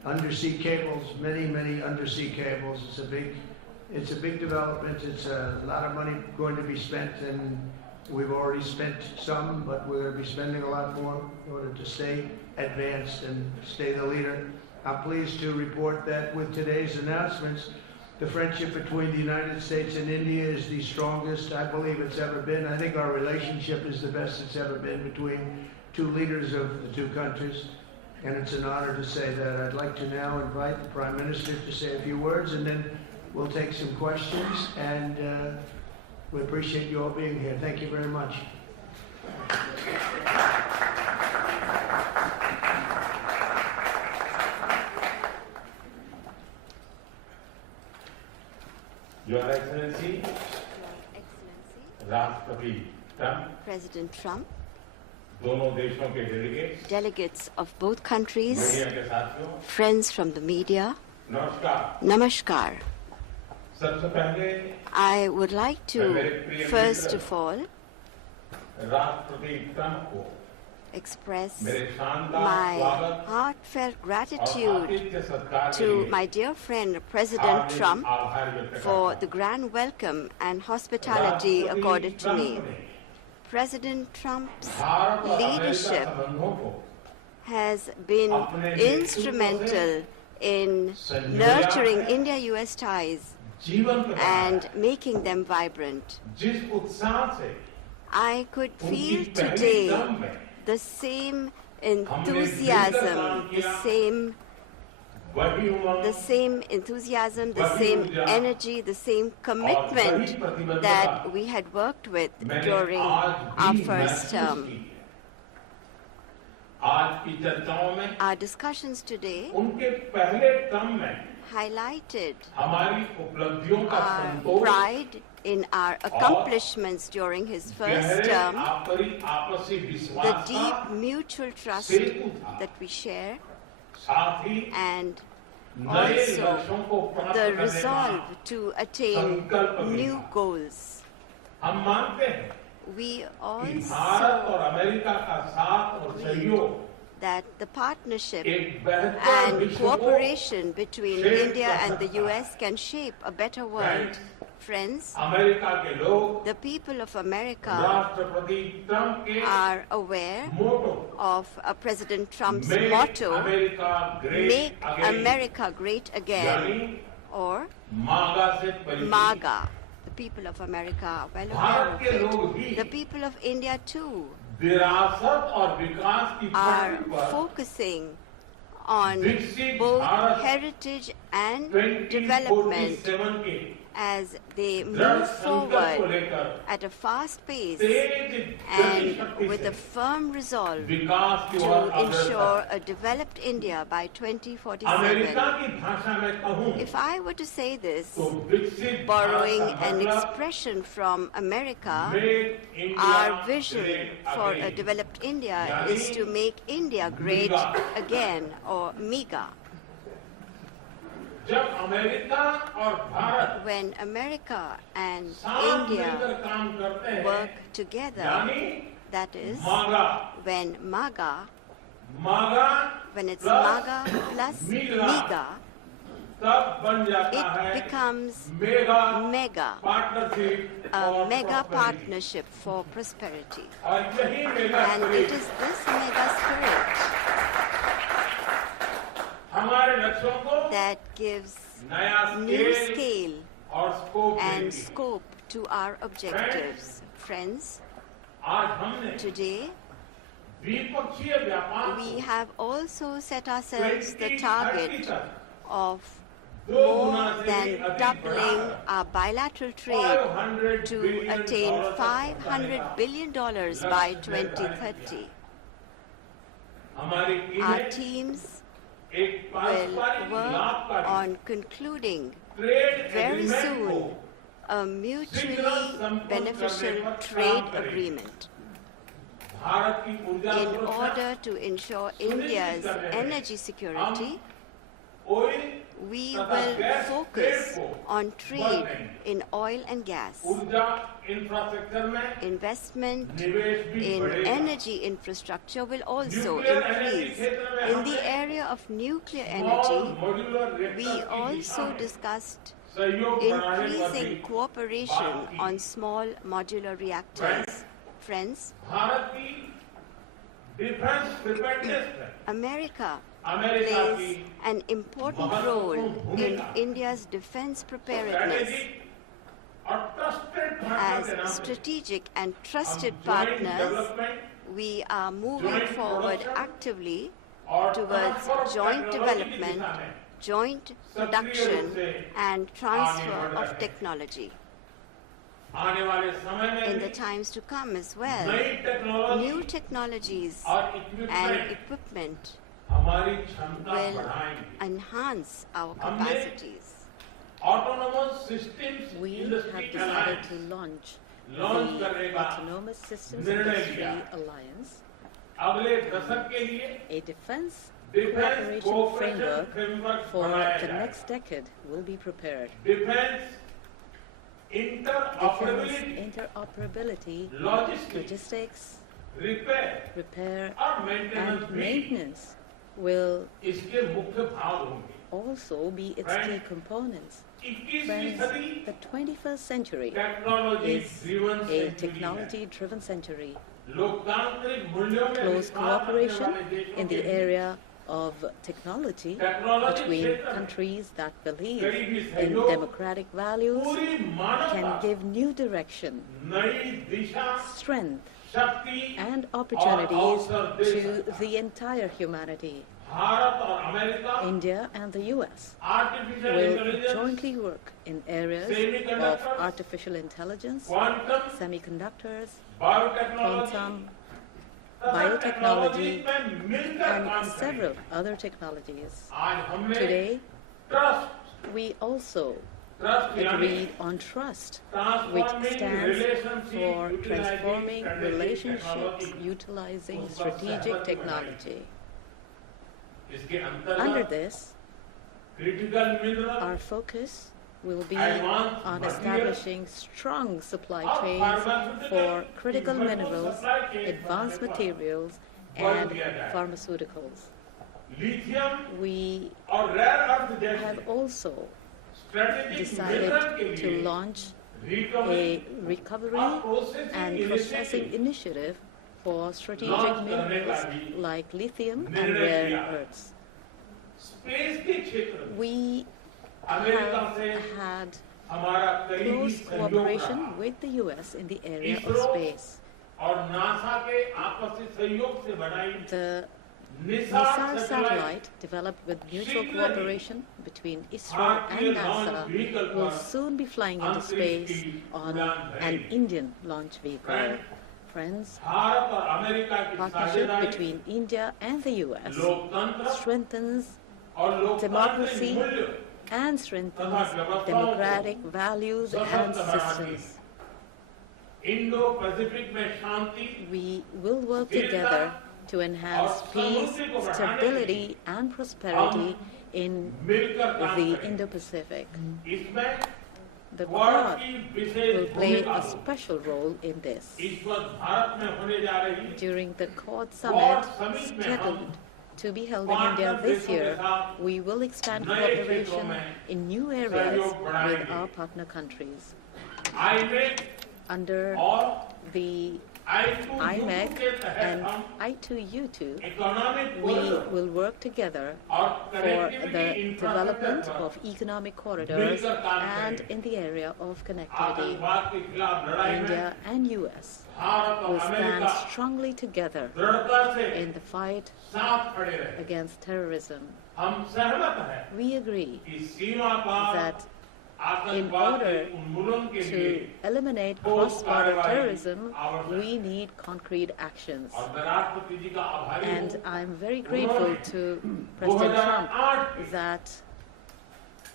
undersea cables, many undersea cables. It's a big development. It's a lot of money going to be spent, and we've already spent some, but we're going to be spending a lot more in order to stay advanced and stay the leader. I'm pleased to report that with today's announcements, the friendship between the United States and India is the strongest I believe it's ever been. I think our relationship is the best it's ever been between two leaders of the two countries, and it's an honor to say that. I'd like to now invite the Prime Minister to say a few words, and then we'll take some questions, and we appreciate you all being here. Thank you very much. Your Excellency, Rashtrapati Trump, President Trump, दोनों देशों के delegates of both countries, media के साथियों, friends from the media, नमस्कार. Namaskar. सबसे पहले I would like to, first of all, राष्ट्रपति Trump को express मेरे शानदार my स्वागत heartfelt और gratitude आतिथ्य सत्कार के to लिए my dear friend President Trump आभार व्यक्त for करता the grand welcome and hospitality हूं. accorded to me. ट्रंप ने President Trump's भारत और अमेरिका leadership संबंधों को has been अपने नेतृत्व instrumental in संजोया nurturing है, India-US ties जीवंत बनाया है. and making them vibrant. जिस उत्साह से I could उनकी feel पहली today टर्म में the same हमने मिलकर enthusiasm, काम the किया, same वही उमंग enthusiasm, the वही same ऊर्जा energy, the same commitment वही प्रतिबद्धता that we had worked with मैंने during आज our भी first महसूस term. की है. आज की चर्चाओं में Our discussions today उनके पहले टर्म में highlighted हमारी उपलब्धियों का our Santosh pride in our accomplishments during his first गहरे term, आपसी the विश्वास deep का mutual trust सेतु था. that we share, साथ ही and नए also लक्ष्यों को प्राप्त the करने का resolve to attain संकल्प भी new था. goals. हम मानते हैं We कि भारत और also अमेरिका का साथ और सहयोग that the partnership एक बेहतर and विश्व को cooperation between shape India कर and the सकता है. US can shape a better world. Friends, America के लोग the people of America राष्ट्रपति ट्रंप के are aware motto of President Trump's Make motto, America Great Make Again, America Great Again, यानी or मागा से परिचित. MAGA. The people of America are well Bharat के aware of लोग it. भी The people of India too विरासत और विकास की are पटरी पर focusing on विकसित both Bharat heritage and 2047 development के as they दृढ़ move संकल्प को forward लेकर at a fast pace तेज गति and शक्ति with से a firm resolve विकास की to ओर अग्रसर ensure a developed India by America 2047. की भाषा में कहूं If I were to say this, तो विकसित borrowing भारत का an मतलब expression from America, Make India our vision Great for a Again. developed India यानी is to make India great MEGA. again, or MEGA. जब अमेरिका और Bharat When America and साथ मिलकर India काम करते हैं work together, यानी that is, मागा when MAGA, मागा when it's plus MAGA plus MEGA, MEGA, तब बन जाता it है becomes mega MEGA, partnership a mega partnership for prosperity. और यही mega And it is this mega spirit हमारे लक्ष्यों को that gives नया new स्केल scale और स्कोप and देती है. scope to our objectives. Friends, आज हमने today द्विपक्षीय व्यापार we को have also set ourselves the 2030 target तक of दो more गुना से than भी अधिक doubling बढ़ाकर our bilateral trade $500 to billion attain तक $500 billion by 2030. हमारी Our टीमें teams एक will पारस्परिक work लाभकारी on concluding trade very agreement soon को a mutually संपन्न beneficial करने पर trade काम करें. agreement भारत की ऊर्जा in सुरक्षा, order to ensure India's energy security. Oil We will focus on trade in oil and gas. Investment in energy infrastructure will also increase. In the area of nuclear energy, we also discussed increasing cooperation on small modular reactors. Friends, America plays an important role in India's defense preparedness. As strategic and trusted partners, we are moving forward actively towards joint development, joint production, and transfer of technology. In the times to come as well, new technologies and equipment will enhance our capacities. We have decided to launch the Autonomous Systems Industry Alliance, a defense cooperation framework for the next decade will be prepared. Defense interoperability, logistics, repair and maintenance will also be its key components. Friends, the 21st century is a technology-driven century. Close cooperation in the area of technology between countries that believe in democratic values can give new direction, strength, and opportunities to the entire humanity. India and the US will jointly work in areas of artificial intelligence, semiconductors, quantum, biotechnology, and several other technologies. Today, we also agreed on trust, which stands for transforming relationships utilizing strategic technology. Under this, our focus will be on establishing strong supply chains for critical minerals, advanced materials, and pharmaceuticals. We have also decided to launch a recovery and processing initiative for strategic minerals like lithium and rare earths. We have had close cooperation with the US in the area of space. The NISAR satellite, developed with mutual cooperation between ISRO and NASA, will soon be flying into space on an Indian launch vehicle. Friends, partnership between India and the US strengthens democracy and strengthens democratic values and systems. We will work together to enhance peace, stability, and prosperity in the Indo-Pacific. The Quad will play a special role in this. During the Quad Summit scheduled to be held in India this year, we will expand cooperation in new areas with our partner countries. Under the IMEC and I2U2, we will work together for the development of economic corridors and in the area of connectivity. India and US will stand strongly together in the fight against terrorism. We agree that in order to eliminate cross-border terrorism, we need concrete actions. And I'm very grateful to President Trump that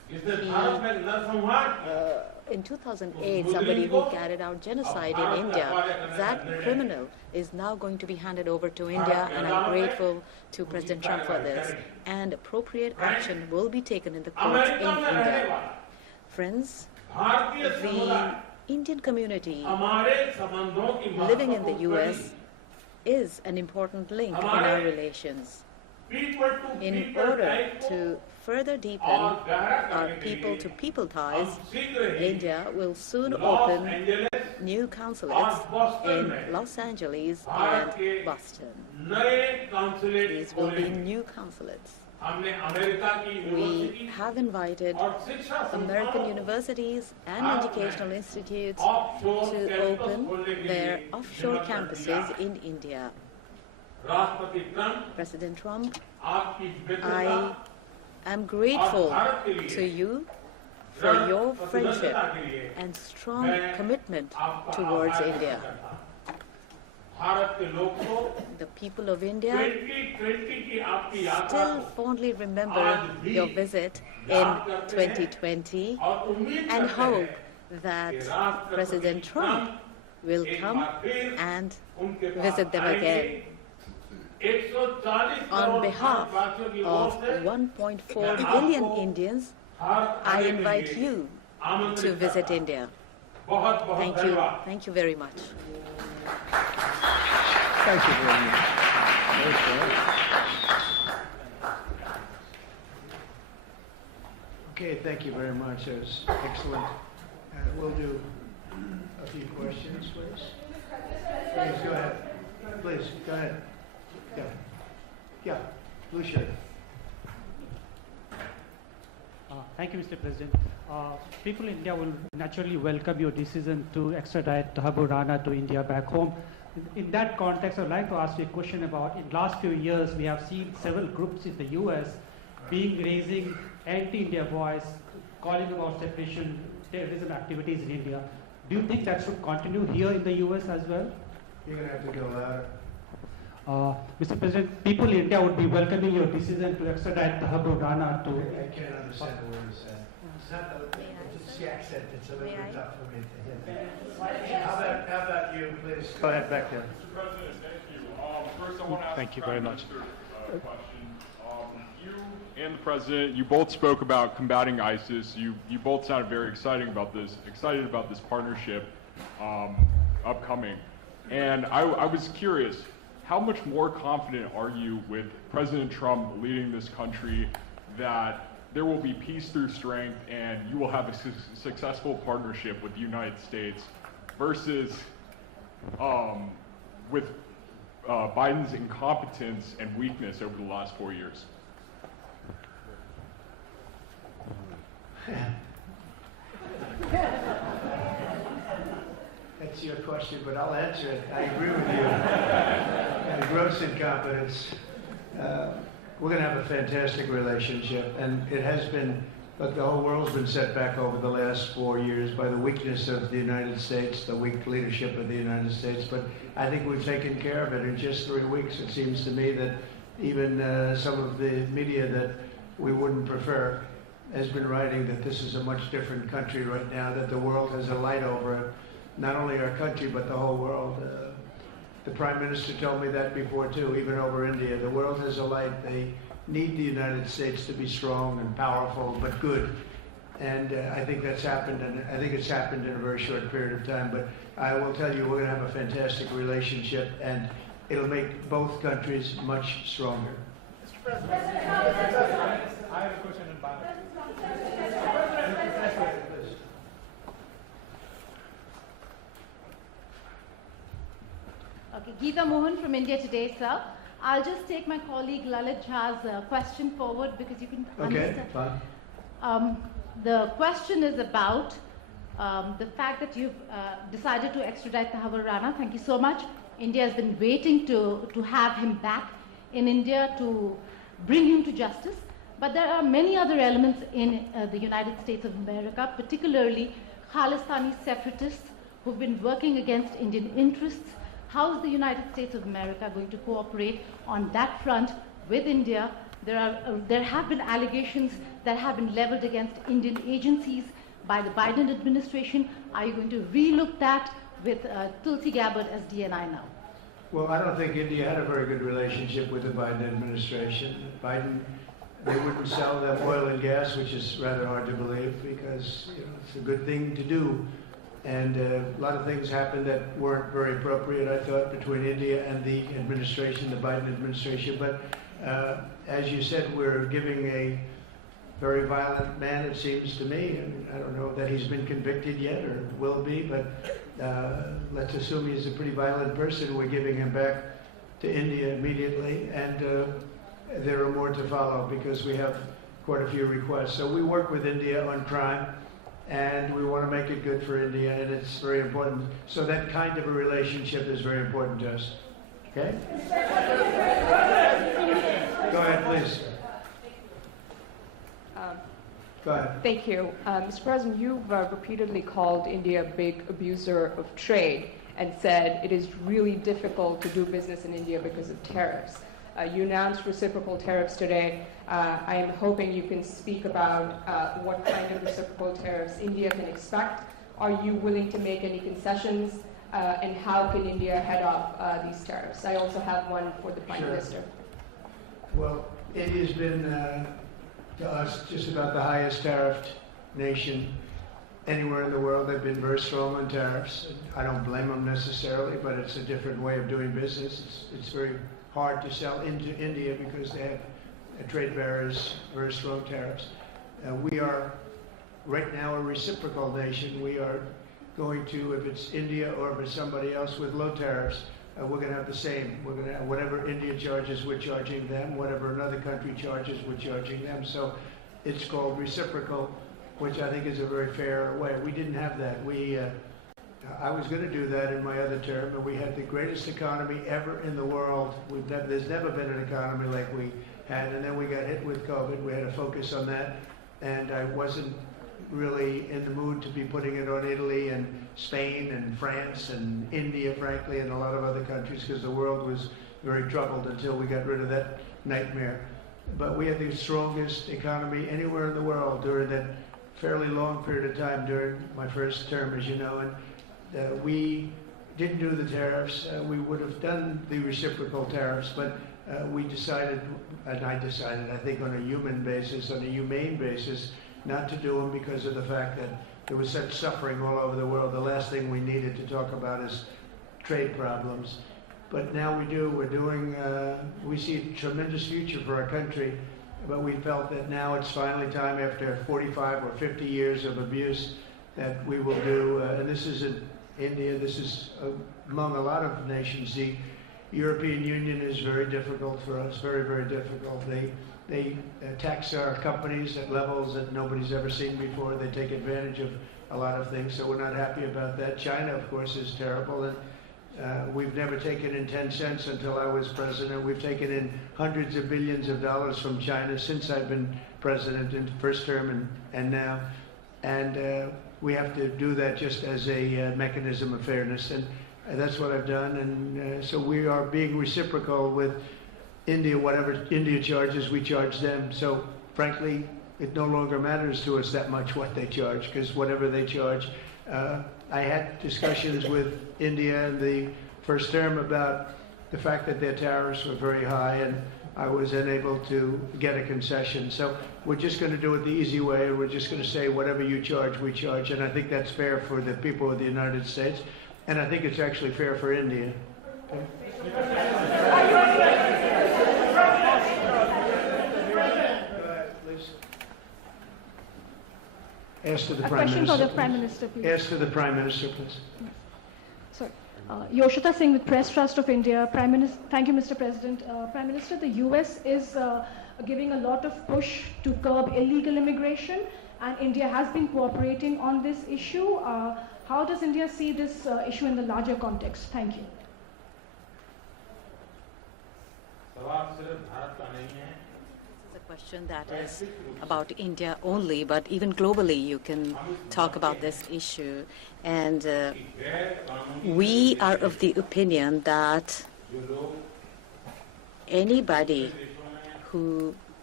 In 2008, somebody who carried out genocide in India, that criminal is now going to be handed over to India, and I'm grateful to President Trump for this. And appropriate action will be taken in the courts in India. Friends, the Indian community living in the U.S. is an important link in our relations. In order to further deepen our people-to-people ties, India will soon open new consulates in Los Angeles and Boston. These will be new consulates. We have invited American universities and educational institutes to open their offshore campuses in India. President Trump, I am grateful to you for your friendship and strong commitment towards India. The people of India still fondly remember your visit in 2020 and hope that President Trump will come and visit them again. On behalf of 1.4 billion Indians, I invite you to visit India. Thank you. Thank you very much. Thank you very much. Okay, thank you very much. That was excellent. We'll do a few questions, please. Please, go ahead. Please, go ahead. Yeah, blue shirt. Thank you, Mr. President. People in India will naturally welcome your decision to extradite Thakur Rana to India back home. In that context, I'd like to ask you a question about, in the last few years, we have seen several groups in the U.S. raising anti-India voice, calling about separation, terrorism activities in India. Do you think that should continue here in the U.S. as well? You're going to have to go louder. Mr. President, people in India would be welcoming your decision to extradite Thakur Rana to... I can't understand the word you said. It's not the accent, it's a little bit tough for me to hear. How about you, please? Go ahead, back there. Mr. President, thank you. First, I want to ask Thank you very much. a question. You and the President, you both spoke about combating ISIS. You both sounded very excited about this partnership upcoming. And I was curious, how much more confident are you with President Trump leading this country that there will be peace through strength and you will have a successful partnership with the United States versus with Biden's incompetence and weakness over the last 4 years? That's your question, but I'll answer it. I agree with you. Gross incompetence. We're going to have a fantastic relationship, and it has been, but the whole world's been set back over the last 4 years by the weakness of the United States, the weak leadership of the United States, but I think we've taken care of it in just 3 weeks. It seems to me that even some of the media that we wouldn't prefer has been writing that this is a much different country right now, that the world has a light over it. Not only our country, but the whole world. The Prime Minister told me that before, too, even over India. The world has a light. They need the United States to be strong and powerful, but good. And I think that's happened, and I think it's happened in a very short period of time. But I will tell you, we're going to have a fantastic relationship, and it'll make both countries much stronger. Mr. President, I have a question in Bangladesh. Okay, Geeta Mohan from India Today, sir. I'll just take my colleague Lalit Jha's question forward because you can understand. Okay, fine. The question is about the fact that you've decided to extradite Thakur Rana. Thank you so much. India has been waiting to have him back in India to bring him to justice. But there are many other elements in the United States of America, particularly Khalistani separatists who've been working against Indian interests. How is the United States of America going to cooperate on that front with India? there have been allegations that have been leveled against Indian agencies by the Biden administration. Are you going to relook that with Tulsi Gabbard as DNI now? Well, I don't think India had a very good relationship with the Biden administration. They wouldn't sell them oil and gas, which is rather hard to believe because it's a good thing to do. And a lot of things happened that weren't very appropriate, I thought, between India and the administration, the Biden administration. But as you said, we're giving a very violent man, it seems to me. And I don't know that he's been convicted yet or will be, but let's assume he's a pretty violent person. We're giving him back to India immediately. And there are more to follow because we have quite a few requests. So we work with India on crime. And we want to make it good for India, and it's very important. So that kind of a relationship is very important to us. Okay? Go ahead, please. Go ahead. Thank you. Mr. President, you've repeatedly called India a big abuser of trade and said it is really difficult to do business in India because of tariffs. You announced reciprocal tariffs today. I am hoping you can speak about what kind of reciprocal tariffs India can expect. Are you willing to make any concessions? And how can India head off these tariffs? I also have one for the Prime Minister. Well, India's been, to us, just about the highest tariffed nation anywhere in the world. They've been very strong on tariffs. I don't blame them necessarily, but it's a different way of doing business. It's very hard to sell into India because they have trade barriers, very strong tariffs. We are right now a reciprocal nation. We are going to, if it's India or if it's somebody else with low tariffs, we're going to have the same. We're going to have whatever India charges, we're charging them. Whatever another country charges, we're charging them. So it's called reciprocal, which I think is a very fair way. We didn't have that. I was going to do that in my other term, and we had the greatest economy ever in the world. There's never been an economy like we had, and then we got hit with COVID. We had to focus on that, and I wasn't really in the mood to be putting it on Italy and Spain and France and India, frankly, and a lot of other countries, because the world was very troubled until we got rid of that nightmare. But we had the strongest economy anywhere in the world during that fairly long period of time during my first term, as you know, and we didn't do the tariffs. We would have done the reciprocal tariffs, but we decided, and I decided, I think on a human basis, on a humane basis, not to do them because of the fact that there was such suffering all over the world. The last thing we needed to talk about is trade problems. But now we do. We're doing, we see a tremendous future for our country, but we felt that now it's finally time, after 45 or 50 years of abuse, that we will do, and this isn't India, this is among a lot of nations. The European Union is very difficult for us, very, very difficult. They tax our companies at levels that nobody's ever seen before. They take advantage of a lot of things, so we're not happy about that. China, of course, is terrible, and we've never taken in 10 cents until I was president. We've taken in hundreds of billions of dollars from China since I've been president in the first term and now. And we have to do that just as a mechanism of fairness, and that's what I've done. And so we are being reciprocal with India. Whatever India charges, we charge them. So frankly, it no longer matters to us that much what they charge, because whatever they charge, I had discussions with India in the first term about the fact that their tariffs were very high, and I was unable to get a concession. So we're just going to do it the easy way, and we're just going to say whatever you charge, we charge. And I think that's fair for the people of the United States, and I think it's actually fair for India. Okay? Ask to the Prime Minister. A question for the Prime Minister, please. Ask to the Prime Minister, please. Sorry. Yoshita Singh with Press Trust of India. Thank you, Mr. President. Prime Minister, the US is giving a lot of push to curb illegal immigration, and India has been cooperating on this issue. How does India see this issue in the larger context? Thank you. A question that is about India only, but even globally you can talk about this issue. And we are of the opinion that anybody who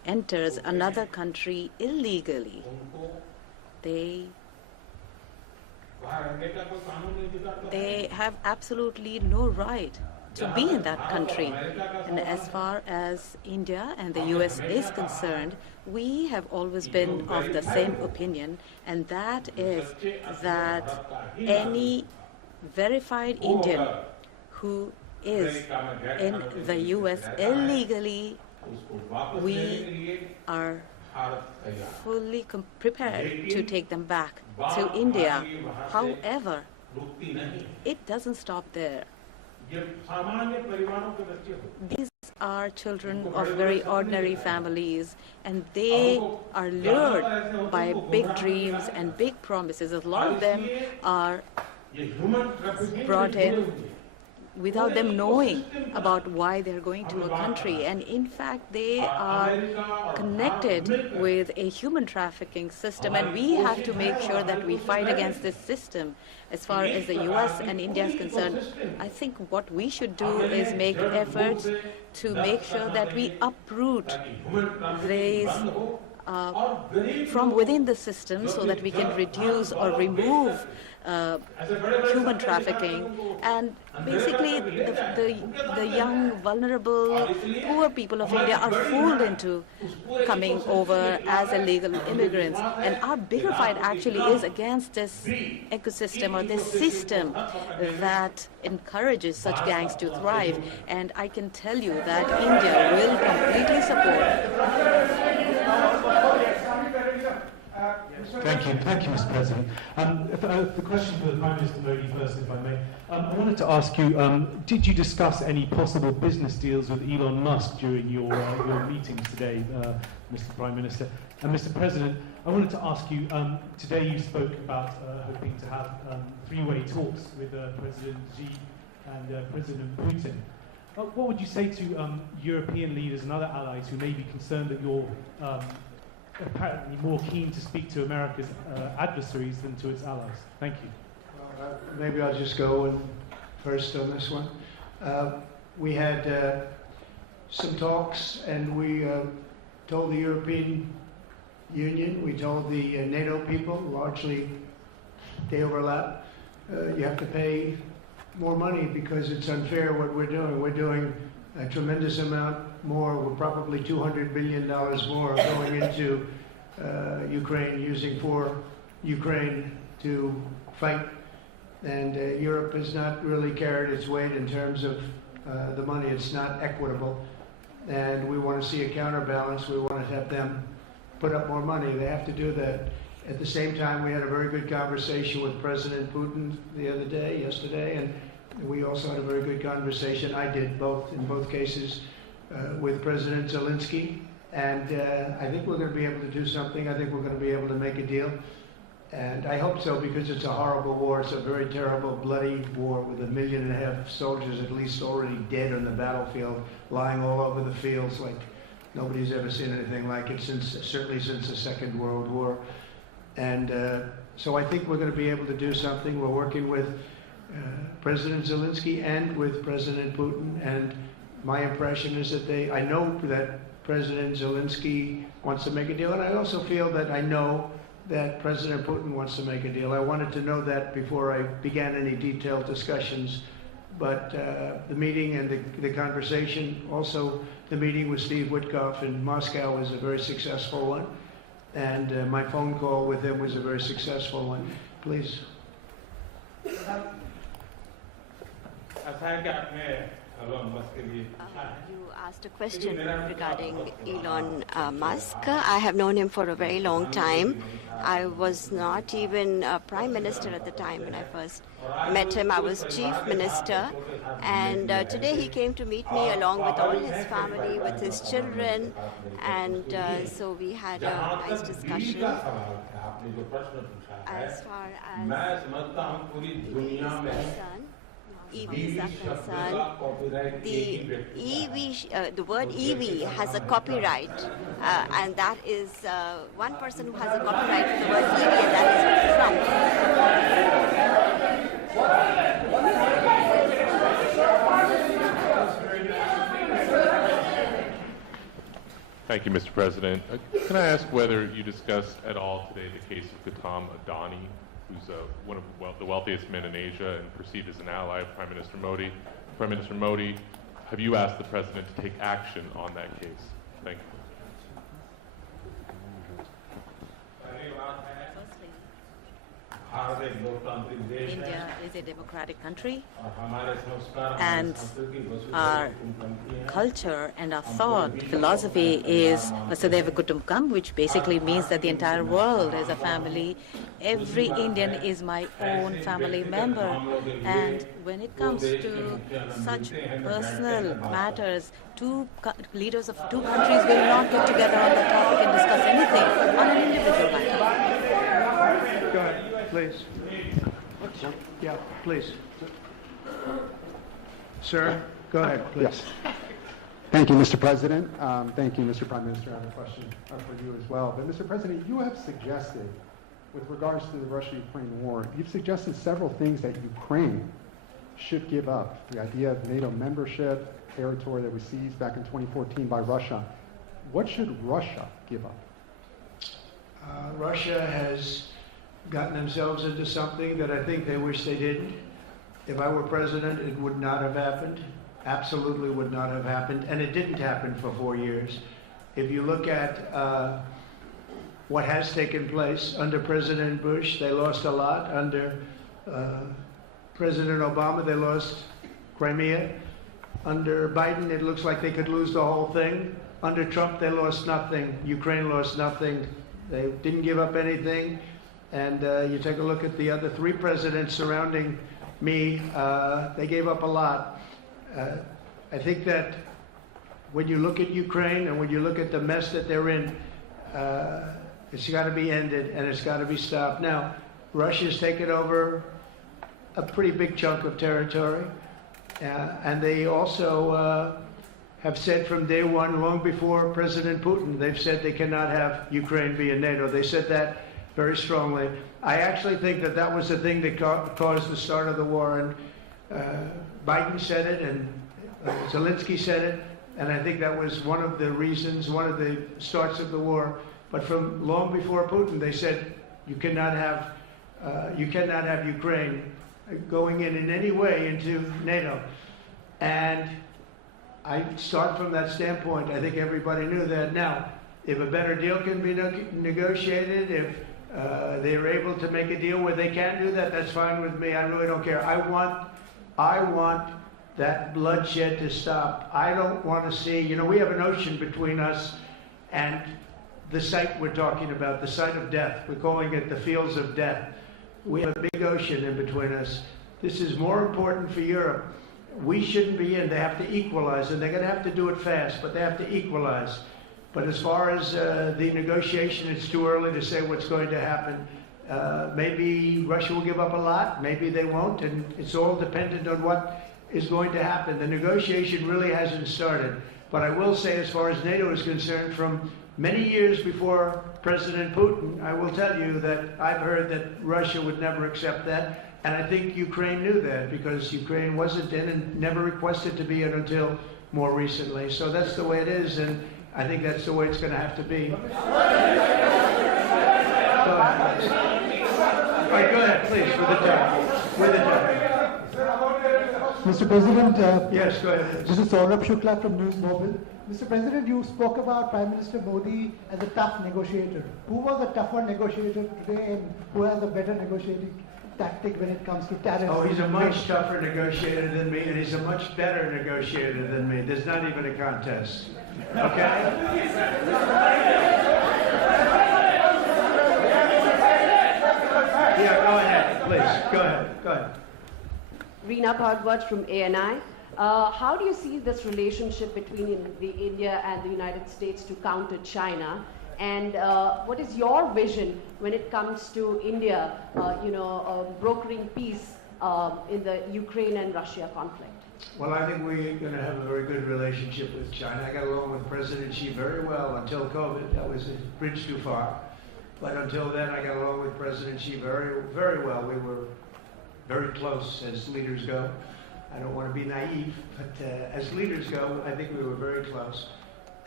enters another country illegally, they have absolutely no right to be in that country. And as far as India and the US is concerned, we have always been of the same opinion, and that is that any verified Indian who is in the US illegally, we are fully prepared to take them back to India. However, it doesn't stop there. These are children of very ordinary families, and they are lured by big dreams and big promises. A lot of them are brought in without them knowing about why they're going to a country. And in fact, they are connected with a human trafficking system, and we have to make sure that we fight against this system. As far as the US and India is concerned, I think what we should do is make efforts to make sure that we uproot these from within the system so that we can reduce or remove human trafficking, and basically the young, vulnerable, poor people of India are fooled into coming over as illegal immigrants. And our bigger fight actually is against this ecosystem or this system that encourages such gangs to thrive. And I can tell you that India will completely support. Thank you, Mr. President. The question for the Prime Minister Modi first, if I may. I wanted to ask you, did you discuss any possible business deals with Elon Musk during your meetings today, Mr. Prime Minister? And Mr. President, I wanted to ask you, today you spoke about hoping to have three-way talks with President Xi and President Putin. What would you say to European leaders and other allies who may be concerned that you're apparently more keen to speak to America's adversaries than to its allies? Thank you. Well, maybe I'll just go first on this one. We had some talks, and we told the European Union, we told the NATO people, largely they overlap, you have to pay more money because it's unfair what we're doing. We're doing a tremendous amount more. We're probably $200 billion more going into Ukraine, using for Ukraine to fight. And Europe has not really carried its weight in terms of the money. It's not equitable. And we want to see a counterbalance. We want to have them put up more money. They have to do that. At the same time, we had a very good conversation with President Putin yesterday, and we also had a very good conversation. I did in both cases, with President Zelensky. And I think we're going to be able to do something. I think we're going to be able to make a deal. And I hope so, because it's a horrible war. It's a very terrible, bloody war with 1.5 million soldiers at least already dead on the battlefield, lying all over the fields like nobody's ever seen anything like it, certainly since the Second World War. And so I think we're going to be able to do something. We're working with President Zelensky and with President Putin. And my impression is that I know that President Zelensky wants to make a deal, and I also feel that I know that President Putin wants to make a deal. I wanted to know that before I began any detailed discussions. But the meeting and the conversation, also the meeting with Steve Witkoff in Moscow, was a very successful one. And my phone call with him was a very successful one. Please. You asked a question regarding Elon Musk. I have known him for a very long time. I was not even Prime Minister at the time when I first met him. I was Chief Minister. And today he came to meet me along with all his family, with his children. And so we had a nice discussion. As far as EVs are concerned, the word EV has a copyright, and that is one person who has a copyright for the word EV, and that is Trump. Thank you, Mr. President. Can I ask whether you discussed at all today the case of Gautam Adani, who's one of the wealthiest men in Asia and perceived as an ally of Prime Minister Modi? Prime Minister Modi, have you asked the President to take action on that case? Thank you. India is a democratic country, and our culture and our thought philosophy is Vasudhaiva Kutumbakam, which basically means that the entire world is a family. Every Indian is my own family member. And when it comes to such personal matters, leaders of two countries will not get together on the topic and discuss anything on an individual matter. Go ahead, please. Yeah, please. Sir, go ahead, please. Yes. Thank you, Mr. President. Thank you, Mr. Prime Minister. I have a question for you as well. But, Mr. President, you have suggested, with regards to the Russia-Ukraine war, you've suggested several things that Ukraine should give up. The idea of NATO membership, territory that was seized back in 2014 by Russia. What should Russia give up? Russia has gotten themselves into something that I think they wish they didn't. If I were president, it would not have happened. Absolutely would not have happened. And it didn't happen for 4 years. If you look at what has taken place under President Bush, they lost a lot. Under President Obama, they lost Crimea. Under Biden, it looks like they could lose the whole thing. Under Trump, they lost nothing. Ukraine lost nothing. They didn't give up anything. And you take a look at the other 3 presidents surrounding me, they gave up a lot. I think that when you look at Ukraine and when you look at the mess that they're in, it's got to be ended and it's got to be stopped. Now, Russia's taken over a pretty big chunk of territory, and they also have said from day one, long before President Putin, they've said they cannot have Ukraine be in NATO. They said that very strongly. I actually think that that was the thing that caused the start of the war, and Biden said it, and Zelensky said it, and I think that was one of the reasons, one of the starts of the war. But from long before Putin, they said you cannot have Ukraine going in any way into NATO. And I start from that standpoint. I think everybody knew that. Now, if a better deal can be negotiated, if they're able to make a deal where they can do that, that's fine with me. I really don't care. I want that bloodshed to stop. I don't want to see, we have an ocean between us and the site we're talking about, the site of death. We're calling it the fields of death. We have a big ocean in between us. This is more important for Europe. We shouldn't be in. They have to equalize, and they're going to have to do it fast, but they have to equalize. But as far as the negotiation, it's too early to say what's going to happen. Maybe Russia will give up a lot, maybe they won't, and it's all dependent on what is going to happen. The negotiation really hasn't started. But I will say, as far as NATO is concerned, from many years before President Putin, I will tell you that I've heard that Russia would never accept that. And I think Ukraine knew that, because Ukraine wasn't in and never requested to be in until more recently. So that's the way it is, and I think that's the way it's going to have to be. All right, go ahead, please, with the time. With the time. Mr. President, yes, go ahead. This is Saurabh Shukla from News Mobile. Mr. President, you spoke about Prime Minister Modi as a tough negotiator. Who was a tougher negotiator today, and who has a better negotiating tactic when it comes to tariffs? Oh, he's a much tougher negotiator than me, and he's a much better negotiator than me. There's not even a contest. Okay? Yeah, go ahead, please. Go ahead. Go ahead. Reena Bhagwat from ANI. How do you see this relationship between India and the United States to counter China? And what is your vision when it comes to India, brokering peace in the Ukraine and Russia conflict? Well, I think we're going to have a very good relationship with China. I got along with President Xi very well until COVID. That was a bridge too far. But until then, I got along with President Xi very, very well. We were very close as leaders go. I don't want to be naive, but as leaders go, I think we were very close.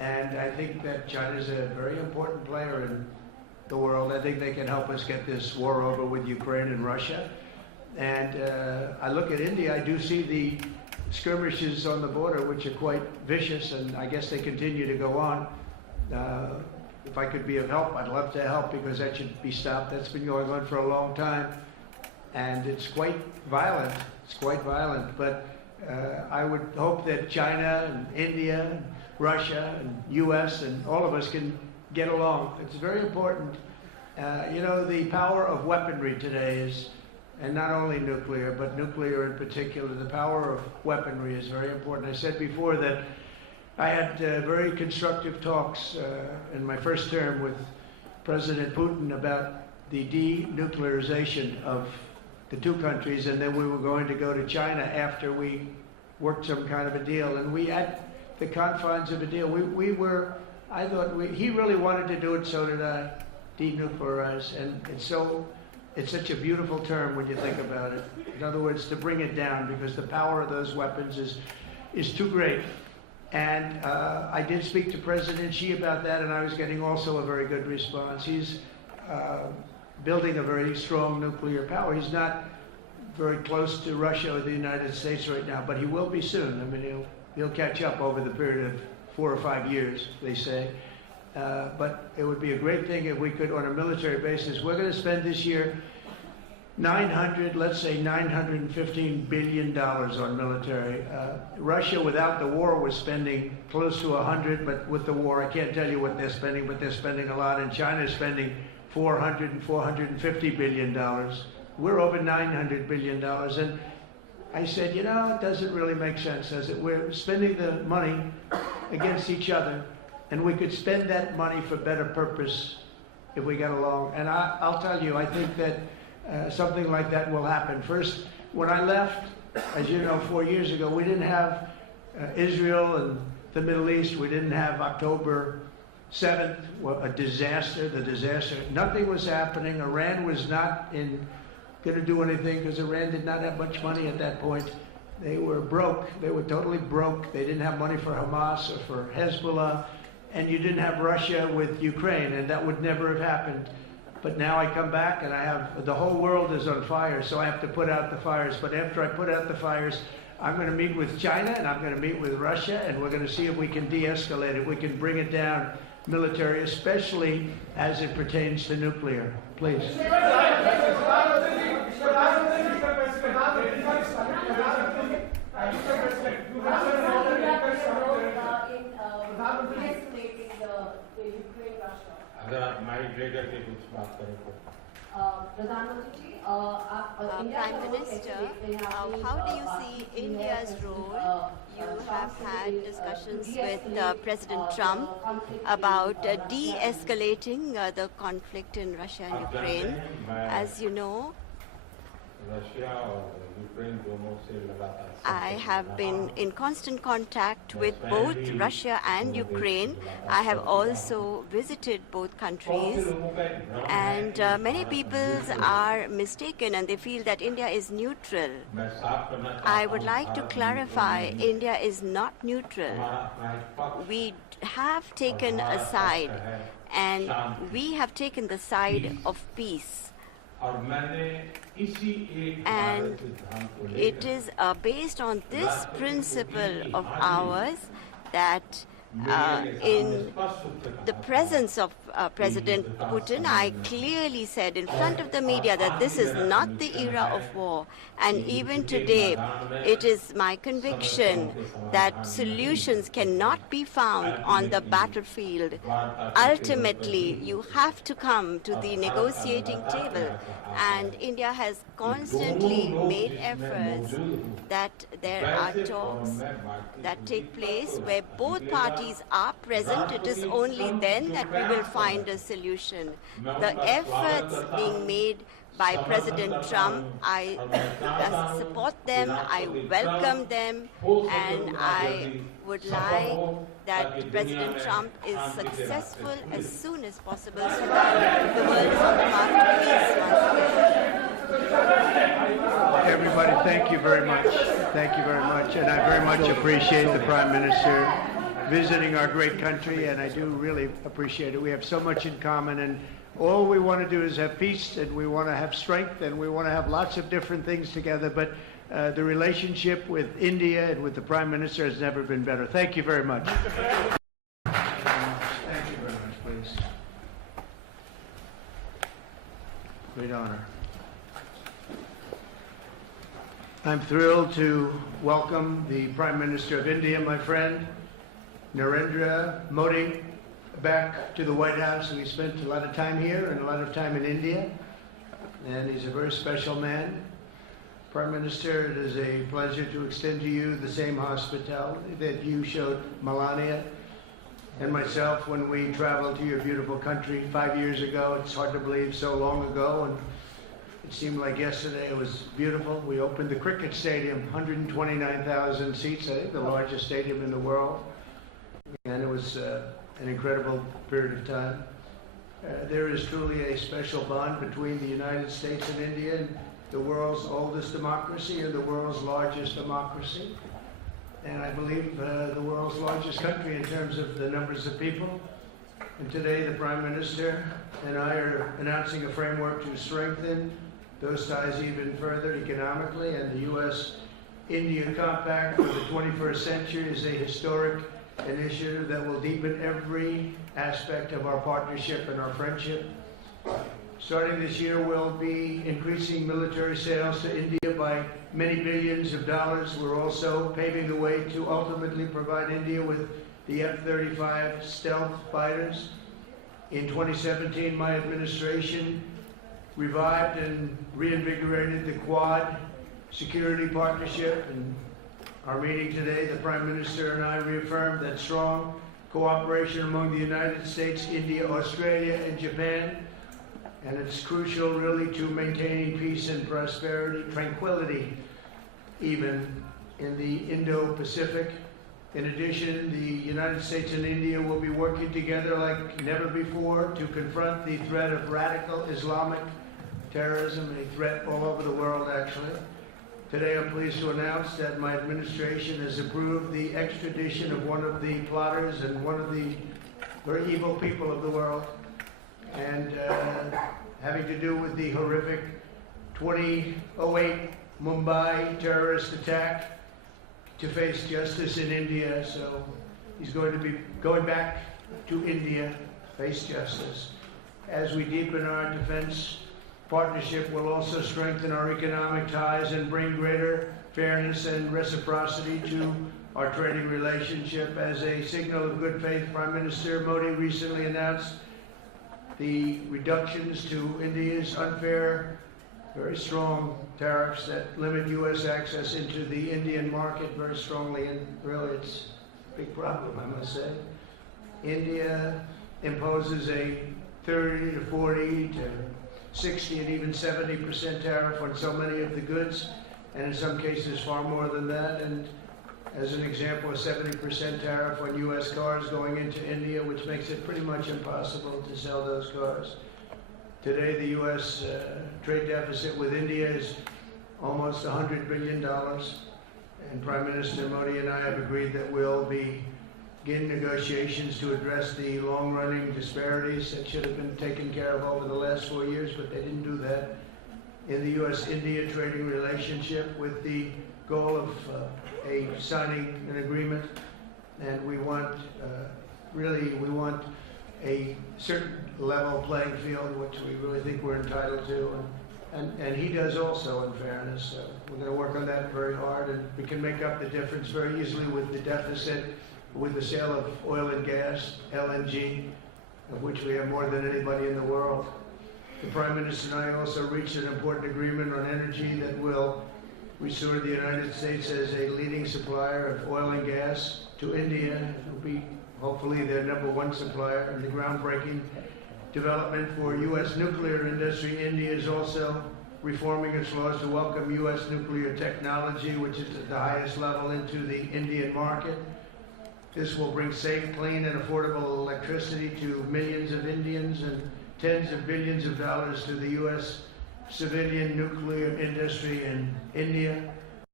And I think that China is a very important player in the world. I think they can help us get this war over with Ukraine and Russia. And I look at India, I do see the skirmishes on the border, which are quite vicious, and I guess they continue to go on. If I could be of help, I'd love to help, because that should be stopped. That's been going on for a long time, and it's quite violent. It's quite violent, but I would hope that China and India and Russia and U.S. and all of us can get along. It's very important. You know, the power of weaponry today is, and not only nuclear, but nuclear in particular, the power of weaponry is very important. I said before that I had very constructive talks in my first term with President Putin about the denuclearization of the two countries, and then we were going to go to China after we worked some kind of a deal. And we had the confines of a deal. I thought he really wanted to do it, so did I, denuclearize. And it's such a beautiful term when you think about it. In other words, to bring it down, because the power of those weapons is too great. And I did speak to President Xi about that, and I was getting also a very good response. He's building a very strong nuclear power. He's not very close to Russia or the United States right now, but he will be soon. I mean, he'll catch up over the period of 4 or 5 years, they say. But it would be a great thing if we could, on a military basis. We're going to spend this year let's say $915 billion on military. Russia, without the war, was spending close to 100, but with the war, I can't tell you what they're spending, but they're spending a lot. And China's spending $400 and $450 billion. We're over $900 billion. And I said, you know, it doesn't really make sense, does it? We're spending the money against each other, and we could spend that money for better purpose if we got along. And I'll tell you, I think that something like that will happen. First, when I left, as you know, 4 years ago, we didn't have Israel and the Middle East. We didn't have October 7th, a disaster, the disaster. Nothing was happening. Iran was not going to do anything, because Iran did not have much money at that point. They were broke. They were totally broke. They didn't have money for Hamas or for Hezbollah. And you didn't have Russia with Ukraine, and that would never have happened. But now I come back and I have, the whole world is on fire, so I have to put out the fires. But after I put out the fires, I'm going to meet with China and I'm going to meet with Russia, and we're going to see if we can de-escalate it. We can bring it down military, especially as it pertains to nuclear. Please. Prime Minister, how do you see India's role? You have had discussions with President Trump about de-escalating the conflict in Russia and Ukraine. As you know, I have been in constant contact with both Russia and Ukraine. I have also visited both countries, and many people are mistaken and they feel that India is neutral. I would like to clarify, India is not neutral. We have taken a side, and we have taken the side of peace. And it is based on this principle of ours that in the presence of President Putin, I clearly said in front of the media that this is not the era of war. And even today, it is my conviction that solutions cannot be found on the battlefield. Ultimately, you have to come to the negotiating table. And India has constantly made efforts that there are talks that take place where both parties are present. It is only then that we will find a solution. The efforts being made by President Trump, I support them, I welcome them, and I would like that President Trump is successful as soon as possible so that the world is on the path to peace once again. Everybody, thank you very much. Thank you very much. And I very much appreciate the Prime Minister visiting our great country, and I do really appreciate it. We have so much in common, and all we want to do is have peace, and we want to have strength, and we want to have lots of different things together, but the relationship with India and with the Prime Minister has never been better. Thank you very much. Thank you very much, please. Great honor. I'm thrilled to welcome the Prime Minister of India, my friend, Narendra Modi, back to the White House, and he spent a lot of time here and a lot of time in India, and he's a very special man. Prime Minister, it is a pleasure to extend to you the same hospitality that you showed Melania and myself when we traveled to your beautiful country 5 years ago. It's hard to believe, so long ago, and it seemed like yesterday. It was beautiful. We opened the cricket stadium, 129,000 seats, I think the largest stadium in the world, and it was an incredible period of time. There is truly a special bond between the United States and India, the world's oldest democracy and the world's largest democracy, and I believe the world's largest country in terms of the numbers of people. And today the Prime Minister and I are announcing a framework to strengthen those ties even further economically, and the U.S.-India Compact for the 21st century is a historic initiative that will deepen every aspect of our partnership and our friendship. Starting this year, we'll be increasing military sales to India by many billions of dollars. We're also paving the way to ultimately provide India with the F-35 stealth fighters. In 2017, my administration revived and reinvigorated the Quad security partnership. And our meeting today, the Prime Minister and I reaffirmed that strong cooperation among the United States, India, Australia, and Japan. And it's crucial, really, to maintaining peace and prosperity, tranquility, even in the Indo-Pacific. In addition, the United States and India will be working together like never before to confront the threat of radical Islamic terrorism, a threat all over the world, actually. Today, I'm pleased to announce that my administration has approved the extradition of one of the plotters and one of the very evil people of the world, and having to do with the horrific 2008 Mumbai terrorist attack, to face justice in India. So he's going to be going back to India, face justice. As we deepen our defense partnership, we'll also strengthen our economic ties and bring greater fairness and reciprocity to our trading relationship. As a signal of good faith, Prime Minister Modi recently announced the reductions to India's unfair, very strong tariffs that limit U.S. access into the Indian market very strongly, and really it's a big problem, I must say. India imposes a 30 to 40 to 60 and even 70% tariff on so many of the goods, and in some cases far more than that. And as an example, a 70% tariff on U.S. cars going into India, which makes it pretty much impossible to sell those cars. Today, the U.S. Trade deficit with India is almost $100 billion, and Prime Minister Modi and I have agreed that we'll begin negotiations to address the long-running disparities that should have been taken care of over the last 4 years, but they didn't do that in the U.S.-India trading relationship, with the goal of signing an agreement. And we want, we want a certain level playing field, which we really think we're entitled to, and he does also, in fairness. So we're going to work on that very hard, and we can make up the difference very easily with the deficit, with the sale of oil and gas, LNG, of which we have more than anybody in the world. The Prime Minister and I also reached an important agreement on energy that will restore the United States as a leading supplier of oil and gas to India. It will be hopefully their #1 supplier. In the groundbreaking development for U.S. nuclear industry, India is also reforming its laws to welcome U.S. nuclear technology, which is at the highest level, into the Indian market. This will bring safe, clean, and affordable electricity to millions of Indians and tens of billions of dollars to the U.S. civilian nuclear industry in India.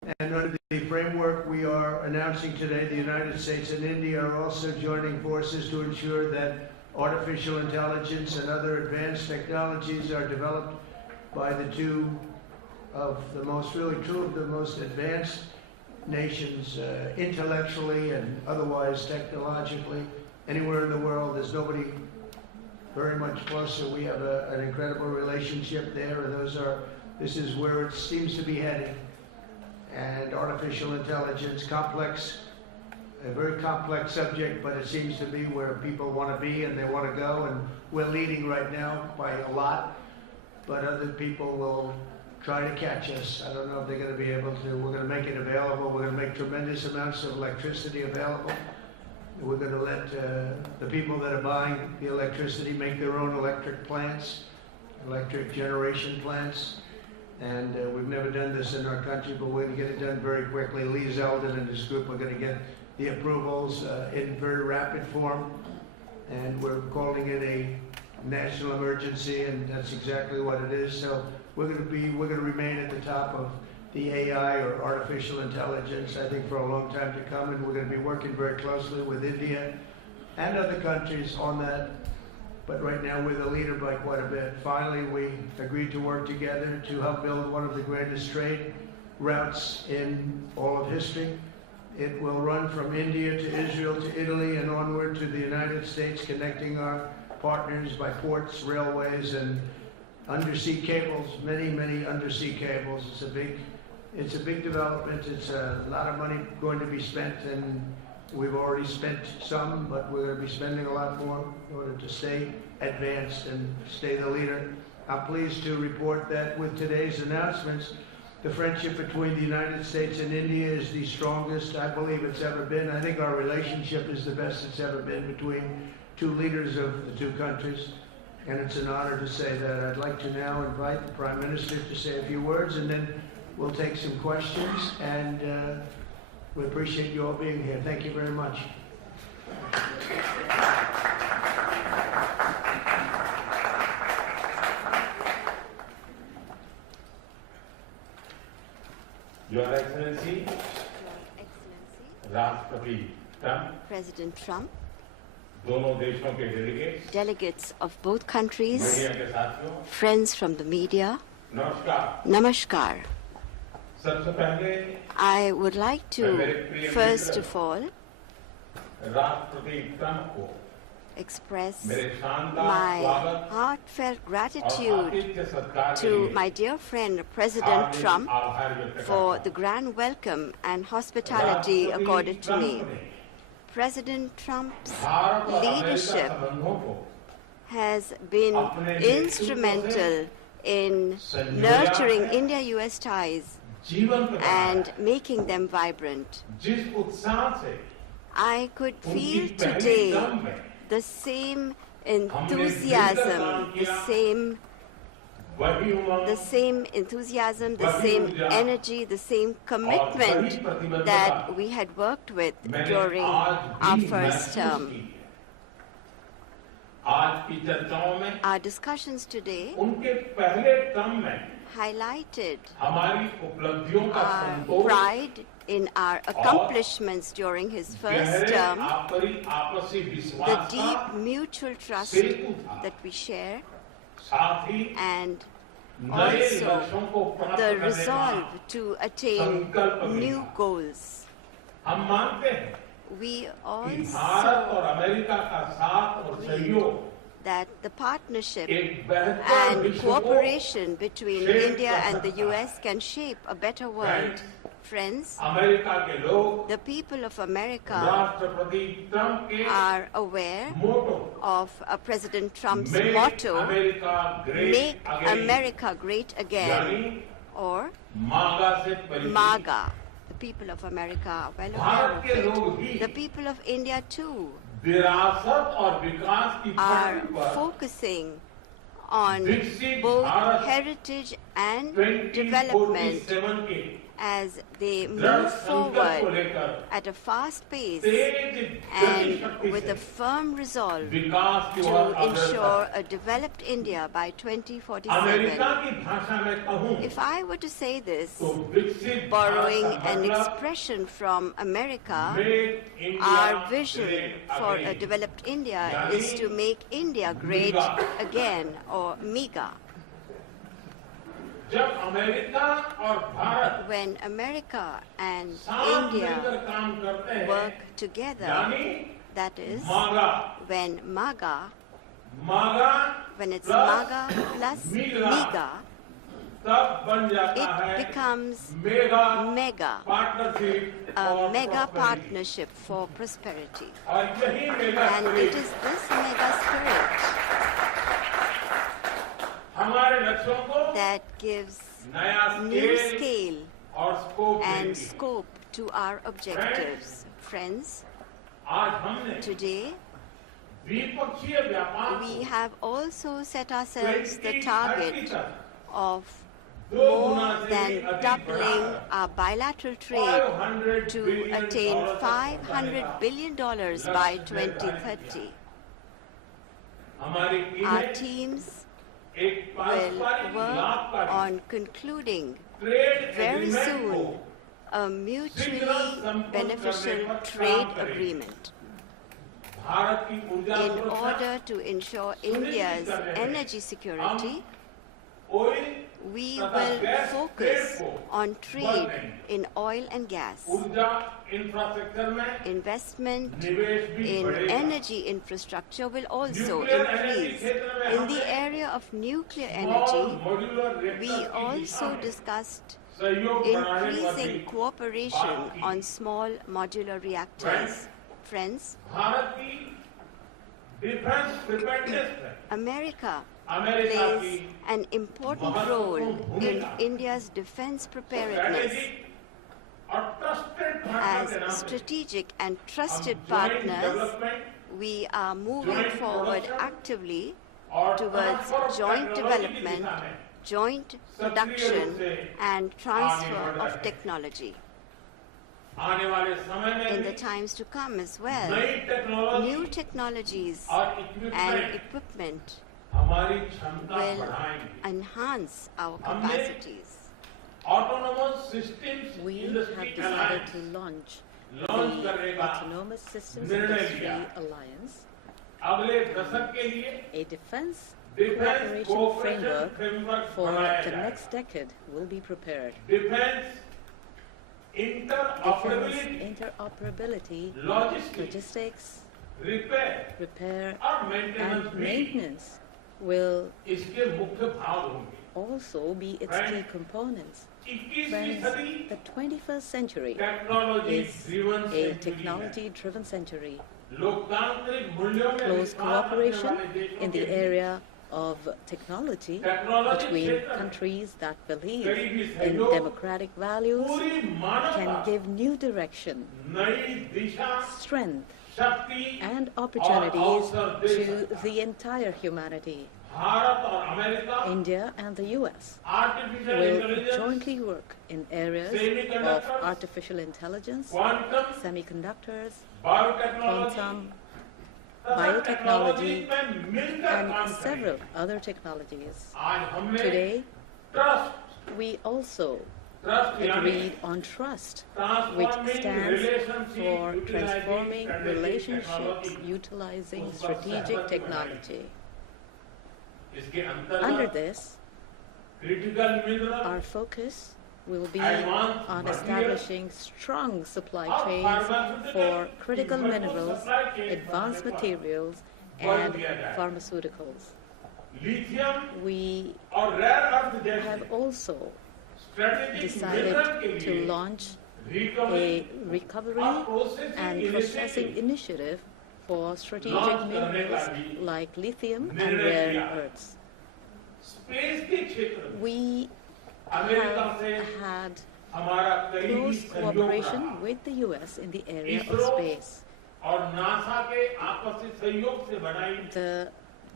And under the framework we are announcing today, the United States and India are also joining forces to ensure that artificial intelligence and other advanced technologies are developed by the two of the most, really two of the most advanced nations, intellectually and otherwise technologically. Anywhere in the world, there's nobody very much closer. We have an incredible relationship there, and this is where it seems to be heading. And artificial intelligence, a very complex subject, but it seems to be where people want to be and they want to go, and we're leading right now by a lot, but other people will try to catch us. I don't know if they're going to be able to. We're going to make it available. We're going to make tremendous amounts of electricity available. We're going to let the people that are buying the electricity make their own electric plants, electric generation plants. And we've never done this in our country, but we're going to get it done very quickly. Lee Zeldin and his group are going to get the approvals in very rapid form. And we're calling it a national emergency, and that's exactly what it is. So we're going to remain at the top of the AI, or artificial intelligence, I think, for a long time to come, and we're going to be working very closely with India and other countries on that. But right now we're the leader by quite a bit. Finally, we agreed to work together to help build one of the greatest trade routes in all of history. It will run from India to Israel to Italy and onward to the United States, connecting our partners by ports, railways, and undersea cables, many, many undersea cables. It's a big development. It's a lot of money going to be spent, and we've already spent some, but we're going to be spending a lot more in order to stay advanced and stay the leader. I'm pleased to report that with today's announcements, the friendship between the United States and India is the strongest I believe it's ever been. I think our relationship is the best it's ever been between two leaders of the two countries, and it's an honor to say that. I'd like to now invite the Prime Minister to say a few words, and then we'll take some questions, and we appreciate you all being here. Thank you very much. Your Excellency, Rashtrapati Trump, President Trump, दोनों देशों के delegates of both countries, media के साथियों, friends from the media, नमस्कार. Namaskar. सबसे पहले I would like to, first of all, राष्ट्रपति Trump को express मेरे शानदार my स्वागत heartfelt और gratitude आतिथ्य सत्कार के to लिए my dear friend President Hardik Trump आभार व्यक्त for करता the हूं. grand welcome and hospitality accorded to me. Trump ने President Trump's भारत और अमेरिका leadership संबंधों को has been अपने नेतृत्व instrumental in संजोया nurturing है, India-US ties जीवंत बनाया and है. making them vibrant. जिस उत्साह से I could उनकी feel पहली today टर्म में the same हमने enthusiasm, मिलकर काम the किया, same वही उमंग, enthusiasm, the वही same ऊर्जा energy, the same commitment वही प्रतिबद्धता that we had worked with मैंने during आज our भी first महसूस term. की है. आज की चर्चाओं में Our discussions today उनके पहले टर्म में highlighted हमारी उपलब्धियों का our Santosh, pride in our accomplishments during his first गहरे term, आपसी the विश्वास deep का mutual trust सेतु था. that we share, साथ ही and नए also लक्ष्यों को प्राप्त the करने का resolve to attain संकल्प भी new था. goals. हम मानते हैं We कि also भारत और अमेरिका का साथ और सहयोग that the partnership एक बेहतर and विश्व को cooperation between shape India कर and the सकता है. US can shape a better world. Friends, America के लोग the people of America राष्ट्रपति ट्रंप के are aware motto of President Trump's Make motto, America Great Make Again, America Great Again, यानी or मागा से परिचित. MAGA. The people of America are well Bharat के aware of लोग it. भी The people of India too विरासत और विकास की are पटरी पर focusing on विकसित both Bharat heritage and development as they move forward at a fast pace and with a firm resolve to ensure a developed India by 2047. If I were to say this, borrowing an expression from America, our vision for a developed India is to make India great again, or MEGA. When America and India work together, that is, when MAGA, when it's MAGA plus MEGA, it becomes MEGA, a mega partnership for prosperity. And it is this mega spirit that gives new scale and scope to our objectives. Friends, today we have also set ourselves the target of more than doubling our bilateral trade to attain $500 billion by 2030. Our teams will work on concluding very soon a mutually beneficial trade agreement in order to ensure India's energy security. We will focus on trade in oil and gas. Investment in energy infrastructure will also increase. In the area of nuclear energy, we also discussed increasing cooperation on small modular reactors. Friends, America plays an important role in India's defense preparedness. As strategic and trusted partners, we are moving forward actively towards joint development, joint production, and transfer of technology. In the times to come as well, new technologies and equipment will enhance our capacities. We have decided to launch the Autonomous Systems Industry Alliance. A defense cooperation framework for the next decade will be prepared. Defense interoperability, logistics, repair and maintenance will also be its key components. Friends, the 21st century is a technology-driven century. Close cooperation in the area of technology between countries that believe in democratic values can give new direction, strength, and opportunities to the entire humanity. India and the US will jointly work in areas of artificial intelligence, semiconductors, quantum, biotechnology, and several other technologies. Today, we also agreed on trust, which stands for transforming relationships utilizing strategic technology. Under this, our focus will be on establishing strong supply chains for critical minerals, advanced materials, and pharmaceuticals. We have also decided to launch a recovery and processing initiative for strategic minerals like lithium and rare earths. We have had close cooperation with the US in the area of space. The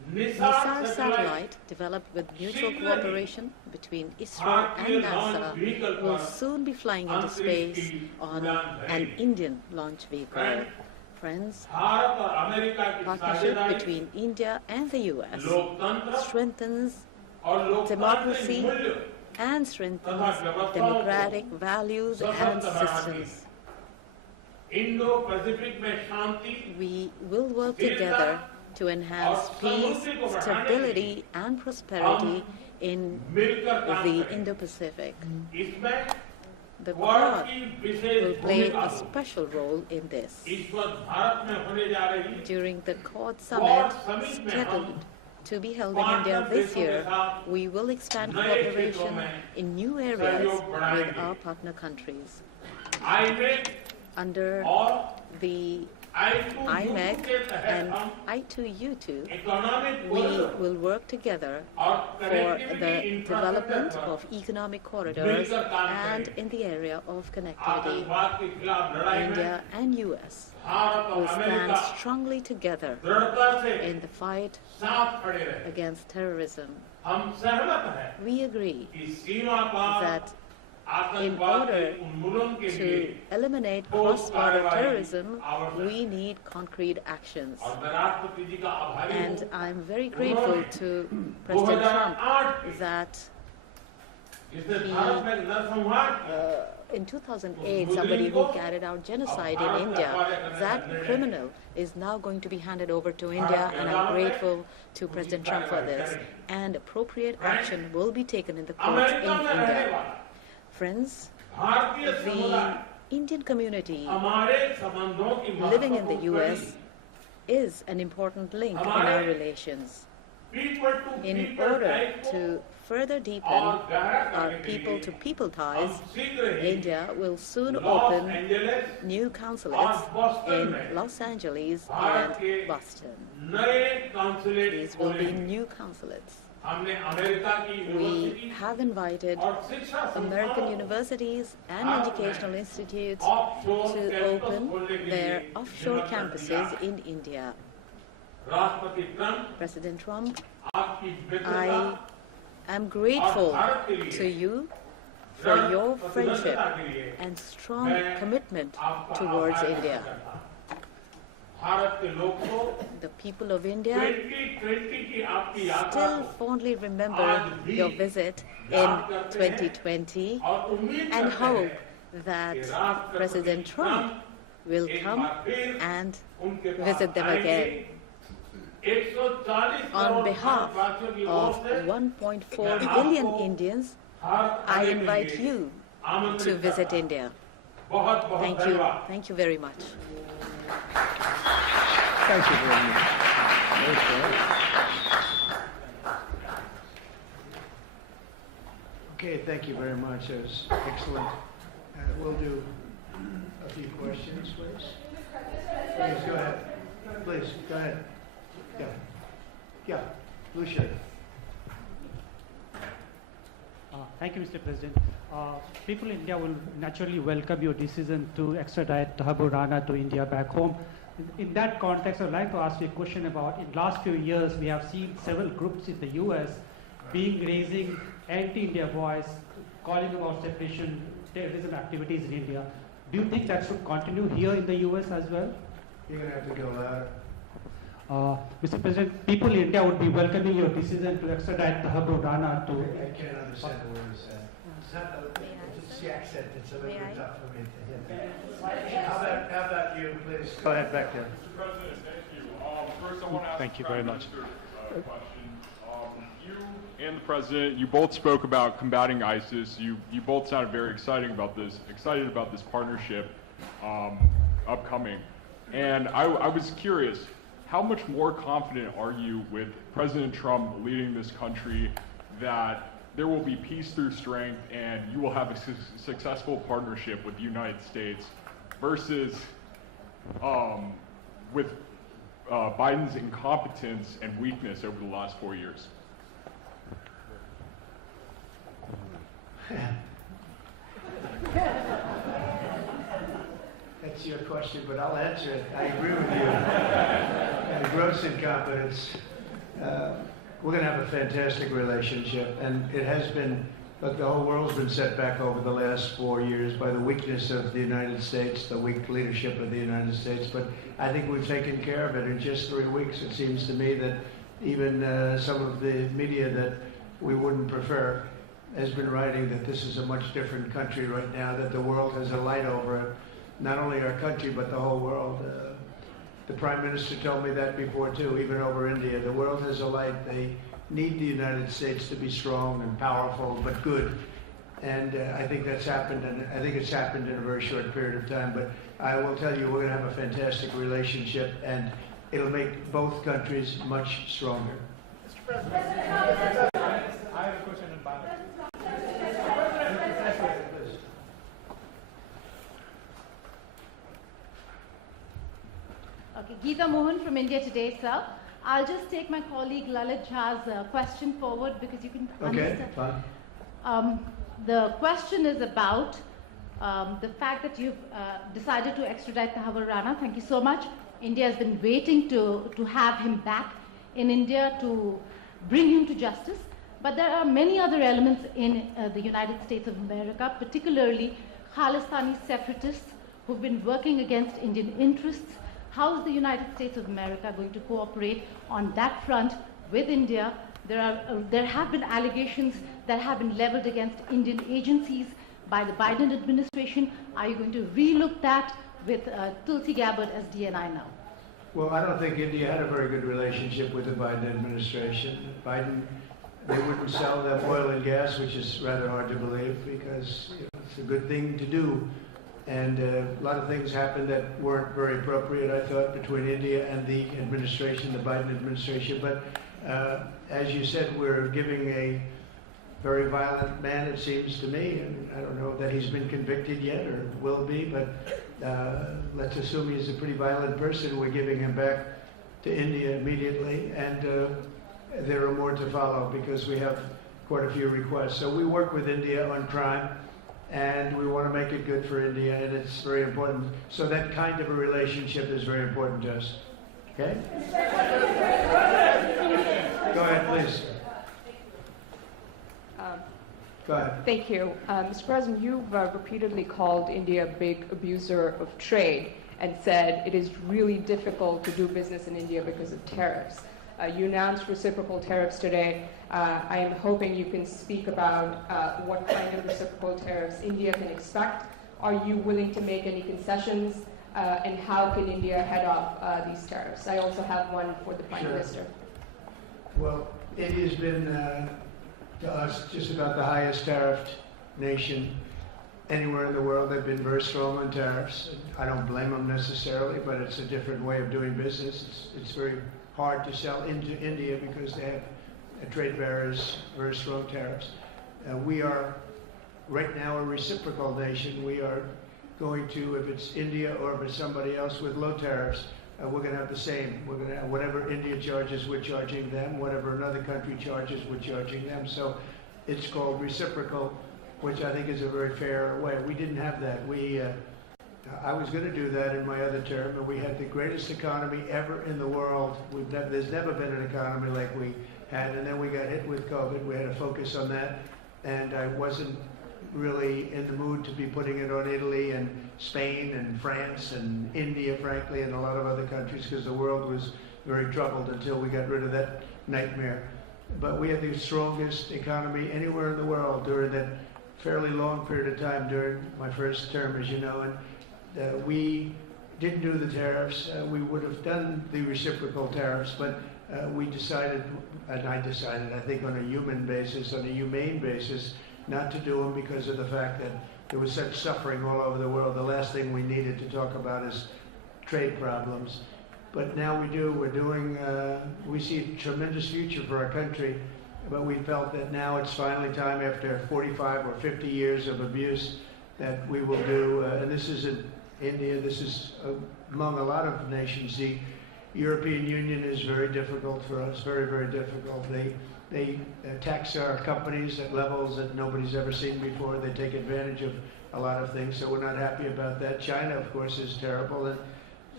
NISAR satellite, developed with mutual cooperation between ISRO and NASA, will soon be flying into space on an Indian launch vehicle. Friends, partnership between India and the US strengthens democracy and strengthens democratic values and systems. We will work together to enhance peace, stability, and prosperity in the Indo-Pacific. The Quad will play a special role in this. During the Quad Summit, scheduled to be held in India this year, we will expand cooperation in new areas with our partner countries. Under the IMEC and I2U2, we will work together for the development of economic corridors and in the area of connectivity. India and US will stand strongly together in the fight against terrorism. We agree that in order to eliminate cross-border terrorism, we need concrete actions. And I'm very grateful to President Trump that in 2008, somebody who carried out genocide in India, that criminal is now going to be handed over to India, and I'm grateful to President Trump for this. And appropriate action will be taken in the courts in India. Friends, the Indian community living in the US is an important link in our relations. In order to further deepen our people-to-people ties, India will soon open new consulates in Los Angeles and Boston. These will be new consulates. We have invited American universities and educational institutes to open their offshore campuses in India. President Trump, I am grateful to you for your friendship and strong commitment towards India. The people of India still fondly remember your visit in 2020 and hope that President Trump will come and visit them again. On behalf of 1.4 billion Indians, I invite you to visit India. Thank you. Thank you very much. Thank you very much. Okay, thank you very much. That was excellent. We'll do a few questions, please. Please, go ahead. Please, go ahead. Yeah, blue shirt. Thank you, Mr. President. People in India will naturally welcome your decision to extradite Thakur Rana to India back home. In that context, I'd like to ask you a question about, in the last few years, we have seen several groups in the US raising anti-India voice, calling about separation, terrorism activities in India. Do you think that should continue here in the US as well? You're going to have to go louder. Mr. President, people in India would be welcoming your decision to extradite Thakur Rana to... I can't understand the word you said. It's the accent. It's a little bit tough for me to hit. How about you, please? Go ahead, back there. Mr. President, thank you. First, I want to ask Thank you very much. a question. You and the President, you both spoke about combating ISIS. You both sounded very excited about this partnership upcoming. And I was curious, how much more confident are you with President Trump leading this country that there will be peace through strength and you will have a successful partnership with the United States versus with Biden's incompetence and weakness over the last 4 years? That's your question, but I'll answer it. I agree with you. And gross incompetence. we're going to have a fantastic relationship, and it has been. Look, the whole world's been set back over the last 4 years by the weakness of the United States, the weak leadership of the United States. But I think we've taken care of it in just 3 weeks. It seems to me that even some of the media that we wouldn't prefer has been writing that this is a much different country right now, that the world has a light over it. Not only our country, but the whole world. The Prime Minister told me that before, too, even over India. The world has a light. They need the United States to be strong and powerful, but good. And I think that's happened, and I think it's happened in a very short period of time. But I will tell you, we're going to have a fantastic relationship, and it'll make both countries much stronger. Mr. President, I have a question on Bangladesh. Okay, Geeta Mohan from India Today, sir. I'll just take my colleague Lalit Jha's question forward because you can understand. Okay, fine. The question is about the fact that you've decided to extradite Tahabur Rana. Thank you so much. India has been waiting to have him back in India to bring him to justice. But there are many other elements in the United States of America, particularly Khalistani separatists who've been working against Indian interests. How is the United States of America going to cooperate on that front with India? There have been allegations that have been leveled against Indian agencies by the Biden administration. Are you going to relook that with Tulsi Gabbard as DNI now? Well, I don't think India had a very good relationship with the Biden administration. They wouldn't sell them oil and gas, which is rather hard to believe because it's a good thing to do. And a lot of things happened that weren't very appropriate, I thought, between India and the administration, the Biden administration. But as you said, we're giving a very violent man, it seems to me, and I don't know that he's been convicted yet or will be, but let's assume he's a pretty violent person. We're giving him back to India immediately, and there are more to follow because we have quite a few requests. So we work with India on crime, and we want to make it good for India, and it's very important. So that kind of a relationship is very important to us. Okay? Go ahead, please. Go ahead. Thank you. Mr. President, you've repeatedly called India a big abuser of trade and said it is really difficult to do business in India because of tariffs. You announced reciprocal tariffs today. I am hoping you can speak about what kind of reciprocal tariffs India can expect. Are you willing to make any concessions? And how can India head off these tariffs? I also have one for the Prime Minister. Well, India's been, to us, just about the highest tariffed nation anywhere in the world. They've been very strong on tariffs. I don't blame them necessarily, but it's a different way of doing business. It's very hard to sell into India because they have trade barriers, very strong tariffs. We are right now a reciprocal nation. We are going to, if it's India or if it's somebody else with low tariffs, we're going to have the same. We're going to have whatever India charges, we're charging them. Whatever another country charges, we're charging them. So it's called reciprocal, which I think is a very fair way. We didn't have that. I was going to do that in my other term, and we had the greatest economy ever in the world. There's never been an economy like we had, and then we got hit with COVID. We had to focus on that, and I wasn't really in the mood to be putting it on Italy and Spain and France and India, frankly, and a lot of other countries, because the world was very troubled until we got rid of that nightmare. But we had the strongest economy anywhere in the world during that fairly long period of time during my first term, as you know, and we didn't do the tariffs. We would have done the reciprocal tariffs, but we decided, and I decided, I think on a human basis, on a humane basis, not to do them because of the fact that there was such suffering all over the world. The last thing we needed to talk about is trade problems. But now we do. We're doing, we see a tremendous future for our country, but we felt that now it's finally time, after 45 or 50 years of abuse, that we will do, and this isn't India, this is among a lot of nations. The European Union is very difficult for us, very, very difficult. They tax our companies at levels that nobody's ever seen before. They take advantage of a lot of things, so we're not happy about that. China, of course, is terrible. And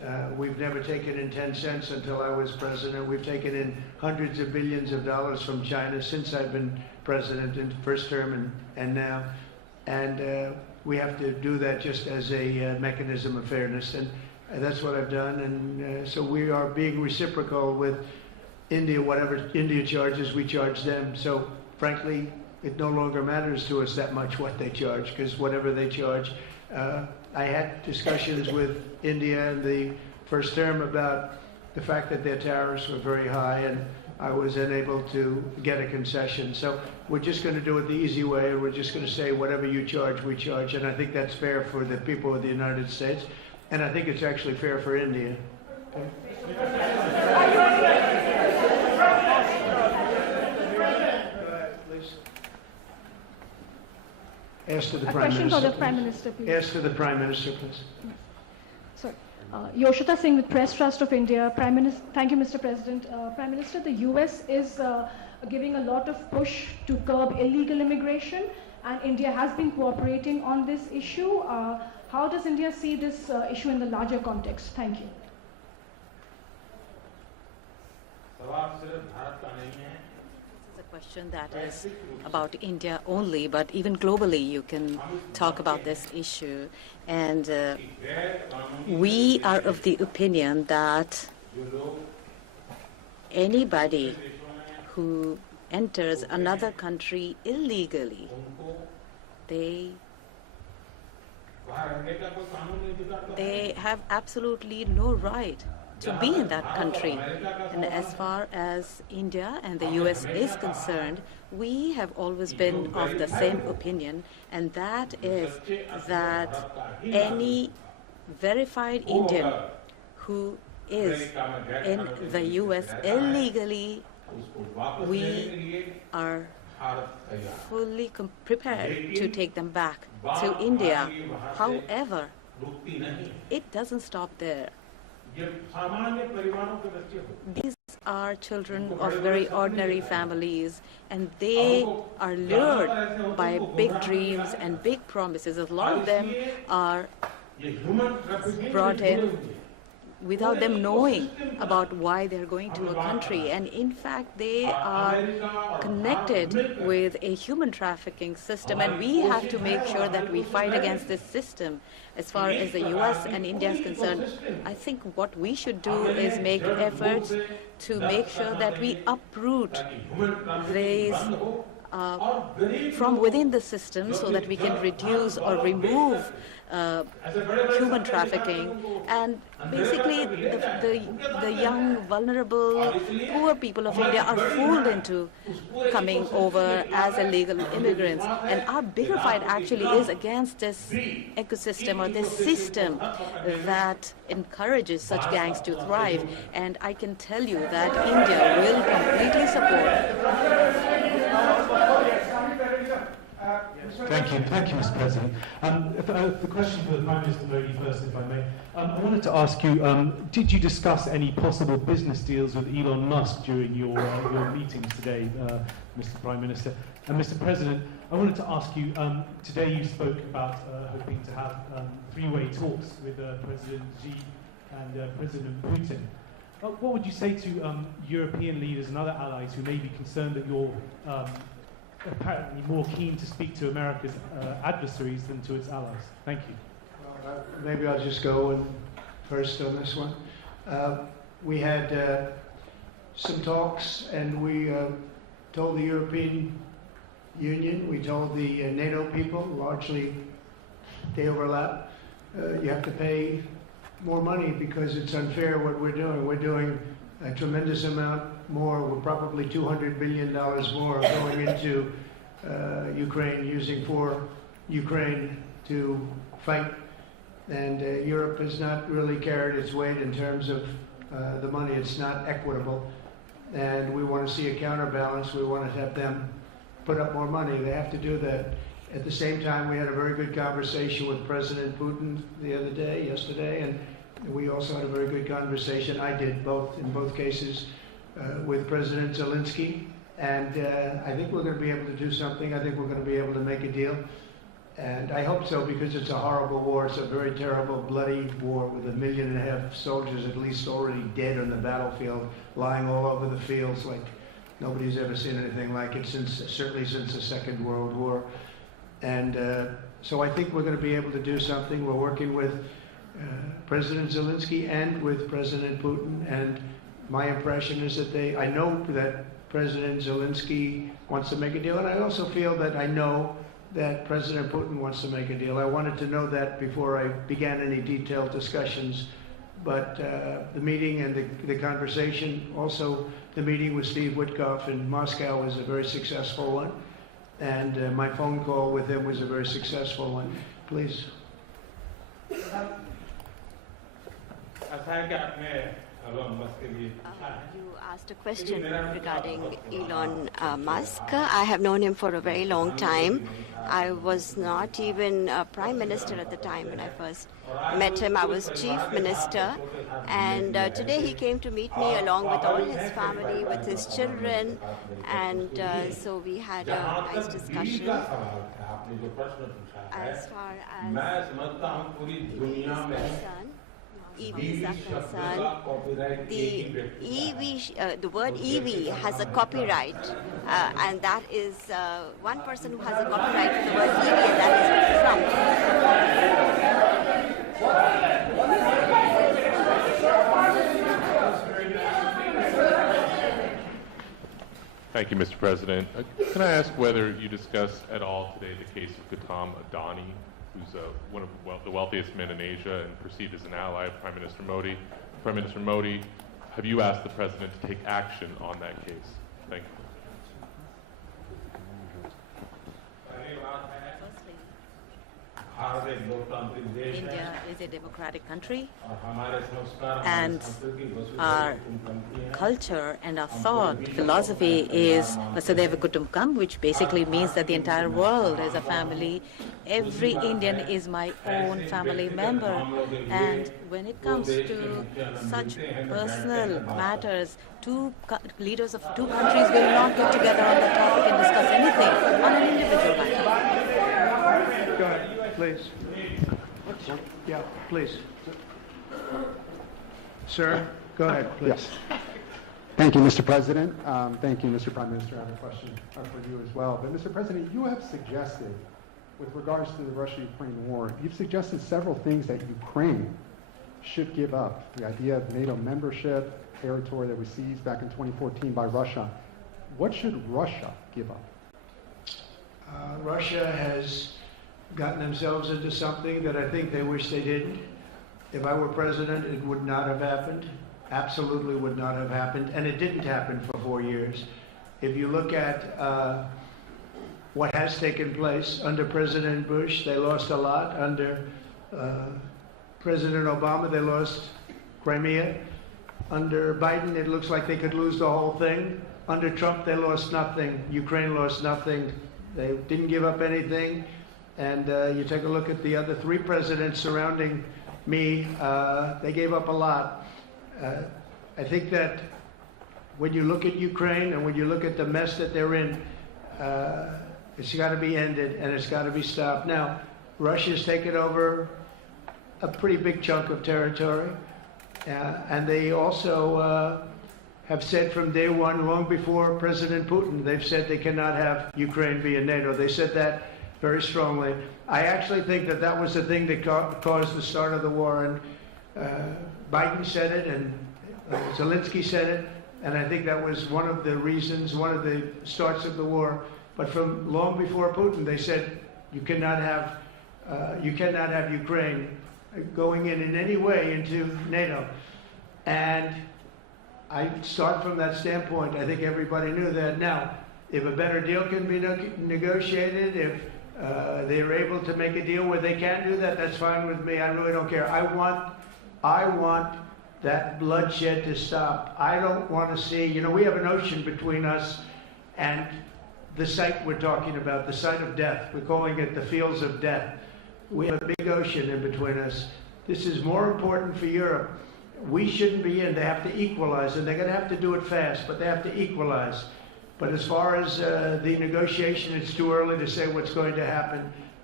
We've never taken in 10 cents until I was president. We've taken in hundreds of billions of dollars from China since I've been president in the first term and now. And we have to do that just as a mechanism of fairness. And that's what I've done. And so we are being reciprocal with India. Whatever India charges, we charge them. So frankly, it no longer matters to us that much what they charge, because whatever they charge, I had discussions with India in the first term about the fact that their tariffs were very high, and I was unable to get a concession. So we're just going to do it the easy way, and we're just going to say whatever you charge, we charge. And I think that's fair for the people of the United States, and I think it's actually fair for India. Ask to the Prime question Minister. for the Prime Minister, please. Ask to the Prime Minister, please. Sorry. Yoshita Singh with Press Trust of India. Thank you, Mr. President. Prime Minister, the US is giving a lot of push to curb illegal immigration, and India has been cooperating on this issue. How does India see this issue in the larger context? Thank you. A question that is about India only, but even globally you can talk about this issue. And we are of the opinion that anybody who enters another country illegally, they have absolutely no right to be in that country. And as far as India and the US is concerned, we have always been of the same opinion, and that is that any verified Indian who is in the US illegally, we are fully prepared to take them back to India. However, it doesn't stop there. These are children of very ordinary families, and they are lured by big dreams and big promises. A lot of them are brought in without them knowing about why they're going to a country. And in fact, they are connected with a human trafficking system, and we have to make sure that we fight against this system. As far as the US and India is concerned, I think what we should do is make efforts to make sure that we uproot these from within the system, so that we can reduce or remove human trafficking, and basically the young, vulnerable, poor people of India are fooled into coming over as illegal immigrants. And our bigger fight actually is against this ecosystem or this system that encourages such gangs to thrive. And I can tell you that India will completely support. Thank you, Mr. President. The question for the Prime Minister Modi first, if I may. I wanted to ask you, did you discuss any possible business deals with Elon Musk during your meetings today, Mr. Prime Minister? And Mr. President, I wanted to ask you, today you spoke about hoping to have three-way talks with President Xi and President Putin. What would you say to European leaders and other allies who may be concerned that you're apparently more keen to speak to America's adversaries than to its allies? Thank you. Well, maybe I'll just go first on this one. We had some talks, and we told the European Union, we told the NATO people, largely they overlap, you have to pay more money because it's unfair what we're doing. We're doing a tremendous amount more. We're probably $200 billion more going into Ukraine, using for Ukraine to fight. And Europe has not really carried its weight in terms of the money. It's not equitable. And we want to see a counterbalance. We want to have them put up more money. They have to do that. At the same time, we had a very good conversation with President Putin yesterday, and we also had a very good conversation. I did in both cases with President Zelensky, and I think we're going to be able to do something. I think we're going to be able to make a deal. And I hope so because it's a horrible war. It's a very terrible, bloody war with 1.5 million soldiers at least already dead on the battlefield, lying all over the fields like nobody's ever seen anything like it certainly since the Second World War. And so I think we're going to be able to do something. We're working with President Zelensky and with President Putin. And my impression is that I know that President Zelensky wants to make a deal. And I also feel that I know that President Putin wants to make a deal. I wanted to know that before I began any detailed discussions. But the meeting and the conversation, also the meeting with Steve Witkoff in Moscow was a very successful one. And my phone call with him was a very successful one. Please. You asked a question regarding Elon Musk. I have known him for a very long time. I was not even a prime minister at the time when I first met him. I was chief minister. And today he came to meet me along with all his family, with his children. And so we had a nice discussion. As far as EVs are concerned, the word EV has a copyright, and that is one person who has a copyright for the word EV, and that is Trump. Thank you, Mr. President. Can I ask whether you discussed at all today the case of Gautam Adani, who's one of the wealthiest men in Asia and perceived as an ally of Prime Minister Modi. Prime Minister Modi, have you asked the President to take action on that case? Thank you. India is a democratic country, and our culture and our thought philosophy is Vasudhaiva Kutumbakam, which basically means that the entire world is a family. Every Indian is my own family member, and when it comes to such personal matters, leaders of two countries will not get together on the topic and discuss anything on an individual matter. Go ahead. Please. Yeah, please. Sir, go ahead, please. Yes. Thank you, Mr. President. Thank you, Mr. Prime Minister. I have a question for you as well. But, Mr. President, you have suggested, with regards to the Russia-Ukraine war, you've suggested several things that Ukraine should give up. The idea of NATO membership, territory that was seized back in 2014 by Russia. What should Russia give up? Russia has gotten themselves into something that I think they wish they didn't. If I were president, it would not have happened. Absolutely would not have happened. And it didn't happen for 4 years. If you look at what has taken place under President Bush, they lost a lot. Under President Obama, they lost Crimea. Under Biden, it looks like they could lose the whole thing. Under Trump, they lost nothing. Ukraine lost nothing. They didn't give up anything. And you take a look at the other 3 presidents surrounding me, they gave up a lot. I think that when you look at Ukraine and when you look at the mess that they're in, it's got to be ended and it's got to be stopped. Now, Russia's taken over a pretty big chunk of territory, and they also have said from day one, long before President Putin, they've said they cannot have Ukraine be in NATO. They said that very strongly. I actually think that that was the thing that caused the start of the war, and Biden said it, and Zelensky said it, and I think that was one of the reasons, one of the starts of the war. But from long before Putin, they said you cannot have Ukraine going in any way into NATO. And I start from that standpoint. I think everybody knew that. Now, if a better deal can be negotiated, if they're able to make a deal where they can do that, that's fine with me. I really don't care. I want that bloodshed to stop. I don't want to see, we have an ocean between us and the site we're talking about, the site of death. We're calling it the fields of death. We have a big ocean in between us. This is more important for Europe. We shouldn't be in. They have to equalize, and they're going to have to do it fast, but they have to equalize. But as far as the negotiation, it's too early to say what's going to happen.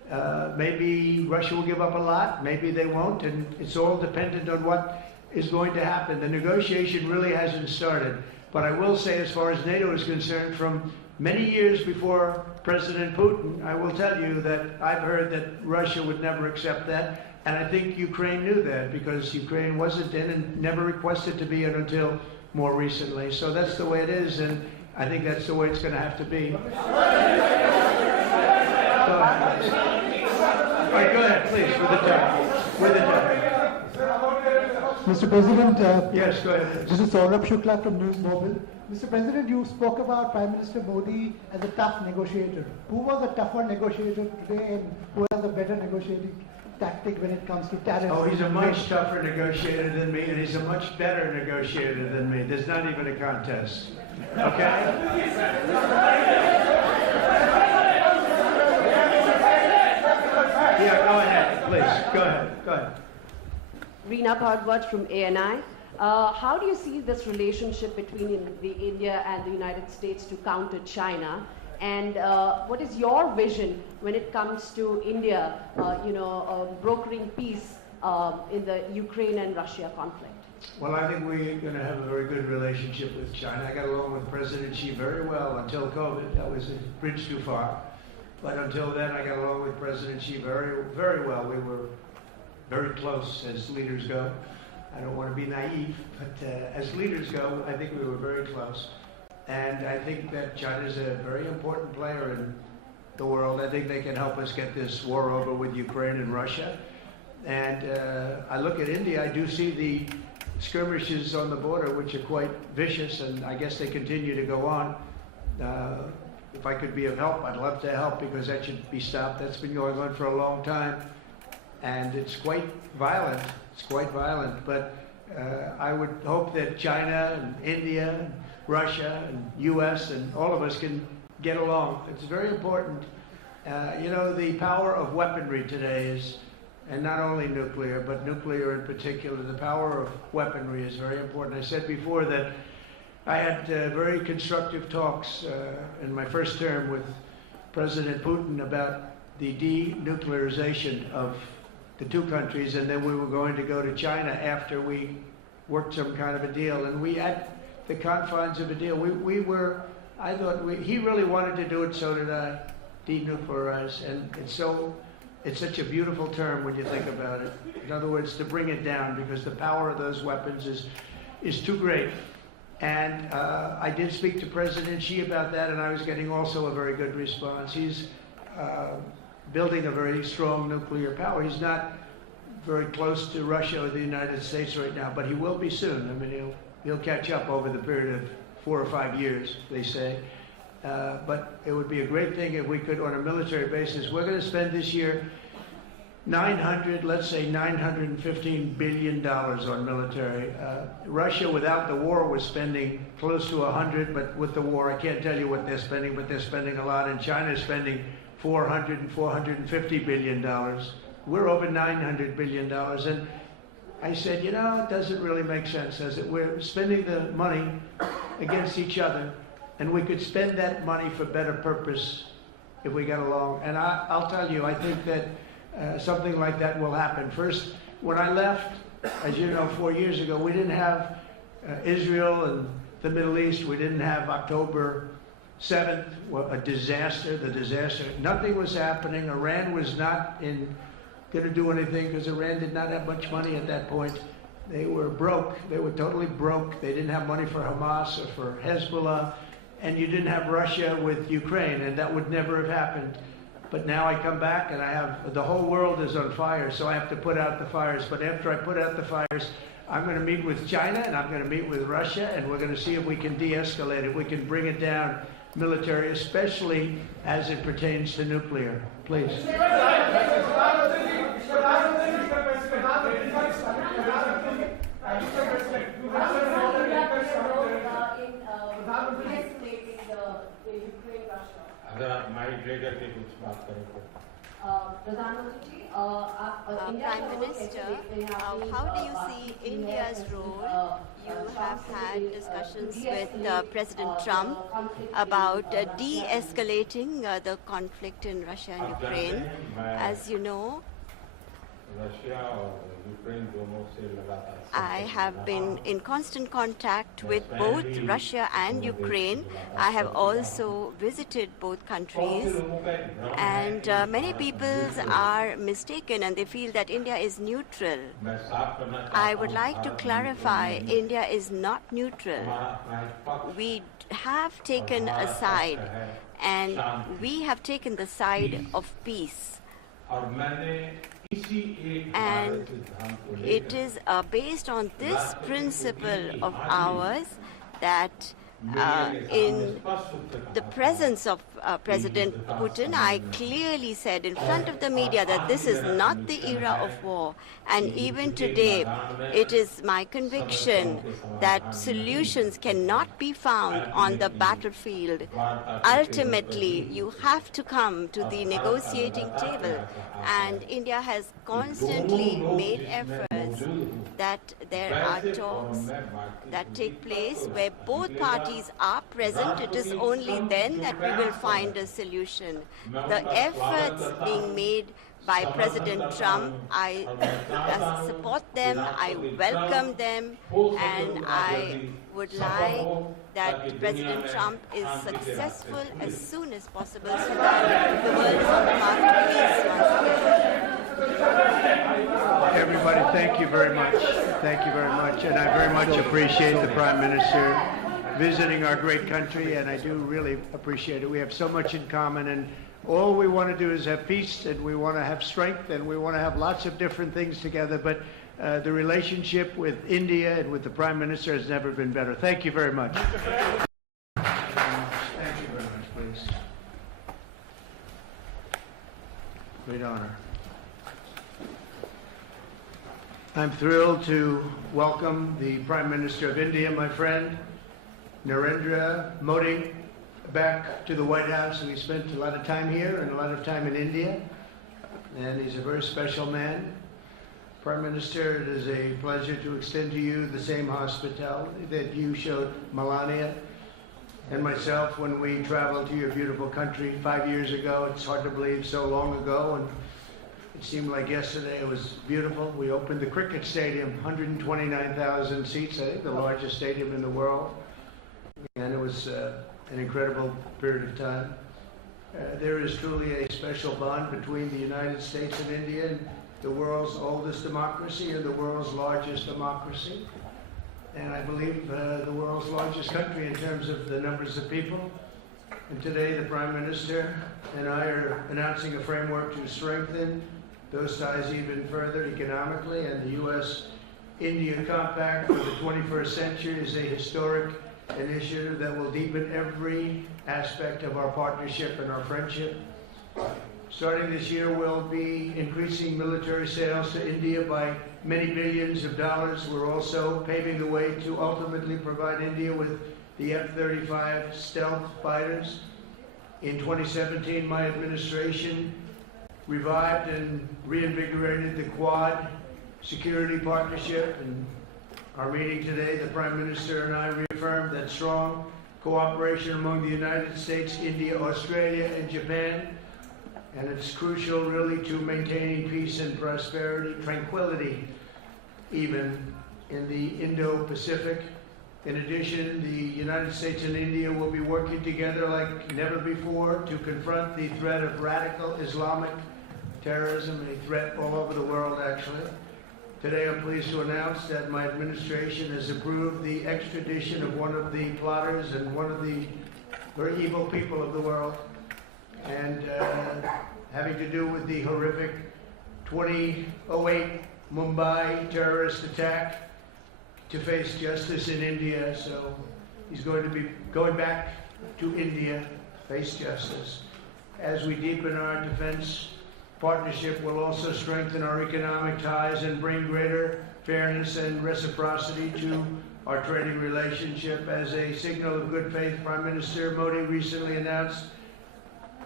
Maybe Russia will give up a lot, maybe they won't, and it's all dependent on what is going to happen. The negotiation really hasn't started. But I will say, as far as NATO is concerned, from many years before President Putin, I will tell you that I've heard that Russia would never accept that. And I think Ukraine knew that, because Ukraine wasn't in and never requested to be in until more recently. So that's the way it is, and I think that's the way it's going to have to be. All right, go ahead, please, with the time. With the time. Mr. President, yes, go ahead. This is Saurabh Shukla from News Mobile. Mr. President, you spoke about Prime Minister Modi as a tough negotiator. Who was a tougher negotiator today, and who has a better negotiating tactic when it comes to tariffs? Oh, he's a much tougher negotiator than me, and he's a much better negotiator than me. There's not even a contest. Okay? Yeah, go ahead, please. Go ahead. Go ahead. Reena Bhardwaj from ANI. How do you see this relationship between the India and the United States to counter China? And what is your vision when it comes to India, brokering peace in the Ukraine and Russia conflict? Well, I think we're going to have a very good relationship with China. I got along with President Xi very well until COVID. That was a bridge too far. But until then, I got along with President Xi very, very well. We were very close as leaders go. I don't want to be naive, but as leaders go, I think we were very close. And I think that China is a very important player in the world. I think they can help us get this war over with Ukraine and Russia. And I look at India, I do see the skirmishes on the border, which are quite vicious, and I guess they continue to go on. If I could be of help, I'd love to help, because that should be stopped. That's been going on for a long time. And it's quite violent. It's quite violent. But I would hope that China and India and Russia and U.S. and all of us can get along. It's very important. The power of weaponry today is, and not only nuclear, but nuclear in particular, the power of weaponry is very important. I said before that I had very constructive talks in my first term with President Putin about the denuclearization of the two countries, and then we were going to go to China after we worked some kind of a deal. And we had the confines of a deal. I thought he really wanted to do it, so did I, denuclearize. And it's such a beautiful term when you think about it. In other words, to bring it down, because the power of those weapons is too great. And I did speak to President Xi about that, and I was getting also a very good response. He's building a very strong nuclear power. He's not very close to Russia or the United States right now, but he will be soon. I mean, he'll catch up over the period of 4 or 5 years, they say. But it would be a great thing if we could, on a military basis. We're going to spend this year $915 billion on military. Russia, without the war, was spending close to 100, but with the war, I can't tell you what they're spending, but they're spending a lot. And China is spending $400 and $450 billion. We're over $900 billion. And I said, it doesn't really make sense, does it? We're spending the money against each other, and we could spend that money for better purpose if we got along. And I'll tell you, I think that something like that will happen. First, when I left, as you know, 4 years ago, we didn't have Israel and the Middle East. We didn't have October 7th, a disaster, the disaster. Nothing was happening. Iran was not going to do anything, because Iran did not have much money at that point. They were broke. They were totally broke. They didn't have money for Hamas or for Hezbollah. And you didn't have Russia with Ukraine, and that would never have happened. But now I come back, and the whole world is on fire, so I have to put out the fires. But after I put out the fires, I'm going to meet with China, and I'm going to meet with Russia, and we're going to see if we can de-escalate it. We can bring it down military, especially as it pertains to nuclear. Please. Prime Minister, how do you see India's role? You have had discussions with President Trump about de-escalating the conflict in Russia and Ukraine. As you know, I have been in constant contact with both Russia and Ukraine. I have also visited both countries, and many people are mistaken and they feel that India is neutral. I would like to clarify, India is not neutral. We have taken a side, and we have taken the side of peace. And it is based on this principle of ours that in the presence of President Putin, I clearly said in front of the media that this is not the era of war. And even today, it is my conviction that solutions cannot be found on the battlefield. Ultimately, you have to come to the negotiating table. And India has constantly made efforts that there are talks that take place where both parties are present. It is only then that we will find a solution. The efforts being made by President Trump, I support them, I welcome them, and I would like that President Trump is successful as soon as possible so that the world is on the path to peace once again. Everybody, thank you very much. Thank you very much. And I very much appreciate the Prime Minister visiting our great country, and I do really appreciate it. We have so much in common, and all we want to do is have peace, and we want to have strength, and we want to have lots of different things together. But the relationship with India and with the Prime Minister has never been better. Thank you very much. Thank you very much, please. Great honor. I'm thrilled to welcome the Prime Minister of India, my friend, Narendra Modi, back to the White House. We spent a lot of time here and a lot of time in India, and he's a very special man. Prime Minister, it is a pleasure to extend to you the same hospitality that you showed Melania and myself when we traveled to your beautiful country 5 years ago. It's hard to believe, so long ago, and it seemed like yesterday. It was beautiful. We opened the cricket stadium, 129,000 seats, I think the largest stadium in the world, and it was an incredible period of time. There is truly a special bond between the United States and India, and the world's oldest democracy and the world's largest democracy. And I believe the world's largest country in terms of the numbers of people. And today the Prime Minister and I are announcing a framework to strengthen those ties even further economically, and the U.S.-India Compact for the 21st century is a historic initiative that will deepen every aspect of our partnership and our friendship. Starting this year, we'll be increasing military sales to India by many billions of dollars. We're also paving the way to ultimately provide India with the F-35 stealth fighters. In 2017, my administration revived and reinvigorated the Quad security partnership, and our meeting today, the Prime Minister and I reaffirmed that strong cooperation among the United States, India, Australia, and Japan, and it's crucial really to maintaining peace and prosperity, tranquility, even in the Indo-Pacific. In addition, the United States and India will be working together like never before to confront the threat of radical Islamic terrorism, a threat all over the world, actually. Today, I'm pleased to announce that my administration has approved the extradition of one of the plotters and one of the very evil people of the world, and having to do with the horrific 2008 Mumbai terrorist attack, to face justice in India. So he's going to be going back to India, face justice. As we deepen our defense partnership, will also strengthen our economic ties and bring greater fairness and reciprocity to our trading relationship. As a signal of good faith, Prime Minister Modi recently announced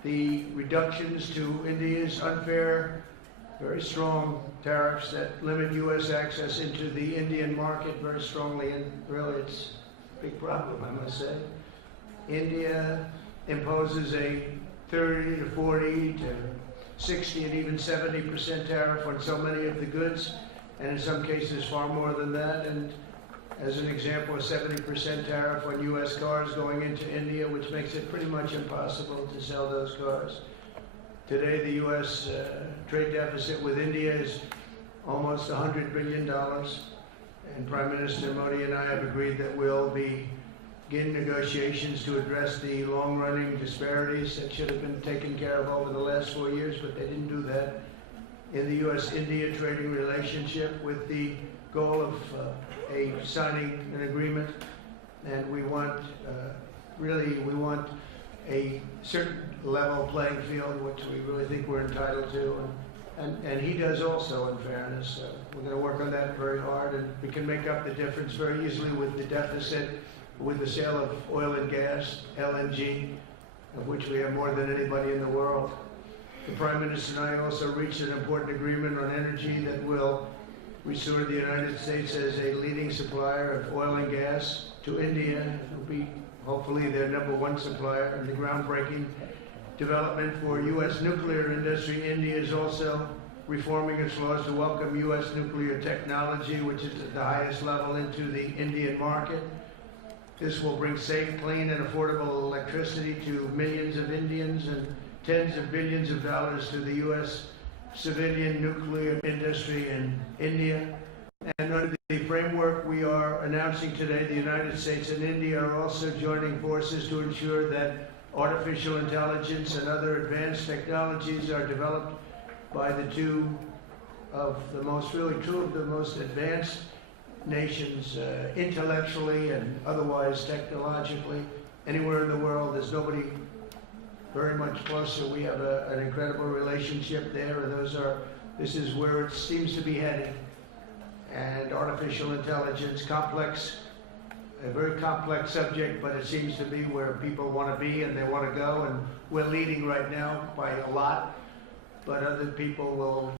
the reductions to India's unfair, very strong tariffs that limit U.S. access into the Indian market very strongly, and really it's a big problem, I must say. India imposes a 30 to 40 to 60 and even 70% tariff on so many of the goods, and in some cases far more than that. And as an example, a 70% tariff on U.S. cars going into India, which makes it pretty much impossible to sell those cars. Today, the U.S. Trade deficit with India is almost $100 billion, and Prime Minister Modi and I have agreed that we'll begin negotiations to address the long-running disparities that should have been taken care of over the last 4 years, but they didn't do that in the U.S.-India trading relationship, with the goal of signing an agreement. And we want, we want a certain level playing field, which we really think we're entitled to. And he does also, in fairness. We're going to work on that very hard, and we can make up the difference very easily with the deficit, with the sale of oil and gas, LNG, of which we have more than anybody in the world. The Prime Minister and I also reached an important agreement on energy that will restore the United States as a leading supplier of oil and gas to India. It will be hopefully their #1 supplier, in the groundbreaking development for U.S. nuclear industry. India is also reforming its laws to welcome U.S. nuclear technology, which is at the highest level, into the Indian market. This will bring safe, clean, and affordable electricity to millions of Indians and tens of billions of dollars to the U.S. civilian nuclear industry in India. And under the framework we are announcing today, the United States and India are also joining forces to ensure that artificial intelligence and other advanced technologies are developed by the two of the most advanced nations, intellectually and otherwise technologically. Anywhere in the world, there's nobody very much closer. We have an incredible relationship there, and this is where it seems to be heading. And artificial intelligence, a very complex subject, but it seems to be where people want to be and they want to go, and we're leading right now by a lot, but other people will